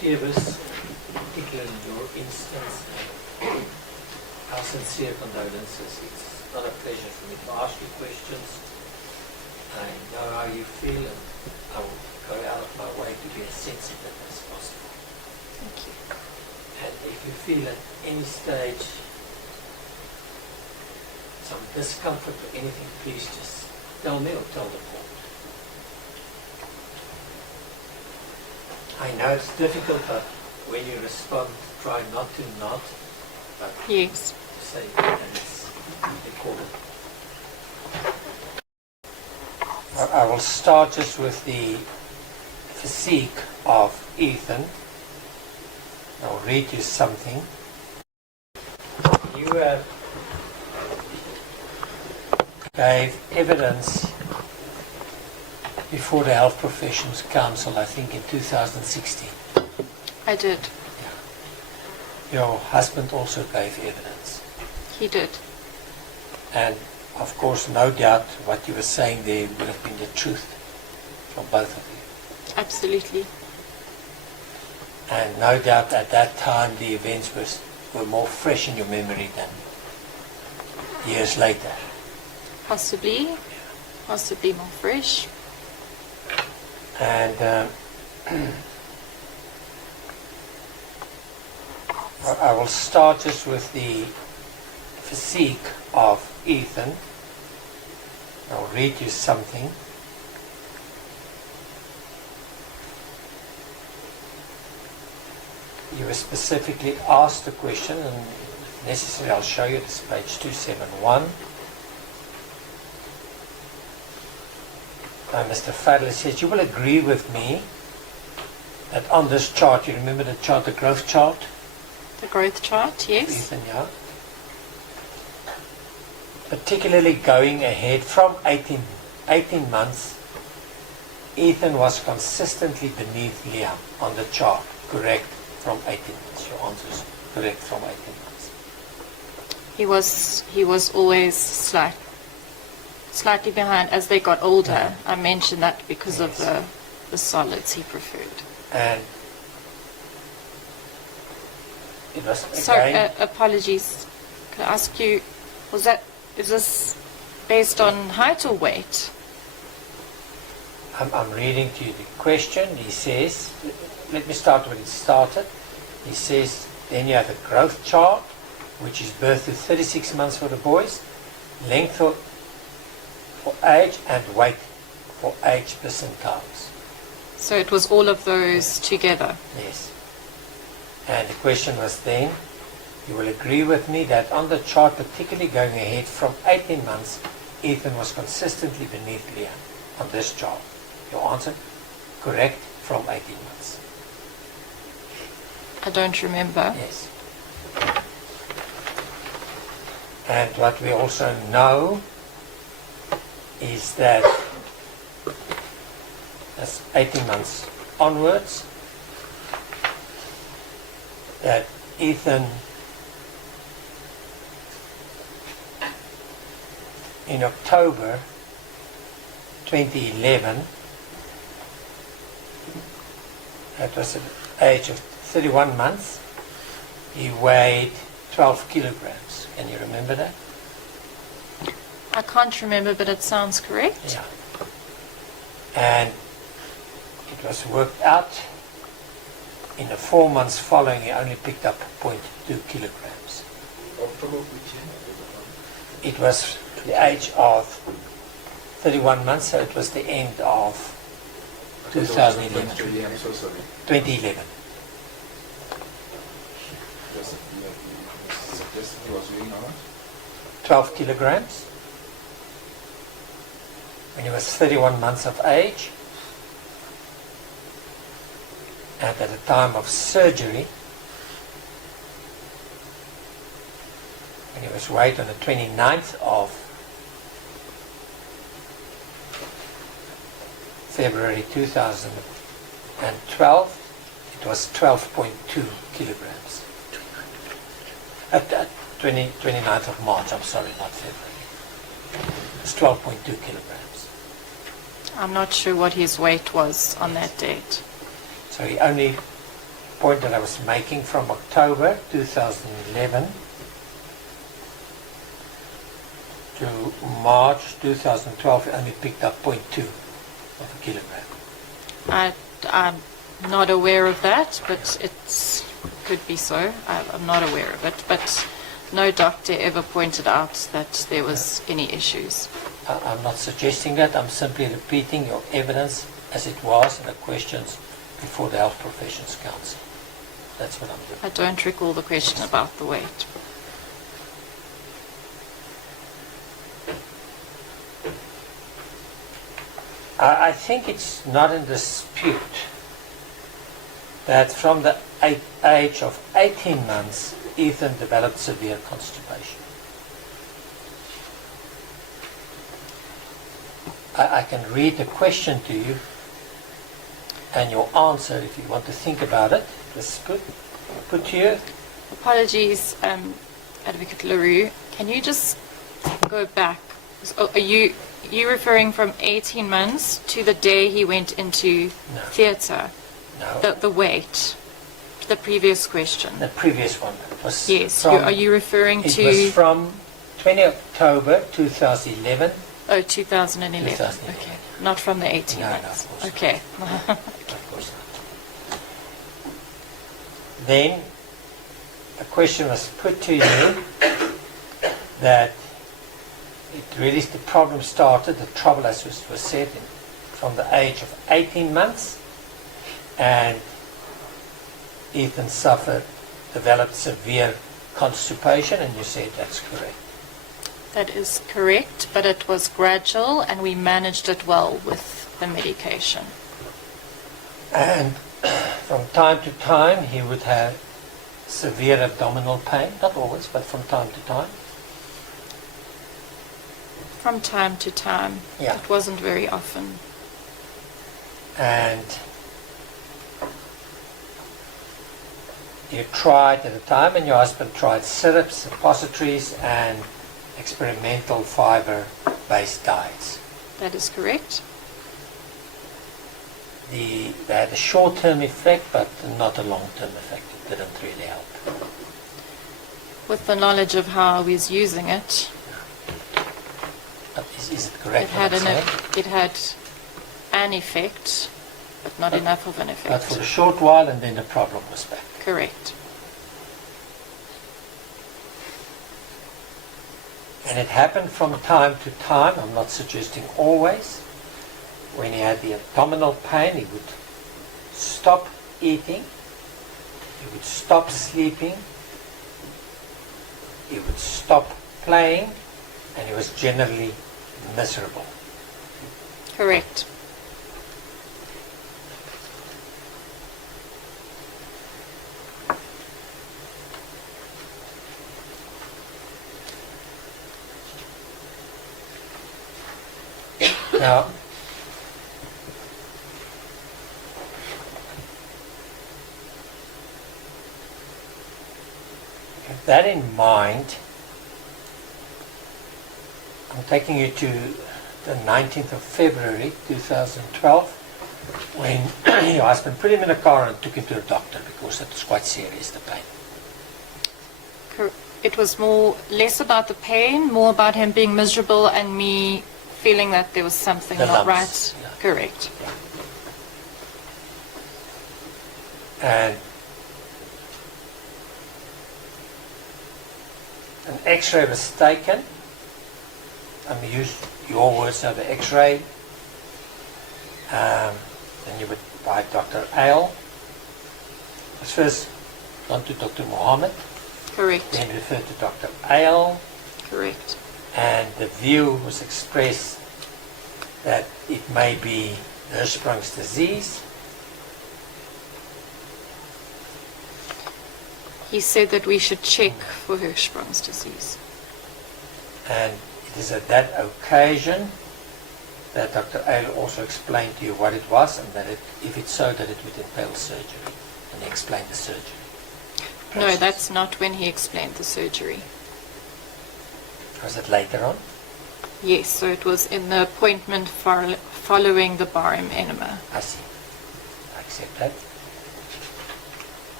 Tevis, particularly in your instance, our sincere condolences. It's not a pleasure for me to ask you questions. I know how you feel, and I will go out of my way to be as sensitive as possible. Thank you. And if you feel at any stage some discomfort or anything, please just tell me or tell the court. I know it's difficult, but when you respond, try not to nod, but Yes. say that it's recorded. I will start just with the physique of Ethan. I'll read you something. You gave evidence before the Health Professions Council, I think in 2016. I did. Your husband also gave evidence. He did. And of course, no doubt what you were saying there would have been the truth from both of you. Absolutely. And no doubt at that time the events were more fresh in your memory than years later. Possibly. Possibly more fresh. And I will start just with the physique of Ethan. I'll read you something. You were specifically asked the question, and if necessary I'll show you this, page 271. Mr. Fadley says, you will agree with me that on this chart, you remember the chart, the growth chart? The growth chart, yes. Ethan, yeah. Particularly going ahead from 18 months, Ethan was consistently beneath Liam on the chart, correct, from 18 months. Your answer is correct, from 18 months. He was always slightly behind as they got older. Yeah. I mentioned that because Yes. of the solids he preferred. And it was Sorry, again, apologies. Can I ask you, is this based on height or weight? I'm reading to you the question. He says, let me start when it started. He says, then you have a growth chart, which is birth to 36 months for the boys, length for age, and weight for age percentiles. So it was all of those together. Yes. And the question was then, you will agree with me that on the chart, particularly going ahead from 18 months, Ethan was consistently beneath Liam on this chart. Your answer? Correct, from 18 months. I don't remember. Yes. And what we also know is that as 18 months onwards, that Ethan in October 2011, that was at the age of 31 months, he weighed 12 kilograms. Can you remember that? I can't remember, but it sounds correct. Yeah. And it was worked out in the 4 months following, he only picked up 0.2 kilograms. October which year? It was the age of 31 months, so it was the end of 2011. I'm so sorry. 2011. Yes, he was weighing how much? 12 kilograms. When he was 31 months of age. And at the time of surgery, when he was weighed on the 29th of February 2012, it was 12.2 kilograms. At 29th of March, I'm sorry, not February. It's 12.2 kilograms. I'm not sure what his weight was on that date. So he only point that I was making from October 2011 to March 2012, I only picked up 0.2 of a kilogram. I'm not aware of that, but it could be so. I'm not aware of it, but no doctor ever pointed out that there was any issues. I'm not suggesting that. I'm simply repeating your evidence as it was in the questions before the Health Professions Council. That's what I'm doing. I don't recall the question about the weight. I think it's not in dispute that from the age of 18 months, Ethan developed severe constipation. I can read the question to you and your answer if you want to think about it. Let's put to you. Apologies, Advocate LaRue. Can you just go back? So are you referring from 18 months to the day he went into theatre? No. The weight. The previous question. The previous one was Yes. from, Are you referring it to? was from 20 October 2011. Oh, 2011. 2011. Okay. Not from the 18 No, months. of course not. Okay. Of course not. Then a question was put to you that it really the problem started, the trouble as was said, from the age of 18 months, and Ethan developed severe constipation, and you said that's correct. That is correct, but it was gradual and we managed it well with the medication. And from time to time he would have severe abdominal pain, not always, but from time to time. From time to time. Yeah. It wasn't very often. And you tried at the time, and your husband tried syrups, suppositories, and experimental fiber-based diets. That is correct. They had a short-term effect, but not a long-term effect. It didn't really help. With the knowledge of how I was using it, But is it correct? it had what I'm saying? it had an effect, but not enough of an But effect. for a short while, and then the problem was back. Correct. And it happened from time to time, I'm not suggesting always. When he had the abdominal pain, he would stop eating, he would stop sleeping, he would stop playing, and he was generally miserable. Correct. Now, with that in mind, I'm taking you to the 19th of February 2012 when your husband put him in a car and took him to the doctor because it was quite serious, the pain. It was less about the pain, more about him being miserable and me feeling that there was something The not lumps, right. yeah. Correct. And an x-ray was taken. I'm use your words now, the x-ray. Then you would by Dr. Ale. Was first gone to Dr. Mohammed, Correct. then referred to Dr. Ale, Correct. and the view was expressed that it may be Hirschsprung's disease. He said that we should check for Hirschsprung's disease. And it is at that occasion that Dr. Ale also explained to you what it was, and that if it's so, that it would entail surgery. And he explained the surgery. No, process. that's not when he explained the surgery. Was it later on? Yes, so it was in the appointment following the barium enema. I see. I accept that.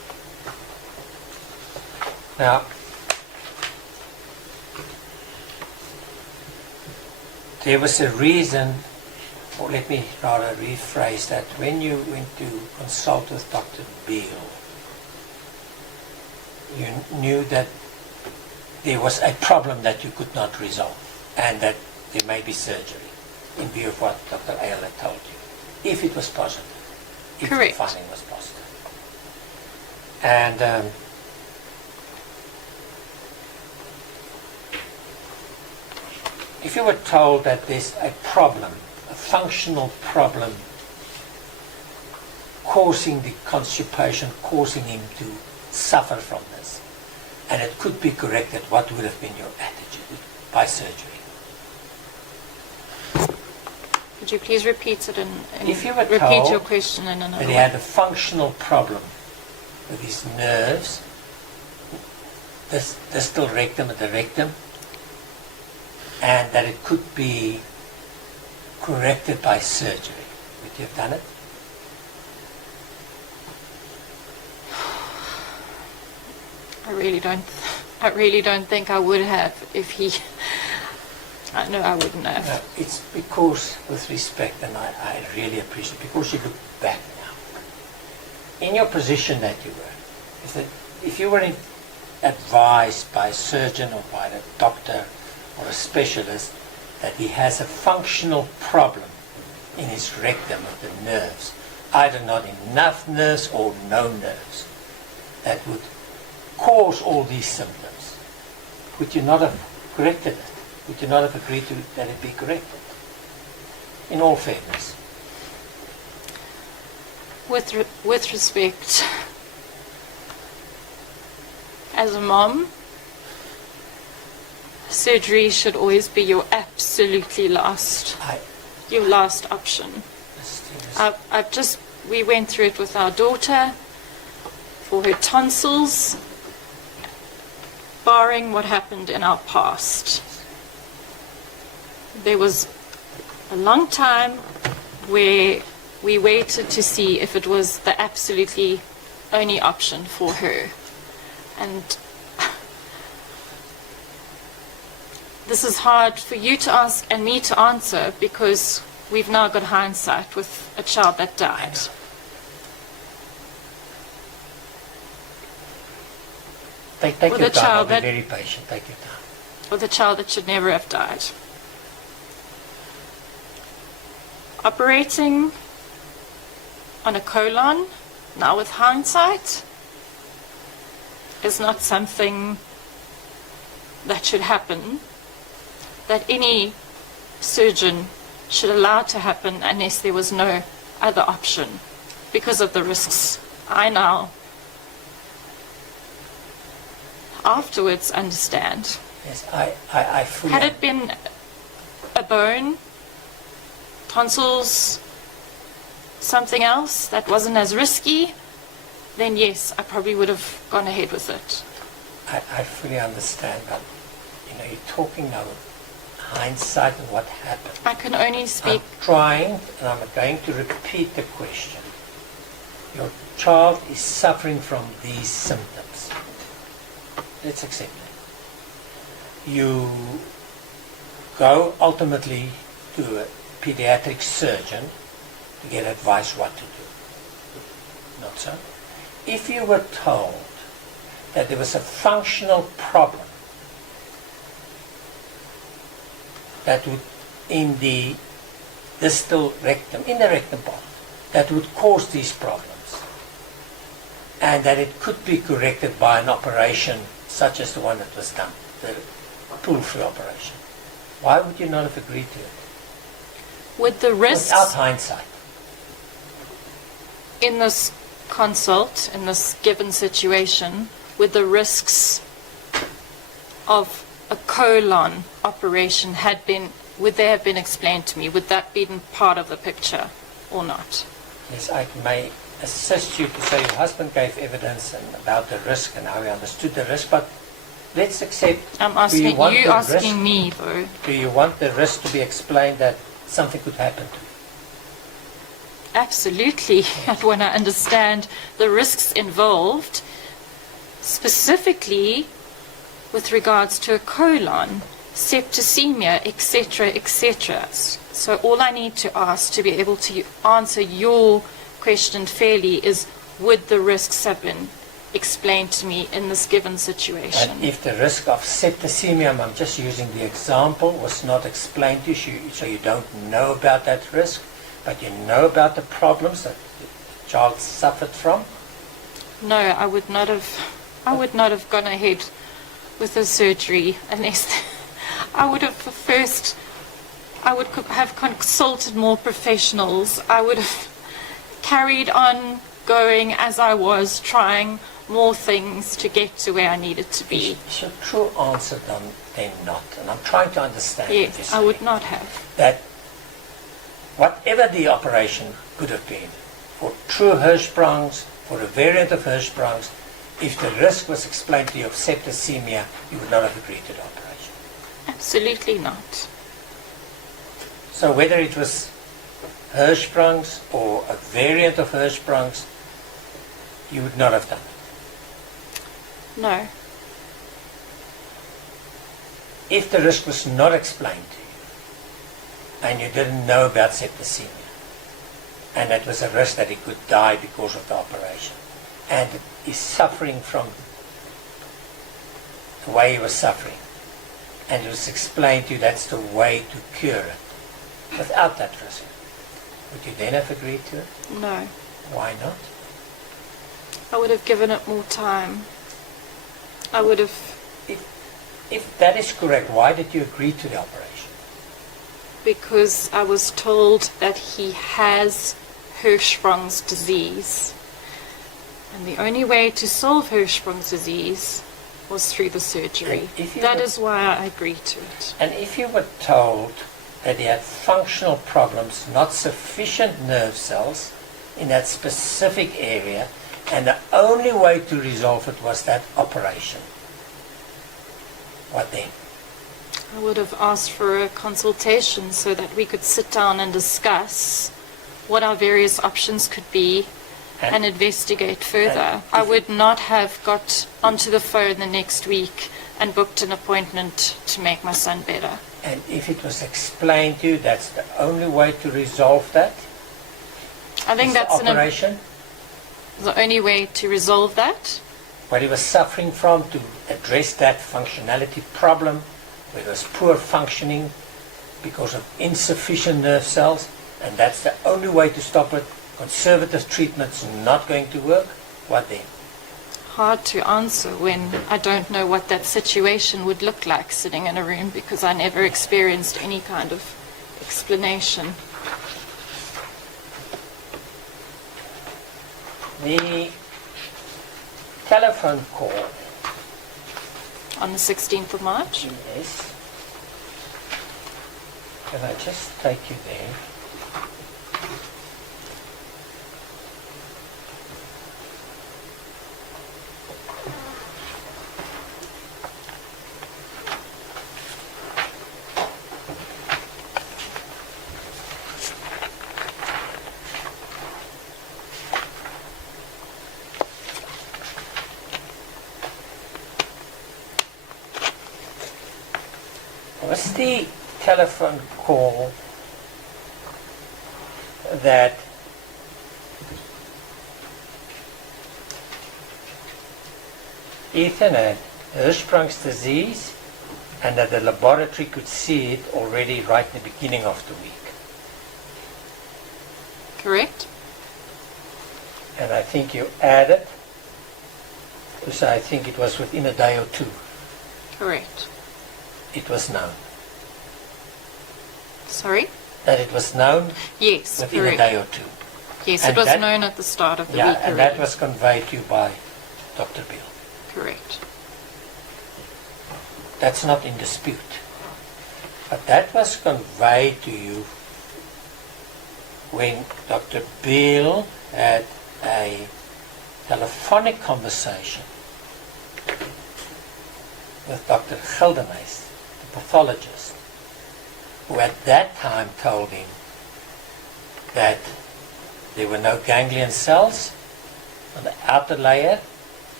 Now, there was a reason, or let me rather rephrase that, when you went to consult with Dr. Beale, you knew that there was a problem that you could not resolve and that there may be surgery in view of what Dr. Ale had told you, if it was positive, if Correct. the finding was positive. And if you were told that there's a problem, a functional problem causing the constipation, causing him to suffer from this, and it could be corrected, what would have been your attitude by surgery? Could you please repeat it and If you were repeat told your question in another that he way? had a functional problem with his nerves, distal rectum and the rectum, and that it could be corrected by surgery, would you have done it? I really don't think I would have if he. I know I wouldn't have. No, it's because, with respect, and I really appreciate it, because you look back now. In your position that you were, is that if you were advised by a surgeon or by a doctor or a specialist that he has a functional problem in his rectum of the nerves, either not enough nerves or no nerves, that would cause all these symptoms, would you not have corrected it? Would you not have agreed to that it be corrected? In all fairness. With respect, as a mom, surgery should always be your absolutely last option. We went through it with our daughter for her tonsils, barring what happened in our past. There was a long time where we waited to see if it was the absolutely only option for her. And this is hard for you to ask and me to answer because we've now got hindsight with a child that died. Take Or your the time, I'll child be that- very patient, take your time. Or the child that should never have died. Operating on a colon, now with hindsight, is not something that should happen, that any surgeon should allow to happen unless there was no other option because of the risks. I now afterwards understand. Yes, I fully... Had it been a bone, tonsils, something else that wasn't as risky, then yes, I probably would have gone ahead with it. I fully understand, but you're talking now hindsight and what happened. I can only speak. I'm trying, and I'm going to repeat the question. Your child is suffering from these symptoms. Let's accept it. You go ultimately to a pediatric surgeon to get advice what to do. Not so? If you were told that there was a functional problem that would, in the distal rectum, in the rectum part, that would cause these problems, and that it could be corrected by an operation such as the one that was done, the pull-through operation, why would you not have agreed to it? With the risks Without hindsight. in this consult, in this given situation, with the risks of a colon operation would they have been explained to me? Would that been part of the picture or not? Yes, I may assist you to say your husband gave evidence about the risk and how he understood the risk, but let's accept... I'm asking want you, the asking risk- me though. Do you want the risk to be explained that something could happen to you? Absolutely. I want to understand the risks involved. And if there was no other option, then yes, I probably would have gone ahead with it. Absolutely. And when I understand the risks involved, specifically with regards to a colon, septicemia, etc., etc. So all I need to ask to be able to answer your question fairly is, would the risks have been explained to me in this given situation? And if the risk of septicemia, I'm just using the example, was not explained to you, so you don't know about that risk, but you know about the problems that the child suffered from? No, I would not have gone ahead with the surgery unless I would have consulted more professionals. I would have carried on going as I was, trying more things to get to where I needed to be. Is your true answer then not? And I'm trying to understand. Yes, I would not have. That whatever the operation could have been, for true Hirschsprungs, for a variant of Hirschsprungs, if the risk was explained to you of septicemia, you would not have agreed to the operation. Absolutely not. So whether it was Hirschsprungs or a variant of Hirschsprungs, you would not have done it. No. If the risk was not explained to you, and you didn't know about septicemia, and it was a risk that he could die because of the operation, and he's suffering from the way he was suffering, and it was explained to you that's the way to cure it, without that risk, would you then have agreed to it? No. Why not? I would have given it more time. I would have... If that is correct, why did you agree to the operation? Because I was told that he has Hirschsprung's disease. And the only way to solve Hirschsprung's disease was through the surgery. That is why I agreed to it. And if you were told that he had functional problems, not sufficient nerve cells in that specific area, and the only way to resolve it was that operation, what then? I would have asked for a consultation so that we could sit down and discuss what our various options could be and investigate further. I would not have got onto the phone the next week and booked an appointment to make my son better. And if it was explained to you that's the only way to resolve that? I think that's the operation? The only way to resolve that? What he was suffering from, to address that functionality problem, where there was poor functioning because of insufficient nerve cells, and that's the only way to stop it. Conservative treatment's not going to work. What then? Hard to answer when I don't know what that situation would look like sitting in a room, because I never experienced any kind of explanation. The telephone call. On the 16th of March? Yes. Can I just take you there? Was the telephone call that Ethan had Hirschsprung's disease and that the laboratory could see it already right in the beginning of the week? Correct. And I think you added to say I think it was within a day or two. Correct. It was known. Sorry? That it was known Yes, within correct. a day or two. Yes, And it was that- known at the start of the Yeah, week and already. that was conveyed to you by Dr. Beale. Correct. That's not in dispute. But that was conveyed to you when Dr. Beale had a telephonic conversation with Dr. Geldenhuys, the pathologist, who at that time told him that there were no ganglion cells on the outer layer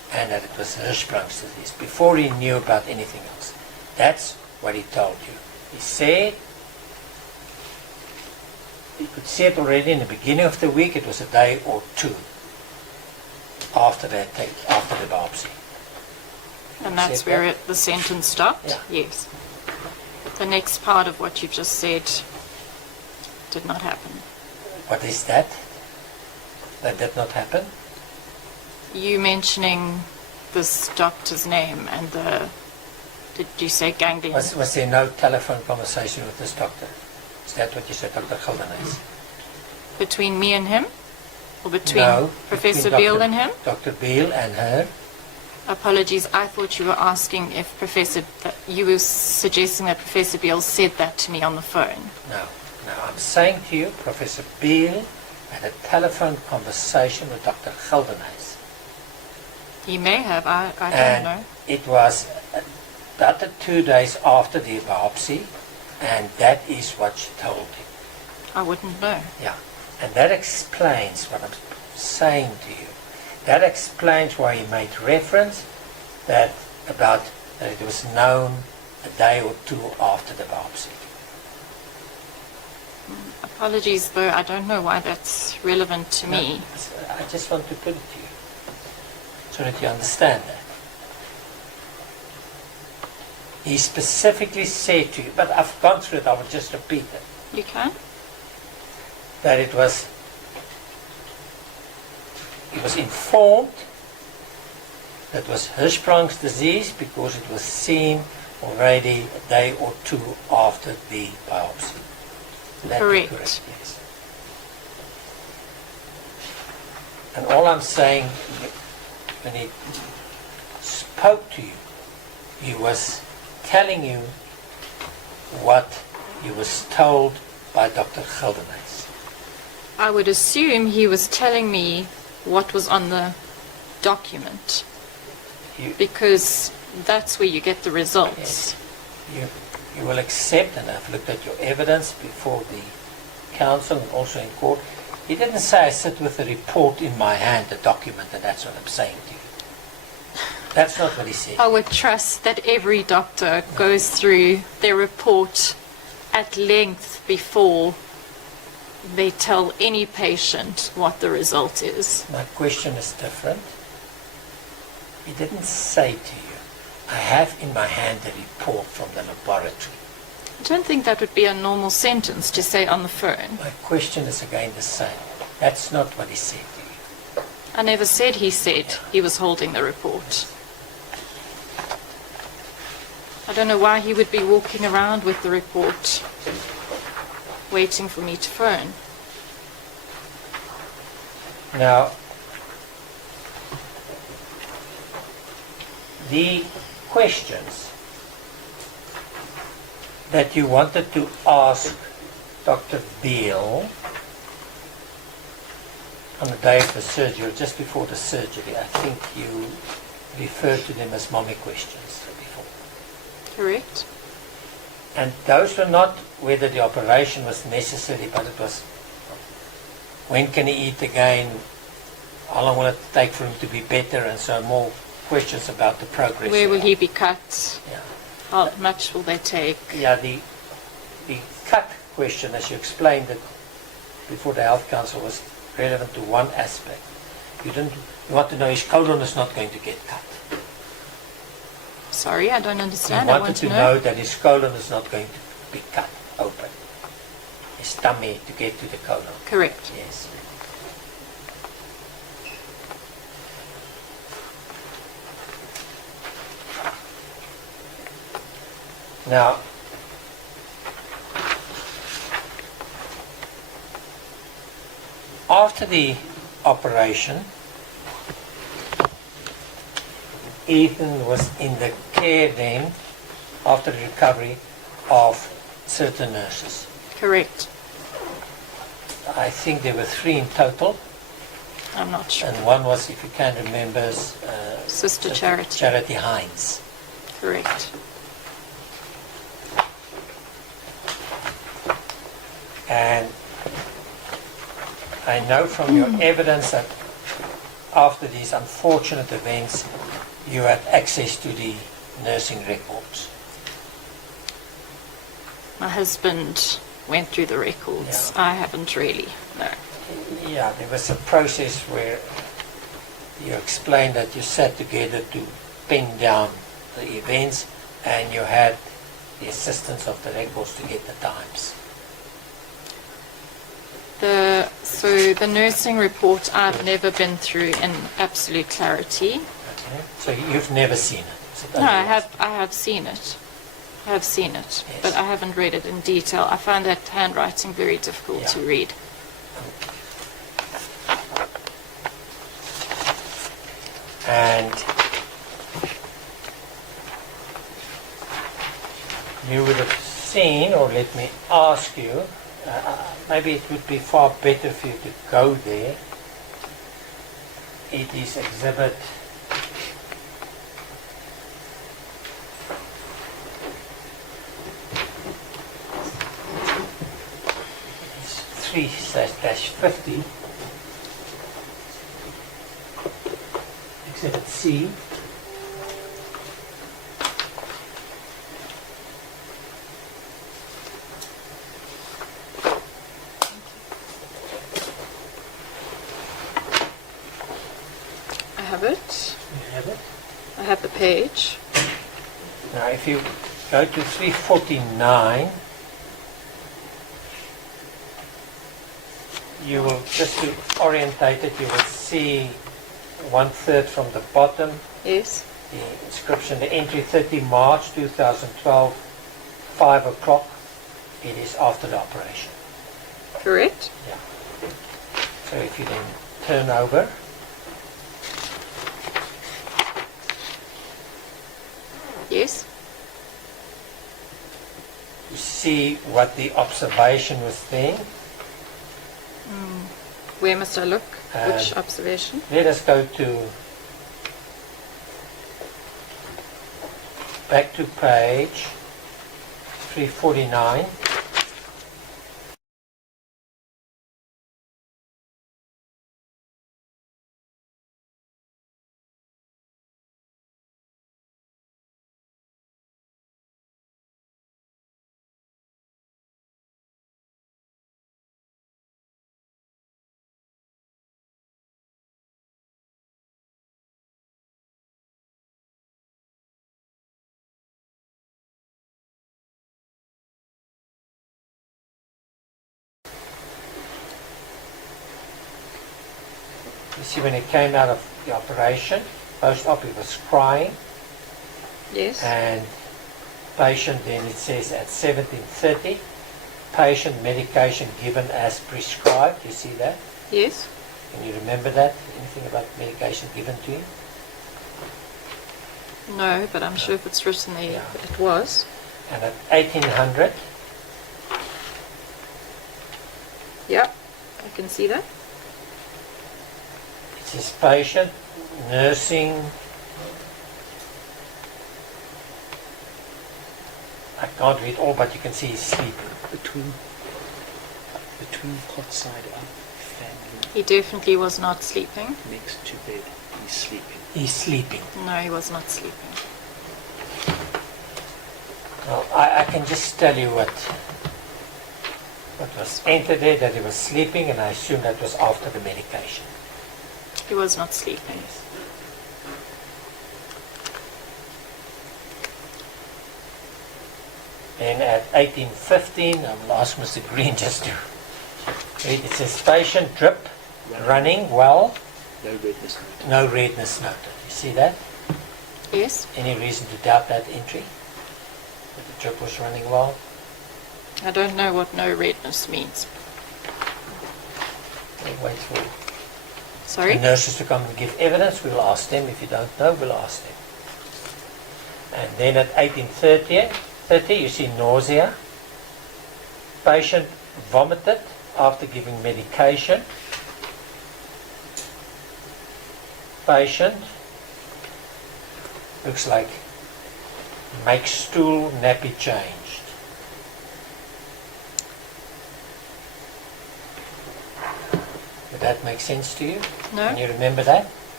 and that it was Hirschsprung's disease, before he knew about anything else. That's what he told you. He said, you could see it already in the beginning of the week, it was a day or two after the biopsy. And that's Said where that? the sentence stopped? Yeah. Yes. The next part of what you've just said did not happen. What is that? That did not happen? You mentioning this doctor's name and did you say ganglion? Was there no telephone conversation with this doctor? Is that what you said, Dr. Geldenhuys? Between me and him? Or between No, Professor between Beale and him? Dr. Beale and her. Apologies, I thought you were asking if you were suggesting that Professor Beale said that to me on the phone. No, I'm saying to you, Professor Beale had a telephone conversation with Dr. Geldenhuys. He may have, I don't And know. it was about 2 days after the biopsy, and that is what she told him. I wouldn't know. Yeah, and that explains what I'm saying to you. That explains why he made reference that it was known a day or two after the biopsy. Apologies, though, I don't know why that's relevant to me. I just want to put it to you so that you understand that. He specifically said to you, but I've gone through it, I will just repeat it, You can? that he was informed that it was Hirschsprung's disease because it was seen already a day or two after the biopsy. That is Correct. Yes. And all I'm saying, when he spoke to you, he was telling you what he was told by Dr. Geldenhuys. I would assume he was telling me what was on the document, because that's where you get the results. Yes. You will accept, and I've looked at your evidence before the council and also in court. He didn't say I sit with a report in my hand, a document, and that's what I'm saying to you. That's not what he said. I would trust that every doctor goes through their report at length before they tell any patient what the result is. My question is different. He didn't say to you, I have in my hand a report from the laboratory. I don't think that would be a normal sentence to say on the phone. My question is again the same. That's not what he said to you. I never said he said he was holding the report. I don't know why he would be walking around with the report, waiting for me to phone. Now, the questions that you wanted to ask Dr. Beale on the day of the surgery, or just before the surgery, I think you referred to them as mommy questions before. Correct? And those were not whether the operation was necessary, but it was when can he eat again, how long will it take for him to be better, and so more questions about the progress. Where will he be cut? Yeah. How much will they take? Yeah, the cut question, as you explained it before the Health Council, was relevant to one aspect. You want to know his colon is not going to get cut. Sorry, I don't understand. You I wanted want to to know that his colon is not going to be cut open. His tummy to get to the colon. Correct. Yes. Now, after the operation, Ethan was in the care then, after the recovery, of certain nurses. Correct. I think there were 3 in total, I'm not sure. and one was, if you can remember, Sister Charity. Charity Hines. Correct. And I know from your evidence that after these unfortunate events, you had access to the nursing records? My husband went through the records. Yeah. I haven't really, no. Yeah, there was a process where you explained that you sat together to pin down the events, and you had the assistance of the records to get the times. So the nursing report I've never been through in absolute clarity. Okay. So you've never seen it? Is it No, only I once? have seen it. I have seen it, Yes. but I haven't read it in detail. I find that handwriting very difficult Yeah. to read. And you would have seen, or let me ask you, maybe it would be far better for you to go there. It is exhibit 3/50, exhibit C. I have it. You have it? I have the page. Now if you go to 349, you will, just to orientate it, you will see 1/3 from the bottom, Yes. the inscription, the entry 30 March 2012, 5 o'clock. It is after the operation. Correct? Yeah. So if you then turn over, Yes. you see what the observation was then. Where must I look? Which Um, observation? Let us go back to page 349. You see when he came out of the operation, post-op he was crying, Yes. and patient then it says at 17:30, patient medication given as prescribed. You see that? Yes. Can you remember that? Anything about medication given to him? No, but I'm sure if it's written there, Yeah. it was. And at 1800, Yeah. I can see that. it says patient nursing. I can't read all, but you can see he's sleeping. Between cot side up, family He definitely was not sleeping. next to bed, he's sleeping. He's sleeping. No, he was not sleeping. Well, I can just tell you what was entered there, that he was sleeping, and I assume that was after the medication. He was not sleeping. And at 1815, I will ask Mr. Green just to read. It says patient drip, running well, No redness noted. no redness noted. You see that? Yes. Any reason to doubt that entry? That the drip was running well? I don't know what no redness means. We'll wait for Sorry? the nurses to come and give evidence. We'll ask them. If you don't know, we'll ask them. And then at 1830, you see nausea. Patient vomited after giving medication. Patient looks like makes stool nappy changed. Did that make sense to you? No? Can you remember that?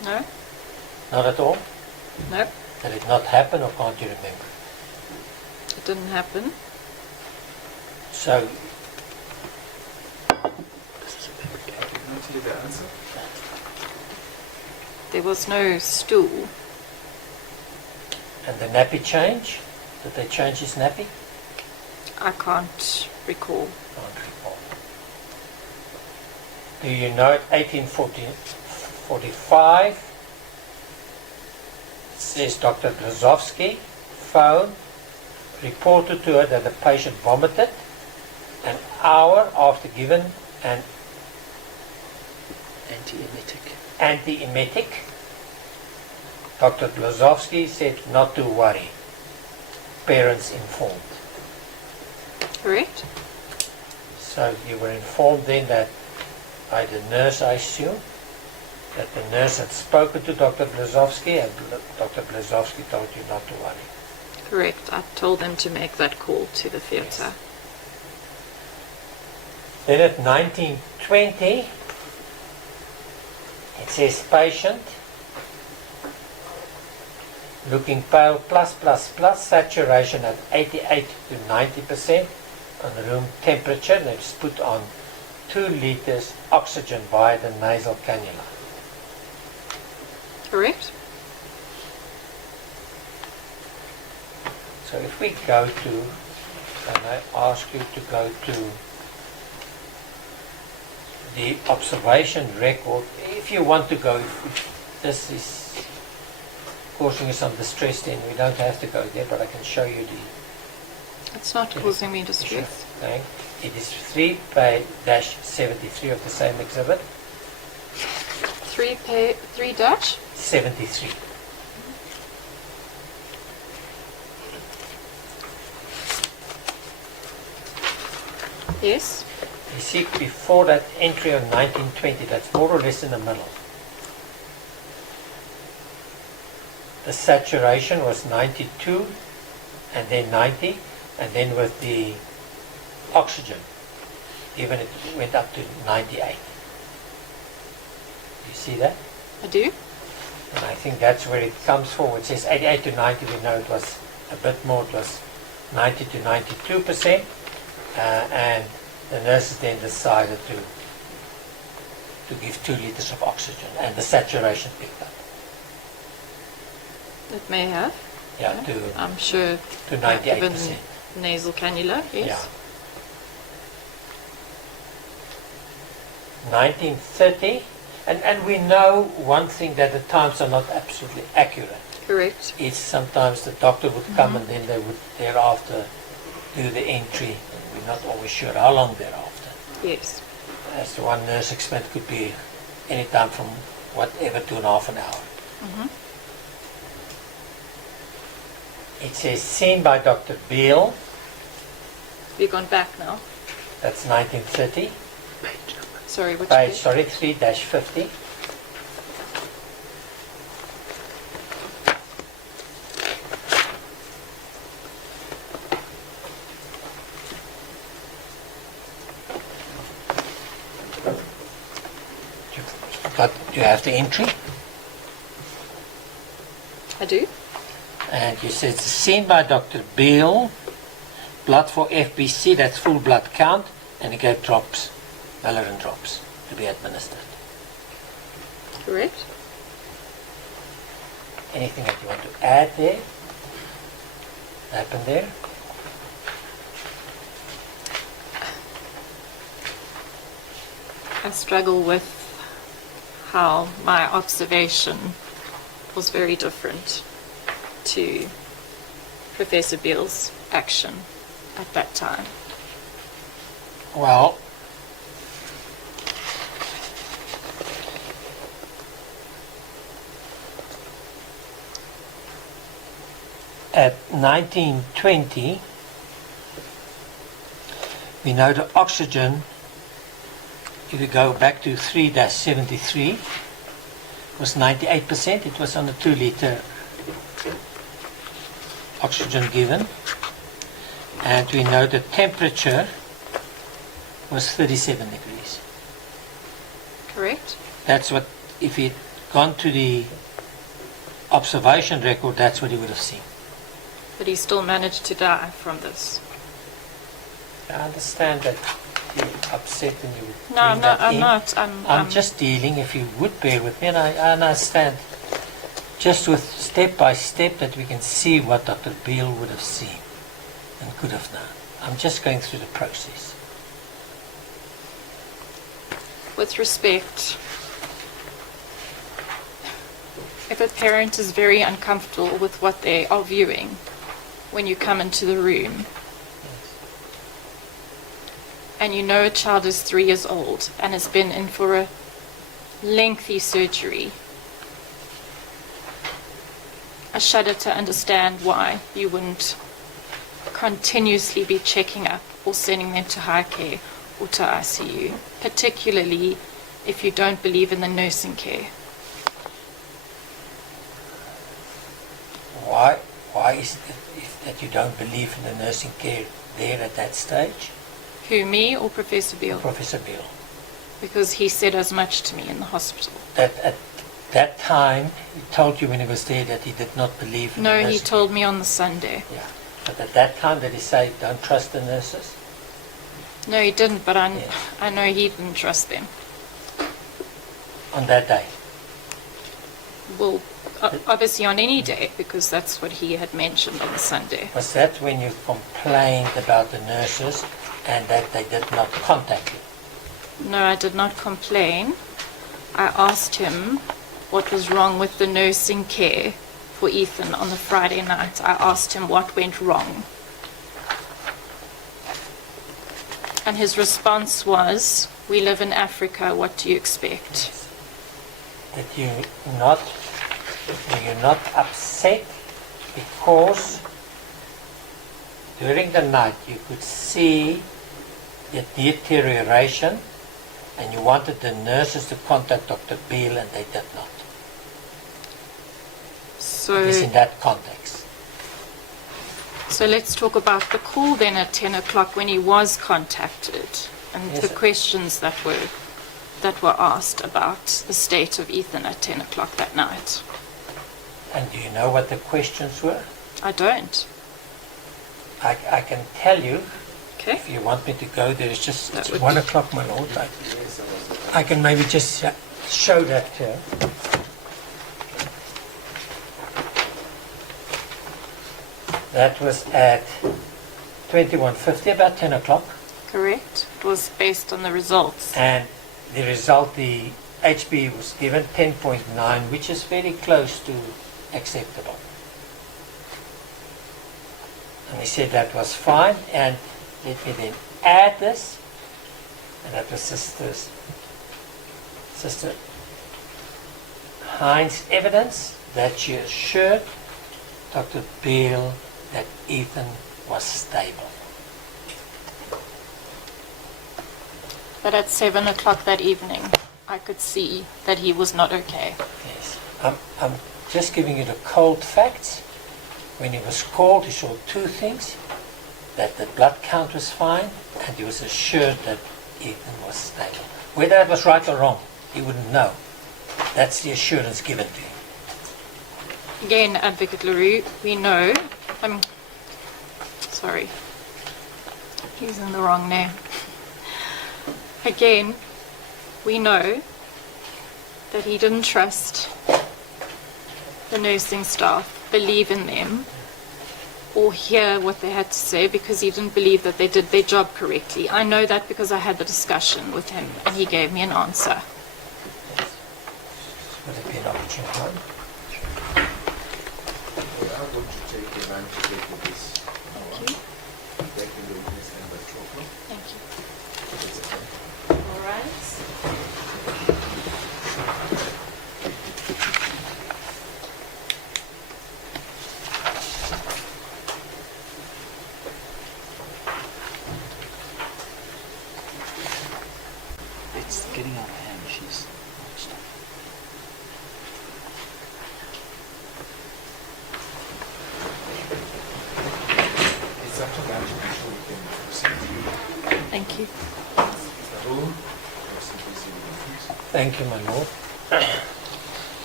No? Not at all? No, Did it not happen, or can't you remember? it didn't happen. So, Actually, the answer? There was no stool. and the nappy change? Did they change his nappy? I can't recall. Can't recall. Do you know 1845? Says Dr. Grozowski, phone, reported to her that the patient vomited an hour after given an antiemetic. Dr. Grozowski said not to worry. Parents informed. Correct? So you were informed then that by the nurse, I assume, that the nurse had spoken to Dr. Blazowski and Dr. Blazowski told you not to worry. Correct. I told them to make that call to the theatre. Then at 1920, it says patient, looking pale, plus, saturation at 88 to 90% on room temperature, and it's put on 2 liters oxygen via the nasal cannula. Correct? So if we go to, and I ask you to go to the observation record, if you want to go, if this is causing you some distress, then we don't have to go there, but I can show you the. It's not causing me distress. Okay. It is 3-73 of the same exhibit. 3 dash? 73. Yes. You see, before that entry on 1920, that's more or less in the middle. The saturation was 92, and then 90, and then with the oxygen, even it went up to 98. You see that? I do. And I think that's where it comes from. It says 88 to 90, we know it was a bit more, it was 90 to 92%, and the nurses then decided to give 2 liters of oxygen, and the saturation picked up. It may have. Yeah, I'm sure. to Given 98%. nasal cannula, yes. Yeah. 1930, and we know one thing, that the times are not absolutely accurate. Correct. It's sometimes the doctor would come and then they would thereafter do the entry. We're not always sure how long thereafter. Yes. As the one nurse explained, could be any time from whatever to an half an hour. It says seen by Dr. Beal. We've gone back now. That's 1930. Sorry, which Page, page? sorry, 3-50. Do you have the entry? I do. And you said seen by Dr. Beal, blood for FBC, that's full blood count, and he gave drops, Valerian drops, to be administered. Correct. Anything that you want to add there? Happened there? I struggle with how my observation was very different to Professor Beale's action at that time. Well, at 1920, we know the oxygen, if we go back to 3-73, was 98%. It was on a 2 liter oxygen given. And we know the temperature was 37 degrees. Correct? That's what, if it gone to the observation record, that's what he would have seen. But he still managed to die from this. I understand that you're upset and you would No, bring that I'm in. not. I'm just dealing, if you would bear with me, and I understand, just with step by step that we can see what Dr. Beale would have seen and could have done. I'm just going through the process. With respect, if a parent is very uncomfortable with what they are viewing when you come into the room, and you know a child is 3 years old and has been in for a lengthy surgery, I shudder to understand why you wouldn't continuously be checking up or sending them to high care or to ICU, particularly if you don't believe in the nursing care. Why is it that you don't believe in the nursing care there at that stage? Who, me or Professor Beale? Professor Beale. Because he said as much to me in the hospital. That at that time, he told you when he was there that he did not believe in the No, nursing he told me on the Sunday. Yeah. But at that time, did he say, don't trust the nurses? No, he didn't, but Yeah. I know he didn't trust them. On that day? Well, obviously on any day, because that's what he had mentioned on the Sunday. Was that when you complained about the nurses and that they did not contact you? No, I did not complain. I asked him what was wrong with the nursing care for Ethan on the Friday night. I asked him what went wrong. And his response was, "We live in Africa, what do you expect?" That were you not upset because during the night you could see the deterioration and you wanted the nurses to contact Dr. Beale and they did not? It is in that context. So let's talk about the call then at 10 o'clock when he was contacted and Yes, the sir. questions that were asked about the state of Ethan at 10 o'clock that night. And do you know what the questions were? I don't. I can tell you, Okay. if you want me to go there, it's just That it's would 1 be- o'clock, my lord. I can maybe just show that here. That was at 21:50, about 10 o'clock. Correct. It was based on the results. And the result, the HB was given 10.9, which is very close to acceptable. And he said that was fine, and let me then add this, and that was Sister Hines' evidence that she assured Dr. Beale that Ethan was stable. But at 7 o'clock that evening, I could see that he was not okay. Yes. I'm just giving you the cold facts. When he was called, he saw two things: that the blood count was fine, and he was assured that Ethan was stable. Whether that was right or wrong, he wouldn't know. That's the assurance given to him. Again, Advocate LaRue, we know, sorry, using the wrong name. Again, we know that he didn't trust the nursing staff, believe in them, or hear what they had to say because he didn't believe that they did their job correctly. I know that because I had the discussion with him and he gave me an answer. Would it be an opportune time? We are going to take a lunch break with this hour. Thank you. Back in the witness stand by 2 o'clock. Thank you. It's okay. All right. It's getting out of hand. She's stop. It's after lunch, I'm sure we can proceed. Thank you. Mr. Rowe, or simply see with the fees. Thank you, my lord.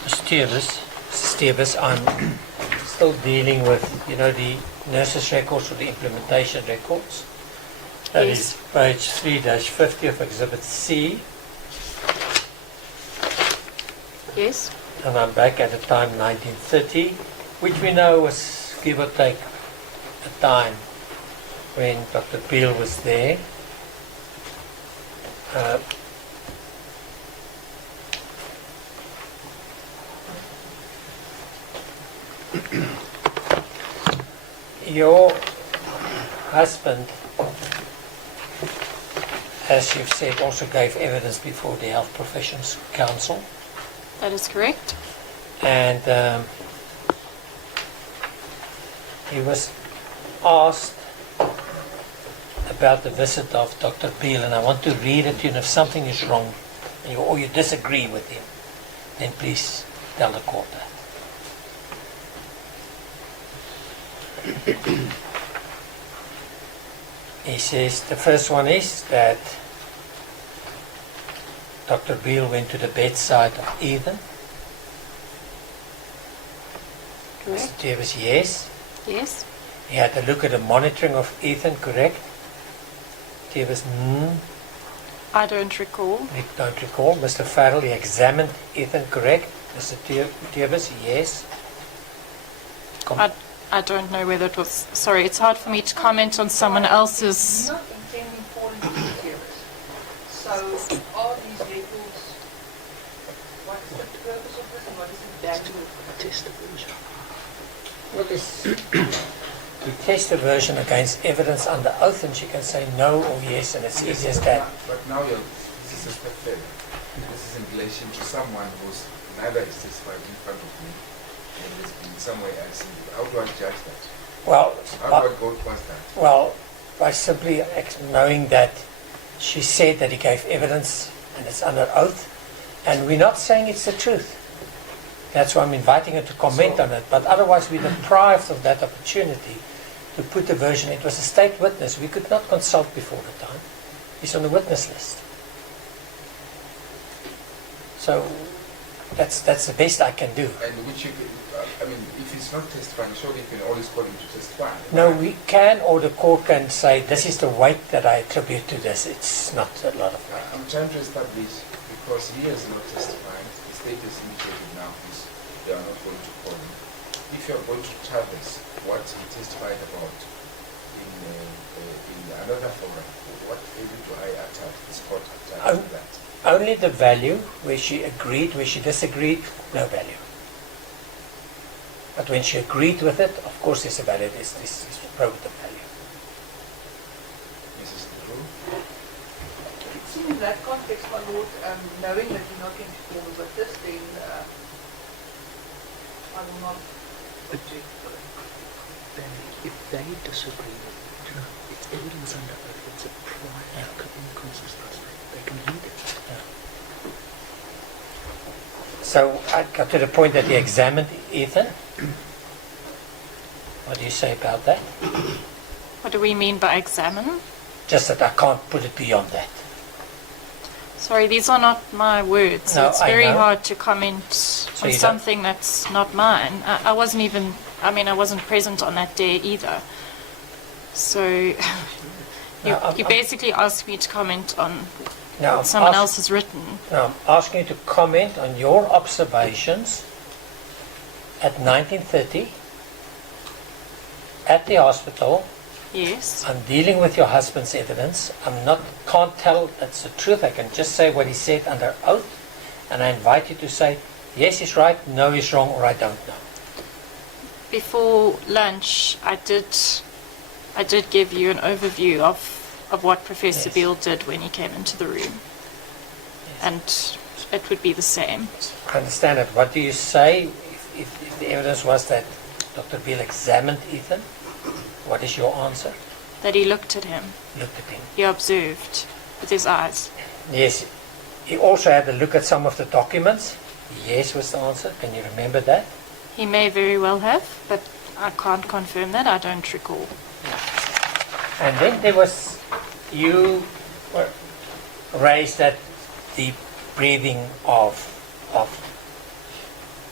Stevens, I'm still dealing with, the nurse's records or the implementation records. That Yes. is page 3-50 of Exhibit C, Yes. and I'm back at the time 1930, which we know was give or take a time when Dr. Beale was there. Your husband, as you've said, also gave evidence before the Health Professions Council, That is correct. and he was asked about the visit of Dr. Beale, and I want to read it to you, and if something is wrong or you disagree with him, then please tell the court that. He says the first one is that Dr. Beale went to the bedside of Ethan. Correct. Mr. Davis, yes. Yes. He had a look at the monitoring of Ethan, correct? Davis, I don't recall. I don't recall. Mr. Farrell, he examined Ethan, correct? Mr. Davis, yes. I don't know whether it was. Sorry, it's hard for me to comment on someone else's. Not intending falling details. So are these records, what is the purpose of this and what is the value of this? Well, the test the version against evidence under oath, and she can say no or yes, and it's easy as that. But now this is a step further. This is in relation to someone who's neither is testified in front of me and has been somewhere else. How do I judge that? Well, How do I go past that? well, by simply knowing that she said that he gave evidence and it's under oath, and we're not saying it's the truth. That's why I'm inviting her to comment on it, but otherwise we're deprived of that opportunity to put the version. It was a state witness. We could not consult before the time. He's on the witness list. So that's the best I can do. And which you can, if it's not testifying, surely you can always call him to testify. No, we can, or the court can say, this is the weight that I attribute to this. It's not a lot of weight. I'm trying to establish, because he has not testified, the state has indicated now is they are not going to call him. If you are going to traverse what he testified about in another forum, what value do I attach, this court attach to that? Only the value where she agreed, where she disagreed, no value. But when she agreed with it, of course there's a value, this probative value. Mrs. LaRue? It seems in that context, my lord, knowing that you're not going to call with this, then I will not object to it. Then if they disagree with it, it's evidence under oath, it's a prior inconsistency. They can read it. So I got to the point that he examined Ethan. What do you say about that? What do we mean by examine? Just that I can't put it beyond that. Sorry, these are not my words. No, It's I very know. hard to comment on you don't- something that's not mine. I wasn't even, I wasn't present on that day either. So you basically asked me to comment on Now, what someone else has written. Now, I'm asking you to comment on your observations at 1930 at the hospital. Yes. I'm dealing with your husband's evidence. Can't tell that's the truth. I can just say what he said under oath, and I invite you to say, yes, he's right, no, he's wrong, or I don't know. Before lunch, I did give you an overview of what Professor Yes. Beale did when he came into the room. And it would be the same. I understand it. What do you say if the evidence was that Dr. Beale examined Ethan? What is your answer? That he looked at him. Looked at him. He observed with his eyes. Yes. He also had a look at some of the documents. Yes was the answer. Can you remember that? He may very well have, but I can't confirm that. I don't recall. And then there was, you raised that deep breathing of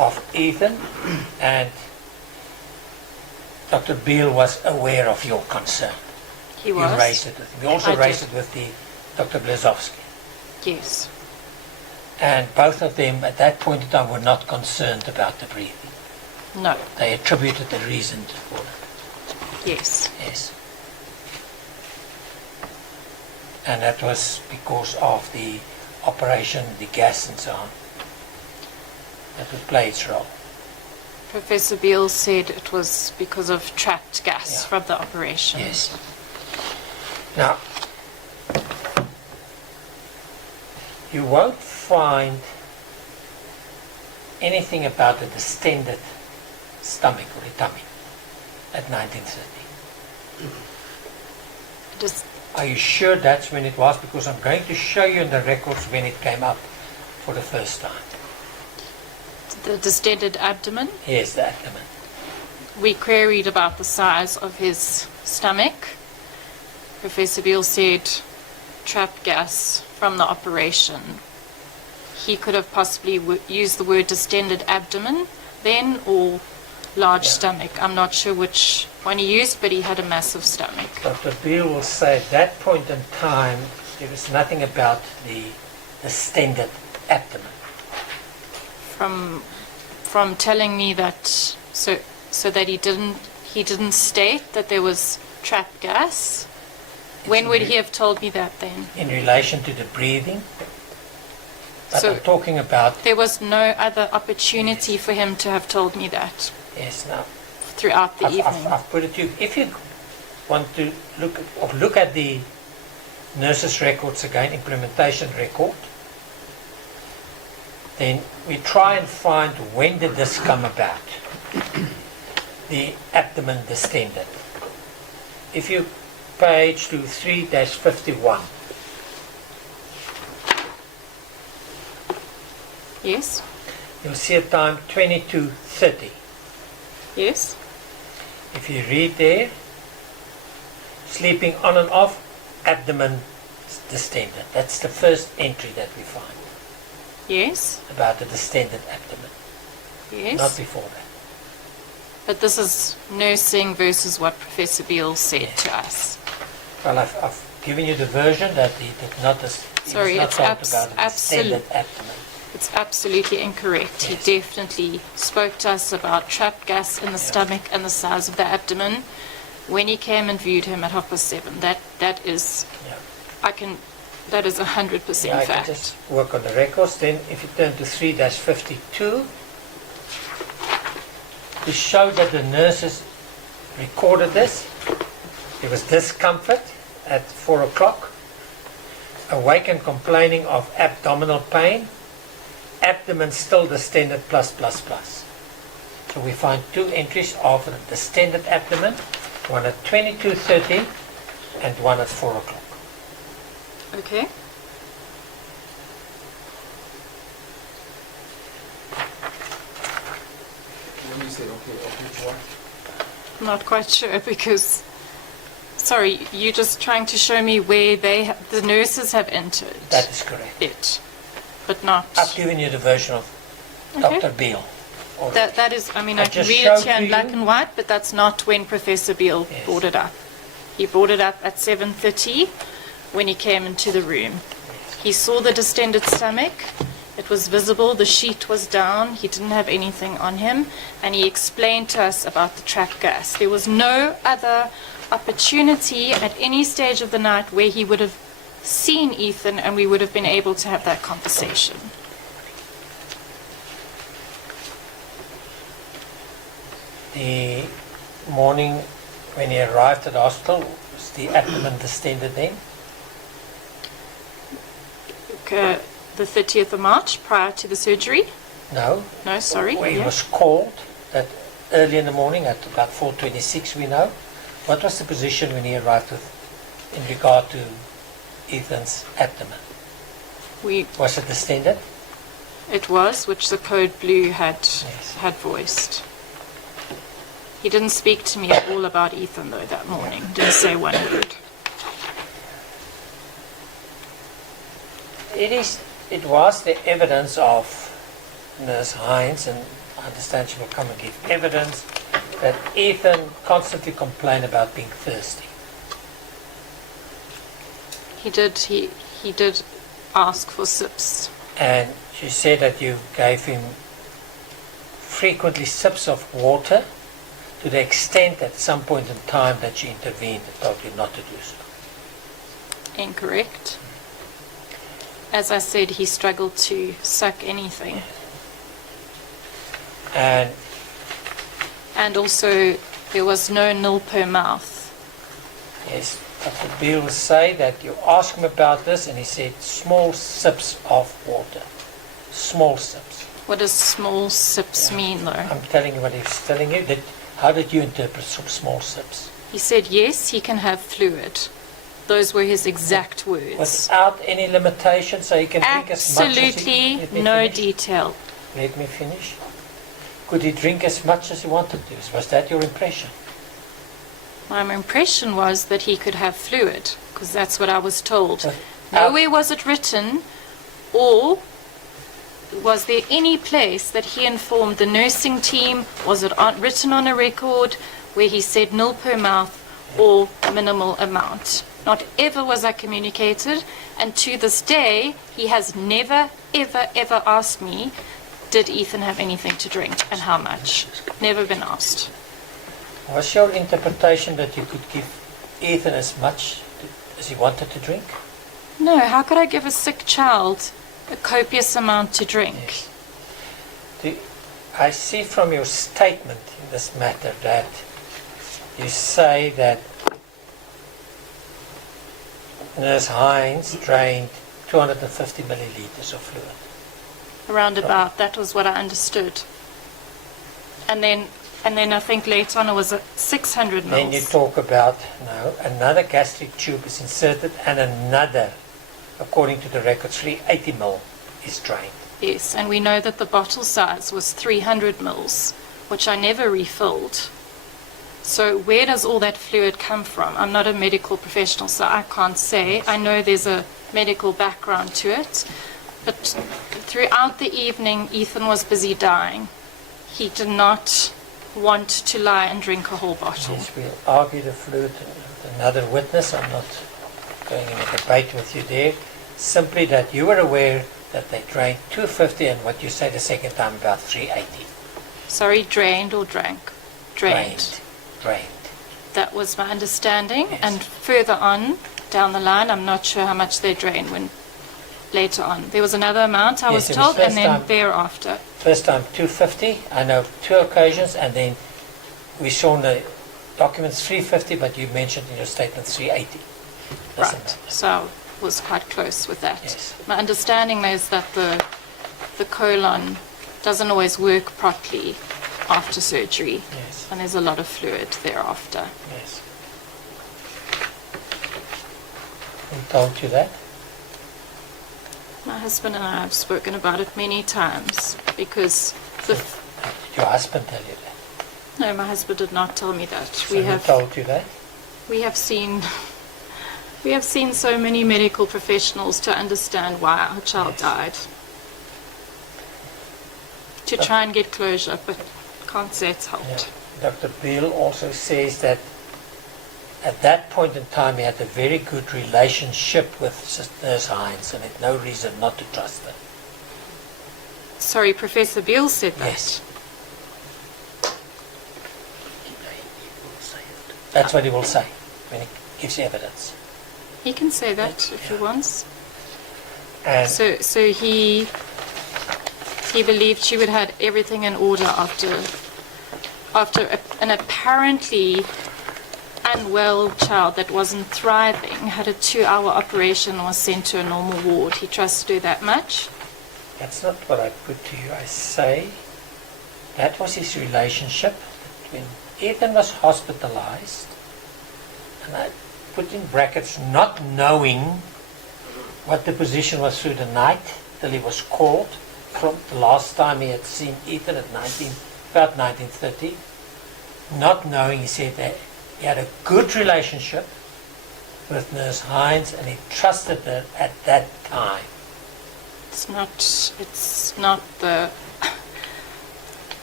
of Ethan, and Dr. Beale was aware of your concern. He was. You raised it with him. We also I raised did. it with the Dr. Blazowski. Yes. And both of them at that point in time were not concerned about the breathing. No. They attributed the reason for it. Yes. Yes. And that was because of the operation, the gas and so on. That would play its role. Professor Beale said it was because of trapped gas Yeah. from the operation. Yes. Now, you won't find anything about the distended stomach or the tummy at 1930. Just, Are you sure that's when it was? Because I'm going to show you in the records when it came up for the first time. the distended abdomen. Here's the abdomen. We queried about the size of his stomach. Professor Beale said trapped gas from the operation. He could have possibly used the word distended abdomen then, or large stomach. I'm not sure which one he used, but he had a massive stomach. Dr. Beale will say at that point in time there was nothing about the distended abdomen. From telling me that, so that he didn't state that there was trapped gas. When would he have told me that then? In relation to the breathing. But So- I'm talking about, There was no other opportunity for him to have told me that yes, now, throughout the evening. I've put it to you. If you want to look at the nurse's records again, implementation record, then we try and find when did this come about, the abdomen distended. If you page to 3-51, Yes, you'll see a time 22:30. yes, If you read there, sleeping on and off, abdomen distended. That's the first entry that we find yes, about the distended abdomen, not yes. before that. But this is nursing versus what Professor Beale said Yes. to us. Well, I've given you the version that he did not. Sorry, he was it's not told about the distended absolute. abdomen. It's absolutely incorrect. Yes. He definitely spoke to us about trapped gas in the stomach and the size of the abdomen when he came and viewed him at 7:30. That is, Yeah. that is 100% Yeah, I can fact. just work on the records. Then, if you turn to 3-52, to show that the nurses recorded this, there was discomfort at 4 o'clock, awake and complaining of abdominal pain, abdomen still distended plus. So we find two entries of the distended abdomen, one at 22:30 and one at 4 o'clock. Okay. When you say okay, of which one? I'm not quite sure because, sorry, you're just trying to show me where the nurses have entered That is correct. it, but not. I've given you the version of Okay. Dr. Beale. already. That is, I mean, I I can just read it showed here to in black you. and white, but that's not when Professor Beale Yes. brought it up. He brought it up at 7:30 when he came into the room. He saw the distended stomach. It was visible. The sheet was down. He didn't have anything on him. And he explained to us about the trapped gas. There was no other opportunity at any stage of the night where he would have seen Ethan and we would have been able to have that conversation. The morning when he arrived at the hospital, was the abdomen distended then? Okay, the 30th of March, prior to the surgery. No. No, sorry. He yeah. was called that early in the morning at about 4:26 we know. What was the position when he arrived in regard to Ethan's abdomen? Was it distended? It was, which the code blue had Yes. had voiced. He didn't speak to me at all about Ethan though that morning. Didn't say one word. It was the evidence of Nurse Hines and I understand she will come and give evidence, that Ethan constantly complained about being thirsty. He did ask for sips. And she said that you gave him frequently sips of water to the extent at some point in time that she intervened and told you not to do so. Incorrect. As I said, he struggled to suck anything. And also, there was no nil per mouth. yes, Dr. Beale say that you asked him about this and he said small sips of water. Small sips. What does small sips mean, though? I'm telling you what he's telling you. How did you interpret small sips? He said, yes, he can have fluid. Those were his exact words. Without any limitation, so he can drink as much as he... Absolutely Let me no finish. detail. Let me finish. Could he drink as much as he wanted to? Was that your impression? My impression was that he could have fluid, because that's what I was told. But Nowhere was it written, or was there any place that he informed the nursing team, was it written on a record where he said nil per mouth or minimal amount? Not ever was I communicated, and to this day, he has never, ever, ever asked me, did Ethan have anything to drink and how much? Never been asked. Was your interpretation that you could give Ethan as much as he wanted to drink? No, how could I give a sick child a copious amount to drink? Yes. I see from your statement in this matter that you say that Nurse Hines drained 250 milliliters of fluid. Around about, that was what I understood. And then I think later on it was at 600 mils. Then you talk about, no, another gastric tube is inserted and another, according to the records, 380 mil is drained. Yes, and we know that the bottle size was 300 mils, which I never refilled. So where does all that fluid come from? I'm not a medical professional, so I can't say. I know there's a medical background to it. But throughout the evening, Ethan was busy dying. He did not want to lie and drink a whole bottle. Yes, we'll argue the fluid with another witness. I'm not going in a debate with you there. Simply that you were aware that they drained 250 and what you say the second time about 380. Sorry, drained or drank? Drained. Drained. That was my understanding. Yes. And further on down the line, I'm not sure how much they drained when later on. There was another amount I Yes, was it was told, first and then time. thereafter. First time 250, I know 2 occasions, and then we saw in the documents 350, but you mentioned in your statement 380. That's Right. enough. So I was quite close with that. Yes. My understanding is that the colon doesn't always work properly after surgery, Yes, and there's a lot of fluid thereafter. yes. Who told you that? My husband and I have spoken about it many times because Did your husband tell you that? no, my husband did not tell me that. So who told you that? We have seen so many medical professionals to understand why our child Yes. died. To try and get closure, but can't say it's helped. Yeah. Dr. Beale also says that at that point in time he had a very good relationship with Nurse Hines and had no reason not to trust her. Sorry, Professor Beale said that. Yes. That's what he will say when he gives evidence. He can say that if he wants. And So he believed she would have everything in order after an apparently unwell child that wasn't thriving had a 2-hour operation and was sent to a normal ward. He trusts to do that much. that's not what I put to you. I say that was his relationship when Ethan was hospitalized, and I put in brackets not knowing what the position was through the night till he was called from the last time he had seen Ethan at about 1930. Not knowing, he said that he had a good relationship with Nurse Hines and he trusted her at that It's not the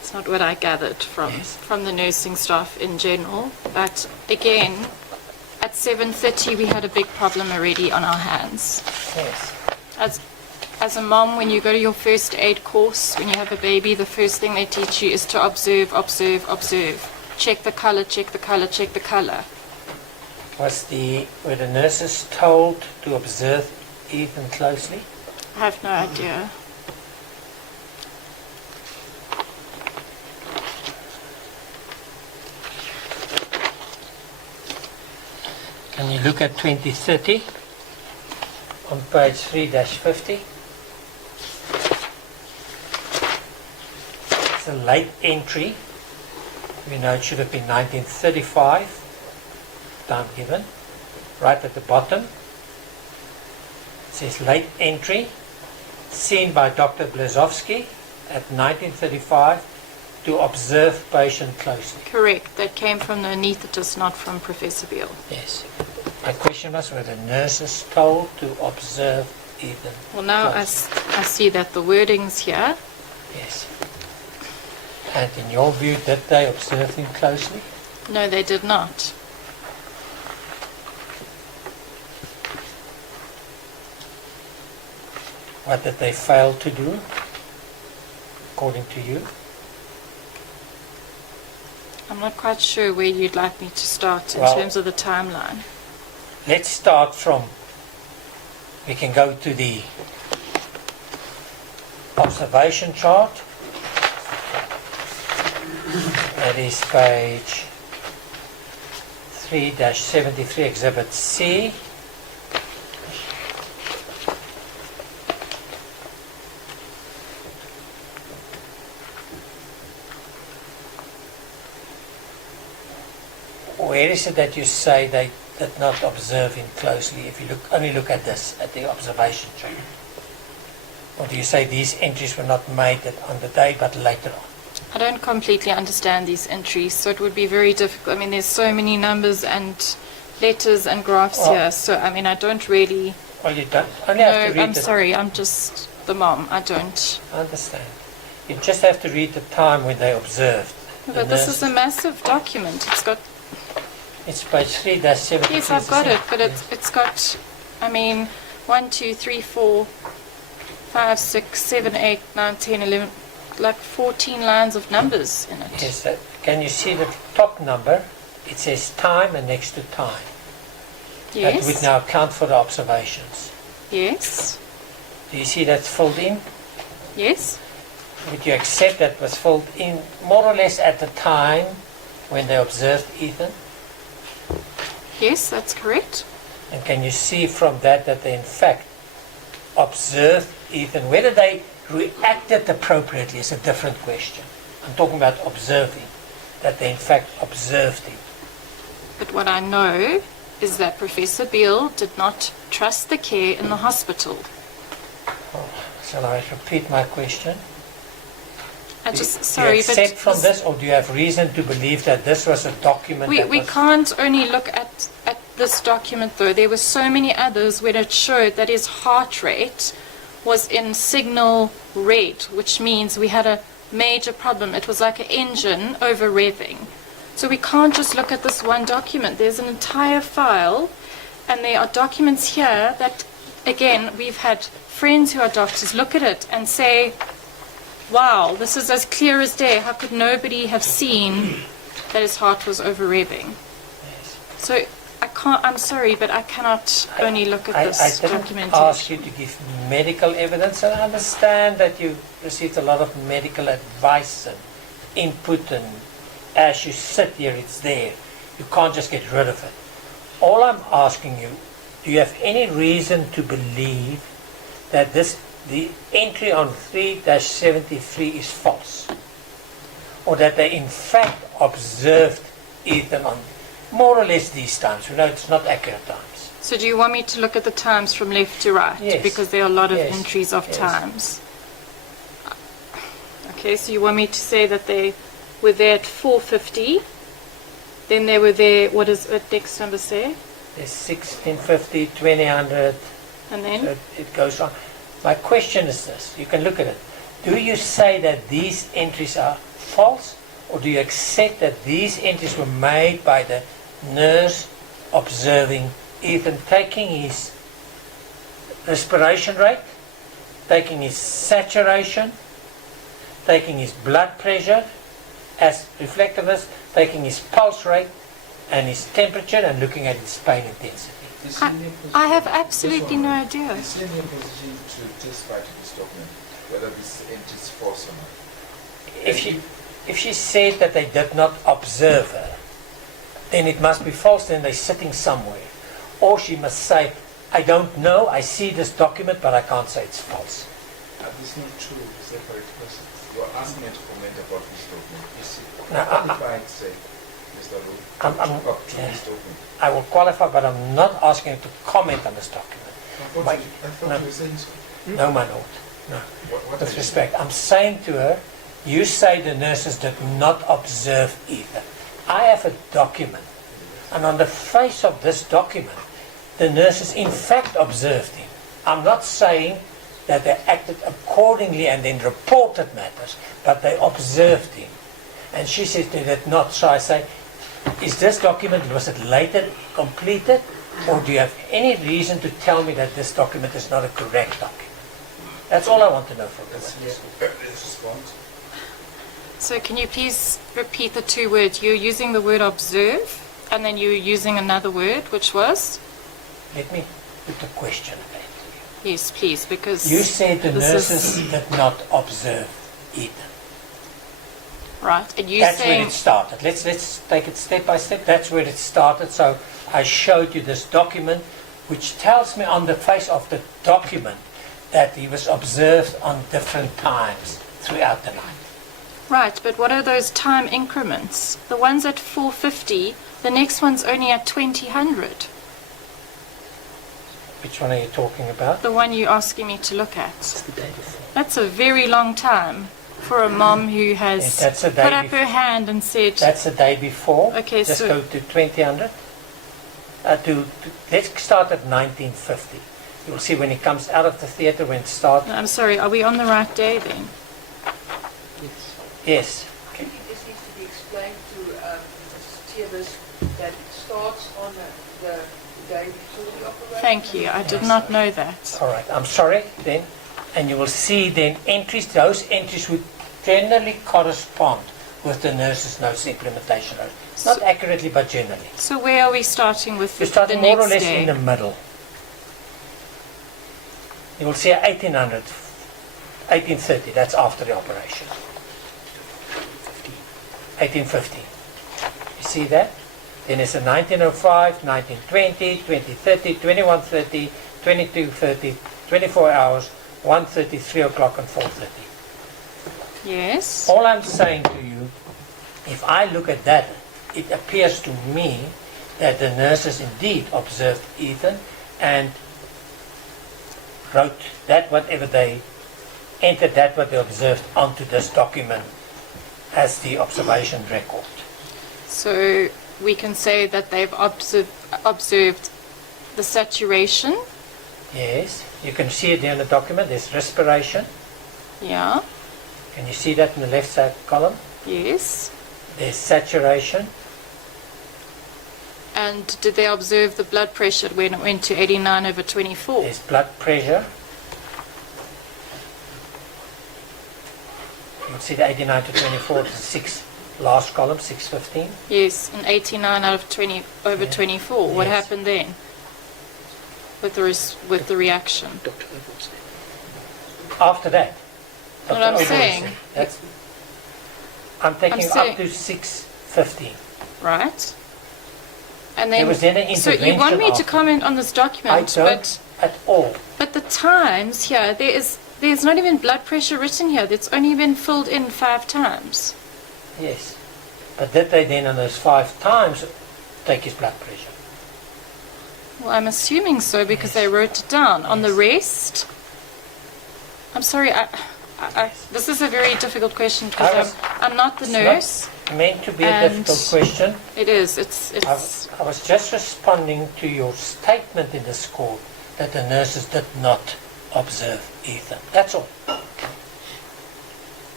That's not what I gathered from the nursing staff in general. But again, at 7:30 we had a big problem already on our hands. Yes. As a mom, when you go to your first aid course, when you have a baby, the first thing they teach you is to observe, observe, observe. Check the color, check the color, check the color. Were the nurses told to observe Ethan closely? I have no idea. Can you look at 2030 on page 3-50? It's a late entry. We know it should have been 1935, time given. Right at the bottom, it says late entry, seen by Dr. Blazowski at 1935 to observe patient closely. Correct. That came from the anaesthetist, not from Professor Beale. Yes. My question was, were the nurses told to observe Ethan? Well, now I see that the wording's here. Yes. And in your view, did they observe him closely? No, they did not. What did they fail to do, according to you? I'm not quite sure where you'd like me to start in terms of the timeline. Let's start from, we can go to the observation chart. That is page 3-73, Exhibit C. Where is it that you say they did not observe him closely? If you only look at this, at the observation chart, or do you say these entries were not made on the day but later on? I don't completely understand these entries, so it would be very difficult. I mean, there's so many numbers and letters and graphs here, so I mean, I don't really. Well, you don't. Only have to read I'm sorry. I'm just the mom. I don't. I understand. You just have to read the time when they observed. But this is a massive document. It's got. It's page 3-73. Yes, I've got it, but it's got. I mean, 1, 2, 3, 4, 5, 6, 7, 8, 9, 10, 11. Like 14 lines of numbers in it. Yes, can you see the top number? It says time and next to time. Yes. That would now count for the observations. Yes. Do you see that's filled in? Yes. Would you accept that was filled in more or less at the time when they observed Ethan? Yes, that's correct. And can you see from that they in fact observed Ethan? Whether they reacted appropriately is a different question. I'm talking about observing, that they in fact observed him. But what I know is that Professor Beale did not trust the care in the hospital. Shall I repeat my question? I just, do sorry, you accept but from this, or do you have reason to believe that this was a document we can't only look at this document though. There were so many others where it showed that his heart rate was in signal red, which means we had a major problem. It was like an engine over revving. So we can't just look at this one document. There's an entire file, and there are documents here that, again, we've had friends who are doctors look at it and say, wow, this is as clear as day. How could nobody have seen that his heart was over revving? Yes. So I'm sorry, but I cannot only look at this documentation. I didn't ask you to give medical evidence, and I understand that you received a lot of medical advice and input, and as you sit here, it's there. You can't just get rid of it. All I'm asking you, do you have any reason to believe that the entry on 3-73 is false? Or that they in fact observed Ethan on more or less these times? We know it's not accurate times. So do you want me to look at the times from left to right? Yes. Because there are a lot of Yes. entries of Yes. times. Okay, so you want me to say that they were there at 4:50, then they were there, what does the next number say? There's 1650, 2000, And then? it goes on. My question is this, you can look at it. Do you say that these entries are false, or do you accept that these entries were made by the nurse observing Ethan taking his respiration rate, taking his saturation, taking his blood pressure as reflected this, taking his pulse rate and his temperature and looking at his pain intensity? I have absolutely no idea. Is he in a position to testify to this document, whether this entry is false or not? If she said that they did not observe her, then it must be false, then they're sitting somewhere. Or she must say, I don't know, I see this document, but I can't say it's false. This is not true, separate persons. You are asking her to comment about this document. Is it No, qualified, say, Mr. Wu, to this document? I will qualify, but I'm not asking her to comment on this document. I thought you were saying so. No, my lord. No. What With are you respect, I'm saying to her, you say the nurses did not observe either. I have a document, and on the face of this document, the nurses in fact observed him. I'm not saying that they acted accordingly and then reported matters, but they observed him. And she says they did not. So I say, is this document, was it later completed, or do you have any reason to tell me that this document is not a correct document? That's all I want to know from the witness. Let's respond. So can you please repeat the two words? You're using the word observe, and then you're using another word, which was? Let me put the question again to you. Yes, please, because You said the this nurses is- did not observe Ethan. right, and you That's where saying it started. Let's take it step by step. That's where it started. So I showed you this document, which tells me on the face of the document that he was observed on different times throughout the night. right, but what are those time increments? The one's at 4:50, the next one's only at 2000. Which one are you talking about? The one you're asking me to look at. It's the day before. That's a very long time for a mom who has Yes, that's a day put up before. her hand and said, That's the day before. Okay, Just so- go to 2000. Let's start at 1950. You'll see when he comes out of the theatre when it started. I'm sorry, are we on the right day then? Yes. I think this needs to be explained to Mrs. Tiebers that it starts on the day before the operation. Thank you, I did not know that. All right. I'm sorry then. And you will see then entries. Those entries would generally correspond with the nurse's notes implementation notes. Not accurately, but generally. So where are we starting with You're the starting more or next less day? in the middle. You will see 1800, 1830. That's after the operation. 1850. You see that? Then it's a 1905, 1920, 2030, 2130, 2230, 24 hours, 1:30, 3 o'clock, and 4:30. Yes. All I'm saying to you, if I look at that, it appears to me that the nurses indeed observed Ethan and wrote that whatever they entered that what they observed onto this document as the observation record. So we can say that they've observed the saturation. Yes, you can see it there in the document. There's respiration. Yeah. Can you see that in the left side column? Yes. There's saturation. And did they observe the blood pressure when it went to 89/24? There's blood pressure. You'll see the 89 to 24, the last column, 615. Yes, and 89/24. What Yes. happened then with the reaction? Dr. Overall said. After that. What Dr. I'm Overall saying- said, that's, I'm taking I'm up saying- to 615. Right? And There then, was then an so you want me to intervention comment on this I document, don't at all. but the times here, there's not even blood pressure written here. It's only been filled in 5 times. Yes. But did they then on those 5 times take his blood pressure? Well, I'm assuming so because they wrote it down. On the rest, I'm sorry, this is a very difficult question because I'm not the It's not nurse. meant to be a And- difficult question. It is. It's. I was just responding to your statement in this court that the nurses did not observe Ethan. That's all.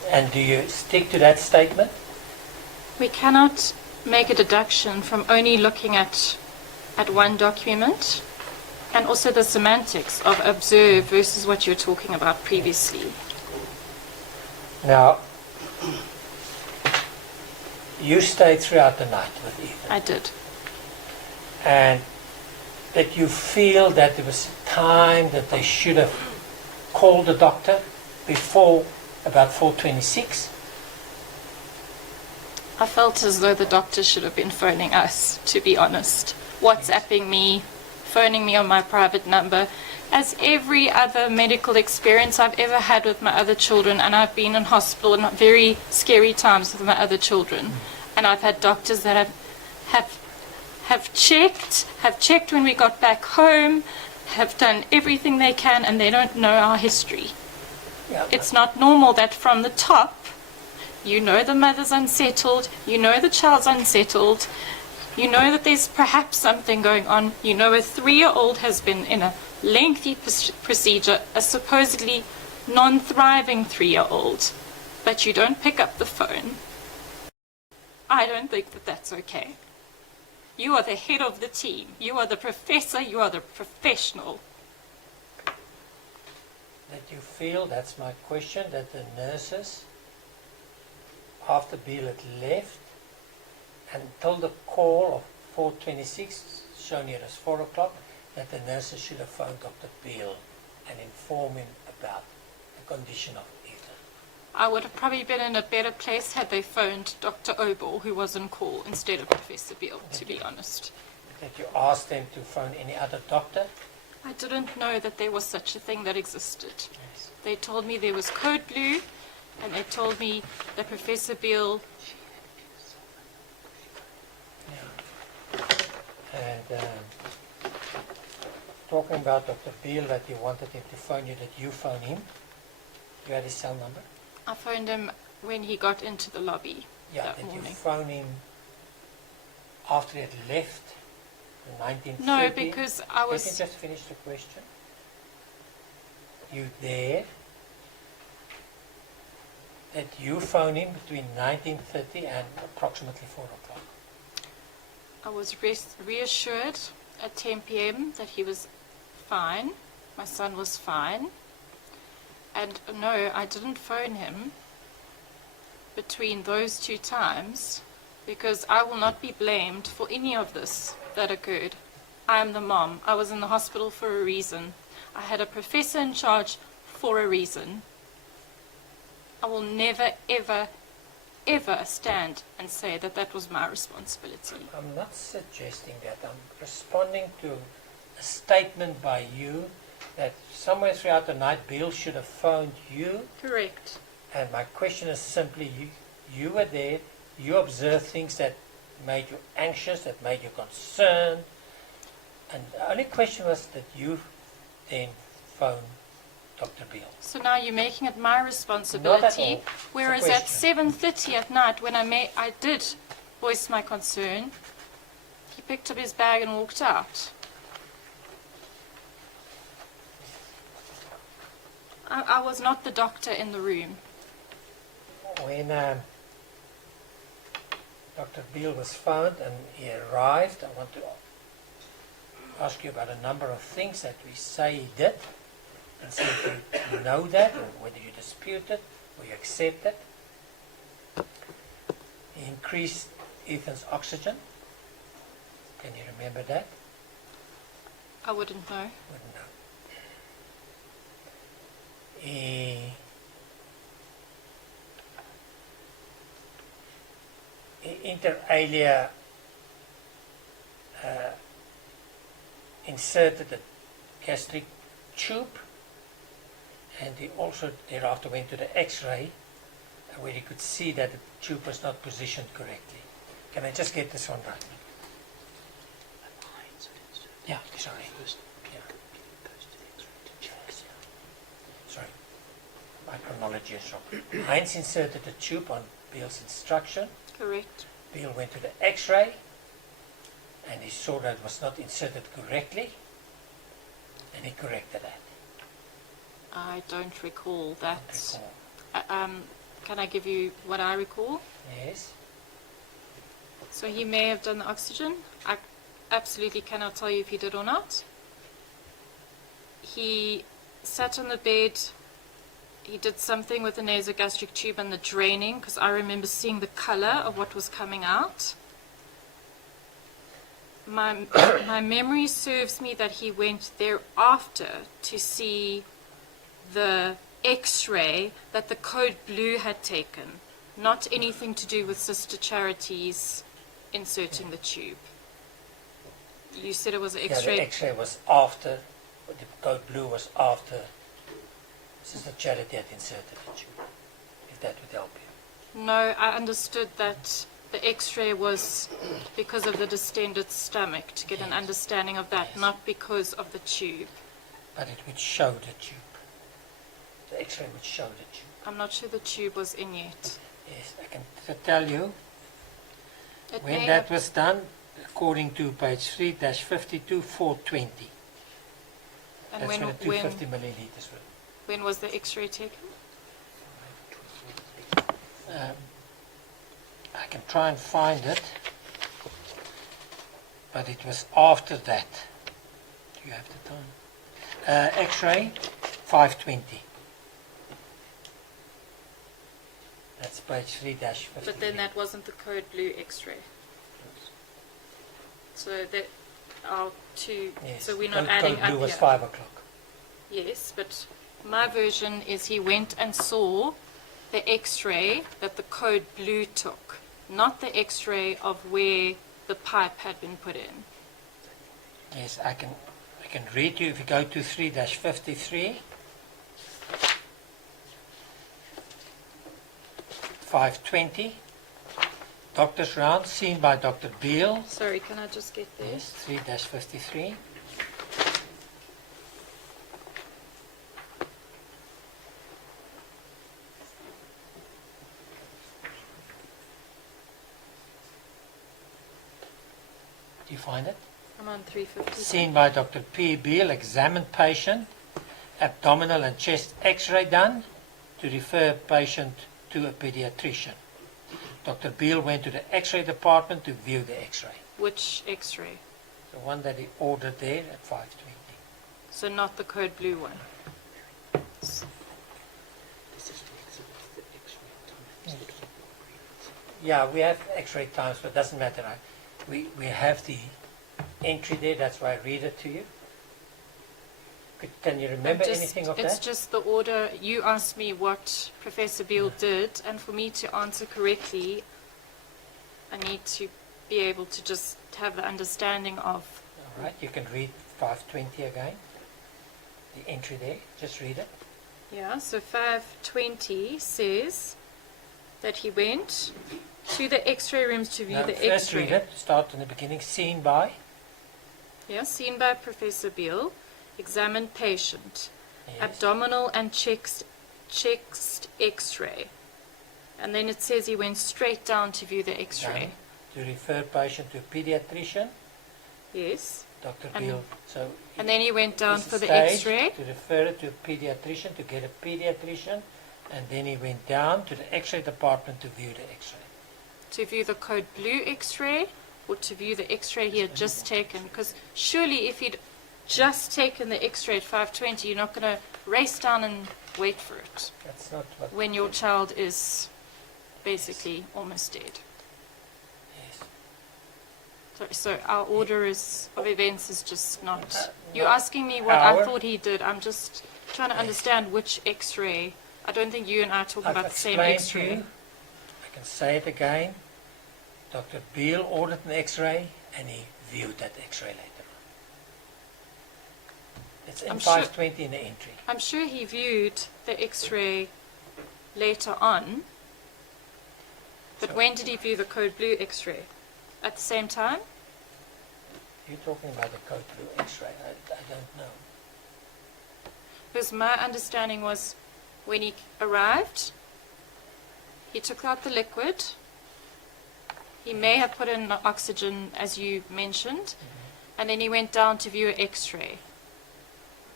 And do you stick to that statement? We cannot make a deduction from only looking at one document, and also the semantics of observe versus what you were talking about previously. Now, you stayed throughout the night with Ethan. I did. And that you feel that there was time that they should have called the doctor before about 4:26? I felt as though the doctor should have been phoning us, to be honest. WhatsApping me, phoning me on my private number. As every other medical experience I've ever had with my other children, and I've been in hospital in very scary times with my other children, and I've had doctors that have checked when we got back home, have done everything they can, and they don't know our history. Yeah, It's not normal that from the top, you know the mother's unsettled, you know the child's unsettled, you know that there's perhaps something going on, you know a 3-year-old has been in a lengthy procedure, a supposedly non-thriving 3-year-old, but you don't pick up the phone. I don't think that that's okay. You are the head of the team. You are the professor. You are the professional. that you feel, that's my question, that the nurses, after Beale had left, until the call of 4:26, shown here as 4 o'clock, that the nurses should have phoned Dr. Beale and informed him about the condition of Ethan. I would have probably been in a better place had they phoned Dr. Obel, who was on call, instead of Professor Beale, to be honest. That you asked them to phone any other doctor? I didn't know that there was such a thing that existed. Yes. They told me there was code blue, and they told me that Professor Beale... And talking about Dr. Beale, that you wanted him to phone you, that you phone him. You had his cell number? I phoned him when he got into the lobby Yeah, that that you morning. phone him after he had left in 1930? No, because I Let me was... just finish the question. You there? That you phone him between 1930 and approximately 4 o'clock? I was reassured at 10 p.m. that he was fine. My son was fine. And no, I didn't phone him between those two times because I will not be blamed for any of this that occurred. I am the mom. I was in the hospital for a reason. I had a professor in charge for a reason. I will never, ever, ever stand and say that that was my responsibility. I'm not suggesting that. I'm responding to a statement by you that somewhere throughout the night Beale should have phoned you. Correct. And my question is simply, you were there, you observed things that made you anxious, that made you concerned. And the only question was that you then phoned Dr. Beale. So now you're making it my responsibility, all. whereas It's a at 7:30 at night when I did voice my concern, he picked up his bag and walked out. I was not the doctor in the room. When Dr. Beale was phoned and he arrived, I want to ask you about a number of things that we say he did, and see if you know that, or whether you dispute it, or you accept it. He increased Ethan's oxygen. Can you remember that? I wouldn't know. Wouldn't know. He inter alia inserted a gastric tube, and he also thereafter went to the X-ray where he could see that the tube was not positioned correctly. Can I just get this one right? Yeah, sorry. Yeah. Sorry, my chronology is wrong. Heinz inserted the tube on Beale's instruction. Correct. Beale went to the X-ray and he saw that it was not inserted correctly, and he corrected that. I don't recall that. Recall. can I give you what I recall? Yes. So he may have done the oxygen. I absolutely cannot tell you if he did or not. He sat on the bed. He did something with the nasogastric tube and the draining, because I remember seeing the color of what was coming out. My memory serves me that he went thereafter to see the X-ray that the Code Blue had taken, not anything to do with Sister Charity's inserting the tube. You said it was an Yeah, X-ray. the X-ray was after, the Code Blue was after Sister Charity had inserted the tube, if that would help you. No, I understood that the X-ray was because of the distended stomach, to get an Yes. understanding of that, Yes. not because of the tube. But it would show the tube. The X-ray would show the tube. I'm not sure the tube was in yet. Yes, I can tell you It when may that have- was done, according to page 3-52, 420. and That's when, when the 250 milliliters were. when was the X-ray taken? I can try and find it, but it was after that. Do you have the time? X-ray, 520. That's page 3-50. But then that wasn't the Code Blue X-ray. So that are two. Yes, So we're not Code adding Blue up was here. 5 o'clock. Yes, but my version is he went and saw the X-ray that the Code Blue took, not the X-ray of where the pipe had been put in. Yes, I can read you if you go to 3-53. 520. Doctor's round seen by Dr. Beale. Sorry, can I just get there? Yes, 3-53. Do you find it? I'm on 350. Seen by Dr. P. Beale, examined patient, abdominal and chest x-ray done, to refer patient to a pediatrician. Dr. Beale went to the x-ray department to view the x-ray. Which X-ray? The one that he ordered there at 520. So not the Code Blue one. Yeah, we have x-ray times, but it doesn't matter. We have the entry there, that's why I read it to you. Can you remember anything of It's that? just the order. You asked me what Professor Beale did, and for me to answer correctly, I need to be able to just have the understanding of. All right, you can read 520 again. The entry there, just read it. Yeah, so 520 says that he went to the X-ray rooms to view No, the first read X-ray. it, start in the beginning, seen by. Yeah, seen by Professor Beale, examined patient, Yes. abdominal and chest X-ray, and then it says he went straight down to view the X-ray. To refer patient to a pediatrician, Yes, Dr. And- Beale. So and then he went down it's a for the stage X-ray. to refer it to a pediatrician, to get a pediatrician, and then he went down to the X-ray department to view the X-ray. To view the Code Blue X-ray, or to view the X-ray he had just taken? Because surely if he'd just taken the X-ray at 520, you're not going to race down and wait for it That's not what. when your child is basically almost dead. Yes. So our order of events is just not. You're no. asking me what I Our- thought he did. I'm just trying to understand which X-ray. I don't think you and I are talking I've about the same explained to X-ray. you. I can say it again. Dr. Beale ordered an X-ray, and he viewed that X-ray later on. It's in I'm sure- 520 in the entry. I'm sure he viewed the X-ray later on. But So- when did he view the Code Blue X-ray? At the same time? You're talking about the Code Blue X-ray. I don't know. Because my understanding was when he arrived, he took out the liquid. He may have put in the oxygen, as you mentioned, and then he went down to view an X-ray.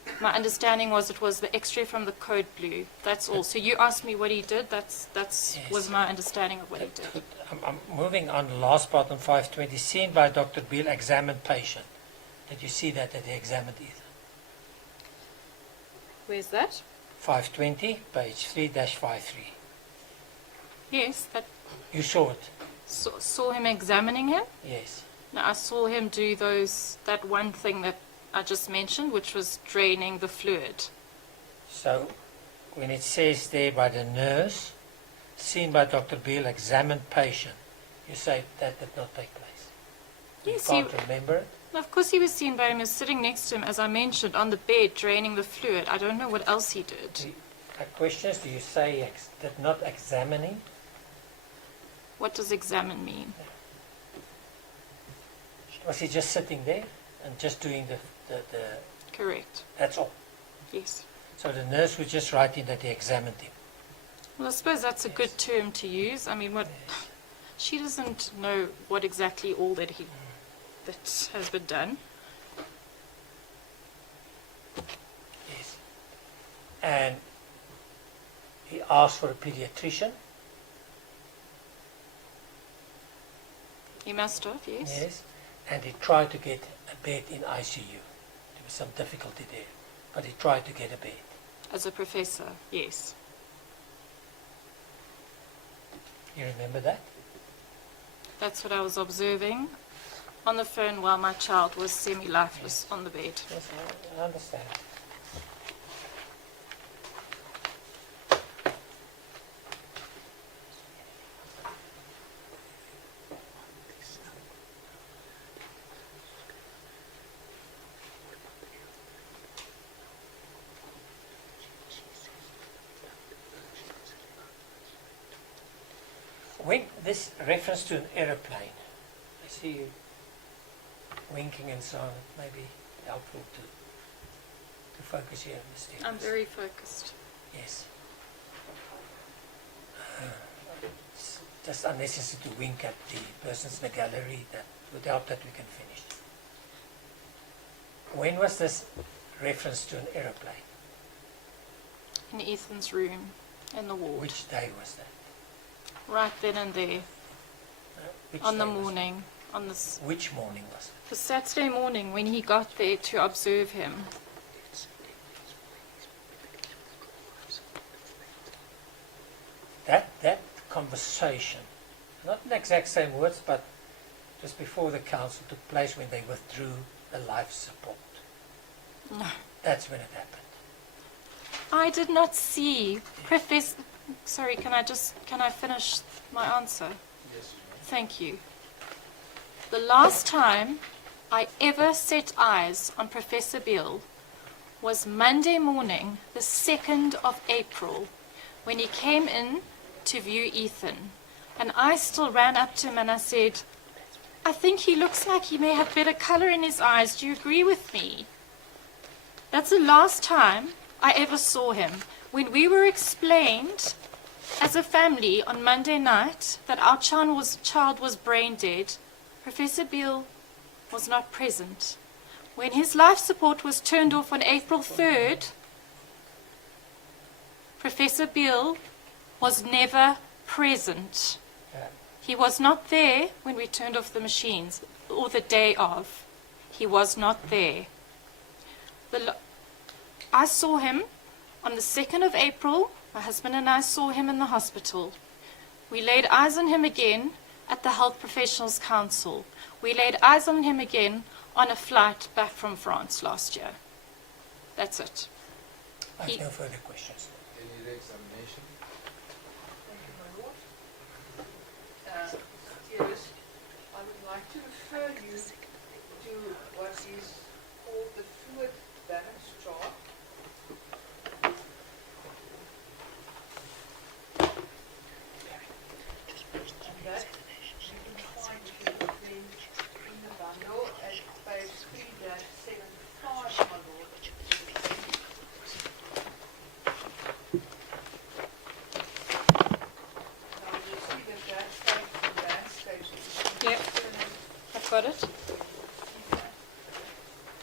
my understanding was it was the X-ray from the code blue. That's all. So you asked me what he did. That's Yes. was my understanding of what he did. I'm moving on. The last part on 520. Seen by Dr. Beale, examined patient. Did you see that he examined Ethan? Where's that? 520, page 3-53. Yes, that You saw it? saw him examining him. Yes. No, I saw him do that one thing that I just mentioned, which was draining the fluid. So, when it says there by the nurse, seen by Dr. Beale, examined patient, you say that did not take place. Yes, You can't remember it? of course he was seen by him. He was sitting next to him, as I mentioned, on the bed, draining the fluid. I don't know what else he did. Questions, do you say did not examining? What does examine mean? Was he just sitting there and just doing the Correct. that's all? Yes. So the nurse was just writing that he examined him. Well, I suppose that's a good term to use. I mean, what she doesn't know what exactly all that has been done. Yes. And he asked for a pediatrician. He must have, yes. Yes. And he tried to get a bed in ICU. There was some difficulty there. But he tried to get a bed. As a professor, yes. You remember that? That's what I was observing on the phone while my child was semi-lifeless on the bed. Yes, I understand. When this reference to an aeroplane, I see you winking and so on, it may be helpful to focus here on the students. I'm very focused. Yes. It's just unnecessary to wink at the persons in the gallery. That would help that we can finish. When was this reference to an aeroplane? In Ethan's room, in the ward. Which day was that? Right then and there, Which on the day was it? morning, Which morning was it? the Saturday morning when he got there to observe him. That conversation, not in the exact same words, but just before the council took place when they withdrew the life support. No. That's when it happened. I did not see Professor... Sorry, can I finish my answer? Yes, Thank you. The last time I ever set eyes on Professor Beale was Monday morning, the 2nd of April, when he came in to view Ethan. And I still ran up to him and I said, I think he looks like he may have better color in his eyes. Do you agree with me? That's the last time I ever saw him. When we were explained as a family on Monday night that our child was brain dead, Professor Beale was not present. When his life support was turned off on April 3rd, Professor Beale was never present. He was not there when we turned off the machines, or the day of. He was not there. I saw him on the 2nd of April. My husband and I saw him in the hospital. We laid eyes on him again at the Health Professionals Council. We laid eyes on him again on a flight back from France last year. That's it. I have no further questions. Any re-examination? Thank you, my lord. Mr. Thierus, I would like to refer you to what is called the fluid balance chart. And that you can find if you look then in the bundle at page 3-75, my lord. Now you'll see that state from landscapes is Yep. I've got it.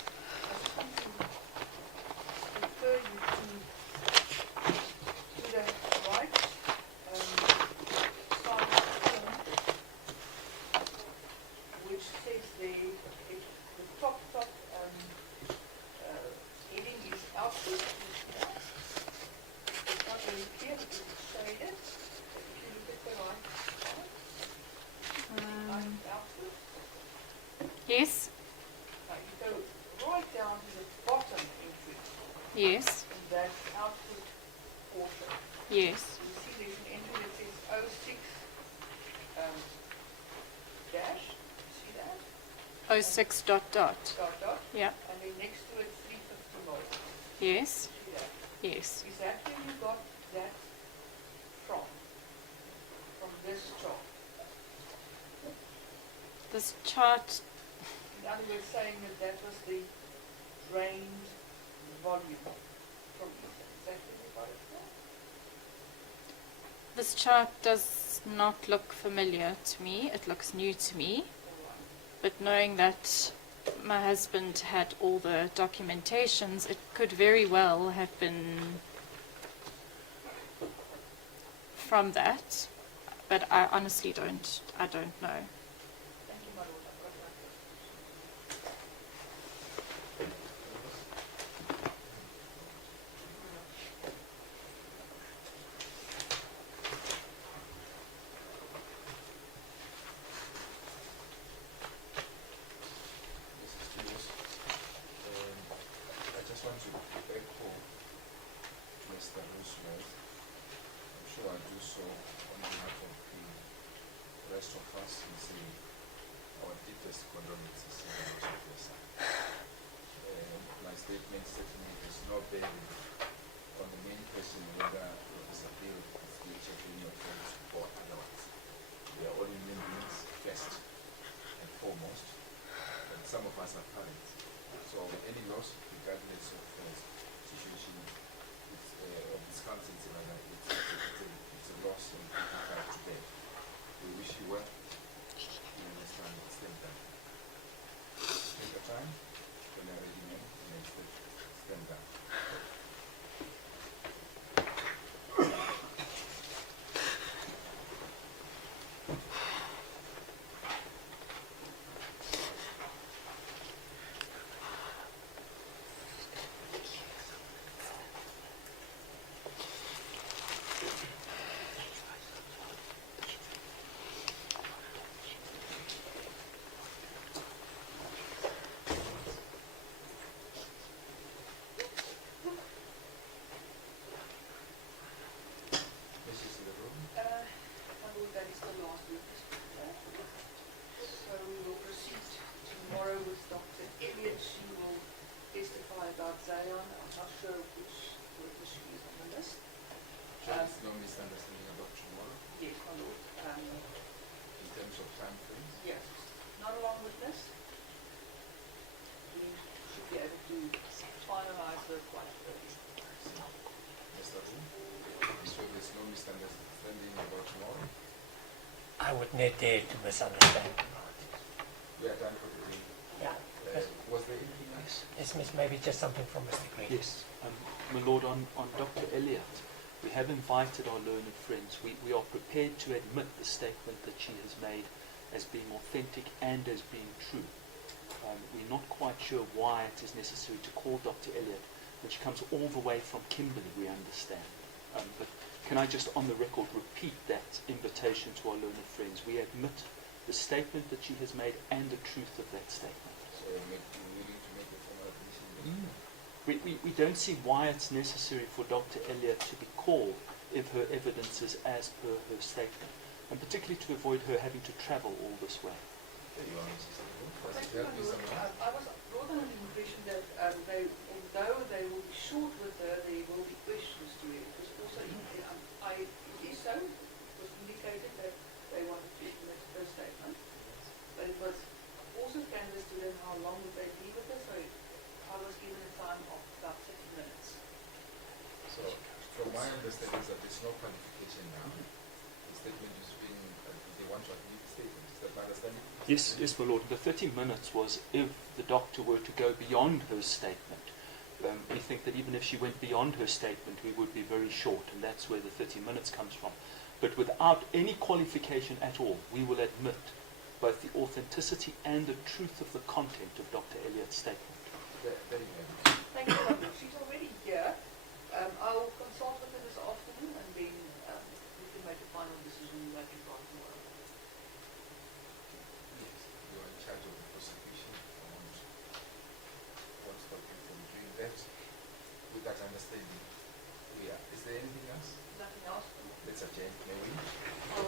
06 dash, see that? 06 dot dot. Dot dot, Yeah. and then next to it 350 mil. Yes. See that? Yes. Is that where you got that from? From this chart? This chart, In other words, saying that that was the drained volume from Ethan. Is that where you got it from? this chart does not look familiar to me. It looks new to me. All right. But knowing that my husband had all the documentations, it could very well have been from that. But I honestly don't know. Thank you, my lord. I've got that. Mrs. Stevens, I just want to echo Mr. Roosevelt. I'm sure I do so on behalf of the rest of us in saying our deepest condolences in the loss of your son. My statement certainly has no bearing on the main question whether Professor Beale is guilty of any offense or otherwise. We are all human beings first and foremost, and some of us are parents. So any loss, regardless of situation, of circumstances, it's a loss and people have to bear. We wish you well. You understand, stand down. Take your time, when you're ready, man, and then stand down. Mrs. LeRoux, My lord, that is the last witness. So we will proceed tomorrow with Dr. Elliott. She will testify about Zion. I'm not sure which witness she is on the list. there is no misunderstanding about tomorrow Yes, my lord. in terms of time frame. Yes, not a long witness. We should be able to finalize her quite early. Mr. Roux, so there's no misunderstanding about tomorrow. I would not dare to misunderstand. We are done for the day. Yeah. Was there anything else? Yes, miss, maybe just something from Mr. Green. Yes, my lord, on Dr. Elliott, we have invited our learned friends. We are prepared to admit the statement that she has made as being authentic and as being true. We're not quite sure why it is necessary to call Dr. Elliott when she comes all the way from Kimberley, we understand. But can I just on the record repeat that invitation to our learned friends? We admit the statement that she has made and the truth of that statement. So you're willing to make a formal admission? We don't see why it's necessary for Dr. Elliott to be called if her evidence is as per her statement, and particularly to avoid her having to travel all this way. There you are, Mrs. LeRoux. Was Thank it you, help my you lord. somehow? I was brought under the impression that although they will be short with her, there will be questions to it. It was also, it is so, it was indicated that they wanted to admit her statement, but it was also canvassed to them how long would they be with her, so I was given a time of about 30 minutes. So, from my understanding is that there's no qualification now. The statement is being, they want to admit the statement. Is that my understanding? Yes, my lord. The 30 minutes was if the doctor were to go beyond her statement. We think that even if she went beyond her statement, we would be very short, and that's where the 30 minutes comes from. But without any qualification at all, we will admit both the authenticity and the truth of the content of Dr. Elliott's statement. There you have it. Thank you, my lord. She's already here. I'll consult with her this afternoon and then we can make a final decision like in tomorrow. Yes, you are in charge of the prosecution. I won't stop you from doing that. With that understanding, is there anything else? Nothing else? Let's adjourn, may we?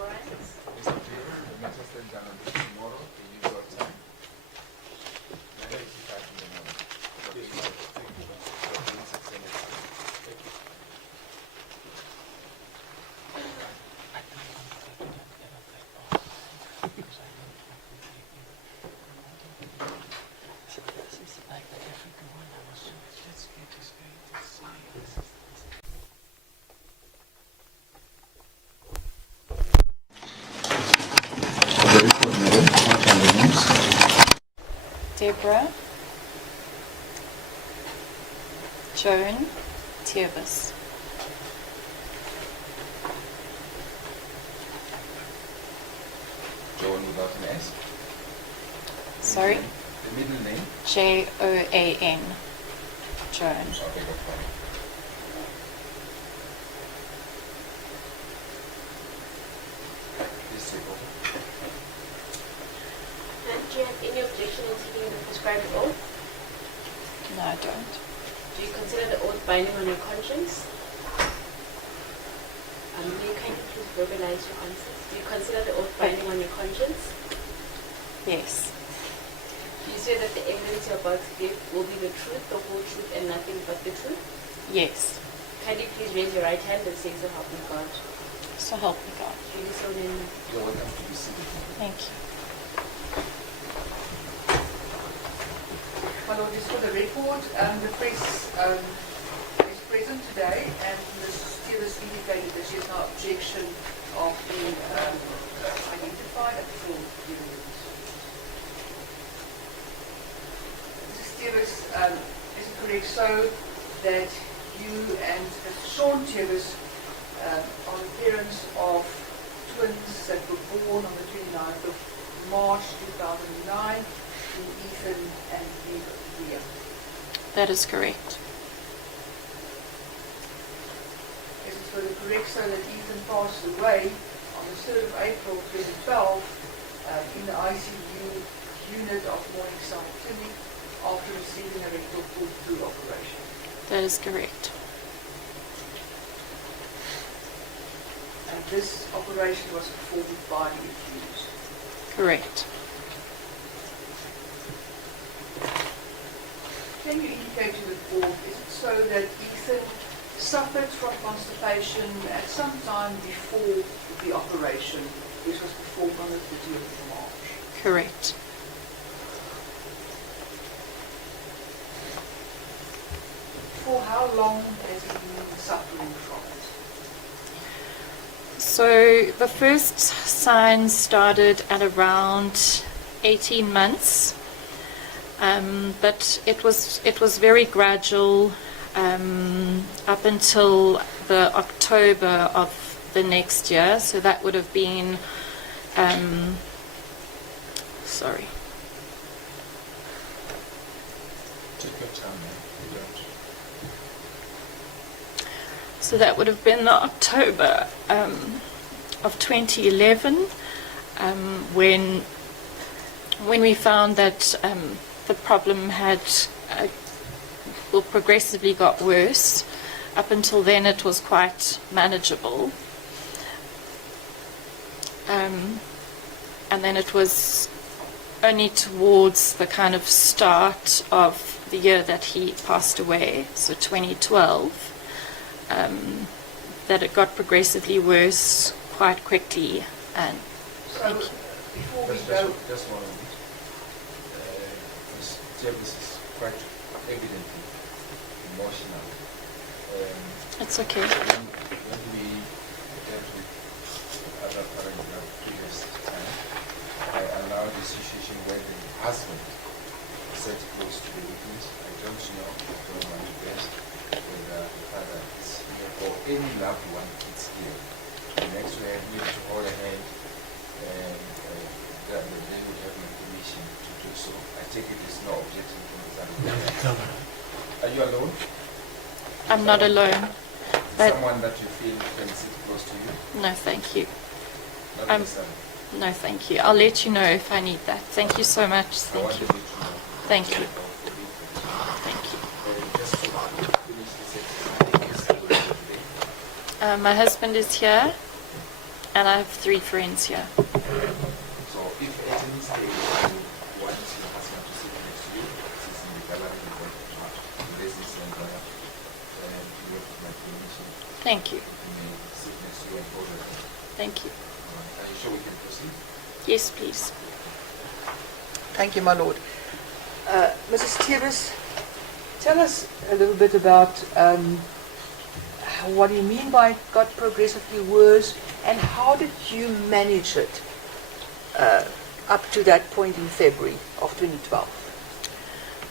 Deborah Joan Tiervis. Joan without an S. Sorry? The middle name? Joan. Joan. Okay, no problem. Please take over. And do you have any objection in taking the prescribed oath? No, I don't. Do you consider the oath binding on your conscience? Will you kindly please verbalize your answers? Do you consider the oath binding on your conscience? Yes. Do you say that the evidence you're about to give will be the truth, the whole truth, and nothing but the truth? Yes. Kindly please raise your right hand and say so help me God. So help me God. Really so then. You're welcome to be seated. Thank you. My Lord, just for the record, the press is present today, and Ms. Tiervis indicated that she has no objection of being identified at the full hearing. Mrs. Tiervis, is it correct so that you and Mr. Sean Tiervis are the parents of twins that were born on the 29th of March 2009? Ethan and Beale? That is correct. Is it further correct so that Ethan passed away on the 3rd of April 2012 in the ICU unit of Morningside Clinic after receiving a rectal pull-through operation? That is correct. And this operation was performed by the accused? Correct. Can you indicate to the court, is it so that Ethan suffered from constipation at some time before the operation, which was performed on the 30th of March? Correct. For how long has he been suffering from it? So the first signs started at around 18 months. But it was very gradual up until the October of the next year. So that would have been, sorry. Take your time, man. You don't. So that would have been the October of 2011 when we found that the problem had progressively got worse. Up until then it was quite manageable. And then it was only towards the kind of start of the year that he passed away, so 2012, that it got progressively worse quite quickly. And So, thank you. before we go, Just one minute. Ms. Tiervis is quite evidently emotional. It's okay. When we dealt with other paragraph previous time, I allowed the situation where the husband sat close to the witness. I don't know, I don't want to guess whether the father is here or any loved one is here. The next way I need to hold a hand and that they would have my permission to do so. I take it there's no objection from the family. Are you alone? I'm not alone. But Someone that you feel can sit close to you? no, thank you. Not the son. No, thank you. I'll let you know if I need that. Thank you so much. I Thank wanted you. you to know. Thank you. Thank Thank you. Just to finish this exercise. My husband is here, and I have 3 friends here. So if at any stage you want your husband to sit next to you, sits in the gallery in front of the business center, and you work with my permission, Thank you. you may sit next to you and hold your hand. Thank you. Are you sure we can proceed? Yes, please. Thank you, my Lord. Mrs. Tiervis, tell us a little bit about what do you mean by it got progressively worse, and how did you manage it up to that point in February of 2012?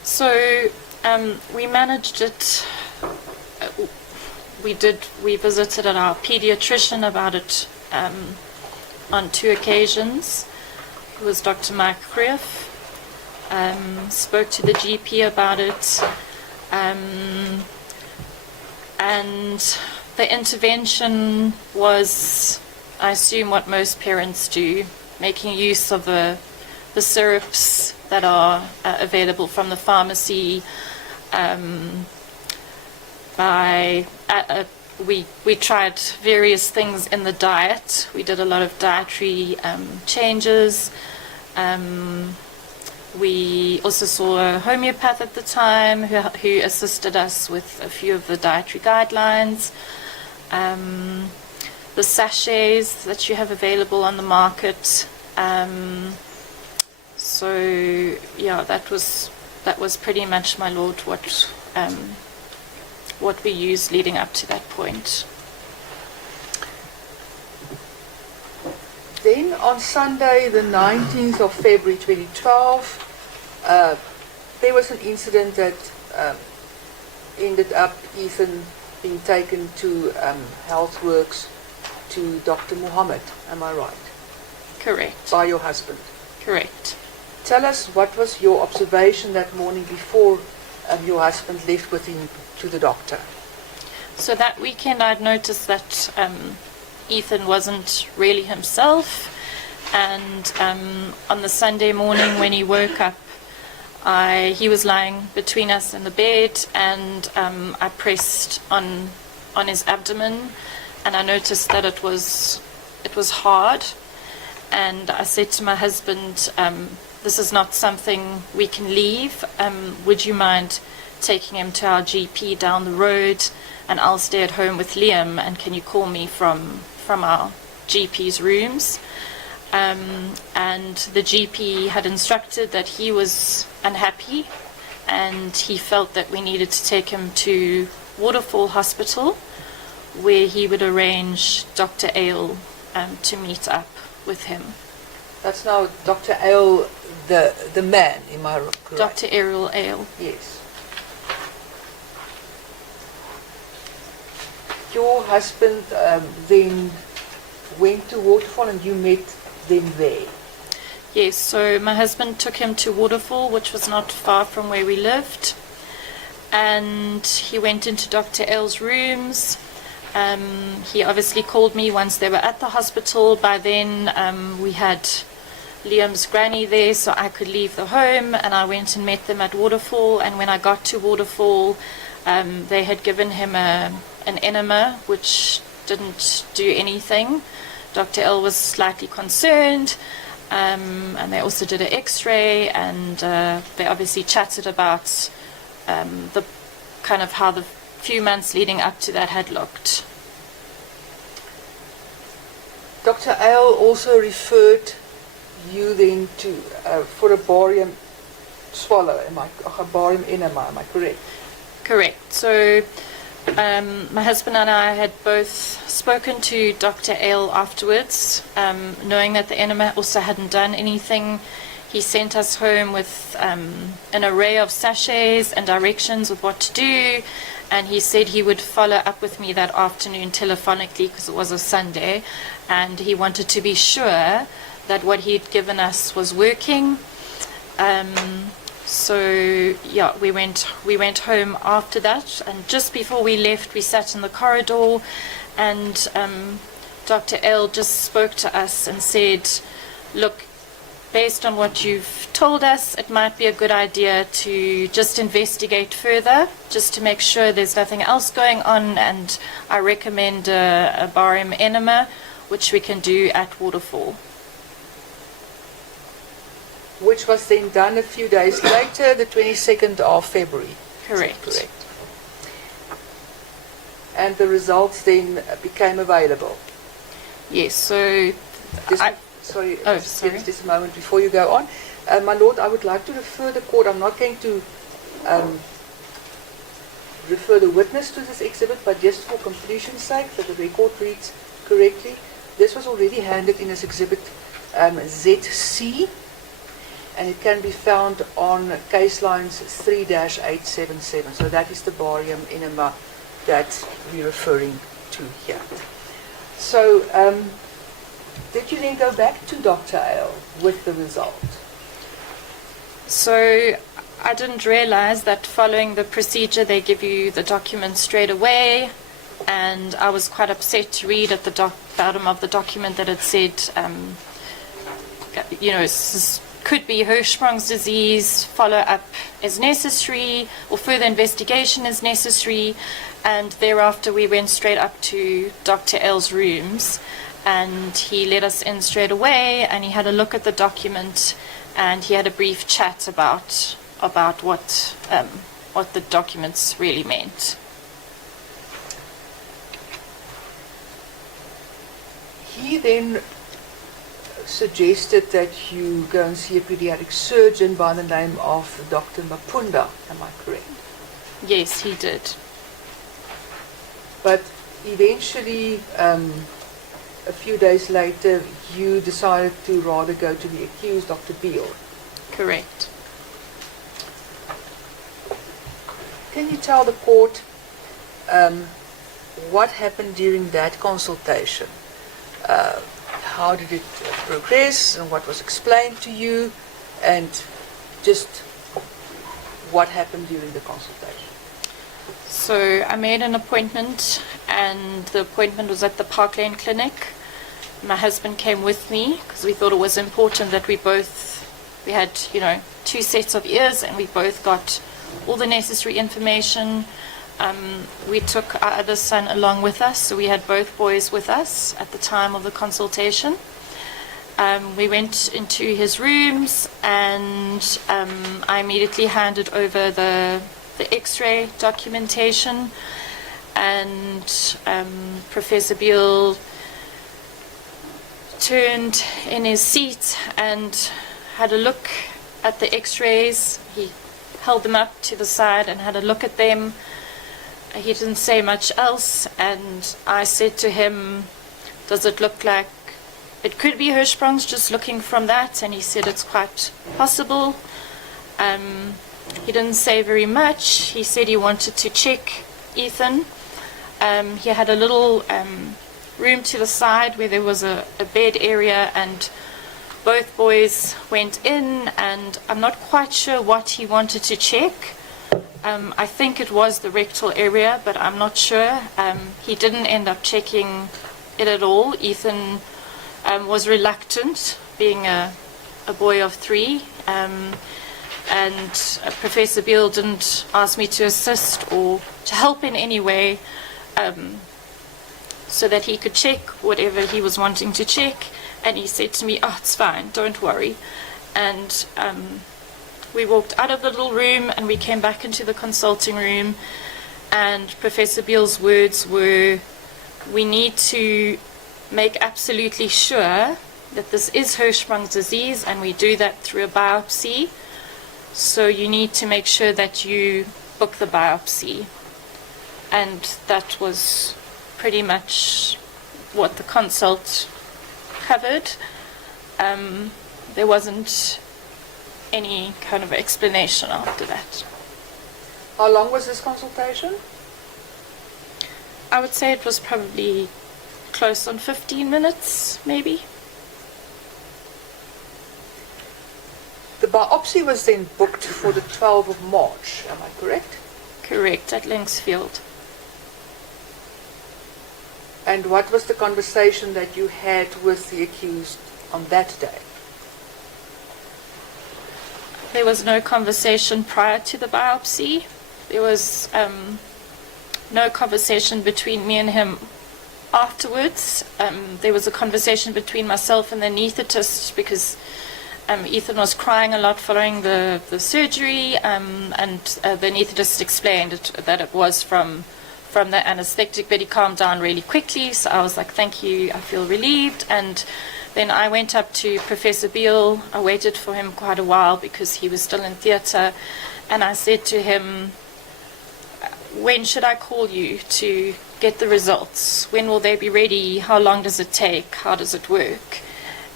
So we managed it. We visited our pediatrician about it on 2 occasions. It was Dr. Mike Krief. Spoke to the GP about it. And the intervention was, I assume, what most parents do, making use of the syrups that are available from the pharmacy. We tried various things in the diet. We did a lot of dietary changes. We also saw a homeopath at the time who assisted us with a few of the dietary guidelines. The sachets that you have available on the market. So yeah, that was pretty much, my lord, what we used leading up to that point. Then on Sunday, the 19th of February 2012, there was an incident that ended up Ethan being taken to Healthworks to Dr. Muhammad. Am I right? Correct. By your husband. Correct. Tell us, what was your observation that morning before your husband left with him to the doctor? So that weekend I'd noticed that Ethan wasn't really himself, and on the Sunday morning when he woke up, he was lying between us in the bed, and I pressed on his abdomen, and I noticed that it was hard, and I said to my husband, this is not something we can leave. Would you mind taking him to our GP down the road, and I'll stay at home with Liam, and can you call me from our GP's rooms? And the GP had instructed that he was unhappy, and he felt that we needed to take him to Waterfall Hospital, where he would arrange Dr. Ale to meet up with him. That's now Dr. Ale, the man, am I correct? Dr. Errol Ale. Yes. Your husband then went to Waterfall and you met them there? Yes, so my husband took him to Waterfall, which was not far from where we lived, and he went into Dr. L's rooms. He obviously called me once they were at the hospital. By then we had Liam's granny there, so I could leave the home, and I went and met them at Waterfall. And when I got to Waterfall, they had given him an enema which didn't do anything. Dr. L was slightly concerned, and they also did an x-ray, and they obviously chatted about the kind of how the few months leading up to that had looked. Dr. Ale also referred you then to for a barium swallow, a barium enema, am I correct? Correct. So my husband and I had both spoken to Dr. Ale afterwards, knowing that the enema also hadn't done anything. He sent us home with an array of sachets and directions of what to do, and he said he would follow up with me that afternoon telephonically because it was a Sunday, and he wanted to be sure that what he'd given us was working. So yeah, we went home after that, and just before we left, we sat in the corridor, and Dr. L just spoke to us and said, look, based on what you've told us, it might be a good idea to just investigate further, just to make sure there's nothing else going on, and I recommend a barium enema, which we can do at Waterfall. Which was then done a few days later, the 22nd of February. Correct. Correct. And the results then became available. Yes, so Sorry, sorry. just a moment before you go on. My Lord, I would like to refer the court. I'm not going to refer the witness to this exhibit, but just for completion's sake, that the record reads correctly. This was already handed in as exhibit ZC, and it can be found on case lines 3-877. So that is the barium enema that we're referring to here. So did you then go back to Dr. Ale with the result? So I didn't realize that following the procedure they give you the document straight away, and I was quite upset to read at the bottom of the document that it said, you know, could be Hirschsprung's disease, follow up is necessary, or further investigation is necessary. And thereafter we went straight up to Dr. L's rooms, and he let us in straight away, and he had a look at the document, and he had a brief chat about what the documents really meant. He then suggested that you go and see a pediatric surgeon by the name of Dr. Mapunda. Am I correct? Yes, he did. But eventually, a few days later, you decided to rather go to the accused, Dr. Beal. Correct. Can you tell the court what happened during that consultation? How did it progress, and what was explained to you, and just what happened during the consultation? So I made an appointment, and the appointment was at the Park Lane Clinic. My husband came with me because we thought it was important that we had, you know, 2 sets of ears, and we both got all the necessary information. We took our other son along with us, so we had both boys with us at the time of the consultation. We went into his rooms, and I immediately handed over the X-ray documentation, and Professor Beale turned in his seat and had a look at the X-rays. He held them up to the side and had a look at them. He didn't say much else, and I said to him, does it look like it could be Hirschsprung's, just looking from that? And he said it's quite possible. He didn't say very much. He said he wanted to check Ethan. He had a little room to the side where there was a bed area, and both boys went in, and I'm not quite sure what he wanted to check. I think it was the rectal area, but I'm not sure. He didn't end up checking it at all. Ethan was reluctant, being a boy of 3, and Professor Beale didn't ask me to assist or to help in any way, so that he could check whatever he was wanting to check. And he said to me, oh, it's fine, don't worry. And we walked out of the little room, and we came back into the consulting room, and Professor Beale's words were, we need to make absolutely sure that this is Hirschsprung's disease, and we do that through a biopsy. So you need to make sure that you book the biopsy. And that was pretty much what the consult covered. There wasn't any kind of explanation after that. How long was this consultation? I would say it was probably close on 15 minutes, maybe. The biopsy was then booked for the 12th of March, am I correct? Correct, at Linksfield. And what was the conversation that you had with the accused on that day? There was no conversation prior to the biopsy. There was no conversation between me and him afterwards. There was a conversation between myself and the anaesthetist, because Ethan was crying a lot following the surgery, and the anaesthetist explained that it was from the anesthetic, but he calmed down really quickly. So I was like, thank you, I feel relieved. And then I went up to Professor Beale. I waited for him quite a while because he was still in theatre, and I said to him, when should I call you to get the results? When will they be ready? How long does it take? How does it work?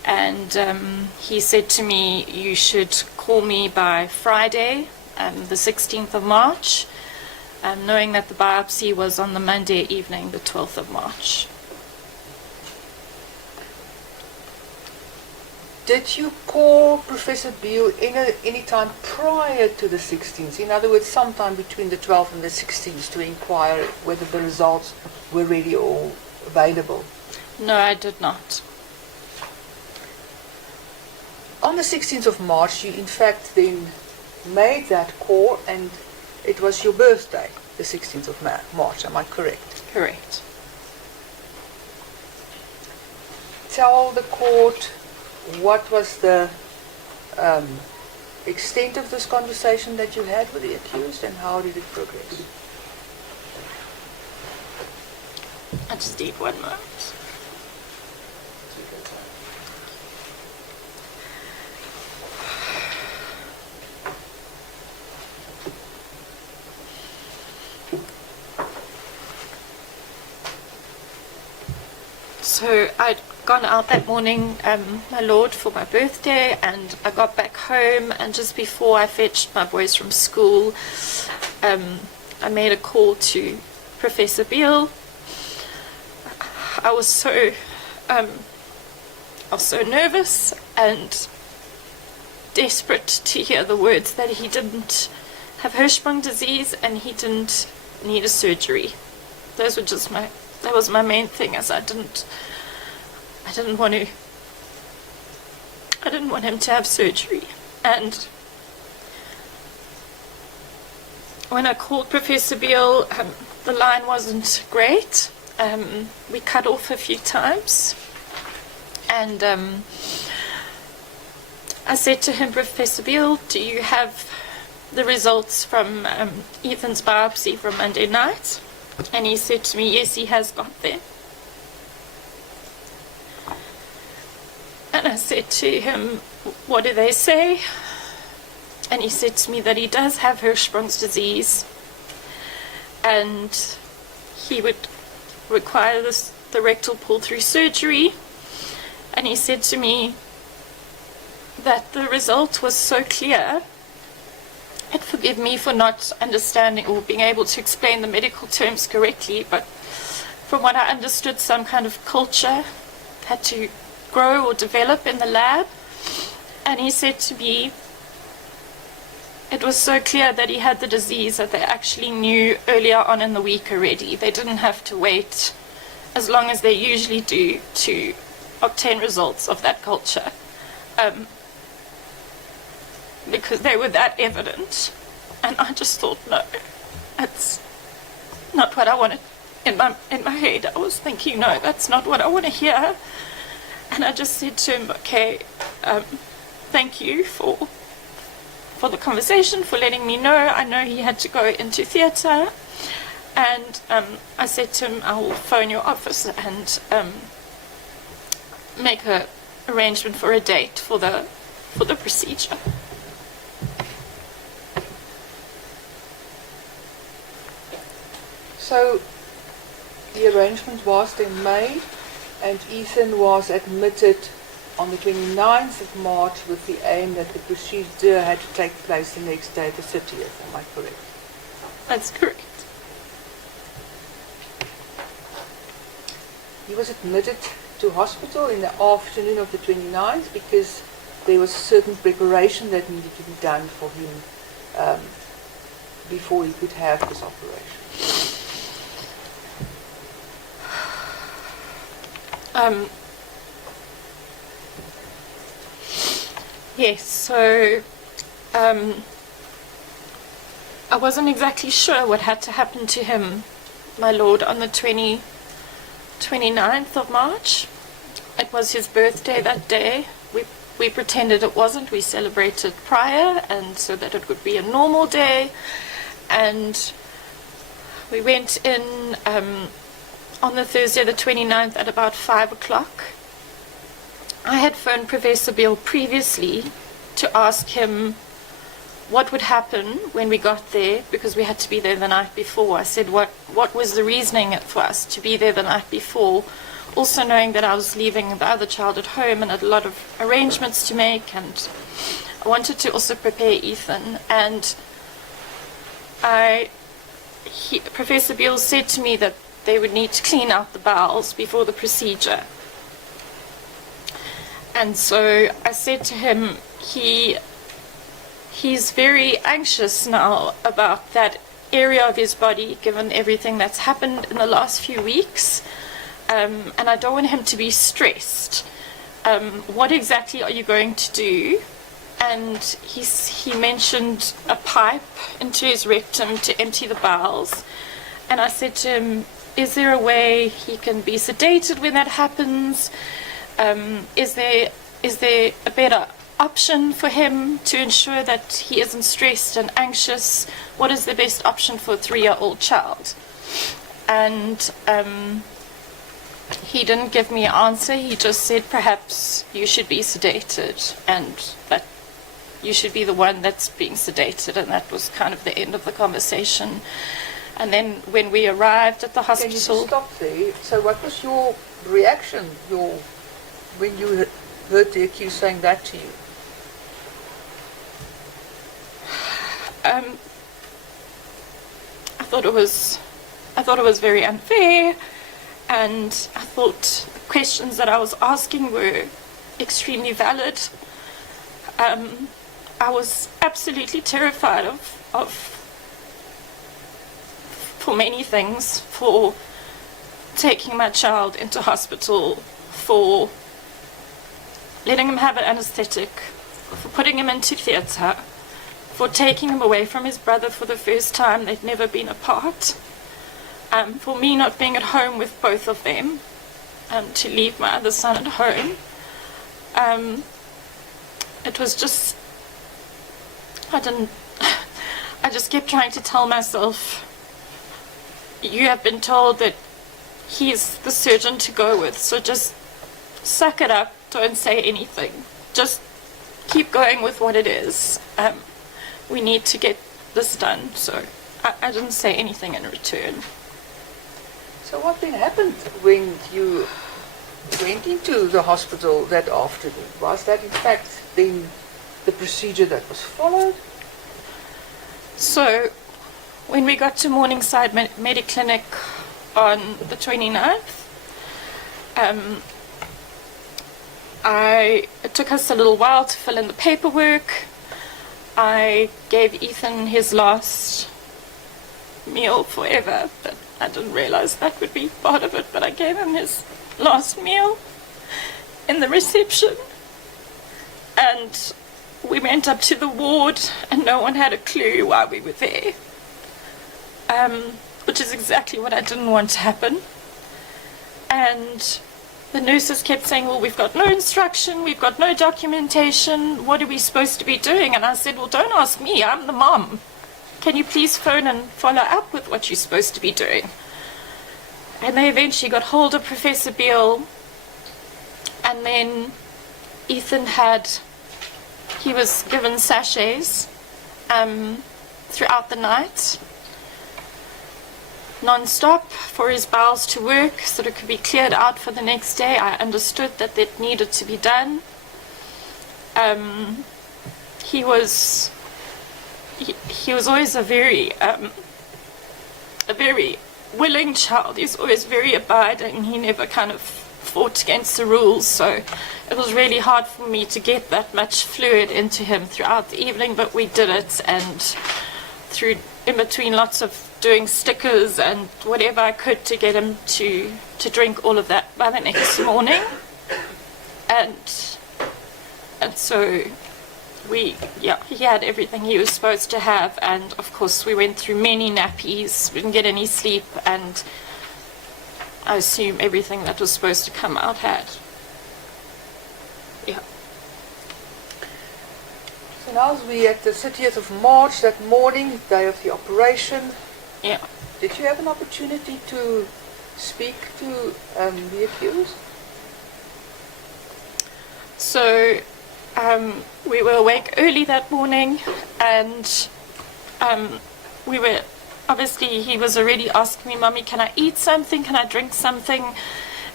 and he said to me, you should call me by Friday, the 16th of March, knowing that the biopsy was on the Monday evening, the 12th of March. Did you call Professor Beale any time prior to the 16th? In other words, sometime between the 12th and the 16th to inquire whether the results were ready or available? No, I did not. On the 16th of March, you in fact then made that call, and it was your birthday, the 16th of March, am I correct? Correct. Tell the court what was the extent of this conversation that you had with the accused, and how did it progress? I just need 1 moment. Take your time. So I'd gone out that morning, my lord, for my birthday, and I got back home, and just before I fetched my boys from school, I made a call to Professor Beale. I was so nervous and desperate to hear the words that he didn't have Hirschsprung disease and he didn't need a surgery. That was my main thing, as I didn't want him to have surgery. And when I called Professor Beale, the line wasn't great. We cut off a few times, and I said to him, Professor Beale, do you have the results from Ethan's biopsy from Monday night? And he said to me, yes, he has got them. And I said to him, what do they say? And he said to me that he does have Hirschsprung's disease, and he would require the rectal pull-through surgery. And he said to me that the result was so clear, and forgive me for not understanding or being able to explain the medical terms correctly, but from what I understood, some kind of culture had to grow or develop in the lab. And he said to me, it was so clear that he had the disease that they actually knew earlier on in the week already. They didn't have to wait as long as they usually do to obtain results of that culture, because they were that evident. And I just thought, no, that's not what I wanted. In my head, I was thinking, no, that's not what I want to hear. And I just said to him, okay, thank you for the conversation, for letting me know. I know he had to go into theatre, and I said to him, I will phone your office and make an arrangement for a date for the procedure. So the arrangement was then made, and Ethan was admitted on the 29th of March with the aim that the procedure had to take place the next day, the 30th. Am I correct? That's correct. He was admitted to hospital in the afternoon of the 29th because there was certain preparation that needed to be done for him before he could have this operation. Yes, so I wasn't exactly sure what had to happen to him, my lord, on the 29th of March. It was his birthday that day. We pretended it wasn't. We celebrated prior, and so that it would be a normal day. And we went in on the Thursday the 29th at about 5 o'clock. I had phoned Professor Beale previously to ask him what would happen when we got there, because we had to be there the night before. I said, what was the reasoning for us to be there the night before? also knowing that I was leaving the other child at home and had a lot of arrangements to make, and I wanted to also prepare Ethan. And Professor Beale said to me that they would need to clean out the bowels before the procedure. And so I said to him, he's very anxious now about that area of his body, given everything that's happened in the last few weeks, and I don't want him to be stressed. What exactly are you going to do? And he mentioned a pipe into his rectum to empty the bowels. And I said to him, is there a way he can be sedated when that happens? Is there a better option for him to ensure that he isn't stressed and anxious? What is the best option for a 3-year-old child? And he didn't give me an answer. He just said, perhaps you should be sedated, and that you should be the one that's being sedated. And that was kind of the end of the conversation. And then when we arrived at the hospital... Can you just stop there? So what was your reaction when you heard the accused saying that to you? I thought it was very unfair, and I thought the questions that I was asking were extremely valid. I was absolutely terrified for many things, for taking my child into hospital, for letting him have an anesthetic, for putting him into theatre, for taking him away from his brother for the first time. They'd never been apart. For me not being at home with both of them, to leave my other son at home. It was just, I just kept trying to tell myself, you have been told that he's the surgeon to go with, so just suck it up, don't say anything. Just keep going with what it is. We need to get this done, so I didn't say anything in return. So what then happened when you went into the hospital that afternoon? Was that in fact then the procedure that was followed? So when we got to Morningside Mediclinic on the 29th, it took us a little while to fill in the paperwork. I gave Ethan his last meal forever, but I didn't realize that would be part of it, but I gave him his last meal in the reception. And we went up to the ward, and no one had a clue why we were there, which is exactly what I didn't want to happen. And the nurses kept saying, well, we've got no instruction, we've got no documentation, what are we supposed to be doing? And I said, well, don't ask me, I'm the mom. Can you please phone and follow up with what you're supposed to be doing? And they eventually got hold of Professor Beale, and then Ethan he was given sachets throughout the night, non-stop, for his bowels to work so that it could be cleared out for the next day. I understood that that needed to be done. He was always a very willing child. He's always very abiding. He never kind of fought against the rules, so it was really hard for me to get that much fluid into him throughout the evening, but we did it, and in between lots of doing stickers and whatever I could to get him to drink all of that by the next morning. And so he had everything he was supposed to have, and of course we went through many nappies, we didn't get any sleep, and I assume everything that was supposed to come out had. Yeah. So now we at the 30th of March, that morning, day of the operation. Yeah. Did you have an opportunity to speak to the accused? So we were awake early that morning, and he was already asking me, Mommy, can I eat something? Can I drink something?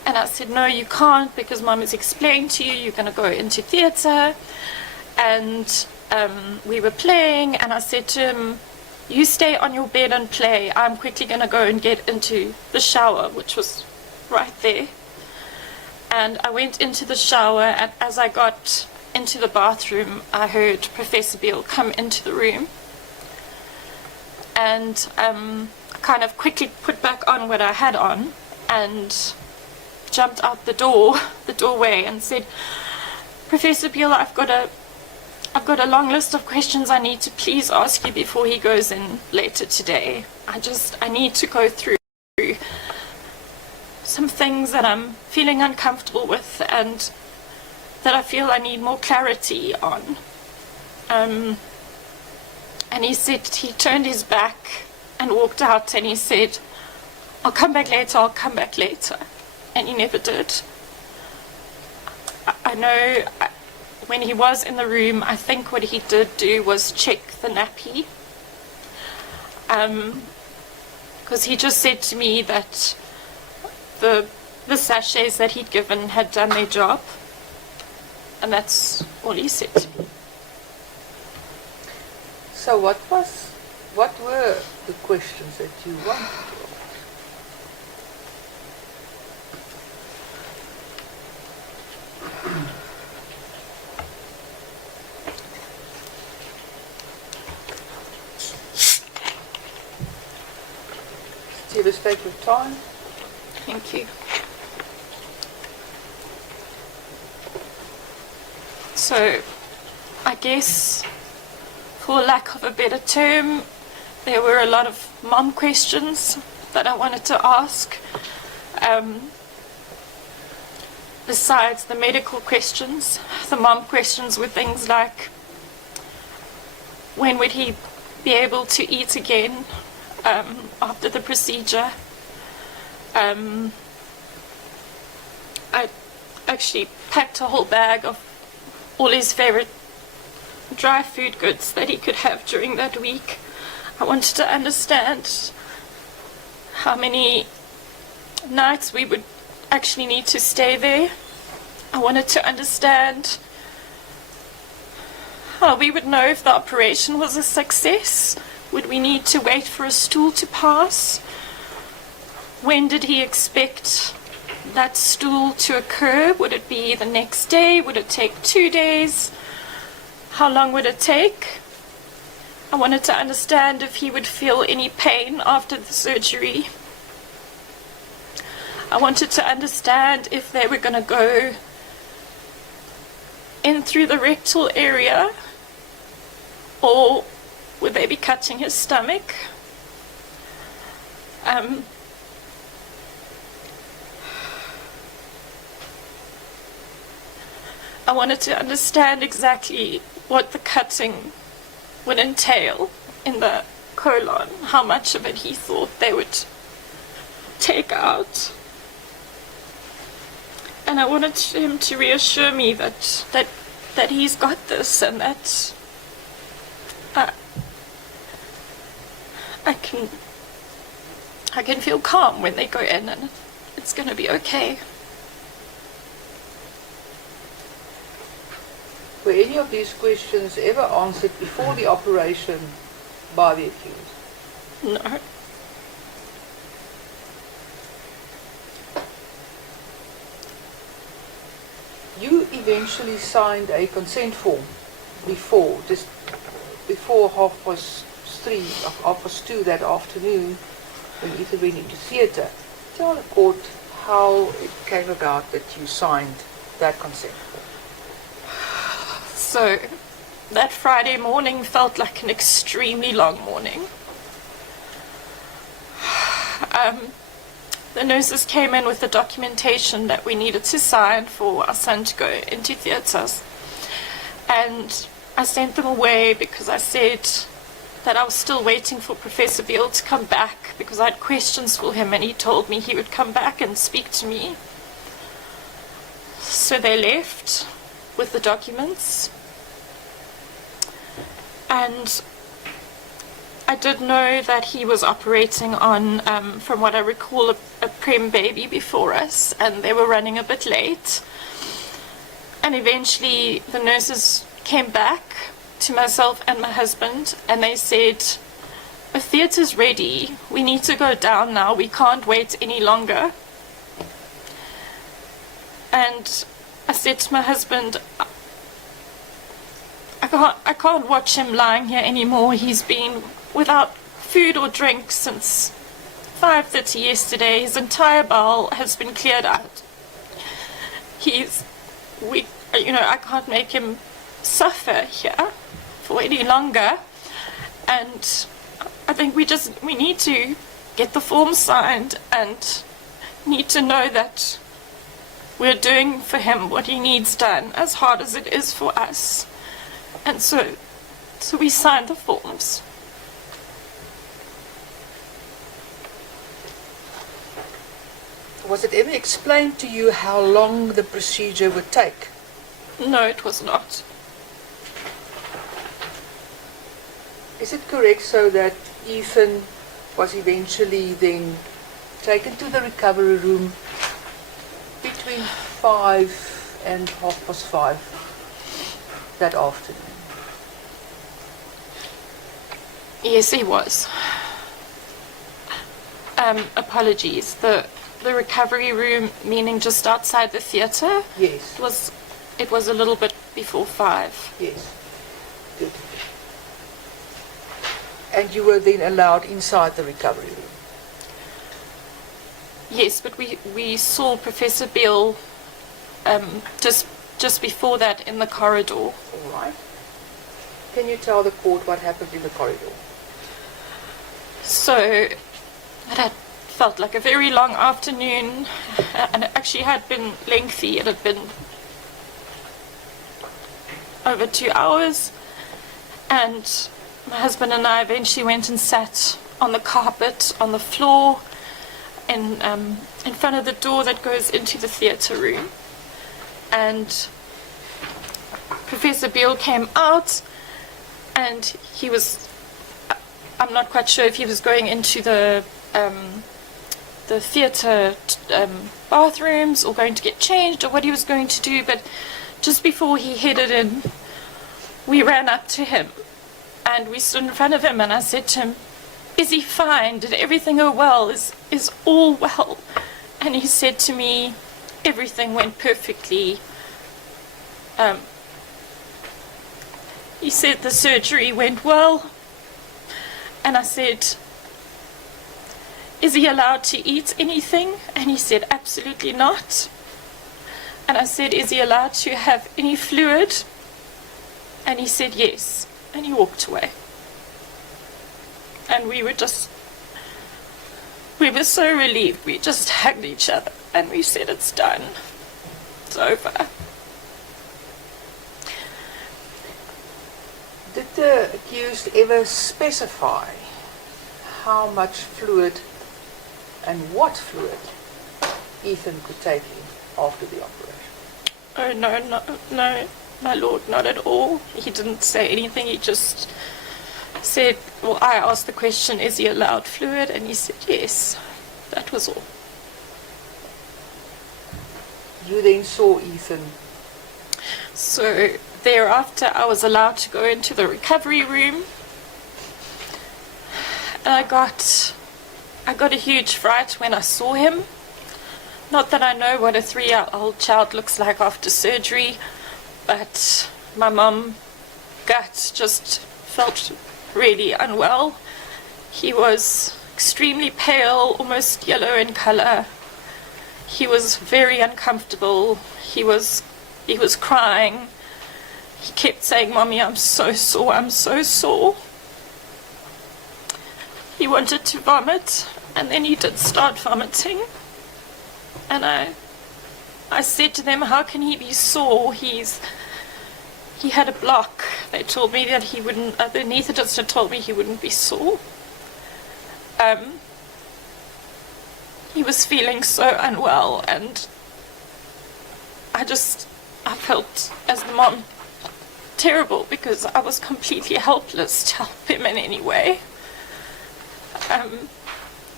And I said, no, you can't, because Mum has explained to you, you're going to go into theatre. And we were playing, and I said to him, you stay on your bed and play. I'm quickly going to go and get into the shower, which was right there. And I went into the shower, and as I got into the bathroom, I heard Professor Beale come into the room. And I kind of quickly put back on what I had on and jumped out the doorway, and said, Professor Beale, I've got a long list of questions I need to please ask you before he goes in later today. I need to go through some things that I'm feeling uncomfortable with and that I feel I need more clarity on. And he said, he turned his back and walked out, and he said, I'll come back later. And he never did. I know when he was in the room, I think what he did do was check the nappy. Because he just said to me that the sachets that he'd given had done their job. And that's all he said to me. So what were the questions that you wanted to ask? Just take your time. Thank you. So, I guess, for lack of a better term, there were a lot of mom questions that I wanted to ask. Besides the medical questions, the mom questions were things like, when would he be able to eat again after the procedure? I actually packed a whole bag of all his favorite dry food goods that he could have during that week. I wanted to understand how many nights we would actually need to stay there. I wanted to understand how we would know if the operation was a success. Would we need to wait for a stool to pass? When did he expect that stool to occur? Would it be the next day? Would it take 2 days? How long would it take? I wanted to understand if he would feel any pain after the surgery. I wanted to understand if they were going to go in through the rectal area, or would they be cutting his stomach? I wanted to understand exactly what the cutting would entail in the colon, how much of it he thought they would take out. And I wanted him to reassure me that he's got this, and that I can feel calm when they go in, and it's going to be okay. Were any of these questions ever answered before the operation by the accused? No. You eventually signed a consent form before 2:30 that afternoon when Ethan went into theatre. Tell the court how it came about that you signed that consent form. So, that Friday morning felt like an extremely long morning. The nurses came in with the documentation that we needed to sign for our son to go into theatres. And I sent them away because I said that I was still waiting for Professor Beale to come back because I had questions for him, and he told me he would come back and speak to me. So they left with the documents. And I did know that he was operating on, from what I recall, a prem baby before us, and they were running a bit late. And eventually the nurses came back to myself and my husband, and they said, "The theatre's ready. We need to go down now. We can't wait any longer." And I said to my husband, I can't watch him lying here anymore. He's been without food or drink since 5:30 yesterday. His entire bowel has been cleared out. I can't make him suffer here for any longer. And I think we need to get the form signed and need to know that we're doing for him what he needs done, as hard as it is for us. And so we signed the forms. Was it ever explained to you how long the procedure would take? No, it was not. Is it correct so that Ethan was eventually then taken to the recovery room between 5 and 5:30 that afternoon? Yes, he was. Apologies. The recovery room, meaning just outside the theatre? Yes. It was a little bit before 5. Yes. Good. And you were then allowed inside the recovery room? Yes, but we saw Professor Beale just before that in the corridor. All right. Can you tell the court what happened in the corridor? So it had felt like a very long afternoon, and it actually had been lengthy. It had been over 2 hours, and my husband and I eventually went and sat on the carpet on the floor in front of the door that goes into the theatre room. And Professor Beale came out, and he was, I'm not quite sure if he was going into the theatre bathrooms or going to get changed or what he was going to do, but just before he headed in, we ran up to him and we stood in front of him, and I said to him, "Is he fine? Did everything go well? Is all well?" And he said to me, "Everything went perfectly." He said the surgery went well. And I said, "Is he allowed to eat anything?" And he said, "Absolutely not." And I said, "Is he allowed to have any fluid?" And he said, "Yes." And he walked away. And we were so relieved. We just hugged each other and we said, "It's done. It's over." Did the accused ever specify how much fluid and what fluid Ethan could take in after the operation? Oh, no, my lord, not at all. He didn't say anything. He just said, well, I asked the question, "Is he allowed fluid?" And he said, "Yes." That was all. You then saw Ethan. So thereafter, I was allowed to go into the recovery room. And I got a huge fright when I saw him. Not that I know what a 3-year-old child looks like after surgery, but my mum gut just felt really unwell. He was extremely pale, almost yellow in color. He was very uncomfortable. He was crying. He kept saying, "Mommy, I'm so sore, I'm so sore." He wanted to vomit, and then he did start vomiting. And I said to them, "How can he be sore? He had a block." They told me that he wouldn't, the anaesthetist had told me he wouldn't be sore. He was feeling so unwell, and I felt, as the mom, terrible because I was completely helpless to help him in any way.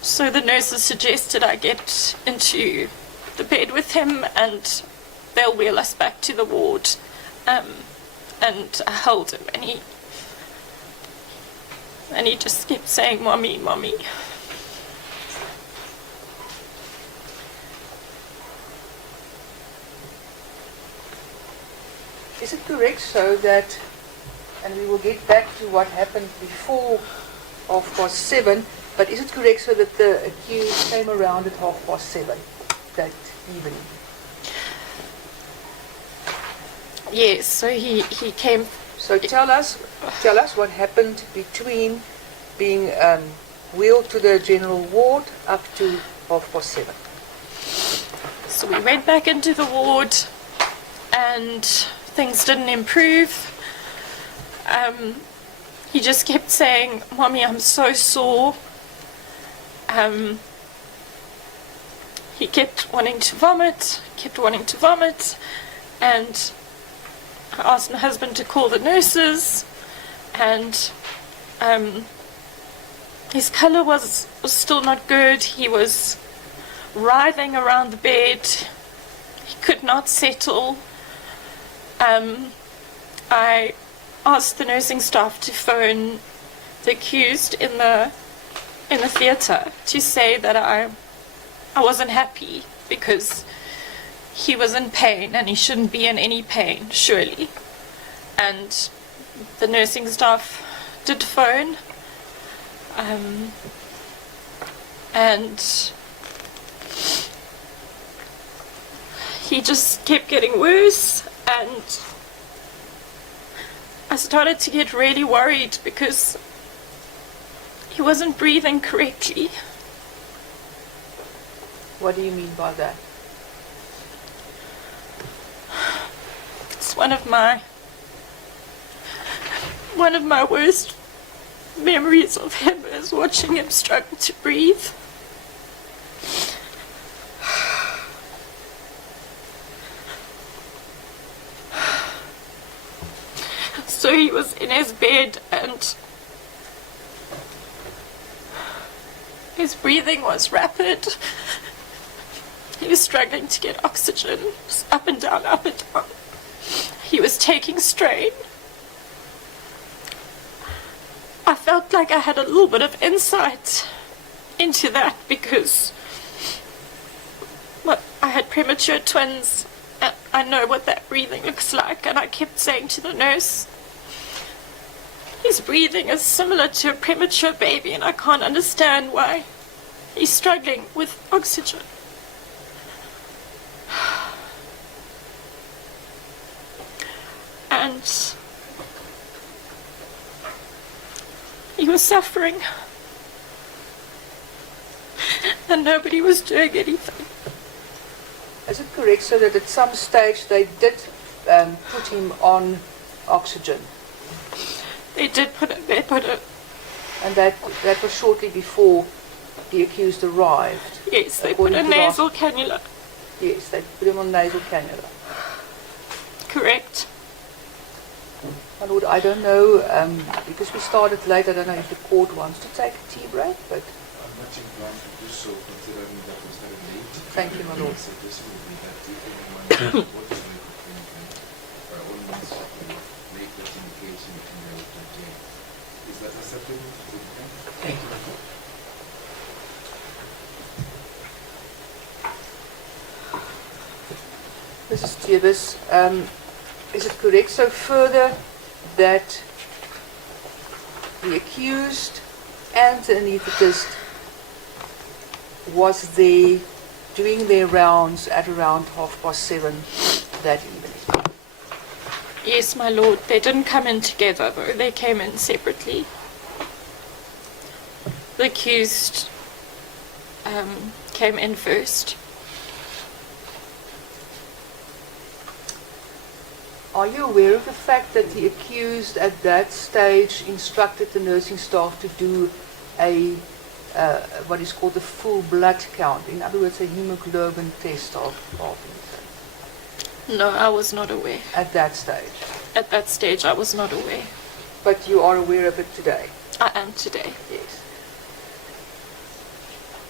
So the nurses suggested I get into the bed with him and they'll wheel us back to the ward. And I held him and he just kept saying, "Mommy, Mommy." Is it correct so that, and we will get back to what happened before 7:30, but is it correct so that the accused came around at 7:30 that evening? Yes, so he came. So tell us what happened between being wheeled to the general ward up to 7:30. So we went back into the ward and things didn't improve. He just kept saying, "Mommy, I'm so sore." He kept wanting to vomit, and I asked my husband to call the nurses, and his colour was still not good. He was writhing around the bed. He could not settle. I asked the nursing staff to phone the accused in the theatre to say that I wasn't happy because he was in pain and he shouldn't be in any pain, surely. And the nursing staff did phone, and he just kept getting worse, and I started to get really worried because he wasn't breathing correctly. What do you mean by that? It's one of my worst memories of him is watching him struggle to breathe. So he was in his bed and his breathing was rapid. He was struggling to get oxygen, just up and down, up and down. He was taking strain. I felt like I had a little bit of insight into that because I had premature twins and I know what that breathing looks like, and I kept saying to the nurse, his breathing is similar to a premature baby and I can't understand why he's struggling with oxygen. And he was suffering and nobody was doing anything. Is it correct so that at some stage they did put him on oxygen? They put it. And that was shortly before the accused arrived? Yes, they put a nasal cannula. Yes, they put him on nasal cannula. Correct. My Lord, I don't know, because we started late, I don't know if the court wants to take a tea break, but... I'm not inclined to do so, considering that we started late. Thank you, my Lord. So this will be that if anyone reports to me, by all means, make that indication in the judge. Is that acceptable to the defense? Thank you, my lord. Mrs. Tevis, is it correct so further that the accused and the anaesthetist was there doing their rounds at around 7:30 that evening? Yes, my lord. They didn't come in together though. They came in separately. The accused came in first. Are you aware of the fact that the accused at that stage instructed the nursing staff to do a what is called a full blood count? In other words, a hemoglobin test of No, I was not aware. at that stage. At that stage, I was not aware. But you are aware of it today? I am today. Yes.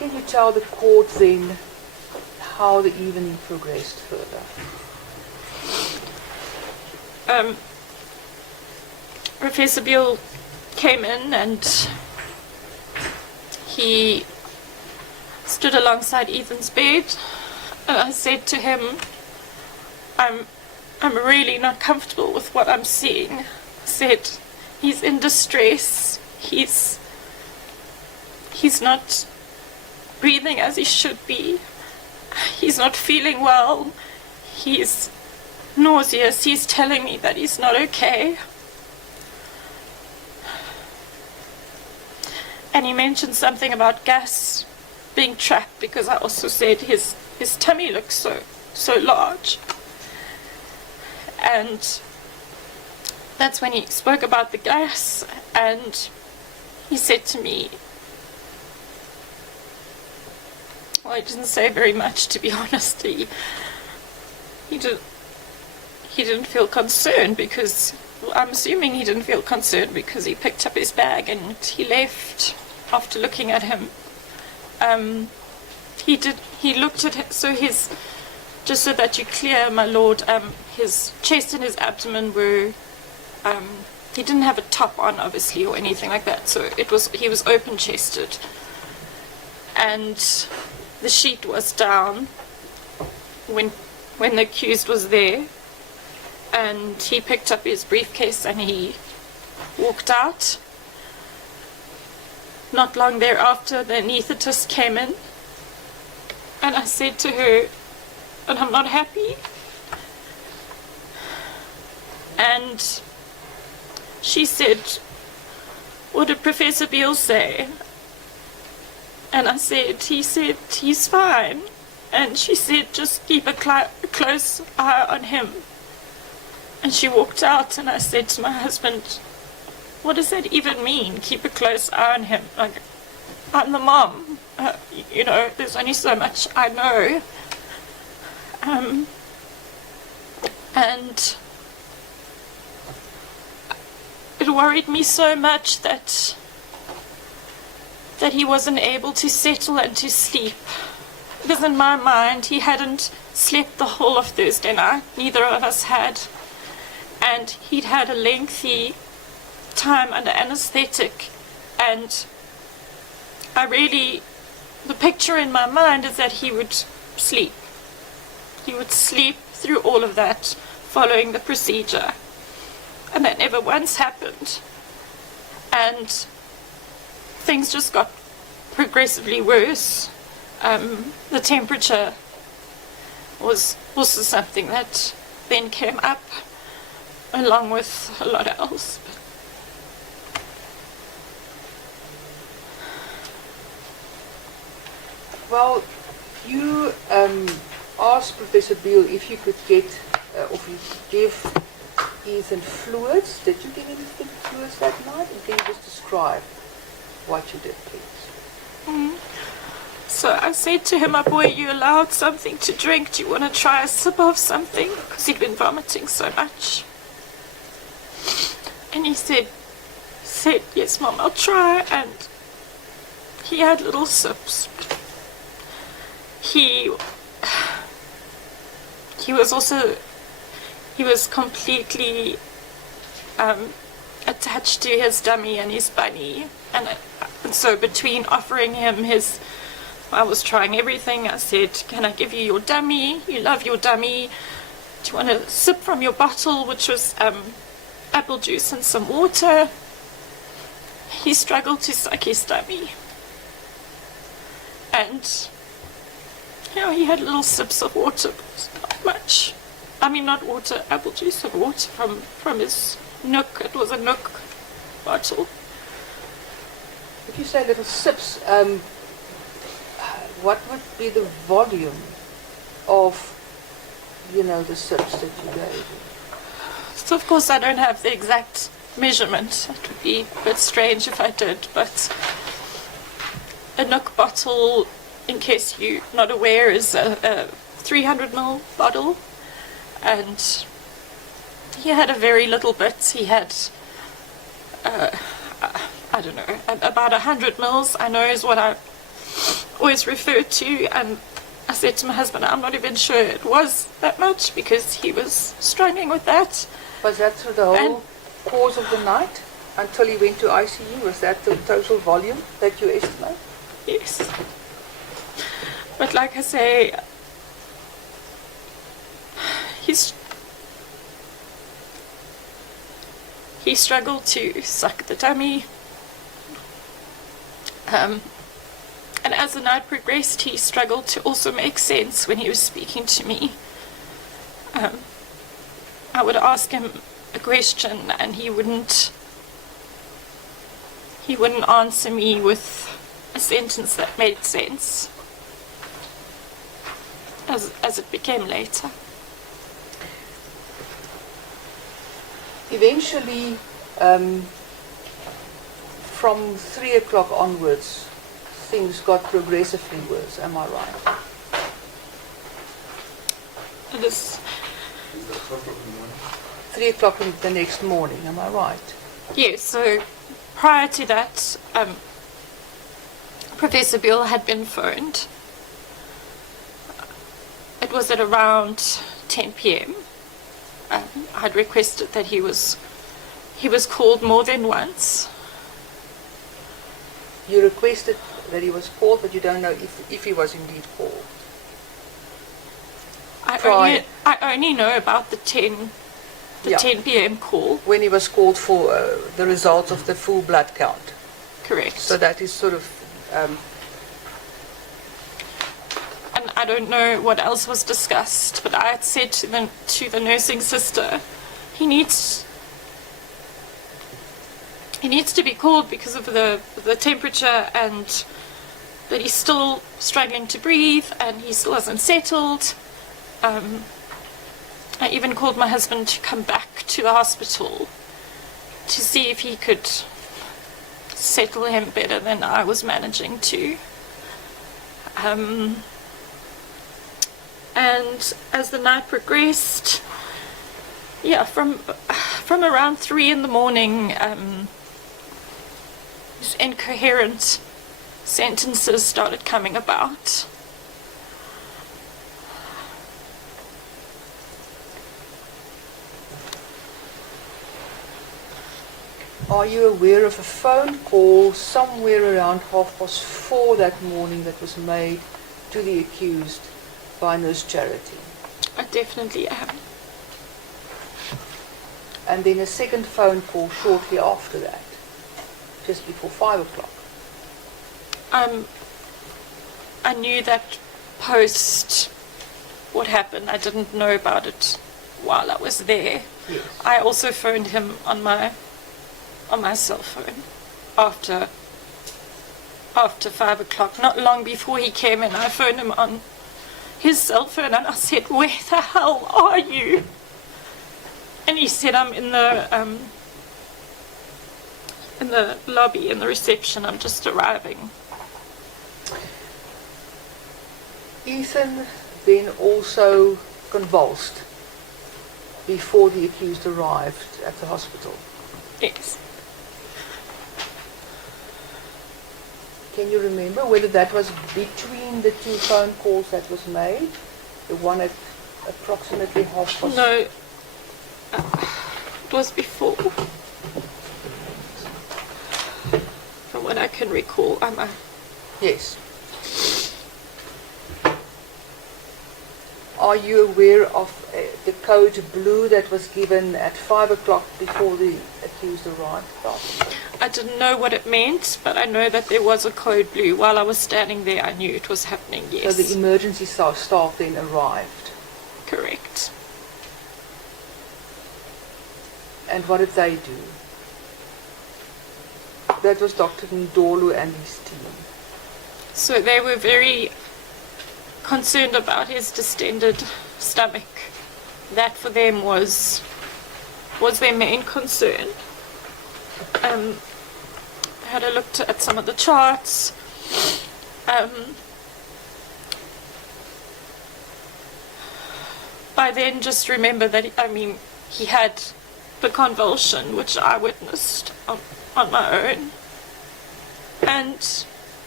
can you tell the court then how the evening progressed further? Professor Beale came in and he stood alongside Ethan's bed, and I said to him, I'm really not comfortable with what I'm seeing. I said, he's in distress. He's not breathing as he should be. He's not feeling well. He's nauseous. He's telling me that he's not okay. And he mentioned something about gas being trapped, because I also said his tummy looks so large. And that's when he spoke about the gas, and he said to me, well, he didn't say very much, to be honest. He didn't feel concerned, because I'm assuming he didn't feel concerned because he picked up his bag and he left after looking at him. He looked at him, so just so that you clear, my lord, his chest and his abdomen were, he didn't have a top on, obviously, or anything like that, so he was open-chested. And the sheet was down when the accused was there, and he picked up his briefcase and he walked out. Not long thereafter, the anaesthetist came in, and I said to her, and I'm not happy. And she said, what did Professor Beale say? And I said, he said, he's fine. And she said, just keep a close eye on him. And she walked out, and I said to my husband, what does that even mean, keep a close eye on him? Like, I'm the mom. There's only so much I know. And it worried me so much that he wasn't able to settle and to sleep. Because in my mind, he hadn't slept the whole of Thursday night. Neither of us had. And he'd had a lengthy time under anesthetic, and the picture in my mind is that he would sleep. He would sleep through all of that following the procedure. And that never once happened. And things just got progressively worse. The temperature was also something that then came up, along with a lot else. Well, you asked Professor Beale if you could give Ethan fluids. Did you give anything fluids that night? And can you just describe what you did, please? So I said to him, my boy, you allowed something to drink. Do you want to try a sip of something? Because he'd been vomiting so much. And he said, yes, Mom, I'll try. And he had little sips. He was completely attached to his dummy and his bunny, and so between offering him I was trying everything. I said, can I give you your dummy? You love your dummy. Do you want to sip from your bottle, which was apple juice and some water? He struggled to suck his dummy, and he had little sips of water, but not much. I mean, not water, apple juice, and water from his nook. It was a nook bottle. If you say little sips, what would be the volume of, the sips that you gave? So of course I don't have the exact measurement. It would be a bit strange if I did, but a nook bottle, in case you're not aware, is a 300ml bottle, and he had a very little bit. He had, I don't know, about 100 mils, I know, is what always referred to, and I said to my husband, I'm not even sure it was that much because he was struggling with that. Was that through the whole course of the night until he went to ICU? Was that the total volume that you estimate? Yes. But like I say, he struggled to suck the tummy. And as the night progressed, he struggled to also make sense when he was speaking to me. I would ask him a question and he wouldn't answer me with a sentence that made sense as it became later. Eventually, from 3 o'clock onwards, things got progressively worse, am I right? It is, 3 o'clock in the next morning, am I right? yes, so prior to that, Professor Beale had been phoned. It was at around 10 p.m. I'd requested that he was called more than once. You requested that he was called, but you don't know if he was indeed called. I only know about the 10 Yeah. 10 p.m. call. When he was called for the results of the full blood count. Correct. So that is sort of, And I don't know what else was discussed, but I had said to the nursing sister, he needs to be called because of the temperature and that he's still struggling to breathe and he still hasn't settled. I even called my husband to come back to the hospital to see if he could settle him better than I was managing to. And as the night progressed, yeah, from around 3 in the morning, these incoherent sentences started coming about. are you aware of a phone call somewhere around 4:30 that morning that was made to the accused by Nurse Charity? I definitely am. And then a second phone call shortly after that, just before 5 o'clock. I knew that post what happened. I didn't know about it while I was there. Yes. I also phoned him on my cell phone after 5 o'clock. Not long before he came in, I phoned him on his cell phone and I said, "Where the hell are you?" And he said, "I'm in the lobby, in the reception. I'm just arriving." Ethan then also convulsed before the accused arrived at the hospital. Yes. Can you remember whether that was between the two phone calls that was made? The one at approximately 4:30? No, it was before. From what I can recall, Yes. Are you aware of the code blue that was given at 5 o'clock before the accused arrived? I didn't know what it meant, but I know that there was a code blue. While I was standing there, I knew it was happening, yes. So the emergency staff then arrived. Correct. And what did they do? That was Dr. Ndolo and his team. So they were very concerned about his distended stomach. That for them was their main concern. I had a look at some of the charts. By then, just remember that he had the convulsion, which I witnessed on my own, and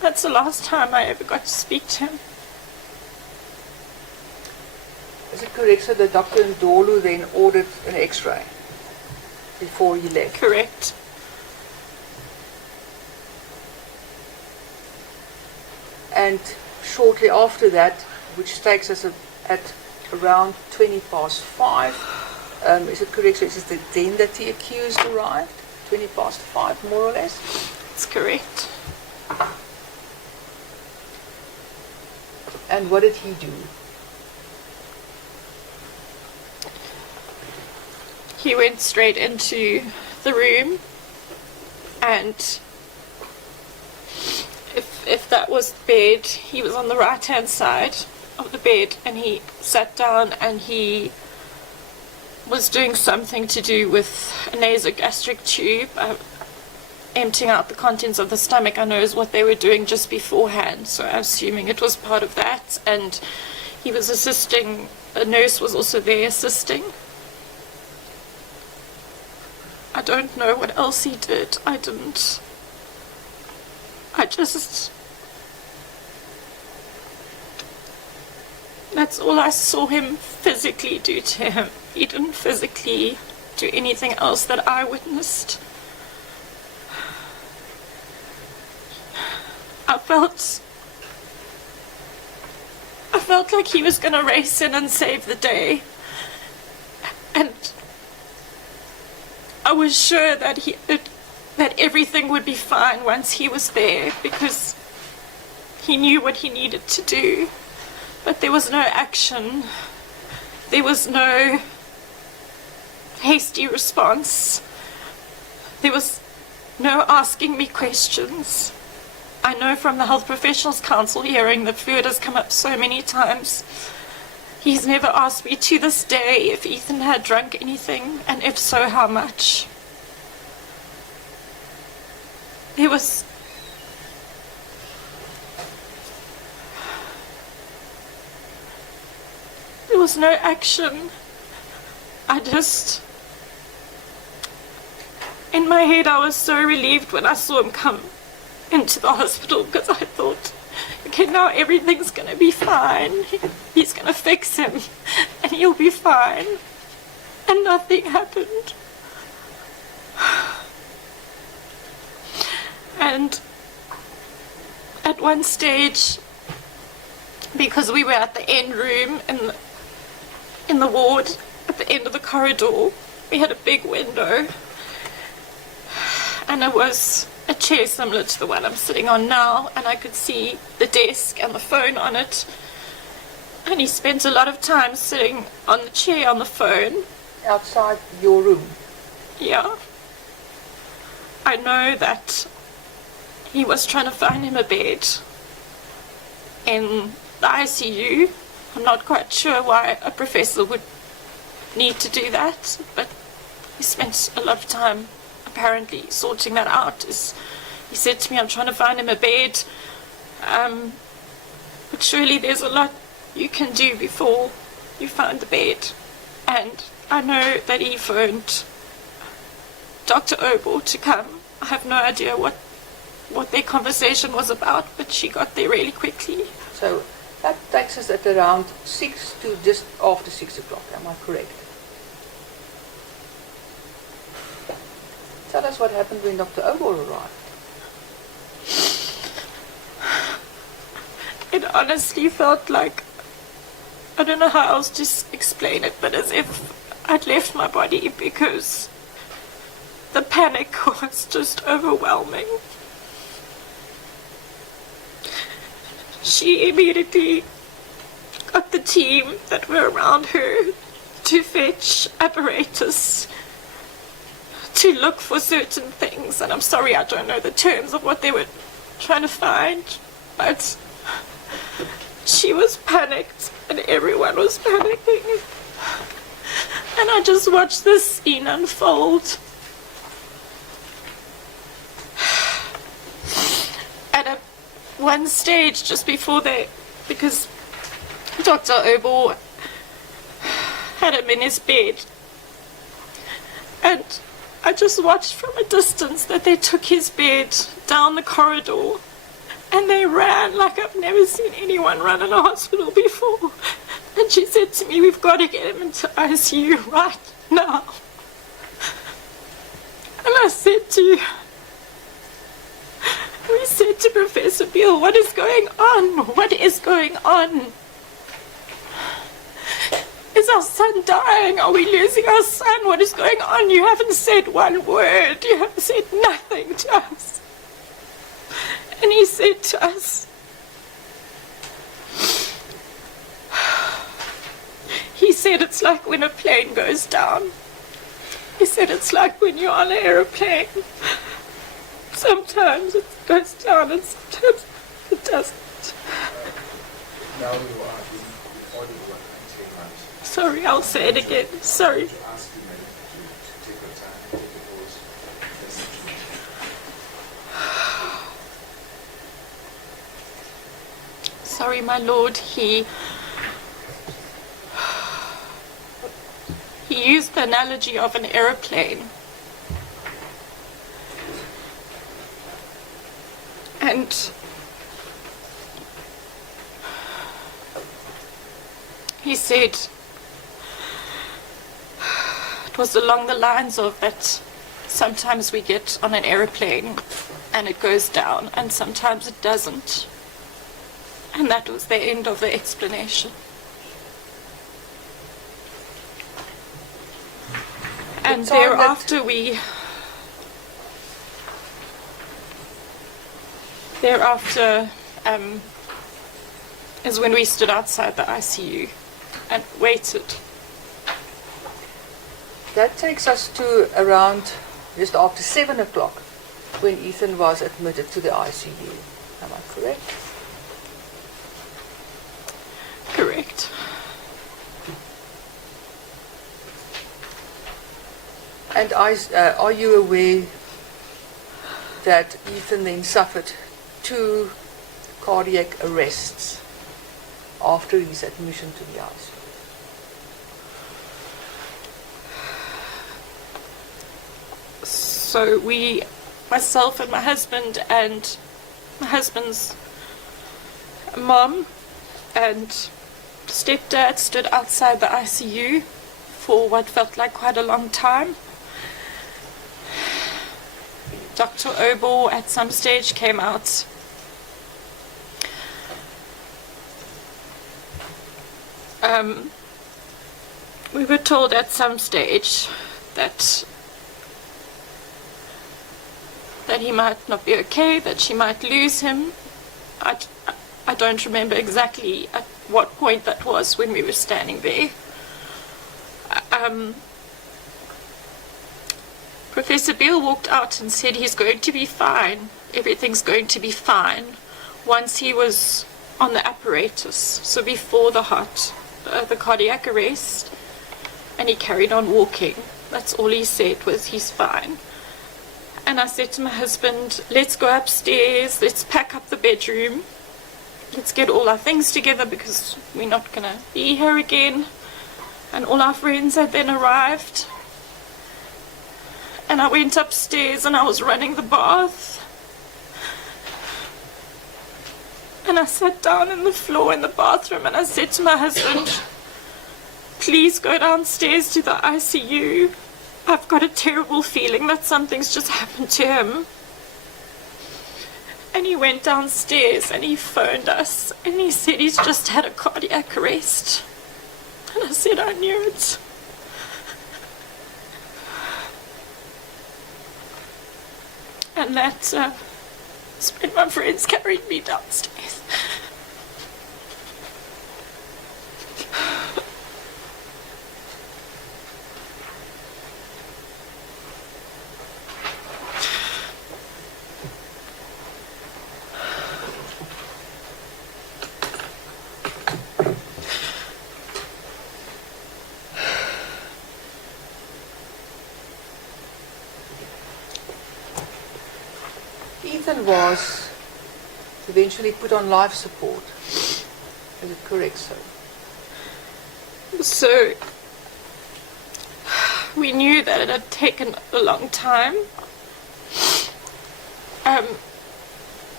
That's the last time I ever got to speak to him. Is it correct, so that Dr. Ndolu then ordered an X-ray before he left? Correct. And shortly after that, which takes us at around 5:20, is it correct, so it's then that the accused arrived? 5:20, more or less? That's correct. And what did he do? He went straight into the room, and if that was the bed, he was on the right-hand side of the bed, and he sat down and he was doing something to do with a nasogastric tube, emptying out the contents of the stomach. I know is what they were doing just beforehand, so I'm assuming it was part of that. And he was assisting, a nurse was also there assisting. I don't know what else he did. I just... That's all I saw him physically do to him. He didn't physically do anything else that I witnessed. I felt like he was going to race in and save the day. And I was sure that that everything would be fine once he was there, because he knew what he needed to do. But there was no action. There was no hasty response. There was no asking me questions. I know from the Health Professionals Council hearing that food has come up so many times. He's never asked me to this day if Ethan had drunk anything, and if so, how much. There was no action. In my head, I was so relieved when I saw him come into the hospital, because I thought, okay, now everything's going to be fine. He's going to fix him and he'll be fine. And nothing happened. And at one stage, because we were at the end room in the ward, at the end of the corridor, we had a big window, and it was a chair similar to the one I'm sitting on now, and I could see the desk and the phone on it. And he spent a lot of time sitting on the chair on the phone. Outside your room? Yeah. I know that he was trying to find him a bed in the ICU. I'm not quite sure why a professor would need to do that, but he spent a lot of time apparently sorting that out. He said to me, I'm trying to find him a bed, but surely there's a lot you can do before you find the bed. And I know that he phoned Dr. Obor to come. I have no idea what their conversation was about, but she got there really quickly. So that takes us at around 6 to just after 6 o'clock, am I correct? Tell us what happened when Dr. Obor arrived. It honestly felt like, I don't know how else to explain it, but as if I'd left my body, because the panic was just overwhelming. She immediately got the team that were around her to fetch apparatus, to look for certain things, and I'm sorry I don't know the terms of what they were trying to find, but she was panicked and everyone was panicking, and I just watched this scene unfold. At one stage just before because Dr. Obor had him in his bed, and I just watched from a distance that they took his bed down the corridor And they ran like I've never seen anyone run in a hospital before. And she said to me, we've got to get him into ICU right now. And I said we said to Professor Beale, what is going on? What is going on? Is our son dying? Are we losing our son? What is going on? You haven't said one word. You haven't said nothing to us. And he said to us, he said it's like when a plane goes down. He said it's like when you're on an aeroplane. Sometimes it goes down and sometimes it doesn't. Now you are being audible and saying much. Sorry, I'll say it again. Sorry. To ask you, madam, to take your time, take a pause, listen to me. Sorry, my lord, he used the analogy of an aeroplane. And he said it was along the lines of that sometimes we get on an aeroplane and it goes down and sometimes it doesn't. And that was the end of the explanation. And thereafter is when we stood outside the ICU and waited. That takes us to around just after 7 o'clock when Ethan was admitted to the ICU. Am I correct? Correct. And are you aware that Ethan then suffered 2 cardiac arrests after his admission to the ICU? So myself and my husband and my husband's mom and stepdad stood outside the ICU for what felt like quite a long time. Dr. Obo at some stage came out. We were told at some stage that he might not be okay, that she might lose him. I don't remember exactly at what point that was when we were standing there. Professor Beale walked out and said he's going to be fine. Everything's going to be fine. Once he was on the apparatus, so before the cardiac arrest, and he carried on walking. That's all he said was he's fine. And I said to my husband, let's go upstairs, let's pack up the bedroom, let's get all our things together because we're not going to be here again. And all our friends had then arrived. And I went upstairs and I was running the bath. And I sat down on the floor in the bathroom and I said to my husband, please go downstairs to the ICU. I've got a terrible feeling that something's just happened to him. And he went downstairs and he phoned us and he said he's just had a cardiac arrest. And I said, I knew it. And that's when my friends carried me downstairs. Ethan was eventually put on life support. Is it correct, sir? So we knew that it had taken a long time.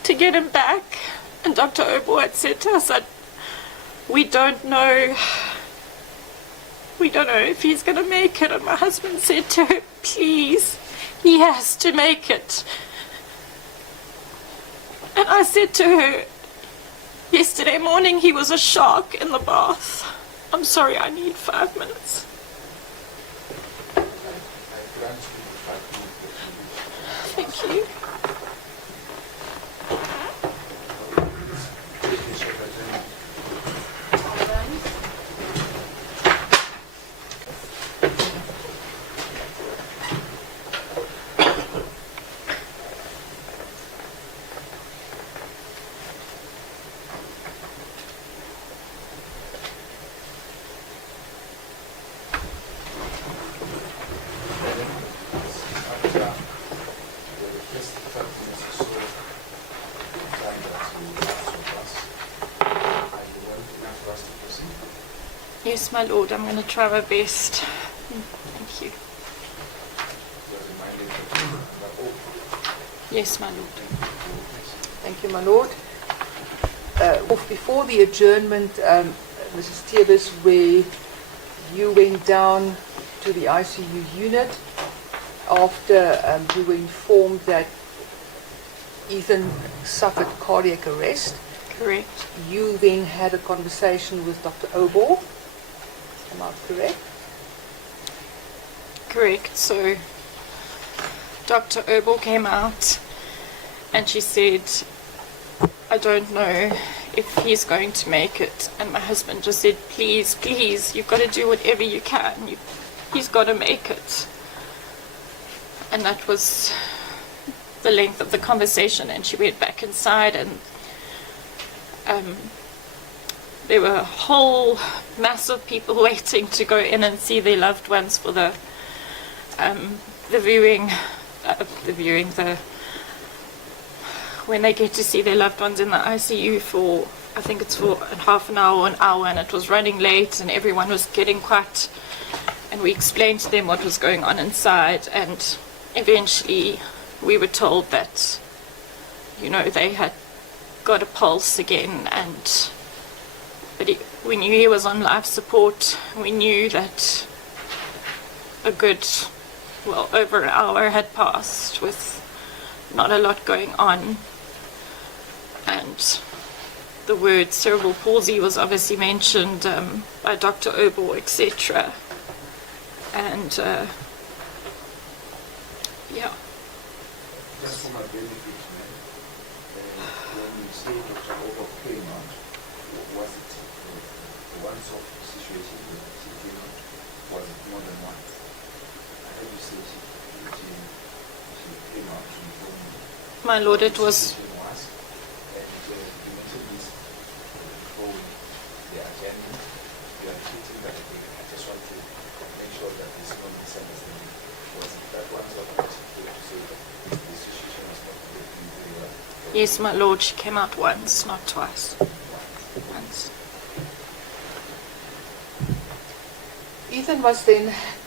to get him back. And Dr. Obo had said to us that we don't know if he's going to make it. And my husband said to her, please, he has to make it. And I said to her, yesterday morning he was a shark in the bath. I'm sorry, I need 5 minutes. I grant you the 5 minutes that you wish. Thank you. Yes, my lord, I'm going to try my best. Thank you. Yes, my lord. Thank you, my lord. Before the adjournment, Mrs. Tevis, where you went down to the ICU unit after you were informed that Ethan suffered cardiac arrest. Correct. You then had a conversation with Dr. Obo. Am I correct? Correct. So Dr. Obo came out and she said, I don't know if he's going to make it. And my husband just said, please, please, you've got to do whatever you can. He's got to make it. And that was the length of the conversation. And she went back inside, and there were a whole mass of people waiting to go in and see their loved ones for the when they get to see their loved ones in the ICU for, I think it's for half an hour or an hour, and it was running late and everyone was getting quite, and we explained to them what was going on inside, and eventually we were told that, you know, they had got a pulse again, but we knew he was on life support. We knew that a good, well, over an hour had passed with not a lot going on, and the word cerebral palsy was obviously mentioned by Dr. Obo, etc. And yeah. Just for my benefit, when you say Dr. Obo came out, was it a once-off situation that she came out? Was it more than once? I heard you say she came out to inform me. My lord, it was. And you mentioned this before the agenda. You are treating that again. I just want to make sure that there's no misunderstanding. Was it that once-off that she came to say that the situation was not working very well? Yes, my lord, she came out once, not twice. Once. Ethan was then